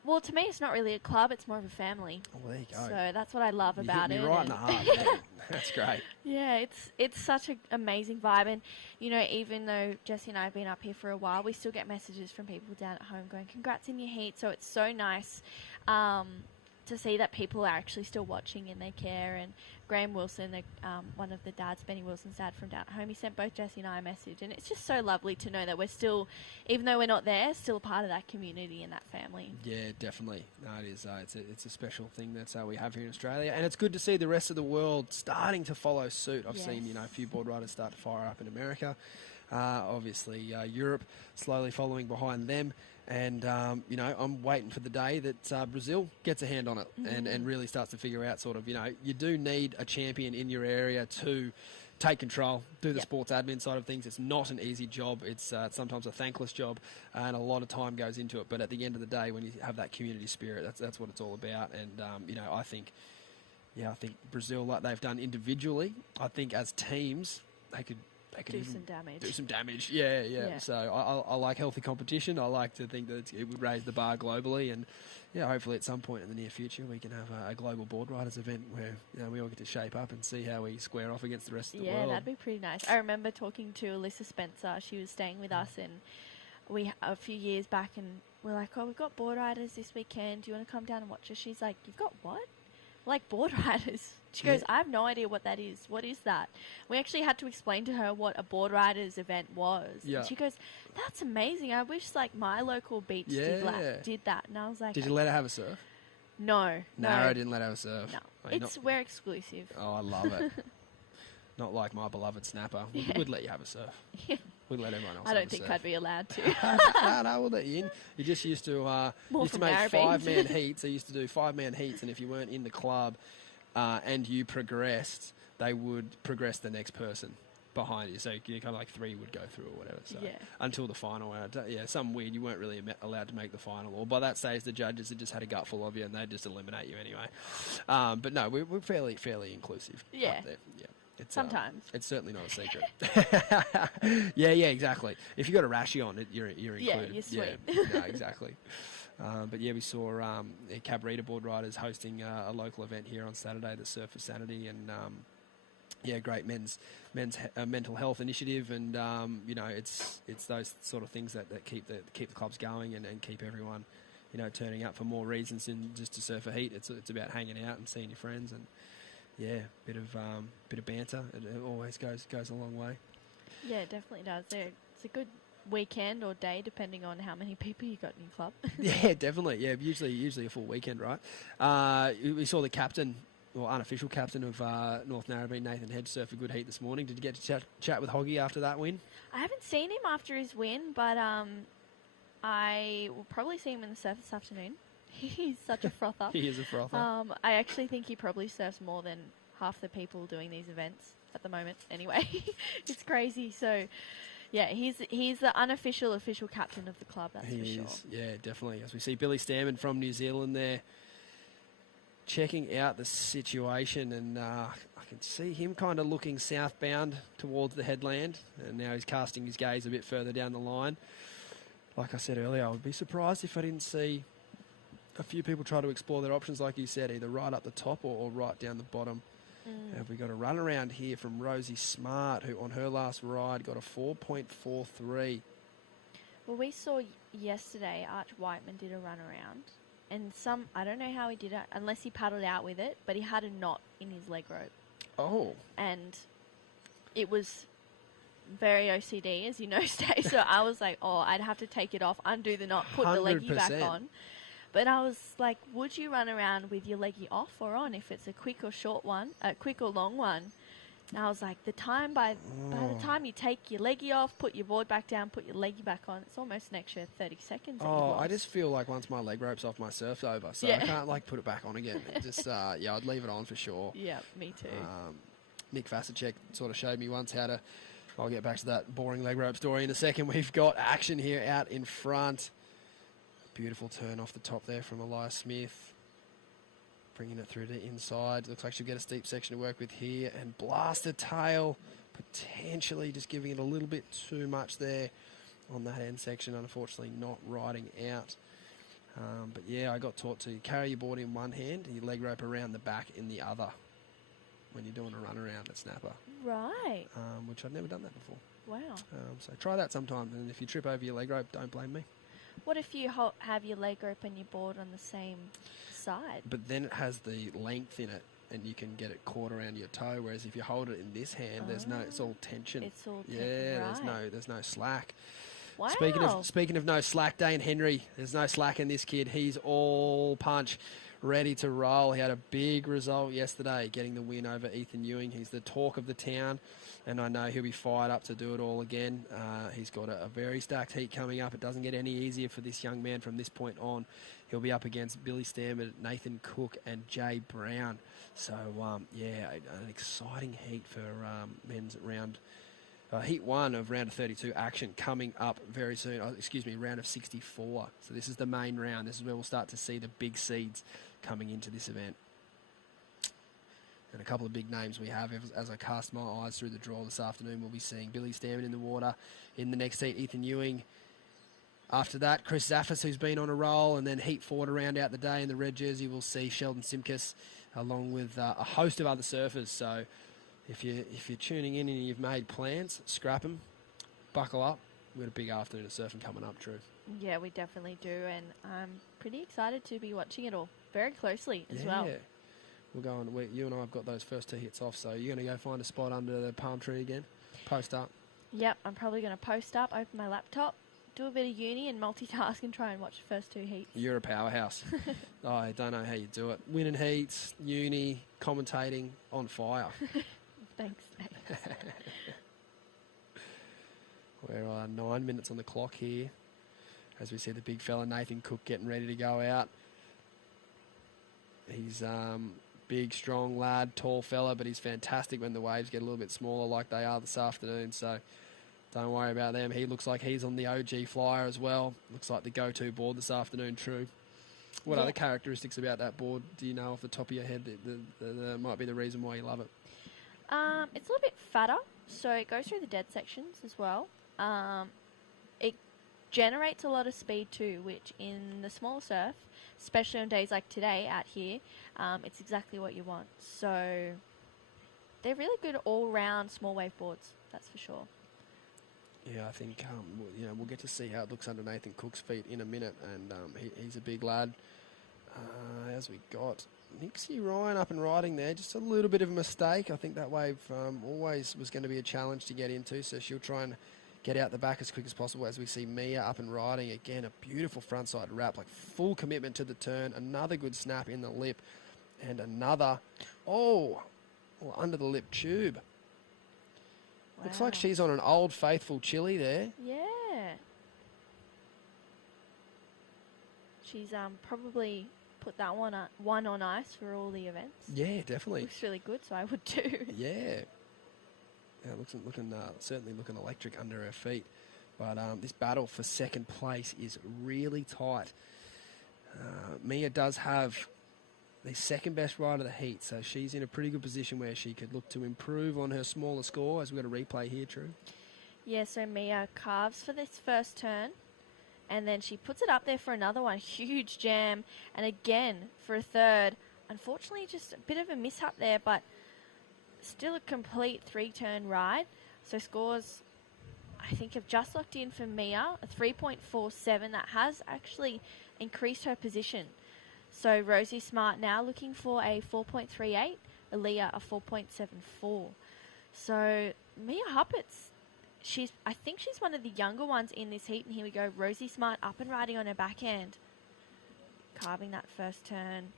Well, to me, it's not really a club; it's more of a family. Oh, there you go. So that's what I love about it. You're right in the heart. Yeah. That's great. Yeah, it's such an amazing vibe, and even though Jessie and I have been up here for a while, we still get messages from people down at home going, "Congrats in your heat." So it's so nice to see that people are actually still watching and they care. And Graham Wilson, one of the dads, Benny Wilson's dad from down at home, he sent both Jessie and I a message, and it's just so lovely to know that we're still, even though we're not there, still a part of that community and that family. Yeah, definitely. No, it is. It's a special thing that we have here in Australia, and it's good to see the rest of the world starting to follow suit. I've seen a few board riders start to fire up in America. Obviously, Europe slowly following behind them. And, I'm waiting for the day that Brazil gets a hand on it and really starts to figure out you do need a champion in your area to take control, do the sports admin side of things. It's not an easy job. It's sometimes a thankless job, and a lot of time goes into it. But at the end of the day, when you have that community spirit, that's what it's all about. And, I think Brazil, like they've done individually, I think as teams, they could do some damage. Do some damage, yeah. So I like healthy competition. I like to think that it would raise the bar globally, and hopefully at some point in the near future we can have a global board riders event where we all get to shape up and see how we square off against the rest of the world. Yeah, that'd be pretty nice. I remember talking to Alyssa Spencer. She was staying with us, and a few years back, and we're like, "Oh, we've got board riders this weekend. Do you want to come down and watch us?" She's like, "You've got what?" Like board riders. She goes, "I have no idea what that is. What is that?" We actually had to explain to her what a board riders event was. Yeah. And she goes, "That's amazing. I wish my local beach did that." And I was like, "Did you let her have a surf?" No. I didn't let her have a surf. No. We're exclusive. Oh, I love it. Not like my beloved Snapper. We'd let you have a surf. Yeah. We'd let everyone else I don't have think a surf. I'd be allowed to. No, we'll let you in. You just used to make Narrabeen. 5-man heats. They used to do 5-man heats, and if you weren't in the club, and you progressed, they would progress the next person behind you. So you kind of like 3 would go through or whatever. So until the final. Something weird. You weren't really allowed to make the final. Or by that stage, the judges had just had a gutful of you and they'd just eliminate you anyway. But no, we're fairly inclusive. Yeah. Up there. Yeah. It's, sometimes. It's certainly not a secret. yeah, exactly. If you got a rashy on it, you're included. Yeah, you're sweet. Yeah, no, exactly. But yeah, we saw Cabrita board riders hosting a local event here on Saturday, the Surf for Sanity, and great men's mental health initiative, and it's those sort of things that keep the clubs going and keep everyone turning up for more reasons than just to surf a heat. It's about hanging out and seeing your friends, and bit of banter. It always goes a long way. Yeah, it definitely does. It's a good weekend or day, depending on how many people you got in your club. Yeah, definitely. Yeah, usually a full weekend, right? We saw the captain, or unofficial captain of North Narrabeen, Nathan Hedge, surf a good heat this morning. Did you get to chat with Hoggy after that win? I haven't seen him after his win, but I will probably see him in the surf this afternoon. He's such a frother. He is a frother. I actually think he probably surfs more than half the people doing these events at the moment. Anyway, it's crazy. So, yeah, he's the unofficial official captain of the club. That's for sure. Yeah, definitely. As we see Billy Stammen from New Zealand there, checking out the situation, and I can see him kind of looking southbound towards the headland, and now he's casting his gaze a bit further down the line. Like I said earlier, I would be surprised if I didn't see a few people try to explore their options, like you said, either right up the top or right down the bottom. Have we got a run around here from Rosie Smart, who on her last ride got a 4.43. Well, we saw yesterday Arch Whiteman did a run around, and I don't know how he did it, unless he paddled out with it, but he had a knot in his leg rope. Oh. And it was very OCD, as you know, Stay. So I was like, I'd have to take it off, undo the knot, put 100%. The leggy back on. But I was like, would you run around with your leggy off or on if it's a quick or short one, a quick or long one? And I was like, by the time you take your leggy off, put your board back down, put your leggy back on, it's almost an extra 30 seconds. I just feel like once my leg rope's off, my surf's over. So I can't put it back on again. Just I'd leave it on for sure. Yeah, me too. Nick Vasicek sort of showed me once how to. I'll get back to that boring leg rope story in a second. We've got action here out in front. Beautiful turn off the top there from Elias Smith. Bringing it through to inside. Looks like she'll get a steep section to work with here. And blasted tail. Potentially just giving it a little bit too much there on that end section. Unfortunately not riding out. But yeah, I got taught to carry your board in one hand and your leg rope around the back in the other when you're doing a run around at Snapper. Right. Which I've never done that before. Wow. So try that sometime. And if you trip over your leg rope, don't blame me. What if you have your leg rope and your board on the same side? But then it has the length in it, and you can get it caught around your toe. Whereas if you hold it in this hand, it's all tension. It's all tension. Yeah, right. there's no slack. Wow. Speaking of no slack, Dane Henry, there's no slack in this kid. He's all punch, ready to roll. He had a big result yesterday, getting the win over Ethan Ewing. He's the talk of the town, and I know he'll be fired up to do it all again. He's got a very stacked heat coming up. It doesn't get any easier for this young man from this point on. He'll be up against Billy Stammen, Nathan Cook, and Jay Brown. So, an exciting heat for men's round. Heat 1 of round of 32 action coming up very soon. Round of 64. So this is the main round. This is where we'll start to see the big seeds coming into this event. And a couple of big names we have as I cast my eyes through the draw this afternoon. We'll be seeing Billy Stammen in the water. In the next heat, Ethan Ewing. After that, Chris Zaffis, who's been on a roll. And then heat 4 to round out the day in the red jersey, we'll see Sheldon Simkus along with a host of other surfers. So if you're tuning in and you've made plans, scrap them, buckle up. We've got a big afternoon of surfing coming up, Drew. Yeah, we definitely do. And I'm pretty excited to be watching it all very closely as well. Yeah. We'll go on. You and I have got those first 2 hits off, so you're going to go find a spot under the palm tree again, post up. Yep, I'm probably going to post up, open my laptop, do a bit of uni and multitask and try and watch the first 2 heats. You're a powerhouse. I don't know how you do it. Winning heats, uni, commentating, on fire. Thanks, mate. We're 9 minutes on the clock here as we see the big fella Nathan Cook getting ready to go out. He's big, strong lad, tall fella, but he's fantastic when the waves get a little bit smaller like they are this afternoon. So don't worry about them. He looks like he's on the OG flyer as well. Looks like the go-to board this afternoon, True. What other characteristics about that board do you know off the top of your head that might be the reason why you love it? It's a little bit fatter, so it goes through the dead sections as well. It generates a lot of speed too, which in the smaller surf, especially on days like today out here, it's exactly what you want. So they're really good all-round small wave boards, that's for sure. Yeah, I think we'll get to see how it looks under Nathan Cook's feet in a minute, and he's a big lad. As we got Nixie Ryan up and riding there, just a little bit of a mistake. I think that wave always was going to be a challenge to get into, so she'll try and get out the back as quick as possible. As we see Mia up and riding again, a beautiful frontside wrap, like full commitment to the turn. Another good snap in the lip, and another under the lip tube. Wow. Looks like she's on an Old Faithful chili there. Yeah. She's probably put that one on ice for all the events. Yeah, definitely. Looks really good, so I would too. Yeah. Certainly looking electric under her feet. But this battle for second place is really tight. Mia does have the second best ride of the heat, so she's in a pretty good position where she could look to improve on her smaller score, as we've got a replay here, True. Yeah, so Mia carves for this first turn, and then she puts it up there for another one. Huge jam, and again for a third. Unfortunately, just a bit of a mishap there, but still a complete three-turn ride. So scores, I think, have just locked in for Mia, a 3.47. That has actually increased her position. So Rosie Smart now looking for a 4.38, Aaliyah a 4.74. So Mia Huppert's, I think she's one of the younger ones in this heat. And here we go, Rosie Smart up and riding on her backhand, carving that first turn.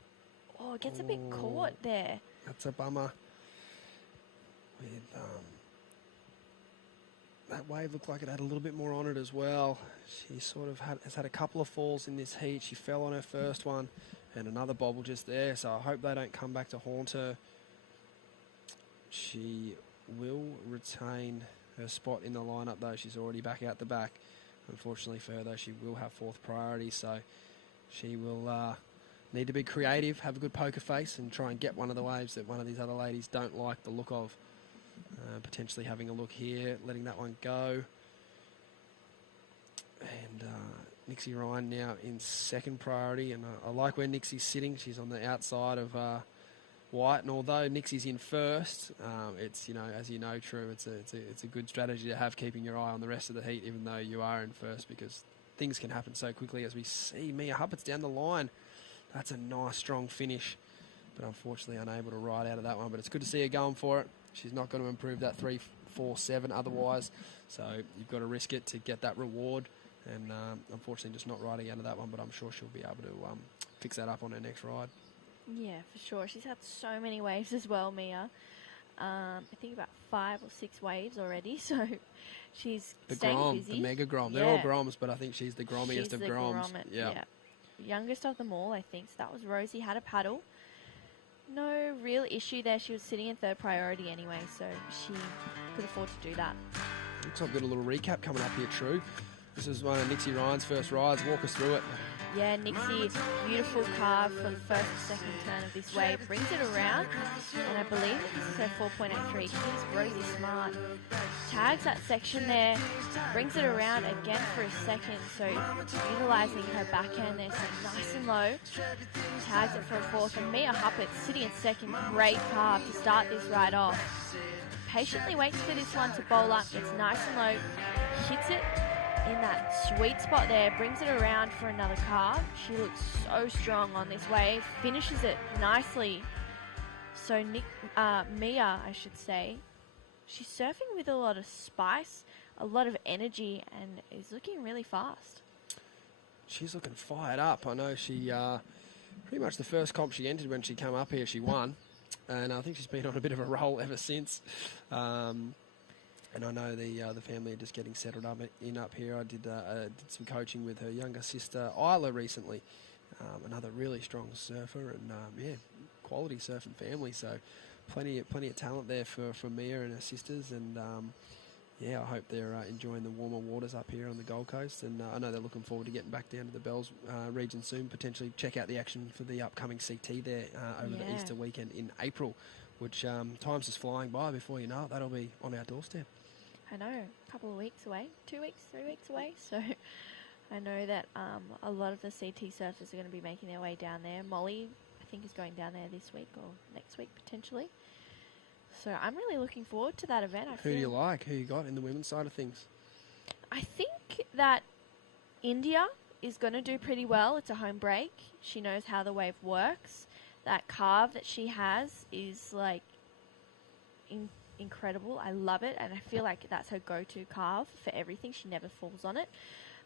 Oh, it gets a bit caught there. That's a bummer. That wave looked like it had a little bit more on it as well. She sort of has had a couple of falls in this heat. She fell on her first one, and another bobble just there. So I hope they don't come back to haunt her. She will retain her spot in the lineup, though. She's already back out the back. Unfortunately for her, though, she will have fourth priority. So she will need to be creative, have a good poker face, and try and get one of the waves that one of these other ladies don't like the look of. Potentially having a look here, letting that one go. And Nixie Ryan now in second priority, and I like where Nixie's sitting. She's on the outside of White, and although Nixie's in first, it's, as you know, True, it's a good strategy to have, keeping your eye on the rest of the heat, even though you are in first, because things can happen so quickly. As we see Mia Huppert's down the line, that's a nice strong finish, but unfortunately unable to ride out of that one. But it's good to see her going for it. She's not going to improve that 3.47 otherwise, so you've got to risk it to get that reward. And unfortunately just not riding out of that one, but I'm sure she'll be able to fix that up on her next ride. Yeah, for sure. She's had so many waves as well, Mia. I think about 5 or 6 waves already, so she's staying busy. The mega Grom. They're all Groms, but I think she's the grommiest of Groms. Yeah. Youngest of them all, I think. So that was Rosie, had a paddle. No real issue there. She was sitting in third priority anyway, so she could afford to do that. Looks like we've got a little recap coming up here, True. This is one of Nixie Ryan's first rides. Walk us through it. Yeah, Nixie, beautiful carve for the first and second turn of this wave. Brings it around, and I believe this is her 4.83. She's Rosie Smart. Tags that section there, brings it around again for a second. So utilising her backhand there, so nice and low. Tags it for a fourth, and Mia Huppert sitting in second. Great carve to start this ride off. Patiently waits for this one to bowl up, gets nice and low, hits it in that sweet spot there, brings it around for another carve. She looks so strong on this wave, finishes it nicely. So Mia, I should say, she's surfing with a lot of spice, a lot of energy, and is looking really fast. She's looking fired up. I know she, pretty much the first comp she entered when she came up here, she won. And I think she's been on a bit of a roll ever since. And I know the family are just getting settled up here. I did some coaching with her younger sister Isla recently, another really strong surfer, and quality surfing family. So plenty of talent there for Mia and her sisters. And I hope they're enjoying the warmer waters up here on the Gold Coast. And I know they're looking forward to getting back down to the Bells region soon. Potentially check out the action for the upcoming CT there over the Easter weekend in April, which time's just flying by. Before you know it, that'll be on our doorstep. I know, a couple of weeks away, 2 weeks, 3 weeks away. So I know that a lot of the CT surfers are going to be making their way down there. Molly, I think, is going down there this week or next week potentially. So I'm really looking forward to that event. Who do you like? Who you got in the women's side of things? I think that India is going to do pretty well. It's a home break. She knows how the wave works. That carve that she has is like incredible. I love it, and I feel like that's her go-to carve for everything. She never falls on it.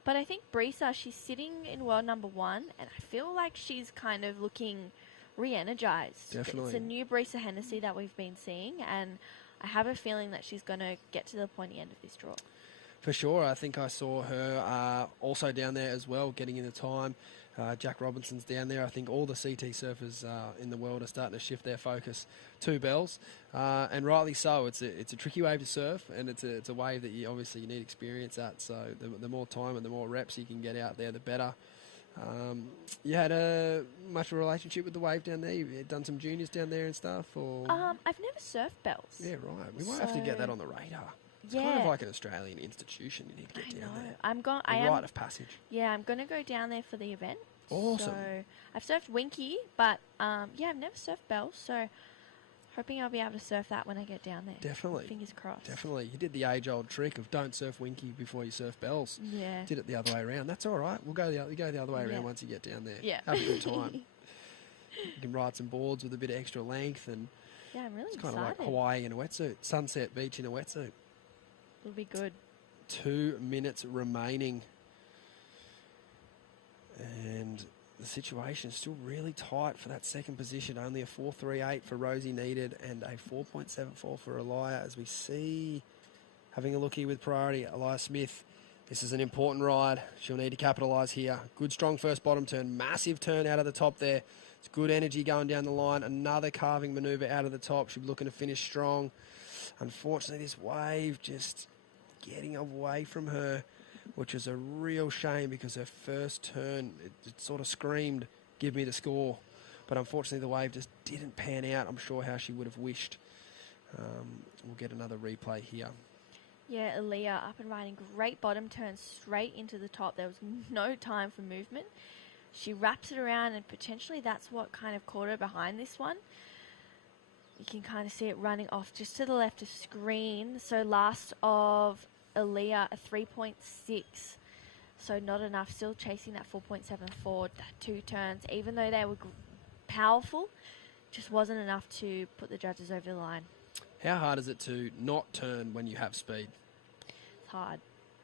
But I think Brisa, she's sitting in world number 1, and I feel like she's kind of looking re-energized. Definitely. It's a new Brisa Hennessy that we've been seeing, and I have a feeling that she's going to get to the pointy end of this draw. For sure. I think I saw her also down there as well, getting in the time. Jack Robinson's down there. I think all the CT surfers in the world are starting to shift their focus to Bells, and rightly so. It's a tricky wave to surf, and it's a wave that you need experience at. So the more time and the more reps you can get out there, the better. You had much of a relationship with the wave down there? You've done some juniors down there and stuff? Or I've never surfed Bells. Yeah, right. We might have to get that on the radar. It's kind of like an Australian institution. You need to get down there. Rite of passage. Yeah, I'm going to go down there for the event. Awesome. So I've surfed Winky, but I've never surfed Bells. So hoping I'll be able to surf that when I get down there. Definitely. Fingers crossed. Definitely. You did the age-old trick of don't surf Winky before you surf Bells. Yeah. Did it the other way around. That's all right. We'll go the other way around once you get down there. Yeah. Have a good time. You can ride some boards with a bit of extra length, and yeah, I'm really it's excited. kind of like Hawaii in a wetsuit. Sunset Beach in a wetsuit. It'll be good. 2 minutes remaining. And the situation is still really tight for that second position. Only a 4.38 for Rosie needed and a 4.74 for Elia, as we see, having a look here with priority, Elia Smith. This is an important ride. She'll need to capitalise here. Good, strong first bottom turn. Massive turn out of the top there. It's good energy going down the line. Another carving manoeuvre out of the top. She'll be looking to finish strong. Unfortunately, this wave just getting away from her, which is a real shame because her first turn, it sort of screamed, give me the score. But unfortunately, the wave just didn't pan out. I'm sure how she would have wished. We'll get another replay here. Yeah, Aaliyah up and riding. Great bottom turn straight into the top. There was no time for movement. She wraps it around, and potentially that's what kind of caught her behind this one. You can kind of see it running off just to the left of screen. So last of Aaliyah, a 3.6. So not enough. Still chasing that 4.74, that 2 turns. Even though they were powerful, just wasn't enough to put the judges over the line. How hard is it to not turn when you have speed? It's hard.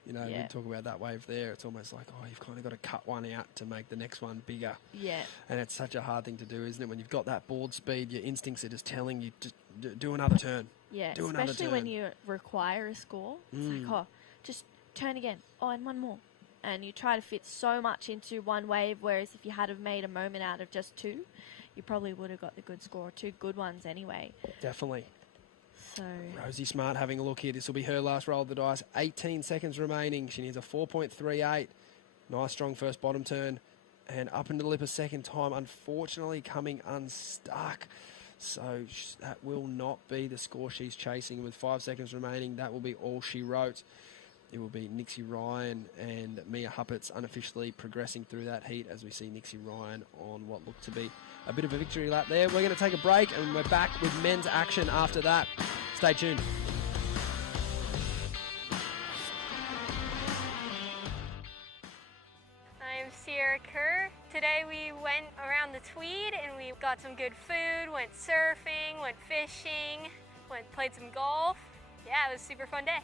You know, we talk about that wave there. It's almost like, you've kind of got to cut one out to make the next one bigger. Yeah. And it's such a hard thing to do, isn't it? When you've got that board speed, your instincts are just telling you to do another turn. Yeah, do another especially turn. when you require a score. It's like, just turn again. And one more. And you try to fit so much into one wave, whereas if you had have made a moment out of just 2, you probably would have got the good score, 2 good ones anyway. Definitely. So Rosie Smart having a look here. This will be her last roll of the dice. 18 seconds remaining. She needs a 4.38. Nice strong first bottom turn. And up into the lip a second time. Unfortunately coming unstuck. So that will not be the score she's chasing. With 5 seconds remaining, that will be all she wrote. It will be Nixie Ryan and Mia Huppets unofficially progressing through that heat as we see Nixie Ryan on what looked to be a bit of a victory lap there. We're going to take a break and we're back with men's action after that. Stay tuned. I'm Sierra Kerr. Today we went around the Tweed and we got some good food, went surfing, went fishing, played some golf. Yeah, it was a super fun day.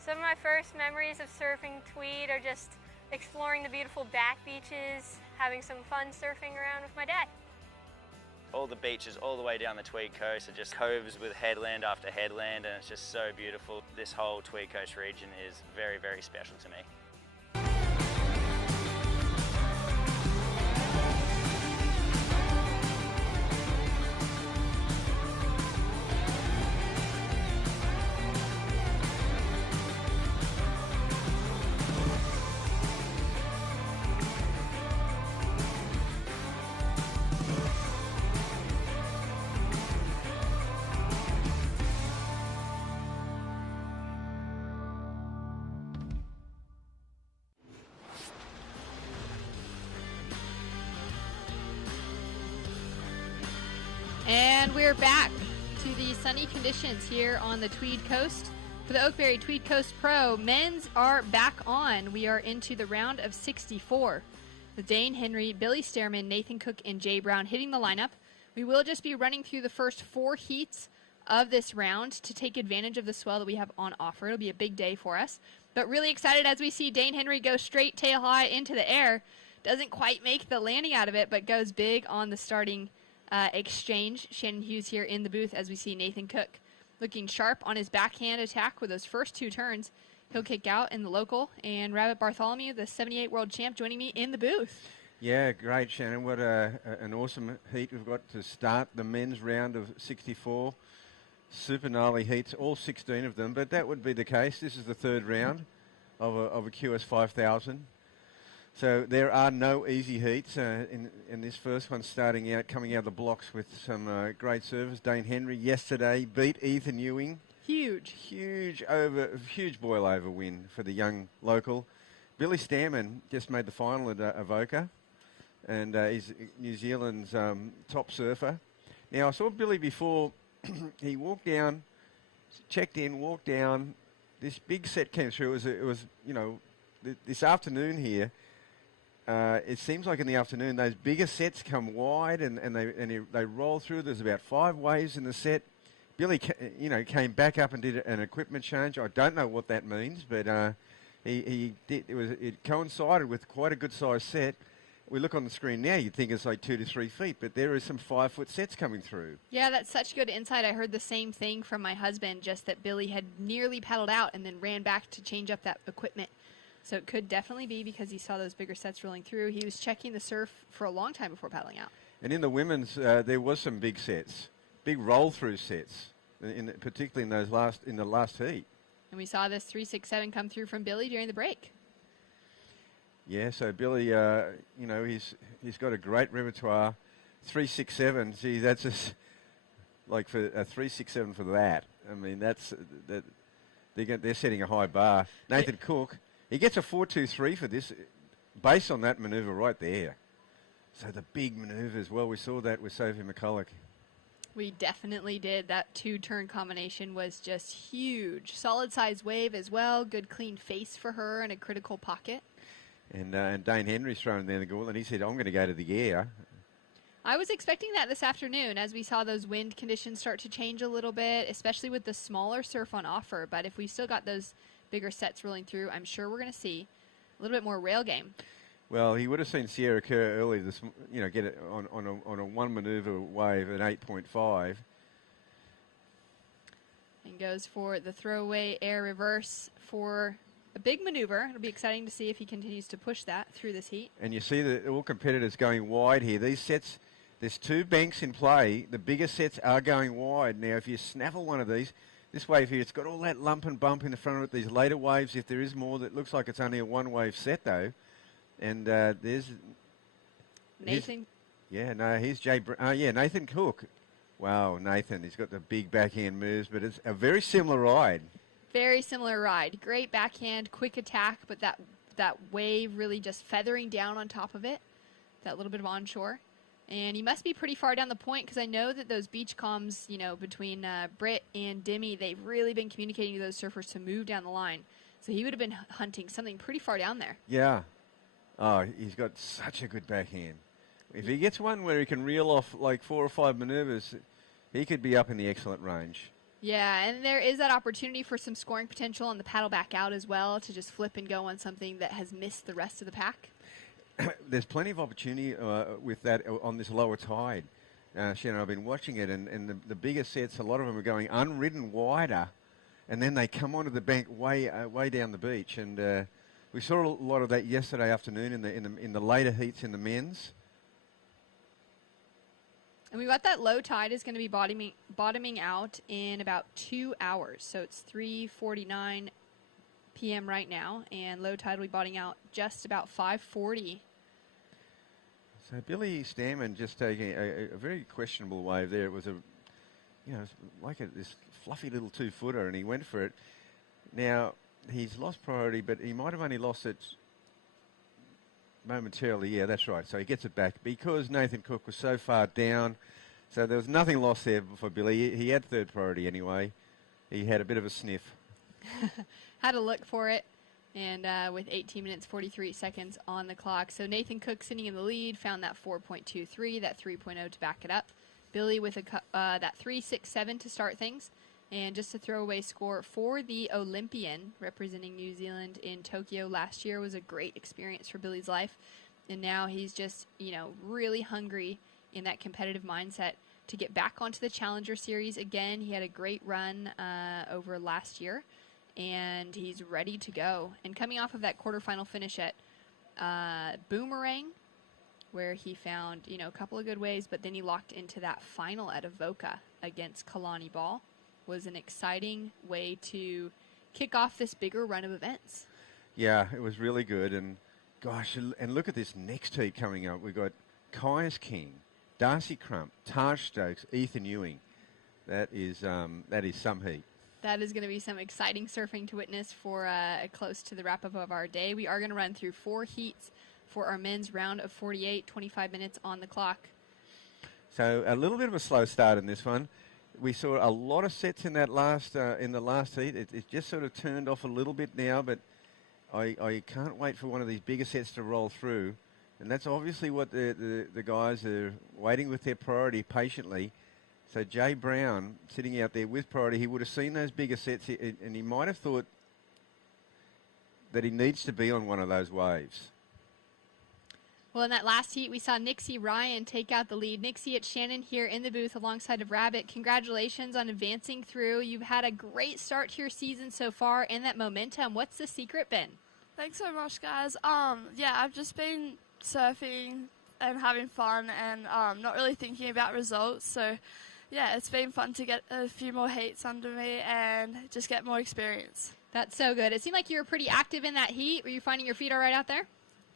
Some of my first memories of surfing Tweed are just exploring the beautiful back beaches, having some fun surfing around with my dad. All the beaches all the way down the Tweed coast are just coves with headland after headland, and it's just so beautiful. This whole Tweed coast region is very, very special to me. And we're back to the sunny conditions here on the Tweed Coast. For the Oakberry Tweed Coast Pro, men's are back on. We are into the round of 64. With Dane Henry, Billy Stearman, Nathan Cook, and Jay Brown hitting the lineup. We will just be running through the first 4 heats of this round to take advantage of the swell that we have on offer. It'll be a big day for us. But really excited as we see Dane Henry go straight tail high into the air. Doesn't quite make the landing out of it, but goes big on the starting exchange. Shannon Hughes here in the booth as we see Nathan Cook looking sharp on his backhand attack with those first 2 turns. He'll kick out in the local. And Rabbit Bartholomew, the 78 world champ, joining me in the booth. Yeah, great, Shannon. What an awesome heat we've got to start the men's round of 64. Super gnarly heats, all 16 of them, but that would be the case. This is the 3rd round of a QS 5000. So there are no easy heats in this first one starting out, coming out of the blocks with some great service. Dane Henry yesterday beat Ethan Ewing. Huge boil over win for the young local. Billy Stearman just made the final at Avoca, and he's New Zealand's top surfer. Now I saw Billy before. He walked down, checked in, walked down. This big set came through. It was this afternoon here. It seems like in the afternoon those bigger sets come wide and they roll through. There's about 5 waves in the set. Billy, came back up and did an equipment change. I don't know what that means, but he did. It coincided with quite a good size set. We look on the screen now, you'd think it's like 2 to 3 feet, but there is some 5-foot sets coming through. Yeah, that's such good insight. I heard the same thing from my husband, just that Billy had nearly paddled out and then ran back to change up that equipment. So it could definitely be because he saw those bigger sets rolling through. He was checking the surf for a long time before paddling out. And in the women's, there was some big sets, big roll-through sets, particularly in the last heat. And we saw this 3-6-7 come through from Billy during the break. Yeah, so Billy, he's got a great repertoire. 3-6-7, gee, that's just like for a 3-6-7 for that. I mean, they're setting a high bar. Nathan Cook, he gets a 4-2-3 for this, based on that manoeuvre right there. So the big manoeuvres, well, we saw that with Sophie McCulloch. We definitely did. That 2-turn combination was just huge. Solid size wave as well. Good clean face for her and a critical pocket. And Dane Henry's thrown there the gauntlet. He said, I'm going to go to the air. I was expecting that this afternoon as we saw those wind conditions start to change a little bit, especially with the smaller surf on offer. But if we still got those bigger sets rolling through, I'm sure we're going to see a little bit more rail game. Well, he would have seen Sierra Kerr early get it on a one maneuver wave at 8.5. And goes for the throwaway air reverse for a big maneuver. It'll be exciting to see if he continues to push that through this heat. And you see that all competitors going wide here. These sets, there's 2 banks in play. The bigger sets are going wide. Now, if you snaffle one of these, this wave here, it's got all that lump and bump in the front of it. These later waves, if there is more, that looks like it's only a 1-wave set, though. And there's Nathan. Here's Nathan Cook. Wow, Nathan, he's got the big backhand moves, but it's a very similar ride. Very similar ride. Great backhand, quick attack, but that wave really just feathering down on top of it. That little bit of onshore. And he must be pretty far down the point because I know that those beach comms, between Britt and Demi, they've really been communicating to those surfers to move down the line. So he would have been hunting something pretty far down there. Yeah. Oh, he's got such a good backhand. If he gets one where he can reel off like 4 or 5 maneuvers, he could be up in the excellent range. Yeah, and there is that opportunity for some scoring potential on the paddle back out as well to just flip and go on something that has missed the rest of the pack. There's plenty of opportunity with that on this lower tide. Shannon, I've been watching it, and the bigger sets, a lot of them are going unridden wider, and then they come onto the bank way down the beach. And we saw a lot of that yesterday afternoon in the later heats in the men's. And we got that low tide is going to be bottoming out in about 2 hours. So it's 3:49 p.m. right now, and low tide will be bottoming out just about 5:40. So Billy Stearman just taking a very questionable wave there. It was this fluffy little 2-footer, and he went for it. Now, he's lost priority, but he might have only lost it momentarily. Yeah, that's right. So he gets it back because Nathan Cook was so far down. So there was nothing lost there for Billy. He had third priority anyway. He had a bit of a sniff. Had to look for it, and with 18 minutes 43 seconds on the clock. So Nathan Cook sitting in the lead, found that 4.23, that 3.0 to back it up. Billy with that 3.67 to start things. And just a throwaway score for the Olympian representing New Zealand in Tokyo last year was a great experience for Billy's life. And now he's just, really hungry in that competitive mindset to get back onto the Challenger Series again. He had a great run over last year, and he's ready to go. And coming off of that quarterfinal finish at Boomerang, where he found, a couple of good waves, but then he locked into that final at Avoca against Kalani Ball, was an exciting way to kick off this bigger run of events. Yeah, it was really good. And gosh, and look at this next heat coming up. We've got Caius King, Darcy Crump, Taj Stokes, Ethan Ewing. That is some heat. That is going to be some exciting surfing to witness for close to the wrap-up of our day. We are going to run through 4 heats for our men's round of 48, 25 minutes on the clock. So a little bit of a slow start in this one. We saw a lot of sets in that last in the last heat. It just sort of turned off a little bit now, but I can't wait for one of these bigger sets to roll through. And that's obviously what the guys are waiting with their priority patiently. So Jay Brown, sitting out there with priority, he would have seen those bigger sets, and he might have thought that he needs to be on one of those waves. Well, in that last heat, we saw Nixie Ryan take out the lead. Nixie at Shannon here in the booth alongside of Rabbit. Congratulations on advancing through. You've had a great start to your season so far and that momentum. What's the secret been? Thanks so much, guys. I've just been surfing and having fun and not really thinking about results. So, yeah, it's been fun to get a few more heats under me and just get more experience. That's so good. It seemed like you were pretty active in that heat. Were you finding your feet all right out there?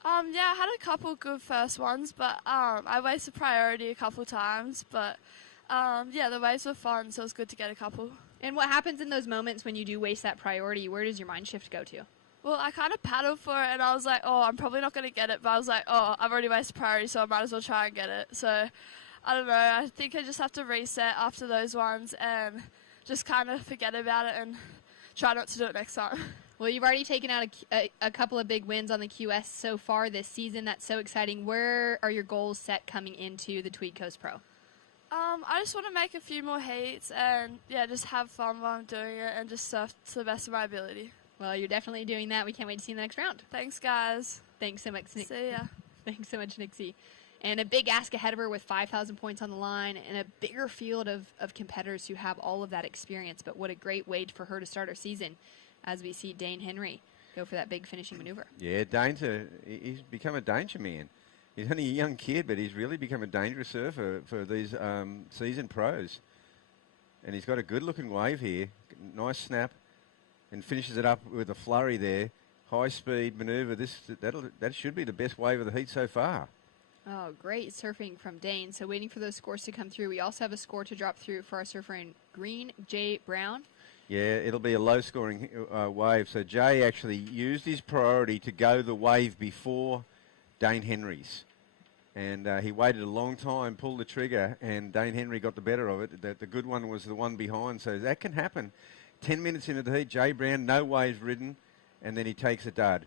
I had a couple good first ones, but I wasted priority a couple times. But, the waves were fun, so it was good to get a couple. And what happens in those moments when you do waste that priority? Where does your mind shift go to? Well, I kind of paddled for it, and I was like, I'm probably not going to get it. But I was like, I've already wasted priority, so I might as well try and get it. So, I don't know. I think I just have to reset after those ones and just kind of forget about it and try not to do it next time. Well, you've already taken out a couple of big wins on the QS so far this season. That's so exciting. Where are your goals set coming into the Tweed Coast Pro? I just want to make a few more heats and, just have fun while I'm doing it and just surf to the best of my ability. Well, you're definitely doing that. We can't wait to see you in the next round. Thanks, guys. Thanks so much, Nixie. See ya. Thanks so much, Nixie. And a big ask ahead of her with 5,000 points on the line and a bigger field of competitors who have all of that experience. But what a great way for her to start her season as we see Dane Henry go for that big finishing maneuver. Yeah, he's become a danger man. He's only a young kid, but he's really become a dangerous surfer for these seasoned pros. And he's got a good-looking wave here. Nice snap. And finishes it up with a flurry there. High-speed maneuver. That should be the best wave of the heat so far. Oh, great surfing from Dane. So waiting for those scores to come through. We also have a score to drop through for our surfer in green, Jay Brown. Yeah, it'll be a low-scoring wave. So Jay actually used his priority to go the wave before Dane Henry's. And he waited a long time, pulled the trigger, and Dane Henry got the better of it. The good one was the one behind, so that can happen. 10 minutes into the heat, Jay Brown, no waves ridden, and then he takes a dud.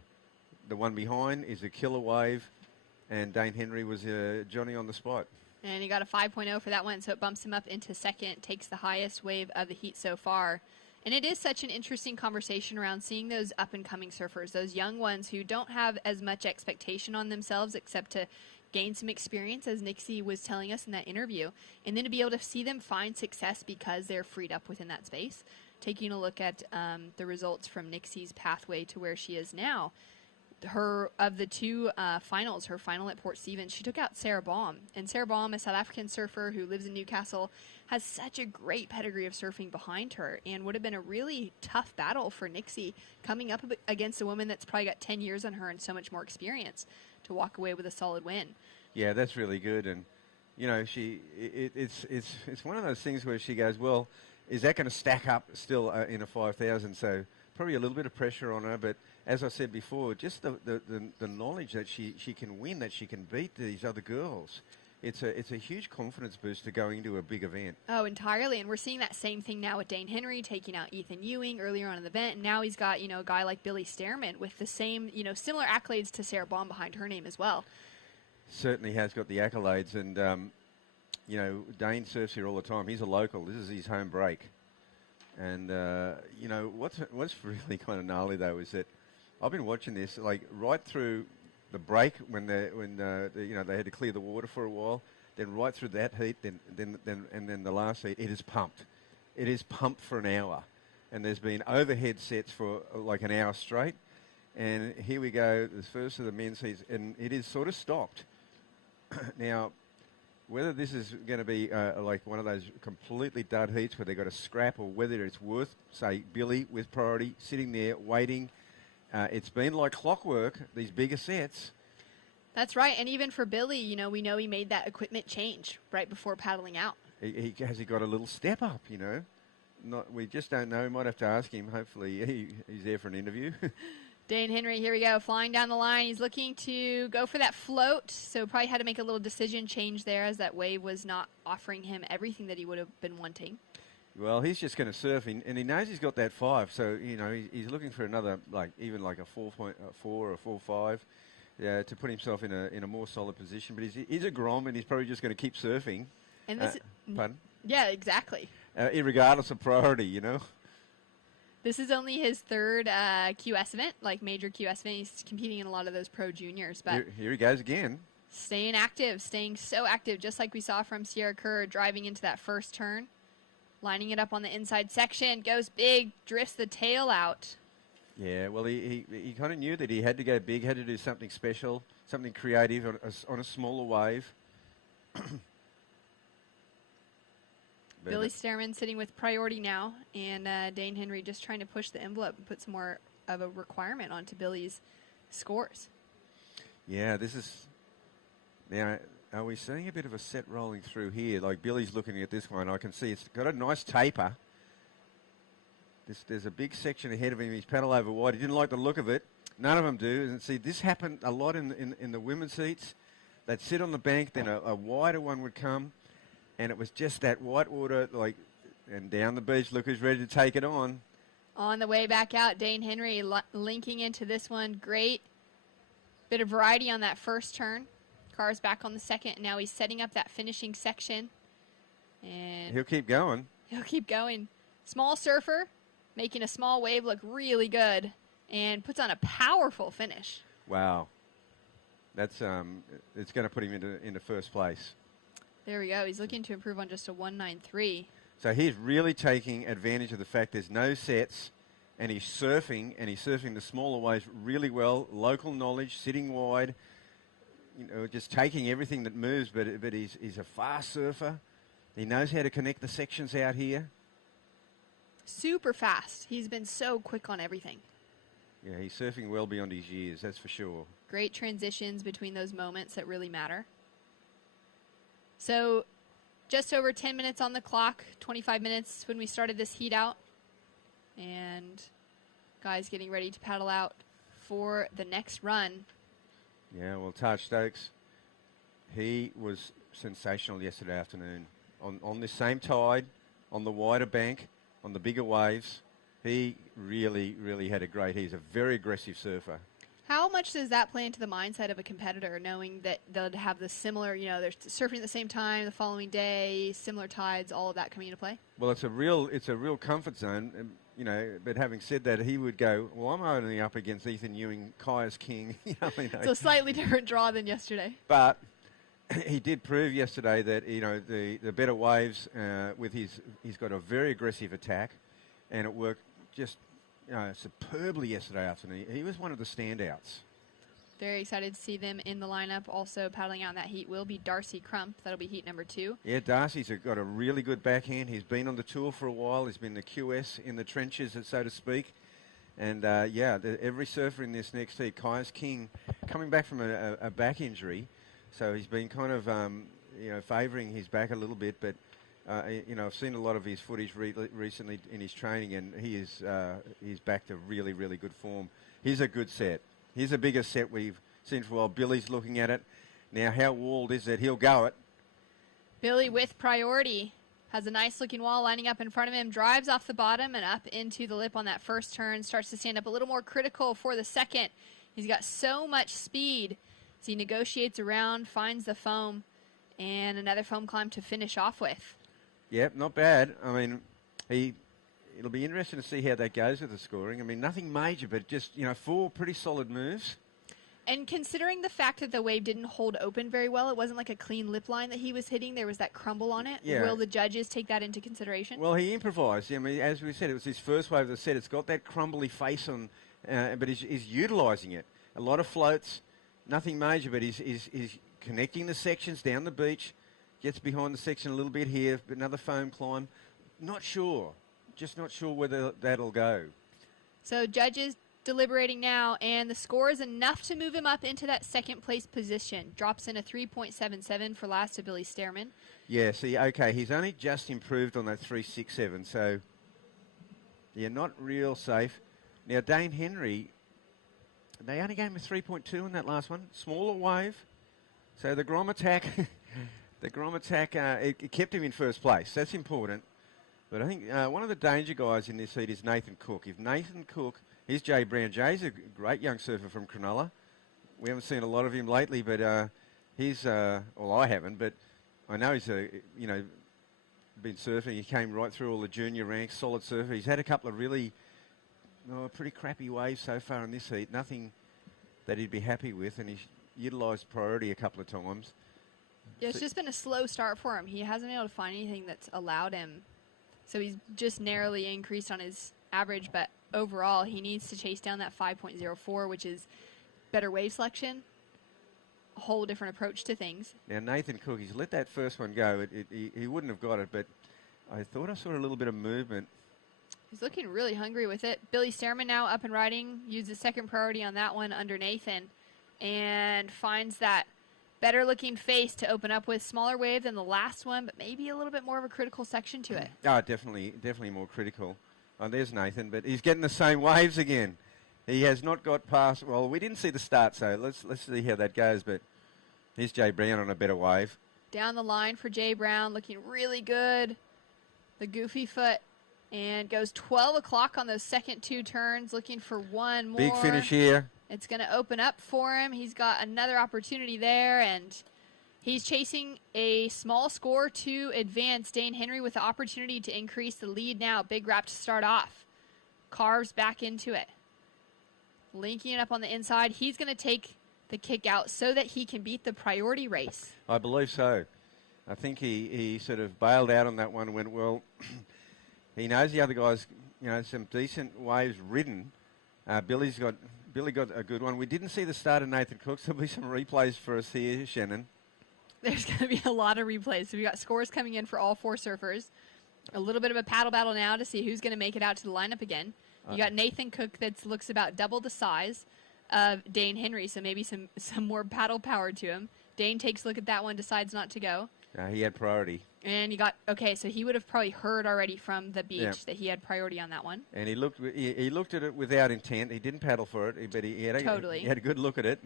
The one behind is a killer wave, and Dane Henry was Johnny on the spot. And he got a 5.0 for that one, so it bumps him up into second, takes the highest wave of the heat so far. And it is such an interesting conversation around seeing those up-and-coming surfers, those young ones who don't have as much expectation on themselves except to gain some experience, as Nixie was telling us in that interview, and then to be able to see them find success because they're freed up within that space. Taking a look at the results from Nixie's pathway to where she is now, of the two finals, her final at Port Stevens, she took out Sarah Baum. And Sarah Baum, a South African surfer who lives in Newcastle, has such a great pedigree of surfing behind her and would have been a really tough battle for Nixie coming up against a woman that's probably got 10 years on her and so much more experience to walk away with a solid win. Yeah, that's really good. And, it's one of those things where she goes, well, is that going to stack up still in a 5,000? So probably a little bit of pressure on her, but as I said before, just the knowledge that she can win, that she can beat these other girls. it's a huge confidence booster going into a big event. Oh, entirely. And we're seeing that same thing now with Dane Henry taking out Ethan Ewing earlier on in the event. And now he's got, a guy like Billy Stearman with the same, similar accolades to Sarah Baum behind her name as well. Certainly has got the accolades. And, Dane surfs here all the time. He's a local. This is his home break. And, what's really kind of gnarly, though, is that I've been watching this, right through the break when they had to clear the water for a while, then right through that heat, then the last heat, it is pumped. It is pumped for an hour, and there's been overhead sets for like an hour straight, and here we go, the first of the men's heats, and it is sort of stopped. Now, whether this is going to be like one of those completely dud heats where they've got a scrap, or whether it's worth, say, Billy with priority sitting there waiting. It's been like clockwork, these bigger sets. That's right. And even for Billy, we know he made that equipment change right before paddling out. Has he got a little step up, We just don't know. We might have to ask him. Hopefully he's there for an interview. Dane Henry, here we go, flying down the line. He's looking to go for that float, so probably had to make a little decision change there as that wave was not offering him everything that he would have been wanting. Well, he's just going to surf, and he knows he's got that 5, so, he's looking for another, even like a 4.4 or 4.5 to put himself in a more solid position. But he's a Grom, and he's probably just going to keep surfing. And this pardon? Yeah, exactly. Irregardless of priority, This is only his third QS event, major QS event. He's competing in a lot of those pro juniors. But here he goes again. Staying active, staying so active, just like we saw from Sierra Kerr driving into that first turn. Lining it up on the inside section, goes big, drifts the tail out. Yeah, well, he kind of knew that he had to go big, had to do something special, something creative on a smaller wave. Billy Stearman sitting with priority now, and Dane Henry just trying to push the envelope and put some more of a requirement onto Billy's scores. Yeah, this is... Now, are we seeing a bit of a set rolling through here? Like Billy's looking at this one. I can see it's got a nice taper. There's a big section ahead of him. He's paddle over wide. He didn't like the look of it. None of them do. And see, this happened a lot in the women's heats. They'd sit on the bank, then a wider one would come, and it was just that white water, and down the beach, look who's ready to take it on. On the way back out, Dane Henry linking into this one. Great bit of variety on that first turn. Car's back on the second, and now he's setting up that finishing section. And he'll keep going. He'll keep going. Small surfer, making a small wave look really good, and puts on a powerful finish. Wow. That's it's going to put him into first place. There we go. He's looking to improve on just a 1.93. So he's really taking advantage of the fact there's no sets, and he's surfing the smaller waves really well. Local knowledge, sitting wide. Just taking everything that moves, but he's a fast surfer. He knows how to connect the sections out here. Super fast. He's been so quick on everything. Yeah, he's surfing well beyond his years, that's for sure. Great transitions between those moments that really matter. So just over 10 minutes on the clock, 25 minutes when we started this heat out. And guys getting ready to paddle out for the next run. Yeah, well, Taj Stokes, he was sensational yesterday afternoon. On this same tide, on the wider bank, on the bigger waves, he really, really had a great... He's a very aggressive surfer. How much does that play into the mindset of a competitor, knowing that they'll have the similar, they're surfing at the same time, the following day, similar tides, all of that coming into play? Well, it's a real comfort zone. But having said that, he would go, well, I'm only up against Ethan Ewing, Kaya's king. It's a slightly different draw than yesterday. But he did prove yesterday that, the better waves he's got a very aggressive attack, and it worked just superbly yesterday afternoon. He was one of the standouts. Very excited to see them in the lineup. Also paddling out in that heat will be Darcy Crump. That'll be heat number 2. Yeah, Darcy's got a really good backhand. He's been on the tour for a while. He's been the QS in the trenches, so to speak. And, every surfer in this next heat, Kaya's king, coming back from a back injury. So he's been kind of, favouring his back a little bit. But, I've seen a lot of his footage recently in his training, and he's back to really, really good form. He's a good set. Here's the biggest set we've seen for a while. Billy's looking at it. Now, how walled is it? He'll go it. Billy with priority. Has a nice looking wall lining up in front of him. Drives off the bottom and up into the lip on that first turn. Starts to stand up a little more critical for the second. He's got so much speed as he negotiates around, finds the foam, and another foam climb to finish off with. Yep, not bad. I mean, it'll be interesting to see how that goes with the scoring. I mean, nothing major, but just, 4 pretty solid moves. And considering the fact that the wave didn't hold open very well, it wasn't like a clean lip line that he was hitting. There was that crumble on it. Yeah. Will the judges take that into consideration? Well, he improvised. I mean, as we said, it was his first wave of the set. It's got that crumbly face on, but he's utilising it. A lot of floats, nothing major, but he's connecting the sections down the beach, gets behind the section a little bit here, but another foam climb. Not sure. Just not sure whether that'll go. So judges deliberating now, and the score is enough to move him up into that second place position. Drops in a 3.77 for last to Billy Stearman. Yeah, see, okay, he's only just improved on that 3.67, so yeah, not real safe. Now, Dane Henry, they only gave him a 3.2 in that last one. Smaller wave. So the Grom attack, it kept him in first place. That's important. But I think one of the danger guys in this heat is Nathan Cook. If Nathan Cook, here's Jay Brown. Jay's a great young surfer from Cronulla. We haven't seen a lot of him lately, but he's, well, I haven't, but I know he's, been surfing. He came right through all the junior ranks, solid surfer. He's had a couple of really pretty crappy waves so far in this heat. Nothing that he'd be happy with, and he's utilised priority a couple of times. Yeah, it's just been a slow start for him. He hasn't been able to find anything that's allowed him. So he's just narrowly increased on his average, but overall he needs to chase down that 5.04, which is better wave selection, a whole different approach to things. Now, Nathan Cook, he's let that first one go. He wouldn't have got it, but I thought I saw a little bit of movement. He's looking really hungry with it. Billy Stearman now up and riding, uses second priority on that one under Nathan, and finds that better looking face to open up with. Smaller wave than the last one, but maybe a little bit more of a critical section to it. Oh, definitely more critical. Oh, there's Nathan, but he's getting the same waves again. He has not got past. Well, we didn't see the start, so let's see how that goes. But here's Jay Brown on a better wave. Down the line for Jay Brown, looking really good. The goofy foot, and goes 12 o'clock on those second 2 turns, looking for one more. Big finish here. It's going to open up for him. He's got another opportunity there, and he's chasing a small score to advance. Dane Henry with the opportunity to increase the lead now. Big wrap to start off. Carves back into it. Linking it up on the inside. He's going to take the kick out so that he can beat the priority race. I believe so. I think he sort of bailed out on that one and went, well, he knows the other guy's, some decent waves ridden. Billy got a good one. We didn't see the start of Nathan Cook, so there'll be some replays for us here, Shannon. There's going to be a lot of replays. So we got scores coming in for all 4 surfers. A little bit of a paddle battle now to see who's going to make it out to the lineup again. You got Nathan Cook that looks about double the size of Dane Henry, so maybe some more paddle power to him. Dane takes a look at that one, decides not to go. He had priority. And you got, okay, so he would have probably heard already from the beach that he had priority on that one. And he looked at it without intent. He didn't paddle for it, but he had a good look at it.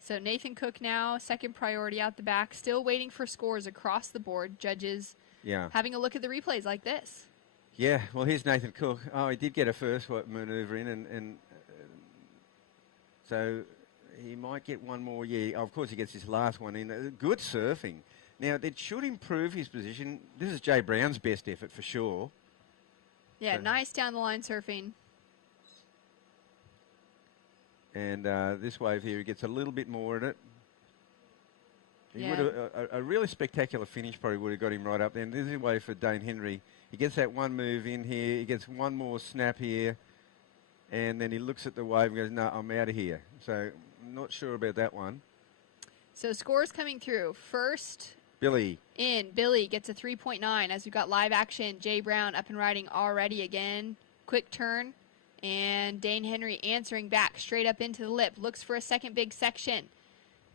So Nathan Cook now, second priority out the back, still waiting for scores across the board. Judges having a look at the replays like this. Yeah, well, here's Nathan Cook. Oh, he did get a first manoeuvre in, and so he might get one more. Yeah, of course he gets his last one in. Good surfing. Now, it should improve his position. This is Jay Brown's best effort for sure. Yeah, nice down the line surfing. And this wave here, he gets a little bit more in it. He Yeah. would have, a really spectacular finish probably would have got him right up there. And this is a way for Dane Henry. He gets that one move in here. He gets one more snap here. And then he looks at the wave and goes, no, I'm out of here. So I'm not sure about that one. So scores coming through. First Billy. in, Billy gets a 3.9 as we've got live action. Jay Brown up and riding already again. Quick turn. And Dane Henry answering back straight up into the lip. Looks for a second big section.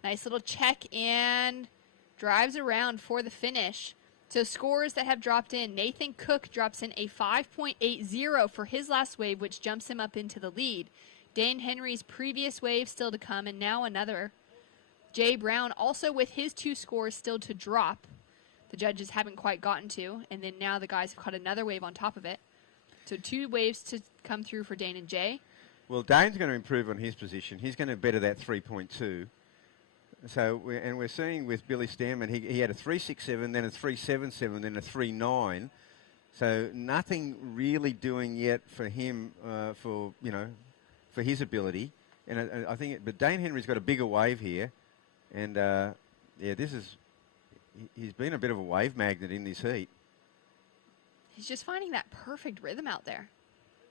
Nice little check and drives around for the finish. So scores that have dropped in. Nathan Cook drops in a 5.80 for his last wave, which jumps him up into the lead. Dane Henry's previous wave still to come, and now another. Jay Brown also with his 2 scores still to drop. the judges haven't quite gotten to, and then now the guys have caught another wave on top of it. So 2 waves to come through for Dane and Jay. Well, Dane's going to improve on his position. He's going to better that 3.2. So, we're seeing with Billy Stearman, he had a 3.67, then a 3.77, then a 3.9. So nothing really doing yet for him for his ability. And I think, but Dane Henry's got a bigger wave here, and he's been a bit of a wave magnet in this heat. He's just finding that perfect rhythm out there.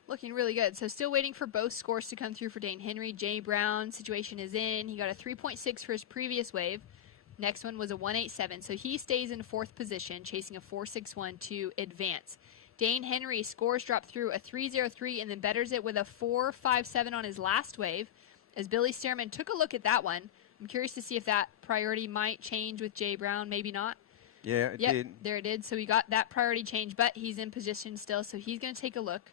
Looking really good. So still waiting for both scores to come through for Dane Henry. Jay Brown situation is in. He got a 3.6 for his previous wave. Next one was a 1.87. So he stays in 4th position, chasing a 4.61 to advance. Dane Henry scores drop through a 3.03 and then betters it with a 4.57 on his last wave. As Billy Stearman took a look at that one, I'm curious to see if that priority might change with Jay Brown. Maybe not. Yeah, it did. There it did. So he got that priority change, but he's in position still, so he's going to take a look.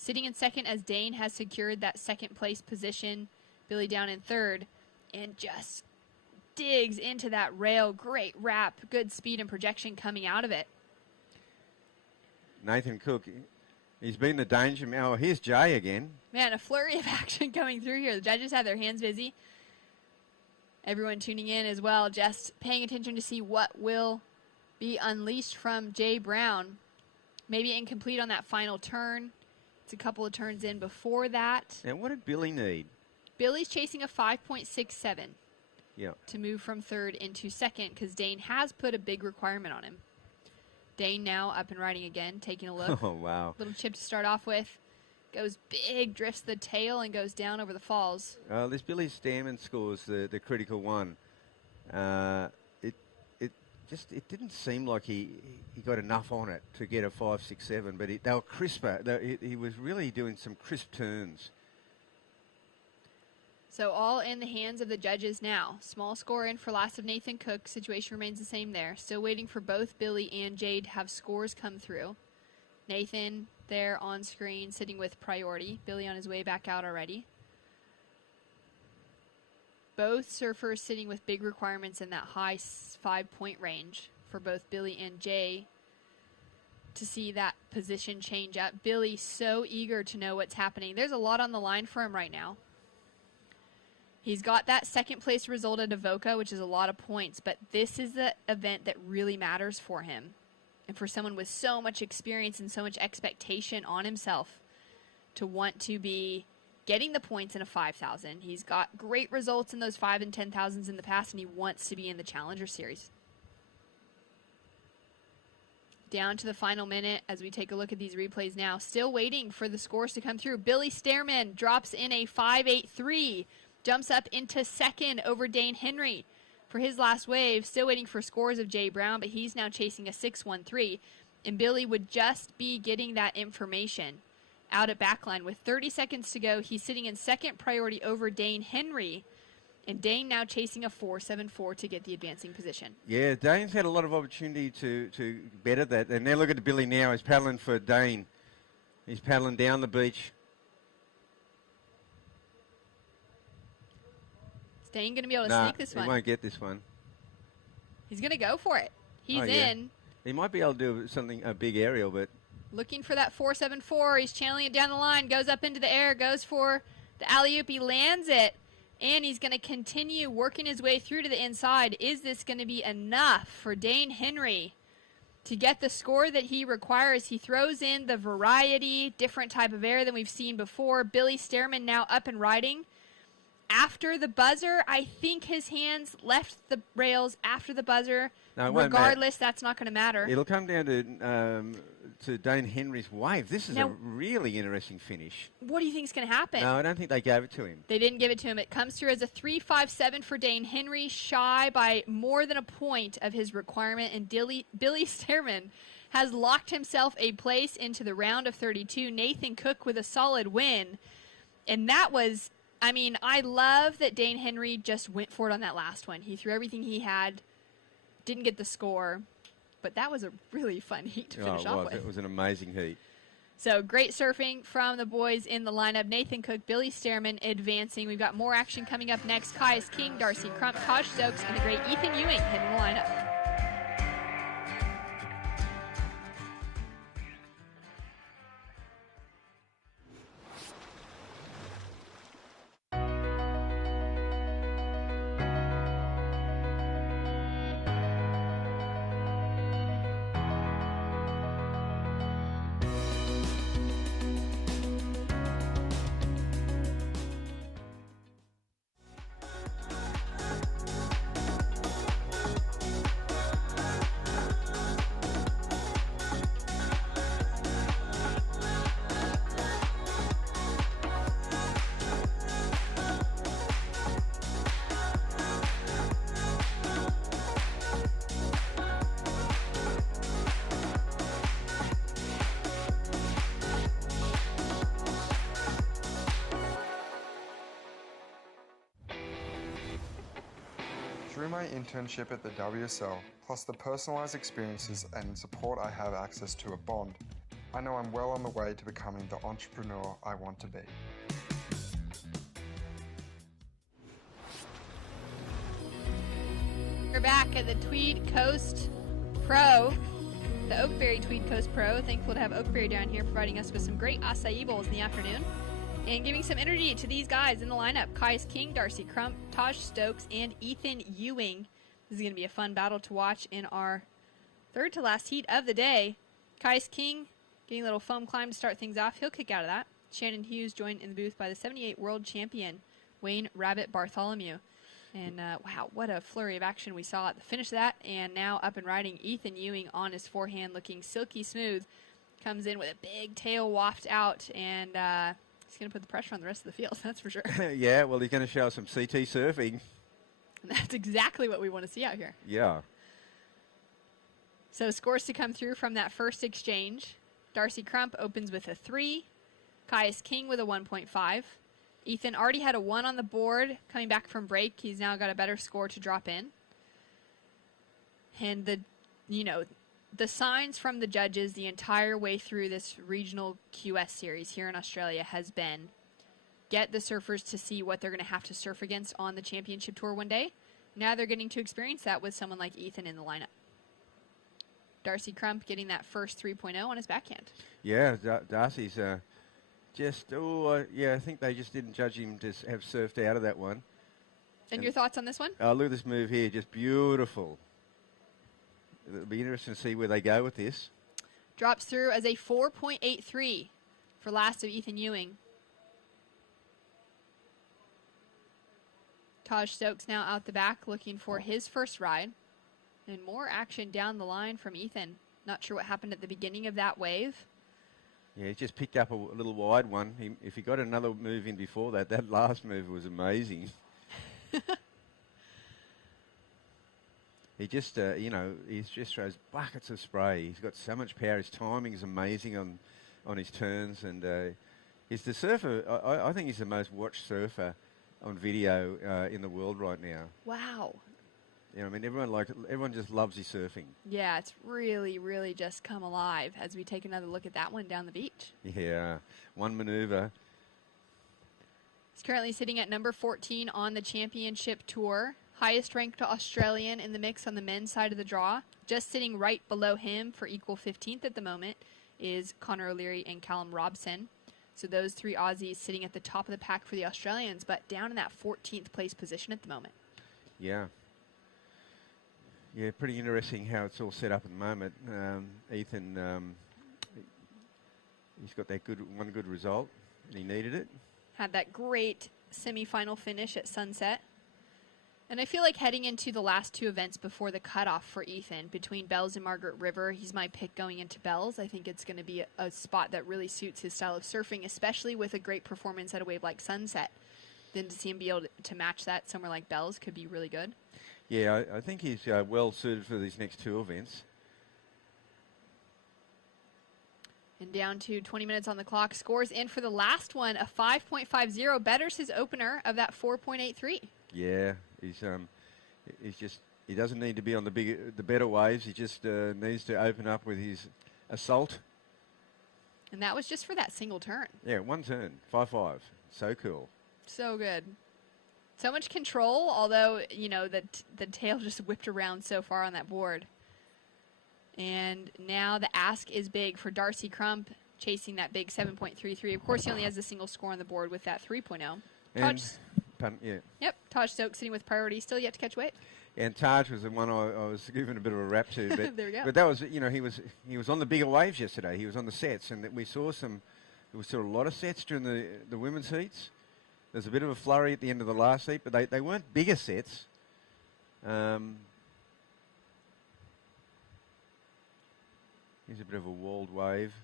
Sitting in second as Dane has secured that second place position. Billy down in third and just digs into that rail. Great wrap, good speed and projection coming out of it. Nathan Cook, he's been the danger man. Oh, here's Jay again. Man, a flurry of action coming through here. The judges have their hands busy. Everyone tuning in as well, just paying attention to see what will be unleashed from Jay Brown. Maybe incomplete on that final turn. It's a couple of turns in before that. And what did Billy need? Billy's chasing a 5.67 to move from third into second because Dane has put a big requirement on him. Dane now up and riding again, taking a look. Oh, wow. Little chip to start off with. Goes big, drifts the tail, and goes down over the falls. This Billy Stearman scores the critical one. It didn't seem like he got enough on it to get a 5.67, but they were crisper. He was really doing some crisp turns. So all in the hands of the judges now. Small score in for last of Nathan Cook. Situation remains the same there. Still waiting for both Billy and Jade to have scores come through. Nathan there on screen sitting with priority. Billy on his way back out already. Both surfers sitting with big requirements in that high 5-point range for both Billy and Jay to see that position change up. Billy so eager to know what's happening. There's a lot on the line for him right now. He's got that second place result at Avoca, which is a lot of points, but this is the event that really matters for him. And for someone with so much experience and so much expectation on himself to want to be getting the points in a 5,000. He's got great results in those 5 and 10,000s in the past, and he wants to be in the Challenger Series. Down to the final minute as we take a look at these replays now. Still waiting for the scores to come through. Billy Stearman drops in a 5.83. Jumps up into second over Dane Henry for his last wave. Still waiting for scores of Jay Brown, but he's now chasing a 6.13. And Billy would just be getting that information out at backline. With 30 seconds to go, he's sitting in second priority over Dane Henry. And Dane now chasing a 4.74 to get the advancing position. Yeah, Dane's had a lot of opportunity to better that. And now look at Billy now. He's paddling for Dane. He's paddling down the beach. Is Dane going to be able to sneak this one? He won't get this one. He's going to go for it. He's in. He might be able to do something, a big aerial, but... Looking for that 4.74. He's channeling it down the line. Goes up into the air. Goes for the alley-oop. He lands it. And he's going to continue working his way through to the inside. Is this going to be enough for Dane Henry to get the score that he requires? He throws in the variety, different type of air than we've seen before. Billy Stearman now up and riding. After the buzzer, I think his hands left the rails after the buzzer. No, regardless, that's not going to matter. It'll come down to Dane Henry's wave. This is a really interesting finish. What do you think is going to happen? No, I don't think they gave it to him. They didn't give it to him. It comes through as a 3.57 for Dane Henry, shy by more than a point of his requirement. And Billy Stearman has locked himself a place into the round of 32. Nathan Cook with a solid win. And that was... I mean, I love that Dane Henry just went for it on that last one. He threw everything he had, didn't get the score, but that was a really fun heat to finish off with. It was an amazing heat. So great surfing from the boys in the lineup. Nathan Cook, Billy Stearman advancing. We've got more action coming up next. Kais King, Darcy Crump, Taj Stokes, and the great Ethan Ewing heading the lineup. Through my internship at the WSL, plus the personalised experiences and support I have access to a bond, I know I'm well on the way to becoming the entrepreneur I want to be. We're back at the Tweed Coast Pro, the Oakberry Tweed Coast Pro. Thankful to have Oakberry down here providing us with some great acai bowls in the afternoon and giving some energy to these guys in the lineup. Kais King, Darcy Crump, Taj Stokes, and Ethan Ewing. This is going to be a fun battle to watch in our third to last heat of the day. Kais King getting a little foam climb to start things off. He'll kick out of that. Shannon Hughes joined in the booth by the 78 world champion, Wayne Rabbit Bartholomew. And wow, what a flurry of action we saw at the finish of that. And now up and riding, Ethan Ewing on his forehand looking silky smooth. Comes in with a big tail waft out, and he's going to put the pressure on the rest of the field, that's for sure. Yeah, well, he's going to show us some CT surfing. And that's exactly what we want to see out here. Yeah. So scores to come through from that first exchange. Darcy Crump opens with a 3. Kais King with a 1.5. Ethan already had a 1 on the board coming back from break. He's now got a better score to drop in. And the signs from the judges the entire way through this regional QS series here in Australia has been get the surfers to see what they're going to have to surf against on the championship tour one day. Now they're getting to experience that with someone like Ethan in the lineup. Darcy Crump getting that first 3.0 on his backhand. Yeah, Darcy's I think they just didn't judge him to have surfed out of that one. And your thoughts on this one? Oh, look at this move here, just beautiful. It'll be interesting to see where they go with this. Drops through as a 4.83 for last of Ethan Ewing. Taj Stokes now out the back looking for his first ride. And more action down the line from Ethan. Not sure what happened at the beginning of that wave. Yeah, he just picked up a little wide one. If he got another move in before that, that last move was amazing. He just, he just throws buckets of spray. He's got so much power. His timing is amazing on his turns. And he's the surfer. I think he's the most watched surfer on video in the world right now. Wow. Yeah, I mean, everyone just loves his surfing. Yeah, it's really, really just come alive as we take another look at that one down the beach. Yeah, one maneuver. He's currently sitting at number 14 on the championship tour. Highest ranked Australian in the mix on the men's side of the draw. Just sitting right below him for equal 15th at the moment is Connor O'Leary and Callum Robson. So those three Aussies sitting at the top of the pack for the Australians, but down in that 14th place position at the moment. Yeah. Yeah, pretty interesting how it's all set up at the moment. Ethan, he's got that one good result, and he needed it. Had that great semi-final finish at Sunset. And I feel like heading into the last two events before the cutoff for Ethan, between Bells and Margaret River, he's my pick going into Bells. I think it's going to be a spot that really suits his style of surfing, especially with a great performance at a wave like Sunset. Then to see him be able to match that somewhere like Bells could be really good. Yeah, I think he's well suited for these next two events. And down to 20 minutes on the clock. Scores in for the last one, a 5.50. Betters his opener of that 4.83. Yeah, he doesn't need to be on the better waves. He just needs to open up with his assault. And that was just for that single turn. Yeah, one turn, 5.5. So cool. So good. So much control, although, the tail just whipped around so far on that board. And now the ask is big for Darcy Crump, chasing that big 7.33. Of course, he only has a single score on the board with that 3.0. Yep, Taj Stokes sitting with priority, still yet to catch weight. And Taj was the one I was giving a bit of a rap to. But, there we go. But that was, he was on the bigger waves yesterday. He was on the sets, and we saw a lot of sets during the women's heats. There's a bit of a flurry at the end of the last heat, but they weren't bigger sets. Here's a bit of a walled wave.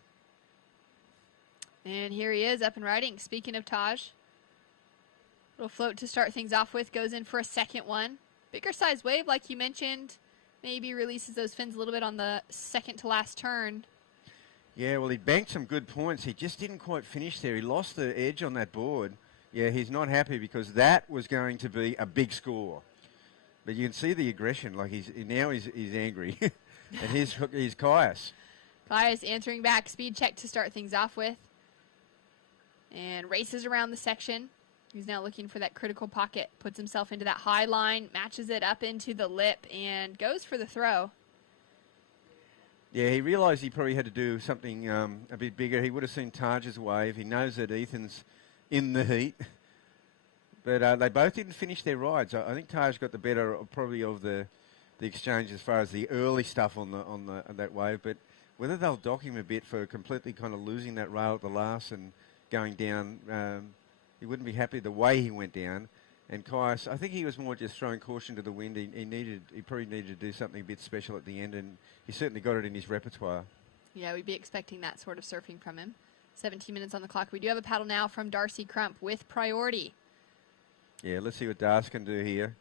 And here he is up and riding. Speaking of Taj, little float to start things off with, goes in for a second one. Bigger size wave, like you mentioned, maybe releases those fins a little bit on the second to last turn. Yeah, well, he banked some good points. He just didn't quite finish there. He lost the edge on that board. Yeah, he's not happy because that was going to be a big score. But you can see the aggression. Like he's angry. And here's Caius. Caius answering back, speed check to start things off with. And races around the section. He's now looking for that critical pocket. Puts himself into that high line, matches it up into the lip, and goes for the throw. Yeah, he realised he probably had to do something a bit bigger. He would have seen Taj's wave. He knows that Ethan's in the heat. But they both didn't finish their rides. I think Taj got the better probably of the exchange as far as the early stuff on that wave. But whether they'll dock him a bit for completely kind of losing that rail at the last and going down, he wouldn't be happy the way he went down. And Caius, I think he was more just throwing caution to the wind. He probably needed to do something a bit special at the end, and he certainly got it in his repertoire. Yeah, we'd be expecting that sort of surfing from him. 17 minutes on the clock. We do have a paddle now from Darcy Crump with priority. Yeah, let's see what Darcy can do here.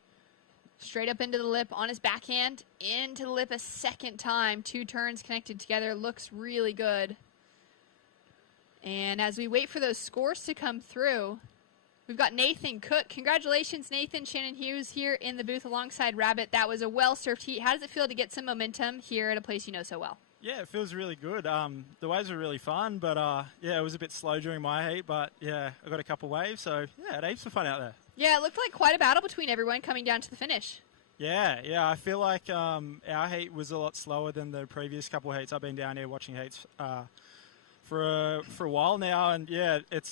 Straight up into the lip on his backhand. Into the lip a second time. 2 turns connected together. Looks really good. And as we wait for those scores to come through, we've got Nathan Cook. Congratulations, Nathan. Shannon Hughes here in the booth alongside Rabbit. That was a well-surfed heat. How does it feel to get some momentum here at a place you know so well? Yeah, it feels really good. The waves were really fun, but yeah, it was a bit slow during my heat, but yeah, I got a couple waves, so yeah, it heaps of fun out there. Yeah, it looked like quite a battle between everyone coming down to the finish. Yeah, I feel like our heat was a lot slower than the previous couple of heats. I've been down here watching heats for a while now, and yeah, it's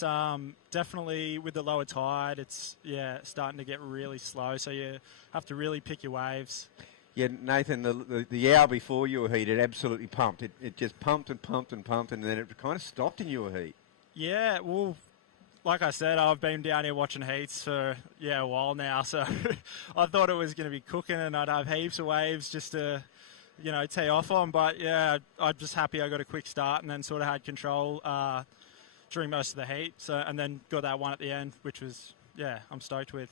definitely with the lower tide, it's starting to get really slow, so you have to really pick your waves. Yeah, Nathan, the hour before your heat, it absolutely pumped. It just pumped and pumped and pumped, and then it kind of stopped in your heat. Yeah, well, like I said, I've been down here watching heats for a while now, so I thought it was going to be cooking and I'd have heaps of waves just to tee off on. But yeah, I'm just happy I got a quick start and then sort of had control during most of the heat. So and then got that one at the end, which was I'm stoked with.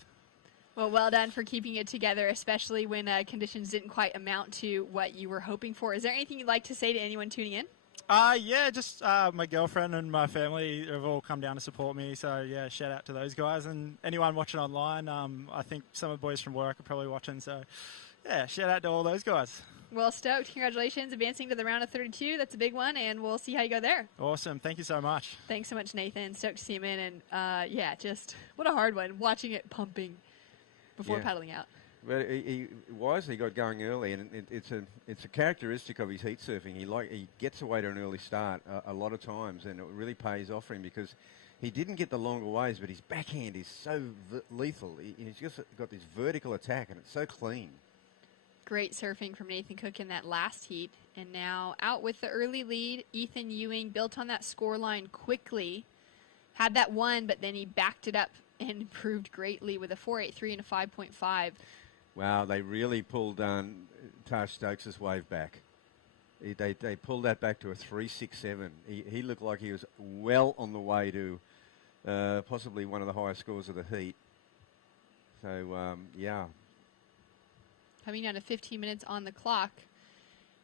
Well done for keeping it together, especially when conditions didn't quite amount to what you were hoping for. Is there anything you'd like to say to anyone tuning in? Yeah, just my girlfriend and my family have all come down to support me. So, yeah, shout out to those guys. And anyone watching online, I think some of the boys from work are probably watching. So, yeah, shout out to all those guys. Well, stoked. Congratulations. Advancing to the round of 32. That's a big one, and we'll see how you go there. Awesome. Thank you so much. Thanks so much, Nathan. Stoked to see him in. And, just what a hard one, watching it pumping before paddling out. Well, he wisely got going early, and it's a characteristic of his heat surfing. He gets away to an early start a lot of times, and it really pays off for him because he didn't get the longer waves, but his backhand is so lethal. He's just got this vertical attack, and it's so clean. Great surfing from Nathan Cook in that last heat, and now out with the early lead. Ethan Ewing built on that scoreline quickly, had that one, but then he backed it up and improved greatly with a 4.83 and a 5.5. Wow, they really pulled Taj Stokes' wave back. They pulled that back to a 3.67. He looked like he was well on the way to possibly one of the highest scores of the heat. So, yeah. Coming down to 15 minutes on the clock.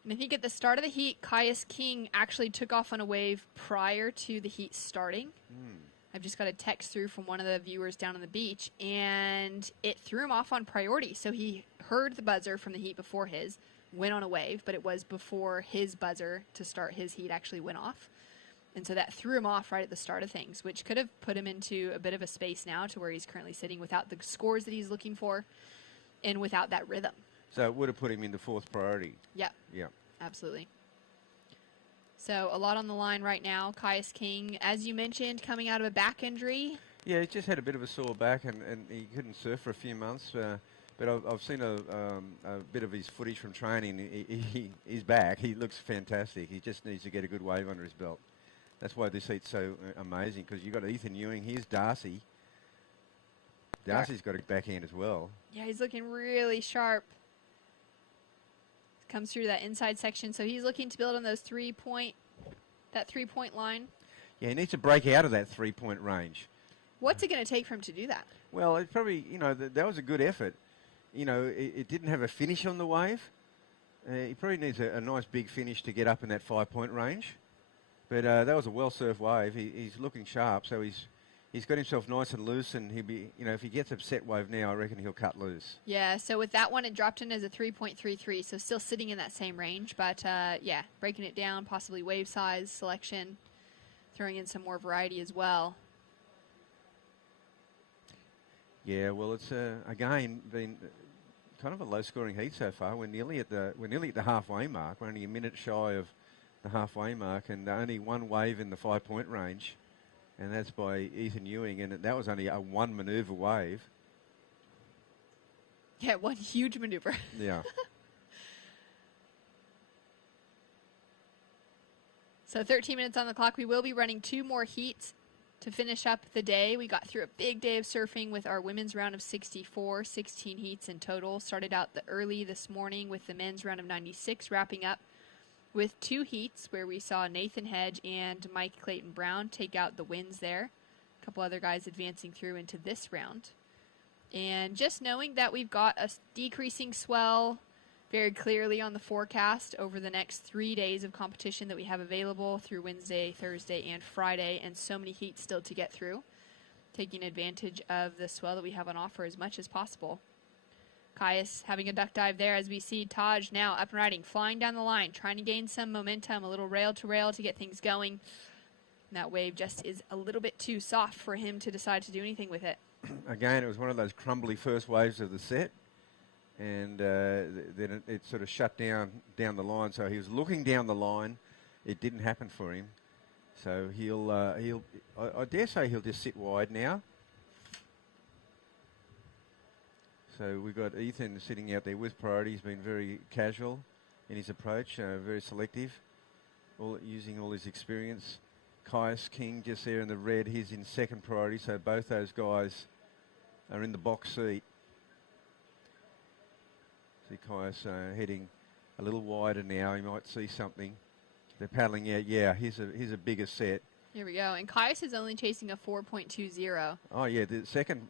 And I think at the start of the heat, Caius King actually took off on a wave prior to the heat starting. I've just got a text through from one of the viewers down on the beach, and it threw him off on priority. So he heard the buzzer from the heat before his, went on a wave, but it was before his buzzer to start his heat actually went off. And so that threw him off right at the start of things, which could have put him into a bit of a space now to where he's currently sitting without the scores that he's looking for and without that rhythm. So it would have put him into fourth priority. Yep. Yeah. Absolutely. So a lot on the line right now. Caius King, as you mentioned, coming out of a back injury. Yeah, he just had a bit of a sore back and he couldn't surf for a few months. But I've seen a bit of his footage from training. He's back. He looks fantastic. He just needs to get a good wave under his belt. That's why this heat's so amazing, because you've got Ethan Ewing. Here's Darcy. Darcy's got a backhand as well. Yeah, he's looking really sharp. Comes through that inside section, so he's looking to build on those 3-point line. Yeah, he needs to break out of that 3-point range. What's it going to take for him to do that? Well, it probably, that was a good effort. It didn't have a finish on the wave. He probably needs a nice big finish to get up in that 5-point range. But that was a well-surfed wave. He's looking sharp, so he's got himself nice and loose, and he'll be, if he gets a set wave now, I reckon he'll cut loose. Yeah, so with that one, it dropped in as a 3.33, so still sitting in that same range. But, yeah, breaking it down, possibly wave size selection, throwing in some more variety as well. Yeah, well, it's, again, been kind of a low-scoring heat so far. We're nearly at the halfway mark. We're only a minute shy of the halfway mark, and only one wave in the 5-point range. And that's by Ethan Ewing, and that was only a one manoeuvre wave. Yeah, one huge maneuver. Yeah. So 13 minutes on the clock. We will be running 2 more heats to finish up the day. We got through a big day of surfing with our women's round of 64, 16 heats in total. Started out early this morning with the men's round of 96, wrapping up with 2 heats where we saw Nathan Hedge and Mike Clayton-Brown take out the wins there. A couple other guys advancing through into this round. And just knowing that we've got a decreasing swell very clearly on the forecast over the next 3 days of competition that we have available through Wednesday, Thursday, and Friday, and so many heats still to get through, taking advantage of the swell that we have on offer as much as possible. Caius having a duck dive there as we see Taj now up and riding, flying down the line, trying to gain some momentum, a little rail to rail to get things going. And that wave just is a little bit too soft for him to decide to do anything with it. Again, it was one of those crumbly first waves of the set, and then it sort of shut down the line. So he was looking down the line. It didn't happen for him. So I dare say he'll just sit wide now. So we've got Ethan sitting out there with priority. He's been very casual in his approach, very selective, using all his experience. Caius King just there in the red. He's in second priority, so both those guys are in the box seat. See Caius heading a little wider now. He might see something. They're paddling out. Yeah, here's a bigger set. Here we go. And Caius is only chasing a 4.20. Oh, yeah, the second,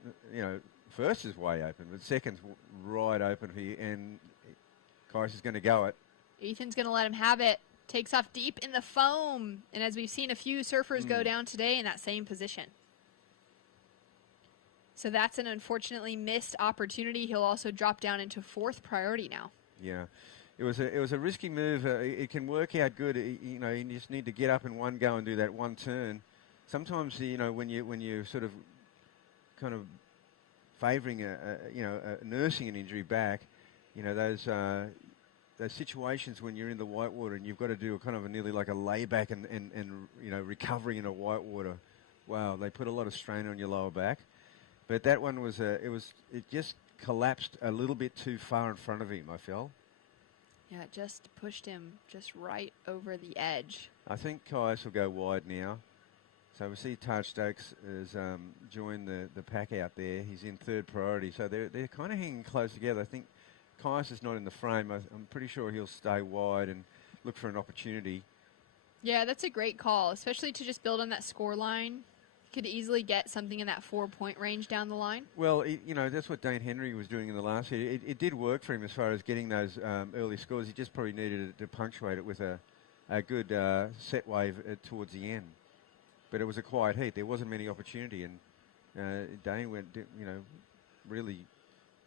first is way open, but second's right open here, and Caius is going to go it. Ethan's going to let him have it. Takes off deep in the foam. And as we've seen a few surfers go down today in that same position. So that's an unfortunately missed opportunity. He'll also drop down into 4th priority now. Yeah. It was a risky move. It can work out good. You just need to get up in one go and do that one turn. Sometimes, when you sort of kind of favouring nursing an injury back, those situations when you're in the whitewater and you've got to do nearly like a layback and recovery in a whitewater. Wow, they put a lot of strain on your lower back. But that one was it just collapsed a little bit too far in front of him, I felt. Yeah, it just pushed him just right over the edge. I think Caius will go wide now. So we see Taj Stokes has joined the pack out there. He's in 3rd priority. So they're kind of hanging close together. I think Caius is not in the frame. I'm pretty sure he'll stay wide and look for an opportunity. Yeah, that's a great call, especially to just build on that score line. Could easily get something in that 4-point range down the line. Well, that's what Dane Henry was doing in the last year. It did work for him as far as getting those early scores. He just probably needed to punctuate it with a good set wave towards the end. But it was a quiet heat. There wasn't many opportunity, and Dane went, really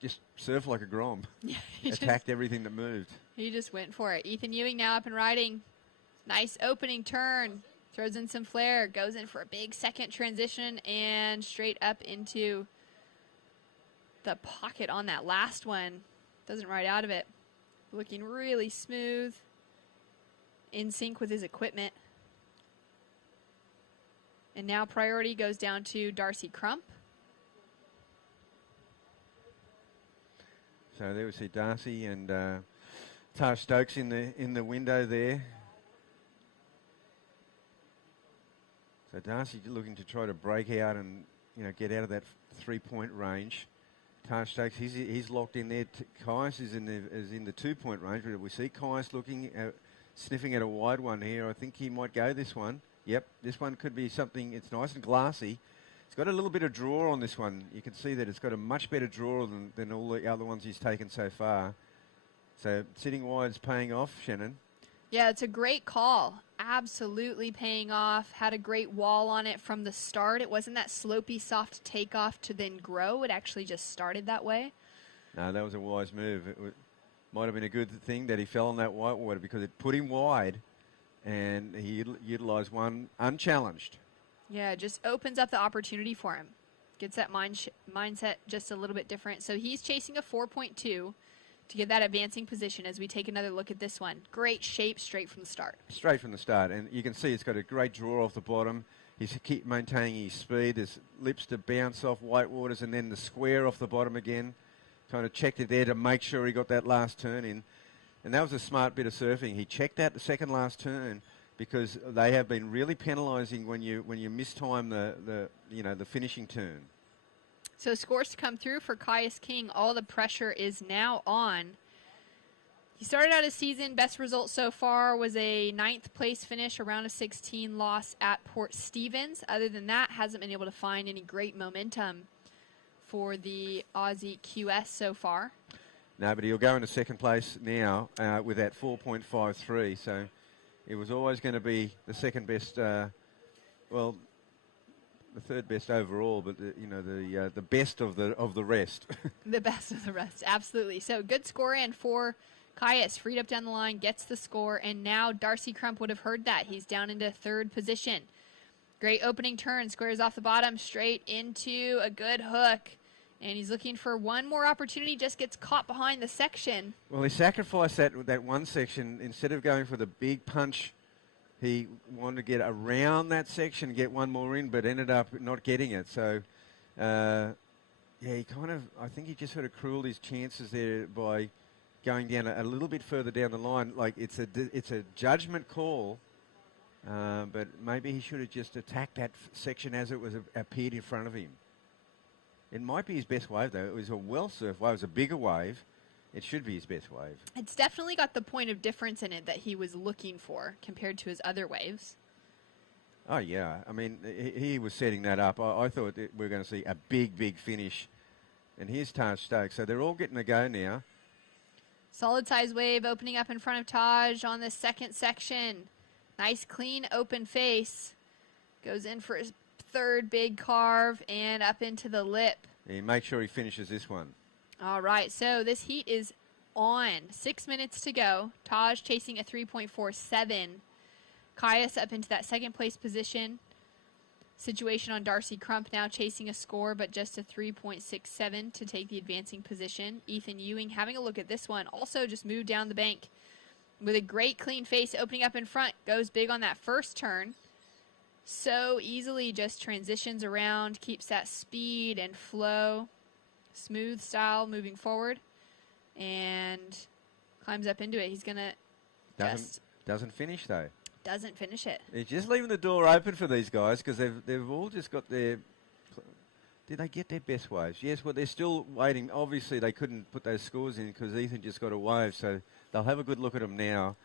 just surfed like a grom. Yeah, attacked everything that moved. He just went for it. Ethan Ewing now up and riding. Nice opening turn. Throws in some flare, goes in for a big second transition, and straight up into the pocket on that last one. Doesn't ride out of it. Looking really smooth, in sync with his equipment. And now priority goes down to Darcy Crump. So there we see Darcy and Taj Stokes in the window there. So Darcy looking to try to break out and get out of that 3-point range. Taj Stokes, he's locked in there. Caius is in the 2-point range. But we see Caius looking sniffing at a wide one here. I think he might go this one. Yep, this one could be something. It's nice and glassy. It's got a little bit of draw on this one. You can see that it's got a much better draw than all the other ones he's taken so far. So sitting wide's paying off, Shannon. Yeah, it's a great call. absolutely paying off. Had a great wall on it from the start. It wasn't that slopey, soft takeoff to then grow. It actually just started that way. No, that was a wise move. Might have been a good thing that he fell on that whitewater because it put him wide, and he utilised one unchallenged. Yeah, it just opens up the opportunity for him. Gets that mindset just a little bit different. So he's chasing a 4.2 to get that advancing position as we take another look at this one. Great shape straight from the start. Straight from the start. And you can see it's got a great draw off the bottom. He's keep maintaining his speed. There's lips to bounce off whitewaters and then the square off the bottom again. Kind of checked it there to make sure he got that last turn in. And that was a smart bit of surfing. He checked out the second last turn because they have been really penalising when you mistime the finishing turn. So scores to come through for Caius King. All the pressure is now on. He started out his season, best result so far was a 9th place finish, around a 16 loss at Port Stevens. Other than that, hasn't been able to find any great momentum for the Aussie QS so far. No, but he'll go into second place now with that 4.53. So it was always going to be the second best, the third best overall, but the best of the rest. The best of the rest, absolutely. So good score in for Caius, freed up down the line, gets the score, and now Darcy Crump would have heard that. He's down into third position. Great opening turn, squares off the bottom, straight into a good hook. And he's looking for one more opportunity, just gets caught behind the section. Well, he sacrificed that one section. Instead of going for the big punch, he wanted to get around that section, get one more in, but ended up not getting it. So, he I think he just sort of crueled his chances there by going down a little bit further down the line. Like, it's a judgment call, but maybe he should have just attacked that section as it was appeared in front of him. It might be his best wave, though. It was a well-surfed wave. It was a bigger wave. It should be his best wave. It's definitely got the point of difference in it that he was looking for compared to his other waves. Oh, yeah. I mean, he was setting that up. I thought that we were going to see a big finish. And here's Taj Stokes. So they're all getting a go now. Solid size wave opening up in front of Taj on the second section. Nice, clean, open face. Goes in for his third big carve and up into the lip. Yeah, make sure he finishes this one. All right, so this heat is on. 6 minutes to go. Taj chasing a 3.47. Caius up into that second place position. Situation on Darcy Crump now chasing a score, but just a 3.67 to take the advancing position. Ethan Ewing having a look at this one. Also just moved down the bank with a great clean face opening up in front. Goes big on that first turn. So easily just transitions around, keeps that speed and flow. Smooth style moving forward. And climbs up into it. He's going to Doesn't finish, though. Doesn't finish it. He's just leaving the door open for these guys because they've all just got their... Did they get their best waves? Yes, well, they're still waiting. Obviously, they couldn't put those scores in because Ethan just got a wave, so they'll have a good look at them now.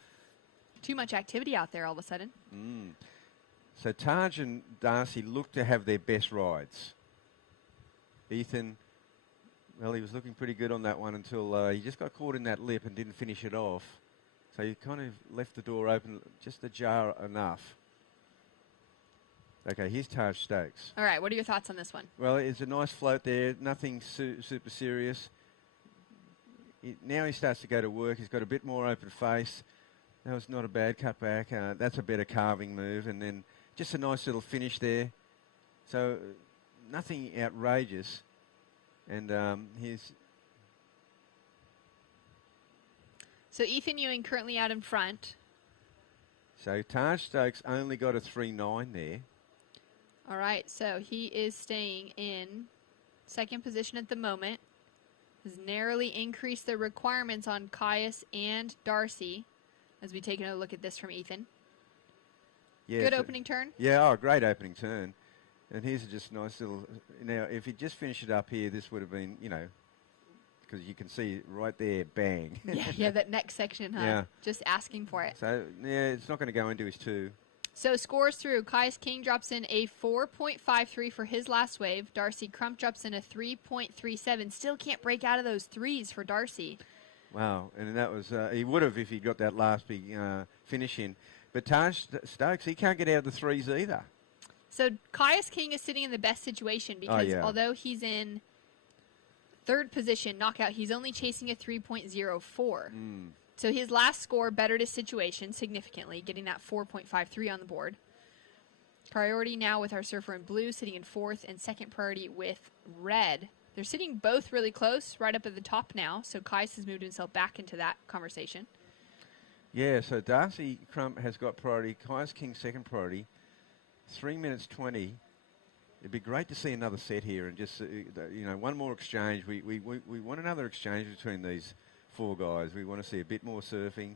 Too much activity out there all of a sudden. So Taj and Darcy look to have their best rides. Ethan, well, he was looking pretty good on that one until he just got caught in that lip and didn't finish it off. So he kind of left the door open just ajar enough. Okay, here's Taj Stokes. All right, what are your thoughts on this one? Well, it's a nice float there, nothing super serious. Now he starts to go to work. He's got a bit more open face. That was not a bad cutback. That's a better carving move. And then just a nice little finish there. So nothing outrageous. And here's... So Ethan Ewing currently out in front. So Taj Stokes only got a 3.9 there. All right, so he is staying in second position at the moment. Has narrowly increased the requirements on Caius and Darcy as we take another look at this from Ethan. Yeah, good opening turn. Yeah, great opening turn. And here's just a nice little... Now, if he just finished it up here, this would have been, because you can see right there, bang. Yeah, that next section, huh? Yeah. Just asking for it. So, yeah, it's not going to go into his 2. So scores through. Caius King drops in a 4.53 for his last wave. Darcy Crump drops in a 3.37. Still can't break out of those threes for Darcy. Wow, and that was... he would have if he got that last big finish in. But Taj Stokes, he can't get out of the threes either. So Caius King is sitting in the best situation because although he's in third position knockout, he's only chasing a 3.04. So his last score bettered his situation significantly, getting that 4.53 on the board. Priority now with our surfer in blue sitting in fourth, and second priority with red. They're sitting both really close, right up at the top now, so Caius has moved himself back into that conversation. Yeah, so Darcy Crump has got priority, Caius King second priority, 3 minutes 20. It'd be great to see another set here and just, one more exchange. We want another exchange between these four guys. We want to see a bit more surfing.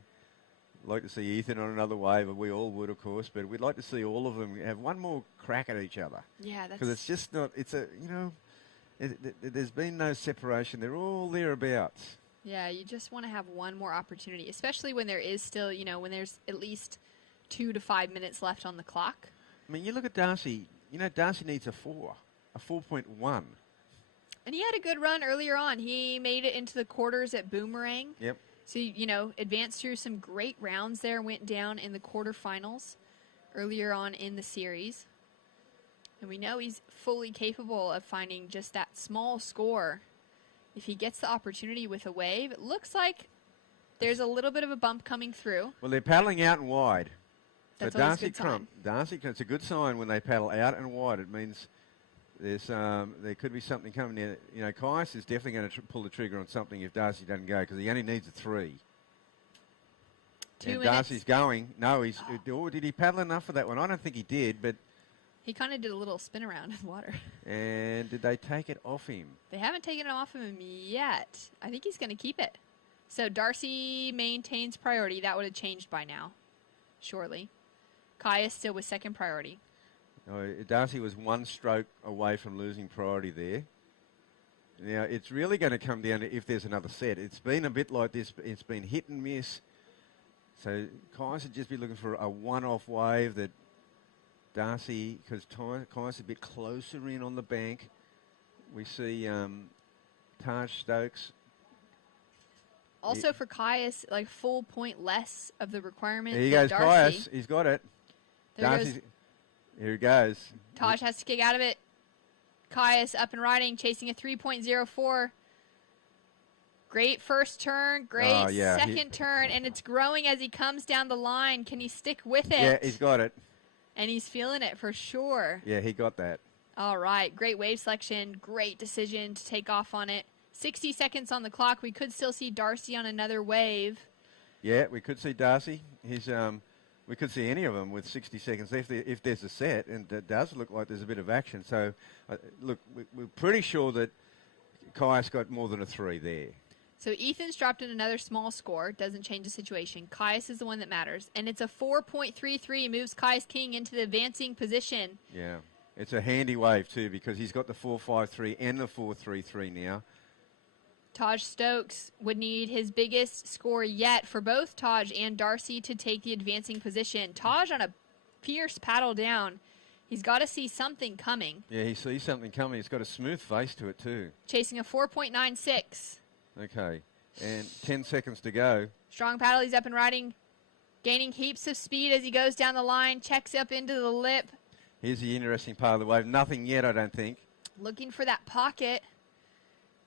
Like to see Ethan on another wave, and we all would, of course, but we'd like to see all of them have one more crack at each other. Yeah, that's... Because it's just not, there's been no separation. They're all thereabouts. Yeah, you just want to have one more opportunity, especially when there is still, when there's at least 2 to 5 minutes left on the clock. I mean, you look at Darcy. Darcy needs a 4.1. And he had a good run earlier on. He made it into the quarters at Boomerang. Yep. So, advanced through some great rounds there, went down in the quarterfinals earlier on in the series. And we know he's fully capable of finding just that small score. If he gets the opportunity with a wave, it looks like there's a little bit of a bump coming through. Well, they're paddling out and wide. That's so always a good sign. It's a good sign when they paddle out and wide. It means there could be something coming there. Caius is definitely going to pull the trigger on something if Darcy doesn't go, because he only needs a 3. 2 minutes. Darcy's going. No, did he paddle enough for that one? I don't think he did, but... He kind of did a little spin around in the water. And did they take it off him? They haven't taken it off of him yet. I think he's going to keep it. So Darcy maintains priority. That would have changed by now, surely. Caius still with second priority. Darcy was 1 stroke away from losing priority there. Now, it's really going to come down to if there's another set. It's been a bit like this. It's been hit and miss. So Caius would just be looking for a one-off wave that Darcy, because Caius is a bit closer in on the bank. We see Taj Stokes. Also for Caius, like full point less of the requirement. There he goes, Darcy. Caius. He's got it. Here he goes. Taj has to kick out of it. Caius up and riding, chasing a 3.04. Great first turn, great second turn, and it's growing as he comes down the line. Can he stick with it? Yeah, he's got it. And he's feeling it for sure. Yeah, he got that. All right, great wave selection, great decision to take off on it. 60 seconds on the clock. We could still see Darcy on another wave. Yeah, we could see Darcy. We could see any of them with 60 seconds left if there's a set, and it does look like there's a bit of action. So, look, we're pretty sure that Caius got more than a 3 there. So Ethan's dropped in another small score. Doesn't change the situation. Caius is the one that matters. And it's a 4.33. Moves Caius King into the advancing position. Yeah. It's a handy wave, too, because he's got the 4.53 and the 4.33 now. Taj Stokes would need his biggest score yet for both Taj and Darcy to take the advancing position. Taj on a fierce paddle down. He's got to see something coming. Yeah, he sees something coming. It's got a smooth face to it, too. Chasing a 4.96. Okay. And 10 seconds to go. Strong paddle. He's up and riding. Gaining heaps of speed as he goes down the line. Checks up into the lip. Here's the interesting part of the wave. Nothing yet, I don't think. Looking for that pocket.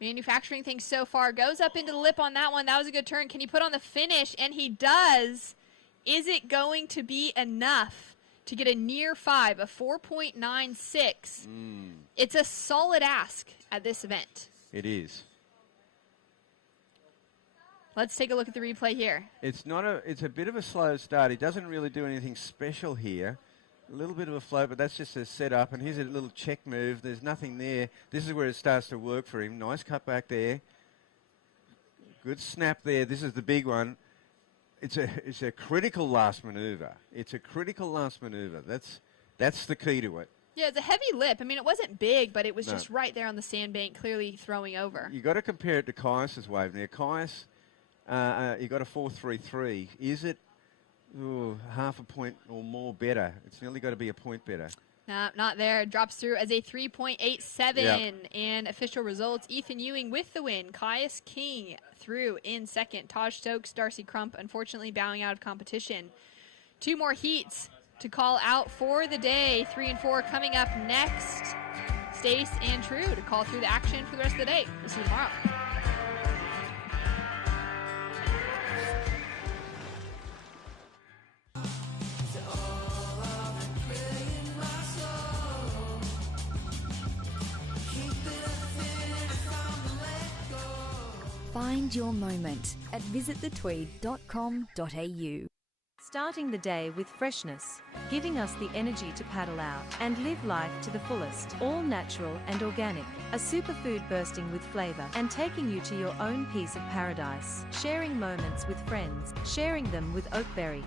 Manufacturing things so far. Goes up into the lip on that one. That was a good turn. Can he put on the finish? And he does. Is it going to be enough to get a near 5, a 4.96? It's a solid ask at this event. It is. Let's take a look at the replay here. It's a bit of a slow start. He doesn't really do anything special here. A little bit of a float, but that's just a setup. And here's a little check move. There's nothing there. This is where it starts to work for him. Nice cut back there. Good snap there. This is the big one. It's a critical last maneuver. It's a critical last maneuver. That's the key to it. Yeah, it's a heavy lip. I mean, it wasn't big, but it was just right there on the sandbank, clearly throwing over. You got to compare it to Caius's wave now. Caius, you got a 4.33. Is it half a point or more better? It's nearly got to be a point better. No, not there. Drops through as a 3.87. Yep. And official results, Ethan Ewing with the win. Caius King through in second. Taj Stokes, Darcy Crump, unfortunately bowing out of competition. 2 more heats to call out for the day. 3 and 4 coming up next. Stace and True to call through the action for the rest of the day. We'll see you tomorrow. Find your moment at visitthetweed.com.au. Starting the day with freshness, giving us the energy to paddle out and live life to the fullest. All natural and organic. A superfood bursting with flavour and taking you to your own piece of paradise. Sharing moments with friends, sharing them with Oakberry.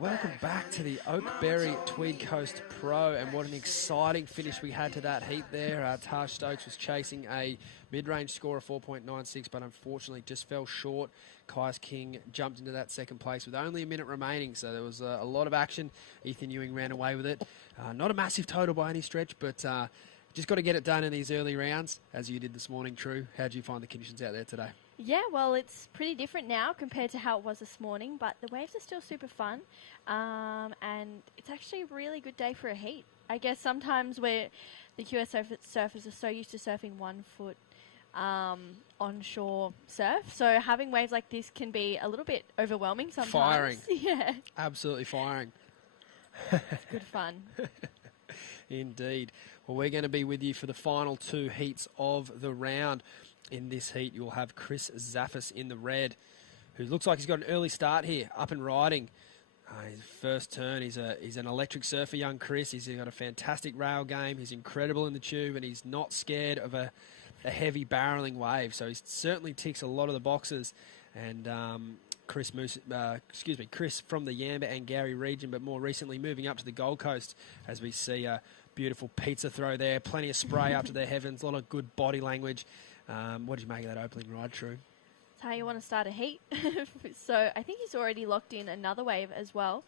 Welcome back to the Oakberry Tweed Coast Pro, and what an exciting finish we had to that heat there. Taj Stokes was chasing a mid-range score of 4.96, but unfortunately just fell short. Kais King jumped into that second place with only a minute remaining, so there was a lot of action. Ethan Ewing ran away with it. Not a massive total by any stretch, but just got to get it done in these early rounds, as you did this morning, True. How did you find the conditions out there today? Yeah, well, it's pretty different now compared to how it was this morning, but the waves are still super fun, and it's actually a really good day for a heat. I guess sometimes where the QS surfers are so used to surfing 1 foot onshore surf, so having waves like this can be a little bit overwhelming sometimes. Firing. Yeah. Absolutely firing. It's good fun. Indeed. Well, we're going to be with you for the final 2 heats of the round. In this heat, you'll have Chris Zaffis in the red, who looks like he's got an early start here, up and riding. His first turn, he's an electric surfer, young Chris. He's got a fantastic rail game. He's incredible in the tube, and he's not scared of a heavy barreling wave. So he certainly ticks a lot of the boxes. And Chris from the Yamba and Gary region, but more recently moving up to the Gold Coast, as we see a beautiful pizza throw there, plenty of spray up to the heavens, a lot of good body language. What did you make of that opening ride, True? That's how you want to start a heat. So I think he's already locked in another wave as well.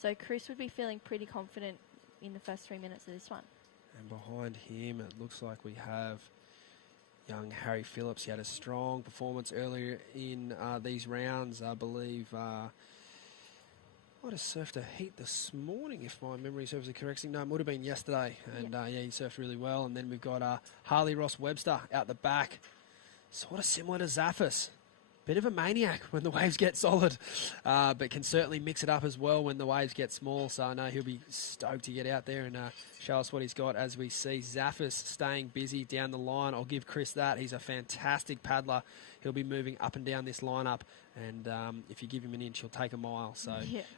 So Chris would be feeling pretty confident in the first 3 minutes of this one. And behind him, it looks like we have young Harry Phillips. He had a strong performance earlier in these rounds. I believe might have surfed a heat this morning, if my memory serves me correctly. No, it would have been yesterday. And he surfed really well. And then we've got Harley Ross Webster out the back. Sort of similar to Zaffis. Bit of a maniac when the waves get solid, but can certainly mix it up as well when the waves get small. So I know he'll be stoked to get out there and show us what he's got, as we see Zaffis staying busy down the line. I'll give Chris that. He's a fantastic paddler. He'll be moving up and down this lineup, and if you give him an inch, he'll take a mile. So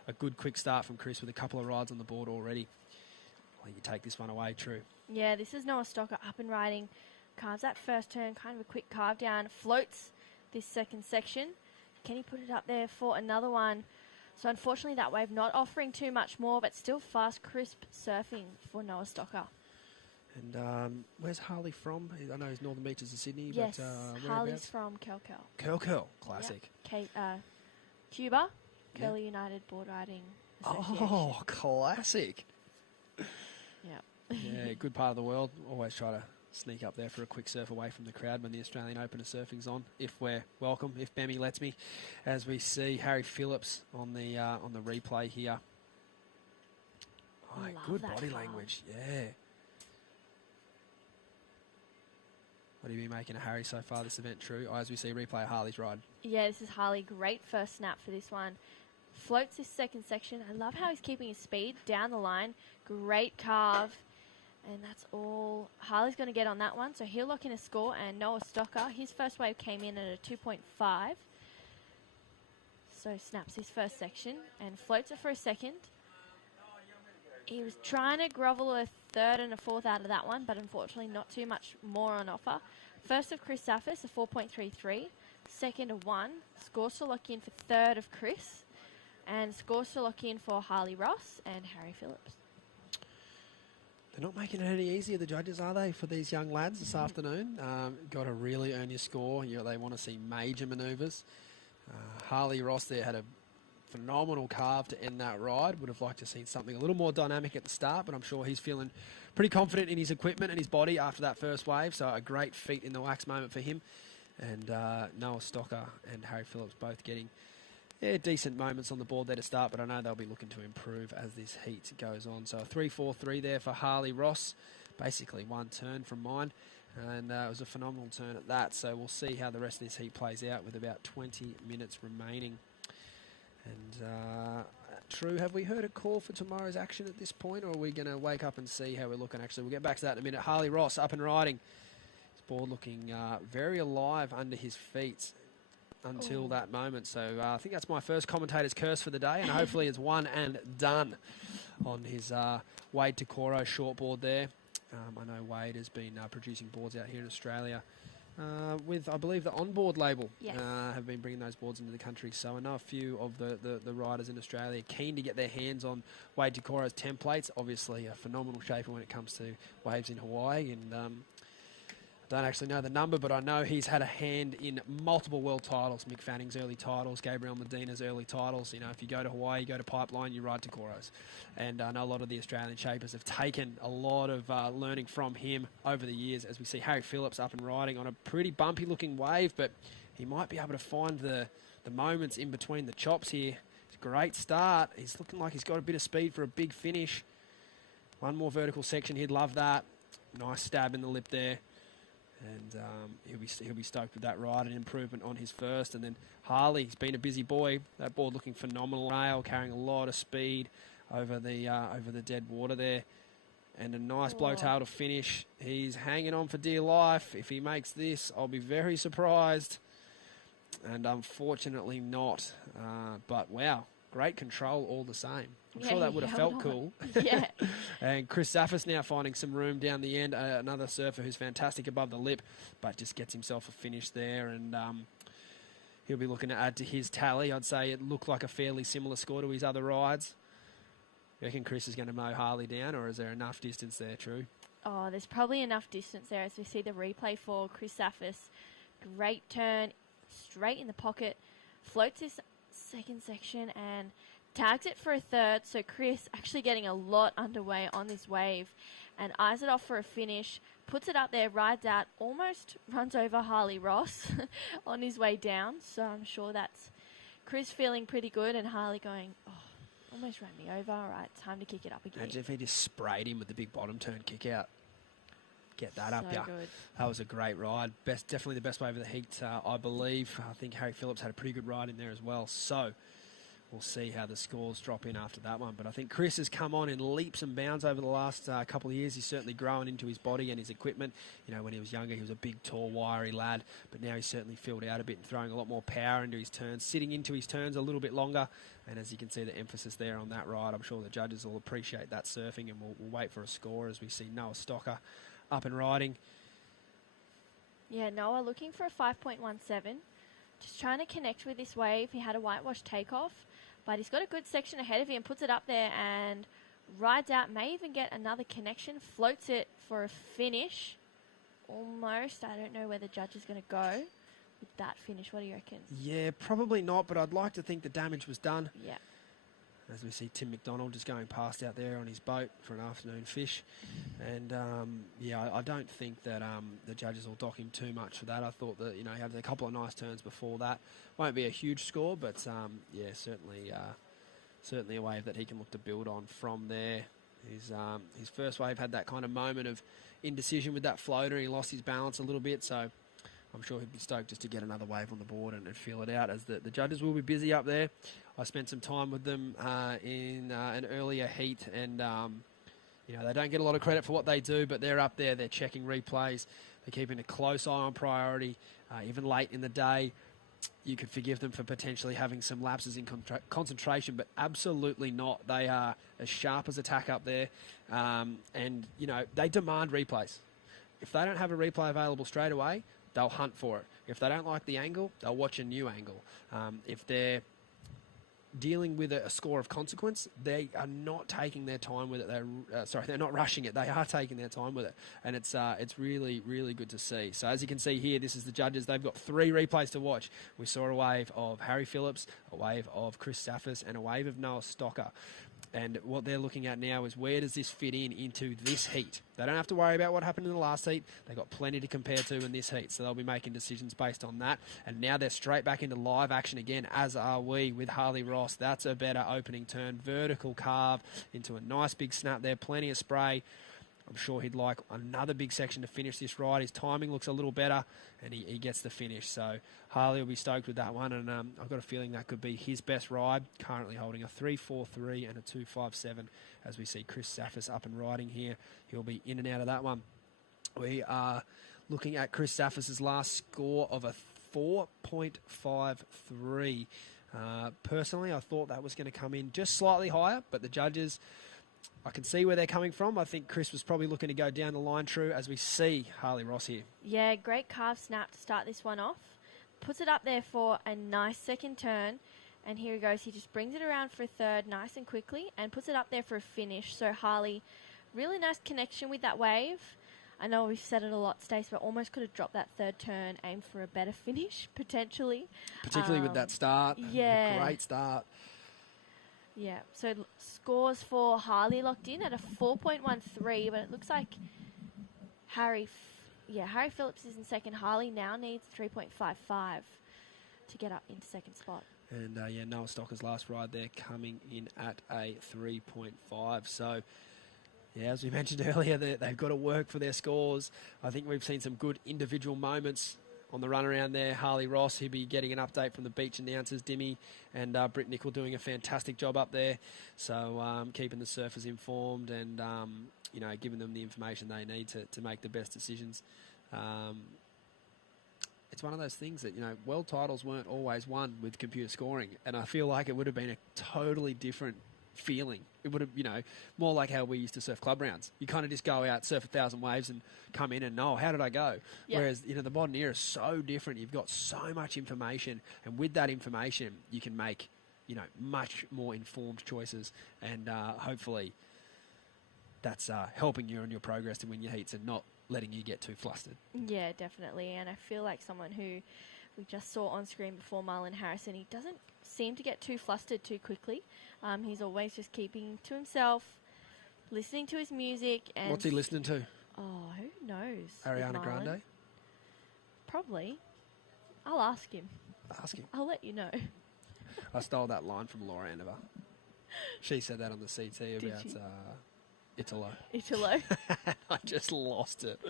a good quick start from Chris with a couple of rides on the board already. I'll let you take this one away, True. Yeah, this is Noah Stocker up and riding. Carves that first turn, kind of a quick carve down, floats this second section. Can he put it up there for another one? So unfortunately that wave not offering too much more, but still fast, crisp surfing for Noah Stocker. And where's Harley from? I know he's Northern Beaches of Sydney. Yes, but Harley's from Curl. Curl, classic. Yep. Cuba, Curly United Board Riding Association. Oh, classic. Yeah. Yeah, good part of the world. Always try to sneak up there for a quick surf away from the crowd when the Australian Open of surfing's on, if we're welcome, if Bemmy lets me, as we see Harry Phillips on the replay here. Oh, good body language, yeah. What have you been making of Harry so far this event, True? As we see replay of Harley's ride. Yeah, this is Harley. Great first snap for this one. Floats this second section. I love how he's keeping his speed down the line. Great carve. And that's all Harley's going to get on that one. So he'll lock in a score. And Noah Stocker, his first wave came in at a 2.5. So snaps his first section and floats it for a second. He was trying to grovel a third and a fourth out of that one, but unfortunately not too much more on offer. First of Chris Saffis, a 4.33. Second of 1. Scores to lock in for third of Chris. And scores to lock in for Harley Ross and Harry Phillips. They're not making it any easier, the judges, are they, for these young lads this afternoon? Got to really earn your score. They want to see major manoeuvres. Harley Ross there had a phenomenal carve to end that ride. Would have liked to have seen something a little more dynamic at the start, but I'm sure he's feeling pretty confident in his equipment and his body after that first wave. So a great feet in the wax moment for him. And Noah Stocker and Harry Phillips both getting decent moments on the board there to start, but I know they'll be looking to improve as this heat goes on. So a 3.43 there for Harley Ross, basically one turn from mine, and it was a phenomenal turn at that. So we'll see how the rest of this heat plays out with about 20 minutes remaining. And True, have we heard a call for tomorrow's action at this point, or are we going to wake up and see how we're looking? Actually, we'll get back to that in a minute. Harley Ross up and riding. His board looking very alive under his feet until that moment. So I think that's my first commentator's curse for the day, and hopefully it's one and done on his Wade Takoro shortboard there. I know Wade has been producing boards out here in Australia with, I believe, the Onboard label. Yes. Have been bringing those boards into the country. So I know a few of the riders in Australia keen to get their hands on Wade Takoro's templates. Obviously a phenomenal shaper when it comes to waves in Hawaii, and don't actually know the number, but I know he's had a hand in multiple world titles, Mick Fanning's early titles, Gabriel Medina's early titles. If you go to Hawaii, you go to Pipeline, you ride Takoro's. And I know a lot of the Australian shapers have taken a lot of learning from him over the years, as we see Harry Phillips up and riding on a pretty bumpy looking wave, but he might be able to find the moments in between the chops here. It's a great start. He's looking like he's got a bit of speed for a big finish. One more vertical section, he'd love that. Nice stab in the lip there. And he'll be stoked with that ride and improvement on his first. And then Harley, he's been a busy boy. That board looking phenomenal. Rail carrying a lot of speed over the dead water there. And a nice blowtail to finish. He's hanging on for dear life. If he makes this, I'll be very surprised. And unfortunately not. But wow, great control all the same. I'm sure that would have felt cool. Yeah. And Chris Saffis now finding some room down the end. Another surfer who's fantastic above the lip, but just gets himself a finish there. And he'll be looking to add to his tally. I'd say it looked like a fairly similar score to his other rides. You reckon Chris is going to mow Harley down, or is there enough distance there, True? Oh, there's probably enough distance there as we see the replay for Chris Saffis. Great turn, straight in the pocket. Floats this second section and tags it for a third, so Chris actually getting a lot underway on this wave and eyes it off for a finish, puts it up there, rides out, almost runs over Harley Ross on his way down, so I'm sure that's Chris feeling pretty good and Harley going, oh, almost ran me over, all right, time to kick it up again. Imagine if he just sprayed him with the big bottom turn kick out. Get that up, yeah. Good. That was a great ride. Definitely the best wave of the heat, I believe. I think Harry Phillips had a pretty good ride in there as well, so we'll see how the scores drop in after that one. But I think Chris has come on in leaps and bounds over the last couple of years. He's certainly grown into his body and his equipment. When he was younger, he was a big, tall, wiry lad. But now he's certainly filled out a bit and throwing a lot more power into his turns, sitting into his turns a little bit longer. And as you can see, the emphasis there on that ride, I'm sure the judges will appreciate that surfing. And we'll wait for a score as we see Noah Stocker up and riding. Yeah, Noah looking for a 5.17. Just trying to connect with this wave. He had a whitewash takeoff, but he's got a good section ahead of him, puts it up there and rides out, may even get another connection, floats it for a finish. Almost. I don't know where the judge is going to go with that finish. What do you reckon? Yeah, probably not, but I'd like to think the damage was done. Yeah. As we see Tim McDonald just going past out there on his boat for an afternoon fish. And, I don't think that the judges will dock him too much for that. I thought that, he had a couple of nice turns before that. Won't be a huge score, but, certainly a wave that he can look to build on from there. His first wave had that kind of moment of indecision with that floater. He lost his balance a little bit, so I'm sure he'd be stoked just to get another wave on the board and feel it out, as the judges will be busy up there. I spent some time with them in an earlier heat, and they don't get a lot of credit for what they do, but they're up there, they're checking replays, they're keeping a close eye on priority, even late in the day. you could forgive them for potentially having some lapses in concentration, but absolutely not. They are as sharp as a tack up there, and, you know, they demand replays. If they don't have a replay available straight away, they'll hunt for it. If they don't like the angle, they'll watch a new angle. If they're dealing with a score of consequence, they are not taking their time with it. They're not rushing it. They are taking their time with it, and it's really, really good to see. So as you can see here, this is the judges. They've got 3 replays to watch. We saw a wave of Harry Phillips, a wave of Chris Saffis, and a wave of Noah Stocker. And what they're looking at now is, where does this fit into this heat? They don't have to worry about what happened in the last heat. They've got plenty to compare to in this heat, so they'll be making decisions based on that. And now they're straight back into live action again, as are we with Harley Ross. That's a better opening turn. Vertical carve into a nice big snap there. Plenty of spray. I'm sure he'd like another big section to finish this ride. His timing looks a little better, and he gets the finish. So Harley will be stoked with that one, and I've got a feeling that could be his best ride. Currently holding a 3.43 and a 2.57 as we see Chris Saffis up and riding here. He'll be in and out of that one. We are looking at Chris Saffis' last score of a 4.53. Personally, I thought that was going to come in just slightly higher, but the judges, I can see where they're coming from. I think Chris was probably looking to go down the line true, as we see Harley Ross here. Yeah, great calf snap to start this one off. Puts it up there for a nice second turn. And here he goes. He just brings it around for a third nice and quickly and puts it up there for a finish. So Harley, really nice connection with that wave. I know we've said it a lot, Stace, but almost could have dropped that third turn, aimed for a better finish, potentially. Particularly with that start. Yeah. Great start. Yeah, so scores for Harley locked in at a 4.13, but it looks like Harry Phillips is in second. Harley now needs 3.55 to get up into second spot. And Noah Stocker's last ride there coming in at a 3.5. So, yeah, as we mentioned earlier, they've got to work for their scores. I think we've seen some good individual moments on the run around there. Harley Ross, he'll be getting an update from the beach announcers, Dimmy and Britt Nickel, doing a fantastic job up there. So keeping the surfers informed and, giving them the information they need to make the best decisions. It's one of those things that, world titles weren't always won with computer scoring. And I feel like it would have been a totally different feeling. It would have, more like how we used to surf club rounds. You kind of just go out, surf 1,000 waves and come in and know, how did I go? Yep. Whereas, the modern era is so different. You've got so much information, and with that information, you can make, much more informed choices, and hopefully that's helping you in your progress to win your heats and not letting you get too flustered. Yeah, definitely. And I feel like someone who we just saw on screen before, Marlon Harrison, he doesn't seem to get too flustered too quickly. He's always just keeping to himself, listening to his music. And what's he listening to? Oh, who knows? Ariana Grande? Probably. I'll ask him. Ask him. I'll let you know. I stole that line from Laura Anova. She said that on the CT about Italo. Italo. I just lost it.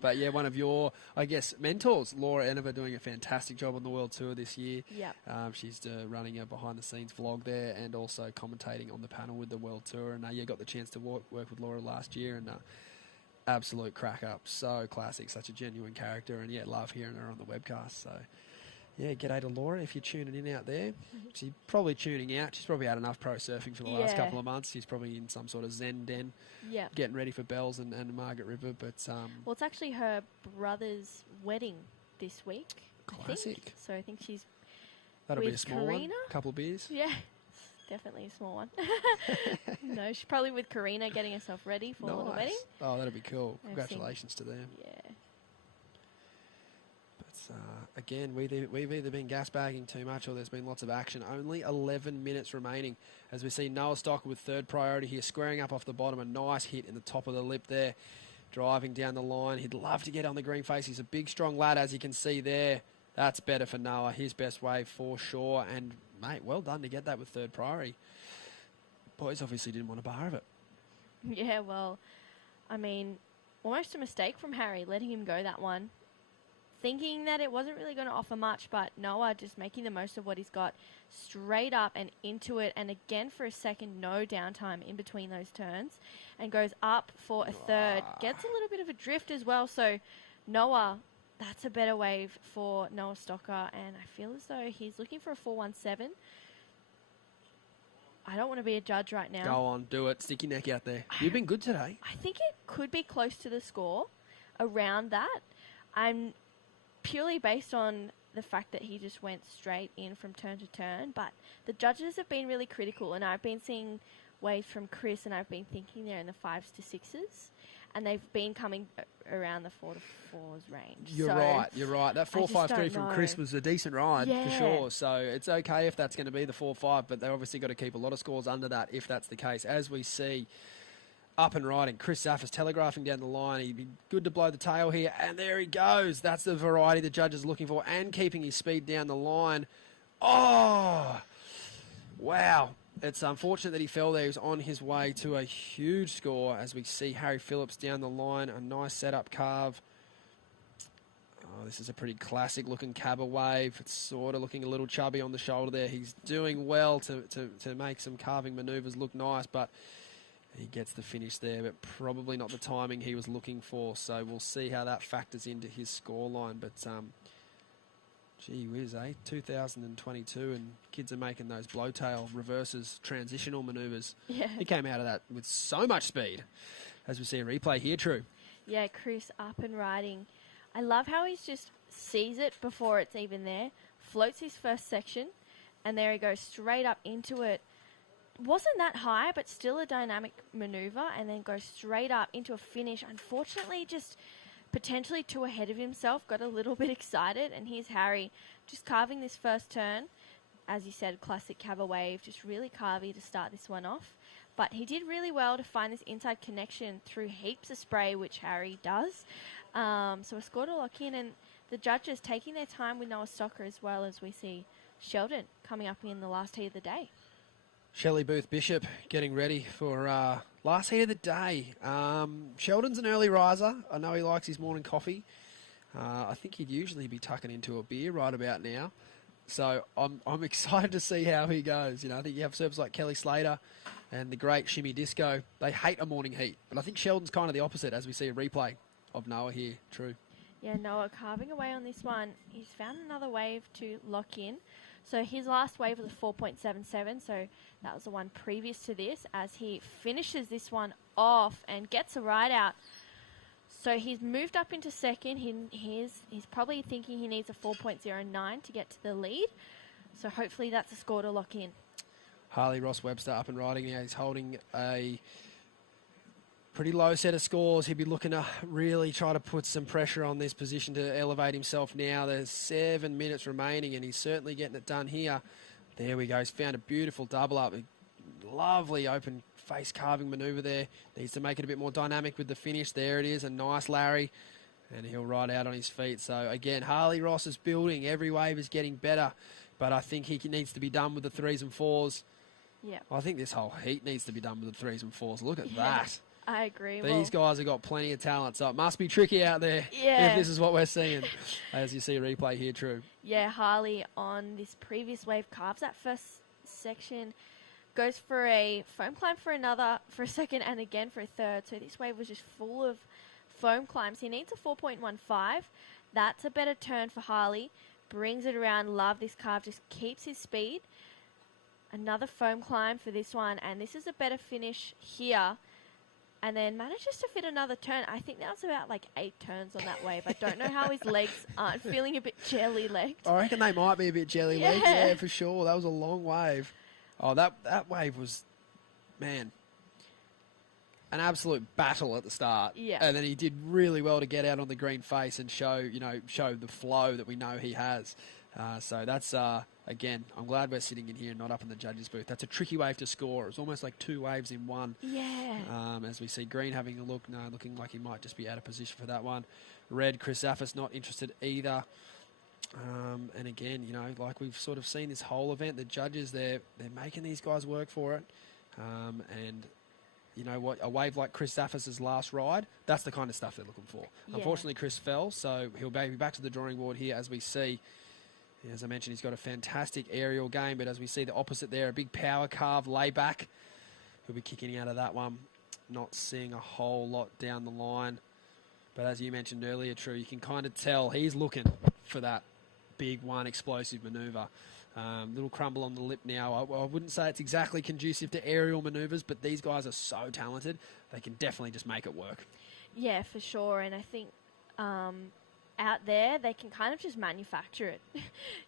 But yeah, one of your, I guess, mentors, Laura Anova, doing a fantastic job on the World Tour this year. Yeah. She's running a behind-the-scenes vlog there and also commentating on the panel with the World Tour. And got the chance to work with Laura last year, and absolute crack up. So classic, such a genuine character, and love hearing her on the webcast. So yeah, g'day to Laura if you're tuning in out there. She's probably tuning out. She's probably had enough pro surfing for the last couple of months. She's probably in some sort of zen den, getting ready for Bells and Margaret River. But well, it's actually her brother's wedding this week. Classic. I think. So I think she's that'll with be a small Karina. one. Couple of beers. Yeah, definitely a small one. No, she's probably with Karina getting herself ready for the wedding. Oh, that'll be cool. Congratulations to them. Yeah. Again, we've either been gas bagging too much or there's been lots of action. Only 11 minutes remaining as we see Noah Stocker with third priority here, squaring up off the bottom. A nice hit in the top of the lip there, driving down the line. He'd love to get on the green face. He's a big, strong lad, as you can see there. That's better for Noah. His best wave for sure. And, mate, well done to get that with third priority. Boys obviously didn't want a bar of it. Yeah, well, I mean, almost a mistake from Harry, letting him go that one. Thinking that it wasn't really going to offer much, but Noah just making the most of what he's got, straight up and into it, and again for a second, no downtime in between those turns, and goes up for a third. Gets a little bit of a drift as well, so Noah that's a better wave for Noah Stocker, and I feel as though he's looking for a 4.17. I don't want to be a judge right now. Go on, do it. Stick your neck out there. You've been good today. I think it could be close to the score, around that. I'm purely based on the fact that he just went straight in from turn to turn, but the judges have been really critical, and I've been seeing waves from Chris, and I've been thinking they're in the 5s to 6s, and they've been coming around the 4 to 4s range. You're right. That 4.53 from Chris was a decent ride for sure. So it's okay if that's going to be the 4.5, but they've obviously got to keep a lot of scores under that if that's the case. As we see, up and riding, Chris Zaffis telegraphing down the line. He'd be good to blow the tail here, and there he goes. That's the variety the judge is looking for, and keeping his speed down the line. Oh, wow. It's unfortunate that he fell there. He was on his way to a huge score as we see Harry Phillips down the line. A nice setup carve. Oh, this is a pretty classic looking cabba wave. It's sort of looking a little chubby on the shoulder there. He's doing well to make some carving manoeuvres look nice, but he gets the finish there, but probably not the timing he was looking for. So we'll see how that factors into his scoreline. But gee whiz, 2022, and kids are making those blowtail reverses, transitional manoeuvres. Yeah. He came out of that with so much speed, as we see a replay here, True. Yeah, Chris up and riding. I love how he just sees it before it's even there, floats his first section, and there he goes straight up into it. Wasn't that high, but still a dynamic manoeuvre, and then goes straight up into a finish. Unfortunately, just potentially too ahead of himself, got a little bit excited, and here's Harry just carving this first turn. As you said, classic cabba wave, just really carvy to start this one off. But he did really well to find this inside connection through heaps of spray, which Harry does. So a score to lock in, and the judges taking their time with Noah Stocker, as well as we see Sheldon coming up in the last heat of the day. Shelley Booth Bishop getting ready for last heat of the day. Sheldon's an early riser. I know he likes his morning coffee. I think he'd usually be tucking into a beer right about now. So I'm excited to see how he goes. You know, I think you have surfers like Kelly Slater and the great Shimmy Disco. They hate a morning heat. But I think Sheldon's kind of the opposite, as we see a replay of Noah here. True. Yeah, Noah carving away on this one. He's found another wave to lock in. So his last wave was a 4.77, so that was the one previous to this, as he finishes this one off and gets a ride out. So he's moved up into second. He's probably thinking he needs a 4.09 to get to the lead. So hopefully that's a score to lock in. Harley Ross Webster up and riding now. He's holding a pretty low set of scores. He'd be looking to really try to put some pressure on this position to elevate himself now. There's 7 minutes remaining, and he's certainly getting it done here. There we go. He's found a beautiful double up. A lovely open face carving manoeuvre there. Needs to make it a bit more dynamic with the finish. There it is. A nice Larry. And he'll ride out on his feet. So, again, Harley Ross is building. Every wave is getting better. But I think he needs to be done with the 3s and 4s. Yeah. I think this whole heat needs to be done with the 3s and 4s. Look at that. I agree. These guys have got plenty of talent, so it must be tricky out there if this is what we're seeing. As you see a replay here, True. Yeah, Harley on this previous wave carves that first section, goes for a foam climb for a second, and again for a third. So this wave was just full of foam climbs. He needs a 4.15. That's a better turn for Harley. Brings it around. Love this carve. Just keeps his speed. Another foam climb for this one, and this is a better finish here. And then manages to fit another turn. I think that was about like 8 turns on that wave. I don't know how his legs aren't feeling a bit jelly-legged. I reckon they might be a bit jelly-legged. Yeah, for sure. That was a long wave. Oh, that wave was, man, an absolute battle at the start. Yeah. And then he did really well to get out on the green face and show the flow that we know he has. So that's, again, I'm glad we're sitting in here and not up in the judges' booth. That's a tricky wave to score. It was almost like 2 waves in one. Yeah. As we see Green having a look. No, looking like he might just be out of position for that one. Red, Chris Zaffis not interested either. And again, like we've sort of seen this whole event, the judges, they're making these guys work for it. And you know what, a wave like Chris Zaffis' last ride, that's the kind of stuff they're looking for. Yeah. Unfortunately, Chris fell, so he'll be back to the drawing board here as we see. As I mentioned, he's got a fantastic aerial game, but as we see the opposite there, a big power carve layback. He'll be kicking out of that one. Not seeing a whole lot down the line. But as you mentioned earlier, True, you can kind of tell he's looking for that big one explosive manoeuvre. Little crumble on the lip now. I wouldn't say it's exactly conducive to aerial manoeuvres, but these guys are so talented. They can definitely just make it work. Yeah, for sure. And I think out there, they can kind of just manufacture it.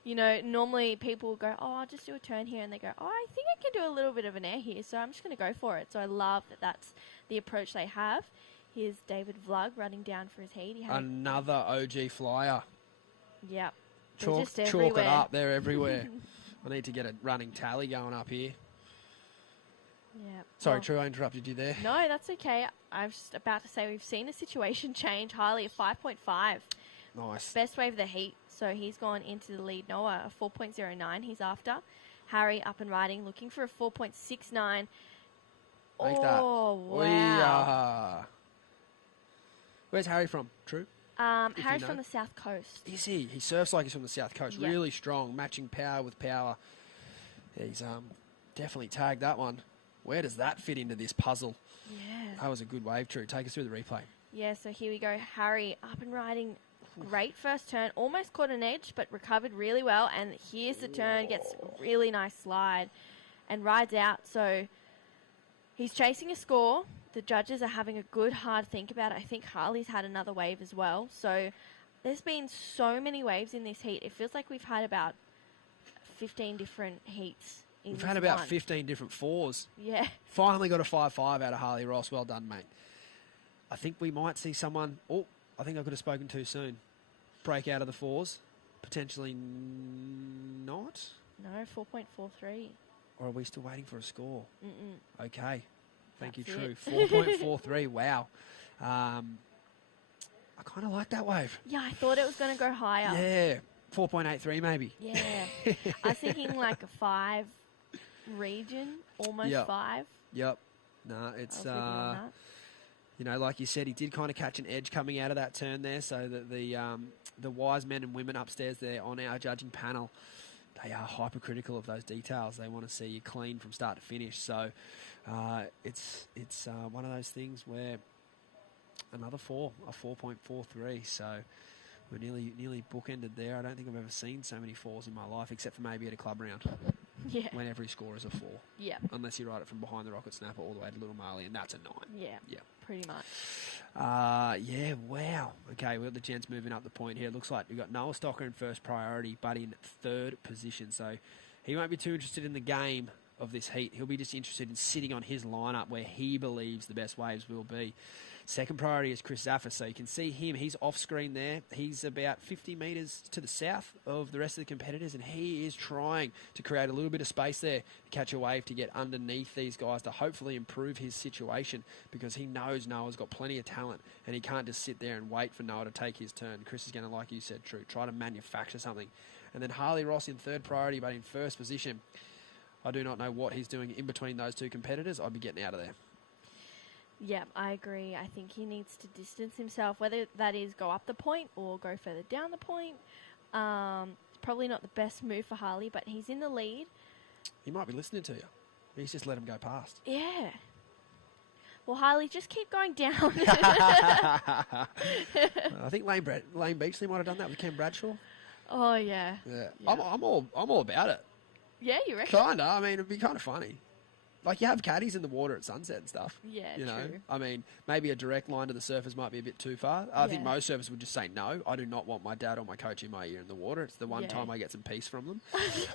You know, normally people will go, oh, I'll just do a turn here. And they go, oh, I think I can do a little bit of an air here, so I'm just going to go for it. So I love that that's the approach they have. Here's David Vlug running down for his heat. Another OG flyer. Yep. Chalk it up. They're everywhere. I need to get a running tally going up here. Yeah. Sorry, True, I interrupted you there. No, that's okay. I was just about to say we've seen a situation change. Harley a 5.5. Nice. Best wave of the heat. So he's gone into the lead. Noah a 4.09 he's after. Harry up and riding, looking for a 4.69. Oh, wow. Where's Harry from, True? Harry's from the South Coast. Is he? He surfs like he's from the South Coast. Yep. Really strong, matching power with power. Yeah, he's definitely tagged that one. Where does that fit into this puzzle? Yeah. That was a good wave, True. Take us through the replay. Yeah, so here we go. Harry up and riding. Great first turn. Almost caught an edge, but recovered really well. And here's the turn. Gets a really nice slide and rides out. So he's chasing a score. The judges are having a good, hard think about it. I think Harley's had another wave as well. So there's been so many waves in this heat. It feels like we've had about 15 different heats. We've had about 15 different fours. Yeah. Finally got a 5-5 out of Harley Ross. Well done, mate. I think we might see someone... Oh, I think I could have spoken too soon. Break out of the fours. Potentially not. No, 4.43. Or are we still waiting for a score? Mm-mm. Okay. Thank you, That's True. 4.43. Wow. I kind of like that wave. Yeah, I thought it was going to go higher. Yeah. 4.83 maybe. Yeah. I was thinking like a 5 region, almost 5. Yep. No, it's, you know, like you said, he did kind of catch an edge coming out of that turn there, so that the wise men and women upstairs there on our judging panel, they are hypercritical of those details. They want to see you clean from start to finish. So it's one of those things where another 4, a 4.43. So we're nearly bookended there. I don't think I've ever seen so many 4s in my life, except for maybe at a club round. Yeah. When every score is a 4. Yeah. Unless you ride it from behind the rocket snapper all the way to Little Marley, and that's a 9. Yeah. Yeah. Pretty much. Yeah, wow. Okay, we've got the gents moving up the point here. It looks like we've got Noah Stocker in first priority, but in third position. So he won't be too interested in the game of this heat. He'll be just interested in sitting on his lineup where he believes the best waves will be. Second priority is Chris Zaffis, so you can see him. He's off screen there. He's about 50 metres to the south of the rest of the competitors, and he is trying to create a little bit of space there to catch a wave to get underneath these guys to hopefully improve his situation, because he knows Noah's got plenty of talent and he can't just sit there and wait for Noah to take his turn. Chris is going to, like you said, True, try to manufacture something. And then Harley Ross in third priority, but in first position. I do not know what he's doing in between those two competitors. I'd be getting out of there. Yeah, I agree. I think he needs to distance himself, whether that is go up the point or go further down the point. It's probably not the best move for Harley, but he's in the lead. He might be listening to you. He's just let him go past. Yeah. Well, Harley, just keep going down. I think Lane Beachley might have done that with Ken Bradshaw. Oh, yeah. Yeah. I'm all about it. Yeah, you reckon? Kinda. I mean, it'd be kind of funny. Like, you have caddies in the water at sunset and stuff. Yeah, you know? true. I mean, maybe a direct line to the surfers might be a bit too far. I think most surfers would just say no. I do not want my dad or my coach in my ear in the water. It's the one time I get some peace from them.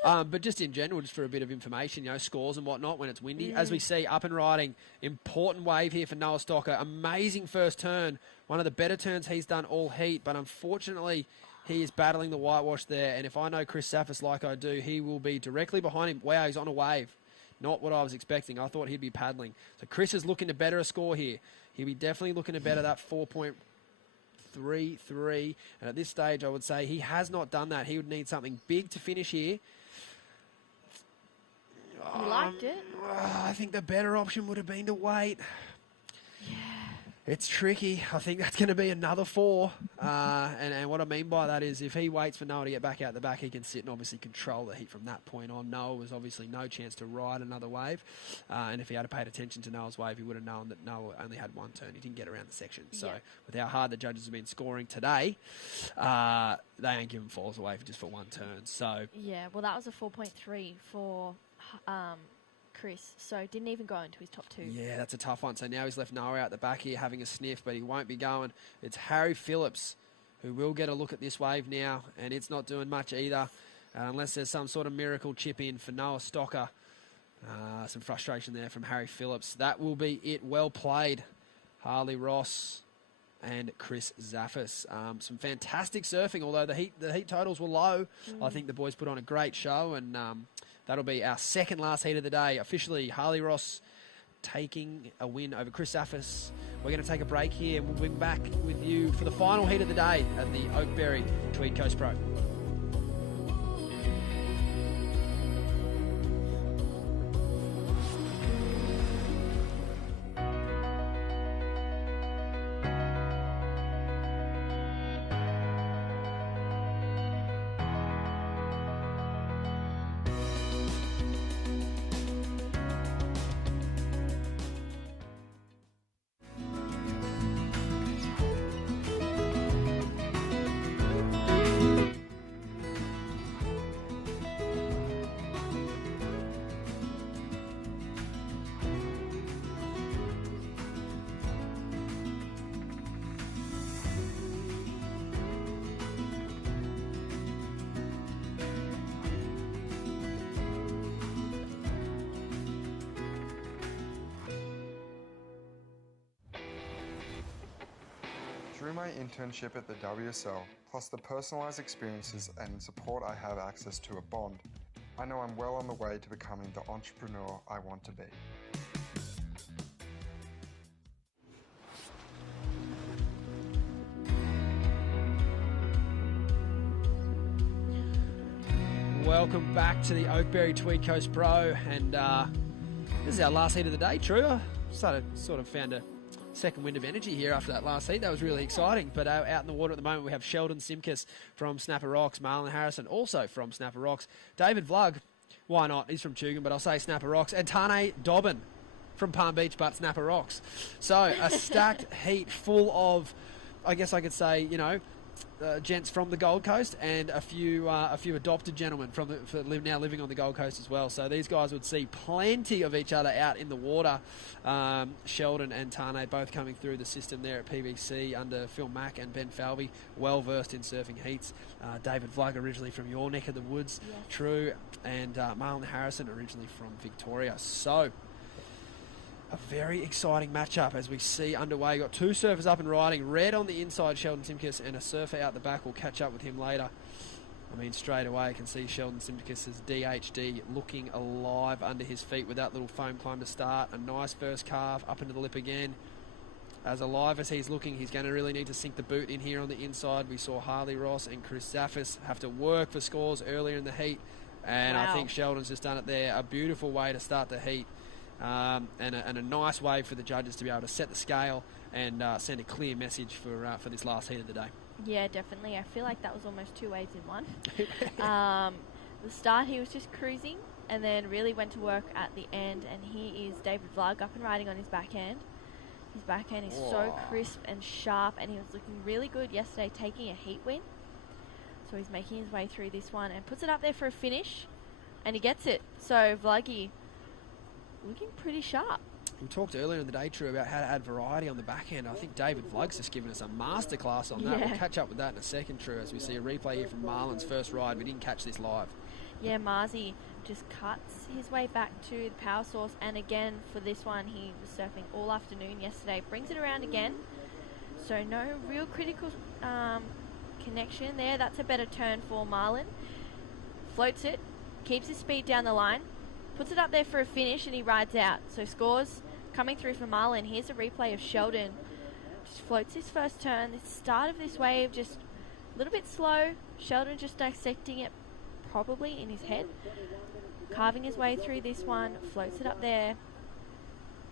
But just in general, just for a bit of information, you know, scores and whatnot when it's windy. As we see, up and riding, important wave here for Noah Stocker. Amazing first turn. One of the better turns he's done all heat, but unfortunately, he is battling the whitewash there. And if I know Chris Zaffis like I do, he will be directly behind him. Wow, he's on a wave. Not what I was expecting. I thought he'd be paddling. So Chris is looking to better a score here. He'll be definitely looking to better that 4.33. And at this stage, I would say he has not done that. He would need something big to finish here. You liked it? I think the better option would have been to wait. Yeah. It's tricky. I think that's going to be another 4. And what I mean by that is if he waits for Noah to get back out the back, he can sit and obviously control the heat from that point on. Noah was obviously no chance to ride another wave. And if he had paid attention to Noah's wave, he would have known that Noah only had one turn. He didn't get around the section. So with how hard the judges have been scoring today, they ain't giving falls away for just for one turn. So yeah, well, that was a 4.3 for Chris, so didn't even go into his top 2. Yeah, that's a tough one. So now he's left Noah out the back here having a sniff, but he won't be going. It's Harry Phillips who will get a look at this wave now, and it's not doing much either, unless there's some sort of miracle chip in for Noah Stocker. Some frustration there from Harry Phillips. That will be it. Well played, Harley Ross and Chris Zaffis. Some fantastic surfing, although the heat totals were low. I think the boys put on a great show, and that'll be our second last heat of the day. Officially, Harley Ross taking a win over Chris Zaffis. We're going to take a break here, and we'll be back with you for the final heat of the day at the Oakberry Tweed Coast Pro. Through my internship at the WSL, plus the personalised experiences and support I have access to a bond, I know I'm well on the way to becoming the entrepreneur I want to be. Welcome back to the Oakberry Tweed Coast Pro, and this is our last heat of the day, True. Sort of found a second wind of energy here after that last heat. That was really exciting. But out in the water at the moment, we have Sheldon Simkus from Snapper Rocks, Marlon Harrison also from Snapper Rocks, David Vlug, why not? He's from Tugun, but I'll say Snapper Rocks, and Tane Dobbin from Palm Beach, but Snapper Rocks. So a stacked heat full of, I guess I could say, gents from the Gold Coast and a few adopted gentlemen now living on the Gold Coast as well. So these guys would see plenty of each other out in the water. Sheldon and Tane both coming through the system there at PBC under Phil Mack and Ben Falvey, well versed in surfing heats. David Vlug originally from your neck of the woods, yes. True, and Marlon Harrison originally from Victoria. So a very exciting matchup as we see underway. Got two surfers up and riding. Red on the inside, Sheldon Simkus, and a surfer out the back. We'll catch up with him later. I mean, straight away I can see Sheldon Simkus' DHD looking alive under his feet with that little foam climb to start. A nice first carve up into the lip again. As alive as he's looking, he's going to really need to sink the boot in here on the inside. We saw Harley Ross and Chris Zaffis have to work for scores earlier in the heat. And wow. I think Sheldon's just done it there. A beautiful way to start the heat. And a nice way for the judges to be able to set the scale and send a clear message for this last heat of the day. Yeah, definitely. I feel like that was almost two waves in one. The start, he was just cruising and then really went to work at the end. And here is David Vlug up and riding on his backhand. His backhand is so crisp and sharp, and he was looking really good yesterday, taking a heat win. So he's making his way through this one and puts it up there for a finish, and he gets it. So Vluggy looking pretty sharp. We talked earlier in the day, True, about how to add variety on the backhand. I think David Vlug's just given us a masterclass on that. Yeah. We'll catch up with that in a second, True, as we see a replay here from Marlon's first ride. We didn't catch this live. Yeah, Marzi just cuts his way back to the power source, and again for this one he was surfing all afternoon yesterday. Brings it around again, so no real critical connection there. That's a better turn for Marlon. Floats it, keeps his speed down the line, puts it up there for a finish, and he rides out. So scores coming through for Marlon. Here's a replay of Sheldon. Just floats his first turn. The start of this wave just a little bit slow. Sheldon just dissecting it probably in his head. Carving his way through this one. Floats it up there.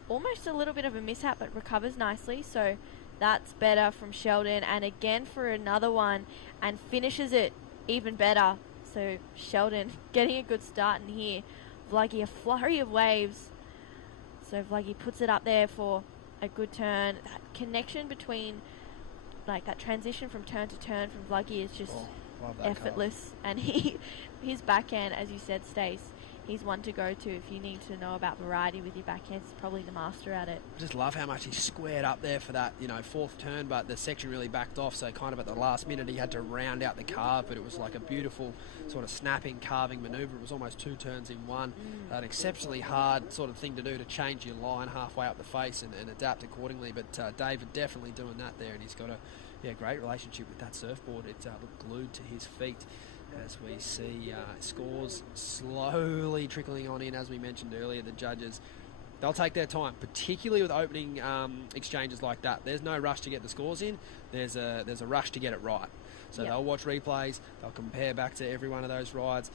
almost a little bit of a mishap, but recovers nicely. So that's better from Sheldon. And again for another one, and finishes it even better. So Sheldon getting a good start in here. Vluggy, a flurry of waves. So Vluggy puts it up there for a good turn. That connection between, like that transition from turn to turn from Vluggy is just effortless. And his backhand, as you said, Stace, he's one to go to if you need to know about variety with your backhand. He's probably the master at it. I just love how much he squared up there for that, fourth turn, but the section really backed off, so kind of at the last minute he had to round out the carve, but it was like a beautiful sort of snapping, carving manoeuvre. It was almost 2 turns in one. An exceptionally hard sort of thing to do, to change your line halfway up the face and adapt accordingly, but David definitely doing that there, and he's got a great relationship with that surfboard. It's glued to his feet. As we see scores slowly trickling on in, as we mentioned earlier, the judges, they'll take their time, particularly with opening exchanges like that. There's no rush to get the scores in. There's a rush to get it right. So they'll watch replays. They'll compare back to every one of those rides.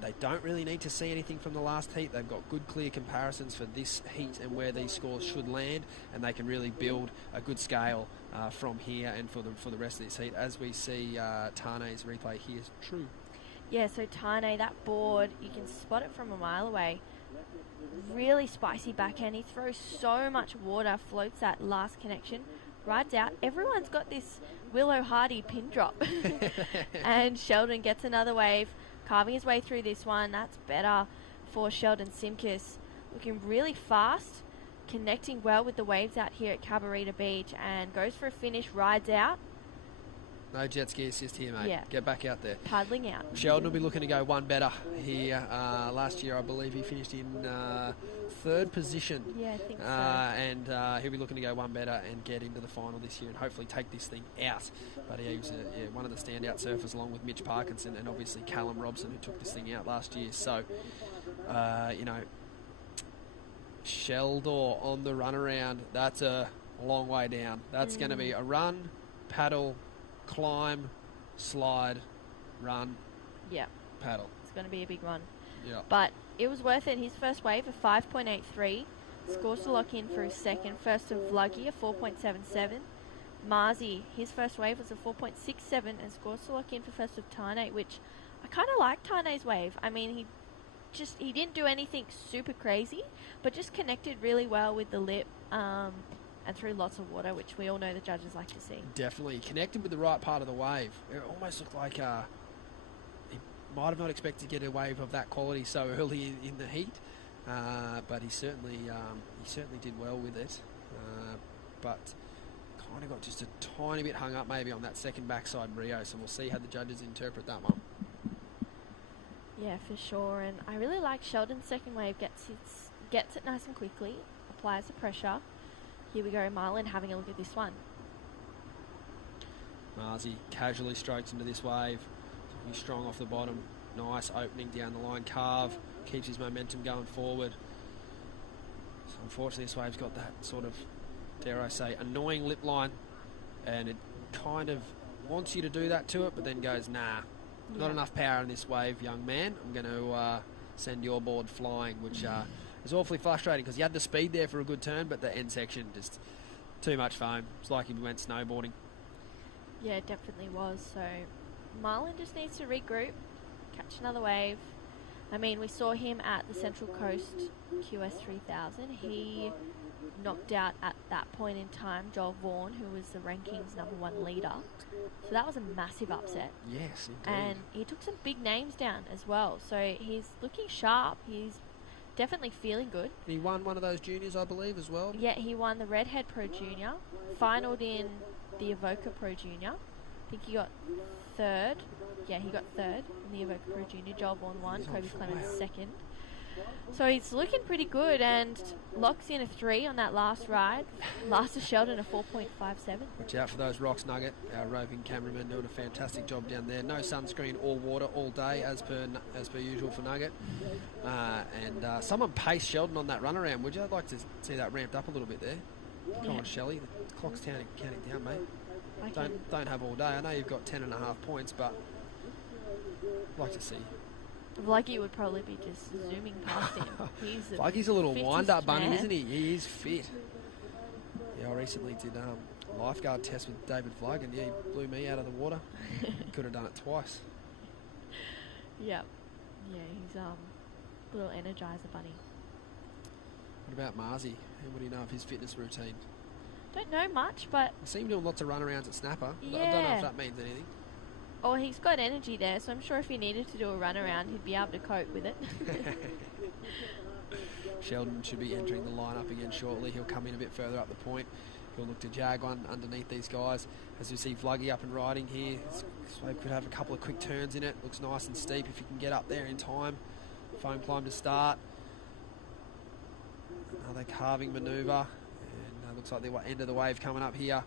They don't really need to see anything from the last heat. They've got good, clear comparisons for this heat and where these scores should land, and they can really build a good scale from here and for the rest of this heat. As we see Tane's replay here is true. Yeah, so Tane, that board, you can spot it from a mile away. Really spicy backhand. He throws so much water, floats that last connection, rides out. Everyone's got this Willow Hardy pin drop. And Sheldon gets another wave, carving his way through this one. That's better for Sheldon Simkus. Looking really fast, connecting well with the waves out here at Cabarita Beach, and goes for a finish, rides out. No jet ski assist here, mate. Yeah. Get back out there. Paddling out. Sheldon will be looking to go one better here. Last year, I believe he finished in 3rd position. Yeah, I think so. And he'll be looking to go one better and get into the final this year and hopefully take this thing out. But he was one of the standout surfers, along with Mitch Parkinson and obviously Callum Robson, who took this thing out last year. So, Sheldon on the runaround, that's a long way down. That's going to be a run, paddle, climb, slide, run, paddle. It's going to be a big one. Yeah. But it was worth it. His first wave, a 5.83. Scores to lock in for his second. First of Vluggy, a 4.77. Marzi, his first wave was a 4.67 and scores to lock in for first of Tane, which I kind of like Tane's wave. I mean, he didn't do anything super crazy, but just connected really well with the lip. And through lots of water, which we all know the judges like to see. Definitely. Connected with the right part of the wave. It almost looked like he might have not expected to get a wave of that quality so early in the heat, but he certainly did well with it. But kind of got just a tiny bit hung up maybe on that second backside Rio, so we'll see how the judges interpret that one. Yeah, for sure. And I really like Sheldon's second wave. Gets it nice and quickly, applies the pressure. Here we go, Marlon having a look at this one. Marzi casually strokes into this wave. He's strong off the bottom. Nice opening down the line, carve. Keeps his momentum going forward. So unfortunately this wave's got that sort of, dare I say, annoying lip line. And it kind of wants you to do that to it, but then goes, nah, not enough power in this wave, young man. I'm going to send your board flying, which... It's awfully frustrating because he had the speed there for a good turn, but the end section, just too much foam. It's like he went snowboarding. Yeah, it definitely was. So Marlon just needs to regroup, catch another wave. I mean, we saw him at the Central Coast QS 3000. He knocked out at that point in time Joel Vaughan, who was the rankings #1 leader. So that was a massive upset. Yes, indeed. And he took some big names down as well. So he's looking sharp. He's definitely feeling good. He won one of those juniors, I believe, as well. Yeah, he won the Redhead Pro Junior, finaled in the Evoca Pro Junior. I think he got 3rd. Yeah, he got 3rd in the Evoca Pro Junior. Joel Vaughan won, Kobe Clemens 2nd. So he's looking pretty good and locks in a 3 on that last ride. Last of Sheldon, a 4.57. Watch out for those rocks, Nugget. Our roving cameraman doing a fantastic job down there. No sunscreen or water all day, as per usual for Nugget. And someone paced Sheldon on that runaround, would you? I'd like to see that ramped up a little bit there. Come on, Shelley. The clock's counting down, mate. Don't have all day. I know you've got 10.5 points, but I'd like to see Vluggy would probably be just zooming past him. Vluggy's a little wind-up bunny, man. isn't he? He is fit. Yeah, I recently did a lifeguard test with David Vlug, and yeah, he blew me out of the water. Could have done it twice. Yep. Yeah, he's a little energizer bunny. What about Marzi? What do you know of his fitness routine? Don't know much, but... I see him doing lots of runarounds at Snapper. Yeah. I don't know if that means anything. Oh, he's got energy there, so I'm sure if he needed to do a run around, he'd be able to cope with it. Sheldon should be entering the lineup again shortly. He'll come in a bit further up the point. He'll look to jag one underneath these guys. As you see Vluggy up and riding here, so could have a couple of quick turns in it. Looks nice and steep if you can get up there in time. Foam climb to start. Another carving manoeuvre. And looks like the end of the wave coming up here.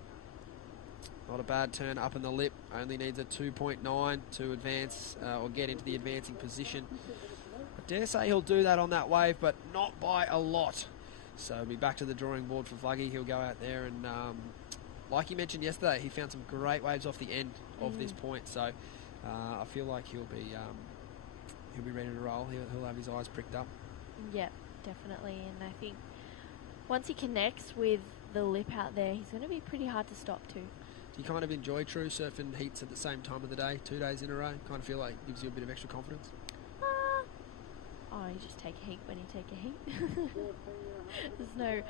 Not a bad turn up in the lip. Only needs a 2.9 to advance or get into the advancing position. I dare say he'll do that on that wave, but not by a lot. So we'll be back to the drawing board for Vluggy. He'll go out there and, like he mentioned yesterday, he found some great waves off the end of this point. So I feel like he'll be ready to roll. He'll have his eyes pricked up. Yep, definitely. And I think once he connects with the lip out there, he's going to be pretty hard to stop too. Do you kind of enjoy true surfing heats at the same time of the day, 2 days in a row? Kind of feel like it gives you a bit of extra confidence? Oh, you just take a heat when you take a heat. There's no,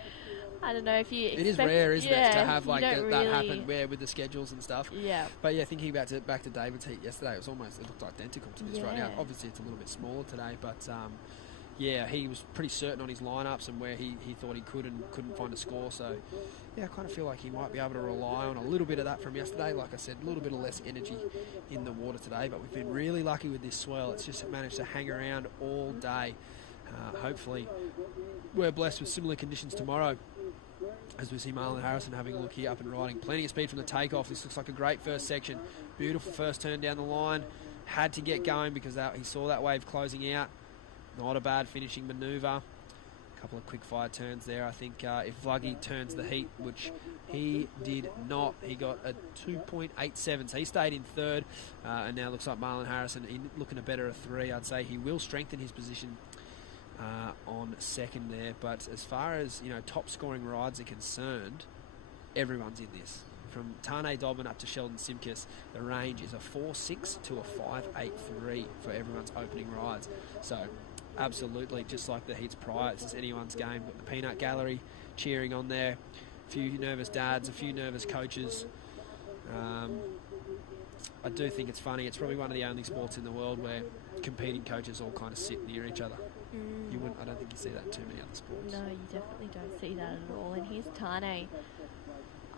I don't know if you. It is rare, isn't it, to have like that really happen with the schedules and stuff. Yeah. But yeah, thinking back to David's heat yesterday, it looked identical to this right now. Obviously, it's a little bit smaller today, but yeah, he was pretty certain on his lineups and where he thought he could and couldn't find a score. So yeah, I kind of feel like he might be able to rely on a little bit of that from yesterday. Like I said, a little bit of less energy in the water today, but we've been really lucky with this swell. It's just managed to hang around all day. Hopefully we're blessed with similar conditions tomorrow as we see Marlon Harrison having a look here up and riding. Plenty of speed from the takeoff. This looks like a great first section. Beautiful first turn down the line. Had to get going because he saw that wave closing out. Not a bad finishing manoeuvre. A couple of quick fire turns there. I think if Vluggy turns the heat, which he did not, he got a 2.87. So he stayed in third, and now looks like Marlon Harrison looking a better 3. I'd say he will strengthen his position on second there. But as far as top scoring rides are concerned, everyone's in this. From Tane Dobbin up to Sheldon Simkus, the range is a 4.6 to a 5.83 for everyone's opening rides. So absolutely, just like the heats prior, this is anyone's game. Got the Peanut Gallery cheering on there. A few nervous dads, a few nervous coaches. I do think it's funny. It's probably one of the only sports in the world where competing coaches all kind of sit near each other. You wouldn't. I don't think you see that in too many other sports. No, you definitely don't see that at all. And here's Tane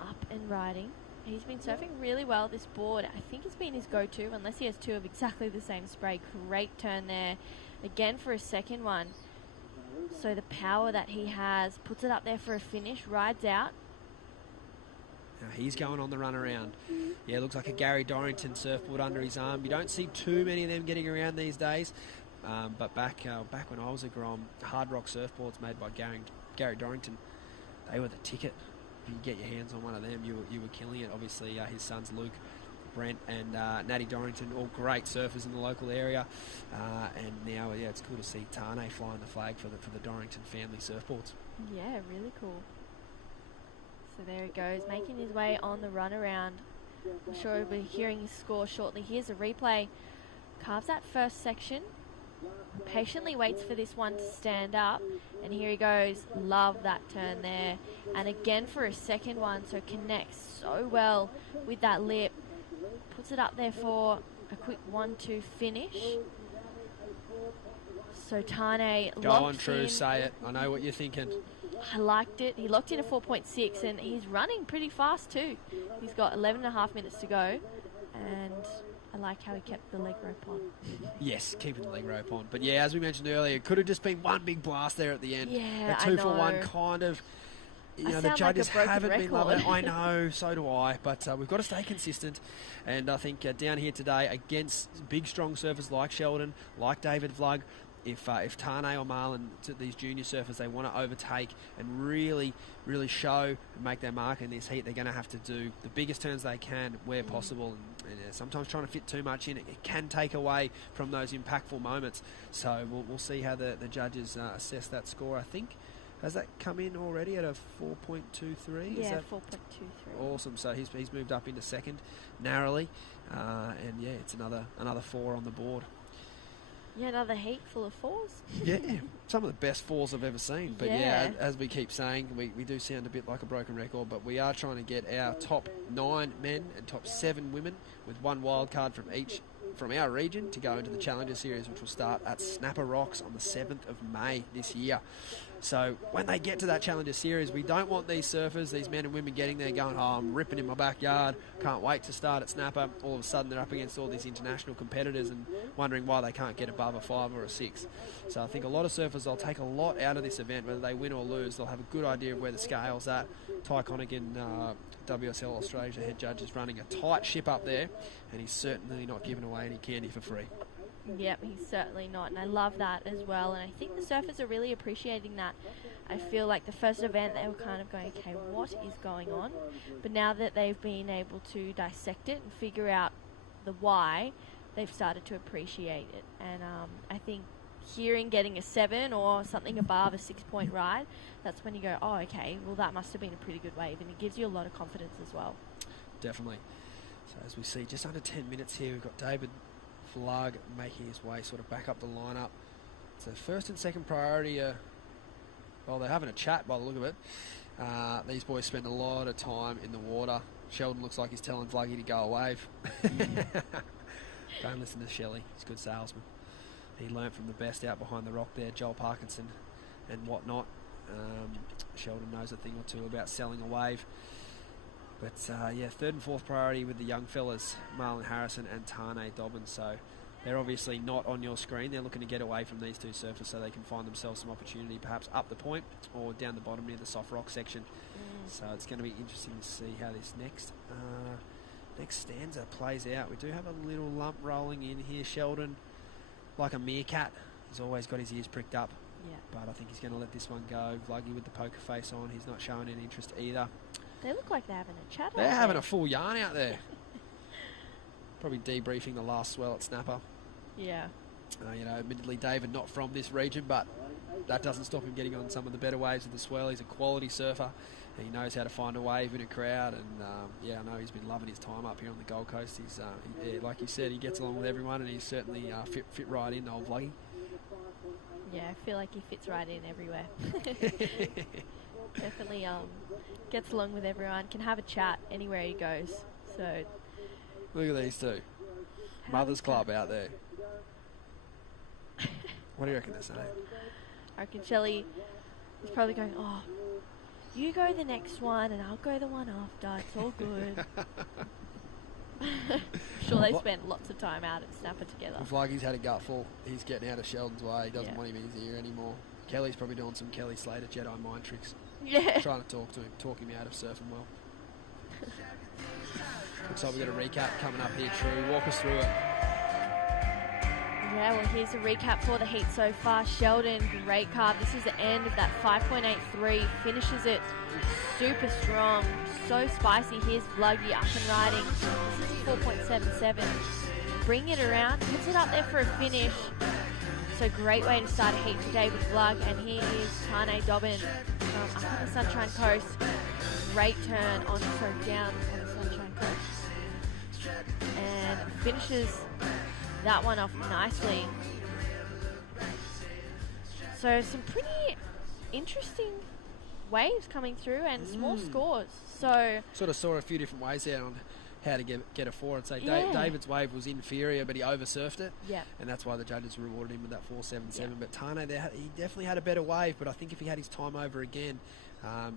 up and riding. He's been surfing really well this board. I think it's been his go-to, unless he has two of exactly the same spray. Great turn there. Again for a second one. So the power that he has, puts it up there for a finish, rides out. Now he's going on the run around. Yeah, looks like a Gary Dorrington surfboard under his arm. You don't see too many of them getting around these days. But back when I was a Grom, hard rock surfboards made by Gary Dorrington, they were the ticket. If you get your hands on one of them, you were killing it. Obviously, his sons Luke, Brent and Natty Dorrington, all great surfers in the local area. And now, yeah, it's cool to see Tane flying the flag for the Dorrington family surfboards. Yeah, really cool. So there he goes, making his way on the runaround. I'm sure we'll be hearing his score shortly. Here's a replay. Carves that first section. Patiently waits for this one to stand up. And here he goes. Love that turn there. And again for a second one. So connects so well with that lip. Puts it up there for a quick 1-2 finish. So Tane Go on, True, say it. I know what you're thinking. I liked it. He locked in a 4.6 and he's running pretty fast too. He's got 11.5 minutes to go. And I like how he kept the leg rope on. Yes, keeping the leg rope on. But yeah, as we mentioned earlier, it could have just been one big blast there at the end. Yeah, a 2 for 1 kind of. The judges haven't been loving it. I know, so do I. But we've got to stay consistent. And I think down here today, against big, strong surfers like Sheldon, like David Vlug, if Tane or Marlon, these junior surfers, they want to overtake and really, really show and make their mark in this heat, they're going to have to do the biggest turns they can where possible. And sometimes trying to fit too much in, it can take away from those impactful moments. So we'll see how the judges assess that score. I think, has that come in already at a 4.23? Yeah, 4.23. Awesome. So he's moved up into second narrowly. And yeah, it's another 4 on the board. Yeah, another heat full of 4s. Yeah, some of the best 4s I've ever seen. But yeah, as we keep saying, we do sound a bit like a broken record, but we are trying to get our top 9 men and top 7 women with 1 wild card from our region to go into the Challenger Series, which will start at Snapper Rocks on the 7th of May this year. So when they get to that Challenger Series, we don't want these surfers, these men and women getting there going, oh, I'm ripping in my backyard, can't wait to start at Snapper. All of a sudden they're up against all these international competitors and wondering why they can't get above a 5 or a 6. So I think a lot of surfers, they'll take a lot out of this event, whether they win or lose. They'll have a good idea of where the scale's at. Ty Connigan, WSL Australia head judge, is running a tight ship up there, and he's certainly not giving away any candy for free. Yep, he's certainly not, and I love that as well. And I think the surfers are really appreciating that. I feel like the first event they were kind of going, okay, what is going on? But now that they've been able to dissect it and figure out the why, they've started to appreciate it. And I think getting a 7 or something above a 6-point ride, that's when you go, oh, okay, well, that must have been a pretty good wave, and it gives you a lot of confidence as well. Definitely. So as we see, just under 10 minutes here, we've got David Flug making his way sort of back up the lineup. So first and second priority, well, they're having a chat by the look of it. These boys spend a lot of time in the water. Sheldon looks like he's telling Fluggy to go a wave. Don't listen to Shelley, he's a good salesman. He learnt from the best out behind the rock there, Joel Parkinson and whatnot. Sheldon knows a thing or two about selling a wave. But yeah, third and fourth priority with the young fellas, Marlon Harrison and Tane Dobbins. So they're obviously not on your screen. They're looking to get away from these two surfers so they can find themselves some opportunity, perhaps up the point or down the bottom near the soft rock section. So it's going to be interesting to see how this next stanza plays out. We do have a little lump rolling in here. Sheldon, like a meerkat, he's always got his ears pricked up. Yeah. But I think he's going to let this one go. Vluggy with the poker face on. He's not showing any interest either. They look like they're having a chat. They're having a full yarn out there. Probably debriefing the last swell at Snapper. Yeah. You know, admittedly, David not from this region, but that doesn't stop him getting on some of the better waves of the swell. He's a quality surfer. And he knows how to find a wave in a crowd. And yeah, I know he's been loving his time up here on the Gold Coast. He's, like you said, he gets along with everyone, and he's certainly fit right in, old Vluggy. Yeah, I feel like he fits right in everywhere. Definitely gets along with everyone, can have a chat anywhere he goes. So look at these two. Mother's Club out there. What do you reckon they're saying? I reckon Shelley is probably going, oh, you go the next one and I'll go the one after. It's all good. I'm sure they spent lots of time out at Snapper together. Looks like he's had a gutful. He's getting out of Sheldon's way. He doesn't want him in his ear anymore. Kelly's probably doing some Kelly Slater Jedi mind tricks. Yeah. Trying to talk him out of surfing well. Looks like we've got a recap coming up here, True. Walk us through it. Yeah, well, here's a recap for the heat so far. Sheldon, great carve. This is the end of that 5.83. Finishes it super strong, so spicy. Here's Vluggy up and riding. This is 4.77. Bring it around, puts it up there for a finish. So great way to start a heat for David Vlug. And here is Tane Dobbin from up on the Sunshine Coast. Great turn down on the Sunshine Coast. And finishes that one off nicely. So some pretty interesting waves coming through and small scores. So sort of saw a few different ways there on how to get a 4. I'd say David's wave was inferior, but he oversurfed it. Yeah. And that's why the judges rewarded him with that 4.77. Yeah. But Tane, he definitely had a better wave, but I think if he had his time over again,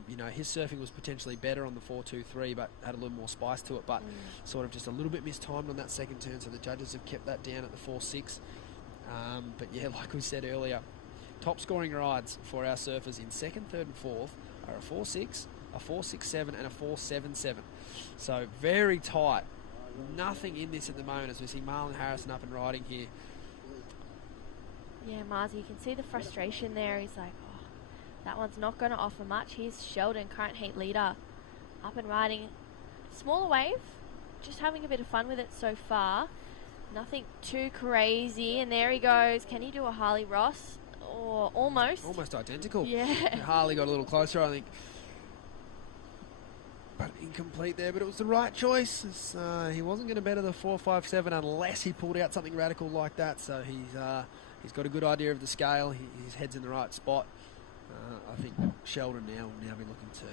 you know, his surfing was potentially better on the 4.23, but had a little more spice to it, but sort of just a little bit mistimed on that second turn, so the judges have kept that down at the 4.6. But yeah, like we said earlier, top scoring rides for our surfers in second, third and fourth are a 4.6, a 4.67 and a 4.77. So very tight. Nothing in this at the moment as we see Marlon Harrison up and riding here. Yeah, Marzi, you can see the frustration there. He's like, oh, that one's not going to offer much. Here's Sheldon, current heat leader, up and riding. Smaller wave, just having a bit of fun with it so far. Nothing too crazy. And there he goes. Can he do a Harley Ross? Or almost. Almost identical. Yeah. Harley got a little closer, I think. But incomplete there, but it was the right choice. He wasn't going to better the 4.57 unless he pulled out something radical like that. So he's got a good idea of the scale. His head's in the right spot. I think Sheldon will now be looking to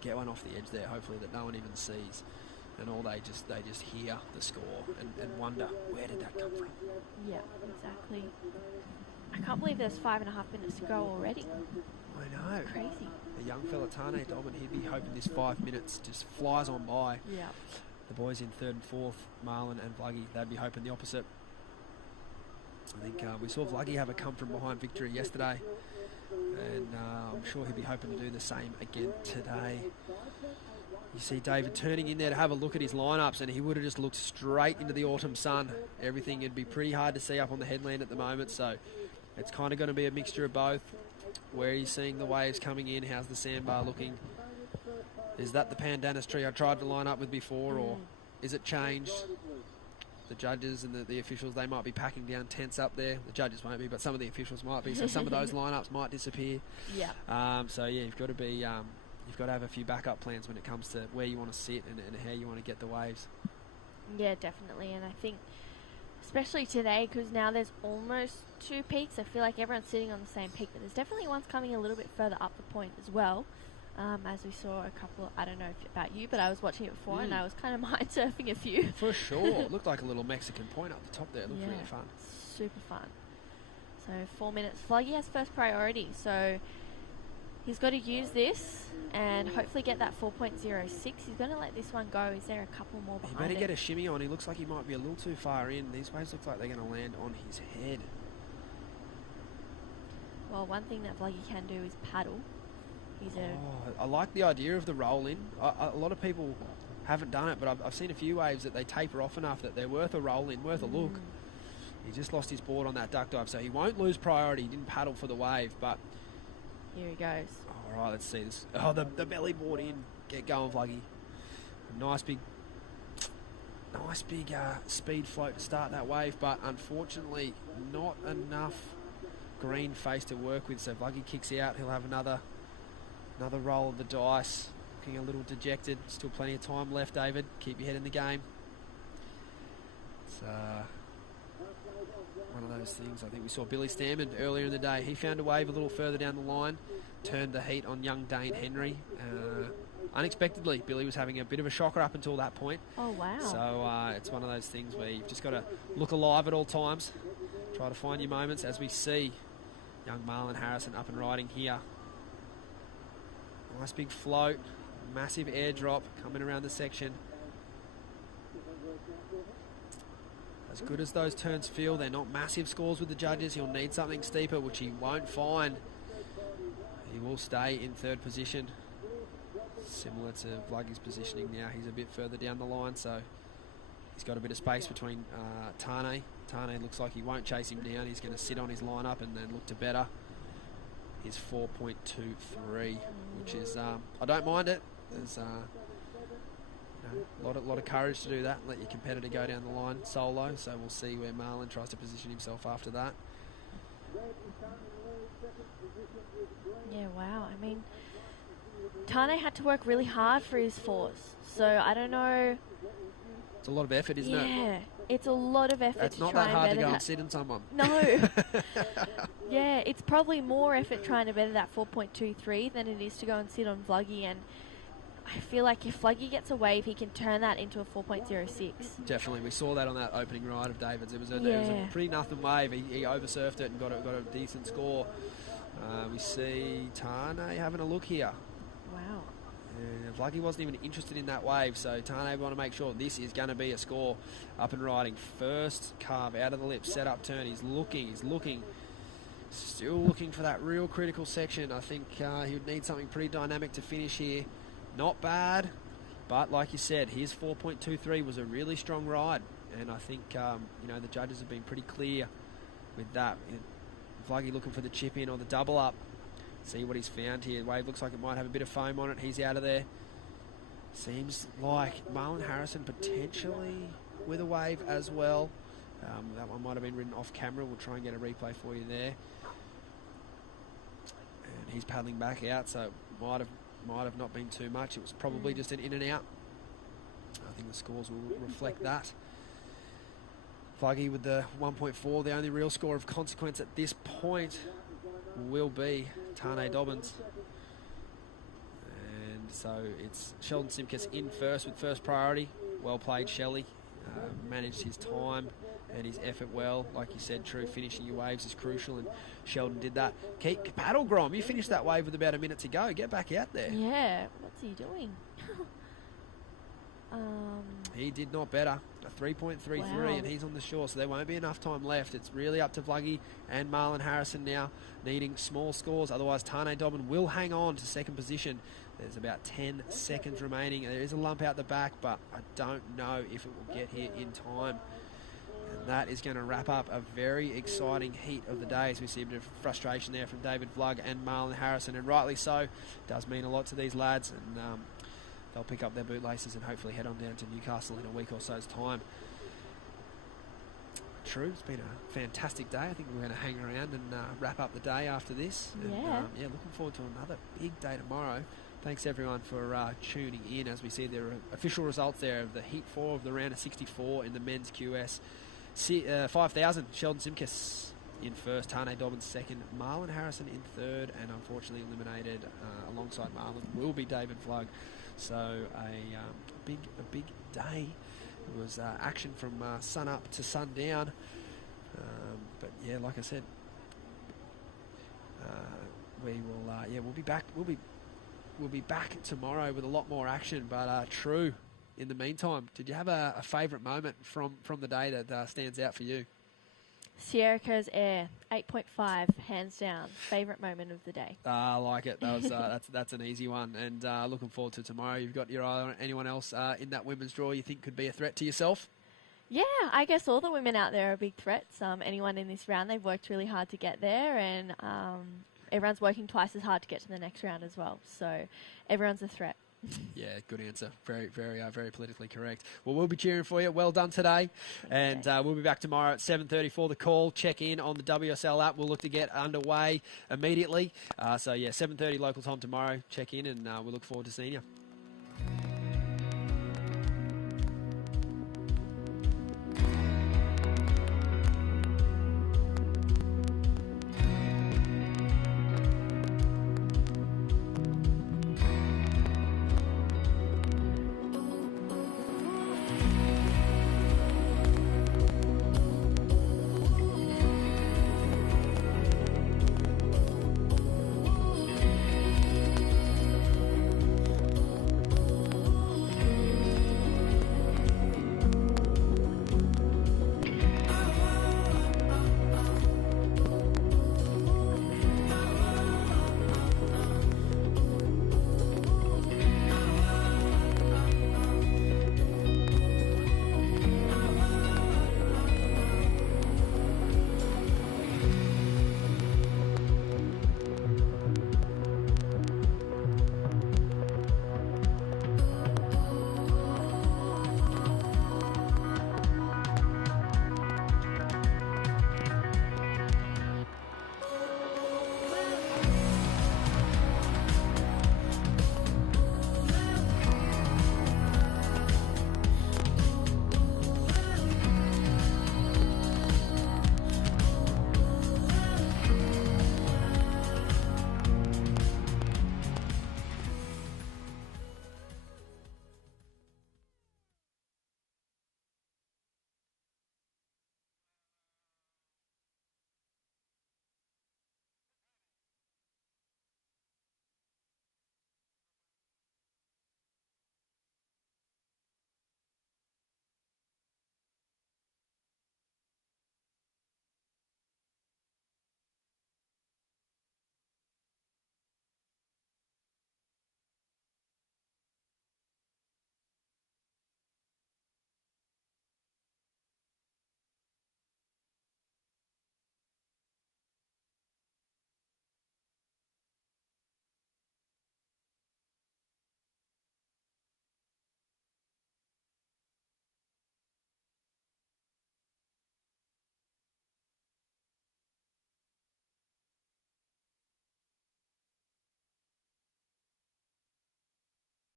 get one off the edge there, hopefully that no one even sees. And all they just hear the score and wonder, where did that come from? Yeah, exactly. I can't believe there's 5.5 minutes to go already. I know. Crazy. The young fella, Tane Dobbin, he'd be hoping this 5 minutes just flies on by. Yeah. The boys in third and fourth, Marlon and Vluggy, they'd be hoping the opposite. I think we saw Vluggy have a come from behind victory yesterday. And I'm sure he'd be hoping to do the same again today. You see David turning in there to have a look at his lineups, and he would have just looked straight into the autumn sun. Everything would be pretty hard to see up on the headland at the moment, so it's kind of going to be a mixture of both. Where are you seeing the waves coming in? How's the sandbar looking? Is that the pandanus tree I tried to line up with before, or is it changed? The judges and the officials, they might be packing down tents up there. The judges won't be, but some of the officials might be, so some of those lineups might disappear. Yeah. So yeah, you've got to be... you've got to have a few backup plans when it comes to where you want to sit and how you want to get the waves. Yeah, definitely. And I think, especially today, because now there's almost 2 peaks, I feel like everyone's sitting on the same peak, but there's definitely ones coming a little bit further up the point as well. As we saw a couple, I don't know about you, but I was watching it before and I was kind of mind surfing a few. For sure. It looked like a little Mexican point up the top there. It looked really fun. Super fun. So 4 minutes. Vluggy has first priority, so he's got to use this and hopefully get that 4.06. He's going to let this one go. Is there a couple more behind He better it? get a shimmy on. He looks like he might be a little too far in. These waves look like they're going to land on his head. Well, one thing that Vluggy can do is paddle. I like the idea of the roll in. A lot of people haven't done it, but I've seen a few waves that they taper off enough that they're worth a roll in, worth a look. He just lost his board on that duck dive, so he won't lose priority. He didn't paddle for the wave, but... Here he goes. All right, let's see this. Oh, the belly board in. Get going, Vluggy. Nice big speed float to start that wave, but unfortunately not enough green face to work with, so Vluggy kicks out. He'll have another roll of the dice. Looking a little dejected. Still plenty of time left, David. Keep your head in the game. It's one of those things. I think we saw Billy Stammen earlier in the day. He found a wave a little further down the line. Turned the heat on young Dane Henry. Unexpectedly, Billy was having a bit of a shocker up until that point. Oh, wow. So it's one of those things where you've just got to look alive at all times. Try to find your moments as we see young Marlon Harrison up and riding here. Nice big float, massive airdrop coming around the section. As good as those turns feel, they're not massive scores with the judges. He'll need something steeper, which he won't find. He will stay in third position. Similar to Vluggy's positioning now. He's a bit further down the line, so he's got a bit of space between Tane. Tane looks like he won't chase him down. He's going to sit on his lineup and then look to better his 4.23, which is I don't mind it. There's a lot of courage to do that. Let your competitor go down the line solo. So we'll see where Marlon tries to position himself after that. Yeah, wow. I mean, Tane had to work really hard for his fours. So I don't know. It's a lot of effort, isn't it? Yeah, it's a lot of effort. It's not that hard to go and sit in someone. No. Yeah, it's probably more effort trying to better that 4.23 than it is to go and sit on Vluggy. And I feel like if Vluggy gets a wave, he can turn that into a 4.06. Definitely. We saw that on that opening ride of David's. It was a pretty nothing wave. He oversurfed it and got a decent score. We see Tane having a look here. Wow. Vluggy wasn't even interested in that wave, so Tane want to make sure this is going to be a score. Up and riding. First carve out of the lip, set up turn. He's looking. Still looking for that real critical section. I think he would need something pretty dynamic to finish here. Not bad, but like you said, his 4.23 was a really strong ride, and I think the judges have been pretty clear with that. Fluggy looking for the chip in or the double up. See what he's found here. Wave looks like it might have a bit of foam on it. He's out of there. Seems like Marlon Harrison potentially with a wave as well. That one might have been ridden off camera. We'll try and get a replay for you there. And he's paddling back out, so it might have not been too much. It was probably just an in and out. I think the scores will reflect that. Fluggy with the 1.4. The only real score of consequence at this point will be Tane Dobbins. And so it's Sheldon Simkus in first with first priority. Well played, Shelley. Managed his time and his effort well. Like you said, True, finishing your waves is crucial, and Sheldon did that. Keep paddle, Grom. You finished that wave with about a minute to go. Get back out there. Yeah, what's he doing? He did not better. A 3.33, Wow. and he's on the shore, so there won't be enough time left. It's really up to Fluggy and Marlon Harrison now, needing small scores. Otherwise, Tane Dobbin will hang on to second position. There's about 10 seconds remaining. There is a lump out the back, but I don't know if it will get here in time. And that is going to wrap up a very exciting heat of the day, as we see a bit of frustration there from David Vlug and Marlon Harrison, and rightly so. It does mean a lot to these lads, and they'll pick up their bootlaces and hopefully head on down to Newcastle in a week or so's time. True, it's been a fantastic day. I think we're going to hang around and wrap up the day after this. And, Yeah. Looking forward to another big day tomorrow. Thanks everyone for tuning in. As we see, there are official results there of the Heat 4 of the round of 64 in the men's QS. 5,000, Sheldon Simkus in first, Tane Dobbins second, Marlon Harrison in third, and unfortunately eliminated alongside Marlon will be David Vlug. So a big day. It was action from sun up to sundown. But yeah, like I said, we will. We'll be back. We'll be back tomorrow with a lot more action. But True, in the meantime, did you have a favourite moment from the day that stands out for you? Sierra Coast Air, 8.5, hands down. Favourite moment of the day. I like it. That was that's an easy one. And looking forward to tomorrow. You've got your eye on anyone else in that women's draw you think could be a threat to yourself? Yeah, I guess all the women out there are big threats. Anyone in this round, they've worked really hard to get there, and everyone's working twice as hard to get to the next round as well. So everyone's a threat. Yeah, good answer. Very politically correct. Well, we'll be cheering for you. Well done today. And we'll be back tomorrow at 7:30 for the call. Check in on the WSL app. We'll look to get underway immediately. 7:30 local time tomorrow. Check in, and we'll look forward to seeing you.